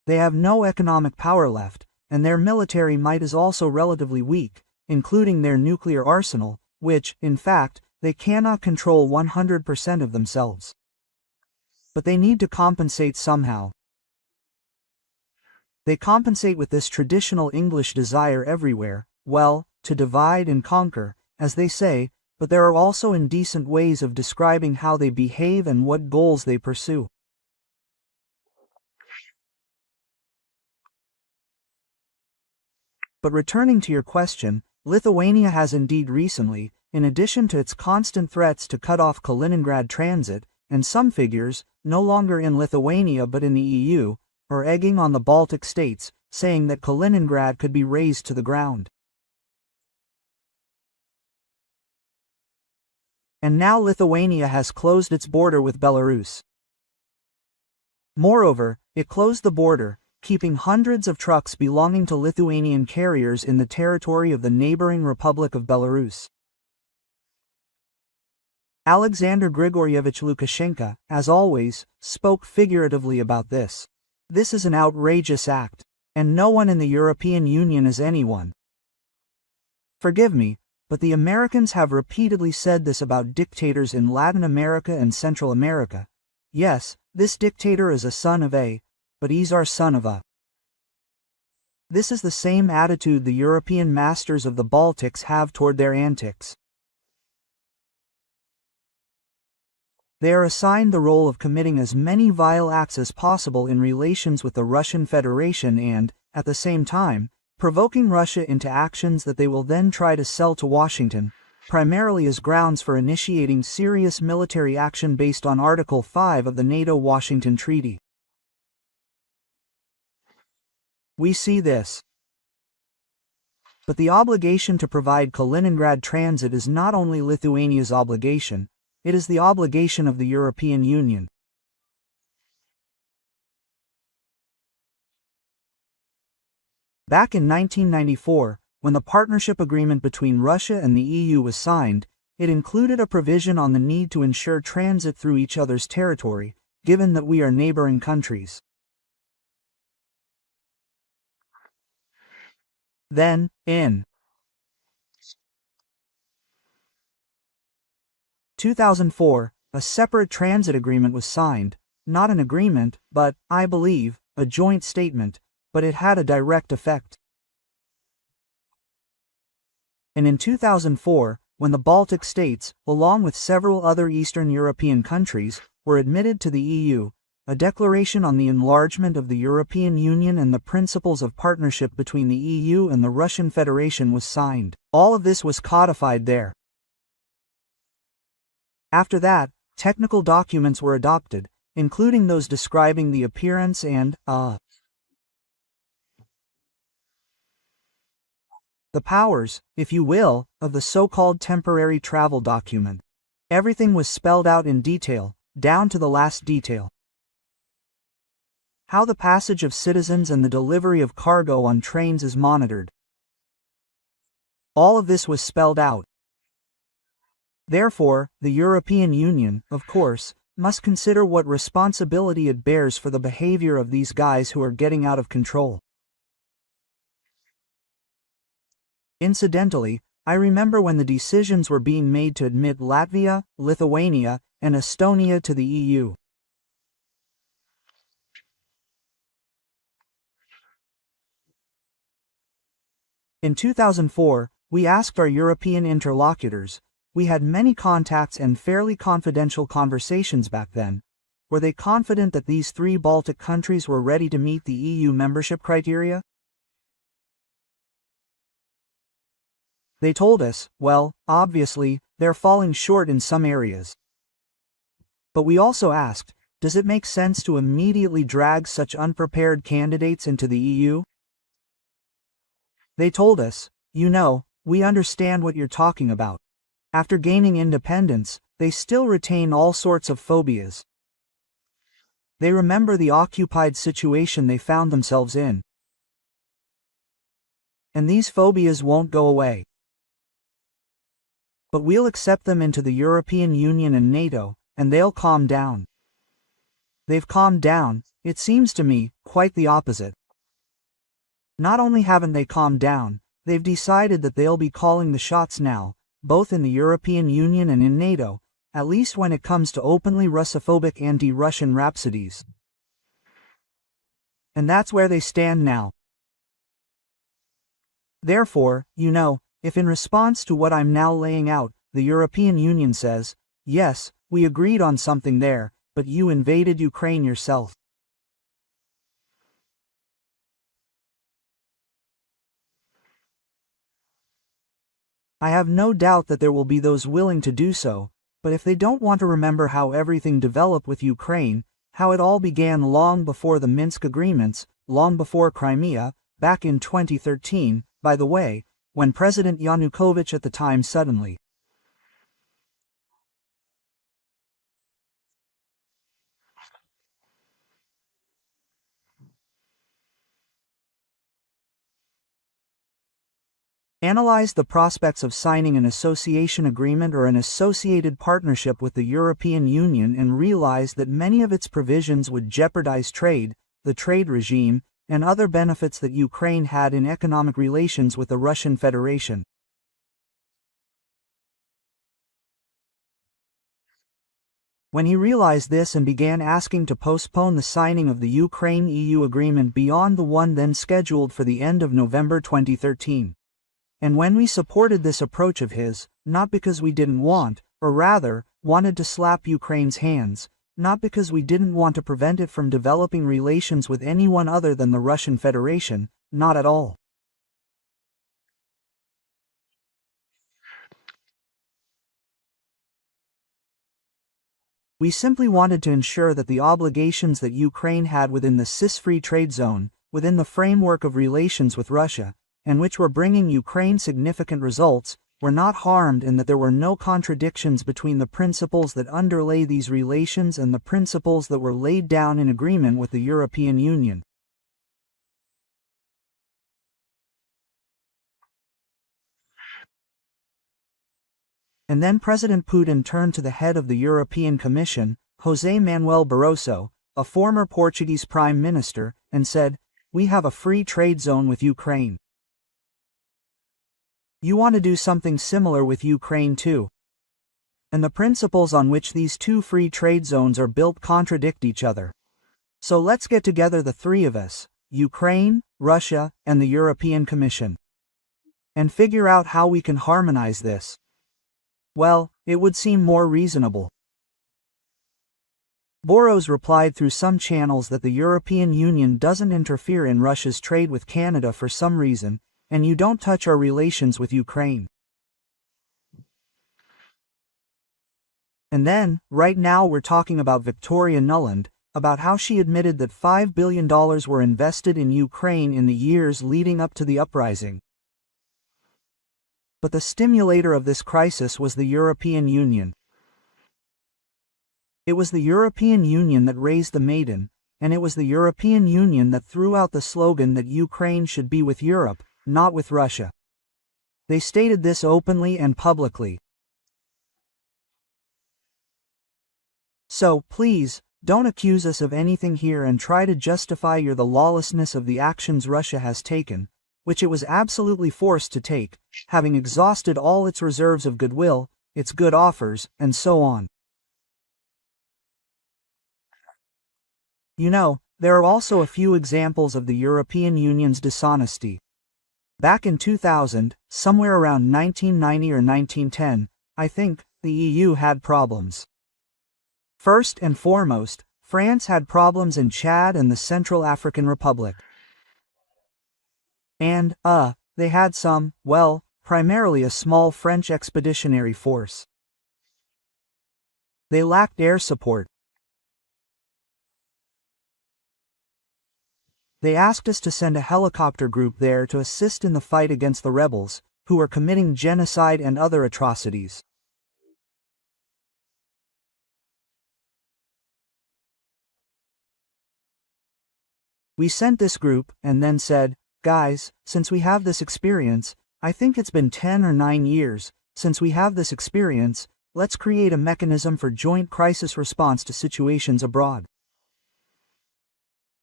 They have no economic power left, and their military might is also relatively weak, including their nuclear arsenal, which, in fact, they cannot control 100% of themselves. But they need to compensate somehow. They compensate with this traditional English desire everywhere, well, to divide and conquer, as they say, but there are also indecent ways of describing how they behave and what goals they pursue. But returning to your question, Lithuania has indeed recently, in addition to its constant threats to cut off Kaliningrad transit, and some figures, no longer in Lithuania but in the EU, are egging on the Baltic states, saying that Kaliningrad could be razed to the ground. And now Lithuania has closed its border with Belarus. Moreover, it closed the border, keeping hundreds of trucks belonging to Lithuanian carriers in the territory of the neighboring Republic of Belarus. Alexander Grigorievich Lukashenko, as always, spoke figuratively about this. This is an outrageous act, and no one in the European Union is anyone. Forgive me, but the Americans have repeatedly said this about dictators in Latin America and Central America. Yes, this dictator is a son of a, but he's our son of a. This is the same attitude the European masters of the Baltics have toward their antics. They are assigned the role of committing as many vile acts as possible in relations with the Russian Federation and, at the same time, provoking Russia into actions that they will then try to sell to Washington, primarily as grounds for initiating serious military action based on Article 5 of the NATO-Washington Treaty. We see this. But the obligation to provide Kaliningrad transit is not only Lithuania's obligation, it is the obligation of the European Union. Back in 1994, when the partnership agreement between Russia and the EU was signed, it included a provision on the need to ensure transit through each other's territory, given that we are neighboring countries. Then, in 2004, a separate transit agreement was signed, not an agreement, but, I believe, a joint statement, but it had a direct effect. And in 2004, when the Baltic states, along with several other Eastern European countries, were admitted to the EU, a declaration on the enlargement of the European Union and the principles of partnership between the EU and the Russian Federation was signed. All of this was codified there. After that, technical documents were adopted, including those describing the appearance and, the powers, if you will, of the so-called temporary travel document. Everything was spelled out in detail, down to the last detail. How the passage of citizens and the delivery of cargo on trains is monitored. All of this was spelled out. Therefore, the European Union, of course, must consider what responsibility it bears for the behavior of these guys who are getting out of control. Incidentally, I remember when the decisions were being made to admit Latvia, Lithuania, and Estonia to the EU. In 2004, we asked our European interlocutors, we had many contacts and fairly confidential conversations back then, were they confident that these three Baltic countries were ready to meet the EU membership criteria? They told us, well, obviously, they're falling short in some areas. But we also asked, does it make sense to immediately drag such unprepared candidates into the EU? They told us, you know, we understand what you're talking about. After gaining independence, they still retain all sorts of phobias. They remember the occupied situation they found themselves in. And these phobias won't go away. But we'll accept them into the European Union and NATO, and they'll calm down. They've calmed down, It seems to me, quite the opposite. Not only haven't they calmed down, they've decided that they'll be calling the shots now, both in the European Union and in NATO, at least when it comes to openly Russophobic anti-Russian rhapsodies. And that's where they stand now. Therefore, if in response to what I'm now laying out, the European Union says, yes, we agreed on something there, but you invaded Ukraine yourself. I have no doubt that there will be those willing to do so, but if they don't want to remember how everything developed with Ukraine, how it all began long before the Minsk agreements, long before Crimea, back in 2013, by the way, when President Yanukovych at the time suddenly analyzed the prospects of signing an association agreement or an associated partnership with the European Union and realized that many of its provisions would jeopardize trade, the trade regime, and other benefits that Ukraine had in economic relations with the Russian Federation. When he realized this and began asking to postpone the signing of the Ukraine-EU agreement beyond the one then scheduled for the end of November 2013. And when we supported this approach of his, not because we didn't want, or rather, wanted to slap Ukraine's hands, not because we didn't want to prevent it from developing relations with anyone other than the Russian Federation, not at all. We simply wanted to ensure that the obligations that Ukraine had within the CIS-free trade zone, within the framework of relations with Russia, and which were bringing Ukraine significant results, were not harmed and that there were no contradictions between the principles that underlay these relations and the principles that were laid down in agreement with the European Union. And then President Putin turned to the head of the European Commission, José Manuel Barroso, a former Portuguese Prime Minister, and said, "We have a free trade zone with Ukraine. You want to do something similar with Ukraine too. And the principles on which these two free trade zones are built contradict each other. So let's get together the three of us, Ukraine, Russia, and the European Commission, and figure out how we can harmonize this." Well, it would seem more reasonable. Boros replied through some channels that the European Union doesn't interfere in Russia's trade with Canada for some reason, and you don't touch our relations with Ukraine. And then, right now we're talking about Victoria Nuland, about how she admitted that $5 billion were invested in Ukraine in the years leading up to the uprising. But the stimulator of this crisis was the European Union. It was the European Union that raised the maiden, and it was the European Union that threw out the slogan that Ukraine should be with Europe, not with Russia. They stated this openly and publicly. So, please, don't accuse us of anything here and try to justify the lawlessness of the actions Russia has taken, which it was absolutely forced to take, having exhausted all its reserves of goodwill, its good offers, and so on. There are also a few examples of the European Union's dishonesty. Back in 2000, somewhere around 1990 or 1910, I think, the EU had problems. First and foremost, France had problems in Chad and the Central African Republic. And, they had primarily a small French expeditionary force. They lacked air support. They asked us to send a helicopter group there to assist in the fight against the rebels, who were committing genocide and other atrocities. We sent this group, and then said, "Guys, since we have this experience, I think it's been 10 or 9 years, since we have this experience, let's create a mechanism for joint crisis response to situations abroad."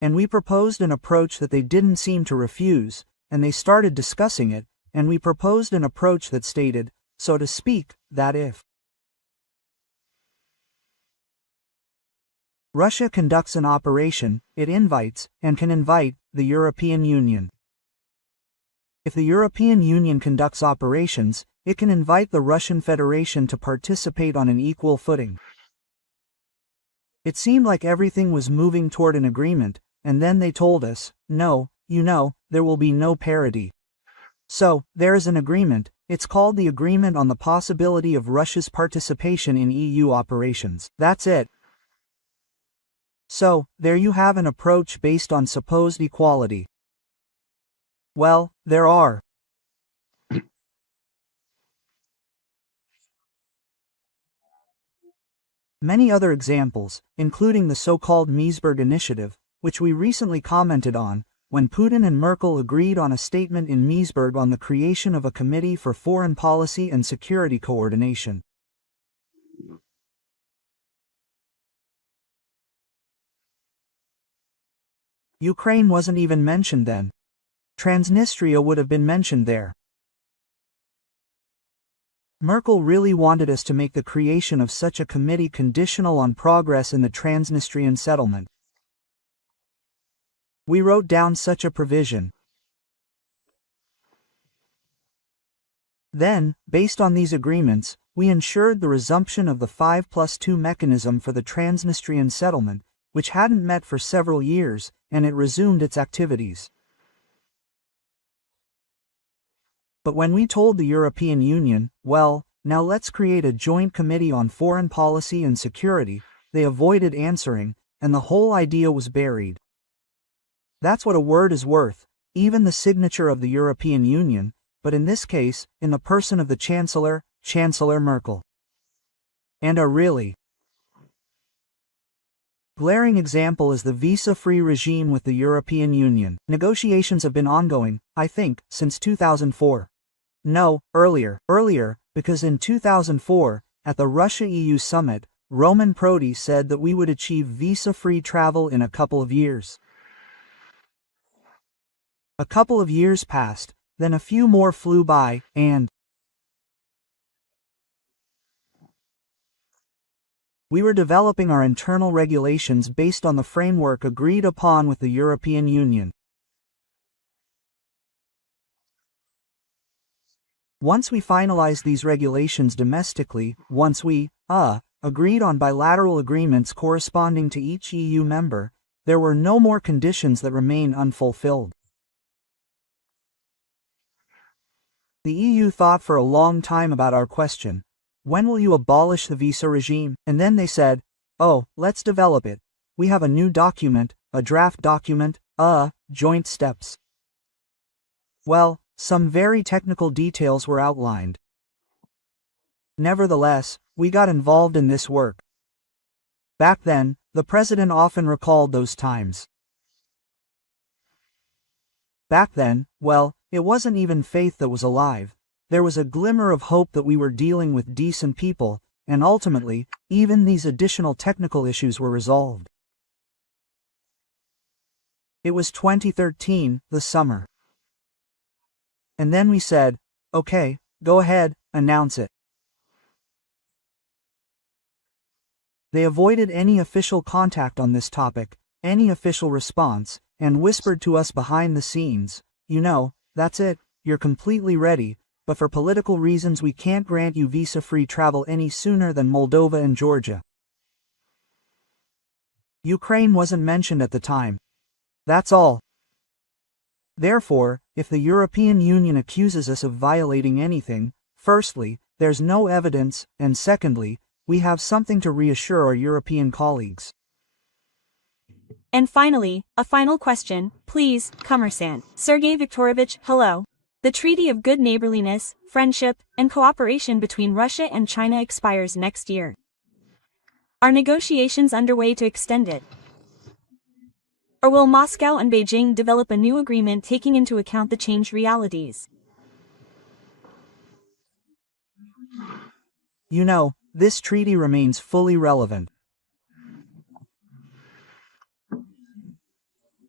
And we proposed an approach that they didn't seem to refuse, and they started discussing it, and we proposed an approach that stated, so to speak, that if Russia conducts an operation, it invites, and can invite, the European Union. If the European Union conducts operations, it can invite the Russian Federation to participate on an equal footing. It seemed like everything was moving toward an agreement, and then they told us, no, there will be no parity. So, there is an agreement. It's called the Agreement on the Possibility of Russia's Participation in EU Operations. That's it. So, there you have an approach based on supposed equality. Well, there are many other examples, including the so-called Meseberg Initiative, which we recently commented on, when Putin and Merkel agreed on a statement in Meseberg on the creation of a Committee for Foreign Policy and Security Coordination. Ukraine wasn't even mentioned then. Transnistria would have been mentioned there. Merkel really wanted us to make the creation of such a committee conditional on progress in the Transnistrian settlement. We wrote down such a provision. Then, based on these agreements, we ensured the resumption of the 5+2 mechanism for the Transnistrian settlement, which hadn't met for several years, and it resumed its activities. But when we told the European Union, well, now let's create a joint committee on foreign policy and security, they avoided answering, and the whole idea was buried. That's what a word is worth, even the signature of the European Union, but in this case, in the person of the Chancellor, Chancellor Merkel. And a really glaring example is the visa-free regime with the European Union. Negotiations have been ongoing, I think, since 2004. No, earlier, because in 2004, at the Russia-EU summit, Roman Prodi said that we would achieve visa-free travel in a couple of years. A couple of years passed, then a few more flew by, and we were developing our internal regulations based on the framework agreed upon with the European Union. Once we finalized these regulations domestically, once we, agreed on bilateral agreements corresponding to each EU member, there were no more conditions that remain unfulfilled. The EU thought for a long time about our question. When will you abolish the visa regime? And then they said, oh, let's develop it. We have a new document, a draft document, joint steps. Well, some very technical details were outlined. Nevertheless, we got involved in this work. Back then, the president often recalled those times. Back then, well, it wasn't even faith that was alive. There was a glimmer of hope that we were dealing with decent people, and ultimately, even these additional technical issues were resolved. It was 2013, the summer. And then we said, okay, go ahead, announce it. They avoided any official contact on this topic, any official response, and whispered to us behind the scenes, that's it, you're completely ready, but for political reasons we can't grant you visa-free travel any sooner than Moldova and Georgia. Ukraine wasn't mentioned at the time. That's all. Therefore, if the European Union accuses us of violating anything, firstly, there's no evidence, and secondly, we have something to reassure our European colleagues. And finally, a final question, please, Commerçant. Sergey Viktorovich, hello. The Treaty of Good Neighborliness, Friendship, and Cooperation between Russia and China expires next year. Are negotiations underway to extend it? Or will Moscow and Beijing develop a new agreement taking into account the changed realities? This treaty remains fully relevant.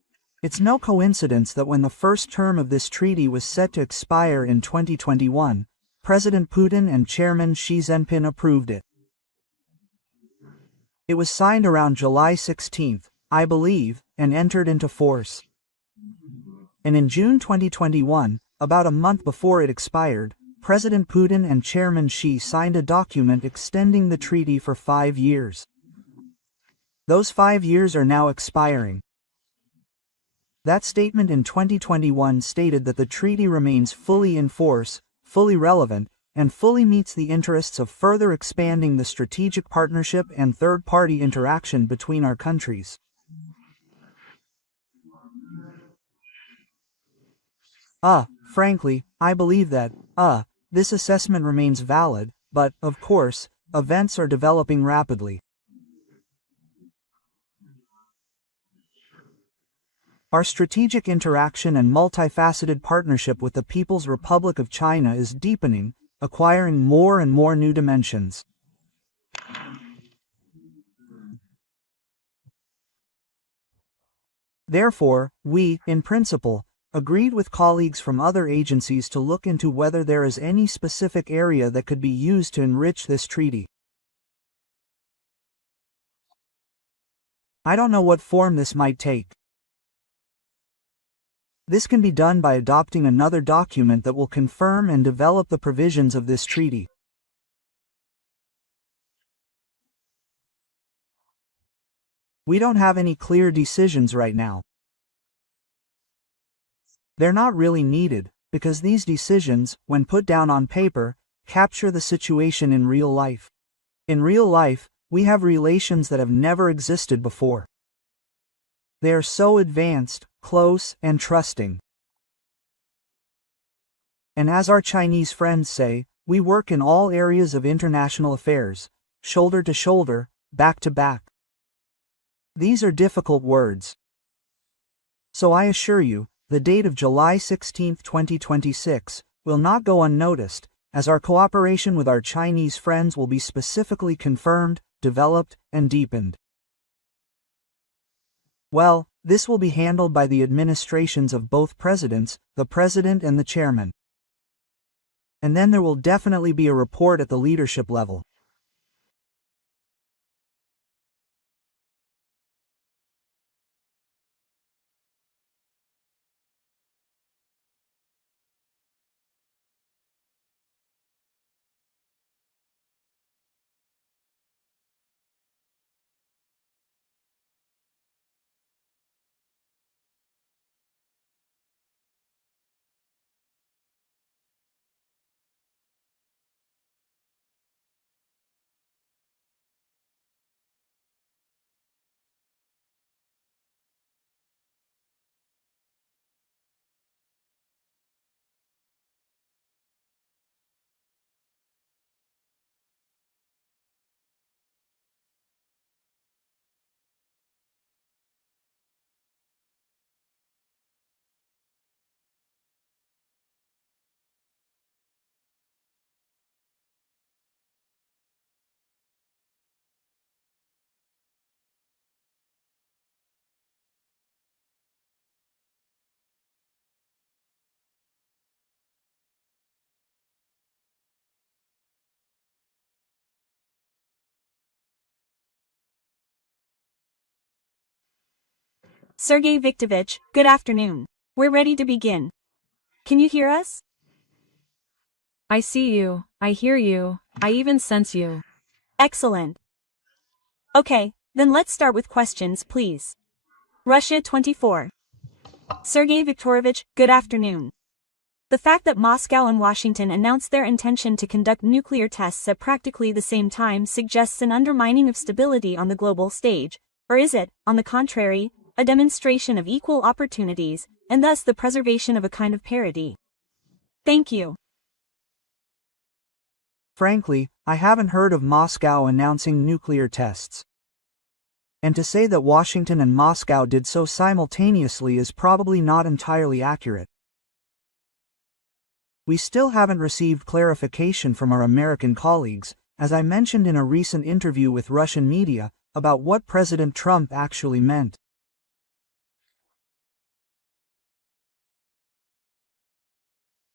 It's no coincidence that when the first term of this treaty was set to expire in 2021, President Putin and Chairman Xi Jinping approved it. It was signed around July 16, I believe, and entered into force. And in June 2021, about a month before it expired, President Putin and Chairman Xi signed a document extending the treaty for 5 years. Those 5 years are now expiring. That statement in 2021 stated that the treaty remains fully in force, fully relevant, and fully meets the interests of further expanding the strategic partnership and third-party interaction between our countries. Frankly, I believe that, this assessment remains valid, but, of course, events are developing rapidly. Our strategic interaction and multifaceted partnership with the People's Republic of China is deepening, acquiring more and more new dimensions. Therefore, we, in principle, agreed with colleagues from other agencies to look into whether there is any specific area that could be used to enrich this treaty. I don't know what form this might take. This can be done by adopting another document that will confirm and develop the provisions of this treaty. We don't have any clear decisions right now. They're not really needed, because these decisions, when put down on paper, capture the situation in real life. In real life, we have relations that have never existed before. They are so advanced, close, and trusting. And as our Chinese friends say, we work in all areas of international affairs, shoulder to shoulder, back to back. These are difficult words. So I assure you, the date of July 16, 2026, will not go unnoticed, as our cooperation with our Chinese friends will be specifically confirmed, developed, and deepened. Well, this will be handled by the administrations of both presidents, the president and the chairman. And then there will definitely be a report at the leadership level. Sergey Viktorovich, good afternoon. We're ready to begin. Can you hear us? I see you, I hear you, I even sense you. Excellent. Okay, then let's start with questions, please. Russia 24. Sergey Viktorovich, good afternoon. The fact that Moscow and Washington announced their intention to conduct nuclear tests at practically the same time suggests an undermining of stability on the global stage, or is it, on the contrary, a demonstration of equal opportunities, and thus the preservation of a kind of parity? Thank you. Frankly, I haven't heard of Moscow announcing nuclear tests. And to say that Washington and Moscow did so simultaneously is probably not entirely accurate. We still haven't received clarification from our American colleagues, as I mentioned in a recent interview with Russian media, about what President Trump actually meant.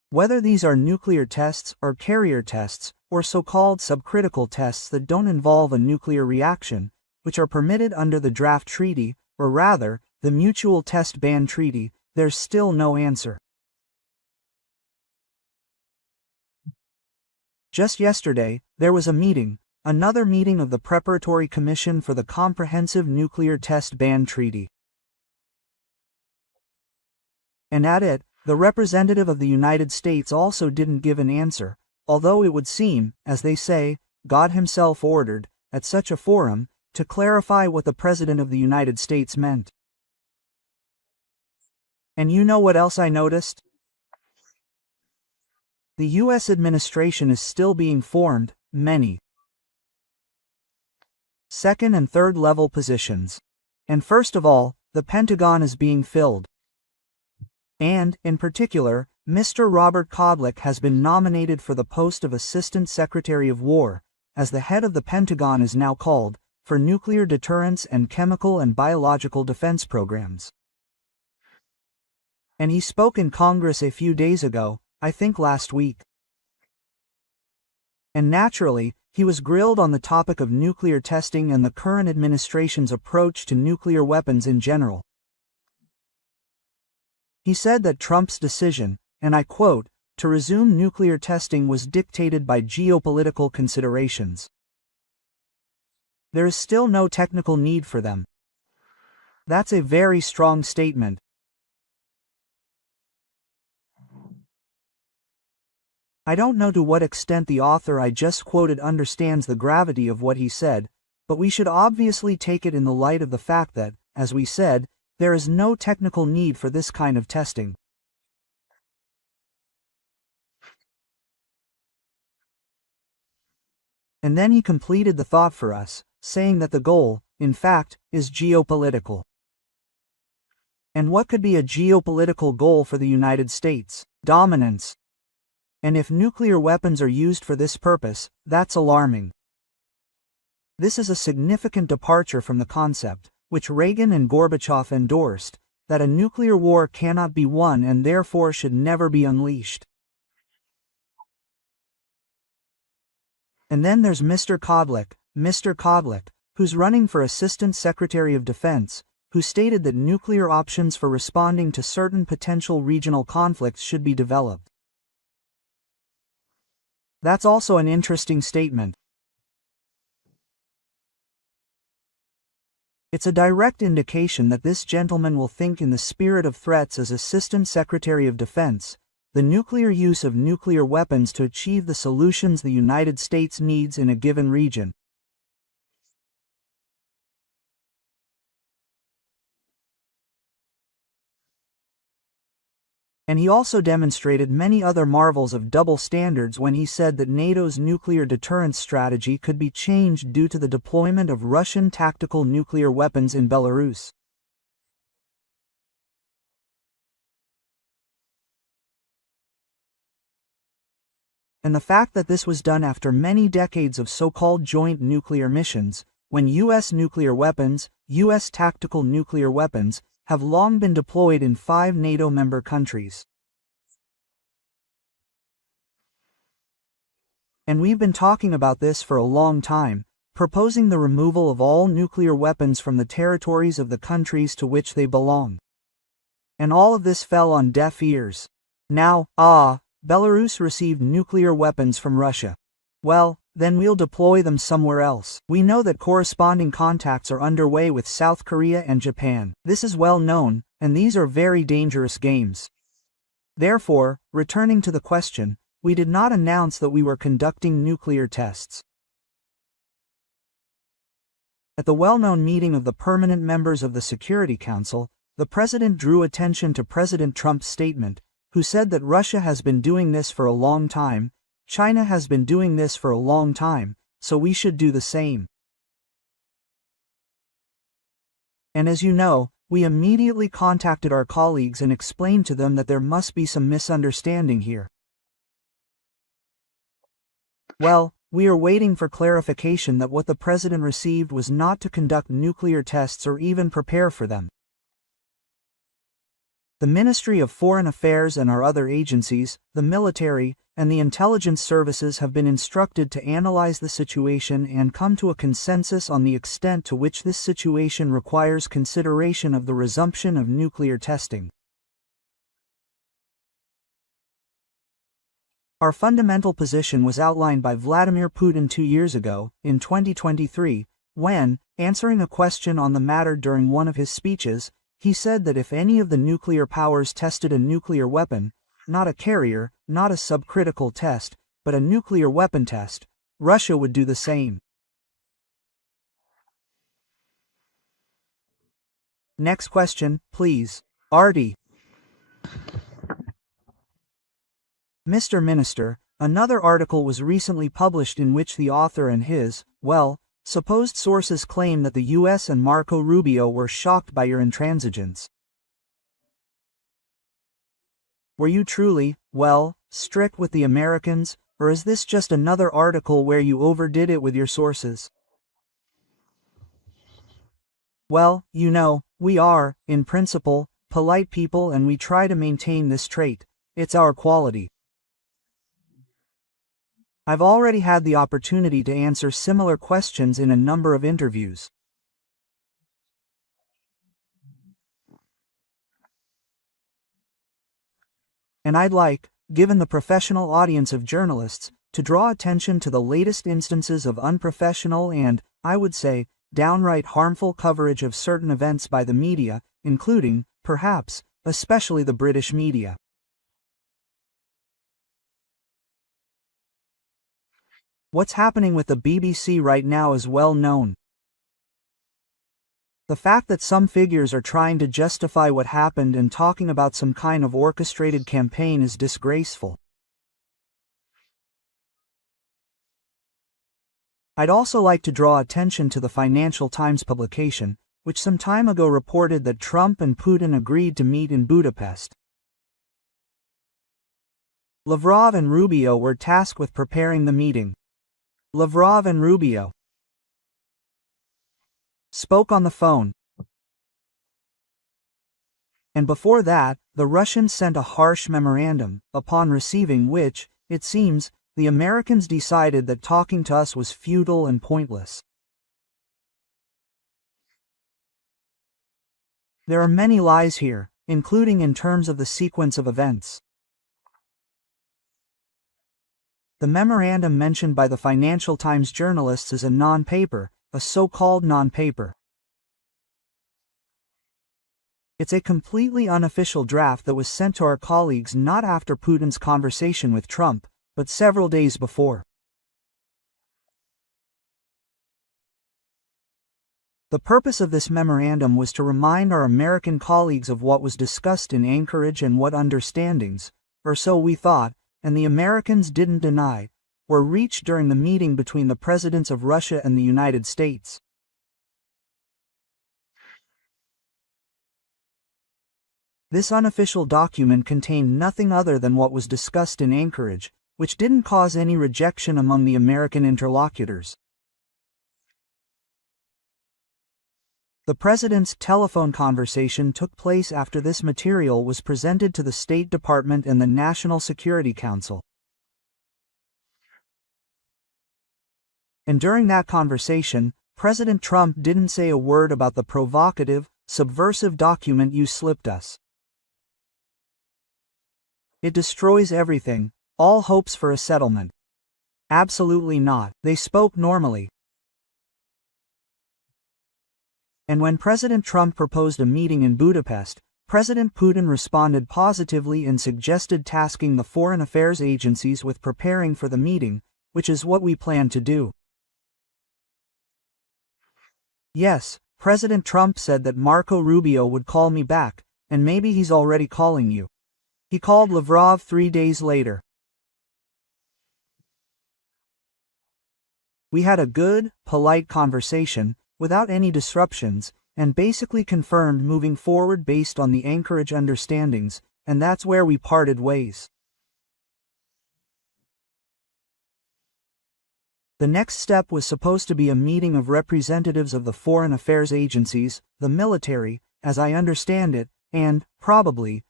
Whether these are nuclear tests or carrier tests, or so-called subcritical tests that don't involve a nuclear reaction, which are permitted under the draft treaty, or rather, the Mutual Test Ban Treaty, there's still no answer. Just yesterday, there was a meeting, another meeting of the Preparatory Commission for the Comprehensive Nuclear Test Ban Treaty. And at it, the representative of the United States also didn't give an answer, although it would seem, as they say, God himself ordered, at such a forum, to clarify what the President of the United States meant. And you know what else I noticed? The U.S. administration is still being formed, many second and third level positions. And first of all, the Pentagon is being filled. And, in particular, Mr. Robert Kodlik has been nominated for the post of Assistant Secretary of War, as the head of the Pentagon is now called, for nuclear deterrence and chemical and biological defense programs. And he spoke in Congress a few days ago, I think last week. And naturally, he was grilled on the topic of nuclear testing and the current administration's approach to nuclear weapons in general. He said that Trump's decision, and I quote, to resume nuclear testing was dictated by geopolitical considerations. There is still no technical need for them. That's a very strong statement. I don't know to what extent the author I just quoted understands the gravity of what he said, but we should obviously take it in the light of the fact that, as we said, there is no technical need for this kind of testing. And then he completed the thought for us, saying that the goal, in fact, is geopolitical. And what could be a geopolitical goal for the United States? Dominance. And if nuclear weapons are used for this purpose, that's alarming. This is a significant departure from the concept, which Reagan and Gorbachev endorsed, that a nuclear war cannot be won and therefore should never be unleashed. And then there's Mr. Kodlik, who's running for Assistant Secretary of Defense, who stated that nuclear options for responding to certain potential regional conflicts should be developed. That's also an interesting statement. It's a direct indication that this gentleman will think in the spirit of threats as Assistant Secretary of Defense, the nuclear use of nuclear weapons to achieve the solutions the United States needs in a given region. And he also demonstrated many other marvels of double standards when he said that NATO's nuclear deterrence strategy could be changed due to the deployment of Russian tactical nuclear weapons in Belarus. And the fact that this was done after many decades of so-called joint nuclear missions, when U.S. nuclear weapons, U.S. tactical nuclear weapons, have long been deployed in 5 NATO member countries. And we've been talking about this for a long time, proposing the removal of all nuclear weapons from the territories of the countries to which they belong. And all of this fell on deaf ears. Now, Belarus received nuclear weapons from Russia. Well, then we'll deploy them somewhere else. We know that corresponding contacts are underway with South Korea and Japan. This is well known, and these are very dangerous games. Therefore, returning to the question, we did not announce that we were conducting nuclear tests. At the well-known meeting of the permanent members of the Security Council, the President drew attention to President Trump's statement, who said that Russia has been doing this for a long time, China has been doing this for a long time, so we should do the same. And as you know, we immediately contacted our colleagues and explained to them that there must be some misunderstanding here. Well, we are waiting for clarification that what the President received was not to conduct nuclear tests or even prepare for them. The Ministry of Foreign Affairs and our other agencies, the military, and the intelligence services have been instructed to analyze the situation and come to a consensus on the extent to which this situation requires consideration of the resumption of nuclear testing. Our fundamental position was outlined by Vladimir Putin 2 years ago, in 2023, when, answering a question on the matter during one of his speeches, he said that if any of the nuclear powers tested a nuclear weapon, not a carrier, not a subcritical test, but a nuclear weapon test, Russia would do the same. Next question, please. Artie. Mr. Minister, another article was recently published in which the author and his, supposed sources claim that the US and Marco Rubio were shocked by your intransigence. Were you truly, strict with the Americans, or is this just another article where you overdid it with your sources? Well, you know, we are, in principle, polite people and we try to maintain this trait. It's our quality. I've already had the opportunity to answer similar questions in a number of interviews. And I'd like, given the professional audience of journalists, to draw attention to the latest instances of unprofessional and, I would say, downright harmful coverage of certain events by the media, including, perhaps, especially the British media. What's happening with the BBC right now is well known. The fact that some figures are trying to justify what happened and talking about some kind of orchestrated campaign is disgraceful. I'd also like to draw attention to the Financial Times publication, which some time ago reported that Trump and Putin agreed to meet in Budapest. Lavrov and Rubio were tasked with preparing the meeting. Lavrov and Rubio spoke on the phone. And before that, the Russians sent a harsh memorandum, upon receiving which, it seems, the Americans decided that talking to us was futile and pointless. There are many lies here, including in terms of the sequence of events. The memorandum mentioned by the Financial Times journalists is a non-paper, a so-called non-paper. It's a completely unofficial draft that was sent to our colleagues not after Putin's conversation with Trump, but several days before. The purpose of this memorandum was to remind our American colleagues of what was discussed in Anchorage and what understandings, or so we thought, and the Americans didn't deny, were reached during the meeting between the presidents of Russia and the United States. This unofficial document contained nothing other than what was discussed in Anchorage, which didn't cause any rejection among the American interlocutors. The president's telephone conversation took place after this material was presented to the State Department and the National Security Council. And during that conversation, President Trump didn't say a word about the provocative, subversive document you slipped us. It destroys everything, all hopes for a settlement. Absolutely not. They spoke normally. And when President Trump proposed a meeting in Budapest, President Putin responded positively and suggested tasking the foreign affairs agencies with preparing for the meeting, which is what we plan to do. Yes, President Trump said that Marco Rubio would call me back, and maybe he's already calling you. He called Lavrov 3 days later. We had a good, polite conversation, without any disruptions, and basically confirmed moving forward based on the Anchorage understandings, and that's where we parted ways. The next step was supposed to be a meeting of representatives of the foreign affairs agencies, the military, as I understand it, and, probably,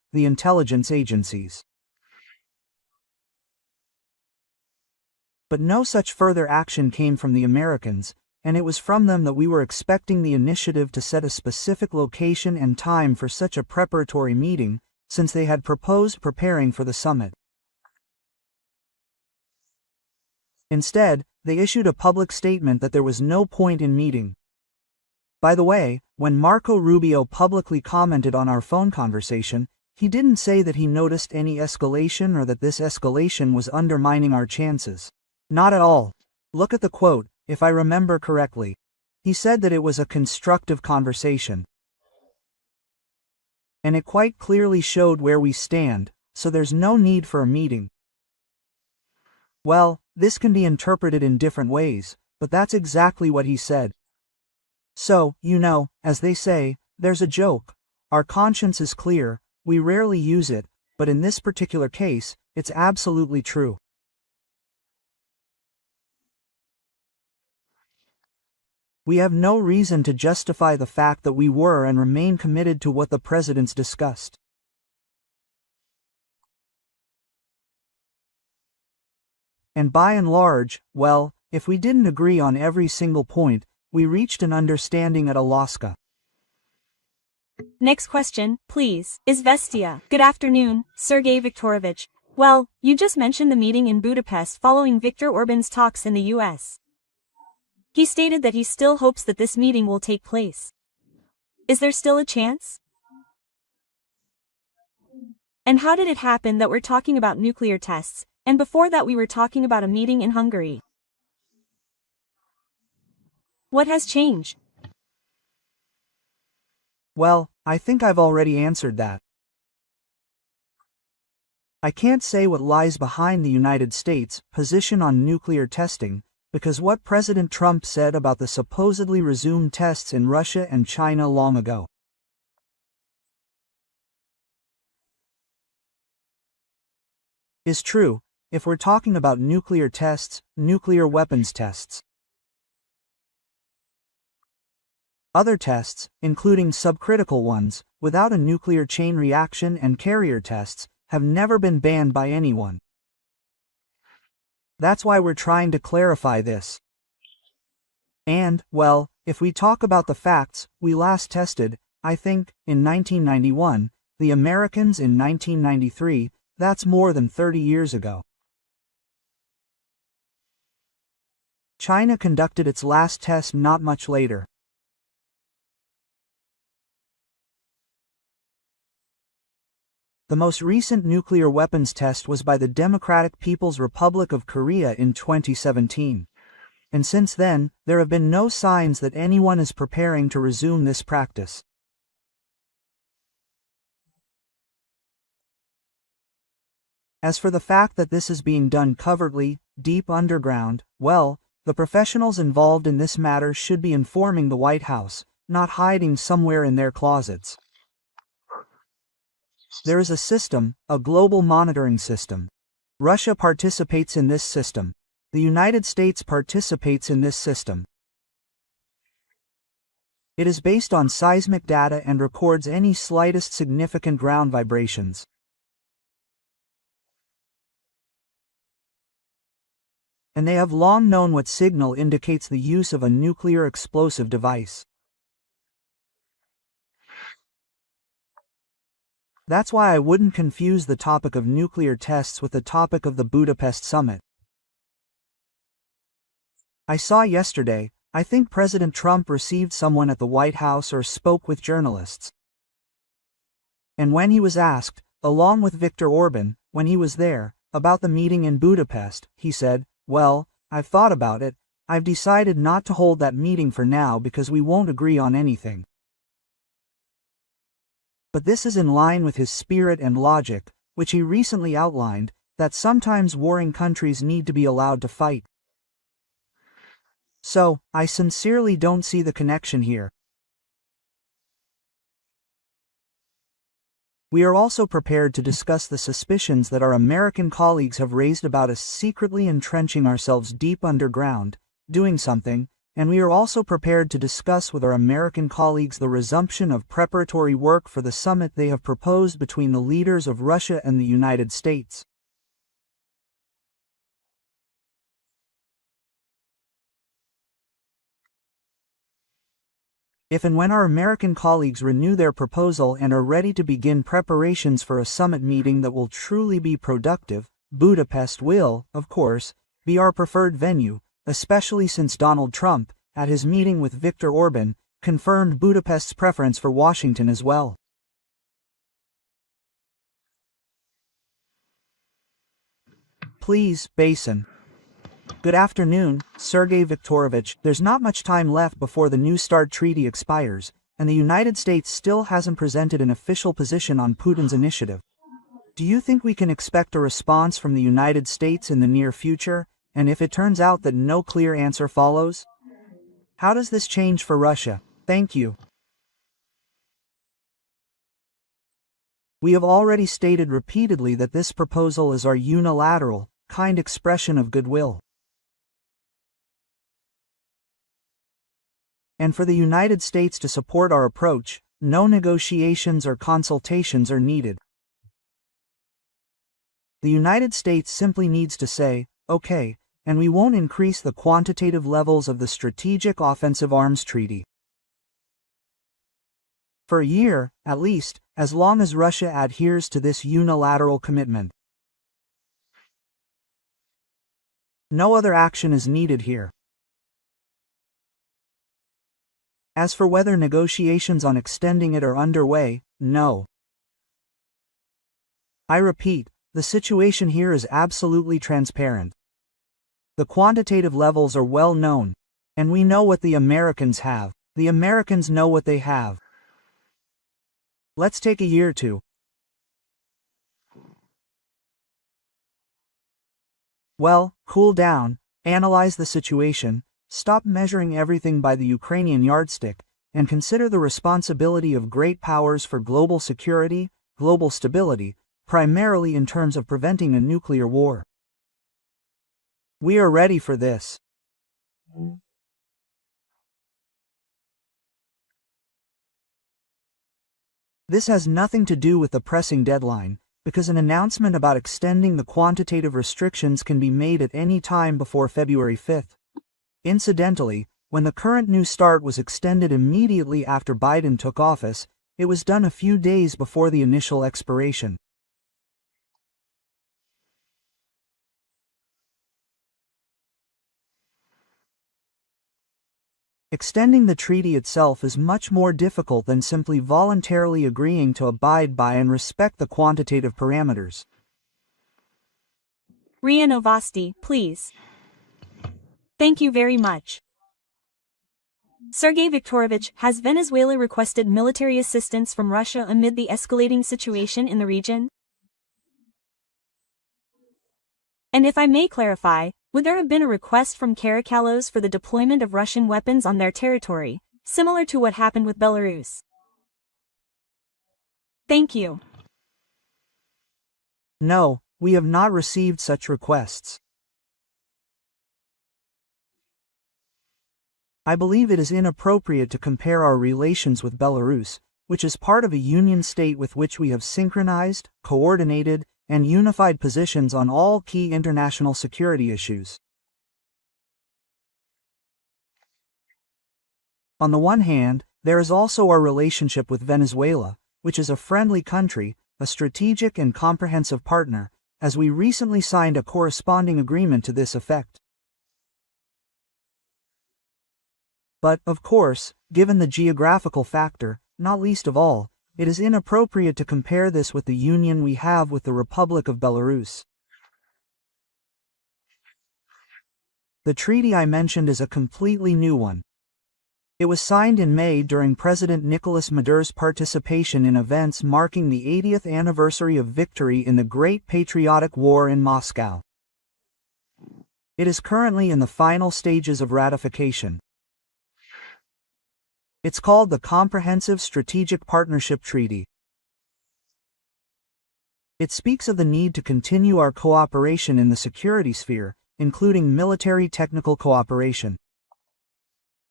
the intelligence agencies. But no such further action came from the Americans, and it was from them that we were expecting the initiative to set a specific location and time for such a preparatory meeting, since they had proposed preparing for the summit. Instead, they issued a public statement that there was no point in meeting. By the way, when Marco Rubio publicly commented on our phone conversation, he didn't say that he noticed any escalation or that this escalation was undermining our chances. Not at all. Look at the quote, if I remember correctly. He said that it was a constructive conversation. And it quite clearly showed where we stand, so there's no need for a meeting. Well, this can be interpreted in different ways, but that's exactly what he said. So, as they say, there's a joke. Our conscience is clear, we rarely use it, but in this particular case, it's absolutely true. We have no reason to justify the fact that we were and remain committed to what the presidents discussed. And by and large, well, if we didn't agree on every single point, we reached an understanding at Alaska. Next question, please. Izvestia. Good afternoon, Sergey Viktorovich. Well, you just mentioned the meeting in Budapest following Viktor Orban's talks in the US. He stated that he still hopes that this meeting will take place. Is there still a chance? And how did it happen that we're talking about nuclear tests, and before that we were talking about a meeting in Hungary? What has changed? Well, I think I've already answered that. I can't say what lies behind the United States' position on nuclear testing, because what President Trump said about the supposedly resumed tests in Russia and China long ago is true, if we're talking about nuclear tests, nuclear weapons tests. Other tests, including subcritical ones, without a nuclear chain reaction and carrier tests, have never been banned by anyone. That's why we're trying to clarify this. And, well, if we talk about the facts, we last tested, I think, in 1991, the Americans in 1993, that's more than 30 years ago. China conducted its last test not much later. The most recent nuclear weapons test was by the Democratic People's Republic of Korea in 2017. And since then, there have been no signs that anyone is preparing to resume this practice. As for the fact that this is being done covertly, deep underground, well, the professionals involved in this matter should be informing the White House, not hiding somewhere in their closets. There is a system, a global monitoring system. Russia participates in this system. The United States participates in this system. It is based on seismic data and records any slightest significant ground vibrations. And they have long known what signal indicates the use of a nuclear explosive device. That's why I wouldn't confuse the topic of nuclear tests with the topic of the Budapest summit. I saw yesterday, I think President Trump received someone at the White House or spoke with journalists. And when he was asked, along with Viktor Orban, when he was there, about the meeting in Budapest, he said, "Well, I've thought about it, I've decided not to hold that meeting for now because we won't agree on anything." But this is in line with his spirit and logic, which he recently outlined, that sometimes warring countries need to be allowed to fight. So, I sincerely don't see the connection here. We are also prepared to discuss the suspicions that our American colleagues have raised about us secretly entrenching ourselves deep underground, doing something, and we are also prepared to discuss with our American colleagues the resumption of preparatory work for the summit they have proposed between the leaders of Russia and the United States. If and when our American colleagues renew their proposal and are ready to begin preparations for a summit meeting that will truly be productive, Budapest will, of course, be our preferred venue, especially since Donald Trump, at his meeting with Viktor Orban, confirmed Budapest's preference for Washington as well. Please, Basin. Good afternoon, Sergey Viktorovich. There's not much time left before the New START treaty expires, and the United States still hasn't presented an official position on Putin's initiative. Do you think we can expect a response from the United States in the near future, and if it turns out that no clear answer follows? How does this change for Russia? Thank you. We have already stated repeatedly that this proposal is our unilateral, kind expression of goodwill. And for the United States to support our approach, no negotiations or consultations are needed. The United States simply needs to say, okay, and we won't increase the quantitative levels of the Strategic Offensive Arms Treaty. For a year, at least, as long as Russia adheres to this unilateral commitment. No other action is needed here. As for whether negotiations on extending it are underway, no. I repeat, the situation here is absolutely transparent. The quantitative levels are well known, and we know what the Americans have. The Americans know what they have. Let's take a year or two. Well, cool down, analyze the situation, stop measuring everything by the Ukrainian yardstick, and consider the responsibility of great powers for global security, global stability, primarily in terms of preventing a nuclear war. We are ready for this. This has nothing to do with the pressing deadline, because an announcement about extending the quantitative restrictions can be made at any time before February 5th. Incidentally, when the current New START was extended immediately after Biden took office, it was done a few days before the initial expiration. Extending the treaty itself is much more difficult than simply voluntarily agreeing to abide by and respect the quantitative parameters. RIA Novosti, please. Thank you very much. Sergey Viktorovich, has Venezuela requested military assistance from Russia amid the escalating situation in the region? And if I may clarify, would there have been a request from Caracalos for the deployment of Russian weapons on their territory, similar to what happened with Belarus? Thank you. No, we have not received such requests. I believe it is inappropriate to compare our relations with Belarus, which is part of a union state with which we have synchronized, coordinated, and unified positions on all key international security issues. On the one hand, there is also our relationship with Venezuela, which is a friendly country, a strategic and comprehensive partner, as we recently signed a corresponding agreement to this effect. But, of course, given the geographical factor, not least of all, it is inappropriate to compare this with the union we have with the Republic of Belarus. The treaty I mentioned is a completely new one. It was signed in May during President Nicolas Maduro's participation in events marking the 80th anniversary of victory in the Great Patriotic War in Moscow. It is currently in the final stages of ratification. It's called the Comprehensive Strategic Partnership Treaty. It speaks of the need to continue our cooperation in the security sphere, including military technical cooperation.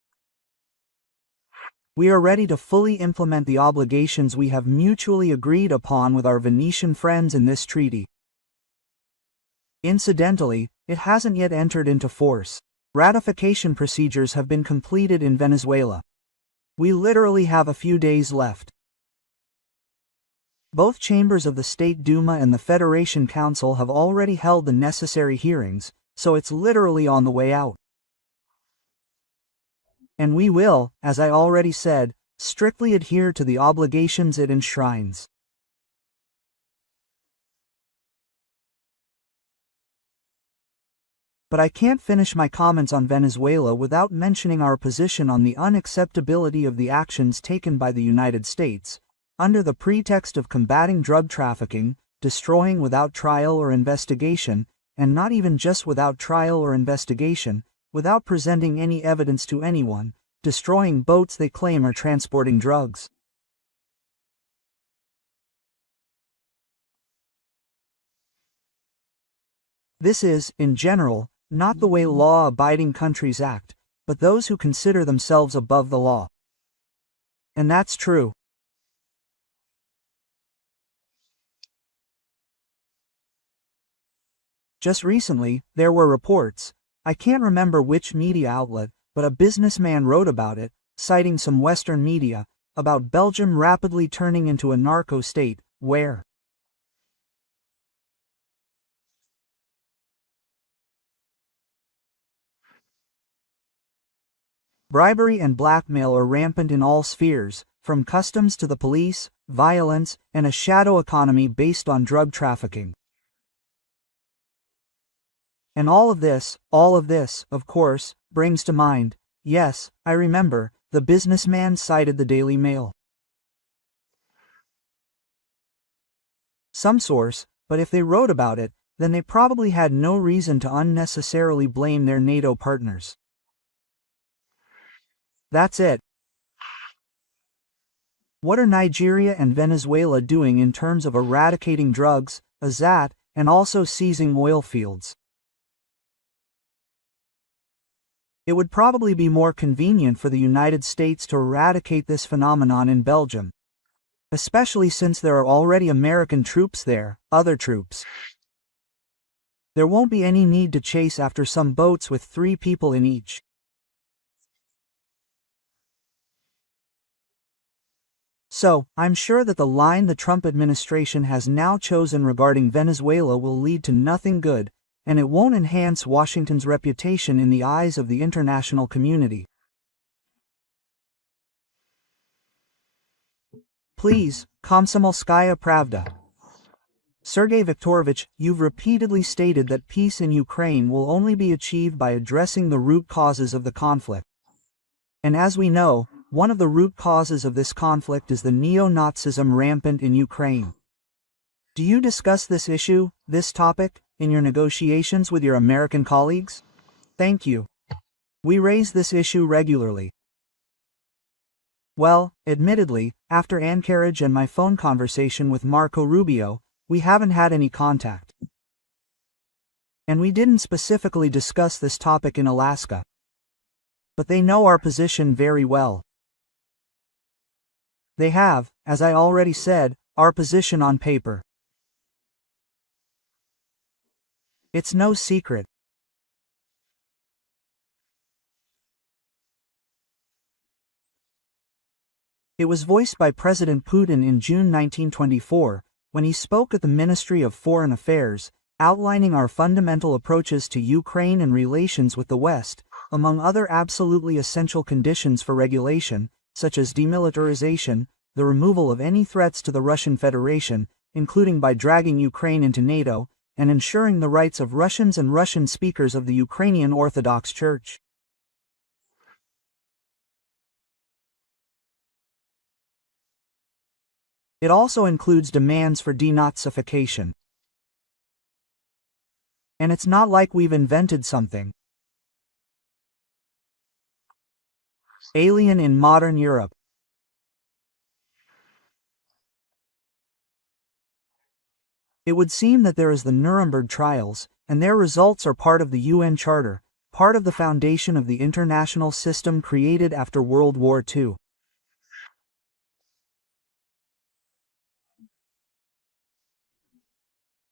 We are ready to fully implement the obligations we have mutually agreed upon with our Venetian friends in this treaty. Incidentally, it hasn't yet entered into force. Ratification procedures have been completed in Venezuela. We literally have a few days left. Both chambers of the State Duma and the Federation Council have already held the necessary hearings, so it's literally on the way out. And we will, as I already said, strictly adhere to the obligations it enshrines. But I can't finish my comments on Venezuela without mentioning our position on the unacceptability of the actions taken by the United States, under the pretext of combating drug trafficking, destroying without trial or investigation, and not even just without trial or investigation, without presenting any evidence to anyone, destroying boats they claim are transporting drugs. This is, in general, not the way law-abiding countries act, but those who consider themselves above the law. And that's true. Just recently, there were reports, I can't remember which media outlet, but a businessman wrote about it, citing some Western media, about Belgium rapidly turning into a narco state, where bribery and blackmail are rampant in all spheres, from customs to the police, violence, and a shadow economy based on drug trafficking. And all of this, of course, brings to mind, yes, I remember, the businessman cited the Daily Mail. Some source, but if they wrote about it, then they probably had no reason to unnecessarily blame their NATO partners. That's it. What are Nigeria and Venezuela doing in terms of eradicating drugs, AZAT, and also seizing oil fields? It would probably be more convenient for the United States to eradicate this phenomenon in Belgium, especially since there are already American troops there, other troops. There won't be any need to chase after some boats with 3 people in each. So, I'm sure that the line the Trump administration has now chosen regarding Venezuela will lead to nothing good, and it won't enhance Washington's reputation in the eyes of the international community. Please, Komsomolskaya Pravda. Sergey Viktorovich, you've repeatedly stated that peace in Ukraine will only be achieved by addressing the root causes of the conflict. And as we know, one of the root causes of this conflict is the neo-Nazism rampant in Ukraine. Do you discuss this issue, this topic, in your negotiations with your American colleagues? Thank you. We raise this issue regularly. Well, admittedly, after Anchorage and my phone conversation with Marco Rubio, we haven't had any contact. And we didn't specifically discuss this topic in Alaska. But they know our position very well. They have, as I already said, our position on paper. It's no secret. It was voiced by President Putin in June 1924, when he spoke at the Ministry of Foreign Affairs, outlining our fundamental approaches to Ukraine and relations with the West, among other absolutely essential conditions for regulation, such as demilitarization, the removal of any threats to the Russian Federation, including by dragging Ukraine into NATO, and ensuring the rights of Russians and Russian speakers of the Ukrainian Orthodox Church. It also includes demands for denazification. And it's not like we've invented something alien in modern Europe. It would seem that there is the Nuremberg trials, and their results are part of the UN Charter, part of the foundation of the international system created after World War II.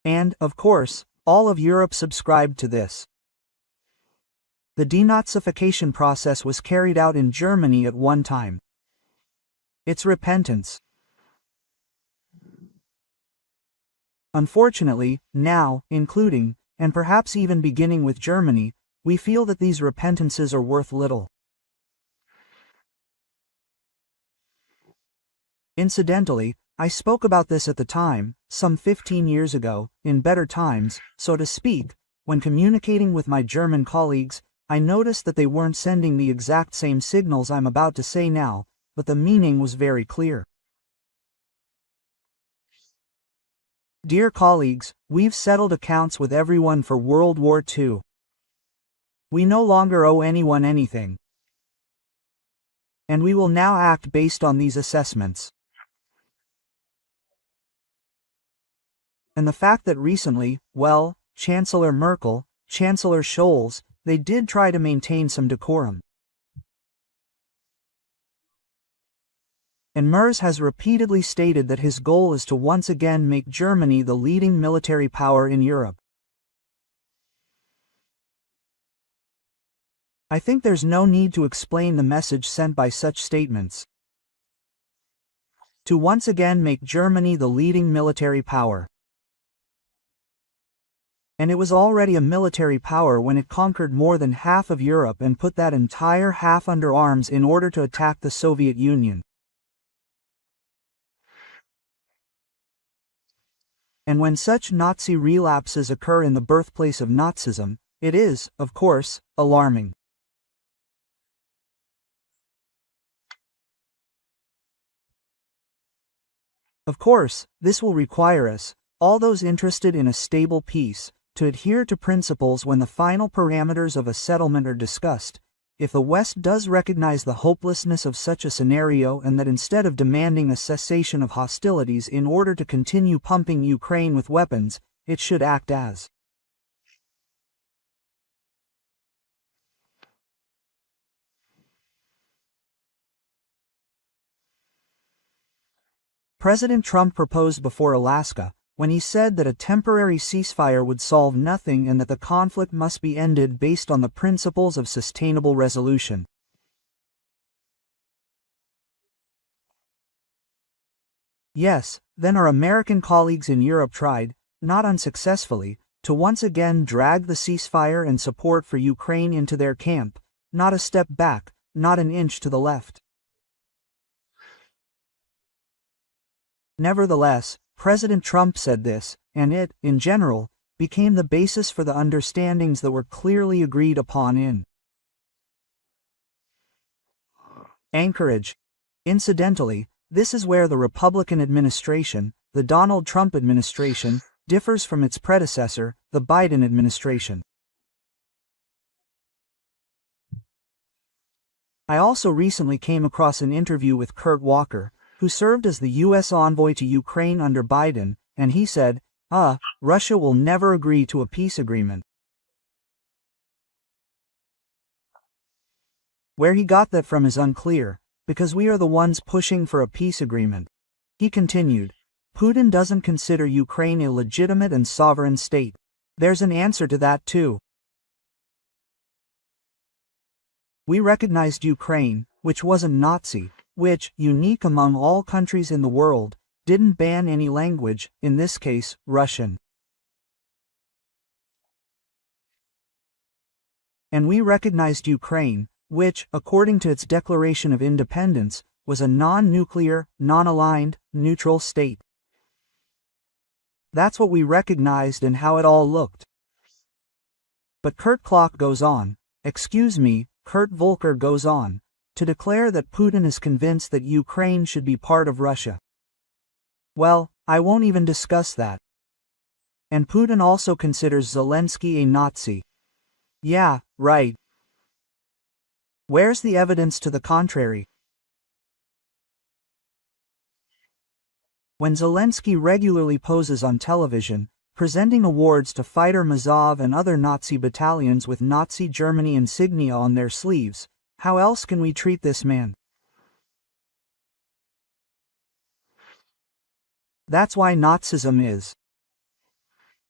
And, of course, all of Europe subscribed to this. The denazification process was carried out in Germany at one time. It's repentance. Unfortunately, now, including, and perhaps even beginning with Germany, we feel that these repentances are worth little. Incidentally, I spoke about this at the time, some 15 years ago, in better times, so to speak. When communicating with my German colleagues, I noticed that they weren't sending the exact same signals I'm about to say now, but the meaning was very clear. Dear colleagues, we've settled accounts with everyone for World War II. We no longer owe anyone anything. And we will now act based on these assessments. And the fact that recently, well, Chancellor Merkel, Chancellor Scholz, they did try to maintain some decorum. And Merz has repeatedly stated that his goal is to once again make Germany the leading military power in Europe. I think there's no need to explain the message sent by such statements. To once again make Germany the leading military power. And it was already a military power when it conquered more than half of Europe and put that entire half under arms in order to attack the Soviet Union. And when such Nazi relapses occur in the birthplace of Nazism, it is, of course, alarming. Of course, this will require us, all those interested in a stable peace, to adhere to principles when the final parameters of a settlement are discussed. If the West does recognize the hopelessness of such a scenario and that instead of demanding a cessation of hostilities in order to continue pumping Ukraine with weapons, it should act as President Trump proposed before Alaska, when he said that a temporary ceasefire would solve nothing and that the conflict must be ended based on the principles of sustainable resolution. Yes, then our American colleagues in Europe tried, not unsuccessfully, to once again drag the ceasefire and support for Ukraine into their camp, not a step back, not an inch to the left. Nevertheless, President Trump said this, and it, in general, became the basis for the understandings that were clearly agreed upon in Anchorage. Incidentally, this is where the Republican administration, the Donald Trump administration, differs from its predecessor, the Biden administration. I also recently came across an interview with Kurt Walker, who served as the U.S. envoy to Ukraine under Biden, and he said, Russia will never agree to a peace agreement. Where he got that from is unclear, because we are the ones pushing for a peace agreement. He continued, Putin doesn't consider Ukraine a legitimate and sovereign state. There's an answer to that too. We recognized Ukraine, which wasn't Nazi, which, unique among all countries in the world, didn't ban any language, in this case, Russian. And we recognized Ukraine, which, according to its declaration of independence, was a non-nuclear, non-aligned, neutral state. That's what we recognized and how it all looked. But Kurt Volker goes on, to declare that Putin is convinced that Ukraine should be part of Russia. Well, I won't even discuss that. And Putin also considers Zelensky a Nazi. Yeah, right. Where's the evidence to the contrary? When Zelensky regularly poses on television, presenting awards to Fighter Mazov and other Nazi battalions with Nazi Germany insignia on their sleeves, how else can we treat this man? That's why Nazism is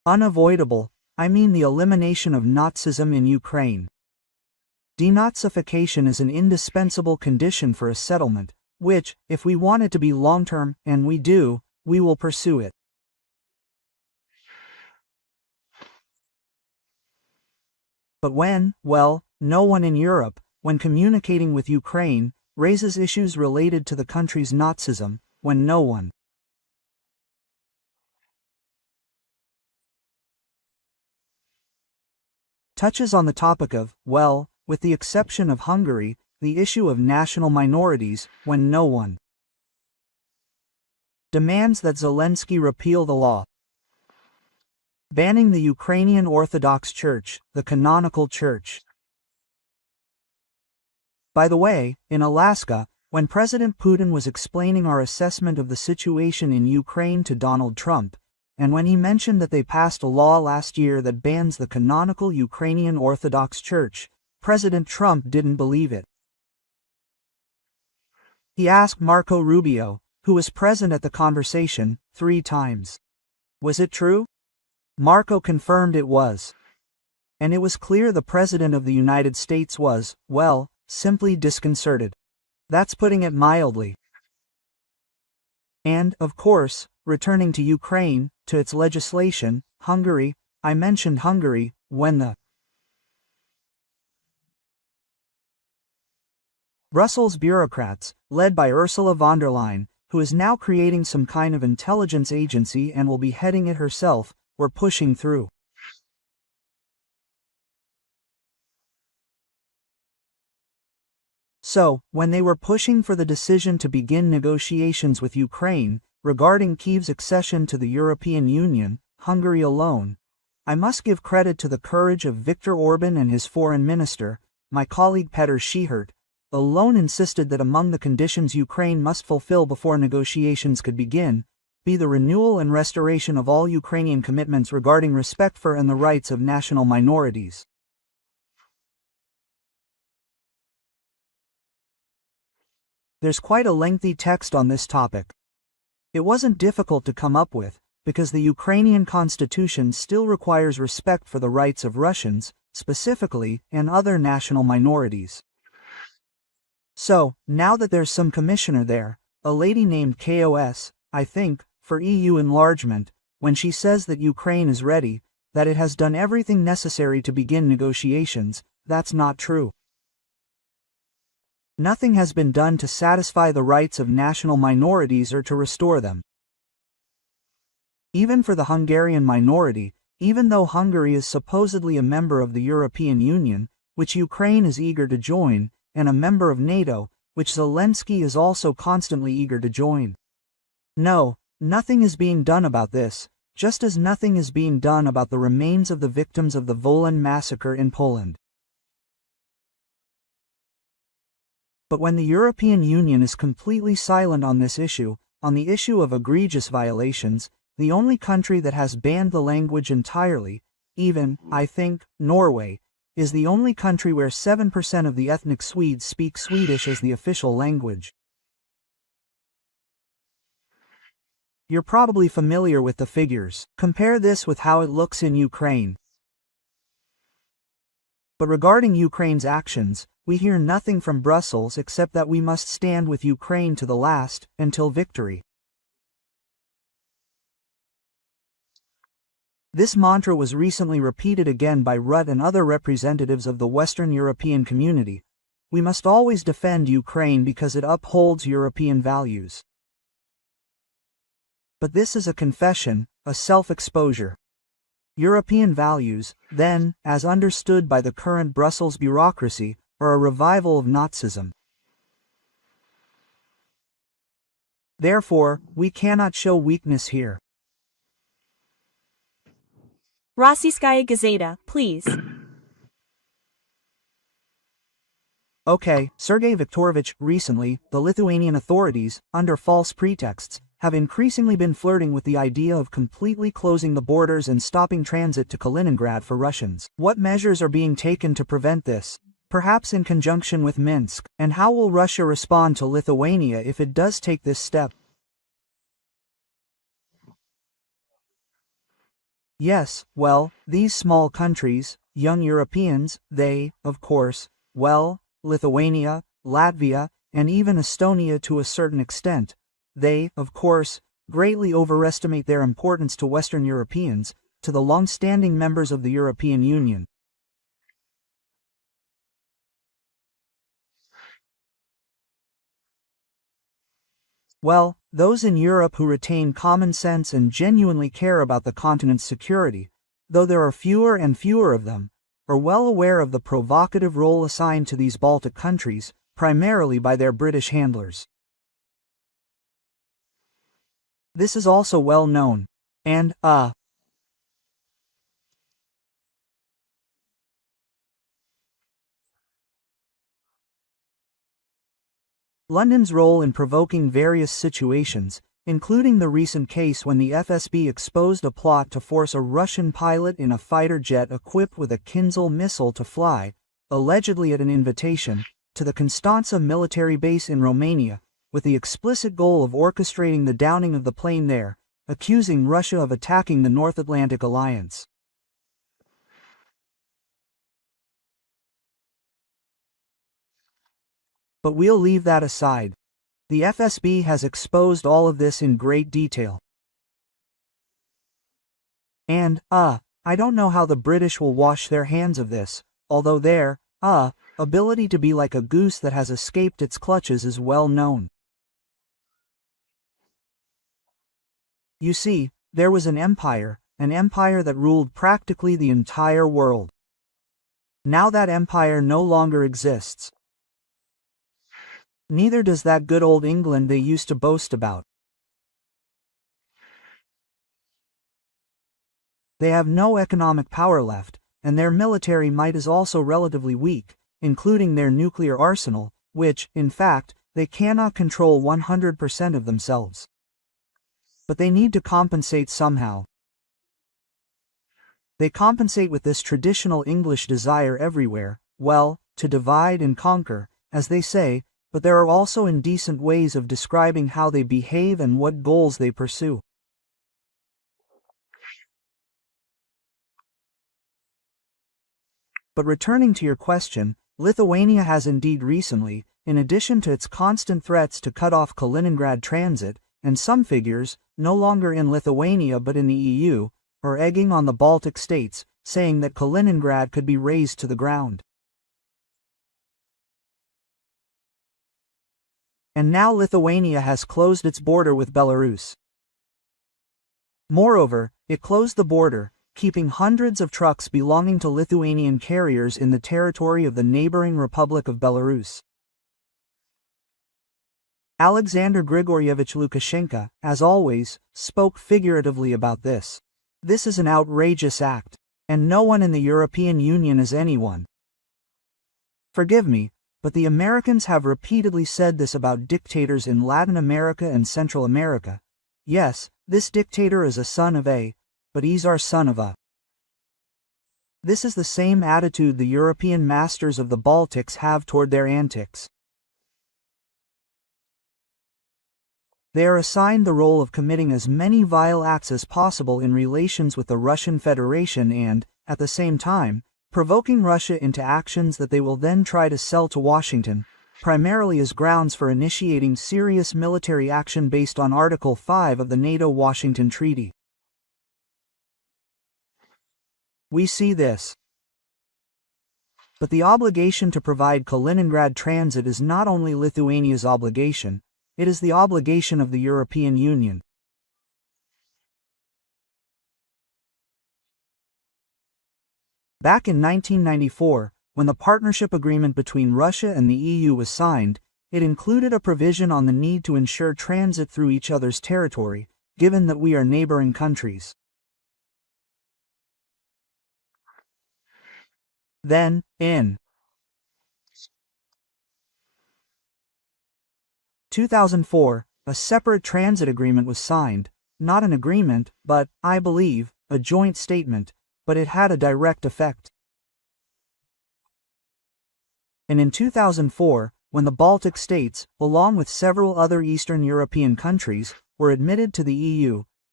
Unavoidable, I mean the elimination of Nazism in Ukraine. Denazification is an indispensable condition for a settlement, which, if we want it to be long-term, and we do, we will pursue it. But well, no one in Europe, when communicating with Ukraine, raises issues related to the country's Nazism, when no one touches on the topic of, well, with the exception of Hungary, the issue of national minorities, when no one demands that Zelensky repeal the law banning the Ukrainian Orthodox Church, the canonical church. By the way, in Alaska, when President Putin was explaining our assessment of the situation in Ukraine to Donald Trump, and when he mentioned that they passed a law last year that bans the canonical Ukrainian Orthodox Church, President Trump didn't believe it. He asked Marco Rubio, who was present at the conversation, 3 times. Was it true? Marco confirmed it was. And it was clear the President of the United States was, well, simply disconcerted. That's putting it mildly. And, of course, returning to Ukraine, to its legislation, Hungary, I mentioned Hungary, when the Brussels bureaucrats, led by Ursula von der Leyen, who is now creating some kind of intelligence agency and will be heading it herself, were pushing through. So, when they were pushing for the decision to begin negotiations with Ukraine, regarding Kyiv's accession to the European Union, Hungary alone, I must give credit to the courage of Viktor Orban and his foreign minister, my colleague Petr Schihert, alone insisted that among the conditions Ukraine must fulfill before negotiations could begin, be the renewal and restoration of all Ukrainian commitments regarding respect for and the rights of national minorities. There's quite a lengthy text on this topic. It wasn't difficult to come up with, because the Ukrainian constitution still requires respect for the rights of Russians, specifically, and other national minorities. So, now that there's some commissioner there, a lady named KOS, I think, for EU enlargement, when she says that Ukraine is ready, that it has done everything necessary to begin negotiations, that's not true. Nothing has been done to satisfy the rights of national minorities or to restore them. Even for the Hungarian minority, even though Hungary is supposedly a member of the European Union, which Ukraine is eager to join, and a member of NATO, which Zelensky is also constantly eager to join. No, nothing is being done about this, just as nothing is being done about the remains of the victims of the Wolan massacre in Poland. But when the European Union is completely silent on this issue, on the issue of egregious violations, the only country that has banned the language entirely, even, I think, Norway, is the only country where 7% of the ethnic Swedes speak Swedish as the official language. You're probably familiar with the figures. Compare this with how it looks in Ukraine. But regarding Ukraine's actions, we hear nothing from Brussels except that we must stand with Ukraine to the last, until victory. This mantra was recently repeated again by Rutte and other representatives of the Western European community. We must always defend Ukraine because it upholds European values. But this is a confession, a self-exposure. European values, then, as understood by the current Brussels bureaucracy, are a revival of Nazism. Therefore, we cannot show weakness here. Rossiyskaya Gazeta, please. Okay, Sergey Viktorovich, recently, the Lithuanian authorities, under false pretexts, have increasingly been flirting with the idea of completely closing the borders and stopping transit to Kaliningrad for Russians. What measures are being taken to prevent this? Perhaps in conjunction with Minsk, and how will Russia respond to Lithuania if it does take this step? Yes, well, these small countries, young Europeans, they, of course, well, Lithuania, Latvia, and even Estonia to a certain extent, they, of course, greatly overestimate their importance to Western Europeans, to the long-standing members of the European Union. Well, those in Europe who retain common sense and genuinely care about the continent's security, though there are fewer and fewer of them, are well aware of the provocative role assigned to these Baltic countries, primarily by their British handlers. This is also well known. And, London's role in provoking various situations, including the recent case when the FSB exposed a plot to force a Russian pilot in a fighter jet equipped with a Kinzhal missile to fly, allegedly at an invitation, to the Constanța military base in Romania, with the explicit goal of orchestrating the downing of the plane there, accusing Russia of attacking the North Atlantic Alliance. But we'll leave that aside. The FSB has exposed all of this in great detail. And, I don't know how the British will wash their hands of this, although their, ability to be like a goose that has escaped its clutches is well known. You see, there was an empire that ruled practically the entire world. Now that empire no longer exists. Neither does that good old England they used to boast about. They have no economic power left, and their military might is also relatively weak, including their nuclear arsenal, which, in fact, they cannot control 100% of themselves. But they need to compensate somehow. They compensate with this traditional English desire everywhere, well, to divide and conquer, as they say, but there are also indecent ways of describing how they behave and what goals they pursue. But returning to your question, Lithuania has indeed recently, in addition to its constant threats to cut off Kaliningrad transit, and some figures, no longer in Lithuania but in the EU, are egging on the Baltic states, saying that Kaliningrad could be razed to the ground. And now Lithuania has closed its border with Belarus. Moreover, it closed the border, keeping hundreds of trucks belonging to Lithuanian carriers in the territory of the neighboring Republic of Belarus. Alexander Grigoryevich Lukashenko, as always, spoke figuratively about this. This is an outrageous act, and no one in the European Union is anyone. Forgive me, but the Americans have repeatedly said this about dictators in Latin America and Central America. Yes, this dictator is a son of a, but he's our son of a. This is the same attitude the European masters of the Baltics have toward their antics. They are assigned the role of committing as many vile acts as possible in relations with the Russian Federation and, at the same time, provoking Russia into actions that they will then try to sell to Washington, primarily as grounds for initiating serious military action based on Article 5 of the NATO-Washington Treaty. We see this. But the obligation to provide Kaliningrad transit is not only Lithuania's obligation, it is the obligation of the European Union. Back in 1994, when the partnership agreement between Russia and the EU was signed, it included a provision on the need to ensure transit through each other's territory, given that we are neighboring countries. Then, in 2004, a separate transit agreement was signed, not an agreement, but, I believe, a joint statement, but it had a direct effect. And in 2004, when the Baltic states, along with several other Eastern European countries, were admitted to the EU,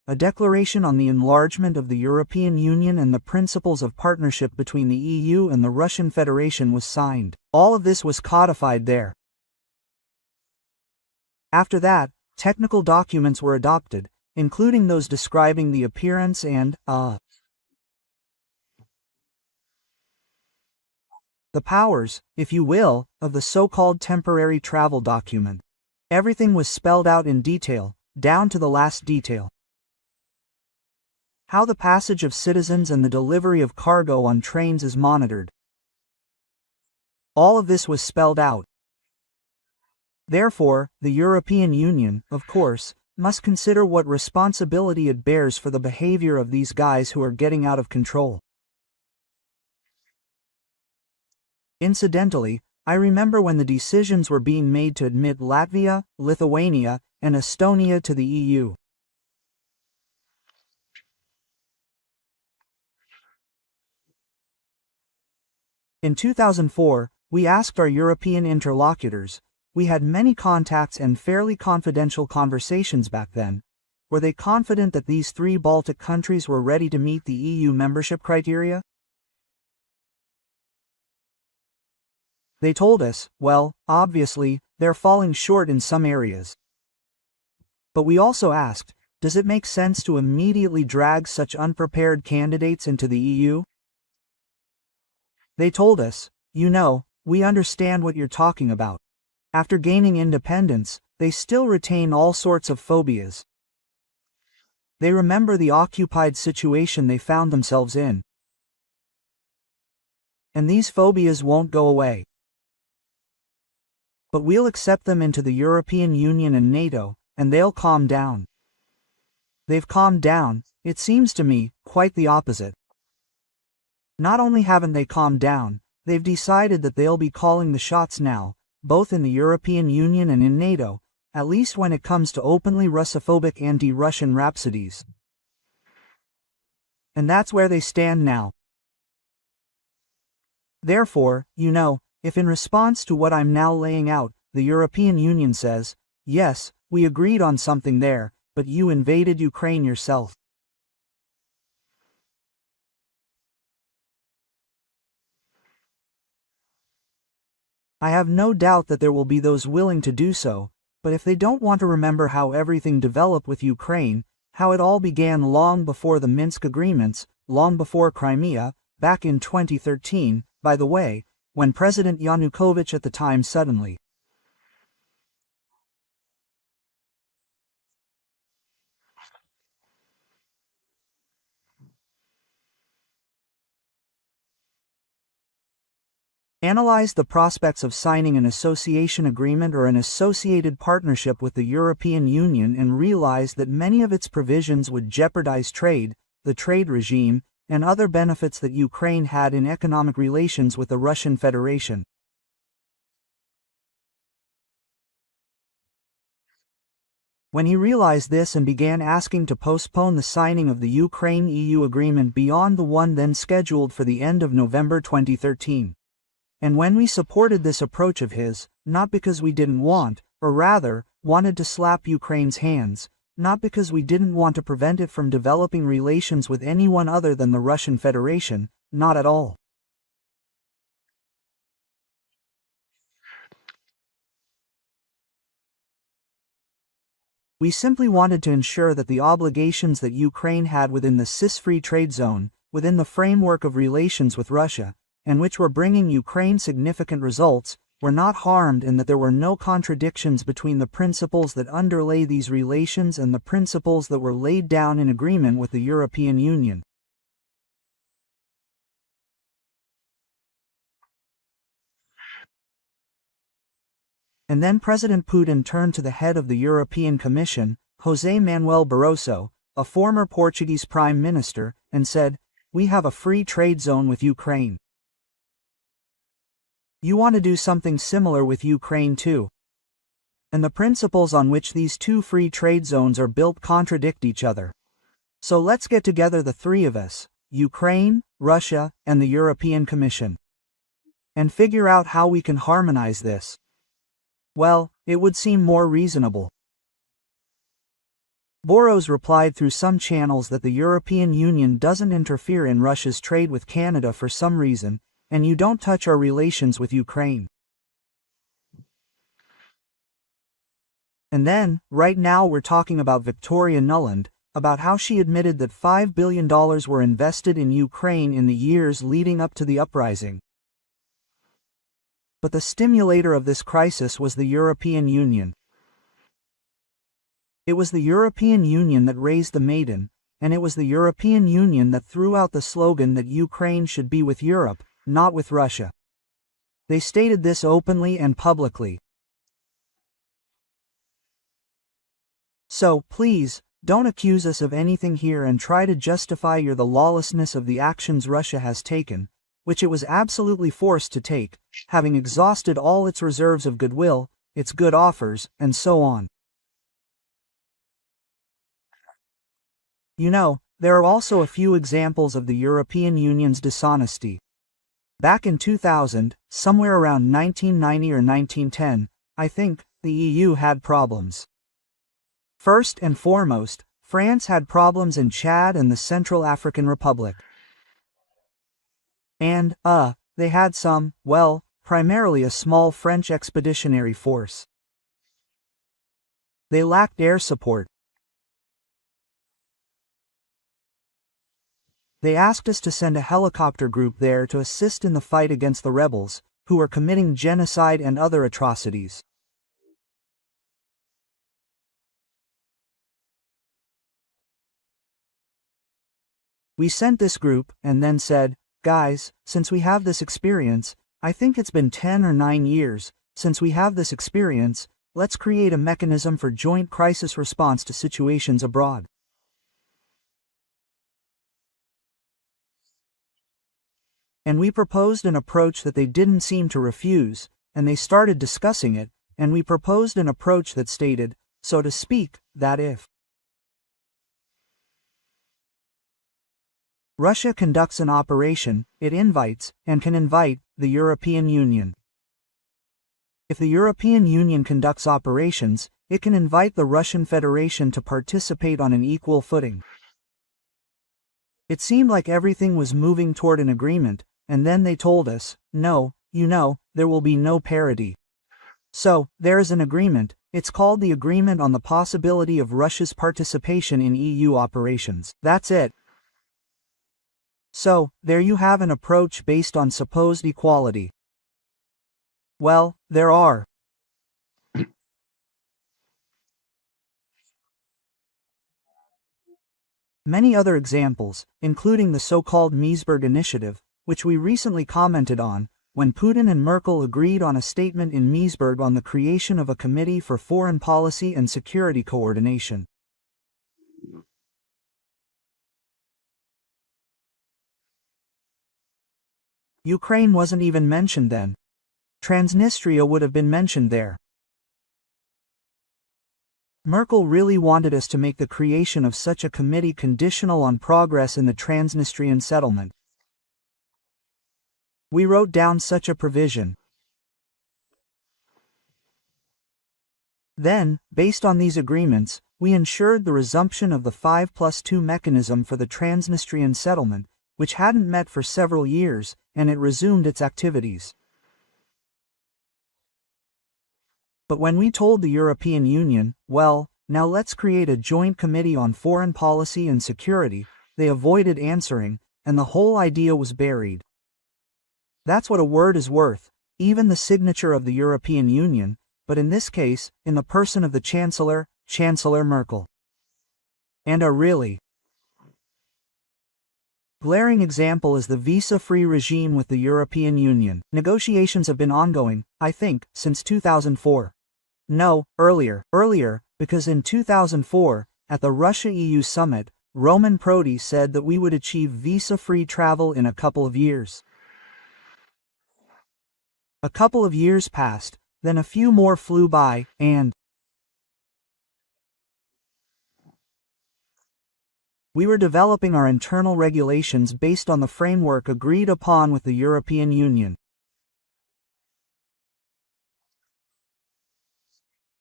a declaration on the enlargement of the European Union and the principles of partnership between the EU and the Russian Federation was signed. All of this was codified there. After that, technical documents were adopted, including those describing the appearance and, the powers, if you will, of the so-called temporary travel document. Everything was spelled out in detail, down to the last detail. How the passage of citizens and the delivery of cargo on trains is monitored. All of this was spelled out. Therefore, the European Union, of course, must consider what responsibility it bears for the behavior of these guys who are getting out of control. Incidentally, I remember when the decisions were being made to admit Latvia, Lithuania, and Estonia to the EU. In 2004, we asked our European interlocutors, we had many contacts and fairly confidential conversations back then, were they confident that these 3 Baltic countries were ready to meet the EU membership criteria? They told us, well, obviously, they're falling short in some areas. But we also asked, does it make sense to immediately drag such unprepared candidates into the EU? They told us, you know, we understand what you're talking about. After gaining independence, they still retain all sorts of phobias. They remember the occupied situation they found themselves in. And these phobias won't go away. But we'll accept them into the European Union and NATO, and they'll calm down. They've calmed down, it seems to me, quite the opposite. Not only haven't they calmed down, they've decided that they'll be calling the shots now, both in the European Union and in NATO, at least when it comes to openly Russophobic anti-Russian rhapsodies. And that's where they stand now. Therefore, you know, if in response to what I'm now laying out, the European Union says, yes, we agreed on something there, but you invaded Ukraine yourself. I have no doubt that there will be those willing to do so, but if they don't want to remember how everything developed with Ukraine, how it all began long before the Minsk agreements, long before Crimea, back in 2013, by the way, when President Yanukovych at the time suddenly analyzed the prospects of signing an association agreement or an associated partnership with the European Union and realized that many of its provisions would jeopardize trade, the trade regime, and other benefits that Ukraine had in economic relations with the Russian Federation. When he realized this and began asking to postpone the signing of the Ukraine-EU agreement beyond the one then scheduled for the end of November 2013. And when we supported this approach of his, not because we didn't want, or rather, wanted to slap Ukraine's hands, not because we didn't want to prevent it from developing relations with anyone other than the Russian Federation, not at all. We simply wanted to ensure that the obligations that Ukraine had within the CIS-free trade zone, within the framework of relations with Russia, and which were bringing Ukraine significant results, were not harmed and that there were no contradictions between the principles that underlay these relations and the principles that were laid down in agreement with the European Union. And then President Putin turned to the head of the European Commission, José Manuel Barroso, a former Portuguese Prime Minister, and said, "We have a free trade zone with Ukraine. You want to do something similar with Ukraine too. And the principles on which these two free trade zones are built contradict each other. So let's get together the 3 of us, Ukraine, Russia, and the European Commission, and figure out how we can harmonize this." Well, it would seem more reasonable. Boros replied through some channels that the European Union doesn't interfere in Russia's trade with Canada for some reason, and you don't touch our relations with Ukraine. And then, right now we're talking about Victoria Nuland, about how she admitted that $5 billion were invested in Ukraine in the years leading up to the uprising. But the stimulator of this crisis was the European Union. It was the European Union that raised the maiden, and it was the European Union that threw out the slogan that Ukraine should be with Europe, not with Russia. They stated this openly and publicly. So, please, don't accuse us of anything here and try to justify the lawlessness of the actions Russia has taken, which it was absolutely forced to take, having exhausted all its reserves of goodwill, its good offers, and so on. You know, there are also a few examples of the European Union's dishonesty. Back in 2000, somewhere around 1990 or 1910, I think, the EU had problems. First and foremost, France had problems in Chad and the Central African Republic. And, they had some, well, primarily a small French expeditionary force. They lacked air support. They asked us to send a helicopter group there to assist in the fight against the rebels, who were committing genocide and other atrocities. We sent this group, and then said, guys, since we have this experience, I think it's been 10 or 9 years, since we have this experience, let's create a mechanism for joint crisis response to situations abroad. And we proposed an approach that they didn't seem to refuse, and they started discussing it, and we proposed an approach that stated, so to speak, that if Russia conducts an operation, it invites, and can invite, the European Union. If the European Union conducts operations, it can invite the Russian Federation to participate on an equal footing. It seemed like everything was moving toward an agreement, and then they told us, no, there will be no parity. So, there is an agreement, it's called the Agreement on the Possibility of Russia's Participation in EU Operations. That's it. So, there you have an approach based on supposed equality. Well, there are many other examples, including the so-called Meseberg Initiative, which we recently commented on, when Putin and Merkel agreed on a statement in Meseberg on the creation of a Committee for Foreign Policy and Security Coordination. Ukraine wasn't even mentioned then. Transnistria would have been mentioned there. Merkel really wanted us to make the creation of such a committee conditional on progress in the Transnistrian settlement. We wrote down such a provision. Then, based on these agreements, we ensured the resumption of the 5+2 mechanism for the Transnistrian settlement, which hadn't met for several years, and it resumed its activities. But when we told the European Union, well, now let's create a joint committee on foreign policy and security, they avoided answering, and the whole idea was buried. That's what a word is worth, even the signature of the European Union, but in this case, in the person of the Chancellor, Chancellor Merkel. And a really glaring example is the visa-free regime with the European Union. Negotiations have been ongoing, I think, since 2004. No, earlier, because in 2004, at the Russia-EU summit, Roman Prodi said that we would achieve visa-free travel in a couple of years. A couple of years passed, then a few more flew by, and we were developing our internal regulations based on the framework agreed upon with the European Union.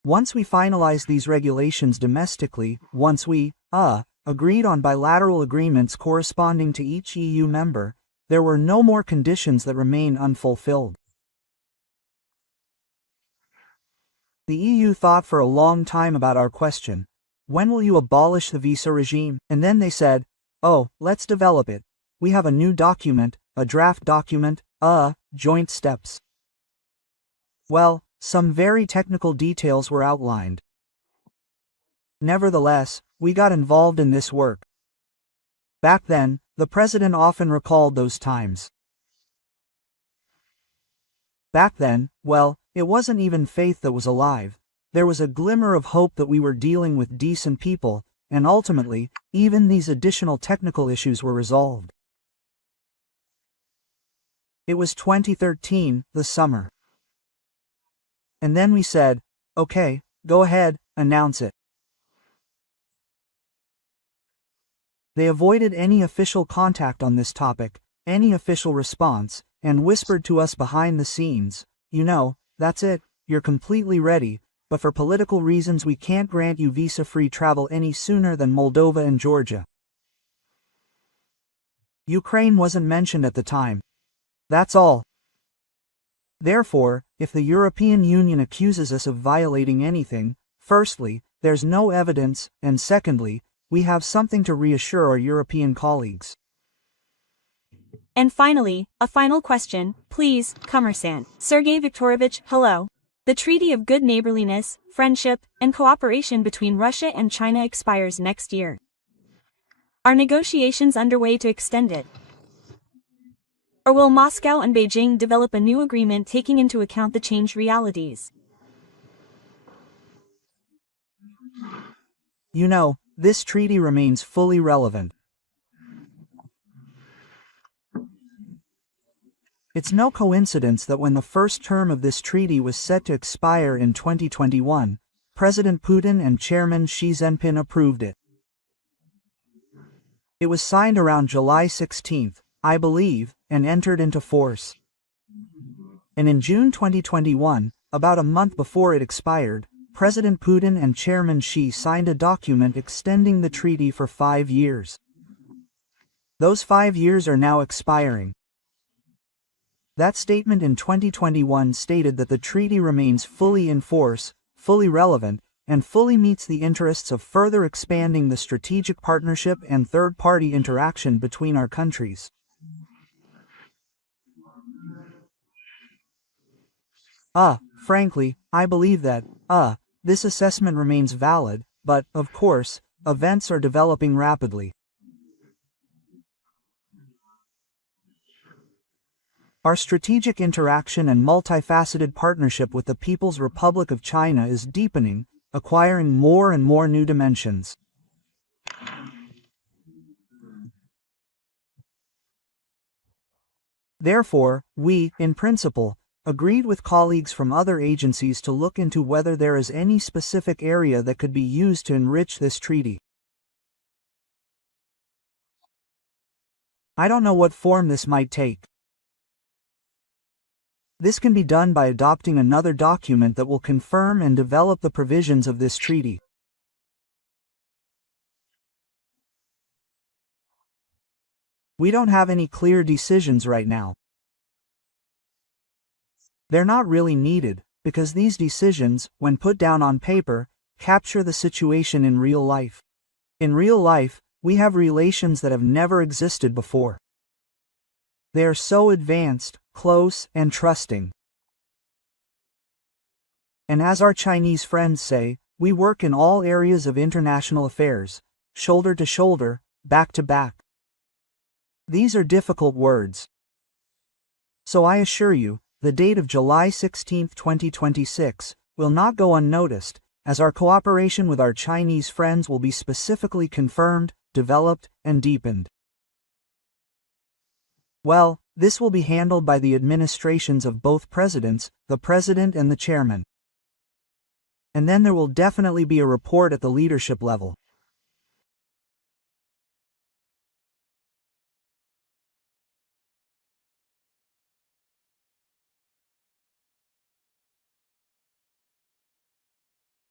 Once we finalized these regulations domestically, once we, agreed on bilateral agreements corresponding to each EU member, there were no more conditions that remain unfulfilled. The EU thought for a long time about our question. When will you abolish the visa regime? And then they said, oh, let's develop it. We have a new document, a draft document, joint steps. Well, some very technical details were outlined. Nevertheless, we got involved in this work. Back then, the president often recalled those times. Back then, well, it wasn't even faith that was alive. There was a glimmer of hope that we were dealing with decent people, and ultimately, even these additional technical issues were resolved. It was 2013, the summer. And then we said, okay, go ahead, announce it. They avoided any official contact on this topic, any official response, and whispered to us behind the scenes, you know, that's it, you're completely ready, but for political reasons we can't grant you visa-free travel any sooner than Moldova and Georgia. Ukraine wasn't mentioned at the time. That's all. Therefore, if the European Union accuses us of violating anything, firstly, there's no evidence, and secondly, we have something to reassure our European colleagues. And finally, a final question, please, Commerçant. Sergey Viktorovich, hello. The Treaty of Good Neighborliness, Friendship, and Cooperation between Russia and China expires next year. Are negotiations underway to extend it? Or will Moscow and Beijing develop a new agreement taking into account the changed realities? You know, this treaty remains fully relevant. It's no coincidence that when the first term of this treaty was set to expire in 2021, President Putin and Chairman Xi Jinping approved it. It was signed around July 16, I believe, and entered into force. And in June 2021, about a month before it expired, President Putin and Chairman Xi signed a document extending the treaty for 5 years. Those 5 years are now expiring. That statement in 2021 stated that the treaty remains fully in force, fully relevant, and fully meets the interests of further expanding the strategic partnership and third-party interaction between our countries. Frankly, I believe that, this assessment remains valid, but, of course, events are developing rapidly. Our strategic interaction and multifaceted partnership with the People's Republic of China is deepening, acquiring more and more new dimensions. Therefore, we, in principle, agreed with colleagues from other agencies to look into whether there is any specific area that could be used to enrich this treaty. I don't know what form this might take. This can be done by adopting another document that will confirm and develop the provisions of this treaty. We don't have any clear decisions right now. They're not really needed, because these decisions, when put down on paper, capture the situation in real life. In real life, we have relations that have never existed before. They are so advanced, close, and trusting. And as our Chinese friends say, we work in all areas of international affairs, shoulder to shoulder, back to back. These are difficult words. So I assure you, the date of July 16, 2026, will not go unnoticed, as our cooperation with our Chinese friends will be specifically confirmed, developed, and deepened. Well, this will be handled by the administrations of both presidents, the president and the chairman. And then there will definitely be a report at the leadership level.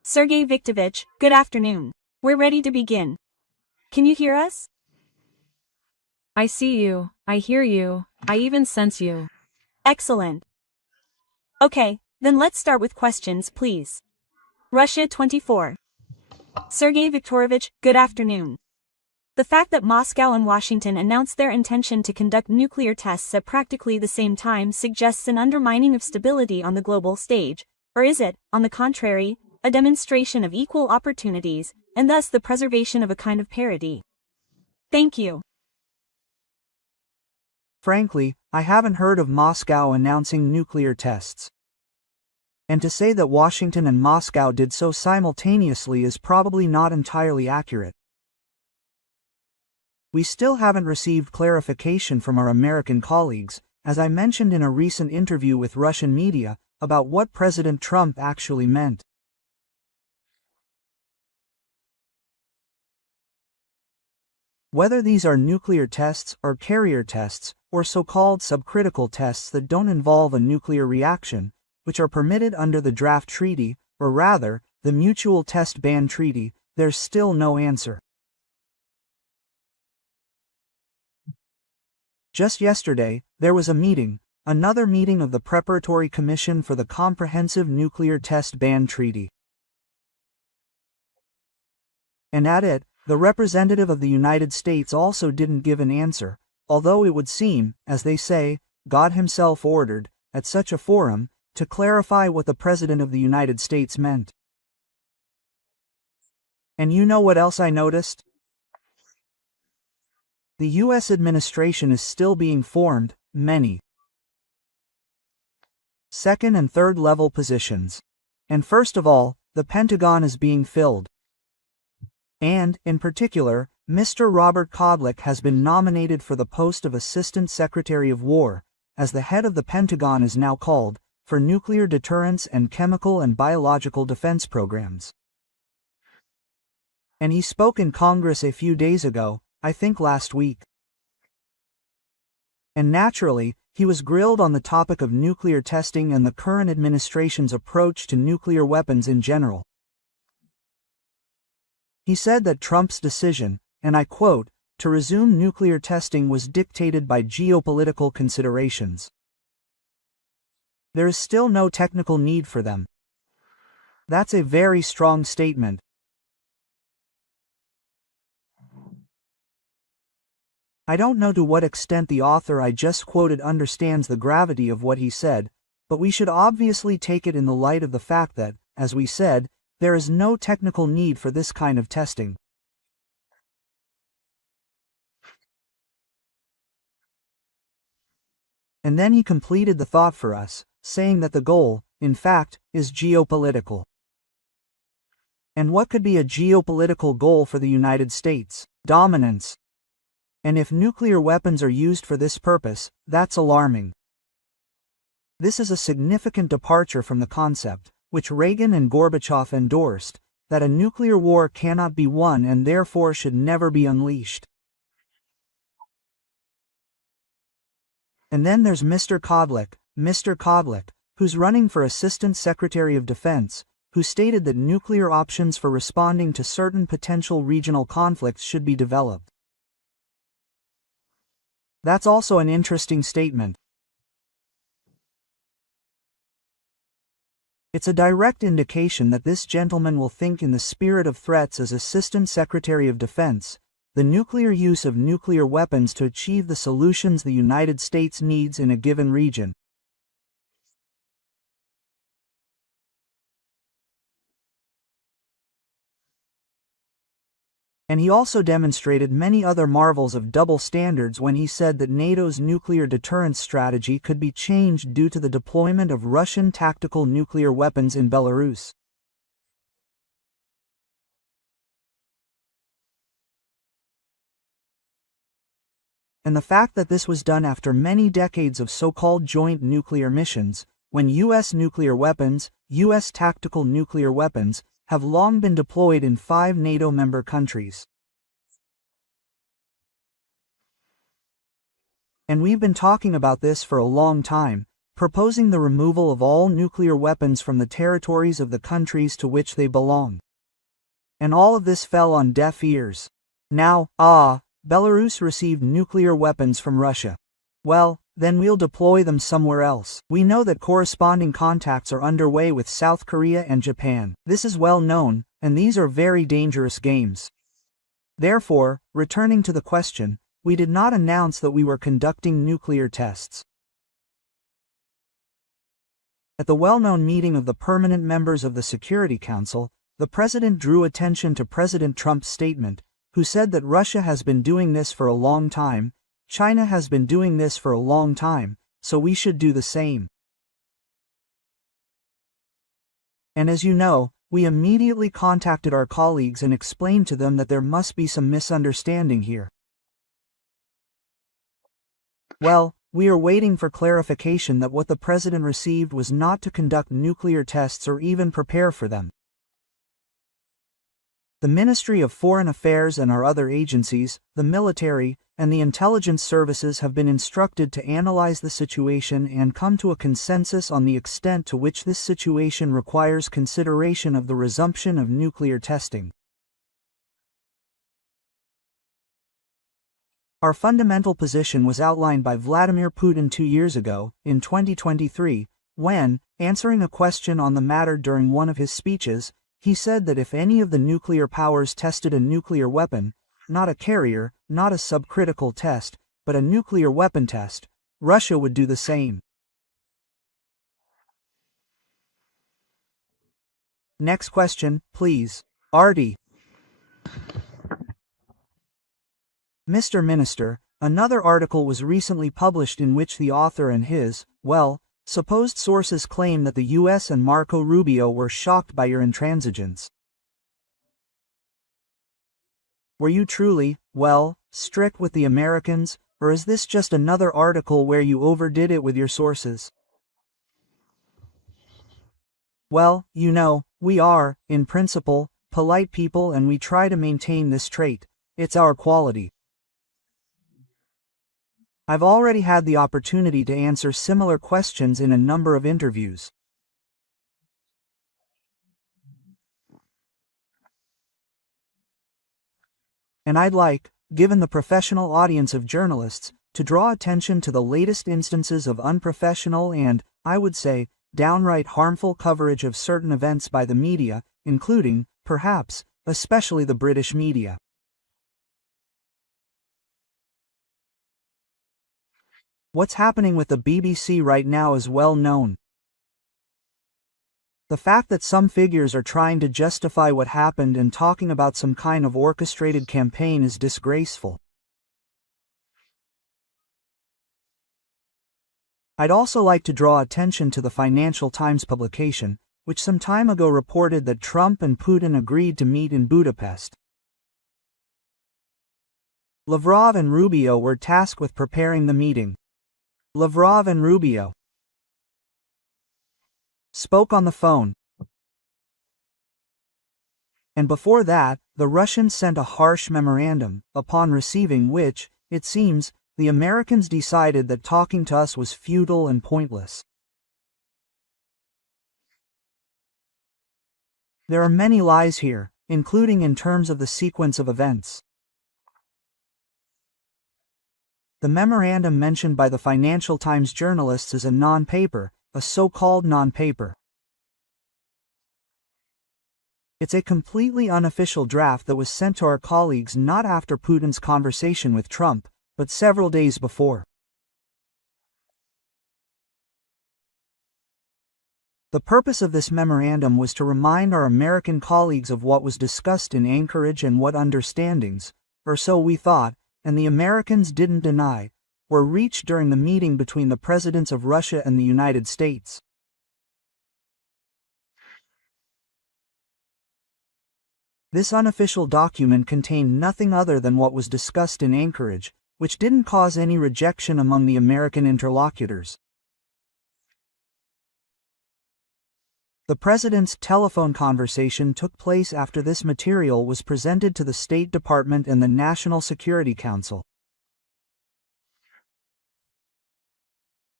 Sergey Viktorovich, good afternoon. We're ready to begin. Can you hear us? I see you, I hear you, I even sense you. Excellent. Okay, then let's start with questions, please. Russia 24. Sergey Viktorovich, good afternoon. The fact that Moscow and Washington announced their intention to conduct nuclear tests at practically the same time suggests an undermining of stability on the global stage, or is it, on the contrary, a demonstration of equal opportunities, and thus the preservation of a kind of parity? Thank you. Frankly, I haven't heard of Moscow announcing nuclear tests. And to say that Washington and Moscow did so simultaneously is probably not entirely accurate. We still haven't received clarification from our American colleagues, as I mentioned in a recent interview with Russian media, about what President Trump actually meant. Whether these are nuclear tests or carrier tests, or so-called subcritical tests that don't involve a nuclear reaction, which are permitted under the draft treaty, or rather, the Mutual Test Ban Treaty, there's still no answer. Just yesterday, there was a meeting, another meeting of the Preparatory Commission for the Comprehensive Nuclear Test Ban Treaty. And at it, the representative of the United States also didn't give an answer, although it would seem, as they say, God himself ordered, at such a forum, to clarify what the President of the United States meant. And you know what else I noticed? The U.S. administration is still being formed, many second and third level positions. And first of all, the Pentagon is being filled. And, in particular, Mr. Robert Kodlik has been nominated for the post of Assistant Secretary of War, as the head of the Pentagon is now called, for nuclear deterrence and chemical and biological defense programs. And he spoke in Congress a few days ago, I think last week. And naturally, he was grilled on the topic of nuclear testing and the current administration's approach to nuclear weapons in general. He said that Trump's decision, and I quote, to resume nuclear testing was dictated by geopolitical considerations. There is still no technical need for them. That's a very strong statement. I don't know to what extent the author I just quoted understands the gravity of what he said, but we should obviously take it in the light of the fact that, as we said, there is no technical need for this kind of testing. And then he completed the thought for us, saying that the goal, in fact, is geopolitical. And what could be a geopolitical goal for the United States? Dominance. And if nuclear weapons are used for this purpose, that's alarming. This is a significant departure from the concept, which Reagan and Gorbachev endorsed, that a nuclear war cannot be won and therefore should never be unleashed. And then there's Mr. Kodlik, who's running for Assistant Secretary of Defense, who stated that nuclear options for responding to certain potential regional conflicts should be developed. That's also an interesting statement. It's a direct indication that this gentleman will think in the spirit of threats as Assistant Secretary of Defense, the nuclear use of nuclear weapons to achieve the solutions the United States needs in a given region. And he also demonstrated many other marvels of double standards when he said that NATO's nuclear deterrence strategy could be changed due to the deployment of Russian tactical nuclear weapons in Belarus. And the fact that this was done after many decades of so-called joint nuclear missions, when U.S. nuclear weapons, U.S. tactical nuclear weapons, have long been deployed in 5 NATO member countries. And we've been talking about this for a long time, proposing the removal of all nuclear weapons from the territories of the countries to which they belong. And all of this fell on deaf ears. Now, Belarus received nuclear weapons from Russia. Well, then we'll deploy them somewhere else. We know that corresponding contacts are underway with South Korea and Japan. This is well known, and these are very dangerous games. Therefore, returning to the question, we did not announce that we were conducting nuclear tests. At the well-known meeting of the permanent members of the Security Council, the President drew attention to President Trump's statement, who said that Russia has been doing this for a long time, China has been doing this for a long time, so we should do the same. And as you know, we immediately contacted our colleagues and explained to them that there must be some misunderstanding here. Well, we are waiting for clarification that what the President received was not to conduct nuclear tests or even prepare for them. The Ministry of Foreign Affairs and our other agencies, the military, and the intelligence services have been instructed to analyze the situation and come to a consensus on the extent to which this situation requires consideration of the resumption of nuclear testing. Our fundamental position was outlined by Vladimir Putin 2 years ago, in 2023, when, answering a question on the matter during one of his speeches, he said that if any of the nuclear powers tested a nuclear weapon, not a carrier, not a subcritical test, but a nuclear weapon test, Russia would do the same. Next question, please. Artie. Mr. Minister, another article was recently published in which the author and his, supposed sources claim that the U.S. and Marco Rubio were shocked by your intransigence. Were you truly, strict with the Americans, or is this just another article where you overdid it with your sources? Well, you know, we are, in principle, polite people and we try to maintain this trait. It's our quality. I've already had the opportunity to answer similar questions in a number of interviews. And I'd like, given the professional audience of journalists, to draw attention to the latest instances of unprofessional and, I would say, downright harmful coverage of certain events by the media, including, perhaps, especially the British media. What's happening with the BBC right now is well known. The fact that some figures are trying to justify what happened and talking about some kind of orchestrated campaign is disgraceful. I'd also like to draw attention to the Financial Times publication, which some time ago reported that Trump and Putin agreed to meet in Budapest. Lavrov and Rubio were tasked with preparing the meeting. Lavrov and Rubio spoke on the phone. And before that, the Russians sent a harsh memorandum, upon receiving which, it seems, the Americans decided that talking to us was futile and pointless. There are many lies here, including in terms of the sequence of events. The memorandum mentioned by the Financial Times journalists is a non-paper, a so-called non-paper. It's a completely unofficial draft that was sent to our colleagues not after Putin's conversation with Trump, but several days before. The purpose of this memorandum was to remind our American colleagues of what was discussed in Anchorage and what understandings, or so we thought, and the Americans didn't deny, were reached during the meeting between the presidents of Russia and the United States. This unofficial document contained nothing other than what was discussed in Anchorage, which didn't cause any rejection among the American interlocutors. The president's telephone conversation took place after this material was presented to the State Department and the National Security Council.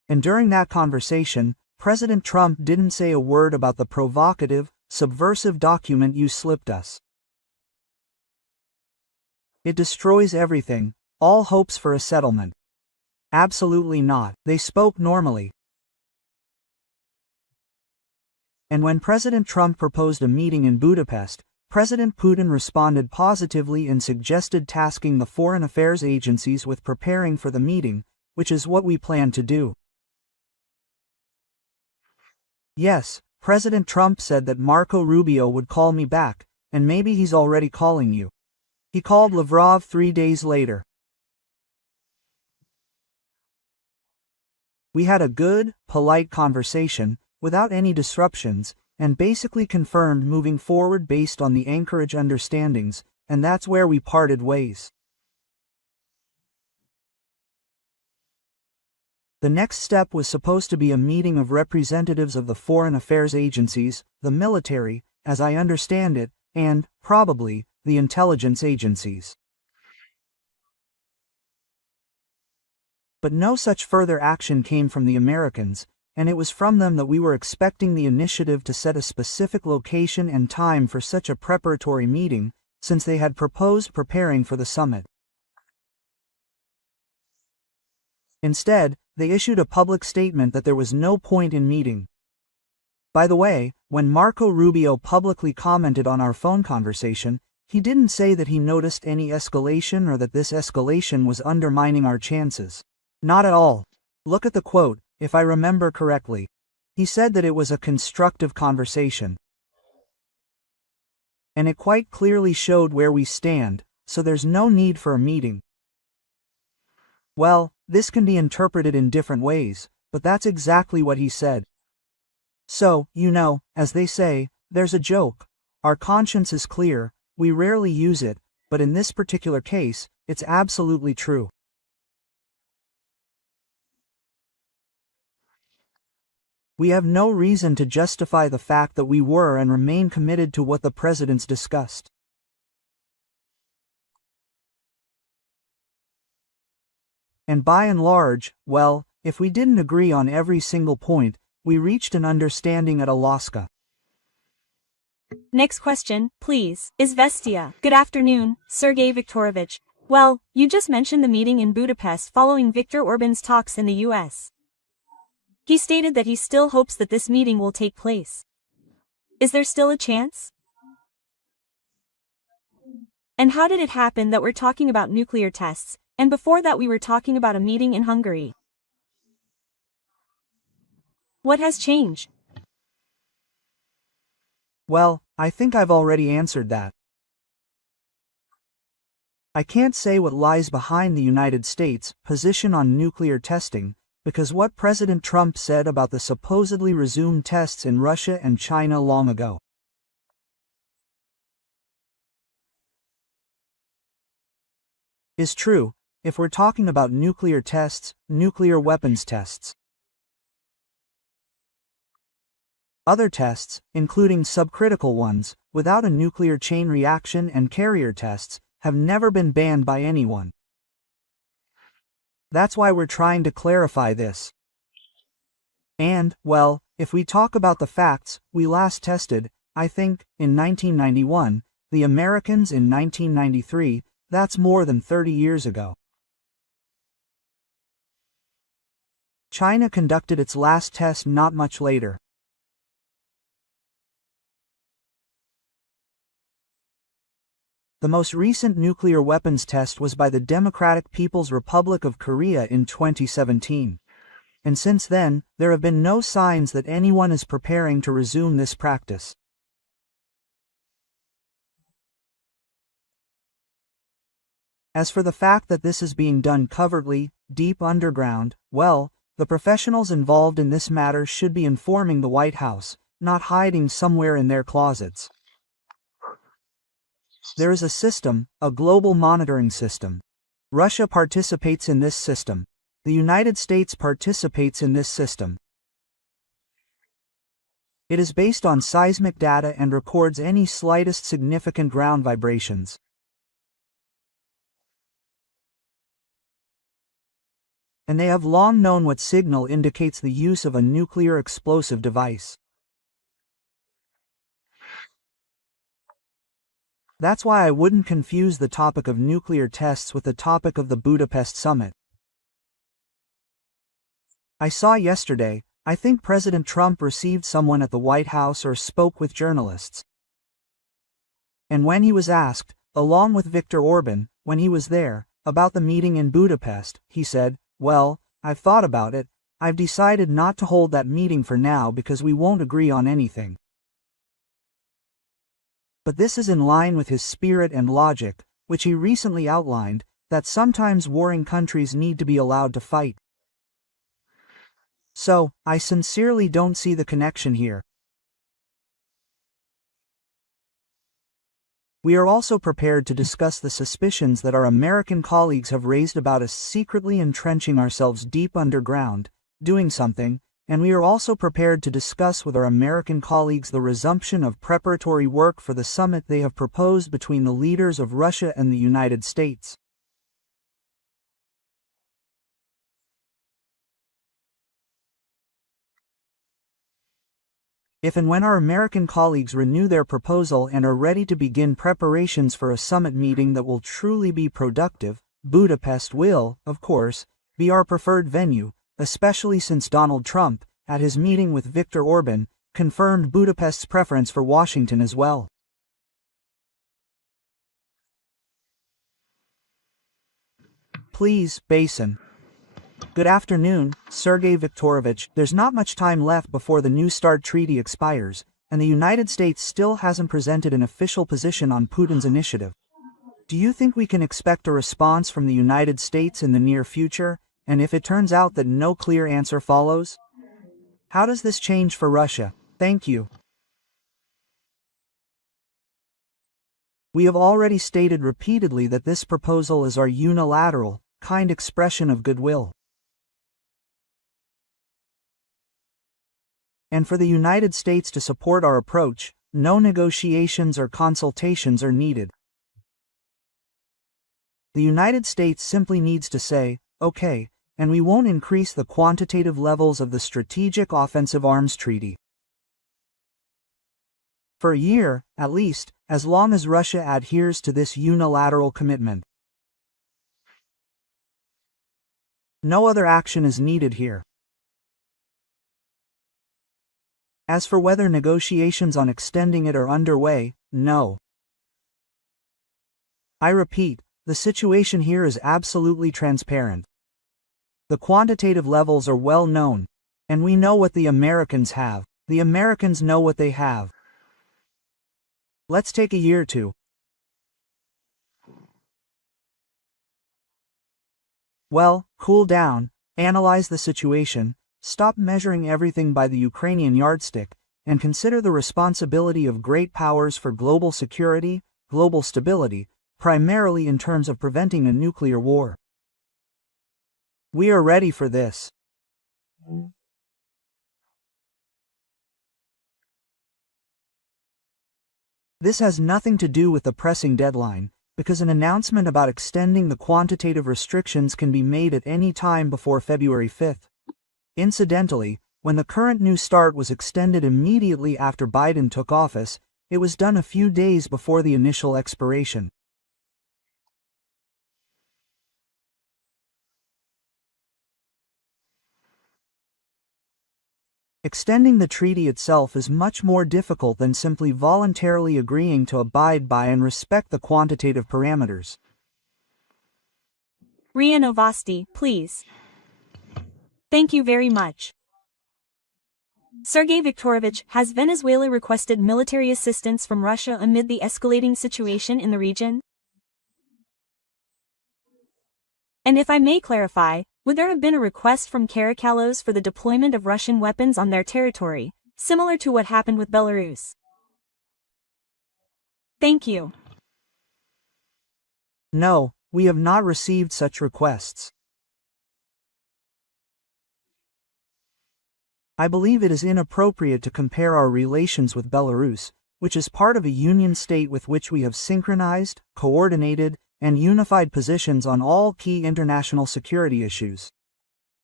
And during that conversation, President Trump didn't say a word about the provocative, subversive document you slipped us. It destroys everything, all hopes for a settlement. Absolutely not. They spoke normally. And when President Trump proposed a meeting in Budapest, President Putin responded positively and suggested tasking the foreign affairs agencies with preparing for the meeting, which is what we plan to do. Yes, President Trump said that Marco Rubio would call me back, and maybe he's already calling you. He called Lavrov 3 days later. We had a good, polite conversation, without any disruptions, and basically confirmed moving forward based on the Anchorage understandings, and that's where we parted ways. The next step was supposed to be a meeting of representatives of the foreign affairs agencies, the military, as I understand it, and, probably, the intelligence agencies. But no such further action came from the Americans, and it was from them that we were expecting the initiative to set a specific location and time for such a preparatory meeting, since they had proposed preparing for the summit. Instead, they issued a public statement that there was no point in meeting. By the way, when Marco Rubio publicly commented on our phone conversation, he didn't say that he noticed any escalation or that this escalation was undermining our chances. Not at all. Look at the quote, if I remember correctly. He said that it was a constructive conversation. And it quite clearly showed where we stand, so there's no need for a meeting. Well, this can be interpreted in different ways, but that's exactly what he said. So, as they say, there's a joke. Our conscience is clear, we rarely use it, but in this particular case, it's absolutely true. We have no reason to justify the fact that we were and remain committed to what the presidents discussed. And by and large, well, if we didn't agree on every single point, we reached an understanding at Alaska. Next question, please. Izvestia. Good afternoon, Sergey Viktorovich. Well, you just mentioned the meeting in Budapest following Viktor Orban's talks in the US. He stated that he still hopes that this meeting will take place. Is there still a chance? And how did it happen that we're talking about nuclear tests, and before that we were talking about a meeting in Hungary? What has changed? Well, I think I've already answered that. I can't say what lies behind the United States' position on nuclear testing, because what President Trump said about the supposedly resumed tests in Russia and China long ago is true, if we're talking about nuclear tests, nuclear weapons tests. Other tests, including subcritical ones, without a nuclear chain reaction and carrier tests, have never been banned by anyone. That's why we're trying to clarify this. And, well, if we talk about the facts, we last tested, I think, in 1991, the Americans in 1993, that's more than 30 years ago. China conducted its last test not much later. The most recent nuclear weapons test was by the Democratic People's Republic of Korea in 2017. And since then, there have been no signs that anyone is preparing to resume this practice. As for the fact that this is being done covertly, deep underground, well, the professionals involved in this matter should be informing the White House, not hiding somewhere in their closets. There is a system, a global monitoring system. Russia participates in this system. The United States participates in this system. It is based on seismic data and records any slightest significant ground vibrations. and they have long known what signal indicates the use of a nuclear explosive device. That's why I wouldn't confuse the topic of nuclear tests with the topic of the Budapest summit. I saw yesterday, I think President Trump received someone at the White House or spoke with journalists. And when he was asked, along with Viktor Orban, when he was there, about the meeting in Budapest, he said, "Well, I've thought about it, I've decided not to hold that meeting for now because we won't agree on anything." But this is in line with his spirit and logic, which he recently outlined, that sometimes warring countries need to be allowed to fight. So, I sincerely don't see the connection here. We are also prepared to discuss the suspicions that our American colleagues have raised about us secretly entrenching ourselves deep underground, doing something, and we are also prepared to discuss with our American colleagues the resumption of preparatory work for the summit they have proposed between the leaders of Russia and the United States. If and when our American colleagues renew their proposal and are ready to begin preparations for a summit meeting that will truly be productive, Budapest will, of course, be our preferred venue, especially since Donald Trump, at his meeting with Viktor Orban, confirmed Budapest's preference for Washington as well. Please, Basin. Good afternoon, Sergey Viktorovich. There's not much time left before the New START treaty expires, and the United States still hasn't presented an official position on Putin's initiative. Do you think we can expect a response from the United States in the near future, and if it turns out that no clear answer follows? How does this change for Russia? Thank you. We have already stated repeatedly that this proposal is our unilateral, kind expression of goodwill. And for the United States to support our approach, no negotiations or consultations are needed. The United States simply needs to say, okay, and we won't increase the quantitative levels of the Strategic Offensive Arms Treaty. For a year, at least, as long as Russia adheres to this unilateral commitment. No other action is needed here. As for whether negotiations on extending it are underway, no. I repeat, the situation here is absolutely transparent. The quantitative levels are well known, and we know what the Americans have. The Americans know what they have. Let's take a year or two. Well, cool down, analyze the situation, stop measuring everything by the Ukrainian yardstick, and consider the responsibility of great powers for global security, global stability, primarily in terms of preventing a nuclear war. We are ready for this. This has nothing to do with the pressing deadline, because an announcement about extending the quantitative restrictions can be made at any time before February 5th. Incidentally, when the current New START was extended immediately after Biden took office, it was done a few days before the initial expiration. Extending the treaty itself is much more difficult than simply voluntarily agreeing to abide by and respect the quantitative parameters. RIA Novosti, please. Thank you very much. Sergey Viktorovich, has Venezuela requested military assistance from Russia amid the escalating situation in the region? And if I may clarify, would there have been a request from Caracalos for the deployment of Russian weapons on their territory, similar to what happened with Belarus? Thank you. No, we have not received such requests. I believe it is inappropriate to compare our relations with Belarus, which is part of a union state with which we have synchronized, coordinated, and unified positions on all key international security issues.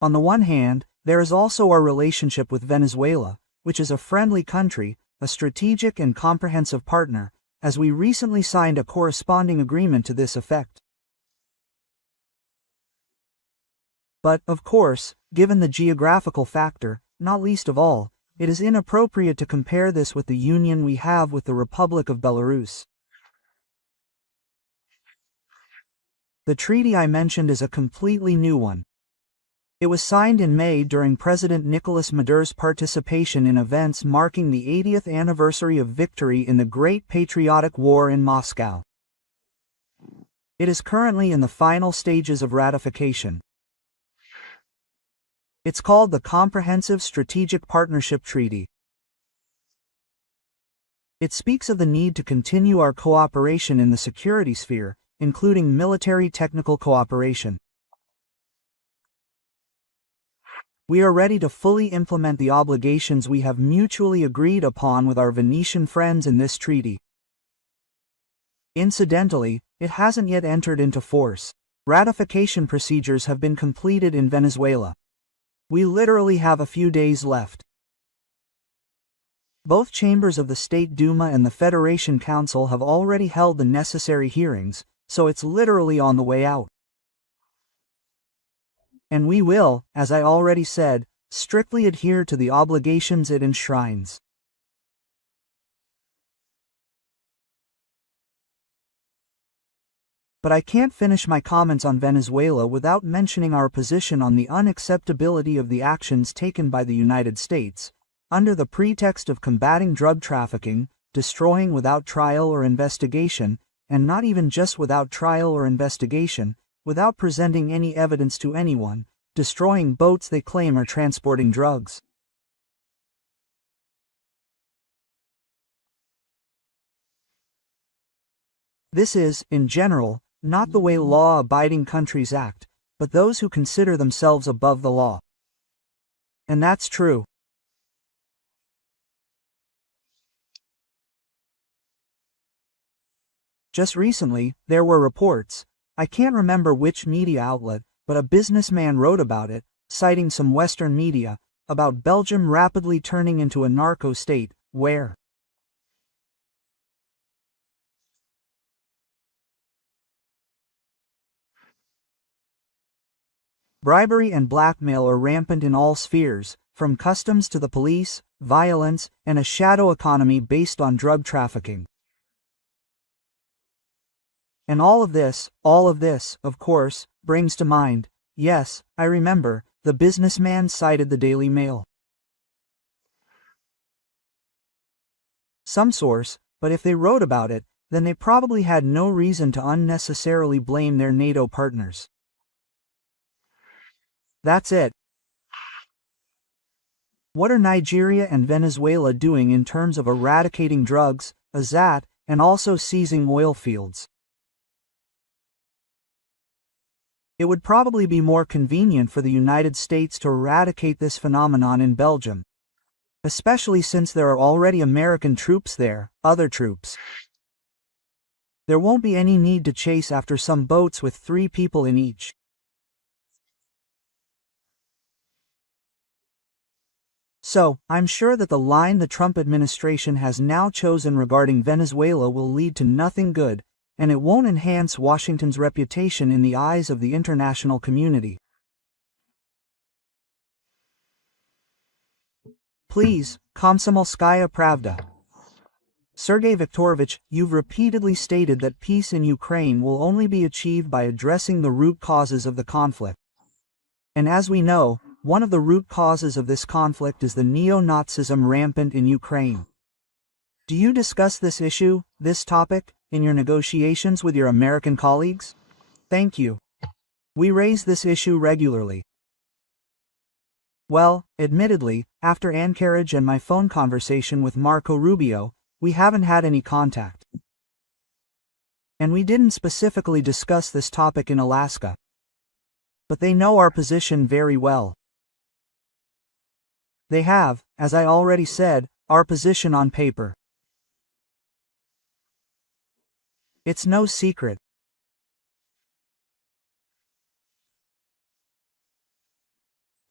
On the one hand, there is also our relationship with Venezuela, which is a friendly country, a strategic and comprehensive partner, as we recently signed a corresponding agreement to this effect. But, of course, given the geographical factor, not least of all, it is inappropriate to compare this with the union we have with the Republic of Belarus. The treaty I mentioned is a completely new one. It was signed in May during President Nicolas Maduro's participation in events marking the 80th anniversary of victory in the Great Patriotic War in Moscow. It is currently in the final stages of ratification. It's called the Comprehensive Strategic Partnership Treaty. It speaks of the need to continue our cooperation in the security sphere, including military technical cooperation. We are ready to fully implement the obligations we have mutually agreed upon with our Venetian friends in this treaty. Incidentally, it hasn't yet entered into force. Ratification procedures have been completed in Venezuela. We literally have a few days left. Both chambers of the State Duma and the Federation Council have already held the necessary hearings, so it's literally on the way out. And we will, as I already said, strictly adhere to the obligations it enshrines. But I can't finish my comments on Venezuela without mentioning our position on the unacceptability of the actions taken by the United States, under the pretext of combating drug trafficking, destroying without trial or investigation, and not even just without trial or investigation, without presenting any evidence to anyone, destroying boats they claim are transporting drugs. This is, in general, not the way law-abiding countries act, but those who consider themselves above the law. And that's true. Just recently, there were reports, I can't remember which media outlet, but a businessman wrote about it, citing some Western media, about Belgium rapidly turning into a narco state, where bribery and blackmail are rampant in all spheres, from customs to the police, violence, and a shadow economy based on drug trafficking. And all of this, of course, brings to mind, yes, I remember, the businessman cited the Daily Mail. Some source, but if they wrote about it, then they probably had no reason to unnecessarily blame their NATO partners. That's it. What are Nigeria and Venezuela doing in terms of eradicating drugs, AZAT, and also seizing oil fields? It would probably be more convenient for the United States to eradicate this phenomenon in Belgium, especially since there are already American troops there, other troops. There won't be any need to chase after some boats with 3 people in each. So, I'm sure that the line the Trump administration has now chosen regarding Venezuela will lead to nothing good, and it won't enhance Washington's reputation in the eyes of the international community. Please, Komsomolskaya Pravda. Sergey Viktorovich, you've repeatedly stated that peace in Ukraine will only be achieved by addressing the root causes of the conflict. And as we know, one of the root causes of this conflict is the neo-Nazism rampant in Ukraine. Do you discuss this issue, this topic, in your negotiations with your American colleagues? Thank you. We raise this issue regularly. Well, admittedly, after Anchorage and my phone conversation with Marco Rubio, we haven't had any contact. And we didn't specifically discuss this topic in Alaska. But they know our position very well. They have, as I already said, our position on paper. It's no secret.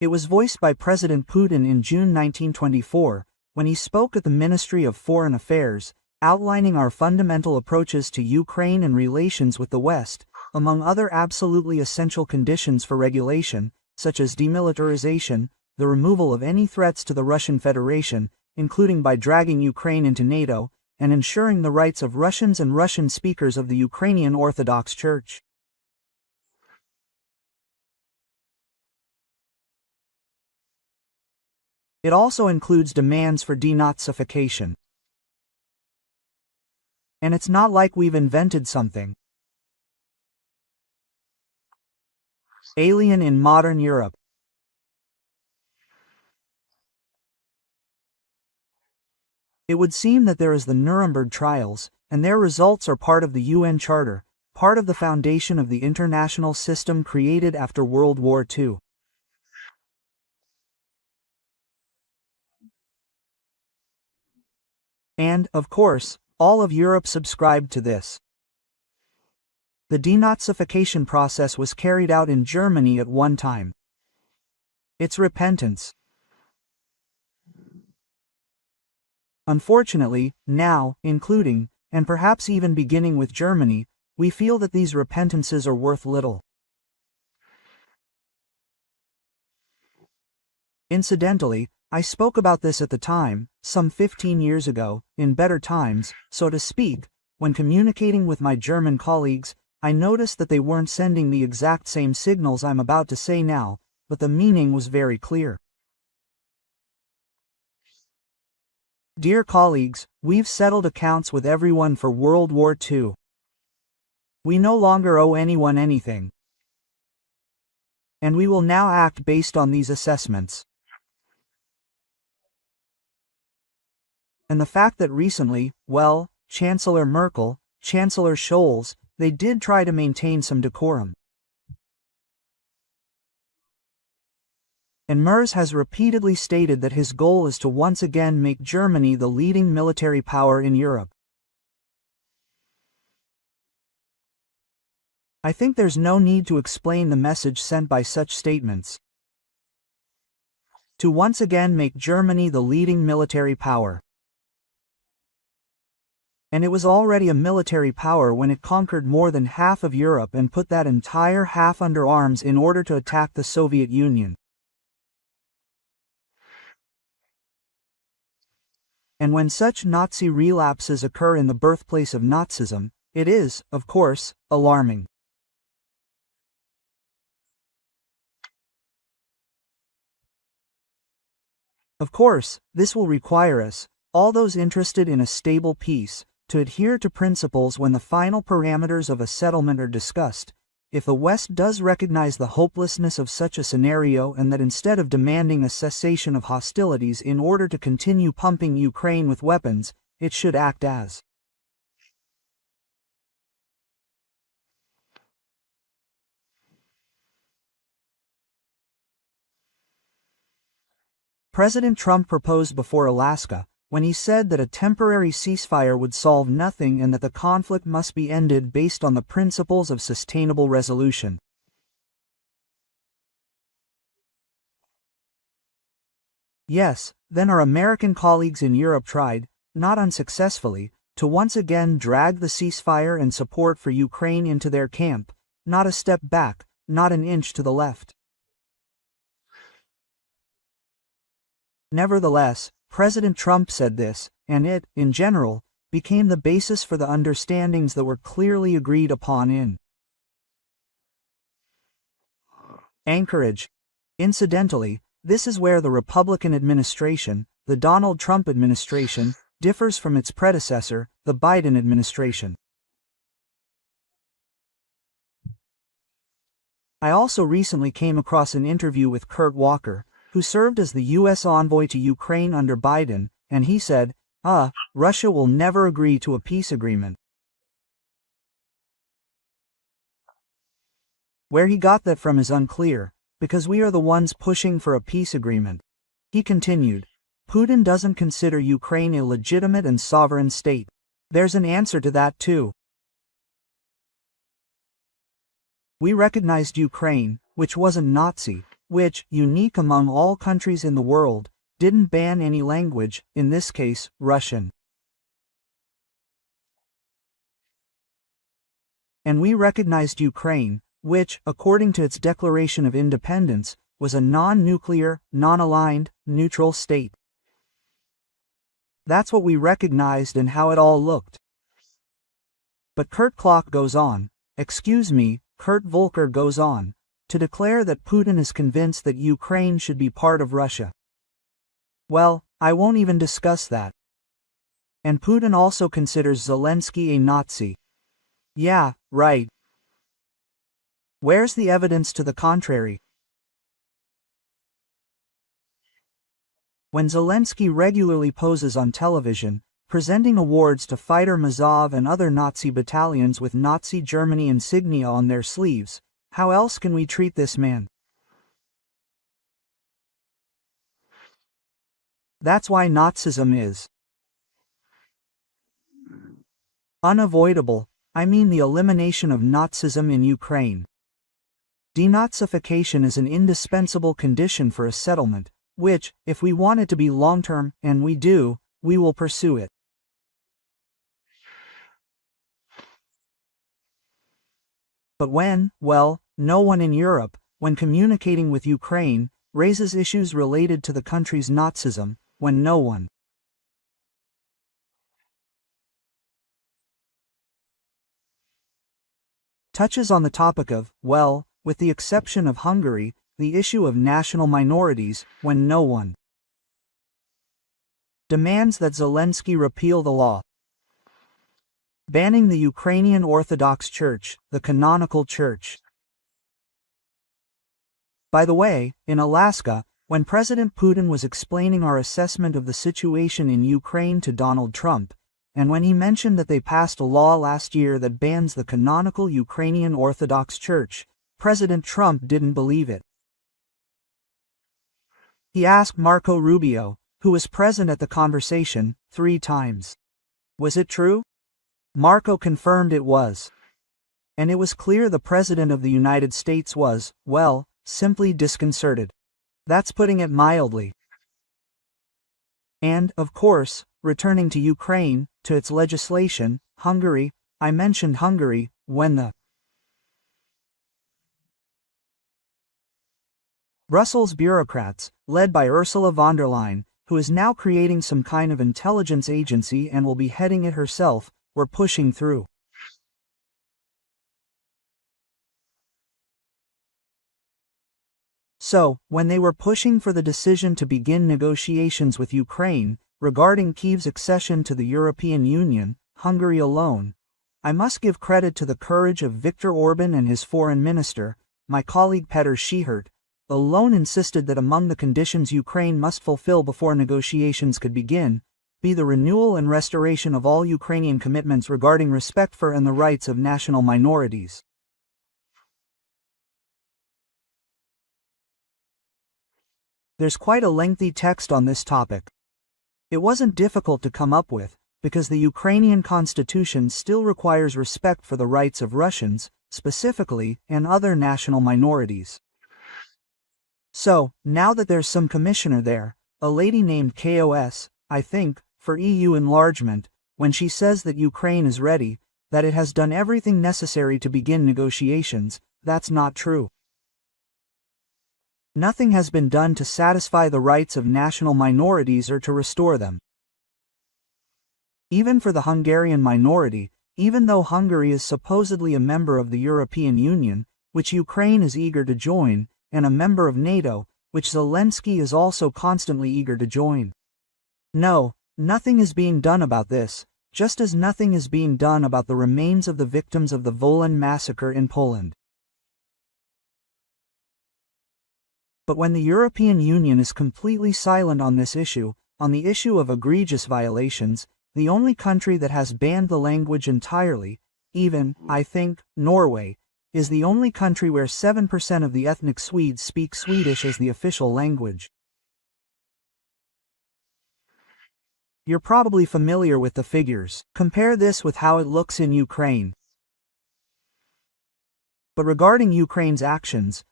It was voiced by President Putin in June 1924, when he spoke at the Ministry of Foreign Affairs, outlining our fundamental approaches to Ukraine and relations with the West, among other absolutely essential conditions for regulation, such as demilitarization, the removal of any threats to the Russian Federation, including by dragging Ukraine into NATO, and ensuring the rights of Russians and Russian speakers of the Ukrainian Orthodox Church. It also includes demands for denazification. And it's not like we've invented something alien in modern Europe. It would seem that there is the Nuremberg trials, and their results are part of the UN Charter, part of the foundation of the international system created after World War II. And, of course, all of Europe subscribed to this. The denazification process was carried out in Germany at one time. It's repentance. Unfortunately, now, including, and perhaps even beginning with Germany, we feel that these repentances are worth little. Incidentally, I spoke about this at the time, some 15 years ago, in better times, so to speak. When communicating with my German colleagues, I noticed that they weren't sending the exact same signals I'm about to say now, but the meaning was very clear. Dear colleagues, we've settled accounts with everyone for World War II. We no longer owe anyone anything. And we will now act based on these assessments. And the fact that recently, well, Chancellor Merkel, Chancellor Scholz, they did try to maintain some decorum. And Merz has repeatedly stated that his goal is to once again make Germany the leading military power in Europe. I think there's no need to explain the message sent by such statements. To once again make Germany the leading military power. And it was already a military power when it conquered more than half of Europe and put that entire half under arms in order to attack the Soviet Union. And when such Nazi relapses occur in the birthplace of Nazism, it is, of course, alarming. Of course, this will require us, all those interested in a stable peace, to adhere to principles when the final parameters of a settlement are discussed. If the West does recognize the hopelessness of such a scenario and that instead of demanding a cessation of hostilities in order to continue pumping Ukraine with weapons, it should act as President Trump proposed before Alaska, when he said that a temporary ceasefire would solve nothing and that the conflict must be ended based on the principles of sustainable resolution. Yes, then our American colleagues in Europe tried, not unsuccessfully, to once again drag the ceasefire and support for Ukraine into their camp, not a step back, not an inch to the left. Nevertheless, President Trump said this, and it, in general, became the basis for the understandings that were clearly agreed upon in Anchorage. Incidentally, this is where the Republican administration, the Donald Trump administration, differs from its predecessor, the Biden administration. I also recently came across an interview with Kurt Walker, who served as the U.S. envoy to Ukraine under Biden, and he said, Russia will never agree to a peace agreement. Where he got that from is unclear, because we are the ones pushing for a peace agreement. He continued, Putin doesn't consider Ukraine a legitimate and sovereign state. There's an answer to that too. We recognized Ukraine, which wasn't Nazi, which, unique among all countries in the world, didn't ban any language, in this case, Russian. And we recognized Ukraine, which, according to its declaration of independence, was a non-nuclear, non-aligned, neutral state. That's what we recognized and how it all looked. But Kurt Klock goes on, Kurt Volker goes on, to declare that Putin is convinced that Ukraine should be part of Russia. Well, I won't even discuss that. And Putin also considers Zelensky a Nazi. Yeah, right. Where's the evidence to the contrary? When Zelensky regularly poses on television, presenting awards to fighter Mazov and other Nazi battalions with Nazi Germany insignia on their sleeves, how else can we treat this man? That's why Nazism is unavoidable. I mean the elimination of Nazism in Ukraine. Denazification is an indispensable condition for a settlement, which, if we want it to be long-term, and we do, we will pursue it. But well, no one in Europe, when communicating with Ukraine, raises issues related to the country's Nazism, when no one touches on the topic of, well, with the exception of Hungary, the issue of national minorities, when no one demands that Zelensky repeal the law banning the Ukrainian Orthodox Church, the canonical church. By the way, in Alaska, when President Putin was explaining our assessment of the situation in Ukraine to Donald Trump, and when he mentioned that they passed a law last year that bans the canonical Ukrainian Orthodox Church, President Trump didn't believe it. He asked Marco Rubio, who was present at the conversation, 3 times. Was it true? Marco confirmed it was. And it was clear the President of the United States was, well, simply disconcerted. That's putting it mildly. And, of course, returning to Ukraine, to its legislation, Hungary, I mentioned Hungary, when the Brussels bureaucrats, led by Ursula von der Leyen, who is now creating some kind of intelligence agency and will be heading it herself, were pushing through. So, when they were pushing for the decision to begin negotiations with Ukraine, regarding Kyiv's accession to the European Union, Hungary alone, I must give credit to the courage of Viktor Orban and his foreign minister, my colleague Petr Schihert, alone insisted that among the conditions Ukraine must fulfill before negotiations could begin, be the renewal and restoration of all Ukrainian commitments regarding respect for and the rights of national minorities. There's quite a lengthy text on this topic. It wasn't difficult to come up with, because the Ukrainian constitution still requires respect for the rights of Russians, specifically, and other national minorities. So, now that there's some commissioner there, a lady named KOS, I think, for EU enlargement, when she says that Ukraine is ready, that it has done everything necessary to begin negotiations, that's not true. Nothing has been done to satisfy the rights of national minorities or to restore them. Even for the Hungarian minority, even though Hungary is supposedly a member of the European Union, which Ukraine is eager to join, and a member of NATO, which Zelensky is also constantly eager to join. No, nothing is being done about this, just as nothing is being done about the remains of the victims of the Wolan massacre in Poland. But when the European Union is completely silent on this issue, on the issue of egregious violations, the only country that has banned the language entirely, even, I think, Norway, is the only country where 7% of the ethnic Swedes speak Swedish as the official language. You're probably familiar with the figures. Compare this with how it looks in Ukraine. But regarding Ukraine's actions,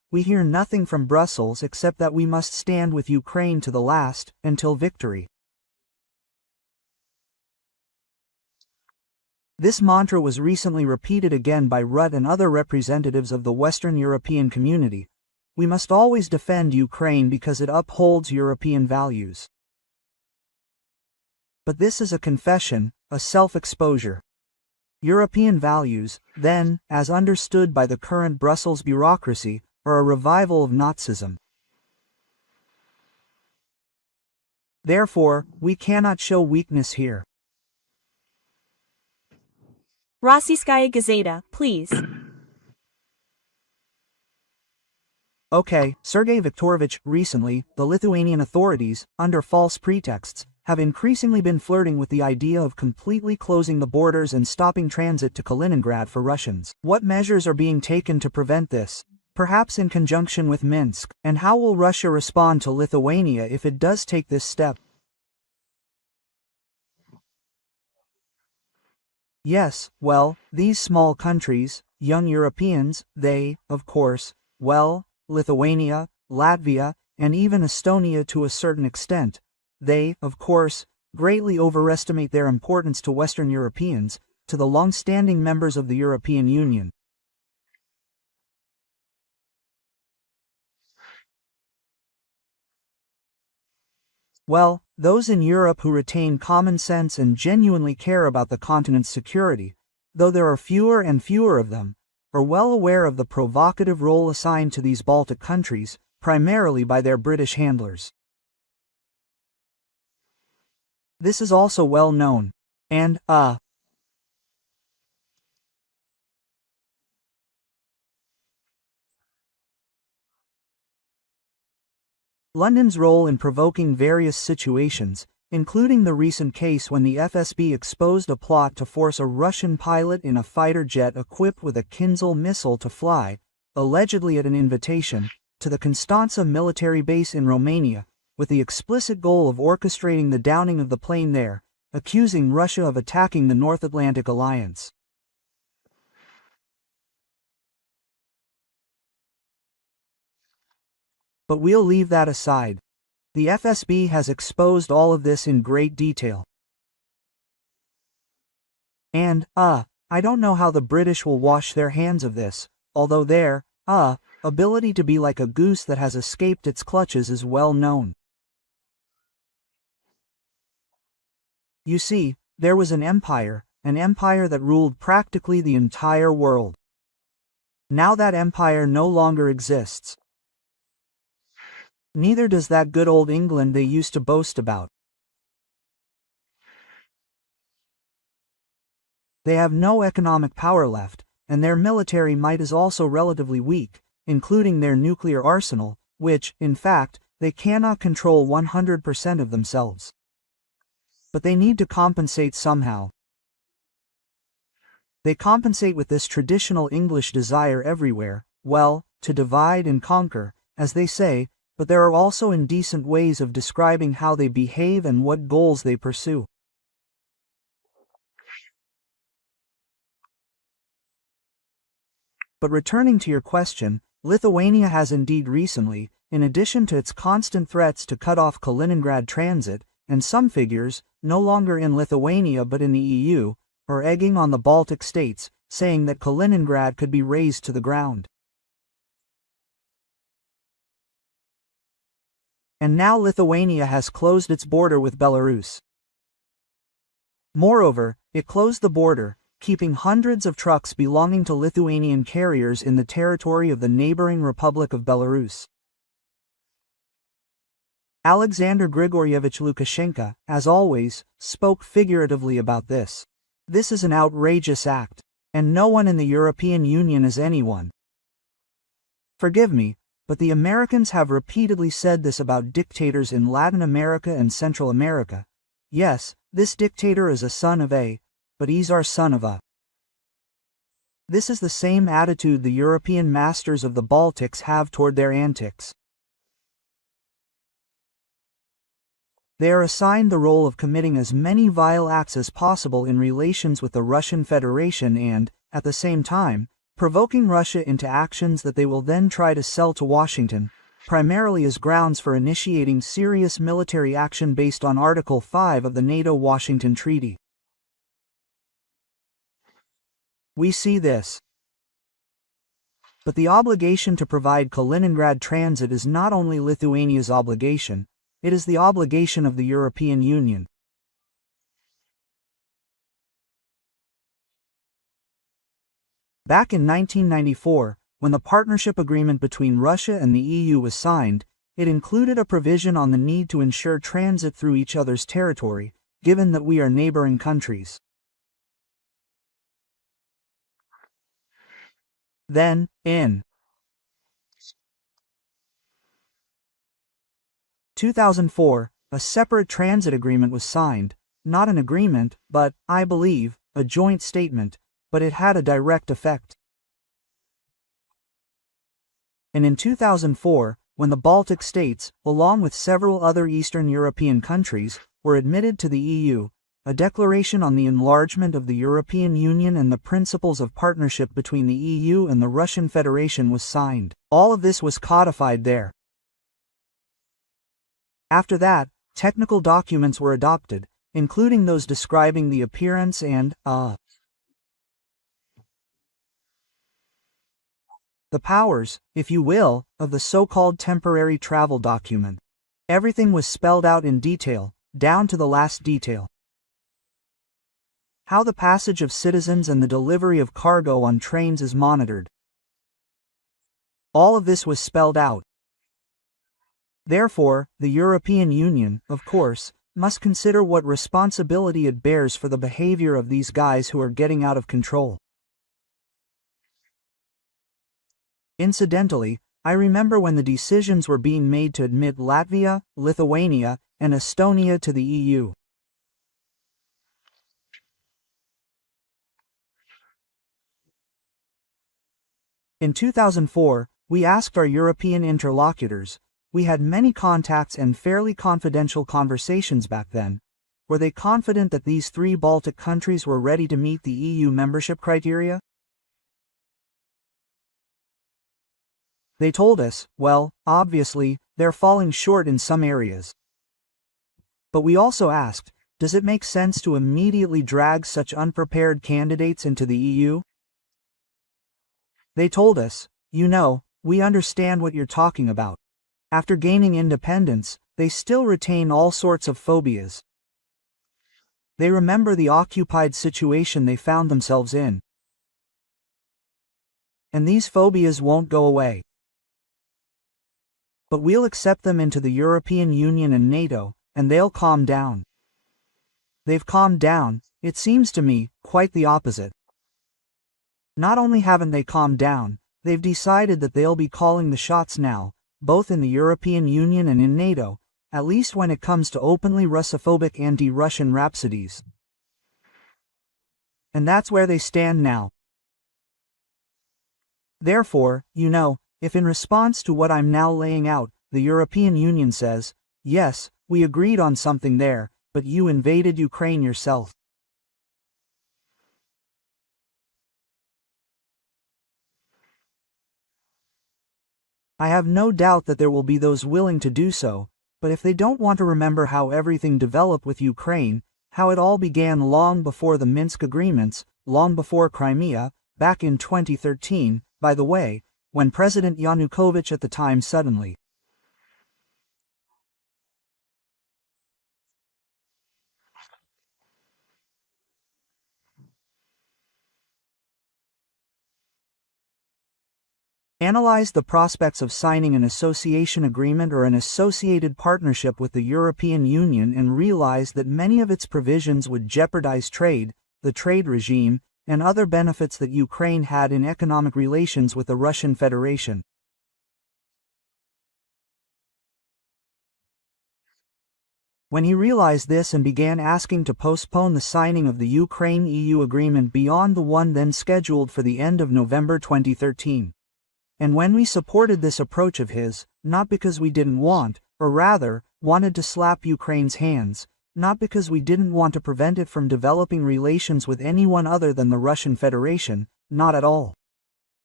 we hear nothing from Brussels except that we must stand with Ukraine to the last, until victory. This mantra was recently repeated again by Rutte and other representatives of the Western European community. We must always defend Ukraine because it upholds European values. But this is a confession, a self-exposure. European values, then, as understood by the current Brussels bureaucracy, are a revival of Nazism. Therefore, we cannot show weakness here. Rossiyskaya Gazeta, please. Okay, Sergey Viktorovich, recently, the Lithuanian authorities, under false pretexts, have increasingly been flirting with the idea of completely closing the borders and stopping transit to Kaliningrad for Russians. What measures are being taken to prevent this? Perhaps in conjunction with Minsk, and how will Russia respond to Lithuania if it does take this step? Yes, well, these small countries, young Europeans, they, of course, well, Lithuania, Latvia, and even Estonia to a certain extent, they, of course, greatly overestimate their importance to Western Europeans, to the long-standing members of the European Union. Well, those in Europe who retain common sense and genuinely care about the continent's security, though there are fewer and fewer of them, are well aware of the provocative role assigned to these Baltic countries, primarily by their British handlers. This is also well known, and, London's role in provoking various situations, including the recent case when the FSB exposed a plot to force a Russian pilot in a fighter jet equipped with a Kinzhal missile to fly, allegedly at an invitation, to the Constanța military base in Romania, with the explicit goal of orchestrating the downing of the plane there, accusing Russia of attacking the North Atlantic Alliance. But we'll leave that aside. The FSB has exposed all of this in great detail. And, I don't know how the British will wash their hands of this, although their, ability to be like a goose that has escaped its clutches is well known. You see, there was an empire that ruled practically the entire world. Now that empire no longer exists. Neither does that good old England they used to boast about. They have no economic power left, and their military might is also relatively weak, including their nuclear arsenal, which, in fact, they cannot control 100% of themselves. But they need to compensate somehow. They compensate with this traditional English desire everywhere, well, to divide and conquer, as they say, but there are also indecent ways of describing how they behave and what goals they pursue. But returning to your question, Lithuania has indeed recently, in addition to its constant threats to cut off Kaliningrad transit, and some figures, no longer in Lithuania but in the EU, are egging on the Baltic states, saying that Kaliningrad could be razed to the ground. And now Lithuania has closed its border with Belarus. Moreover, it closed the border, keeping hundreds of trucks belonging to Lithuanian carriers in the territory of the neighboring Republic of Belarus. Alexander Grigorievich Lukashenko, as always, spoke figuratively about this. This is an outrageous act, and no one in the European Union is anyone. Forgive me, but the Americans have repeatedly said this about dictators in Latin America and Central America. Yes, this dictator is a son of a, but he's our son of a. This is the same attitude the European masters of the Baltics have toward their antics. They are assigned the role of committing as many vile acts as possible in relations with the Russian Federation and, at the same time, provoking Russia into actions that they will then try to sell to Washington, primarily as grounds for initiating serious military action based on Article 5 of the NATO-Washington Treaty. We see this. But the obligation to provide Kaliningrad transit is not only Lithuania's obligation, it is the obligation of the European Union. Back in 1994, when the partnership agreement between Russia and the EU was signed, it included a provision on the need to ensure transit through each other's territory, given that we are neighboring countries. Then, in 2004, a separate transit agreement was signed, not an agreement, but, I believe, a joint statement, but it had a direct effect. And in 2004, when the Baltic states, along with several other Eastern European countries, were admitted to the EU, a declaration on the enlargement of the European Union and the principles of partnership between the EU and the Russian Federation was signed. All of this was codified there. After that, technical documents were adopted, including those describing the appearance and, the powers, if you will, of the so-called temporary travel document. Everything was spelled out in detail, down to the last detail. How the passage of citizens and the delivery of cargo on trains is monitored. All of this was spelled out. Therefore, the European Union, of course, must consider what responsibility it bears for the behavior of these guys who are getting out of control. Incidentally, I remember when the decisions were being made to admit Latvia, Lithuania, and Estonia to the EU. In 2004, we asked our European interlocutors, we had many contacts and fairly confidential conversations back then, were they confident that these three Baltic countries were ready to meet the EU membership criteria? They told us, well, obviously, they're falling short in some areas. But we also asked, does it make sense to immediately drag such unprepared candidates into the EU? They told us, you know, we understand what you're talking about. After gaining independence, they still retain all sorts of phobias. They remember the occupied situation they found themselves in. And these phobias won't go away. But we'll accept them into the European Union and NATO, and they'll calm down. They've calmed down, it seems to me, quite the opposite. Not only haven't they calmed down, they've decided that they'll be calling the shots now, both in the European Union and in NATO, at least when it comes to openly Russophobic anti-Russian rhapsodies. And that's where they stand now. Therefore, you know, if in response to what I'm now laying out, the European Union says, yes, we agreed on something there, but you invaded Ukraine yourself. I have no doubt that there will be those willing to do so, but if they don't want to remember how everything developed with Ukraine, how it all began long before the Minsk agreements, long before Crimea, back in 2013, by the way, when President Yanukovych at the time suddenly analyzed the prospects of signing an association agreement or an associated partnership with the European Union and realized that many of its provisions would jeopardize trade, the trade regime, and other benefits that Ukraine had in economic relations with the Russian Federation. When he realized this and began asking to postpone the signing of the Ukraine-EU agreement beyond the one then scheduled for the end of November 2013. And when we supported this approach of his, not because we didn't want, or rather, wanted to slap Ukraine's hands, not because we didn't want to prevent it from developing relations with anyone other than the Russian Federation, not at all.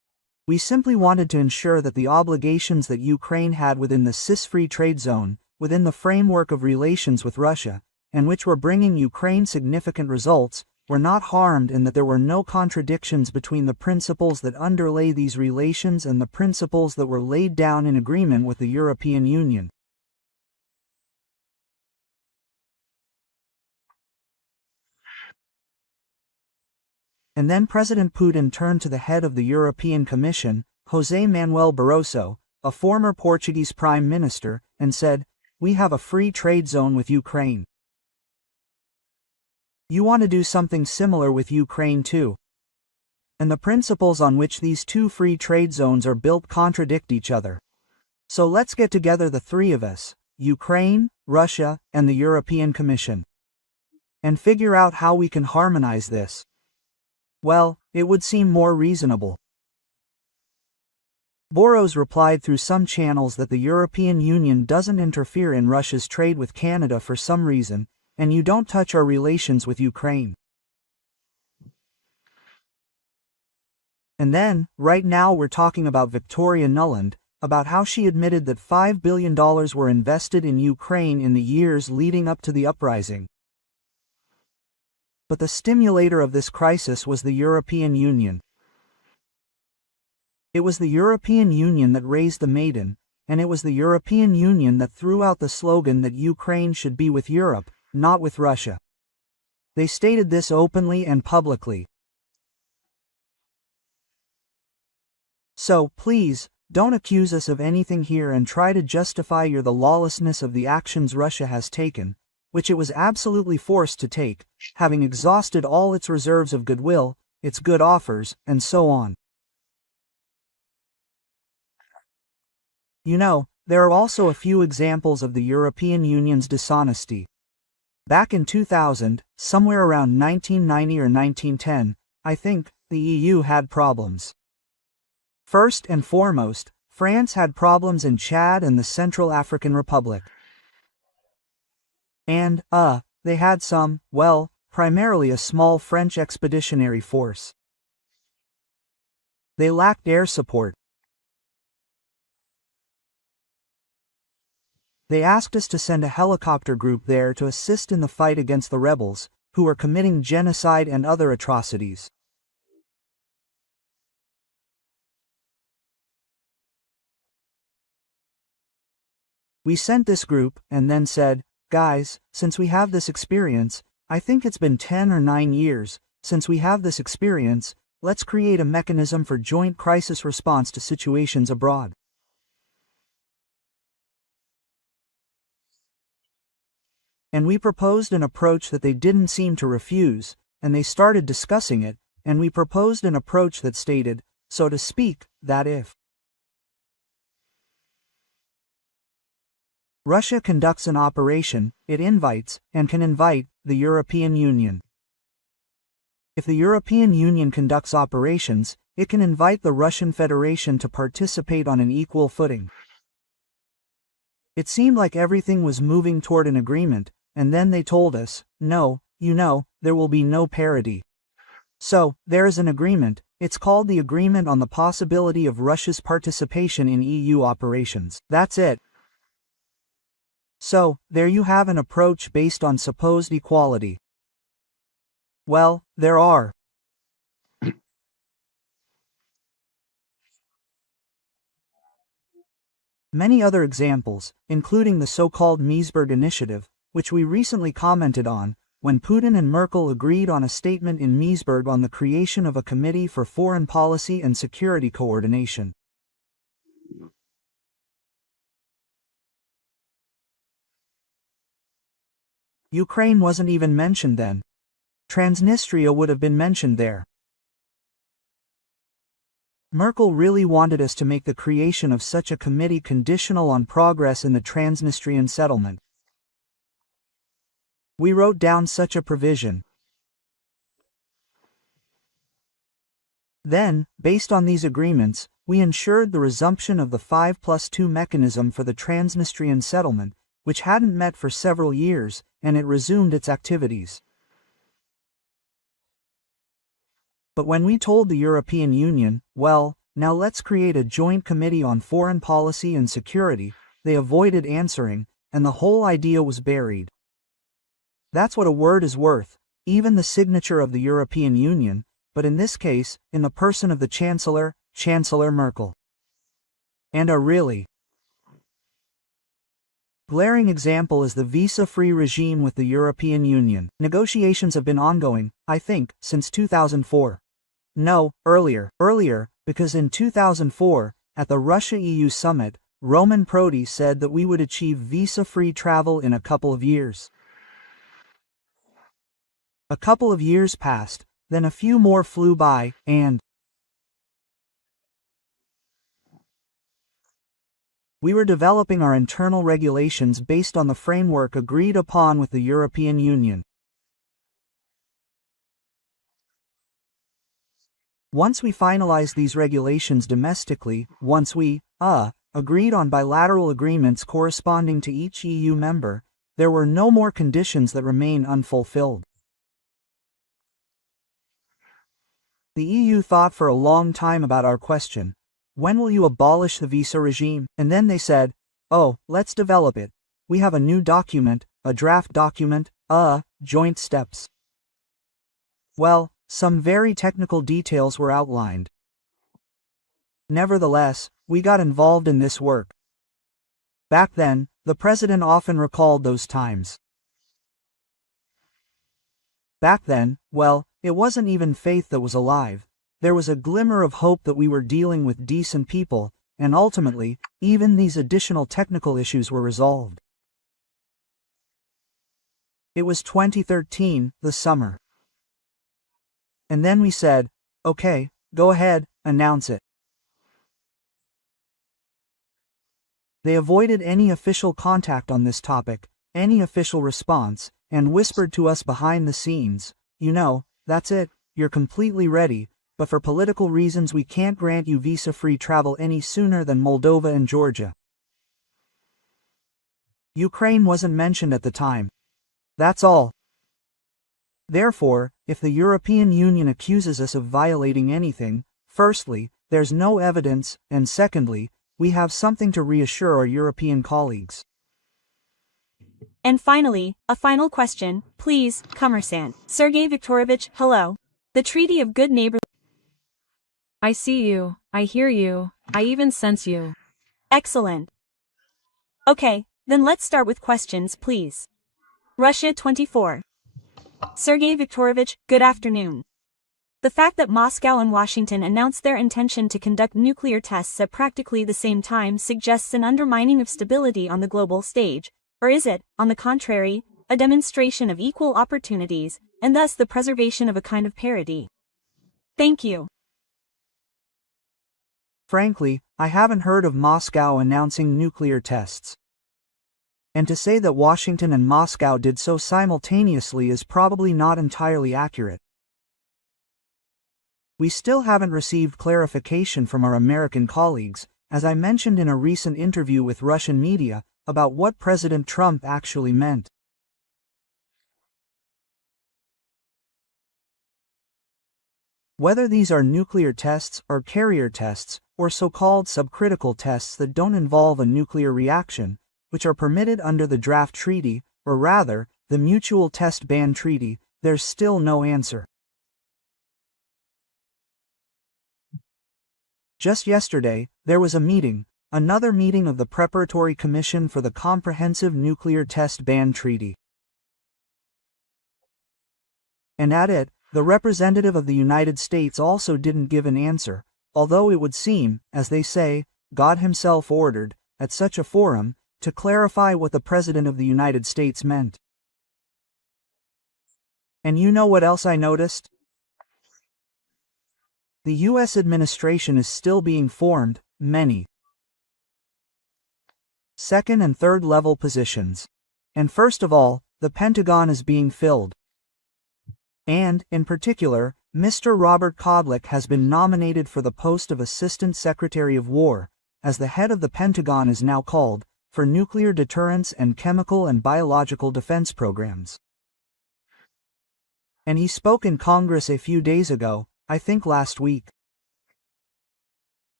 We simply wanted to ensure that the obligations that Ukraine had within the CIS-free trade zone, within the framework of relations with Russia, and which were bringing Ukraine significant results, were not harmed, and that there were no contradictions between the principles that underlay these relations and the principles that were laid down in agreement with the European Union. And then President Putin turned to the head of the European Commission, José Manuel Barroso, a former Portuguese prime minister, and said, "We have a free trade zone with Ukraine. You want to do something similar with Ukraine too. And the principles on which these two free trade zones are built contradict each other. So let's get together, the three of us, Ukraine, Russia, and the European Commission, and figure out how we can harmonize this." Well, it would seem more reasonable. Boros replied through some channels that the European Union doesn't interfere in Russia's trade with Canada for some reason, and you don't touch our relations with Ukraine. And then, right now we're talking about Victoria Nuland, about how she admitted that $5 billion were invested in Ukraine in the years leading up to the uprising. But the stimulator of this crisis was the European Union. It was the European Union that raised the maiden, and it was the European Union that threw out the slogan that Ukraine should be with Europe, not with Russia. They stated this openly and publicly. So, please, don't accuse us of anything here and try to justify the lawlessness of the actions Russia has taken, which it was absolutely forced to take, having exhausted all its reserves of goodwill, its good offers, and so on. You know, there are also a few examples of the European Union's dishonesty. Back in 2000, somewhere around 1990 or 1910, I think, the EU had problems. First and foremost, France had problems in Chad and the Central African Republic. And, they had some, well, primarily a small French expeditionary force. They lacked air support. They asked us to send a helicopter group there to assist in the fight against the rebels, who were committing genocide and other atrocities. We sent this group, and then said, "Guys, since we have this experience, I think it's been 10 or 9 years, since we have this experience, let's create a mechanism for joint crisis response to situations abroad." And we proposed an approach that they didn't seem to refuse, and they started discussing it, and we proposed an approach that stated, so to speak, that if Russia conducts an operation, it invites, and can invite, the European Union. If the European Union conducts operations, it can invite the Russian Federation to participate on an equal footing. It seemed like everything was moving toward an agreement, and then they told us, no, you know, there will be no parity. So, there is an agreement, it's called the Agreement on the Possibility of Russia's Participation in EU Operations. That's it. So, there you have an approach based on supposed equality. Well, there are many other examples, including the so-called Meseberg Initiative, which we recently commented on, when Putin and Merkel agreed on a statement in Meseberg on the creation of a Committee for Foreign Policy and Security Coordination. Ukraine wasn't even mentioned then. Transnistria would have been mentioned there. Merkel really wanted us to make the creation of such a committee conditional on progress in the Transnistrian settlement. We wrote down such a provision. Then, based on these agreements, we ensured the resumption of the 5+2 mechanism for the Transnistrian settlement, which hadn't met for several years, and it resumed its activities. But when we told the European Union, well, now let's create a joint committee on foreign policy and security. They avoided answering, and the whole idea was buried. That's what a word is worth, even the signature of the European Union, but in this case, in the person of the Chancellor, Chancellor Merkel. And a really glaring example is the visa-free regime with the European Union. Negotiations have been ongoing, I think, since 2004. No, earlier, because in 2004, at the Russia-EU summit, Roman Prodi said that we would achieve visa-free travel in a couple of years. A couple of years passed, then a few more flew by, and we were developing our internal regulations based on the framework agreed upon with the European Union. Once we finalized these regulations domestically, once we, agreed on bilateral agreements corresponding to each EU member, there were no more conditions that remain unfulfilled. The EU thought for a long time about our question, when will you abolish the visa regime? And then they said, oh, let's develop it. We have a new document, a draft document, joint steps. Well, some very technical details were outlined. Nevertheless, we got involved in this work. Back then, the president often recalled those times. Back then, well, it wasn't even faith that was alive. There was a glimmer of hope that we were dealing with decent people, and ultimately, even these additional technical issues were resolved. It was 2013, the summer. And then we said, okay, go ahead, announce it. They avoided any official contact on this topic, any official response, and whispered to us behind the scenes, you know, that's it, you're completely ready, but for political reasons we can't grant you visa-free travel any sooner than Moldova and Georgia. Ukraine wasn't mentioned at the time. That's all. Therefore, if the European Union accuses us of violating anything, firstly, there's no evidence, and secondly, we have something to reassure our European colleagues. And finally, a final question, please, Commerçant. Sergey Viktorovich, hello. The Treaty of Good Neighborhood. I see you, I hear you, I even sense you. Excellent. Okay, then let's start with questions, please. Russia 24. Sergey Viktorovich, good afternoon. The fact that Moscow and Washington announced their intention to conduct nuclear tests at practically the same time suggests an undermining of stability on the global stage, or is it, on the contrary, a demonstration of equal opportunities, and thus the preservation of a kind of parity? Thank you. Frankly, I haven't heard of Moscow announcing nuclear tests. And to say that Washington and Moscow did so simultaneously is probably not entirely accurate. We still haven't received clarification from our American colleagues, as I mentioned in a recent interview with Russian media, about what President Trump actually meant. Whether these are nuclear tests or carrier tests, or so-called subcritical tests that don't involve a nuclear reaction, which are permitted under the draft treaty, or rather, the Mutual Test Ban Treaty, there's still no answer. Just yesterday, there was a meeting, another meeting of the Preparatory Commission for the Comprehensive Nuclear Test Ban Treaty. And at it, the representative of the United States also didn't give an answer, although it would seem, as they say, God himself ordered, at such a forum, to clarify what the President of the United States meant. And you know what else I noticed? The U.S. administration is still being formed, many second and third level positions. And first of all, the Pentagon is being filled. And, in particular, Mr. Robert Kodlik has been nominated for the post of Assistant Secretary of War, as the head of the Pentagon is now called, for nuclear deterrence and chemical and biological defense programs. And he spoke in Congress a few days ago, I think last week.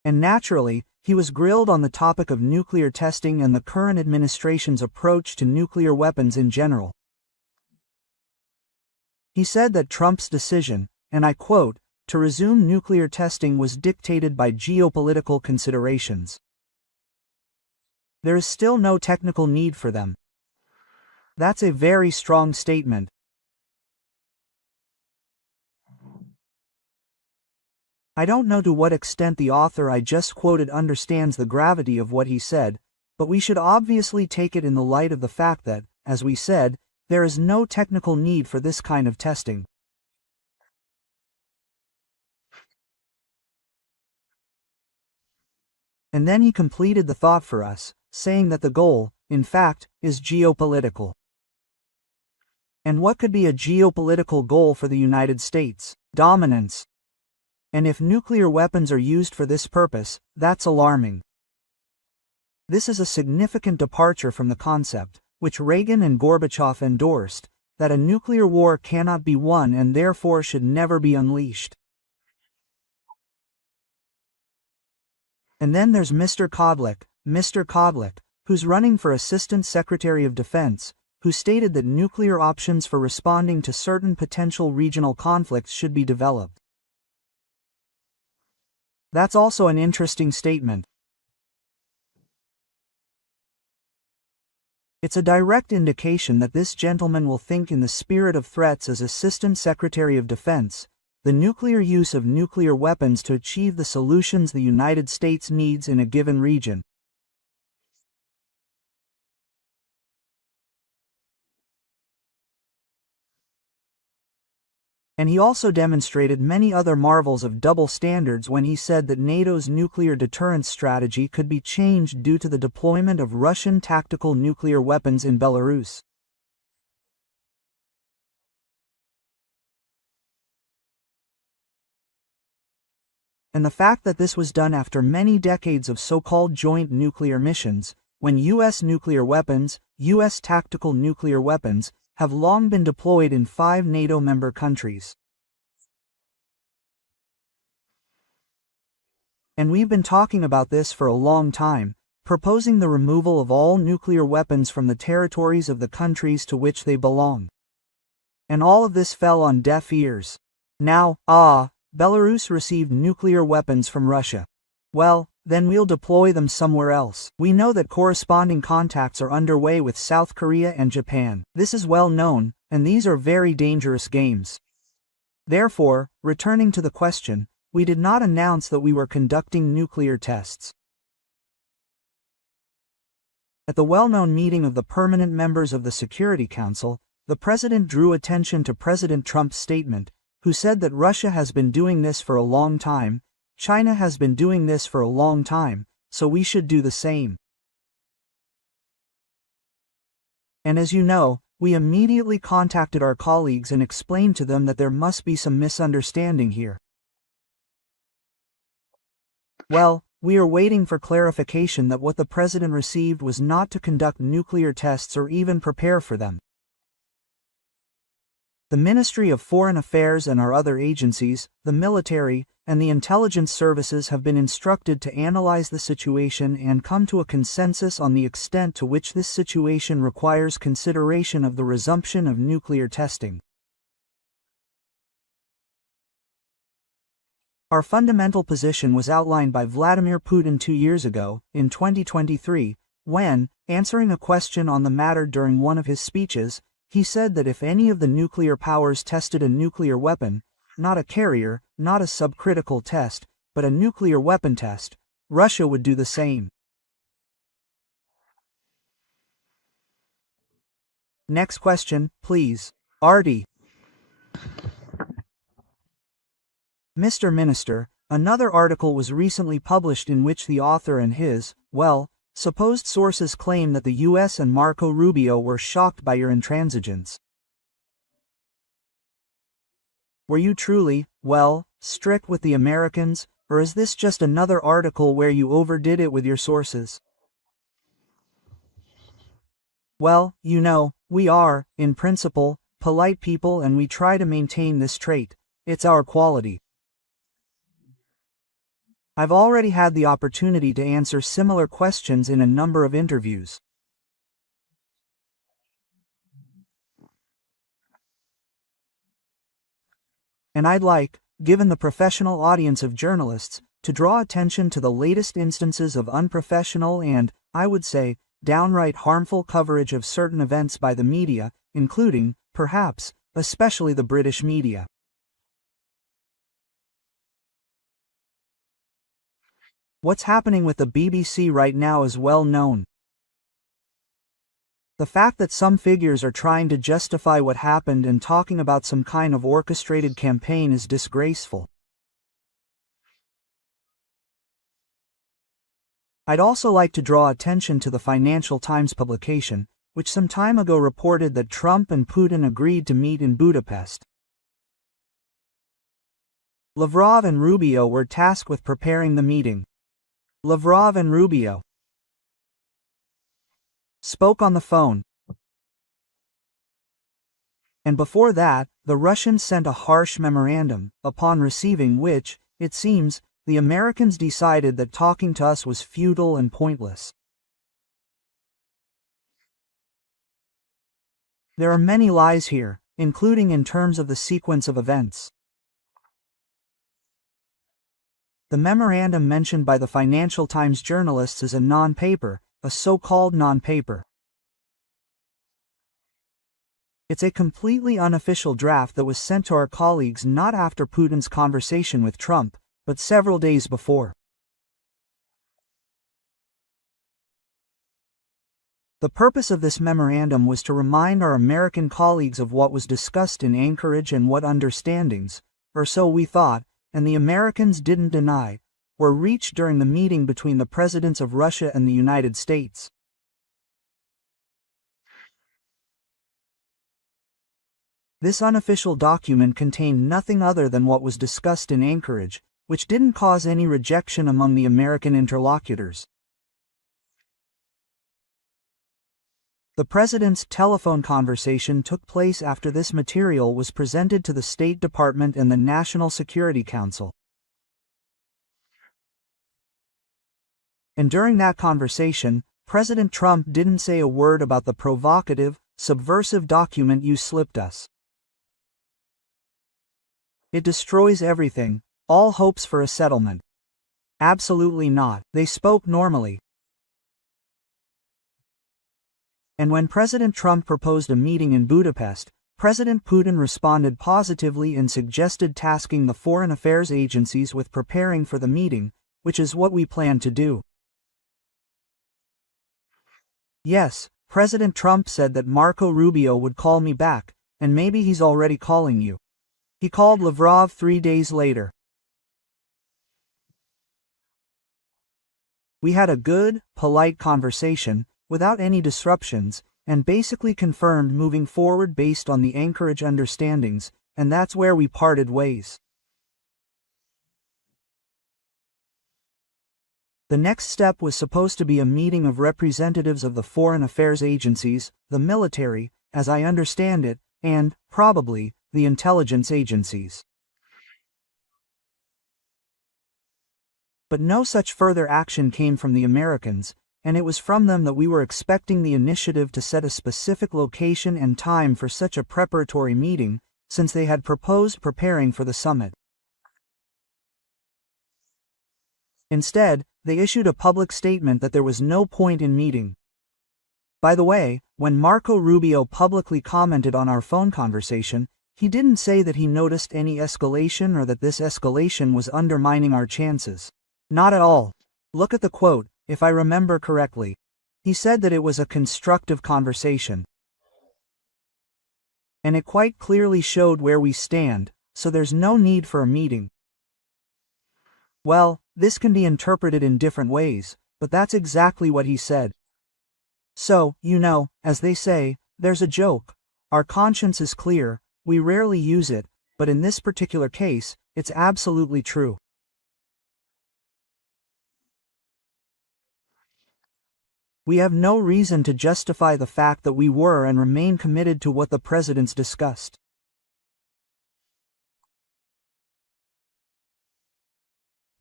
And naturally, he was grilled on the topic of nuclear testing and the current administration's approach to nuclear weapons in general. He said that Trump's decision, and I quote, to resume nuclear testing was dictated by geopolitical considerations. There is still no technical need for them. That's a very strong statement. I don't know to what extent the author I just quoted understands the gravity of what he said, but we should obviously take it in the light of the fact that, as we said, there is no technical need for this kind of testing. And then he completed the thought for us, saying that the goal, in fact, is geopolitical. And what could be a geopolitical goal for the United States? Dominance. And if nuclear weapons are used for this purpose, that's alarming. This is a significant departure from the concept, which Reagan and Gorbachev endorsed, that a nuclear war cannot be won and therefore should never be unleashed. And then there's Mr. Kodlik, who's running for Assistant Secretary of Defense, who stated that nuclear options for responding to certain potential regional conflicts should be developed. That's also an interesting statement. It's a direct indication that this gentleman will think in the spirit of threats as Assistant Secretary of Defense, the nuclear use of nuclear weapons to achieve the solutions the United States needs in a given region. And he also demonstrated many other marvels of double standards when he said that NATO's nuclear deterrence strategy could be changed due to the deployment of Russian tactical nuclear weapons in Belarus. And the fact that this was done after many decades of so-called joint nuclear missions, when U.S. nuclear weapons, U.S. tactical nuclear weapons, have long been deployed in 5 NATO member countries. And we've been talking about this for a long time, proposing the removal of all nuclear weapons from the territories of the countries to which they belong. And all of this fell on deaf ears. Now, Belarus received nuclear weapons from Russia. Well, then we'll deploy them somewhere else. We know that corresponding contacts are underway with South Korea and Japan. This is well known, and these are very dangerous games. Therefore, returning to the question, we did not announce that we were conducting nuclear tests. At the well-known meeting of the permanent members of the Security Council, the President drew attention to President Trump's statement, who said that Russia has been doing this for a long time, China has been doing this for a long time, so we should do the same. And as you know, we immediately contacted our colleagues and explained to them that there must be some misunderstanding here. Well, we are waiting for clarification that what the President received was not to conduct nuclear tests or even prepare for them. The Ministry of Foreign Affairs and our other agencies, the military, and the intelligence services have been instructed to analyze the situation and come to a consensus on the extent to which this situation requires consideration of the resumption of nuclear testing. Our fundamental position was outlined by Vladimir Putin 2 years ago, in 2023, when, answering a question on the matter during one of his speeches, he said that if any of the nuclear powers tested a nuclear weapon, not a carrier, not a subcritical test, but a nuclear weapon test, Russia would do the same. Next question, please. Artie. Mr. Minister, another article was recently published in which the author and his, supposed sources claim that the U.S. and Marco Rubio were shocked by your intransigence. Were you truly, strict with the Americans, or is this just another article where you overdid it with your sources? Well, you know, we are, in principle, polite people and we try to maintain this trait. It's our quality. I've already had the opportunity to answer similar questions in a number of interviews. And I'd like, given the professional audience of journalists, to draw attention to the latest instances of unprofessional and, I would say, downright harmful coverage of certain events by the media, including, perhaps, especially the British media. What's happening with the BBC right now is well known. The fact that some figures are trying to justify what happened and talking about some kind of orchestrated campaign is disgraceful. I'd also like to draw attention to the Financial Times publication, which some time ago reported that Trump and Putin agreed to meet in Budapest. Lavrov and Rubio were tasked with preparing the meeting. Lavrov and Rubio spoke on the phone. And before that, the Russians sent a harsh memorandum, upon receiving which, it seems, the Americans decided that talking to us was futile and pointless. There are many lies here, including in terms of the sequence of events. The memorandum mentioned by the Financial Times journalists is a non-paper, a so-called non-paper. It's a completely unofficial draft that was sent to our colleagues not after Putin's conversation with Trump, but several days before. The purpose of this memorandum was to remind our American colleagues of what was discussed in Anchorage and what understandings, or so we thought, and the Americans didn't deny, were reached during the meeting between the presidents of Russia and the United States. This unofficial document contained nothing other than what was discussed in Anchorage, which didn't cause any rejection among the American interlocutors. The president's telephone conversation took place after this material was presented to the State Department and the National Security Council. And during that conversation, President Trump didn't say a word about the provocative, subversive document you slipped us. It destroys everything, all hopes for a settlement. Absolutely not. They spoke normally. And when President Trump proposed a meeting in Budapest, President Putin responded positively and suggested tasking the foreign affairs agencies with preparing for the meeting, which is what we plan to do. Yes, President Trump said that Marco Rubio would call me back, and maybe he's already calling you. He called Lavrov 3 days later. We had a good, polite conversation, without any disruptions, and basically confirmed moving forward based on the Anchorage understandings, and that's where we parted ways. The next step was supposed to be a meeting of representatives of the foreign affairs agencies, the military, as I understand it, and, probably, the intelligence agencies. But no such further action came from the Americans, and it was from them that we were expecting the initiative to set a specific location and time for such a preparatory meeting, since they had proposed preparing for the summit. Instead, they issued a public statement that there was no point in meeting. By the way, when Marco Rubio publicly commented on our phone conversation, he didn't say that he noticed any escalation or that this escalation was undermining our chances. Not at all. Look at the quote, if I remember correctly. He said that it was a constructive conversation. And it quite clearly showed where we stand, so there's no need for a meeting. Well, this can be interpreted in different ways, but that's exactly what he said. So, as they say, there's a joke. Our conscience is clear, we rarely use it, but in this particular case, it's absolutely true. We have no reason to justify the fact that we were and remain committed to what the presidents discussed.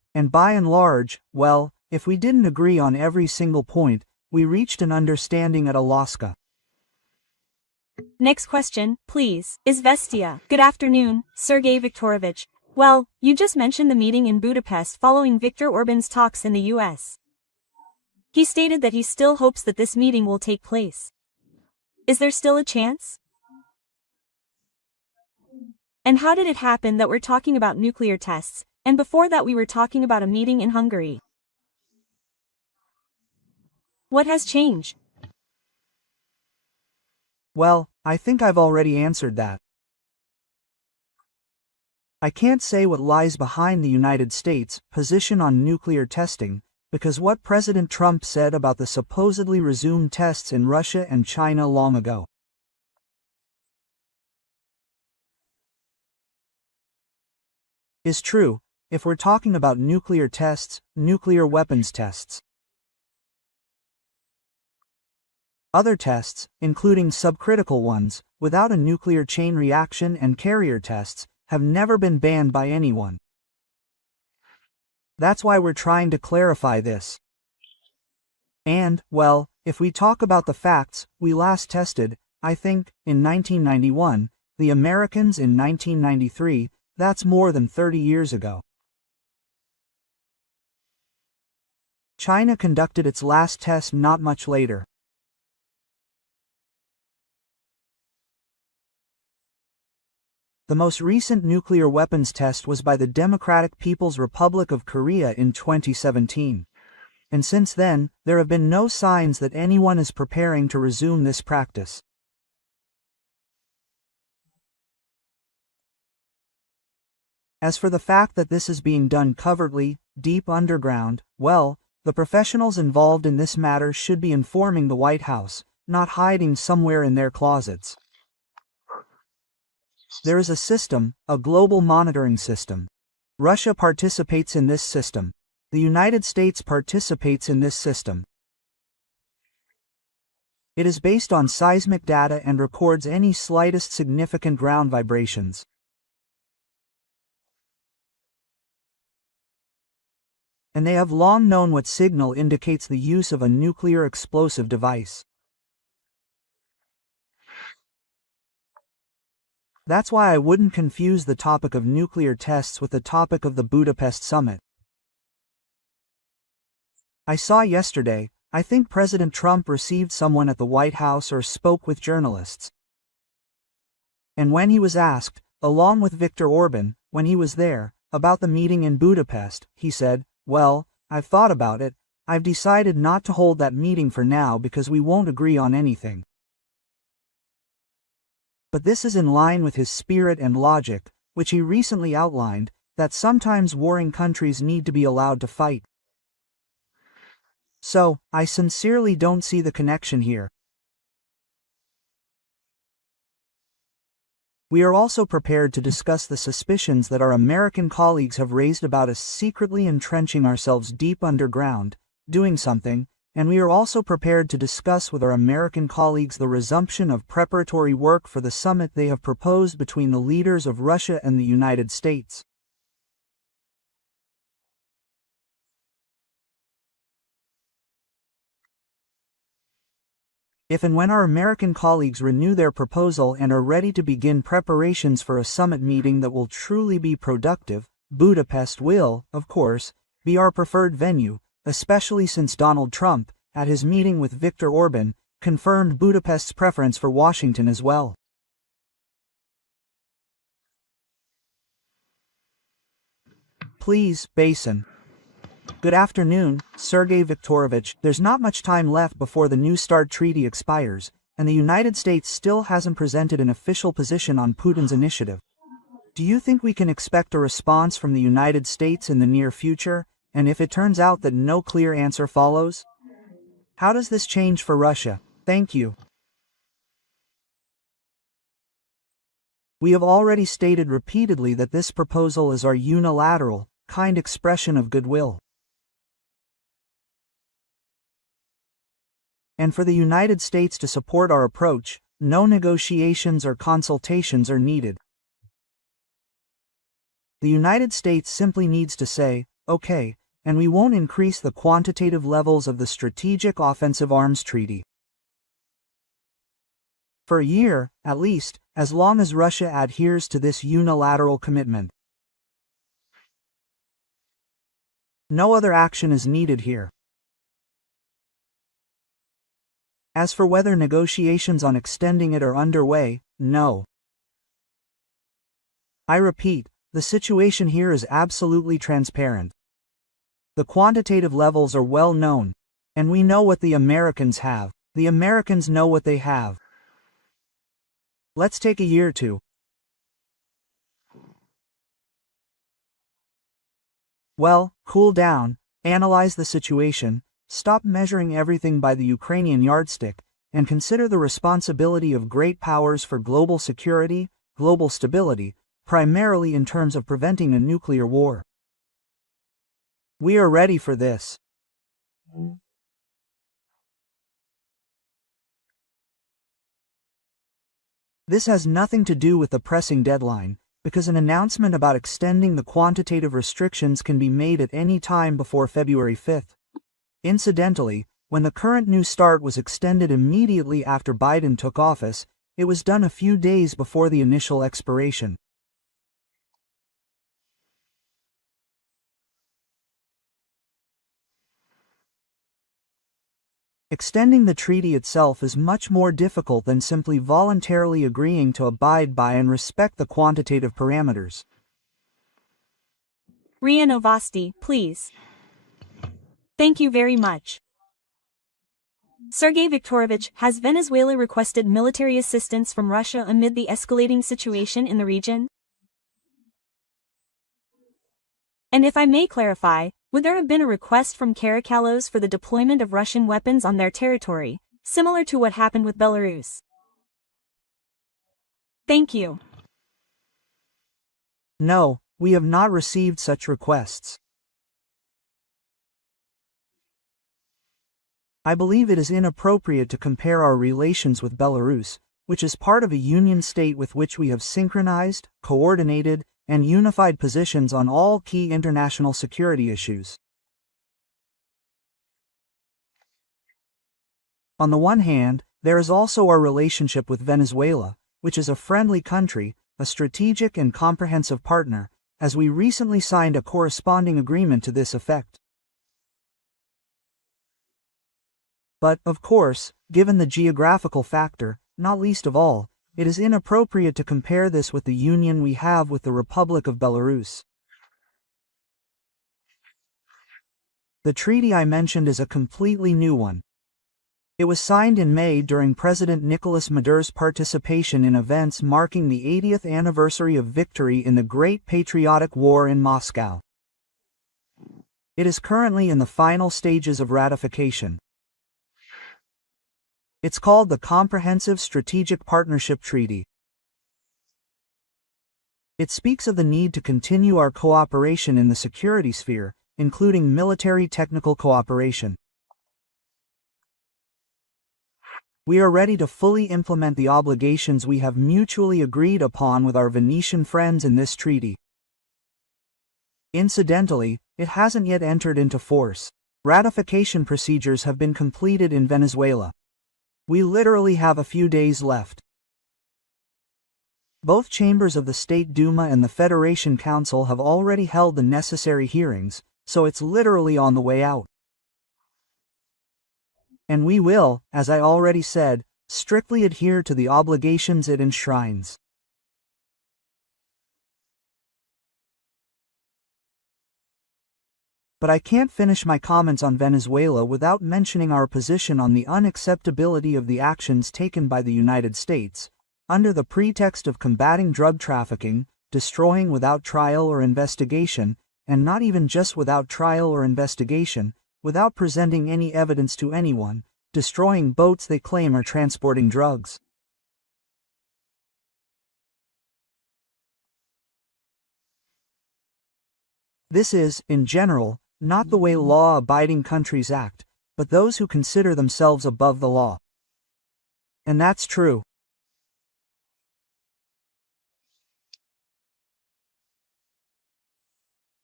And by and large, well, if we didn't agree on every single point, we reached an understanding at Alaska. Next question, please. Izvestia. Good afternoon, Sergey Viktorovich. Well, you just mentioned the meeting in Budapest following Viktor Orban's talks in the US. He stated that he still hopes that this meeting will take place. Is there still a chance? And how did it happen that we're talking about nuclear tests, and before that we were talking about a meeting in Hungary? What has changed? Well, I think I've already answered that. I can't say what lies behind the United States' position on nuclear testing, because what President Trump said about the supposedly resumed tests in Russia and China long ago is true, if we're talking about nuclear tests, nuclear weapons tests. Other tests, including subcritical ones, without a nuclear chain reaction and carrier tests, have never been banned by anyone. That's why we're trying to clarify this. And, well, if we talk about the facts, we last tested, I think, in 1991, the Americans in 1993, that's more than 30 years ago. China conducted its last test not much later. The most recent nuclear weapons test was by the Democratic People's Republic of Korea in 2017. And since then, there have been no signs that anyone is preparing to resume this practice. As for the fact that this is being done covertly, deep underground, well, the professionals involved in this matter should be informing the White House, not hiding somewhere in their closets. There is a system, a global monitoring system. Russia participates in this system. The United States participates in this system. It is based on seismic data and records any slightest significant ground vibrations. And they have long known what signal indicates the use of a nuclear explosive device. That's why I wouldn't confuse the topic of nuclear tests with the topic of the Budapest summit. I saw yesterday, I think President Trump received someone at the White House or spoke with journalists. And when he was asked, along with Viktor Orban, when he was there, about the meeting in Budapest, he said, "Well, I've thought about it, I've decided not to hold that meeting for now because we won't agree on anything." But this is in line with his spirit and logic, which he recently outlined, that sometimes warring countries need to be allowed to fight. So, I sincerely don't see the connection here. We are also prepared to discuss the suspicions that our American colleagues have raised about us secretly entrenching ourselves deep underground, doing something, and we are also prepared to discuss with our American colleagues the resumption of preparatory work for the summit they have proposed between the leaders of Russia and the United States. If and when our American colleagues renew their proposal and are ready to begin preparations for a summit meeting that will truly be productive, Budapest will, of course, be our preferred venue, especially since Donald Trump, at his meeting with Viktor Orban, confirmed Budapest's preference for Washington as well. Please, Basin. Good afternoon, Sergey Viktorovich. There's not much time left before the New START treaty expires, and the United States still hasn't presented an official position on Putin's initiative. Do you think we can expect a response from the United States in the near future, and if it turns out that no clear answer follows? How does this change for Russia? Thank you. We have already stated repeatedly that this proposal is our unilateral, kind expression of goodwill. And for the United States to support our approach, no negotiations or consultations are needed. The United States simply needs to say, okay, and we won't increase the quantitative levels of the Strategic Offensive Arms Treaty. For a year, at least, as long as Russia adheres to this unilateral commitment. No other action is needed here. As for whether negotiations on extending it are underway, no. I repeat, the situation here is absolutely transparent. The quantitative levels are well known, and we know what the Americans have. The Americans know what they have. Let's take a year or two. Well, cool down, analyze the situation, stop measuring everything by the Ukrainian yardstick, and consider the responsibility of great powers for global security, global stability, primarily in terms of preventing a nuclear war. We are ready for this. This has nothing to do with the pressing deadline, because an announcement about extending the quantitative restrictions can be made at any time before February 5th. Incidentally, when the current New START was extended immediately after Biden took office, it was done a few days before the initial expiration. Extending the treaty itself is much more difficult than simply voluntarily agreeing to abide by and respect the quantitative parameters. RIA Novosti, please. Thank you very much. Sergey Viktorovich, has Venezuela requested military assistance from Russia amid the escalating situation in the region? And if I may clarify, would there have been a request from Caracalos for the deployment of Russian weapons on their territory, similar to what happened with Belarus? Thank you. No, we have not received such requests. I believe it is inappropriate to compare our relations with Belarus, which is part of a union state with which we have synchronized, coordinated, and unified positions on all key international security issues. On the one hand, there is also our relationship with Venezuela, which is a friendly country, a strategic and comprehensive partner, as we recently signed a corresponding agreement to this effect. But, of course, given the geographical factor, not least of all, it is inappropriate to compare this with the union we have with the Republic of Belarus. The treaty I mentioned is a completely new one. It was signed in May during President Nicolas Maduro's participation in events marking the 80th anniversary of victory in the Great Patriotic War in Moscow. It is currently in the final stages of ratification. It's called the Comprehensive Strategic Partnership Treaty. It speaks of the need to continue our cooperation in the security sphere, including military technical cooperation. We are ready to fully implement the obligations we have mutually agreed upon with our Venetian friends in this treaty. Incidentally, it hasn't yet entered into force. Ratification procedures have been completed in Venezuela. We literally have a few days left. Both chambers of the State Duma and the Federation Council have already held the necessary hearings, so it's literally on the way out. And we will, as I already said, strictly adhere to the obligations it enshrines. But I can't finish my comments on Venezuela without mentioning our position on the unacceptability of the actions taken by the United States, under the pretext of combating drug trafficking, destroying without trial or investigation, and not even just without trial or investigation, without presenting any evidence to anyone, destroying boats they claim are transporting drugs. This is, in general, not the way law-abiding countries act, but those who consider themselves above the law. And that's true.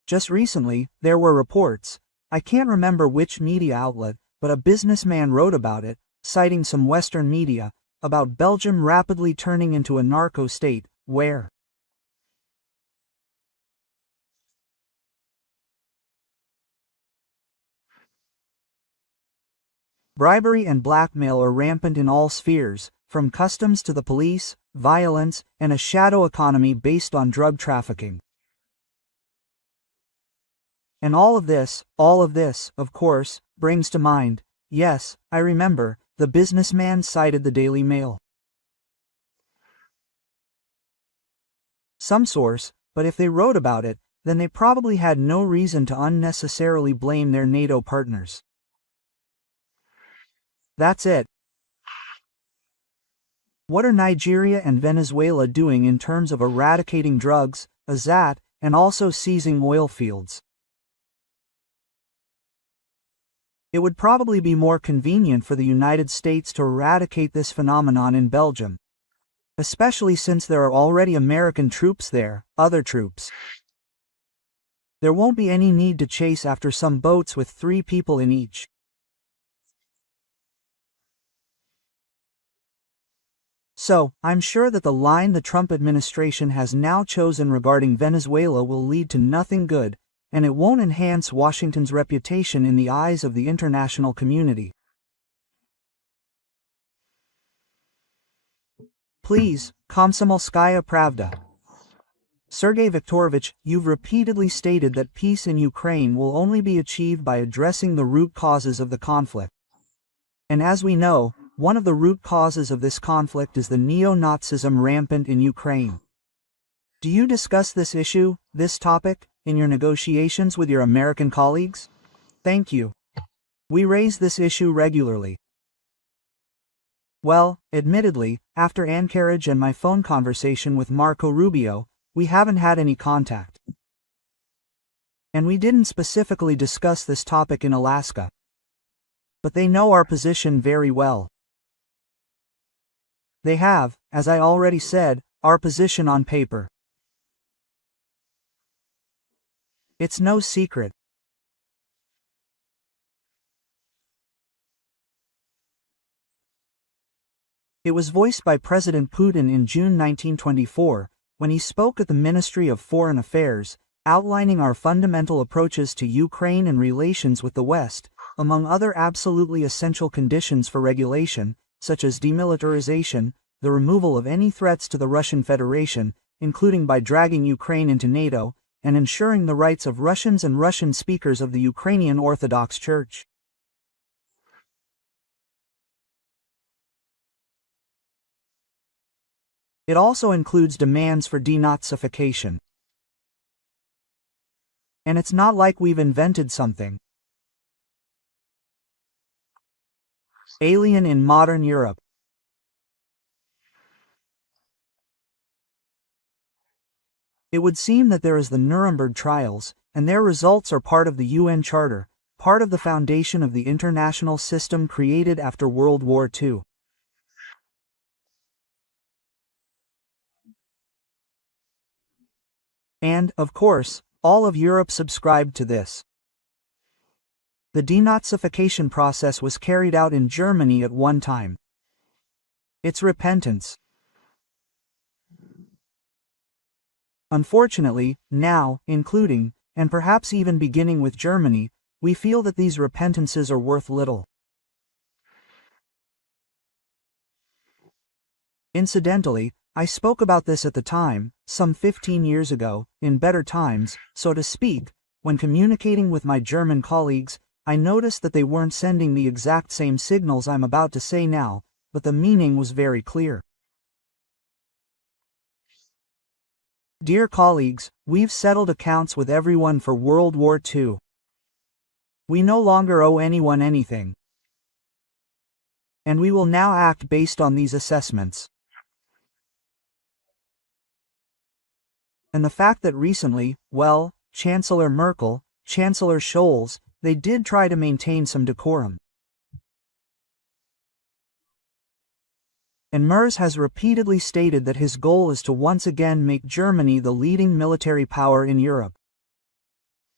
Just recently, there were reports, I can't remember which media outlet, but a businessman wrote about it, citing some Western media, about Belgium rapidly turning into a narco state, where bribery and blackmail are rampant in all spheres, from customs to the police, violence, and a shadow economy based on drug trafficking. And all of this, of course, brings to mind, yes, I remember, the businessman cited the Daily Mail. Some source, but if they wrote about it, then they probably had no reason to unnecessarily blame their NATO partners. That's it. What are Nigeria and Venezuela doing in terms of eradicating drugs, AZAT, and also seizing oil fields? It would probably be more convenient for the United States to eradicate this phenomenon in Belgium, especially since there are already American troops there, other troops. There won't be any need to chase after some boats with 3 people in each. So, I'm sure that the line the Trump administration has now chosen regarding Venezuela will lead to nothing good, and it won't enhance Washington's reputation in the eyes of the international community. Please, Komsomolskaya Pravda. Sergey Viktorovich, you've repeatedly stated that peace in Ukraine will only be achieved by addressing the root causes of the conflict. And as we know, one of the root causes of this conflict is the neo-Nazism rampant in Ukraine. Do you discuss this issue, this topic, in your negotiations with your American colleagues? Thank you. We raise this issue regularly. Well, admittedly, after Anchorage and my phone conversation with Marco Rubio, we haven't had any contact. And we didn't specifically discuss this topic in Alaska. But they know our position very well. They have, as I already said, our position on paper. It's no secret. It was voiced by President Putin in June 1924, when he spoke at the Ministry of Foreign Affairs, outlining our fundamental approaches to Ukraine and relations with the West, among other absolutely essential conditions for regulation, such as demilitarization, the removal of any threats to the Russian Federation, including by dragging Ukraine into NATO, and ensuring the rights of Russians and Russian speakers of the Ukrainian Orthodox Church. It also includes demands for denazification. And it's not like we've invented something alien in modern Europe. It would seem that there is the Nuremberg trials, and their results are part of the UN Charter, part of the foundation of the international system created after World War II. And, of course, all of Europe subscribed to this. The denazification process was carried out in Germany at one time. It's repentance. Unfortunately, now, including, and perhaps even beginning with Germany, we feel that these repentances are worth little. Incidentally, I spoke about this at the time, some 15 years ago, in better times, so to speak. When communicating with my German colleagues, I noticed that they weren't sending the exact same signals I'm about to say now, but the meaning was very clear. Dear colleagues, we've settled accounts with everyone for World War II. We no longer owe anyone anything. And we will now act based on these assessments. And the fact that recently, well, Chancellor Merkel, Chancellor Scholz, they did try to maintain some decorum. And Merz has repeatedly stated that his goal is to once again make Germany the leading military power in Europe.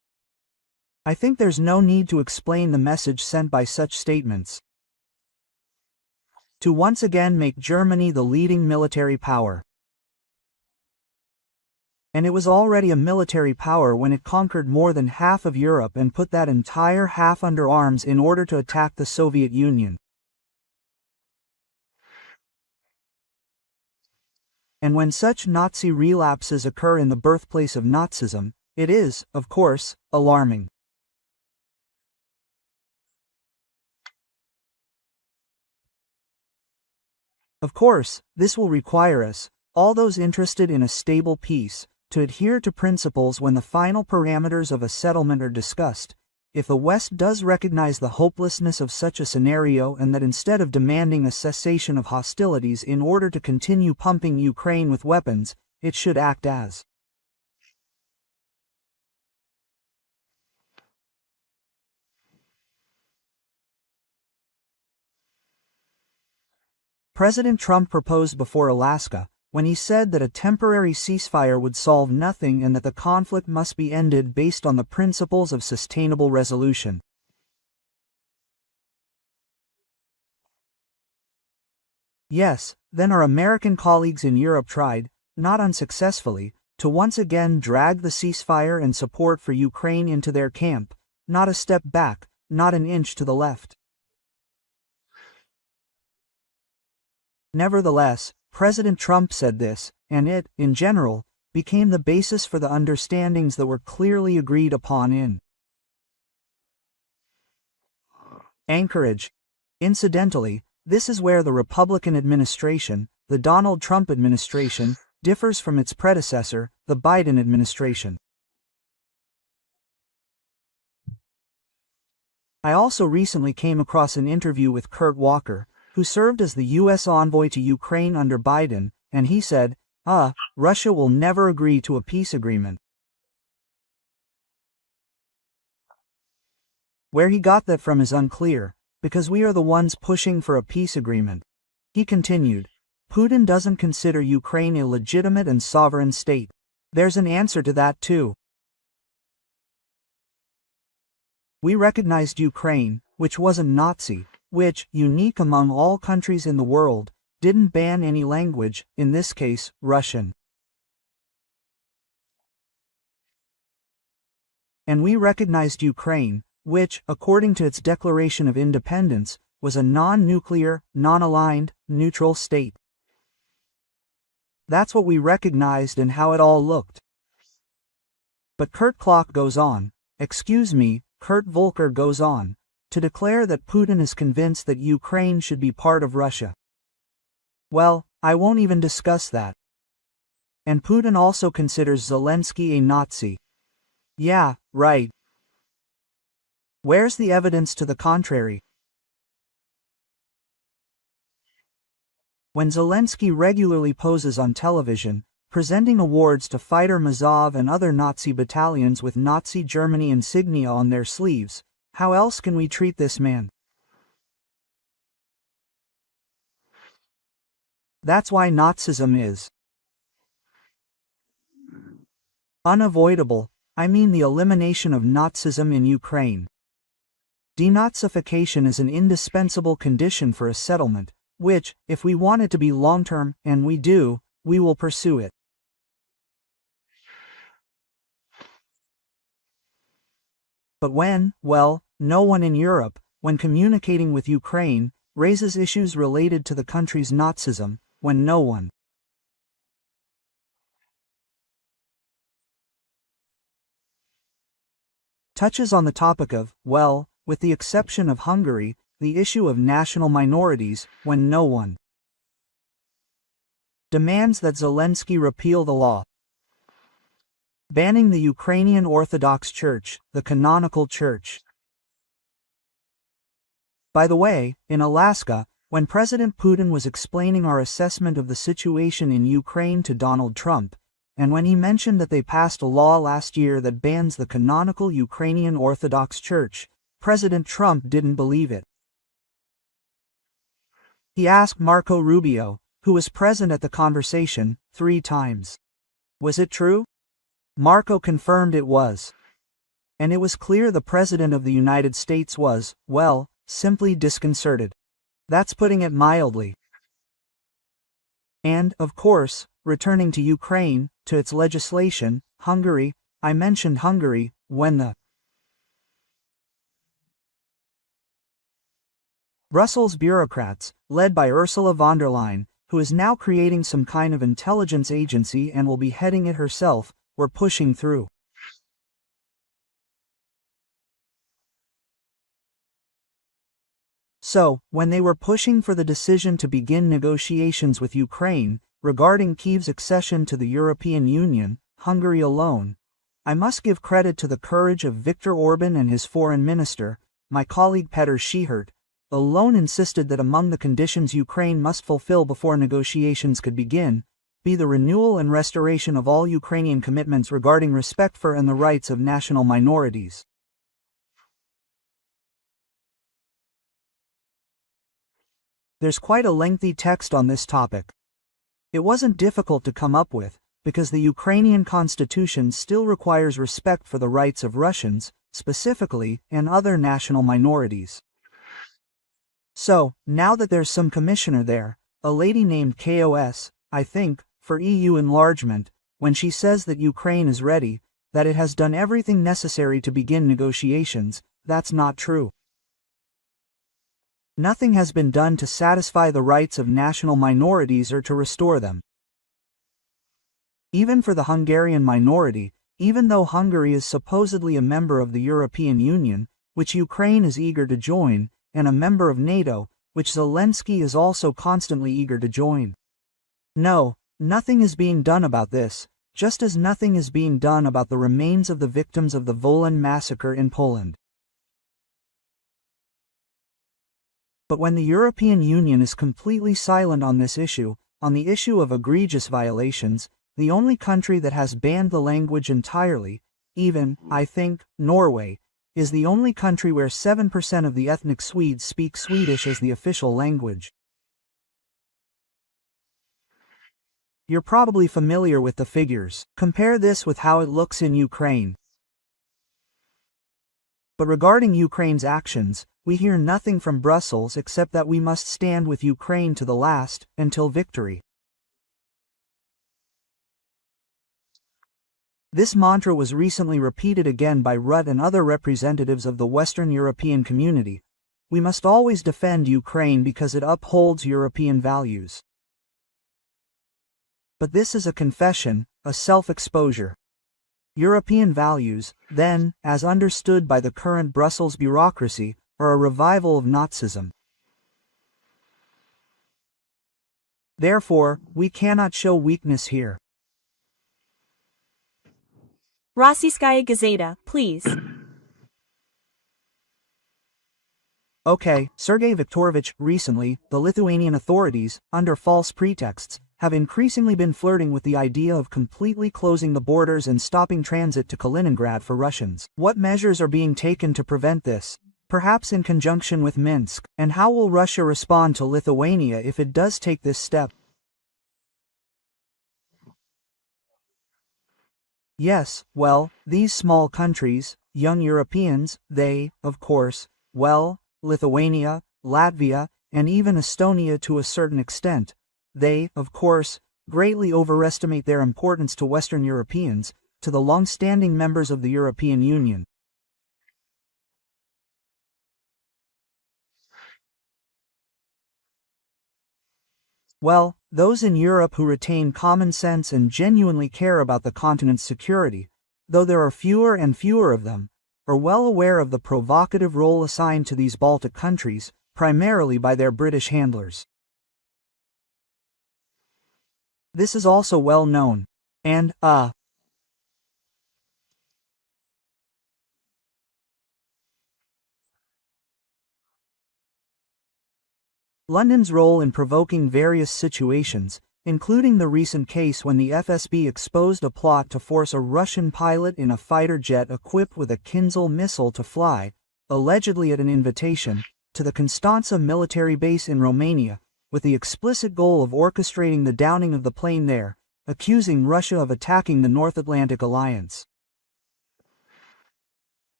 I think there's no need to explain the message sent by such statements. To once again make Germany the leading military power. And it was already a military power when it conquered more than half of Europe and put that entire half under arms in order to attack the Soviet Union. And when such Nazi relapses occur in the birthplace of Nazism, it is, of course, alarming. Of course, this will require us, all those interested in a stable peace, to adhere to principles when the final parameters of a settlement are discussed. If the West does recognize the hopelessness of such a scenario and that instead of demanding a cessation of hostilities in order to continue pumping Ukraine with weapons, it should act as President Trump proposed before Alaska, when he said that a temporary ceasefire would solve nothing and that the conflict must be ended based on the principles of sustainable resolution. Yes, then our American colleagues in Europe tried, not unsuccessfully, to once again drag the ceasefire and support for Ukraine into their camp, not a step back, not an inch to the left. Nevertheless, President Trump said this, and it, in general, became the basis for the understandings that were clearly agreed upon in Anchorage. Incidentally, this is where the Republican administration, the Donald Trump administration, differs from its predecessor, the Biden administration. I also recently came across an interview with Kurt Walker, who served as the U.S. envoy to Ukraine under Biden, and he said, Russia will never agree to a peace agreement. Where he got that from is unclear, because we are the ones pushing for a peace agreement. He continued, Putin doesn't consider Ukraine a legitimate and sovereign state. There's an answer to that too. We recognized Ukraine, which wasn't Nazi, which, unique among all countries in the world, didn't ban any language, in this case, Russian. And we recognized Ukraine, which, according to its declaration of independence, was a non-nuclear, non-aligned, neutral state. That's what we recognized and how it all looked. But Kurt goes on, Kurt Volker goes on, to declare that Putin is convinced that Ukraine should be part of Russia. Well, I won't even discuss that. And Putin also considers Zelensky a Nazi. Yeah, right. Where's the evidence to the contrary? When Zelensky regularly poses on television, presenting awards to Fighter Mazov and other Nazi battalions with Nazi Germany insignia on their sleeves, how else can we treat this man? That's why Nazism is unavoidable. I mean the elimination of Nazism in Ukraine. Denazification is an indispensable condition for a settlement, which, if we want it to be long-term, and we do, we will pursue it. But no one in Europe, when communicating with Ukraine, raises issues related to the country's Nazism, when no one touches on the topic of, with the exception of Hungary, the issue of national minorities, when no one demands that Zelensky repeal the law banning the Ukrainian Orthodox Church, the canonical church. By the way, in Alaska, when President Putin was explaining our assessment of the situation in Ukraine to Donald Trump, and when he mentioned that they passed a law last year that bans the canonical Ukrainian Orthodox Church, President Trump didn't believe it. He asked Marco Rubio, who was present at the conversation, 3 times. Was it true? Marco confirmed it was. And it was clear the President of the United States was, well, simply disconcerted. That's putting it mildly. And, of course, returning to Ukraine, to its legislation, Hungary, I mentioned Hungary, when the Brussels bureaucrats, led by Ursula von der Leyen, who is now creating some kind of intelligence agency and will be heading it herself, were pushing through. So, when they were pushing for the decision to begin negotiations with Ukraine, regarding Kyiv's accession to the European Union, Hungary alone, I must give credit to the courage of Viktor Orban and his foreign minister, my colleague Petr Schihert, alone insisted that among the conditions Ukraine must fulfill before negotiations could begin, be the renewal and restoration of all Ukrainian commitments regarding respect for and the rights of national minorities. There's quite a lengthy text on this topic. It wasn't difficult to come up with, because the Ukrainian constitution still requires respect for the rights of Russians, specifically, and other national minorities. So, now that there's some commissioner there, a lady named KOS, I think, for EU enlargement, when she says that Ukraine is ready, that it has done everything necessary to begin negotiations, that's not true. Nothing has been done to satisfy the rights of national minorities or to restore them. Even for the Hungarian minority, even though Hungary is supposedly a member of the European Union, which Ukraine is eager to join, and a member of NATO, which Zelensky is also constantly eager to join. No, nothing is being done about this, just as nothing is being done about the remains of the victims of the Wolan massacre in Poland. But when the European Union is completely silent on this issue, on the issue of egregious violations, the only country that has banned the language entirely, even, I think, Norway, is the only country where 7% of the ethnic Swedes speak Swedish as the official language. You're probably familiar with the figures. Compare this with how it looks in Ukraine. But regarding Ukraine's actions, we hear nothing from Brussels except that we must stand with Ukraine to the last, until victory. This mantra was recently repeated again by Rutte and other representatives of the Western European community. We must always defend Ukraine because it upholds European values. But this is a confession, a self-exposure. European values, then, as understood by the current Brussels bureaucracy, are a revival of Nazism. Therefore, we cannot show weakness here. Rossiyskaya Gazeta, please. Okay, Sergey Viktorovich, recently, the Lithuanian authorities, under false pretexts, have increasingly been flirting with the idea of completely closing the borders and stopping transit to Kaliningrad for Russians. What measures are being taken to prevent this? Perhaps in conjunction with Minsk, and how will Russia respond to Lithuania if it does take this step? Yes, well, these small countries, young Europeans, they, of course, well, Lithuania, Latvia, and even Estonia to a certain extent, they, of course, greatly overestimate their importance to Western Europeans, to the long-standing members of the European Union. Well, those in Europe who retain common sense and genuinely care about the continent's security, though there are fewer and fewer of them, are well aware of the provocative role assigned to these Baltic countries, primarily by their British handlers. This is also well known. And, London's role in provoking various situations, including the recent case when the FSB exposed a plot to force a Russian pilot in a fighter jet equipped with a Kinzhal missile to fly, allegedly at an invitation, to the Constanța military base in Romania, with the explicit goal of orchestrating the downing of the plane there, accusing Russia of attacking the North Atlantic Alliance.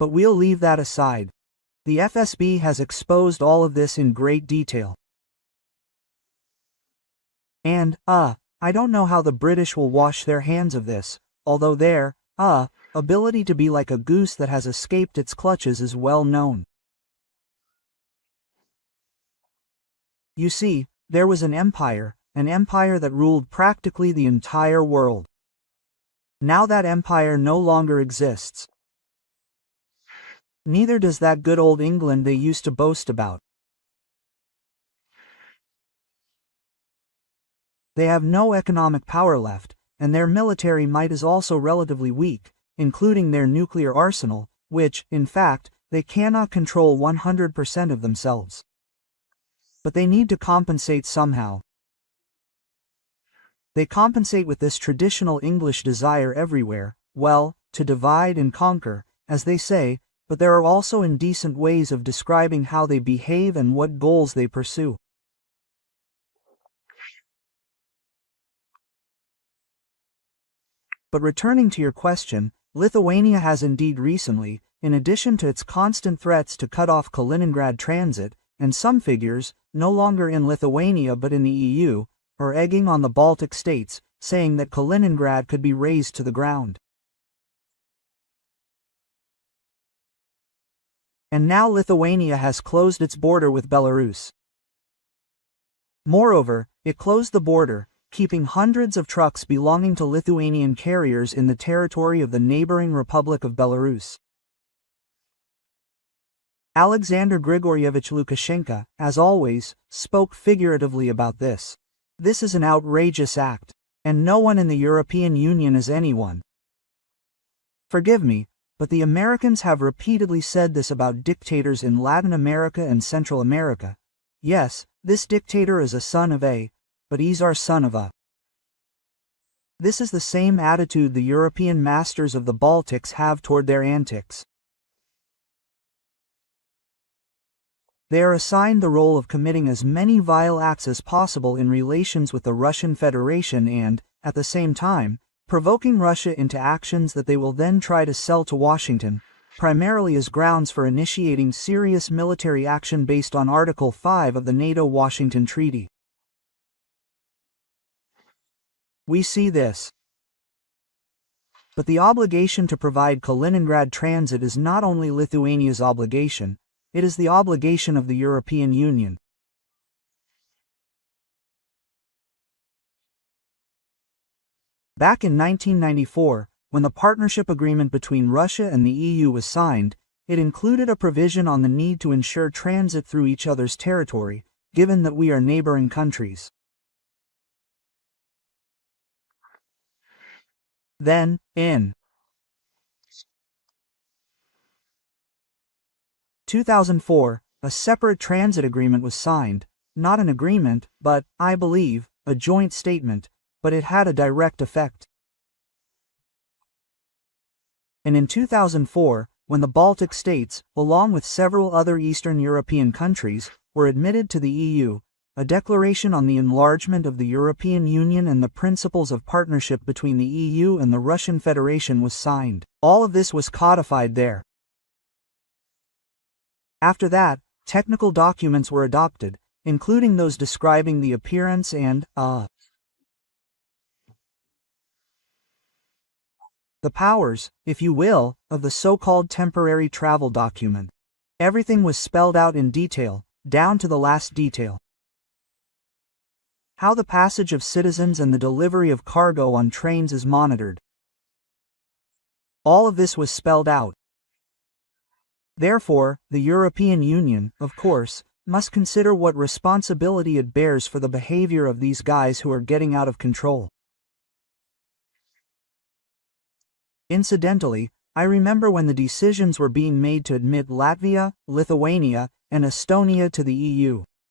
But we'll leave that aside. The FSB has exposed all of this in great detail. And, I don't know how the British will wash their hands of this, although their, ability to be like a goose that has escaped its clutches is well known. You see, there was an empire that ruled practically the entire world. Now that empire no longer exists. Neither does that good old England they used to boast about. They have no economic power left, and their military might is also relatively weak, including their nuclear arsenal, which, in fact, they cannot control 100% of themselves. But they need to compensate somehow. They compensate with this traditional English desire everywhere, well, to divide and conquer, as they say, but there are also indecent ways of describing how they behave and what goals they pursue. But returning to your question, Lithuania has indeed recently, in addition to its constant threats to cut off Kaliningrad transit, and some figures, no longer in Lithuania but in the EU, are egging on the Baltic states, saying that Kaliningrad could be razed to the ground. And now Lithuania has closed its border with Belarus. Moreover, it closed the border, keeping hundreds of trucks belonging to Lithuanian carriers in the territory of the neighboring Republic of Belarus. Alexander Grigorievich Lukashenko, as always, spoke figuratively about this. This is an outrageous act, and no one in the European Union is anyone. Forgive me, but the Americans have repeatedly said this about dictators in Latin America and Central America. Yes, this dictator is a son of a, but he's our son of a. This is the same attitude the European masters of the Baltics have toward their antics. They are assigned the role of committing as many vile acts as possible in relations with the Russian Federation and, at the same time, provoking Russia into actions that they will then try to sell to Washington, primarily as grounds for initiating serious military action based on Article 5 of the NATO-Washington Treaty. We see this. But the obligation to provide Kaliningrad transit is not only Lithuania's obligation, it is the obligation of the European Union. Back in 1994, when the partnership agreement between Russia and the EU was signed, it included a provision on the need to ensure transit through each other's territory, given that we are neighboring countries. Then, in 2004, a separate transit agreement was signed, not an agreement, but, I believe, a joint statement, but it had a direct effect. And in 2004, when the Baltic states, along with several other Eastern European countries, were admitted to the EU, a declaration on the enlargement of the European Union and the principles of partnership between the EU and the Russian Federation was signed. All of this was codified there. After that, technical documents were adopted, including those describing the appearance and, the powers, if you will, of the so-called temporary travel document. Everything was spelled out in detail, down to the last detail. How the passage of citizens and the delivery of cargo on trains is monitored. All of this was spelled out. Therefore, the European Union, of course, must consider what responsibility it bears for the behavior of these guys who are getting out of control. Incidentally, I remember when the decisions were being made to admit Latvia, Lithuania, and Estonia to the EU.